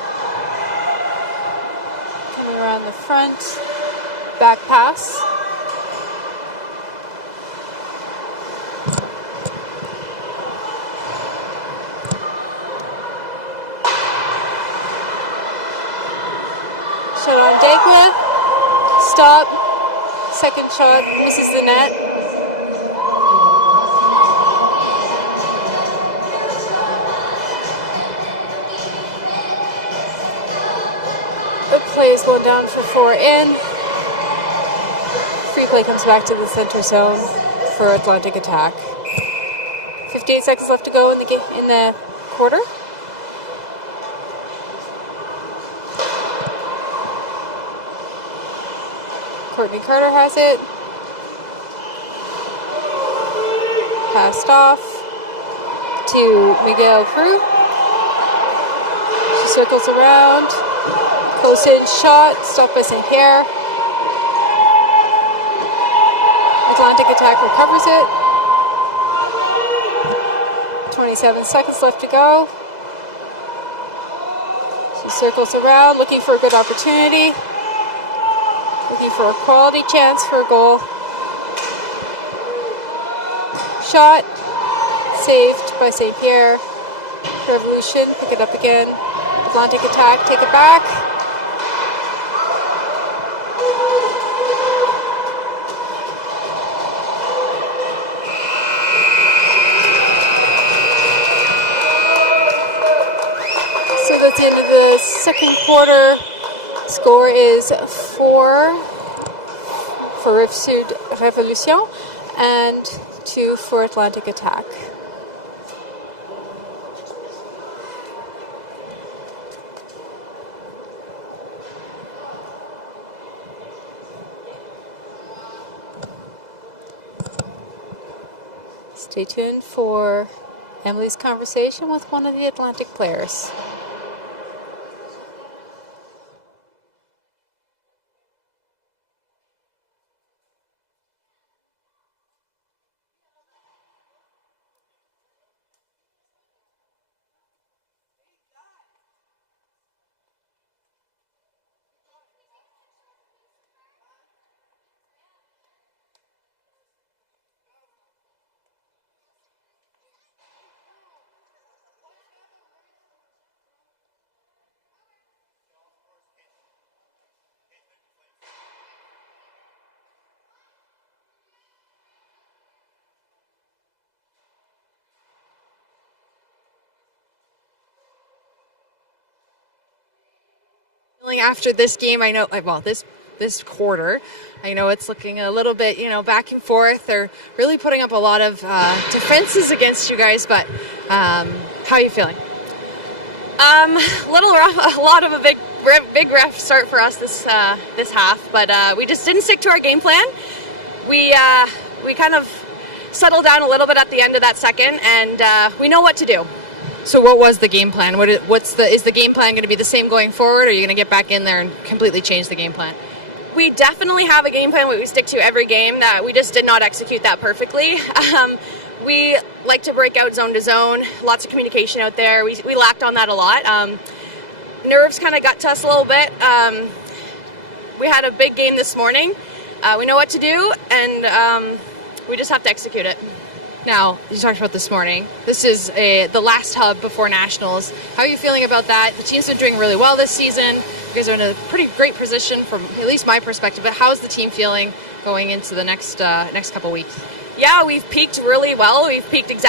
Coming around the front. Back pass. Shot on Degla. Stop. Second shot misses the net. The play is going down for 4 in. Free play comes back to the center zone for Atlantic Attack. 58 seconds left to go in the quarter. Courtney Carter has it. Passed off to Miguel Prue. She circles around. Close in shot. Stopped by St. Pierre. Atlantic Attack recovers it. 27 seconds left to go. She circles around looking for a good opportunity. Looking for a quality chance for a goal. Shot. Saved by St. Pierre. Revolution, pick it up again. Atlantic Attack, take it back. So that's the end of the second quarter. Score is 4 for Rive Sud Revolution and 2 for Atlantic Attack. Stay tuned for Emily's conversation with one of the Atlantic players. After this game, I know, well, this quarter, I know it's looking a little bit, back and forth. They're really putting up a lot of defenses against you guys, but how are you feeling? Little rough, a lot of a big rough start for us this half, but we just didn't stick to our game plan. We kind of settled down a little bit at the end of that second, and we know what to do. So what was the game plan? Is the game plan going to be the same going forward, or are you going to get back in there and completely change the game plan? We definitely have a game plan we stick to every game. That we just did not execute that perfectly. We like to break out zone to zone. Lots of communication out there. We lacked on that a lot. Nerves kind of got to us a little bit. We had a big game this morning. We know what to do, and we just have to execute it. Now, you talked about this morning. This is the last hub before Nationals. How are you feeling about that? The team's been doing really well this season. You guys are in a pretty great position from at least my perspective, but how's the team feeling going into the next couple weeks? Yeah, we've peaked really well. We've peaked exactly